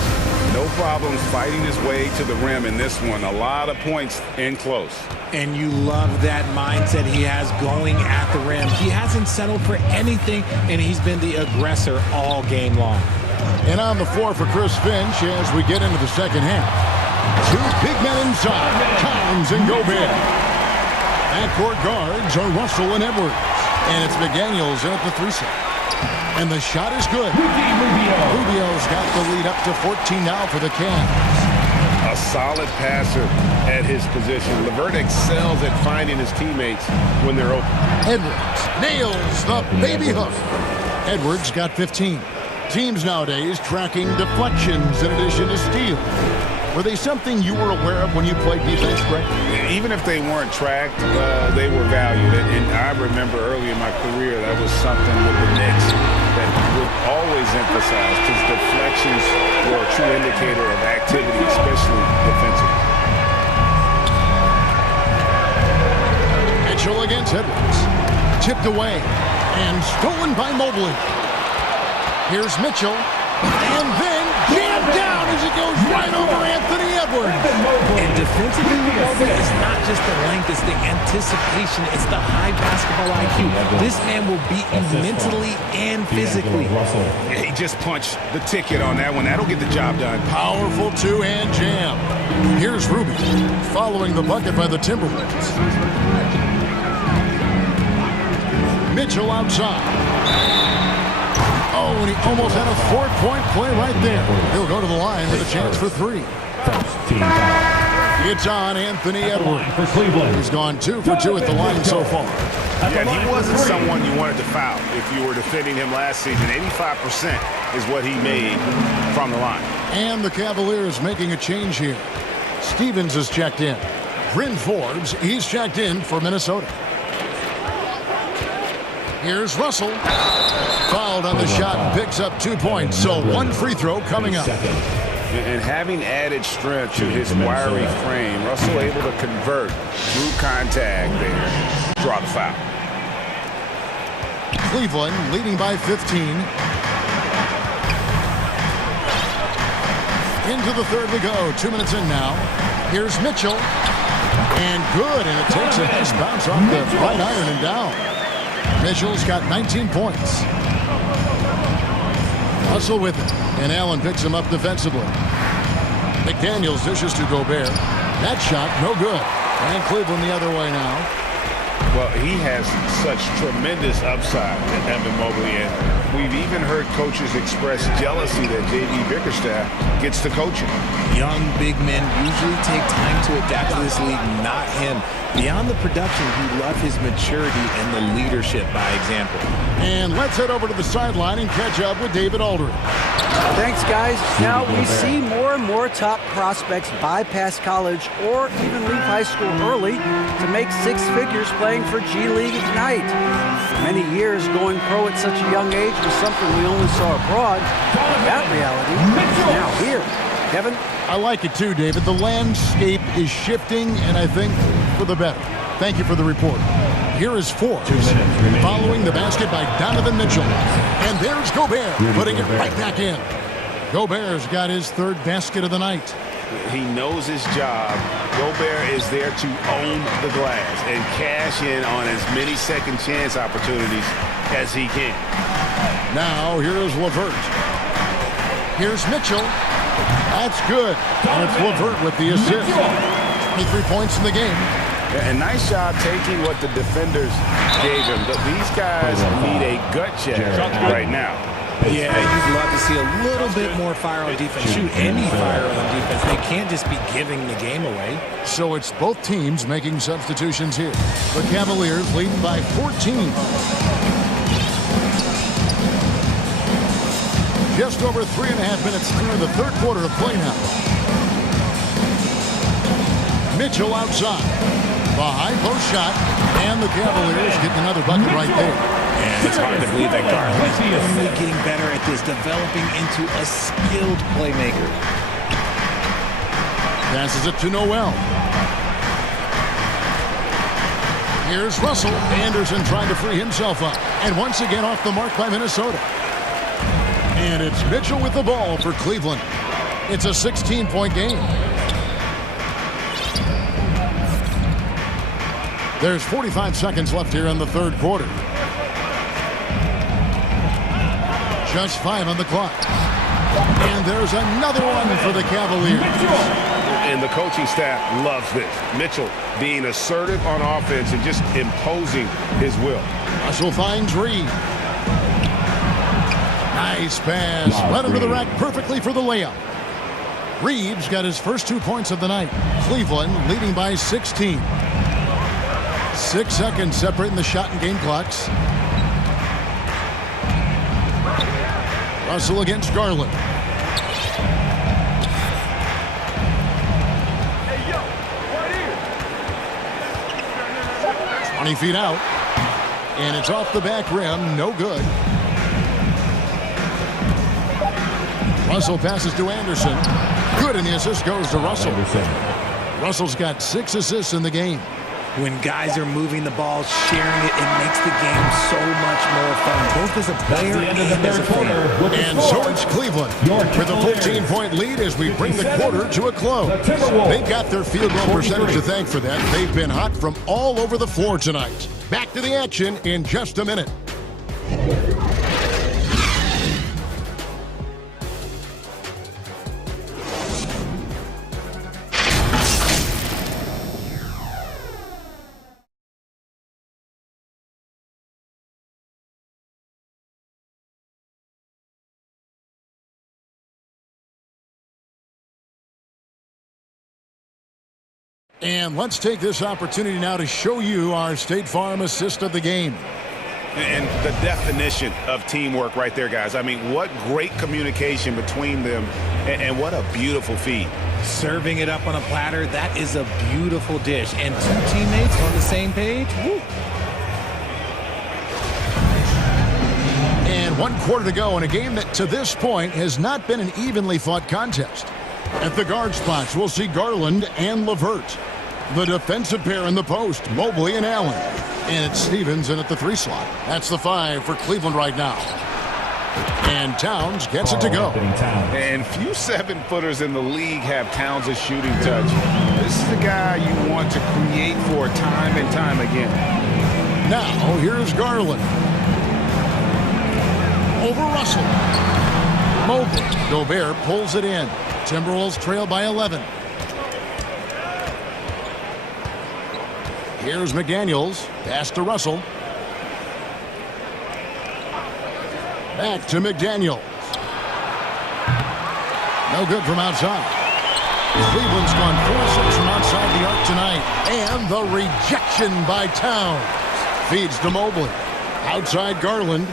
No problems fighting his way to the rim in this one. A lot of points in close. And you love that mindset he has going at the rim. He hasn't settled for anything, and he's been the aggressor all game long. And on the floor for Chris Finch as we get into the second half. Two big men inside, Towns and Gobert. Backcourt guards are Russell and Edwards. And it's McDaniels in at the 3 set. And the shot is good. Rubio's got the lead up to 14 now for the Cavs. A solid passer at his position. LeVert excels at finding his teammates when they're open. Edwards nails the baby hook. Edwards got 15. Teams nowadays tracking deflections in addition to steals. Were they something you were aware of when you played defense, Greg? Even if they weren't tracked, they were valued. And I remember early in my career, that was something with the Knicks that would always emphasize, because deflections were a true indicator of activity, especially defensively. Mitchell against Edwards. Tipped away and stolen by Mobley. Here's Mitchell. And then jammed down as he goes right over Anthony Edwards. And defensively with Mobley, it's not just the length, it's the anticipation, it's the high basketball IQ. This man will beat you mentally and physically. Yeah, he just punched the ticket on that one. That'll get the job done. Powerful two-hand jam. Here's Ruby following the bucket by the Timberwolves. Mitchell outside. Oh, and he almost had a 4-point play right there. He'll go to the line with a chance for 3. It's on Anthony Edwards. He's gone 2 for 2 at the line so far. Yeah, and he wasn't someone you wanted to foul if you were defending him last season. 85% is what he made from the line. And the Cavaliers making a change here. Stevens is checked in. Bryn Forbes, he's checked in for Minnesota. Here's Russell. Fouled on the shot and picks up 2 points. So 1 free throw coming up. And having added strength to his wiry frame, Russell able to convert through contact there. Draw the foul. Cleveland leading by 15. Into the third we go. 2 minutes in now. Here's Mitchell. And good. And it takes a nice bounce off the right iron and down. Mitchell's got 19 points. Russell with it. And Allen picks him up defensively. McDaniels dishes to Gobert. That shot, no good. And Cleveland the other way now. Well, he has such tremendous upside in Evan Mobley. And we've even heard coaches express jealousy that J.B. Bickerstaff gets to coaching. Young big men usually take time to adapt to this league, not him. Beyond the production, we love his maturity and the leadership by example. And let's head over to the sideline and catch up with David Aldridge. Thanks, guys. Now we see more and more top prospects bypass college or even leave high school early to make 6 figures playing for G League Ignite. For many years, going pro at such a young age was something we only saw abroad. That reality is now here. Kevin? I like it too, David. The landscape is shifting, and I think for the better. Thank you for the report. Here is Forbes following the basket by Donovan Mitchell. And there's Gobert putting it right back in. Gobert's got his 3rd basket of the night. He knows his job. Gobert is there to own the glass and cash in on as many second chance opportunities as he can. Now here's LeVert. Here's Mitchell. That's good. And it's LeVert with the assist. 23 points in the game. And nice job taking what the defenders gave him. These guys need a gut check right now. Yeah, you'd love to see a little bit more fire on defense. Shoot, any fire on defense. They can't just be giving the game away. So it's both teams making substitutions here. The Cavaliers leading by 14. Just over 3.5 minutes through the third quarter of play now. Mitchell outside. The high post shot, and the Cavaliers getting another bucket right there. And it's hard to believe that Garland is only getting better at this, developing into a skilled playmaker. Passes it to Noel. Here's Russell. Anderson trying to free himself up. And once again off the mark by Minnesota. And it's Mitchell with the ball for Cleveland. It's a 16-point game. There's 45 seconds left here in the third quarter. Just 5 on the clock. And there's another one for the Cavaliers. And the coaching staff loves this. Mitchell being assertive on offense and just imposing his will. Russell finds Reed. Nice pass. Right under the rack perfectly for the layup. Reeves got his first 2 points of the night. Cleveland leading by 16. 6 seconds separating the shot and game clocks. Russell against Garland. 20 feet out. And it's off the back rim. No good. Russell passes to Anderson. Good, and the assist goes to Russell. Russell's got 6 assists in the game. When guys are moving the ball, sharing it, it makes the game so much more fun, both as a player and as a fan. And so it's Cleveland with a 14-point lead as we bring the quarter to a close. They've got their field goal percentage to thank for that. They've been hot from all over the floor tonight. Back to the action in just a minute. And let's take this opportunity now to show you our State Farm assist of the game. And the definition of teamwork right there, guys. I mean, what great communication between them, and what a beautiful feed. Serving it up on a platter, that is a beautiful dish. And 2 teammates on the same page. Woo. And 1 quarter to go in a game that to this point has not been an evenly fought contest. At the guard spots, we'll see Garland and LeVert. The defensive pair in the post, Mobley and Allen. And it's Stevenson at the 3 slot. That's the 5 for Cleveland right now. And Towns gets it to go. And few 7-footers in the league have Towns' shooting touch. This is the guy you want to create for time and time again. Now, here's Garland. Over Russell. Mobley. Gobert pulls it in. Timberwolves trail by 11. Here's McDaniels. Pass to Russell. Back to McDaniels. No good from outside. Cleveland's gone 4-6 from outside the arc tonight. And the rejection by Towns. Feeds to Mobley. Outside Garland.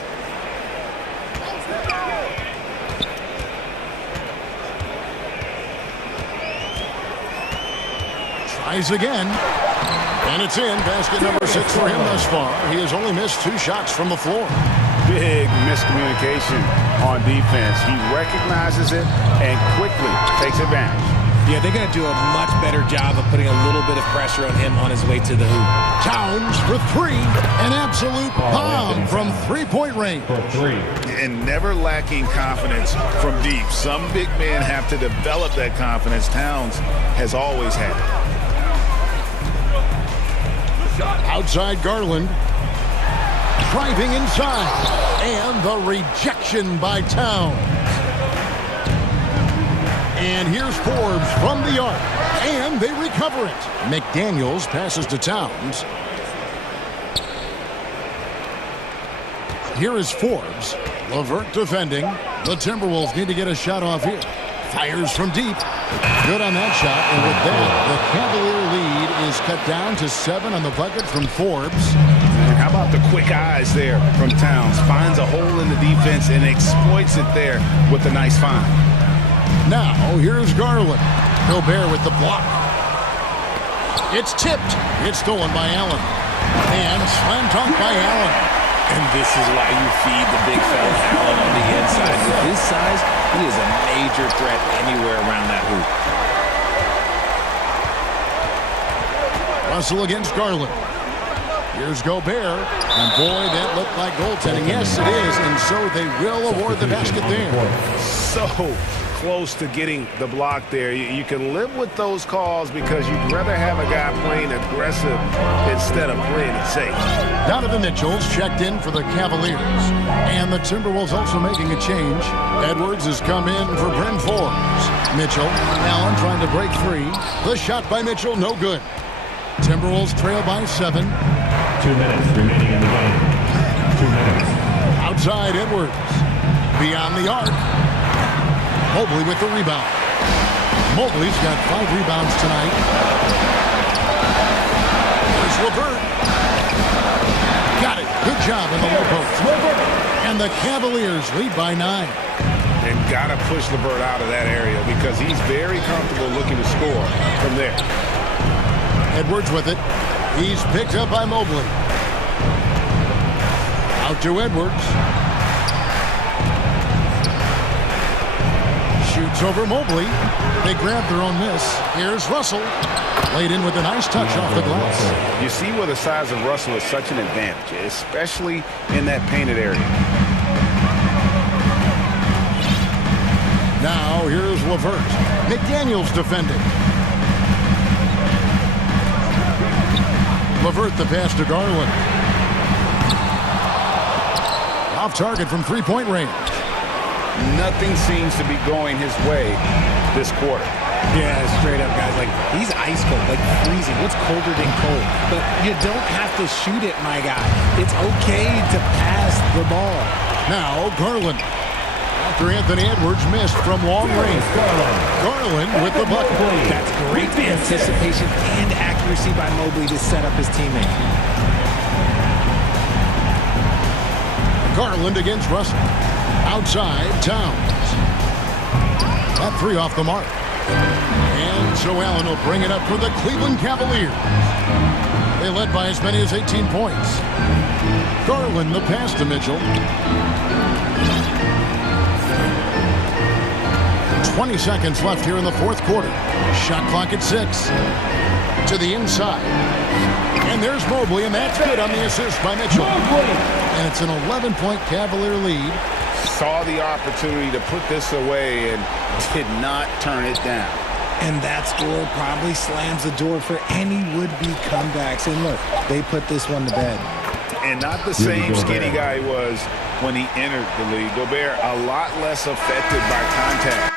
Tries again. And it's in. Basket number 6 for him thus far. He has only missed 2 shots from the floor. Big miscommunication on defense. He recognizes it and quickly takes advantage. Yeah, they got to do a much better job of putting a little bit of pressure on him on his way to the hoop. Towns for 3. An absolute bomb from 3-point range. And never lacking confidence from deep. Some big men have to develop that confidence. Towns has always had it. Outside Garland. driving inside. And the rejection by Towns. And here's Forbes from the arc. And they recover it. McDaniels passes to Towns. Here is Forbes. LeVert defending. The Timberwolves need to get a shot off here. Fires from deep. Good on that shot. And with that, the Cavalier lead is cut down to 7 on the bucket from Forbes. And how about the quick eyes there from Towns? Finds a hole in the defense and exploits it there with a nice find. Now, here's Garland. Gobert with the block. It's tipped. It's stolen by Allen. And slam dunk by Allen. And this is why you feed the big fella Allen on the inside. With his size, he is a major threat anywhere around that hoop. Russell against Garland. Here's Gobert. And boy, that looked like goaltending. Yes, it is. And so they will award the basket there. So close to getting the block there. You can live with those calls because you'd rather have a guy playing aggressive instead of playing it safe. Donovan Mitchell's checked in for the Cavaliers. And the Timberwolves also making a change. Edwards has come in for Bryn Forbes. Mitchell, Allen trying to break free. The shot by Mitchell, no good. Timberwolves trail by 7. 2 minutes remaining in the game. 2 minutes. Outside Edwards. Beyond the arc. Mobley with the rebound. Mobley's got 5 rebounds tonight. There's LeVert. Got it. Good job in the low post. And the Cavaliers lead by 9. And got to push LeVert out of that area because he's very comfortable looking to score from there. Edwards with it. He's picked up by Mobley. Out to Edwards. Shoots over Mobley. They grab their own miss. Here's Russell. Laid in with a nice touch off the glass. You see where the size of Russell is such an advantage, especially in that painted area. Now here's LeVert. McDaniels defending. LeVert the pass to Garland. Off target from three-point range. Nothing seems to be going his way this quarter. Yeah, straight up, guys. Like, he's ice cold, like freezing. What's colder than cold? But you don't have to shoot it, my guy. It's okay to pass the ball. Now, Garland. After Anthony Edwards missed from long range. Garland with the bucket. That's great anticipation and accuracy by Mobley to set up his teammate. Garland against Russell. Outside, Towns. That 3 off the mark. And so Allen will bring it up for the Cleveland Cavaliers. They led by as many as 18 points. Garland the pass to Mitchell. 20 seconds left here in the fourth quarter. Shot clock at 6. To the inside. And there's Mobley, and that's good on the assist by Mitchell. And it's an 11-point Cavalier lead. Saw the opportunity to put this away and did not turn it down. And that score probably slams the door for any would-be comebacks. And look, they put this one to bed. And not the same skinny guy he was when he entered the league. Gobert a lot less affected by contact.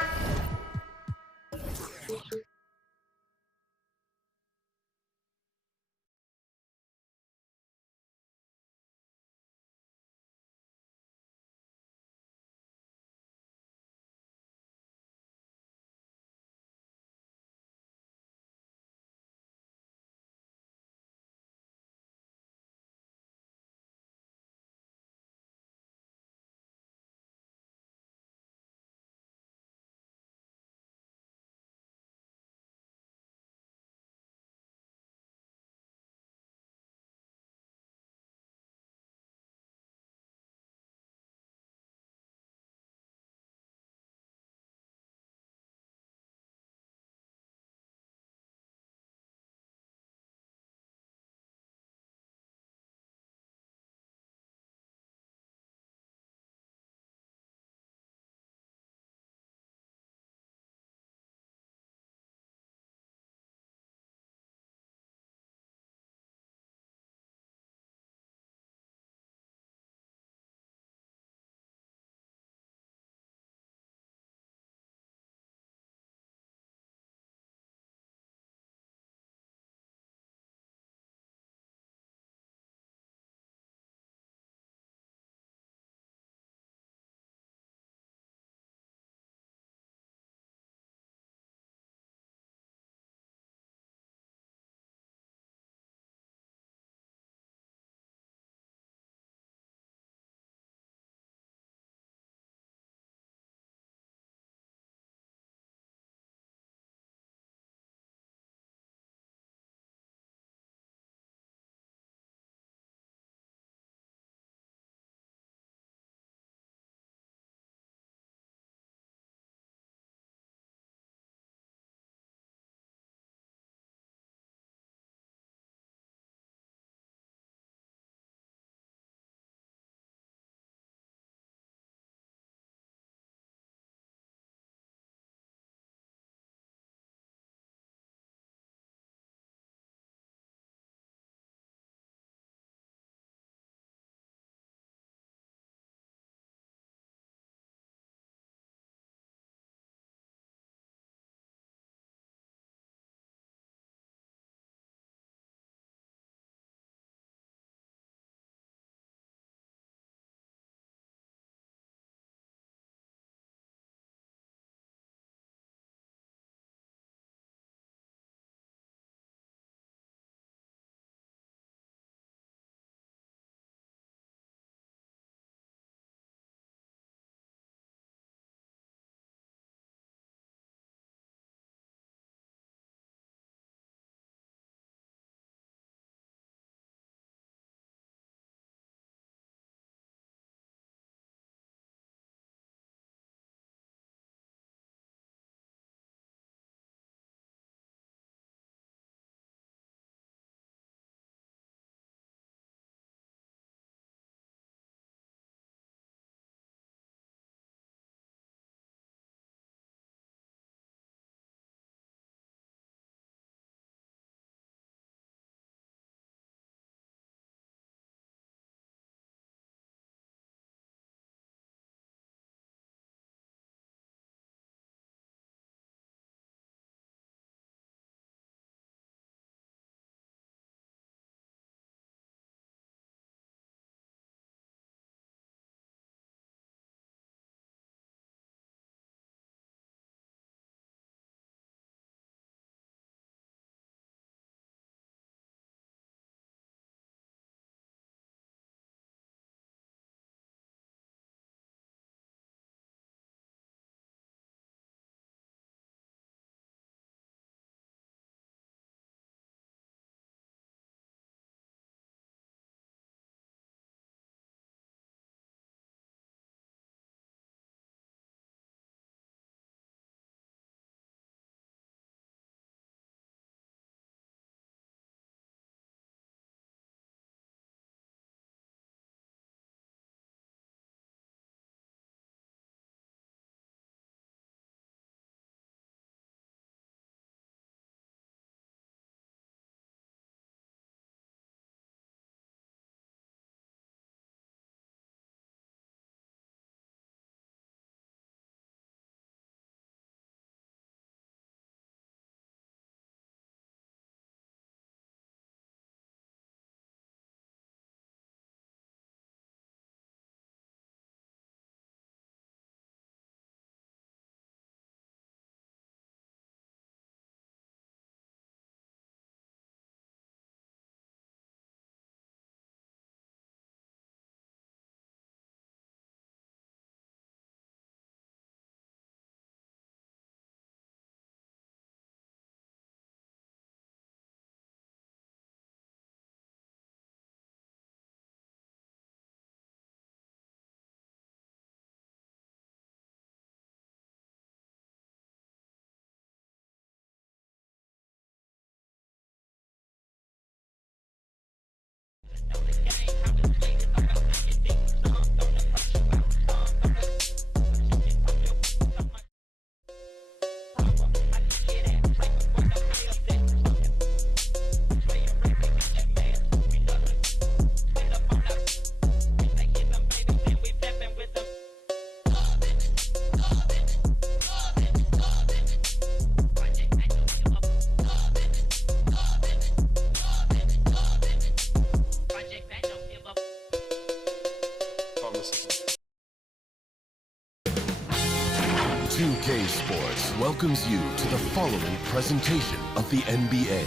2K Sports welcomes you to the following presentation of the NBA.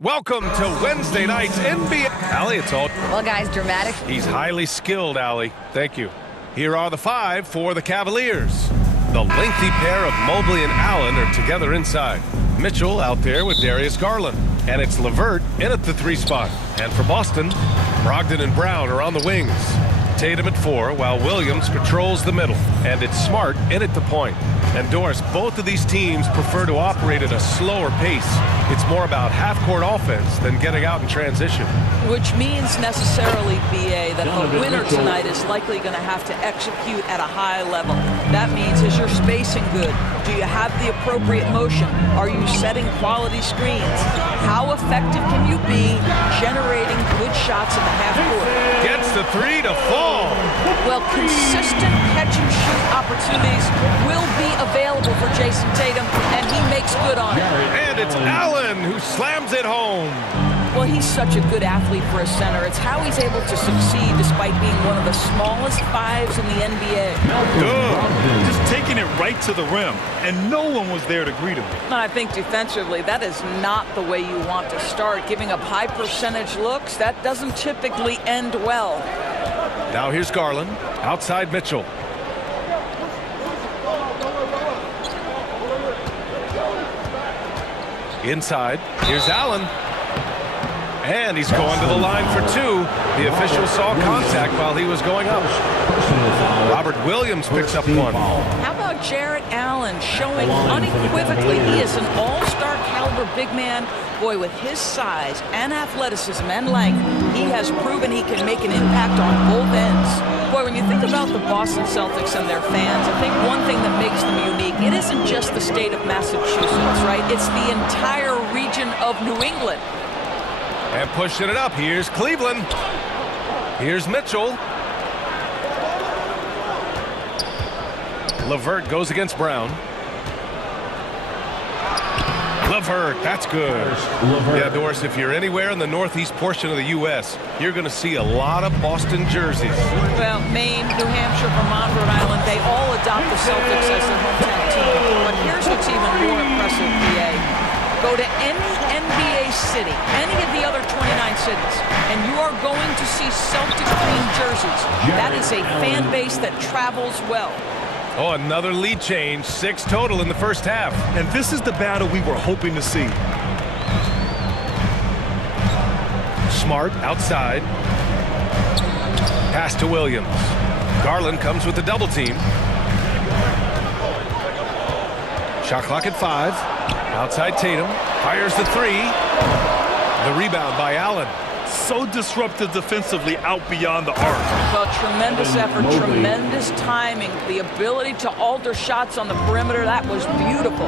Welcome to Wednesday night's NBA. Allie, it's all. Well, guys, dramatic. He's highly skilled, Allie. Thank you. Here are the 5 for the Cavaliers. The lengthy pair of Mobley and Allen are together inside. Mitchell out there with Darius Garland. And it's LeVert in at the 3 spot. And for Boston, Brogdon and Brown are on the wings. Tatum at 4, while Williams patrols the middle. And it's Smart in at the point. And Doris, both of these teams prefer to operate at a slower pace. It's more about half-court offense than getting out in transition. Which means necessarily, BA, that the winner tonight is likely going to have to execute at a high level. That means, is your spacing good? Do you have the appropriate motion? Are you setting quality screens? How effective can you be generating good shots in the half-court? Gets the 3 to fall. Well, consistent catch-and-shoot opportunities will be available for Jason Tatum, and he makes good on it. And it's Allen who slams it home. Well, he's such a good athlete for a center. It's how he's able to succeed despite being one of the smallest 5s in the NBA. Good. Just taking it right to the rim, and no one was there to greet him. And I think defensively, that is not the way you want to start. Giving up high percentage looks, that doesn't typically end well. Now here's Garland, outside Mitchell. Inside, here's Allen. And he's going to the line for 2. The official saw contact while he was going up. Robert Williams picks up 1. How about Jarrett Allen showing unequivocally he is an all-star caliber big man? Boy, with his size and athleticism and length, he has proven he can make an impact on both ends. Boy, when you think about the Boston Celtics and their fans, I think one thing that makes them unique, it isn't just the state of Massachusetts, right? It's the entire region of New England. And pushing it up, here's Cleveland. Here's Mitchell. LeVert goes against Brown. LeVert, that's good. Yeah, Doris, if you're anywhere in the northeast portion of the U.S., you're going to see a lot of Boston jerseys. Well, Maine, New Hampshire, Vermont, Rhode Island, they all adopt the Celtics as their hometown team. But here's what's even more impressive, BA. Go to any NBA city, any of the other 29 cities, and you are going to see Celtics green jerseys. That is a fan base that travels well. Oh, another lead change. 6 total in the first half. And this is the battle we were hoping to see. Smart outside. Pass to Williams. Garland comes with the double team. Shot clock at 5. Outside Tatum. Fires the 3. The rebound by Allen. So disruptive defensively out beyond the arc. Well, tremendous effort, tremendous timing. The ability to alter shots on the perimeter, that was beautiful.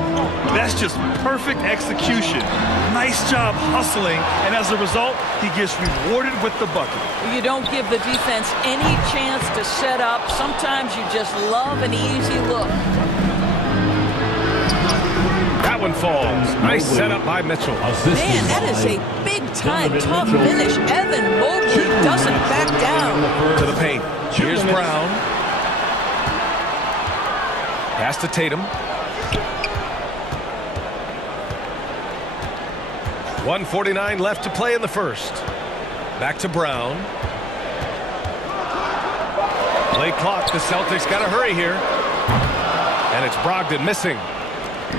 That's just perfect execution. Nice job hustling, and as a result, he gets rewarded with the bucket. You don't give the defense any chance to set up. Sometimes you just love an easy look. That one falls. Nice setup by Mitchell. Man, that is a big-time tough finish. Evan Mobley doesn't back down. To the paint. Here's Brown. Pass to Tatum. 1:49 left to play in the first. Back to Brown. Late clock. The Celtics got to hurry here. And it's Brogdon missing.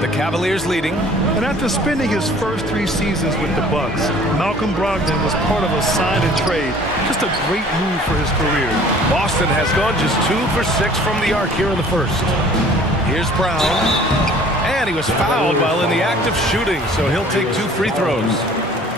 The Cavaliers leading. And after spending his first 3 seasons with the Bucks, Malcolm Brogdon was part of a sign and trade. Just a great move for his career. Boston has gone just 2 for 6 from the arc here in the first. Here's Brown. And he was fouled while in the act of shooting, so he'll take 2 free throws.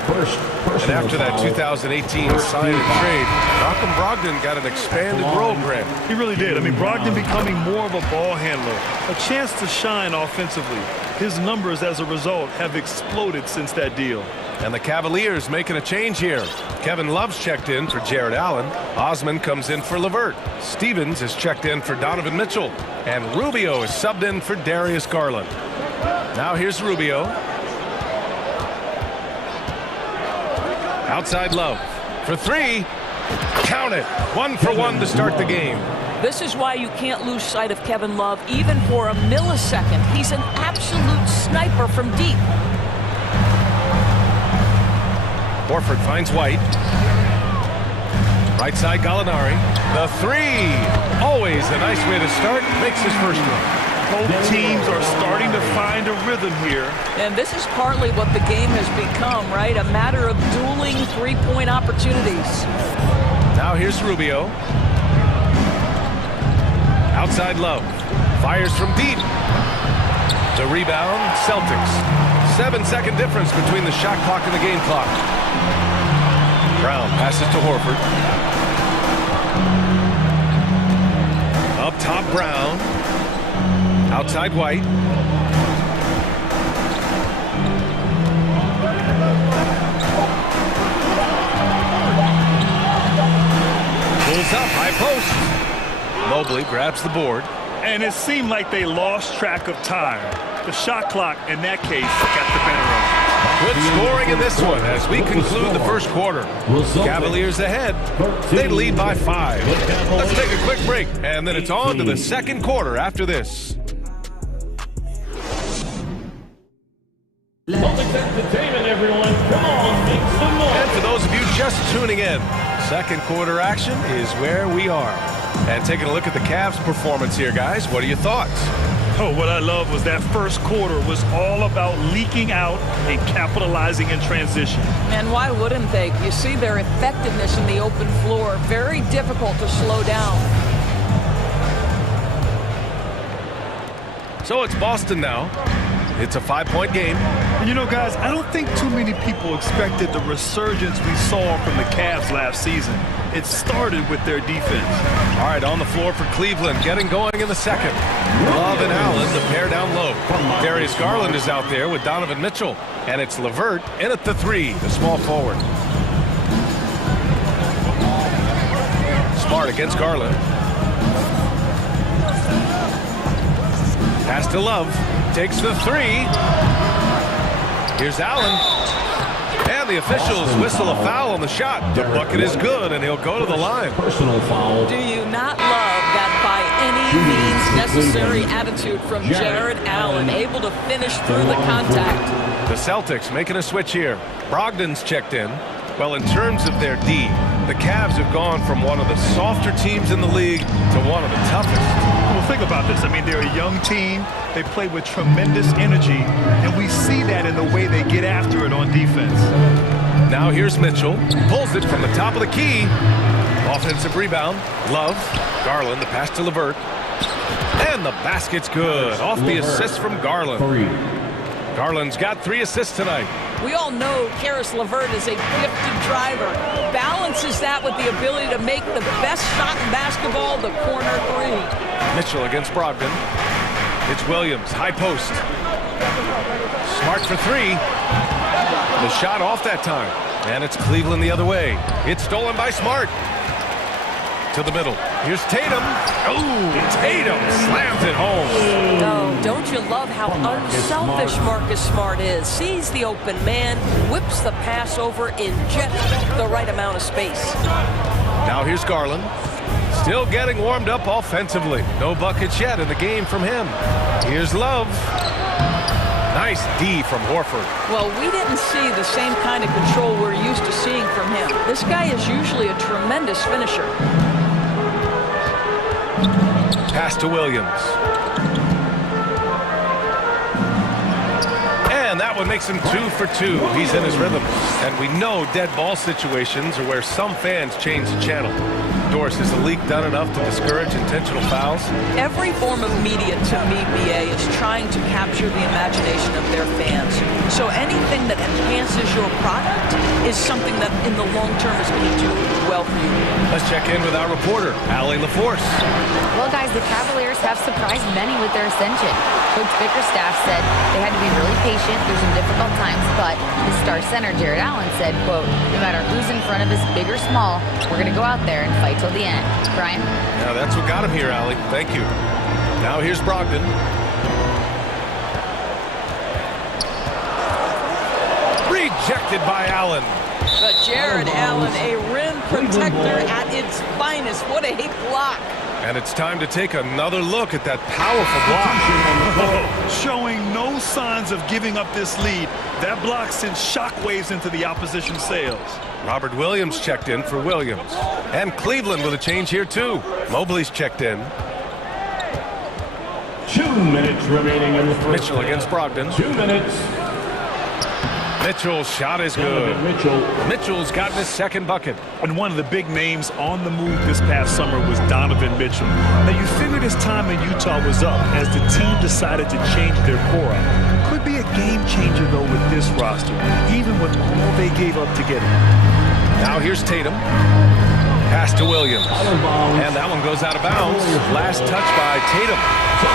And after that 2018 sign and trade, Malcolm Brogdon got an expanded role, Grant. He really did. I mean, Brogdon becoming more of a ball handler, a chance to shine offensively. His numbers as a result have exploded since that deal. And the Cavaliers making a change here. Kevin Love's checked in for Jarrett Allen. Osman comes in for LeVert. Stevens is checked in for Donovan Mitchell. And Rubio is subbed in for Darius Garland. Now here's Rubio. Outside Love for 3. Count it. 1 for 1 to start the game. This is why you can't lose sight of Kevin Love even for a millisecond. He's an absolute sniper from deep. Horford finds White. Right side Gallinari. The three. Always a nice way to start. Makes his first one. Both teams are starting to find a rhythm here. And this is partly what the game has become, right? A matter of dueling three-point opportunities. Now here's Rubio. Outside Love. Fires from deep. The rebound, Celtics. 7-second difference between the shot clock and the game clock. Brown passes to Horford. Up top, Brown. Outside White. Pulls up, high post. Mobley grabs the board. And it seemed like they lost track of time. The shot clock, in that case, got the better of it. Good scoring in this one as we conclude the first quarter. Cavaliers ahead. They lead by 5. Let's take a quick break, and then it's on to the second quarter after this. Celtics entertainment, everyone. Come on, make some noise. And for those of you just tuning in, second quarter action is where we are. And taking a look at the Cavs' performance here, guys. What are your thoughts? Oh, what I love was that first quarter was all about leaking out and capitalizing in transition. And why wouldn't they? You see their effectiveness in the open floor. Very difficult to slow down. So it's Boston now. It's a 5-point game. And you know, guys, I don't think too many people expected the resurgence we saw from the Cavs last season. It started with their defense. All right, on the floor for Cleveland, getting going in the second. Love and Allen, the pair down low. Darius Garland is out there with Donovan Mitchell. And it's LeVert in at the 3, the small forward. Smart against Garland. Pass to Love. Takes the 3. Here's Allen. And the officials whistle a foul on the shot. The bucket is good, and he'll go to the line. Personal foul. Do you not love that by any means necessary attitude from Jared Allen, able to finish through the contact? The Celtics making a switch here. Brogdon's checked in. Well, in terms of their D, the Cavs have gone from one of the softer teams in the league to one of the toughest. Well, think about this. I mean, they're a young team. They play with tremendous energy, and we see that in the way they get after it on defense. Now here's Mitchell. Pulls it from the top of the key. Offensive rebound. Love. Garland, the pass to LeVert. And the basket's good. Off the assist from Garland. Garland's got 3 assists tonight. We all know Karis LeVert is a gifted driver. Balances that with the ability to make the best shot in basketball, the corner 3. Mitchell against Brogdon. It's Williams, high post. Smart for 3. The shot off that time. And it's Cleveland the other way. It's stolen by Smart. To the middle. Here's Tatum. Oh, Tatum slams it home. Oh, don't you love how unselfish Marcus Smart is? Sees the open man, whips the pass over in just the right amount of space. Now here's Garland. Still getting warmed up offensively. No buckets yet in the game from him. Here's Love. Nice D from Horford. Well, we didn't see the same kind of control we're used to seeing from him. This guy is usually a tremendous finisher. Pass to Williams. And that one makes him 2 for 2. He's in his rhythm. And we know dead ball situations are where some fans change the channel. Doris, is the league done enough to discourage intentional fouls? Every form of media, to me, BA, is trying to capture the imagination of their fans. So anything that enhances your product is something that in the long term is going to do well for you. Let's check in with our reporter, Allie LaForce. Well, guys, the Cavaliers have surprised many with their ascension. Coach Bickerstaff said they had to be really patient through some difficult times, but the star center, Jared Allen, said, quote, no matter who's in front of us, big or small, we're going to go out there and fight till the end. Brian? Yeah, that's what got him here, Allie. Thank you. Now here's Brogdon. Rejected by Allen. But Jared Allen, a rim protector at its finest. What a block. And it's time to take another look at that powerful block. Showing no signs of giving up this lead. That block sends shockwaves into the opposition sails. Robert Williams checked in for Williams. And Cleveland with a change here too. Mobley's checked in. 2 minutes remaining in the first. Mitchell against Brogdon. 2 minutes. Mitchell's shot is good. Mitchell's gotten his second bucket. And one of the big names on the move this past summer was Donovan Mitchell. Now you figured his time in Utah was up as the team decided to change their core up. Could be a game changer though with this roster, even with all they gave up to get him. Now here's Tatum. Pass to Williams. And that one goes out of bounds. Last touch by Tatum.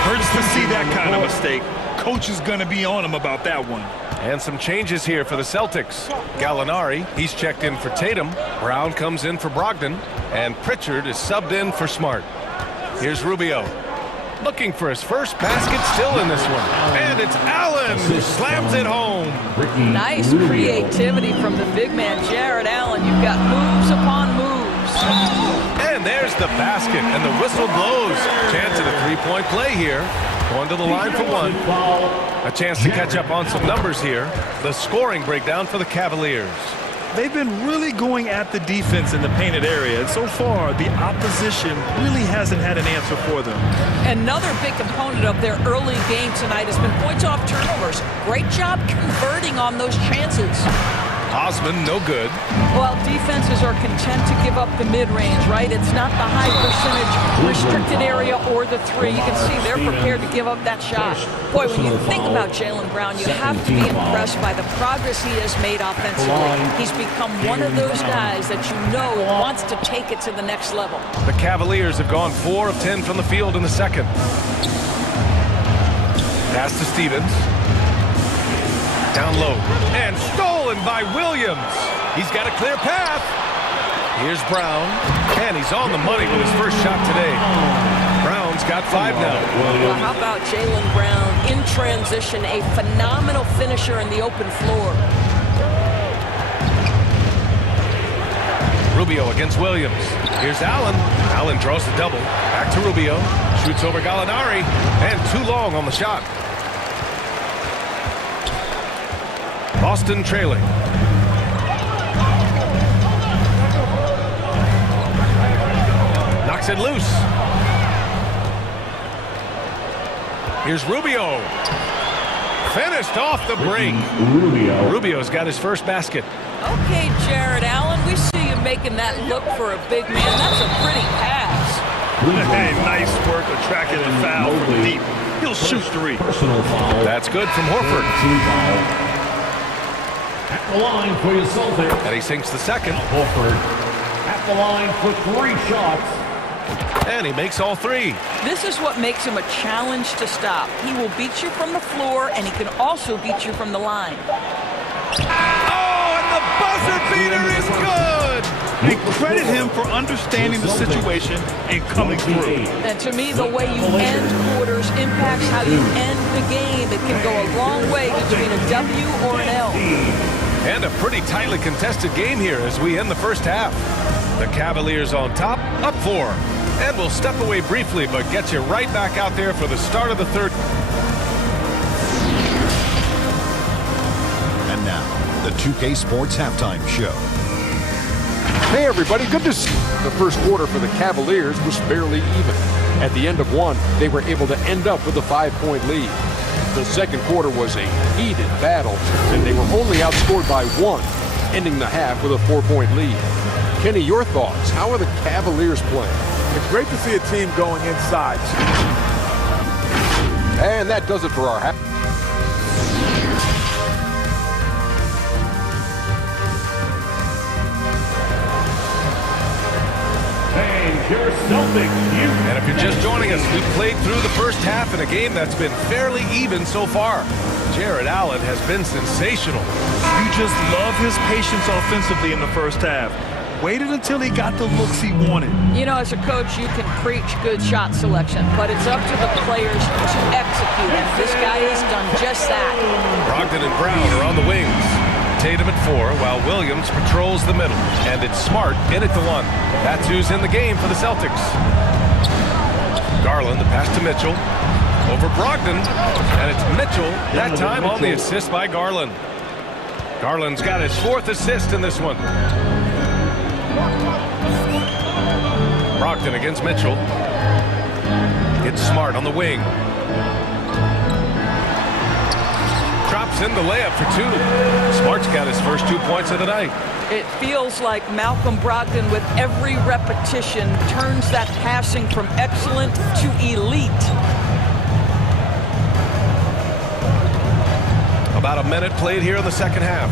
Hurts to see that kind of mistake. Coach is going to be on him about that one. And some changes here for the Celtics. Gallinari, he's checked in for Tatum. Brown comes in for Brogdon. And Pritchard is subbed in for Smart. Here's Rubio. Looking for his first basket still in this one. And it's Allen who slams it home. Nice creativity from the big man, Jared Allen. You've got moves upon moves. And there's the basket, and the whistle blows. Chance at a three-point play here. Going to the line for one. A chance to catch up on some numbers here. The scoring breakdown for the Cavaliers. They've been really going at the defense in the painted area, and so far the opposition really hasn't had an answer for them. Another big component of their early game tonight has been points off turnovers. Great job converting on those chances. Osman, no good. Well, defenses are content to give up the mid-range, right? It's not the high percentage restricted area or the three. You can see they're prepared to give up that shot. Boy, when you think about Jaylen Brown, you have to be impressed by the progress he has made offensively. He's become one of those guys that you know wants to take it to the next level. The Cavaliers have gone 4 of 10 from the field in the second. Pass to Stevens. Down low. And stolen by Williams. He's got a clear path. Here's Brown. And he's on the money with his first shot today. Brown's got 5 now. Well, how about Jaylen Brown in transition, a phenomenal finisher in the open floor. Rubio against Williams. Here's Allen. Allen draws the double. Back to Rubio. Shoots over Gallinari. And too long on the shot. Boston trailing. Knocks it loose. Here's Rubio. Finished off the break. Rubio's got his first basket. Okay, Jared Allen, we see you making that look for a big man. That's a pretty pass. Hey, nice work attracting a foul from deep. He'll shoot three. That's good from Horford. At the line for your Celtics. And he sinks the second. Horford at the line for 3 shots. And he makes all 3. This is what makes him a challenge to stop. He will beat you from the floor, and he can also beat you from the line. Oh, and the buzzer beater is good! And credit him for understanding the situation and coming through. And to me, the way you end quarters impacts how you end the game. It can go a long way between a W or an L. And a pretty tightly contested game here as we end the first half. The Cavaliers on top, up 4. And we'll step away briefly, but get you right back out there for the start of the third. And now, the 2K Sports Halftime Show. Hey everybody, good to see you. The first quarter for the Cavaliers was fairly even. At the end of one, they were able to end up with a 5-point lead. The second quarter was a heated battle, and they were only outscored by 1, ending the half with a 4-point lead. Kenny, your thoughts? How are the Cavaliers playing? It's great to see a team going inside. And that does it for our half. And if you're just joining us, we've played through the first half in a game that's been fairly even so far. Jared Allen has been sensational. You just love his patience offensively in the first half. Waited until he got the looks he wanted. You know, as a coach, you can preach good shot selection, but it's up to the players to execute. And this guy has done just that. Brogdon and Brown are on the wings. Tatum at 4, while Williams patrols the middle. And it's Smart in at the 1. That's who's in the game for the Celtics. Garland, the pass to Mitchell. Over Brogdon. And it's Mitchell, that time on the assist by Garland. Garland's got his 4th assist in this one. Brogdon against Mitchell. It's Smart on the wing. Drops in the layup for 2. Smart's got his first 2 points of the night. It feels like Malcolm Brogdon, with every repetition, turns that passing from excellent to elite. About a minute played here in the second half.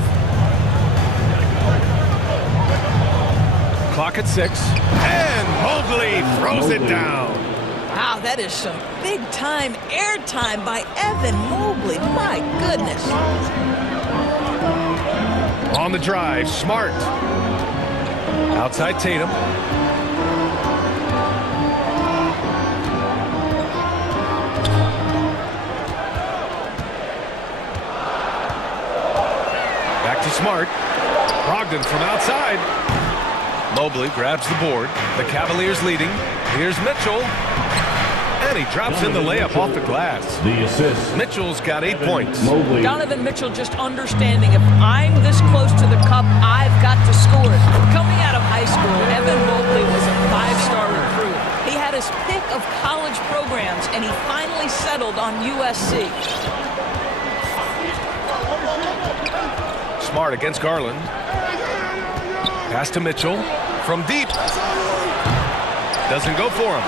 Clock at 6. And Mobley throws it down. Wow, that is some big-time airtime by Evan Mobley. My goodness. On the drive, Smart. Outside Tatum. Back to Smart. Brogdon from outside. Mobley grabs the board. The Cavaliers leading. Here's Mitchell. And he drops in the layup off the glass. The assist. Mitchell's got 8 points. Donovan Mitchell just understanding, if I'm this close to the cup, I've got to score it. Coming out of high school, Evan Mobley was a 5-star recruit. He had his pick of college programs, and he finally settled on USC. Smart against Garland. Pass to Mitchell from deep. Doesn't go for him.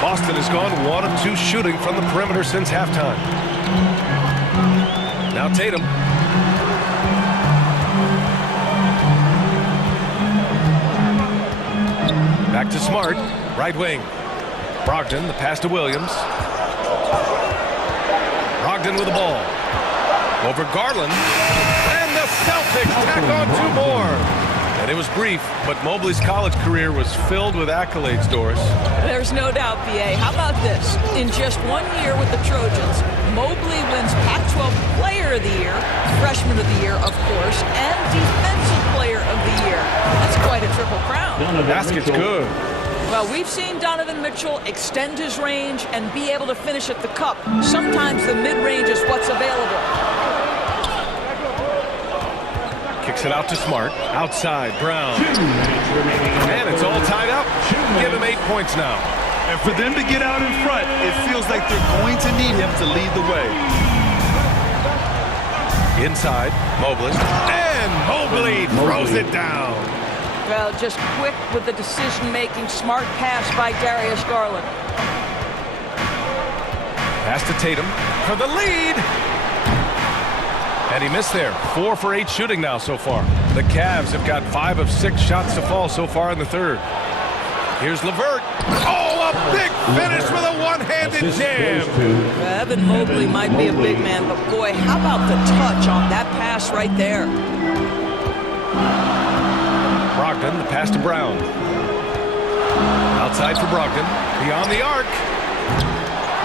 Boston has gone 1 of 2 shooting from the perimeter since halftime. Now Tatum. Back to Smart. Right wing. Brogdon, the pass to Williams. Brogdon with the ball. Over Garland. And the Celtics tack on 2 more. And it was brief, but Mobley's college career was filled with accolades, Doris. There's no doubt, B.A. How about this? In just 1 year with the Trojans, Mobley wins Pac-12 Player of the Year, Freshman of the Year, of course, and Defensive Player of the Year. That's quite a triple crown. Basket's good. Well, we've seen Donovan Mitchell extend his range and be able to finish at the cup. Sometimes the mid-range is what's available. Kicks it out to Smart. Outside, Brown. And it's all tied up. Give him 8 points now. And for them to get out in front, it feels like they're going to need him to lead the way. Inside, Mobley. And Mobley throws it down. Well, just quick with the decision-making, smart pass by Darius Garland. Pass to Tatum for the lead. And he missed there. 4 for 8 shooting now so far. The Cavs have got 5 of 6 shots to fall so far in the third. Here's LeVert. Oh, a big finish with a one-handed jam. Evan Mobley might be a big man, but boy, how about the touch on that pass right there? Brogdon, the pass to Brown. Outside for Brogdon. Beyond the arc.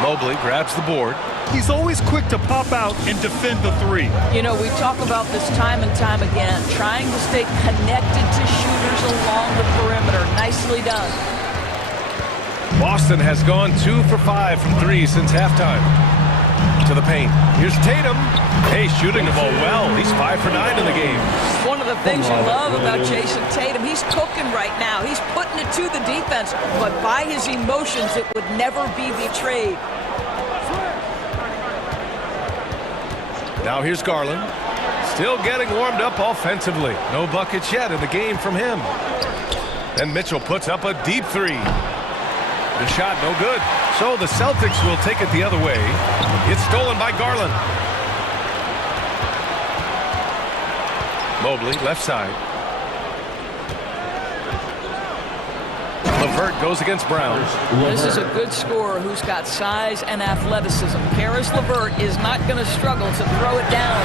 Mobley grabs the board. He's always quick to pop out and defend the 3. You know, we talk about this time and time again, trying to stay connected to shooters along the perimeter. Nicely done. Boston has gone 2 for 5 from 3 since halftime. To the paint. Here's Tatum. Hey, shooting the ball well. He's 5 for 9 in the game. One of the things you love about Jason Tatum, he's cooking right now. He's putting it to the defense, but by his emotions, it would never be betrayed. Now here's Garland. Still getting warmed up offensively. No buckets yet in the game from him. And Mitchell puts up a deep 3. The shot no good. So the Celtics will take it the other way. It's stolen by Garland. Mobley, left side. LeVert goes against Brown. This is a good scorer who's got size and athleticism. Karis LeVert is not going to struggle to throw it down.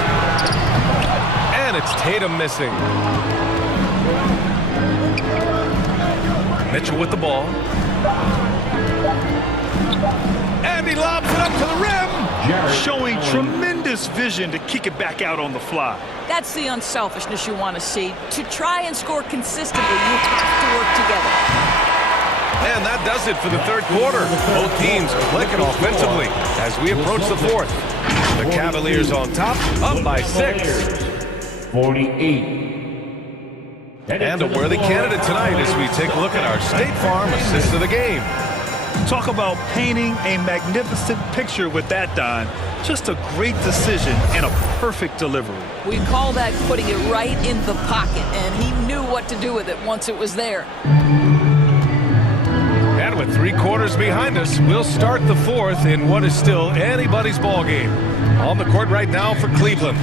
And it's Tatum missing. Mitchell with the ball. And he lobs it up to the rim. Showing tremendous tremendous vision to kick it back out on the fly. That's the unselfishness you want to see. To try and score consistently, you have to work together. And that does it for the third quarter. Both teams clicking offensively as we approach the fourth. The Cavaliers on top, up by 6. 48. And a worthy candidate tonight as we take a look at our State Farm assist of the game. Talk about painting a magnificent picture with that, Don. Just a great decision and a perfect delivery. We call that putting it right in the pocket, and he knew what to do with it once it was there. And with 3 quarters behind us, we'll start the fourth in what is still anybody's ball game. On the court right now for Cleveland,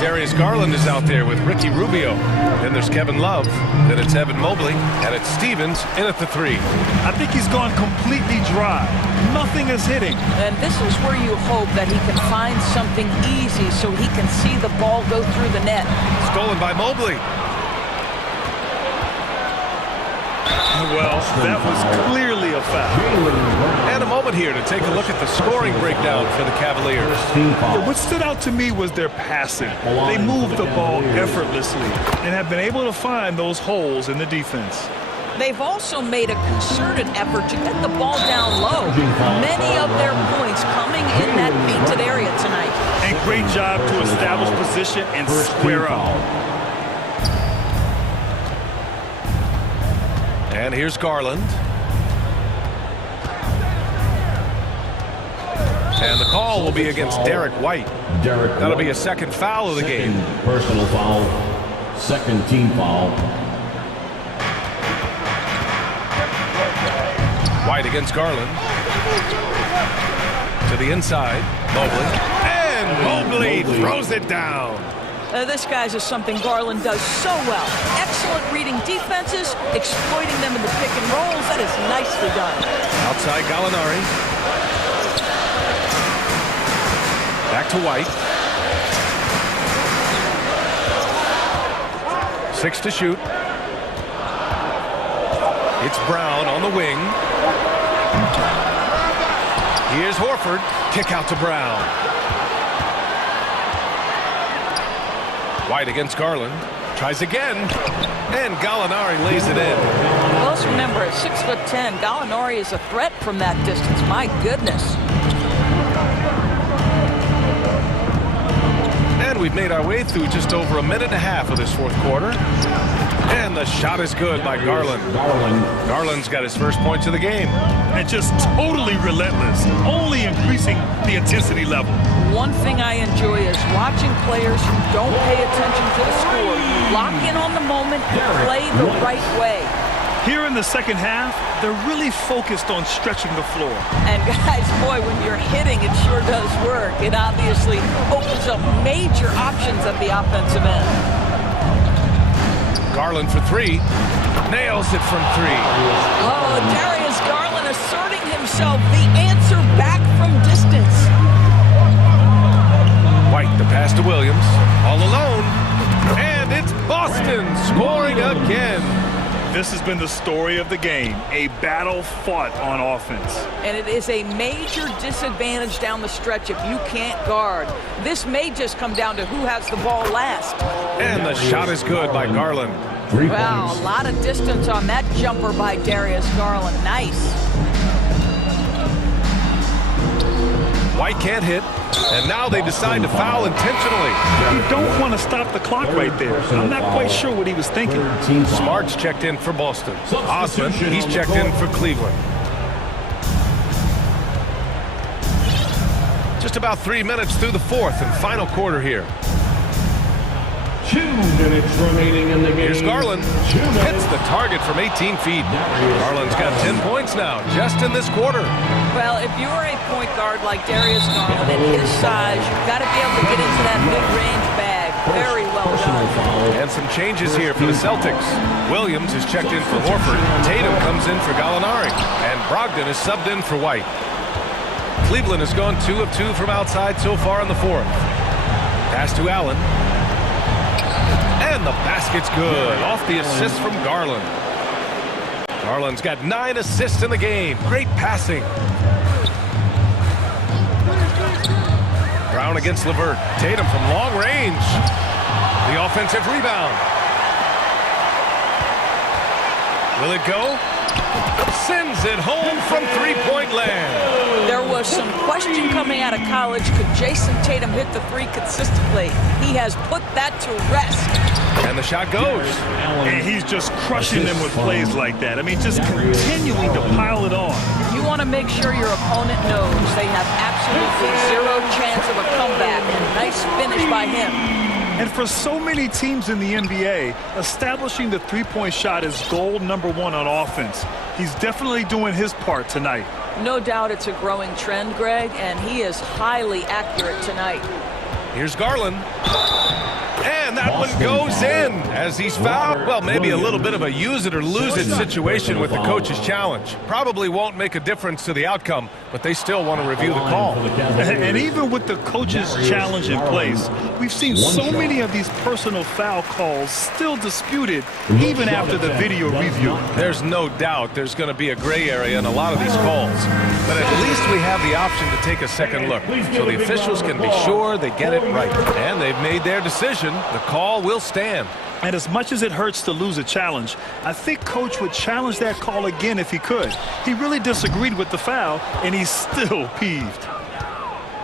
Darius Garland is out there with Ricky Rubio. Then there's Kevin Love. Then it's Evan Mobley. And it's Stevens in at the 3. I think he's gone completely dry. Nothing is hitting. And this is where you hope that he can find something easy so he can see the ball go through the net. Stolen by Mobley. Well, that was clearly a foul. And a moment here to take a look at the scoring breakdown for the Cavaliers. What stood out to me was their passing. They moved the ball effortlessly and have been able to find those holes in the defense. They've also made a concerted effort to get the ball down low. Many of their points coming in that painted area tonight. And great job to establish position and square up. And here's Garland. And the call will be against Derek White. That'll be a second foul of the game. Personal foul, second team foul. White against Garland. To the inside, Mobley. And Mobley throws it down. This, guys, is something Garland does so well. Excellent reading defenses, exploiting them in the pick and rolls. That is nicely done. Outside Gallinari. Back to White. 6 to shoot. It's Brown on the wing. Here's Horford. Kick out to Brown. White against Garland. Tries again. And Gallinari lays it in. Well, let's remember, at 6'10", Gallinari is a threat from that distance. My goodness. And we've made our way through just over a minute and a half of this fourth quarter. And the shot is good by Garland. Garland's got his first points of the game. And just totally relentless, only increasing the intensity level. One thing I enjoy is watching players who don't pay attention to the score. You lock in on the moment and play the right way. Here in the second half, they're really focused on stretching the floor. And guys, boy, when you're hitting, it sure does work. It obviously opens up major options at the offensive end. Garland for 3. Nails it from 3. Oh, Darius Garland asserting himself. The answer back from distance. White, the pass to Williams. All alone. And it's Boston scoring again. This has been the story of the game, a battle fought on offense. And it is a major disadvantage down the stretch if you can't guard. This may just come down to who has the ball last. And the shot is good by Garland. Wow, a lot of distance on that jumper by Darius Garland. Nice. White can't hit, and now they decide to foul intentionally. You don't want to stop the clock right there. I'm not quite sure what he was thinking. Smart's checked in for Boston. Osman, he's checked in for Cleveland. Just about 3 minutes through the fourth and final quarter here. 2 minutes remaining in the game. Here's Garland. Hits the target from 18 feet. Garland's got 10 points now, just in this quarter. Well, if you're a point guard like Darius Garland at his size, you've got to be able to get into that mid-range bag. Very well done. And some changes here for the Celtics. Williams is checked in for Horford. Tatum comes in for Gallinari. And Brogdon is subbed in for White. Cleveland has gone 2 of 2 from outside so far in the fourth. Pass to Allen. And the basket's good. Off the assist from Garland. Garland's got 9 assists in the game. Great passing. Brown down against LeVert. Tatum from long range. The offensive rebound. Will it go? Sends it home from three-point land. There was some question coming out of college. Could Jason Tatum hit the three consistently? He has put that to rest. And the shot goes. And he's just crushing them with plays like that. I mean, just continuing to pile it on. You want to make sure your opponent knows they have absolutely zero chance of a comeback. And nice finish by him. And for so many teams in the NBA, establishing the three-point shot is goal number one on offense. He's definitely doing his part tonight. No doubt it's a growing trend, Greg, and he is highly accurate tonight. Here's Garland. And that one goes in as he's fouled. Well, maybe a little bit of a use it or lose it situation with the coach's challenge. Probably won't make a difference to the outcome, but they still want to review the call. And even with the coach's challenge in place, we've seen so many of these personal foul calls still disputed even after the video review. There's no doubt there's going to be a gray area in a lot of these calls. But at least we have the option to take a second look, so the officials can be sure they get it right. And they've made their decision. The call will stand. And as much as it hurts to lose a challenge, I think Coach would challenge that call again if he could. He really disagreed with the foul, and he's still peeved.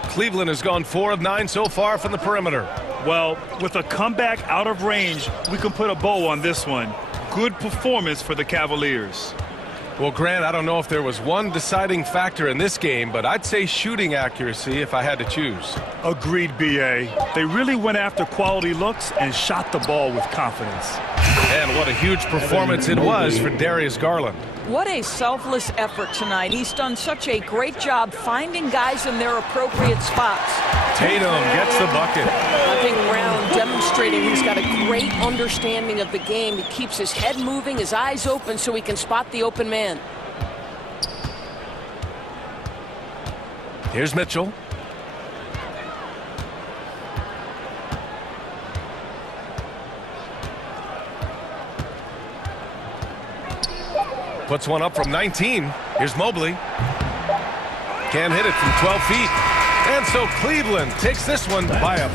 Cleveland has gone 4 of 9 so far from the perimeter. Well, with a comeback out of range, we can put a bow on this one. Good performance for the Cavaliers. Well, Grant, I don't know if there was one deciding factor in this game, but I'd say shooting accuracy if I had to choose. Agreed, B.A. They really went after quality looks and shot the ball with confidence. And what a huge performance it was for Darius Garland. What a selfless effort tonight. He's done such a great job finding guys in their appropriate spots. Tatum gets the bucket. I think Brown demonstrated he's got a great understanding of the game. He keeps his head moving, his eyes open so he can spot the open man. Here's Mitchell. Puts one up from 19. Here's Mobley. Can't hit it from 12 feet. And so Cleveland takes this one by a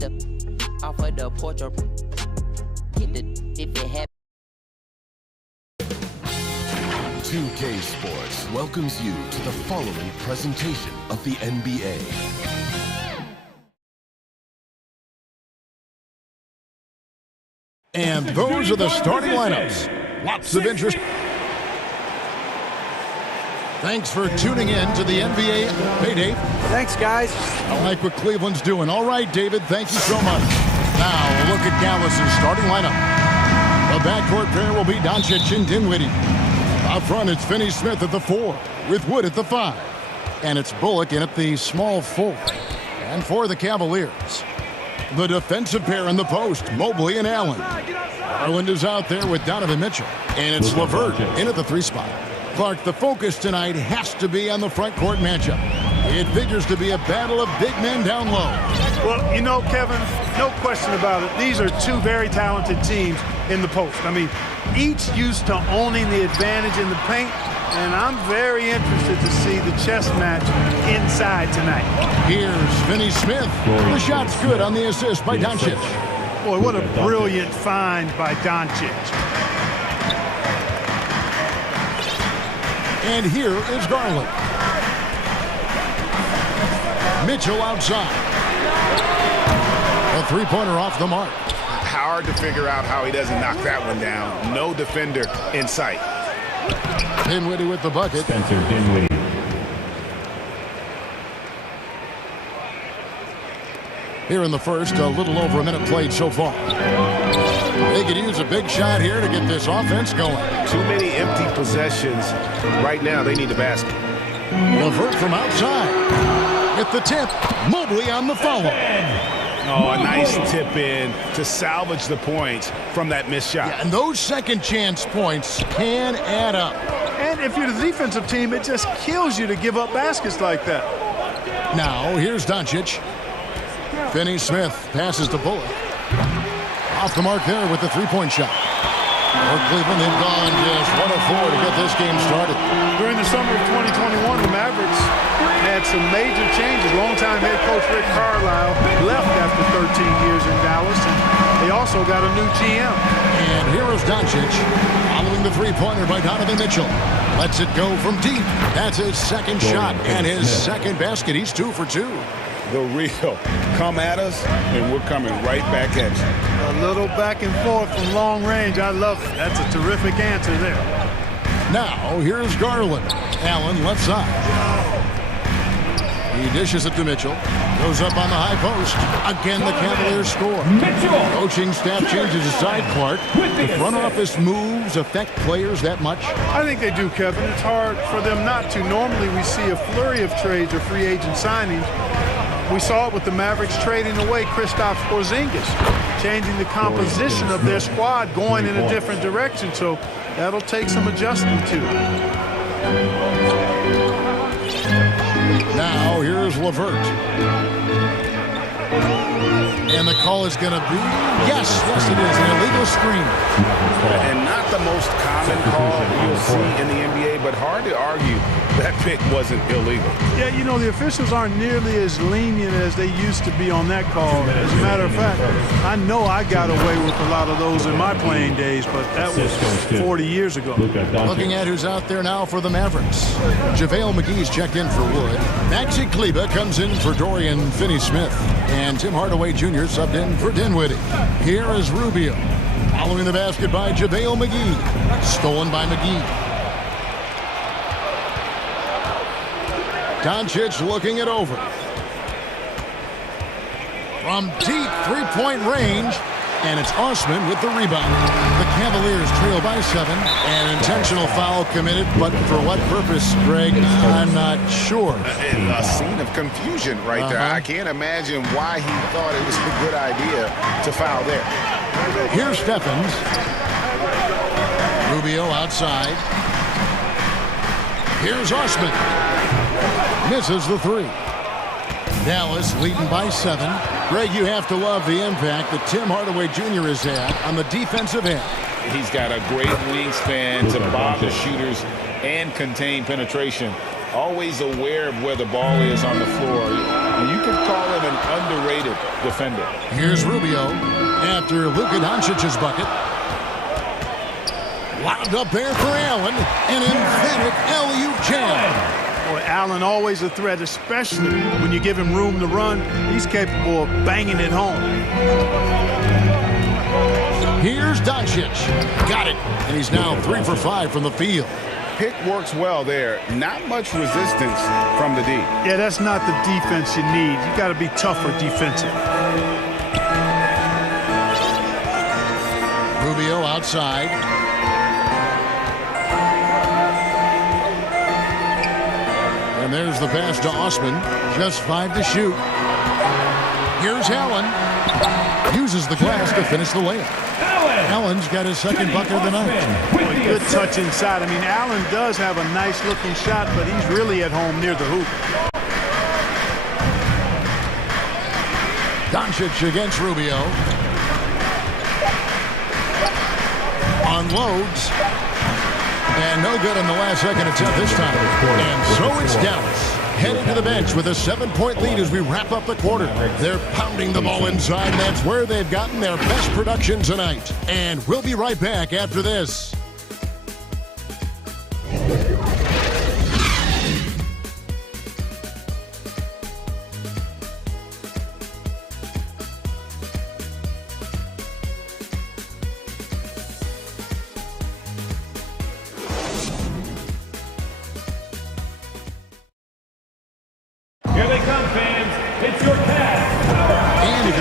step off of the porch or hit the if it happens. 2K Sports welcomes you to the following presentation of the NBA. And those are the starting lineups. Lots of interest. Thanks for tuning in to the NBA. Hey, Dave. Thanks, guys. I like what Cleveland's doing. All right, David, thank you so much. Now, a look at Dallas's starting lineup. The backcourt pair will be Doncic and Dinwiddie. Up front, it's Finney-Smith at the 4, with Wood at the 5. And it's Bullock in at the small 4. And for the Cavaliers, the defensive pair in the post, Mobley and Allen. Garland is out there with Donovan Mitchell. And it's LeVert in at the 3 spot. Clark, the focus tonight has to be on the front court matchup. It figures to be a battle of big men down low. Well, you know, Kevin, no question about it. These are two very talented teams in the post. I mean, each used to owning the advantage in the paint, and I'm very interested to see the chess match inside tonight. Here's Finney-Smith. The shot's good on the assist by Doncic. Boy, what a brilliant find by Doncic. And here is Garland. Mitchell outside. A three-pointer off the mark. Hard to figure out how he doesn't knock that one down. No defender in sight. Dinwiddie with the bucket. Spencer Dinwiddie. Here in the first, a little over a minute played so far. They could use a big shot here to get this offense going. Too many empty possessions. Right now, they need the basket. LeVert from outside. With the tip, Mobley on the follow. Oh, a nice tip in to salvage the points from that missed shot. Yeah, and those second chance points can add up. And if you're the defensive team, it just kills you to give up baskets like that. Now, here's Doncic. Finney-Smith passes to Bullock. Off the mark there with the three-point shot. For Cleveland, they've gone just 1 of 4 to get this game started. During the summer of 2021, the Mavericks had some major changes. Longtime head coach Rick Carlisle left after 13 years in Dallas, and they also got a new GM. And here is Doncic, following the three-pointer by Donovan Mitchell. Lets it go from deep. That's his second shot and his second basket. He's 2 for 2. The real come at us, and we're coming right back at you. A little back and forth from long range. I love it. That's a terrific answer there. Now, here's Garland. Allen left side. He dishes it to Mitchell. Goes up on the high post. Again, the Cavaliers score. Mitchell. Coaching staff changes his side, Clark. The front office moves affect players that much? I think they do, Kevin. It's hard for them not to. Normally, we see a flurry of trades or free agent signings. We saw it with the Mavericks trading away Kristaps Porzingis, changing the composition of their squad, going in a different direction. So that'll take some adjustment to. Now here's LeVert. And the call is going to be, yes, it is, an illegal screen. And not the most common call you'll see in the NBA, but hard to argue that pick wasn't illegal. Yeah, you know, the officials aren't nearly as lenient as they used to be on that call. As a matter of fact, I know I got away with a lot of those in my playing days, but that was 40 years ago. Looking at who's out there now for the Mavericks. JaVale McGee's checked in for Wood. Maxi Kleber comes in for Dorian Finney-Smith. And Tim Hardaway Jr. subbed in for Dinwiddie. Here is Rubio. Following the basket by JaVale McGee. Stolen by McGee. Doncic looking it over. From deep three-point range. And it's Osman with the rebound. The Cavaliers trail by 7. An intentional foul committed, but for what purpose, Greg? I'm not sure. A scene of confusion right there. I can't imagine why he thought it was a good idea to foul there. Here's Stephens. Rubio outside. Here's Osman. Misses the 3. Dallas leading by 7. Greg, you have to love the impact that Tim Hardaway Jr. has had on the defensive end. He's got a great wingspan to bob the shooters and contain penetration. Always aware of where the ball is on the floor. And you could call him an underrated defender. Here's Rubio after Luka Doncic's bucket. Lobbed up there for Allen. An emphatic alley-oop jam. Boy, Allen always a threat, especially when you give him room to run. He's capable of banging it home. Here's Doncic. Got it. And he's now 3 for 5 from the field. Pick works well there. Not much resistance from the D. Yeah, that's not the defense you need. You got to be tougher defensively. Rubio outside. And there's the pass to Osman. Just 5 to shoot. Here's Allen. Uses the glass to finish the layup. Allen's got his second bucket of the night. Boy, good touch inside. I mean, Allen does have a nice-looking shot, but he's really at home near the hoop. Doncic against Rubio. Unloads. And no good on the last second attempt this time. And so it's Dallas heading to the bench with a 7-point lead as we wrap up the quarter. They're pounding the ball inside. That's where they've gotten their best production tonight. And we'll be right back after this.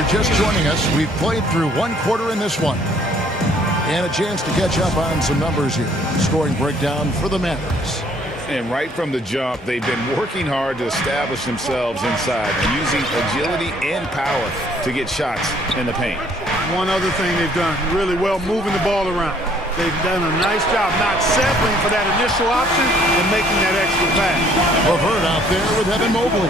Just joining us, we've played through one quarter in this one. And a chance to catch up on some numbers here. Scoring breakdown for the Mavericks. And right from the jump, they've been working hard to establish themselves inside and using agility and power to get shots in the paint. One other thing they've done really well, moving the ball around. They've done a nice job not settling for that initial option and making that extra pass. LeVert out there with Evan Mobley.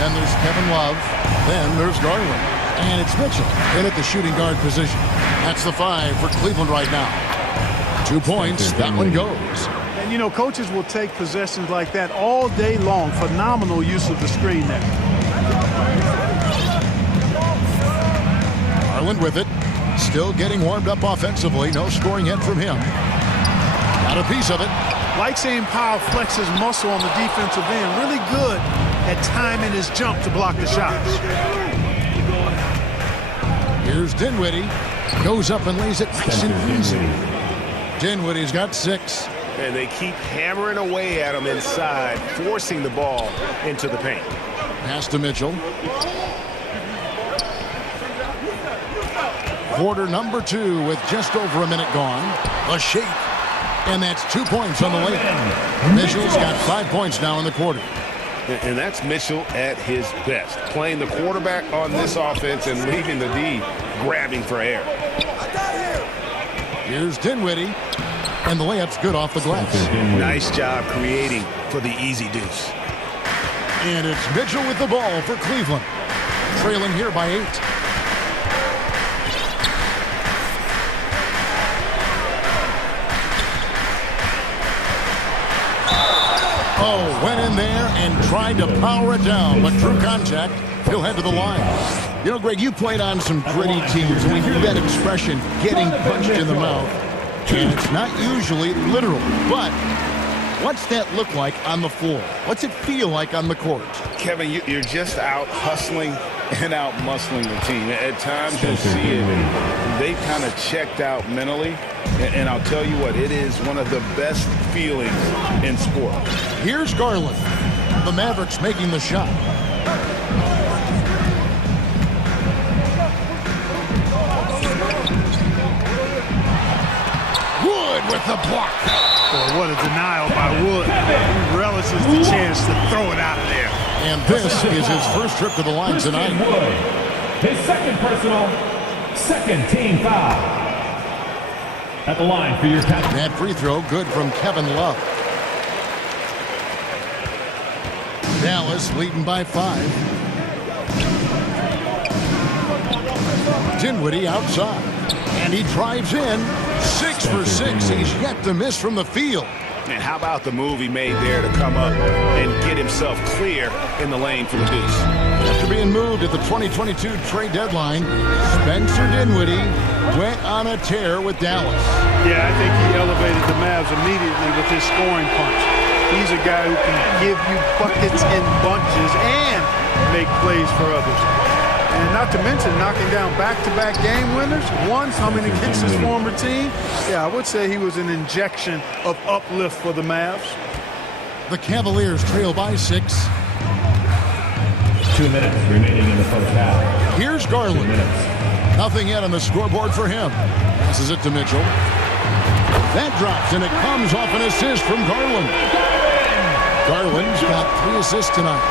Then there's Kevin Love. Then there's Garland. And it's Mitchell in at the shooting guard position. That's the 5 for Cleveland right now. 2 points. That one goes. And, you know, coaches will take possessions like that all day long. Phenomenal use of the screen there. Garland with it. Still getting warmed up offensively. No scoring yet from him. Got a piece of it. Like seeing Powell flex his muscle on the defensive end. Really good at timing his jump to block the shots. Here's Dinwiddie. Goes up and lays it nice and easy. Dinwiddie's got 6. And they keep hammering away at him inside, forcing the ball into the paint. Pass to Mitchell. Quarter number 2 with just over a minute gone. A shake. And that's 2 points on the layup. Mitchell's got 5 points now in the quarter. And that's Mitchell at his best, playing the quarterback on this offense and leaving the D grabbing for air. Here's Dinwiddie, and the layup's good off the glass. Nice job creating for the easy deuce. And it's Mitchell with the ball for Cleveland, trailing here by 8. Oh, went in there and tried to power it down, but through contact, he'll head to the line. You know, Greg, you played on some gritty teams, and we hear that expression, getting punched in the mouth. And it's not usually literal, but what's that look like on the floor? What's it feel like on the court? Kevin, you're just out hustling and out muscling the team. At times you'll see it. They've kind of checked out mentally. And I'll tell you what, it is one of the best feelings in sport. Here's Garland. The Mavericks making the shot. Wood with the block. Boy, what a denial by Wood. He relishes the chance to throw it out of there. And this is his first trip to the line tonight. His second personal, second team foul. At the line for your captain. That free throw good from Kevin Love. Dallas leading by 5. Dinwiddie outside. And he drives in. 6 for 6. He's yet to miss from the field. And how about the move he made there to come up and get himself clear in the lane for the deuce? After being moved at the 2022 trade deadline, Spencer Dinwiddie went on a tear with Dallas. Yeah, I think he elevated the Mavs immediately with his scoring punch. He's a guy who can give you buckets in bunches and make plays for others. And not to mention knocking down back-to-back game winners, one coming against his former team. Yeah, I would say he was an injection of uplift for the Mavs. The Cavaliers trail by 6. 2 minutes remaining in the first half. Here's Garland. Nothing yet on the scoreboard for him. Passes it to Mitchell. That drops, and it comes off an assist from Garland. Garland's got 3 assists tonight.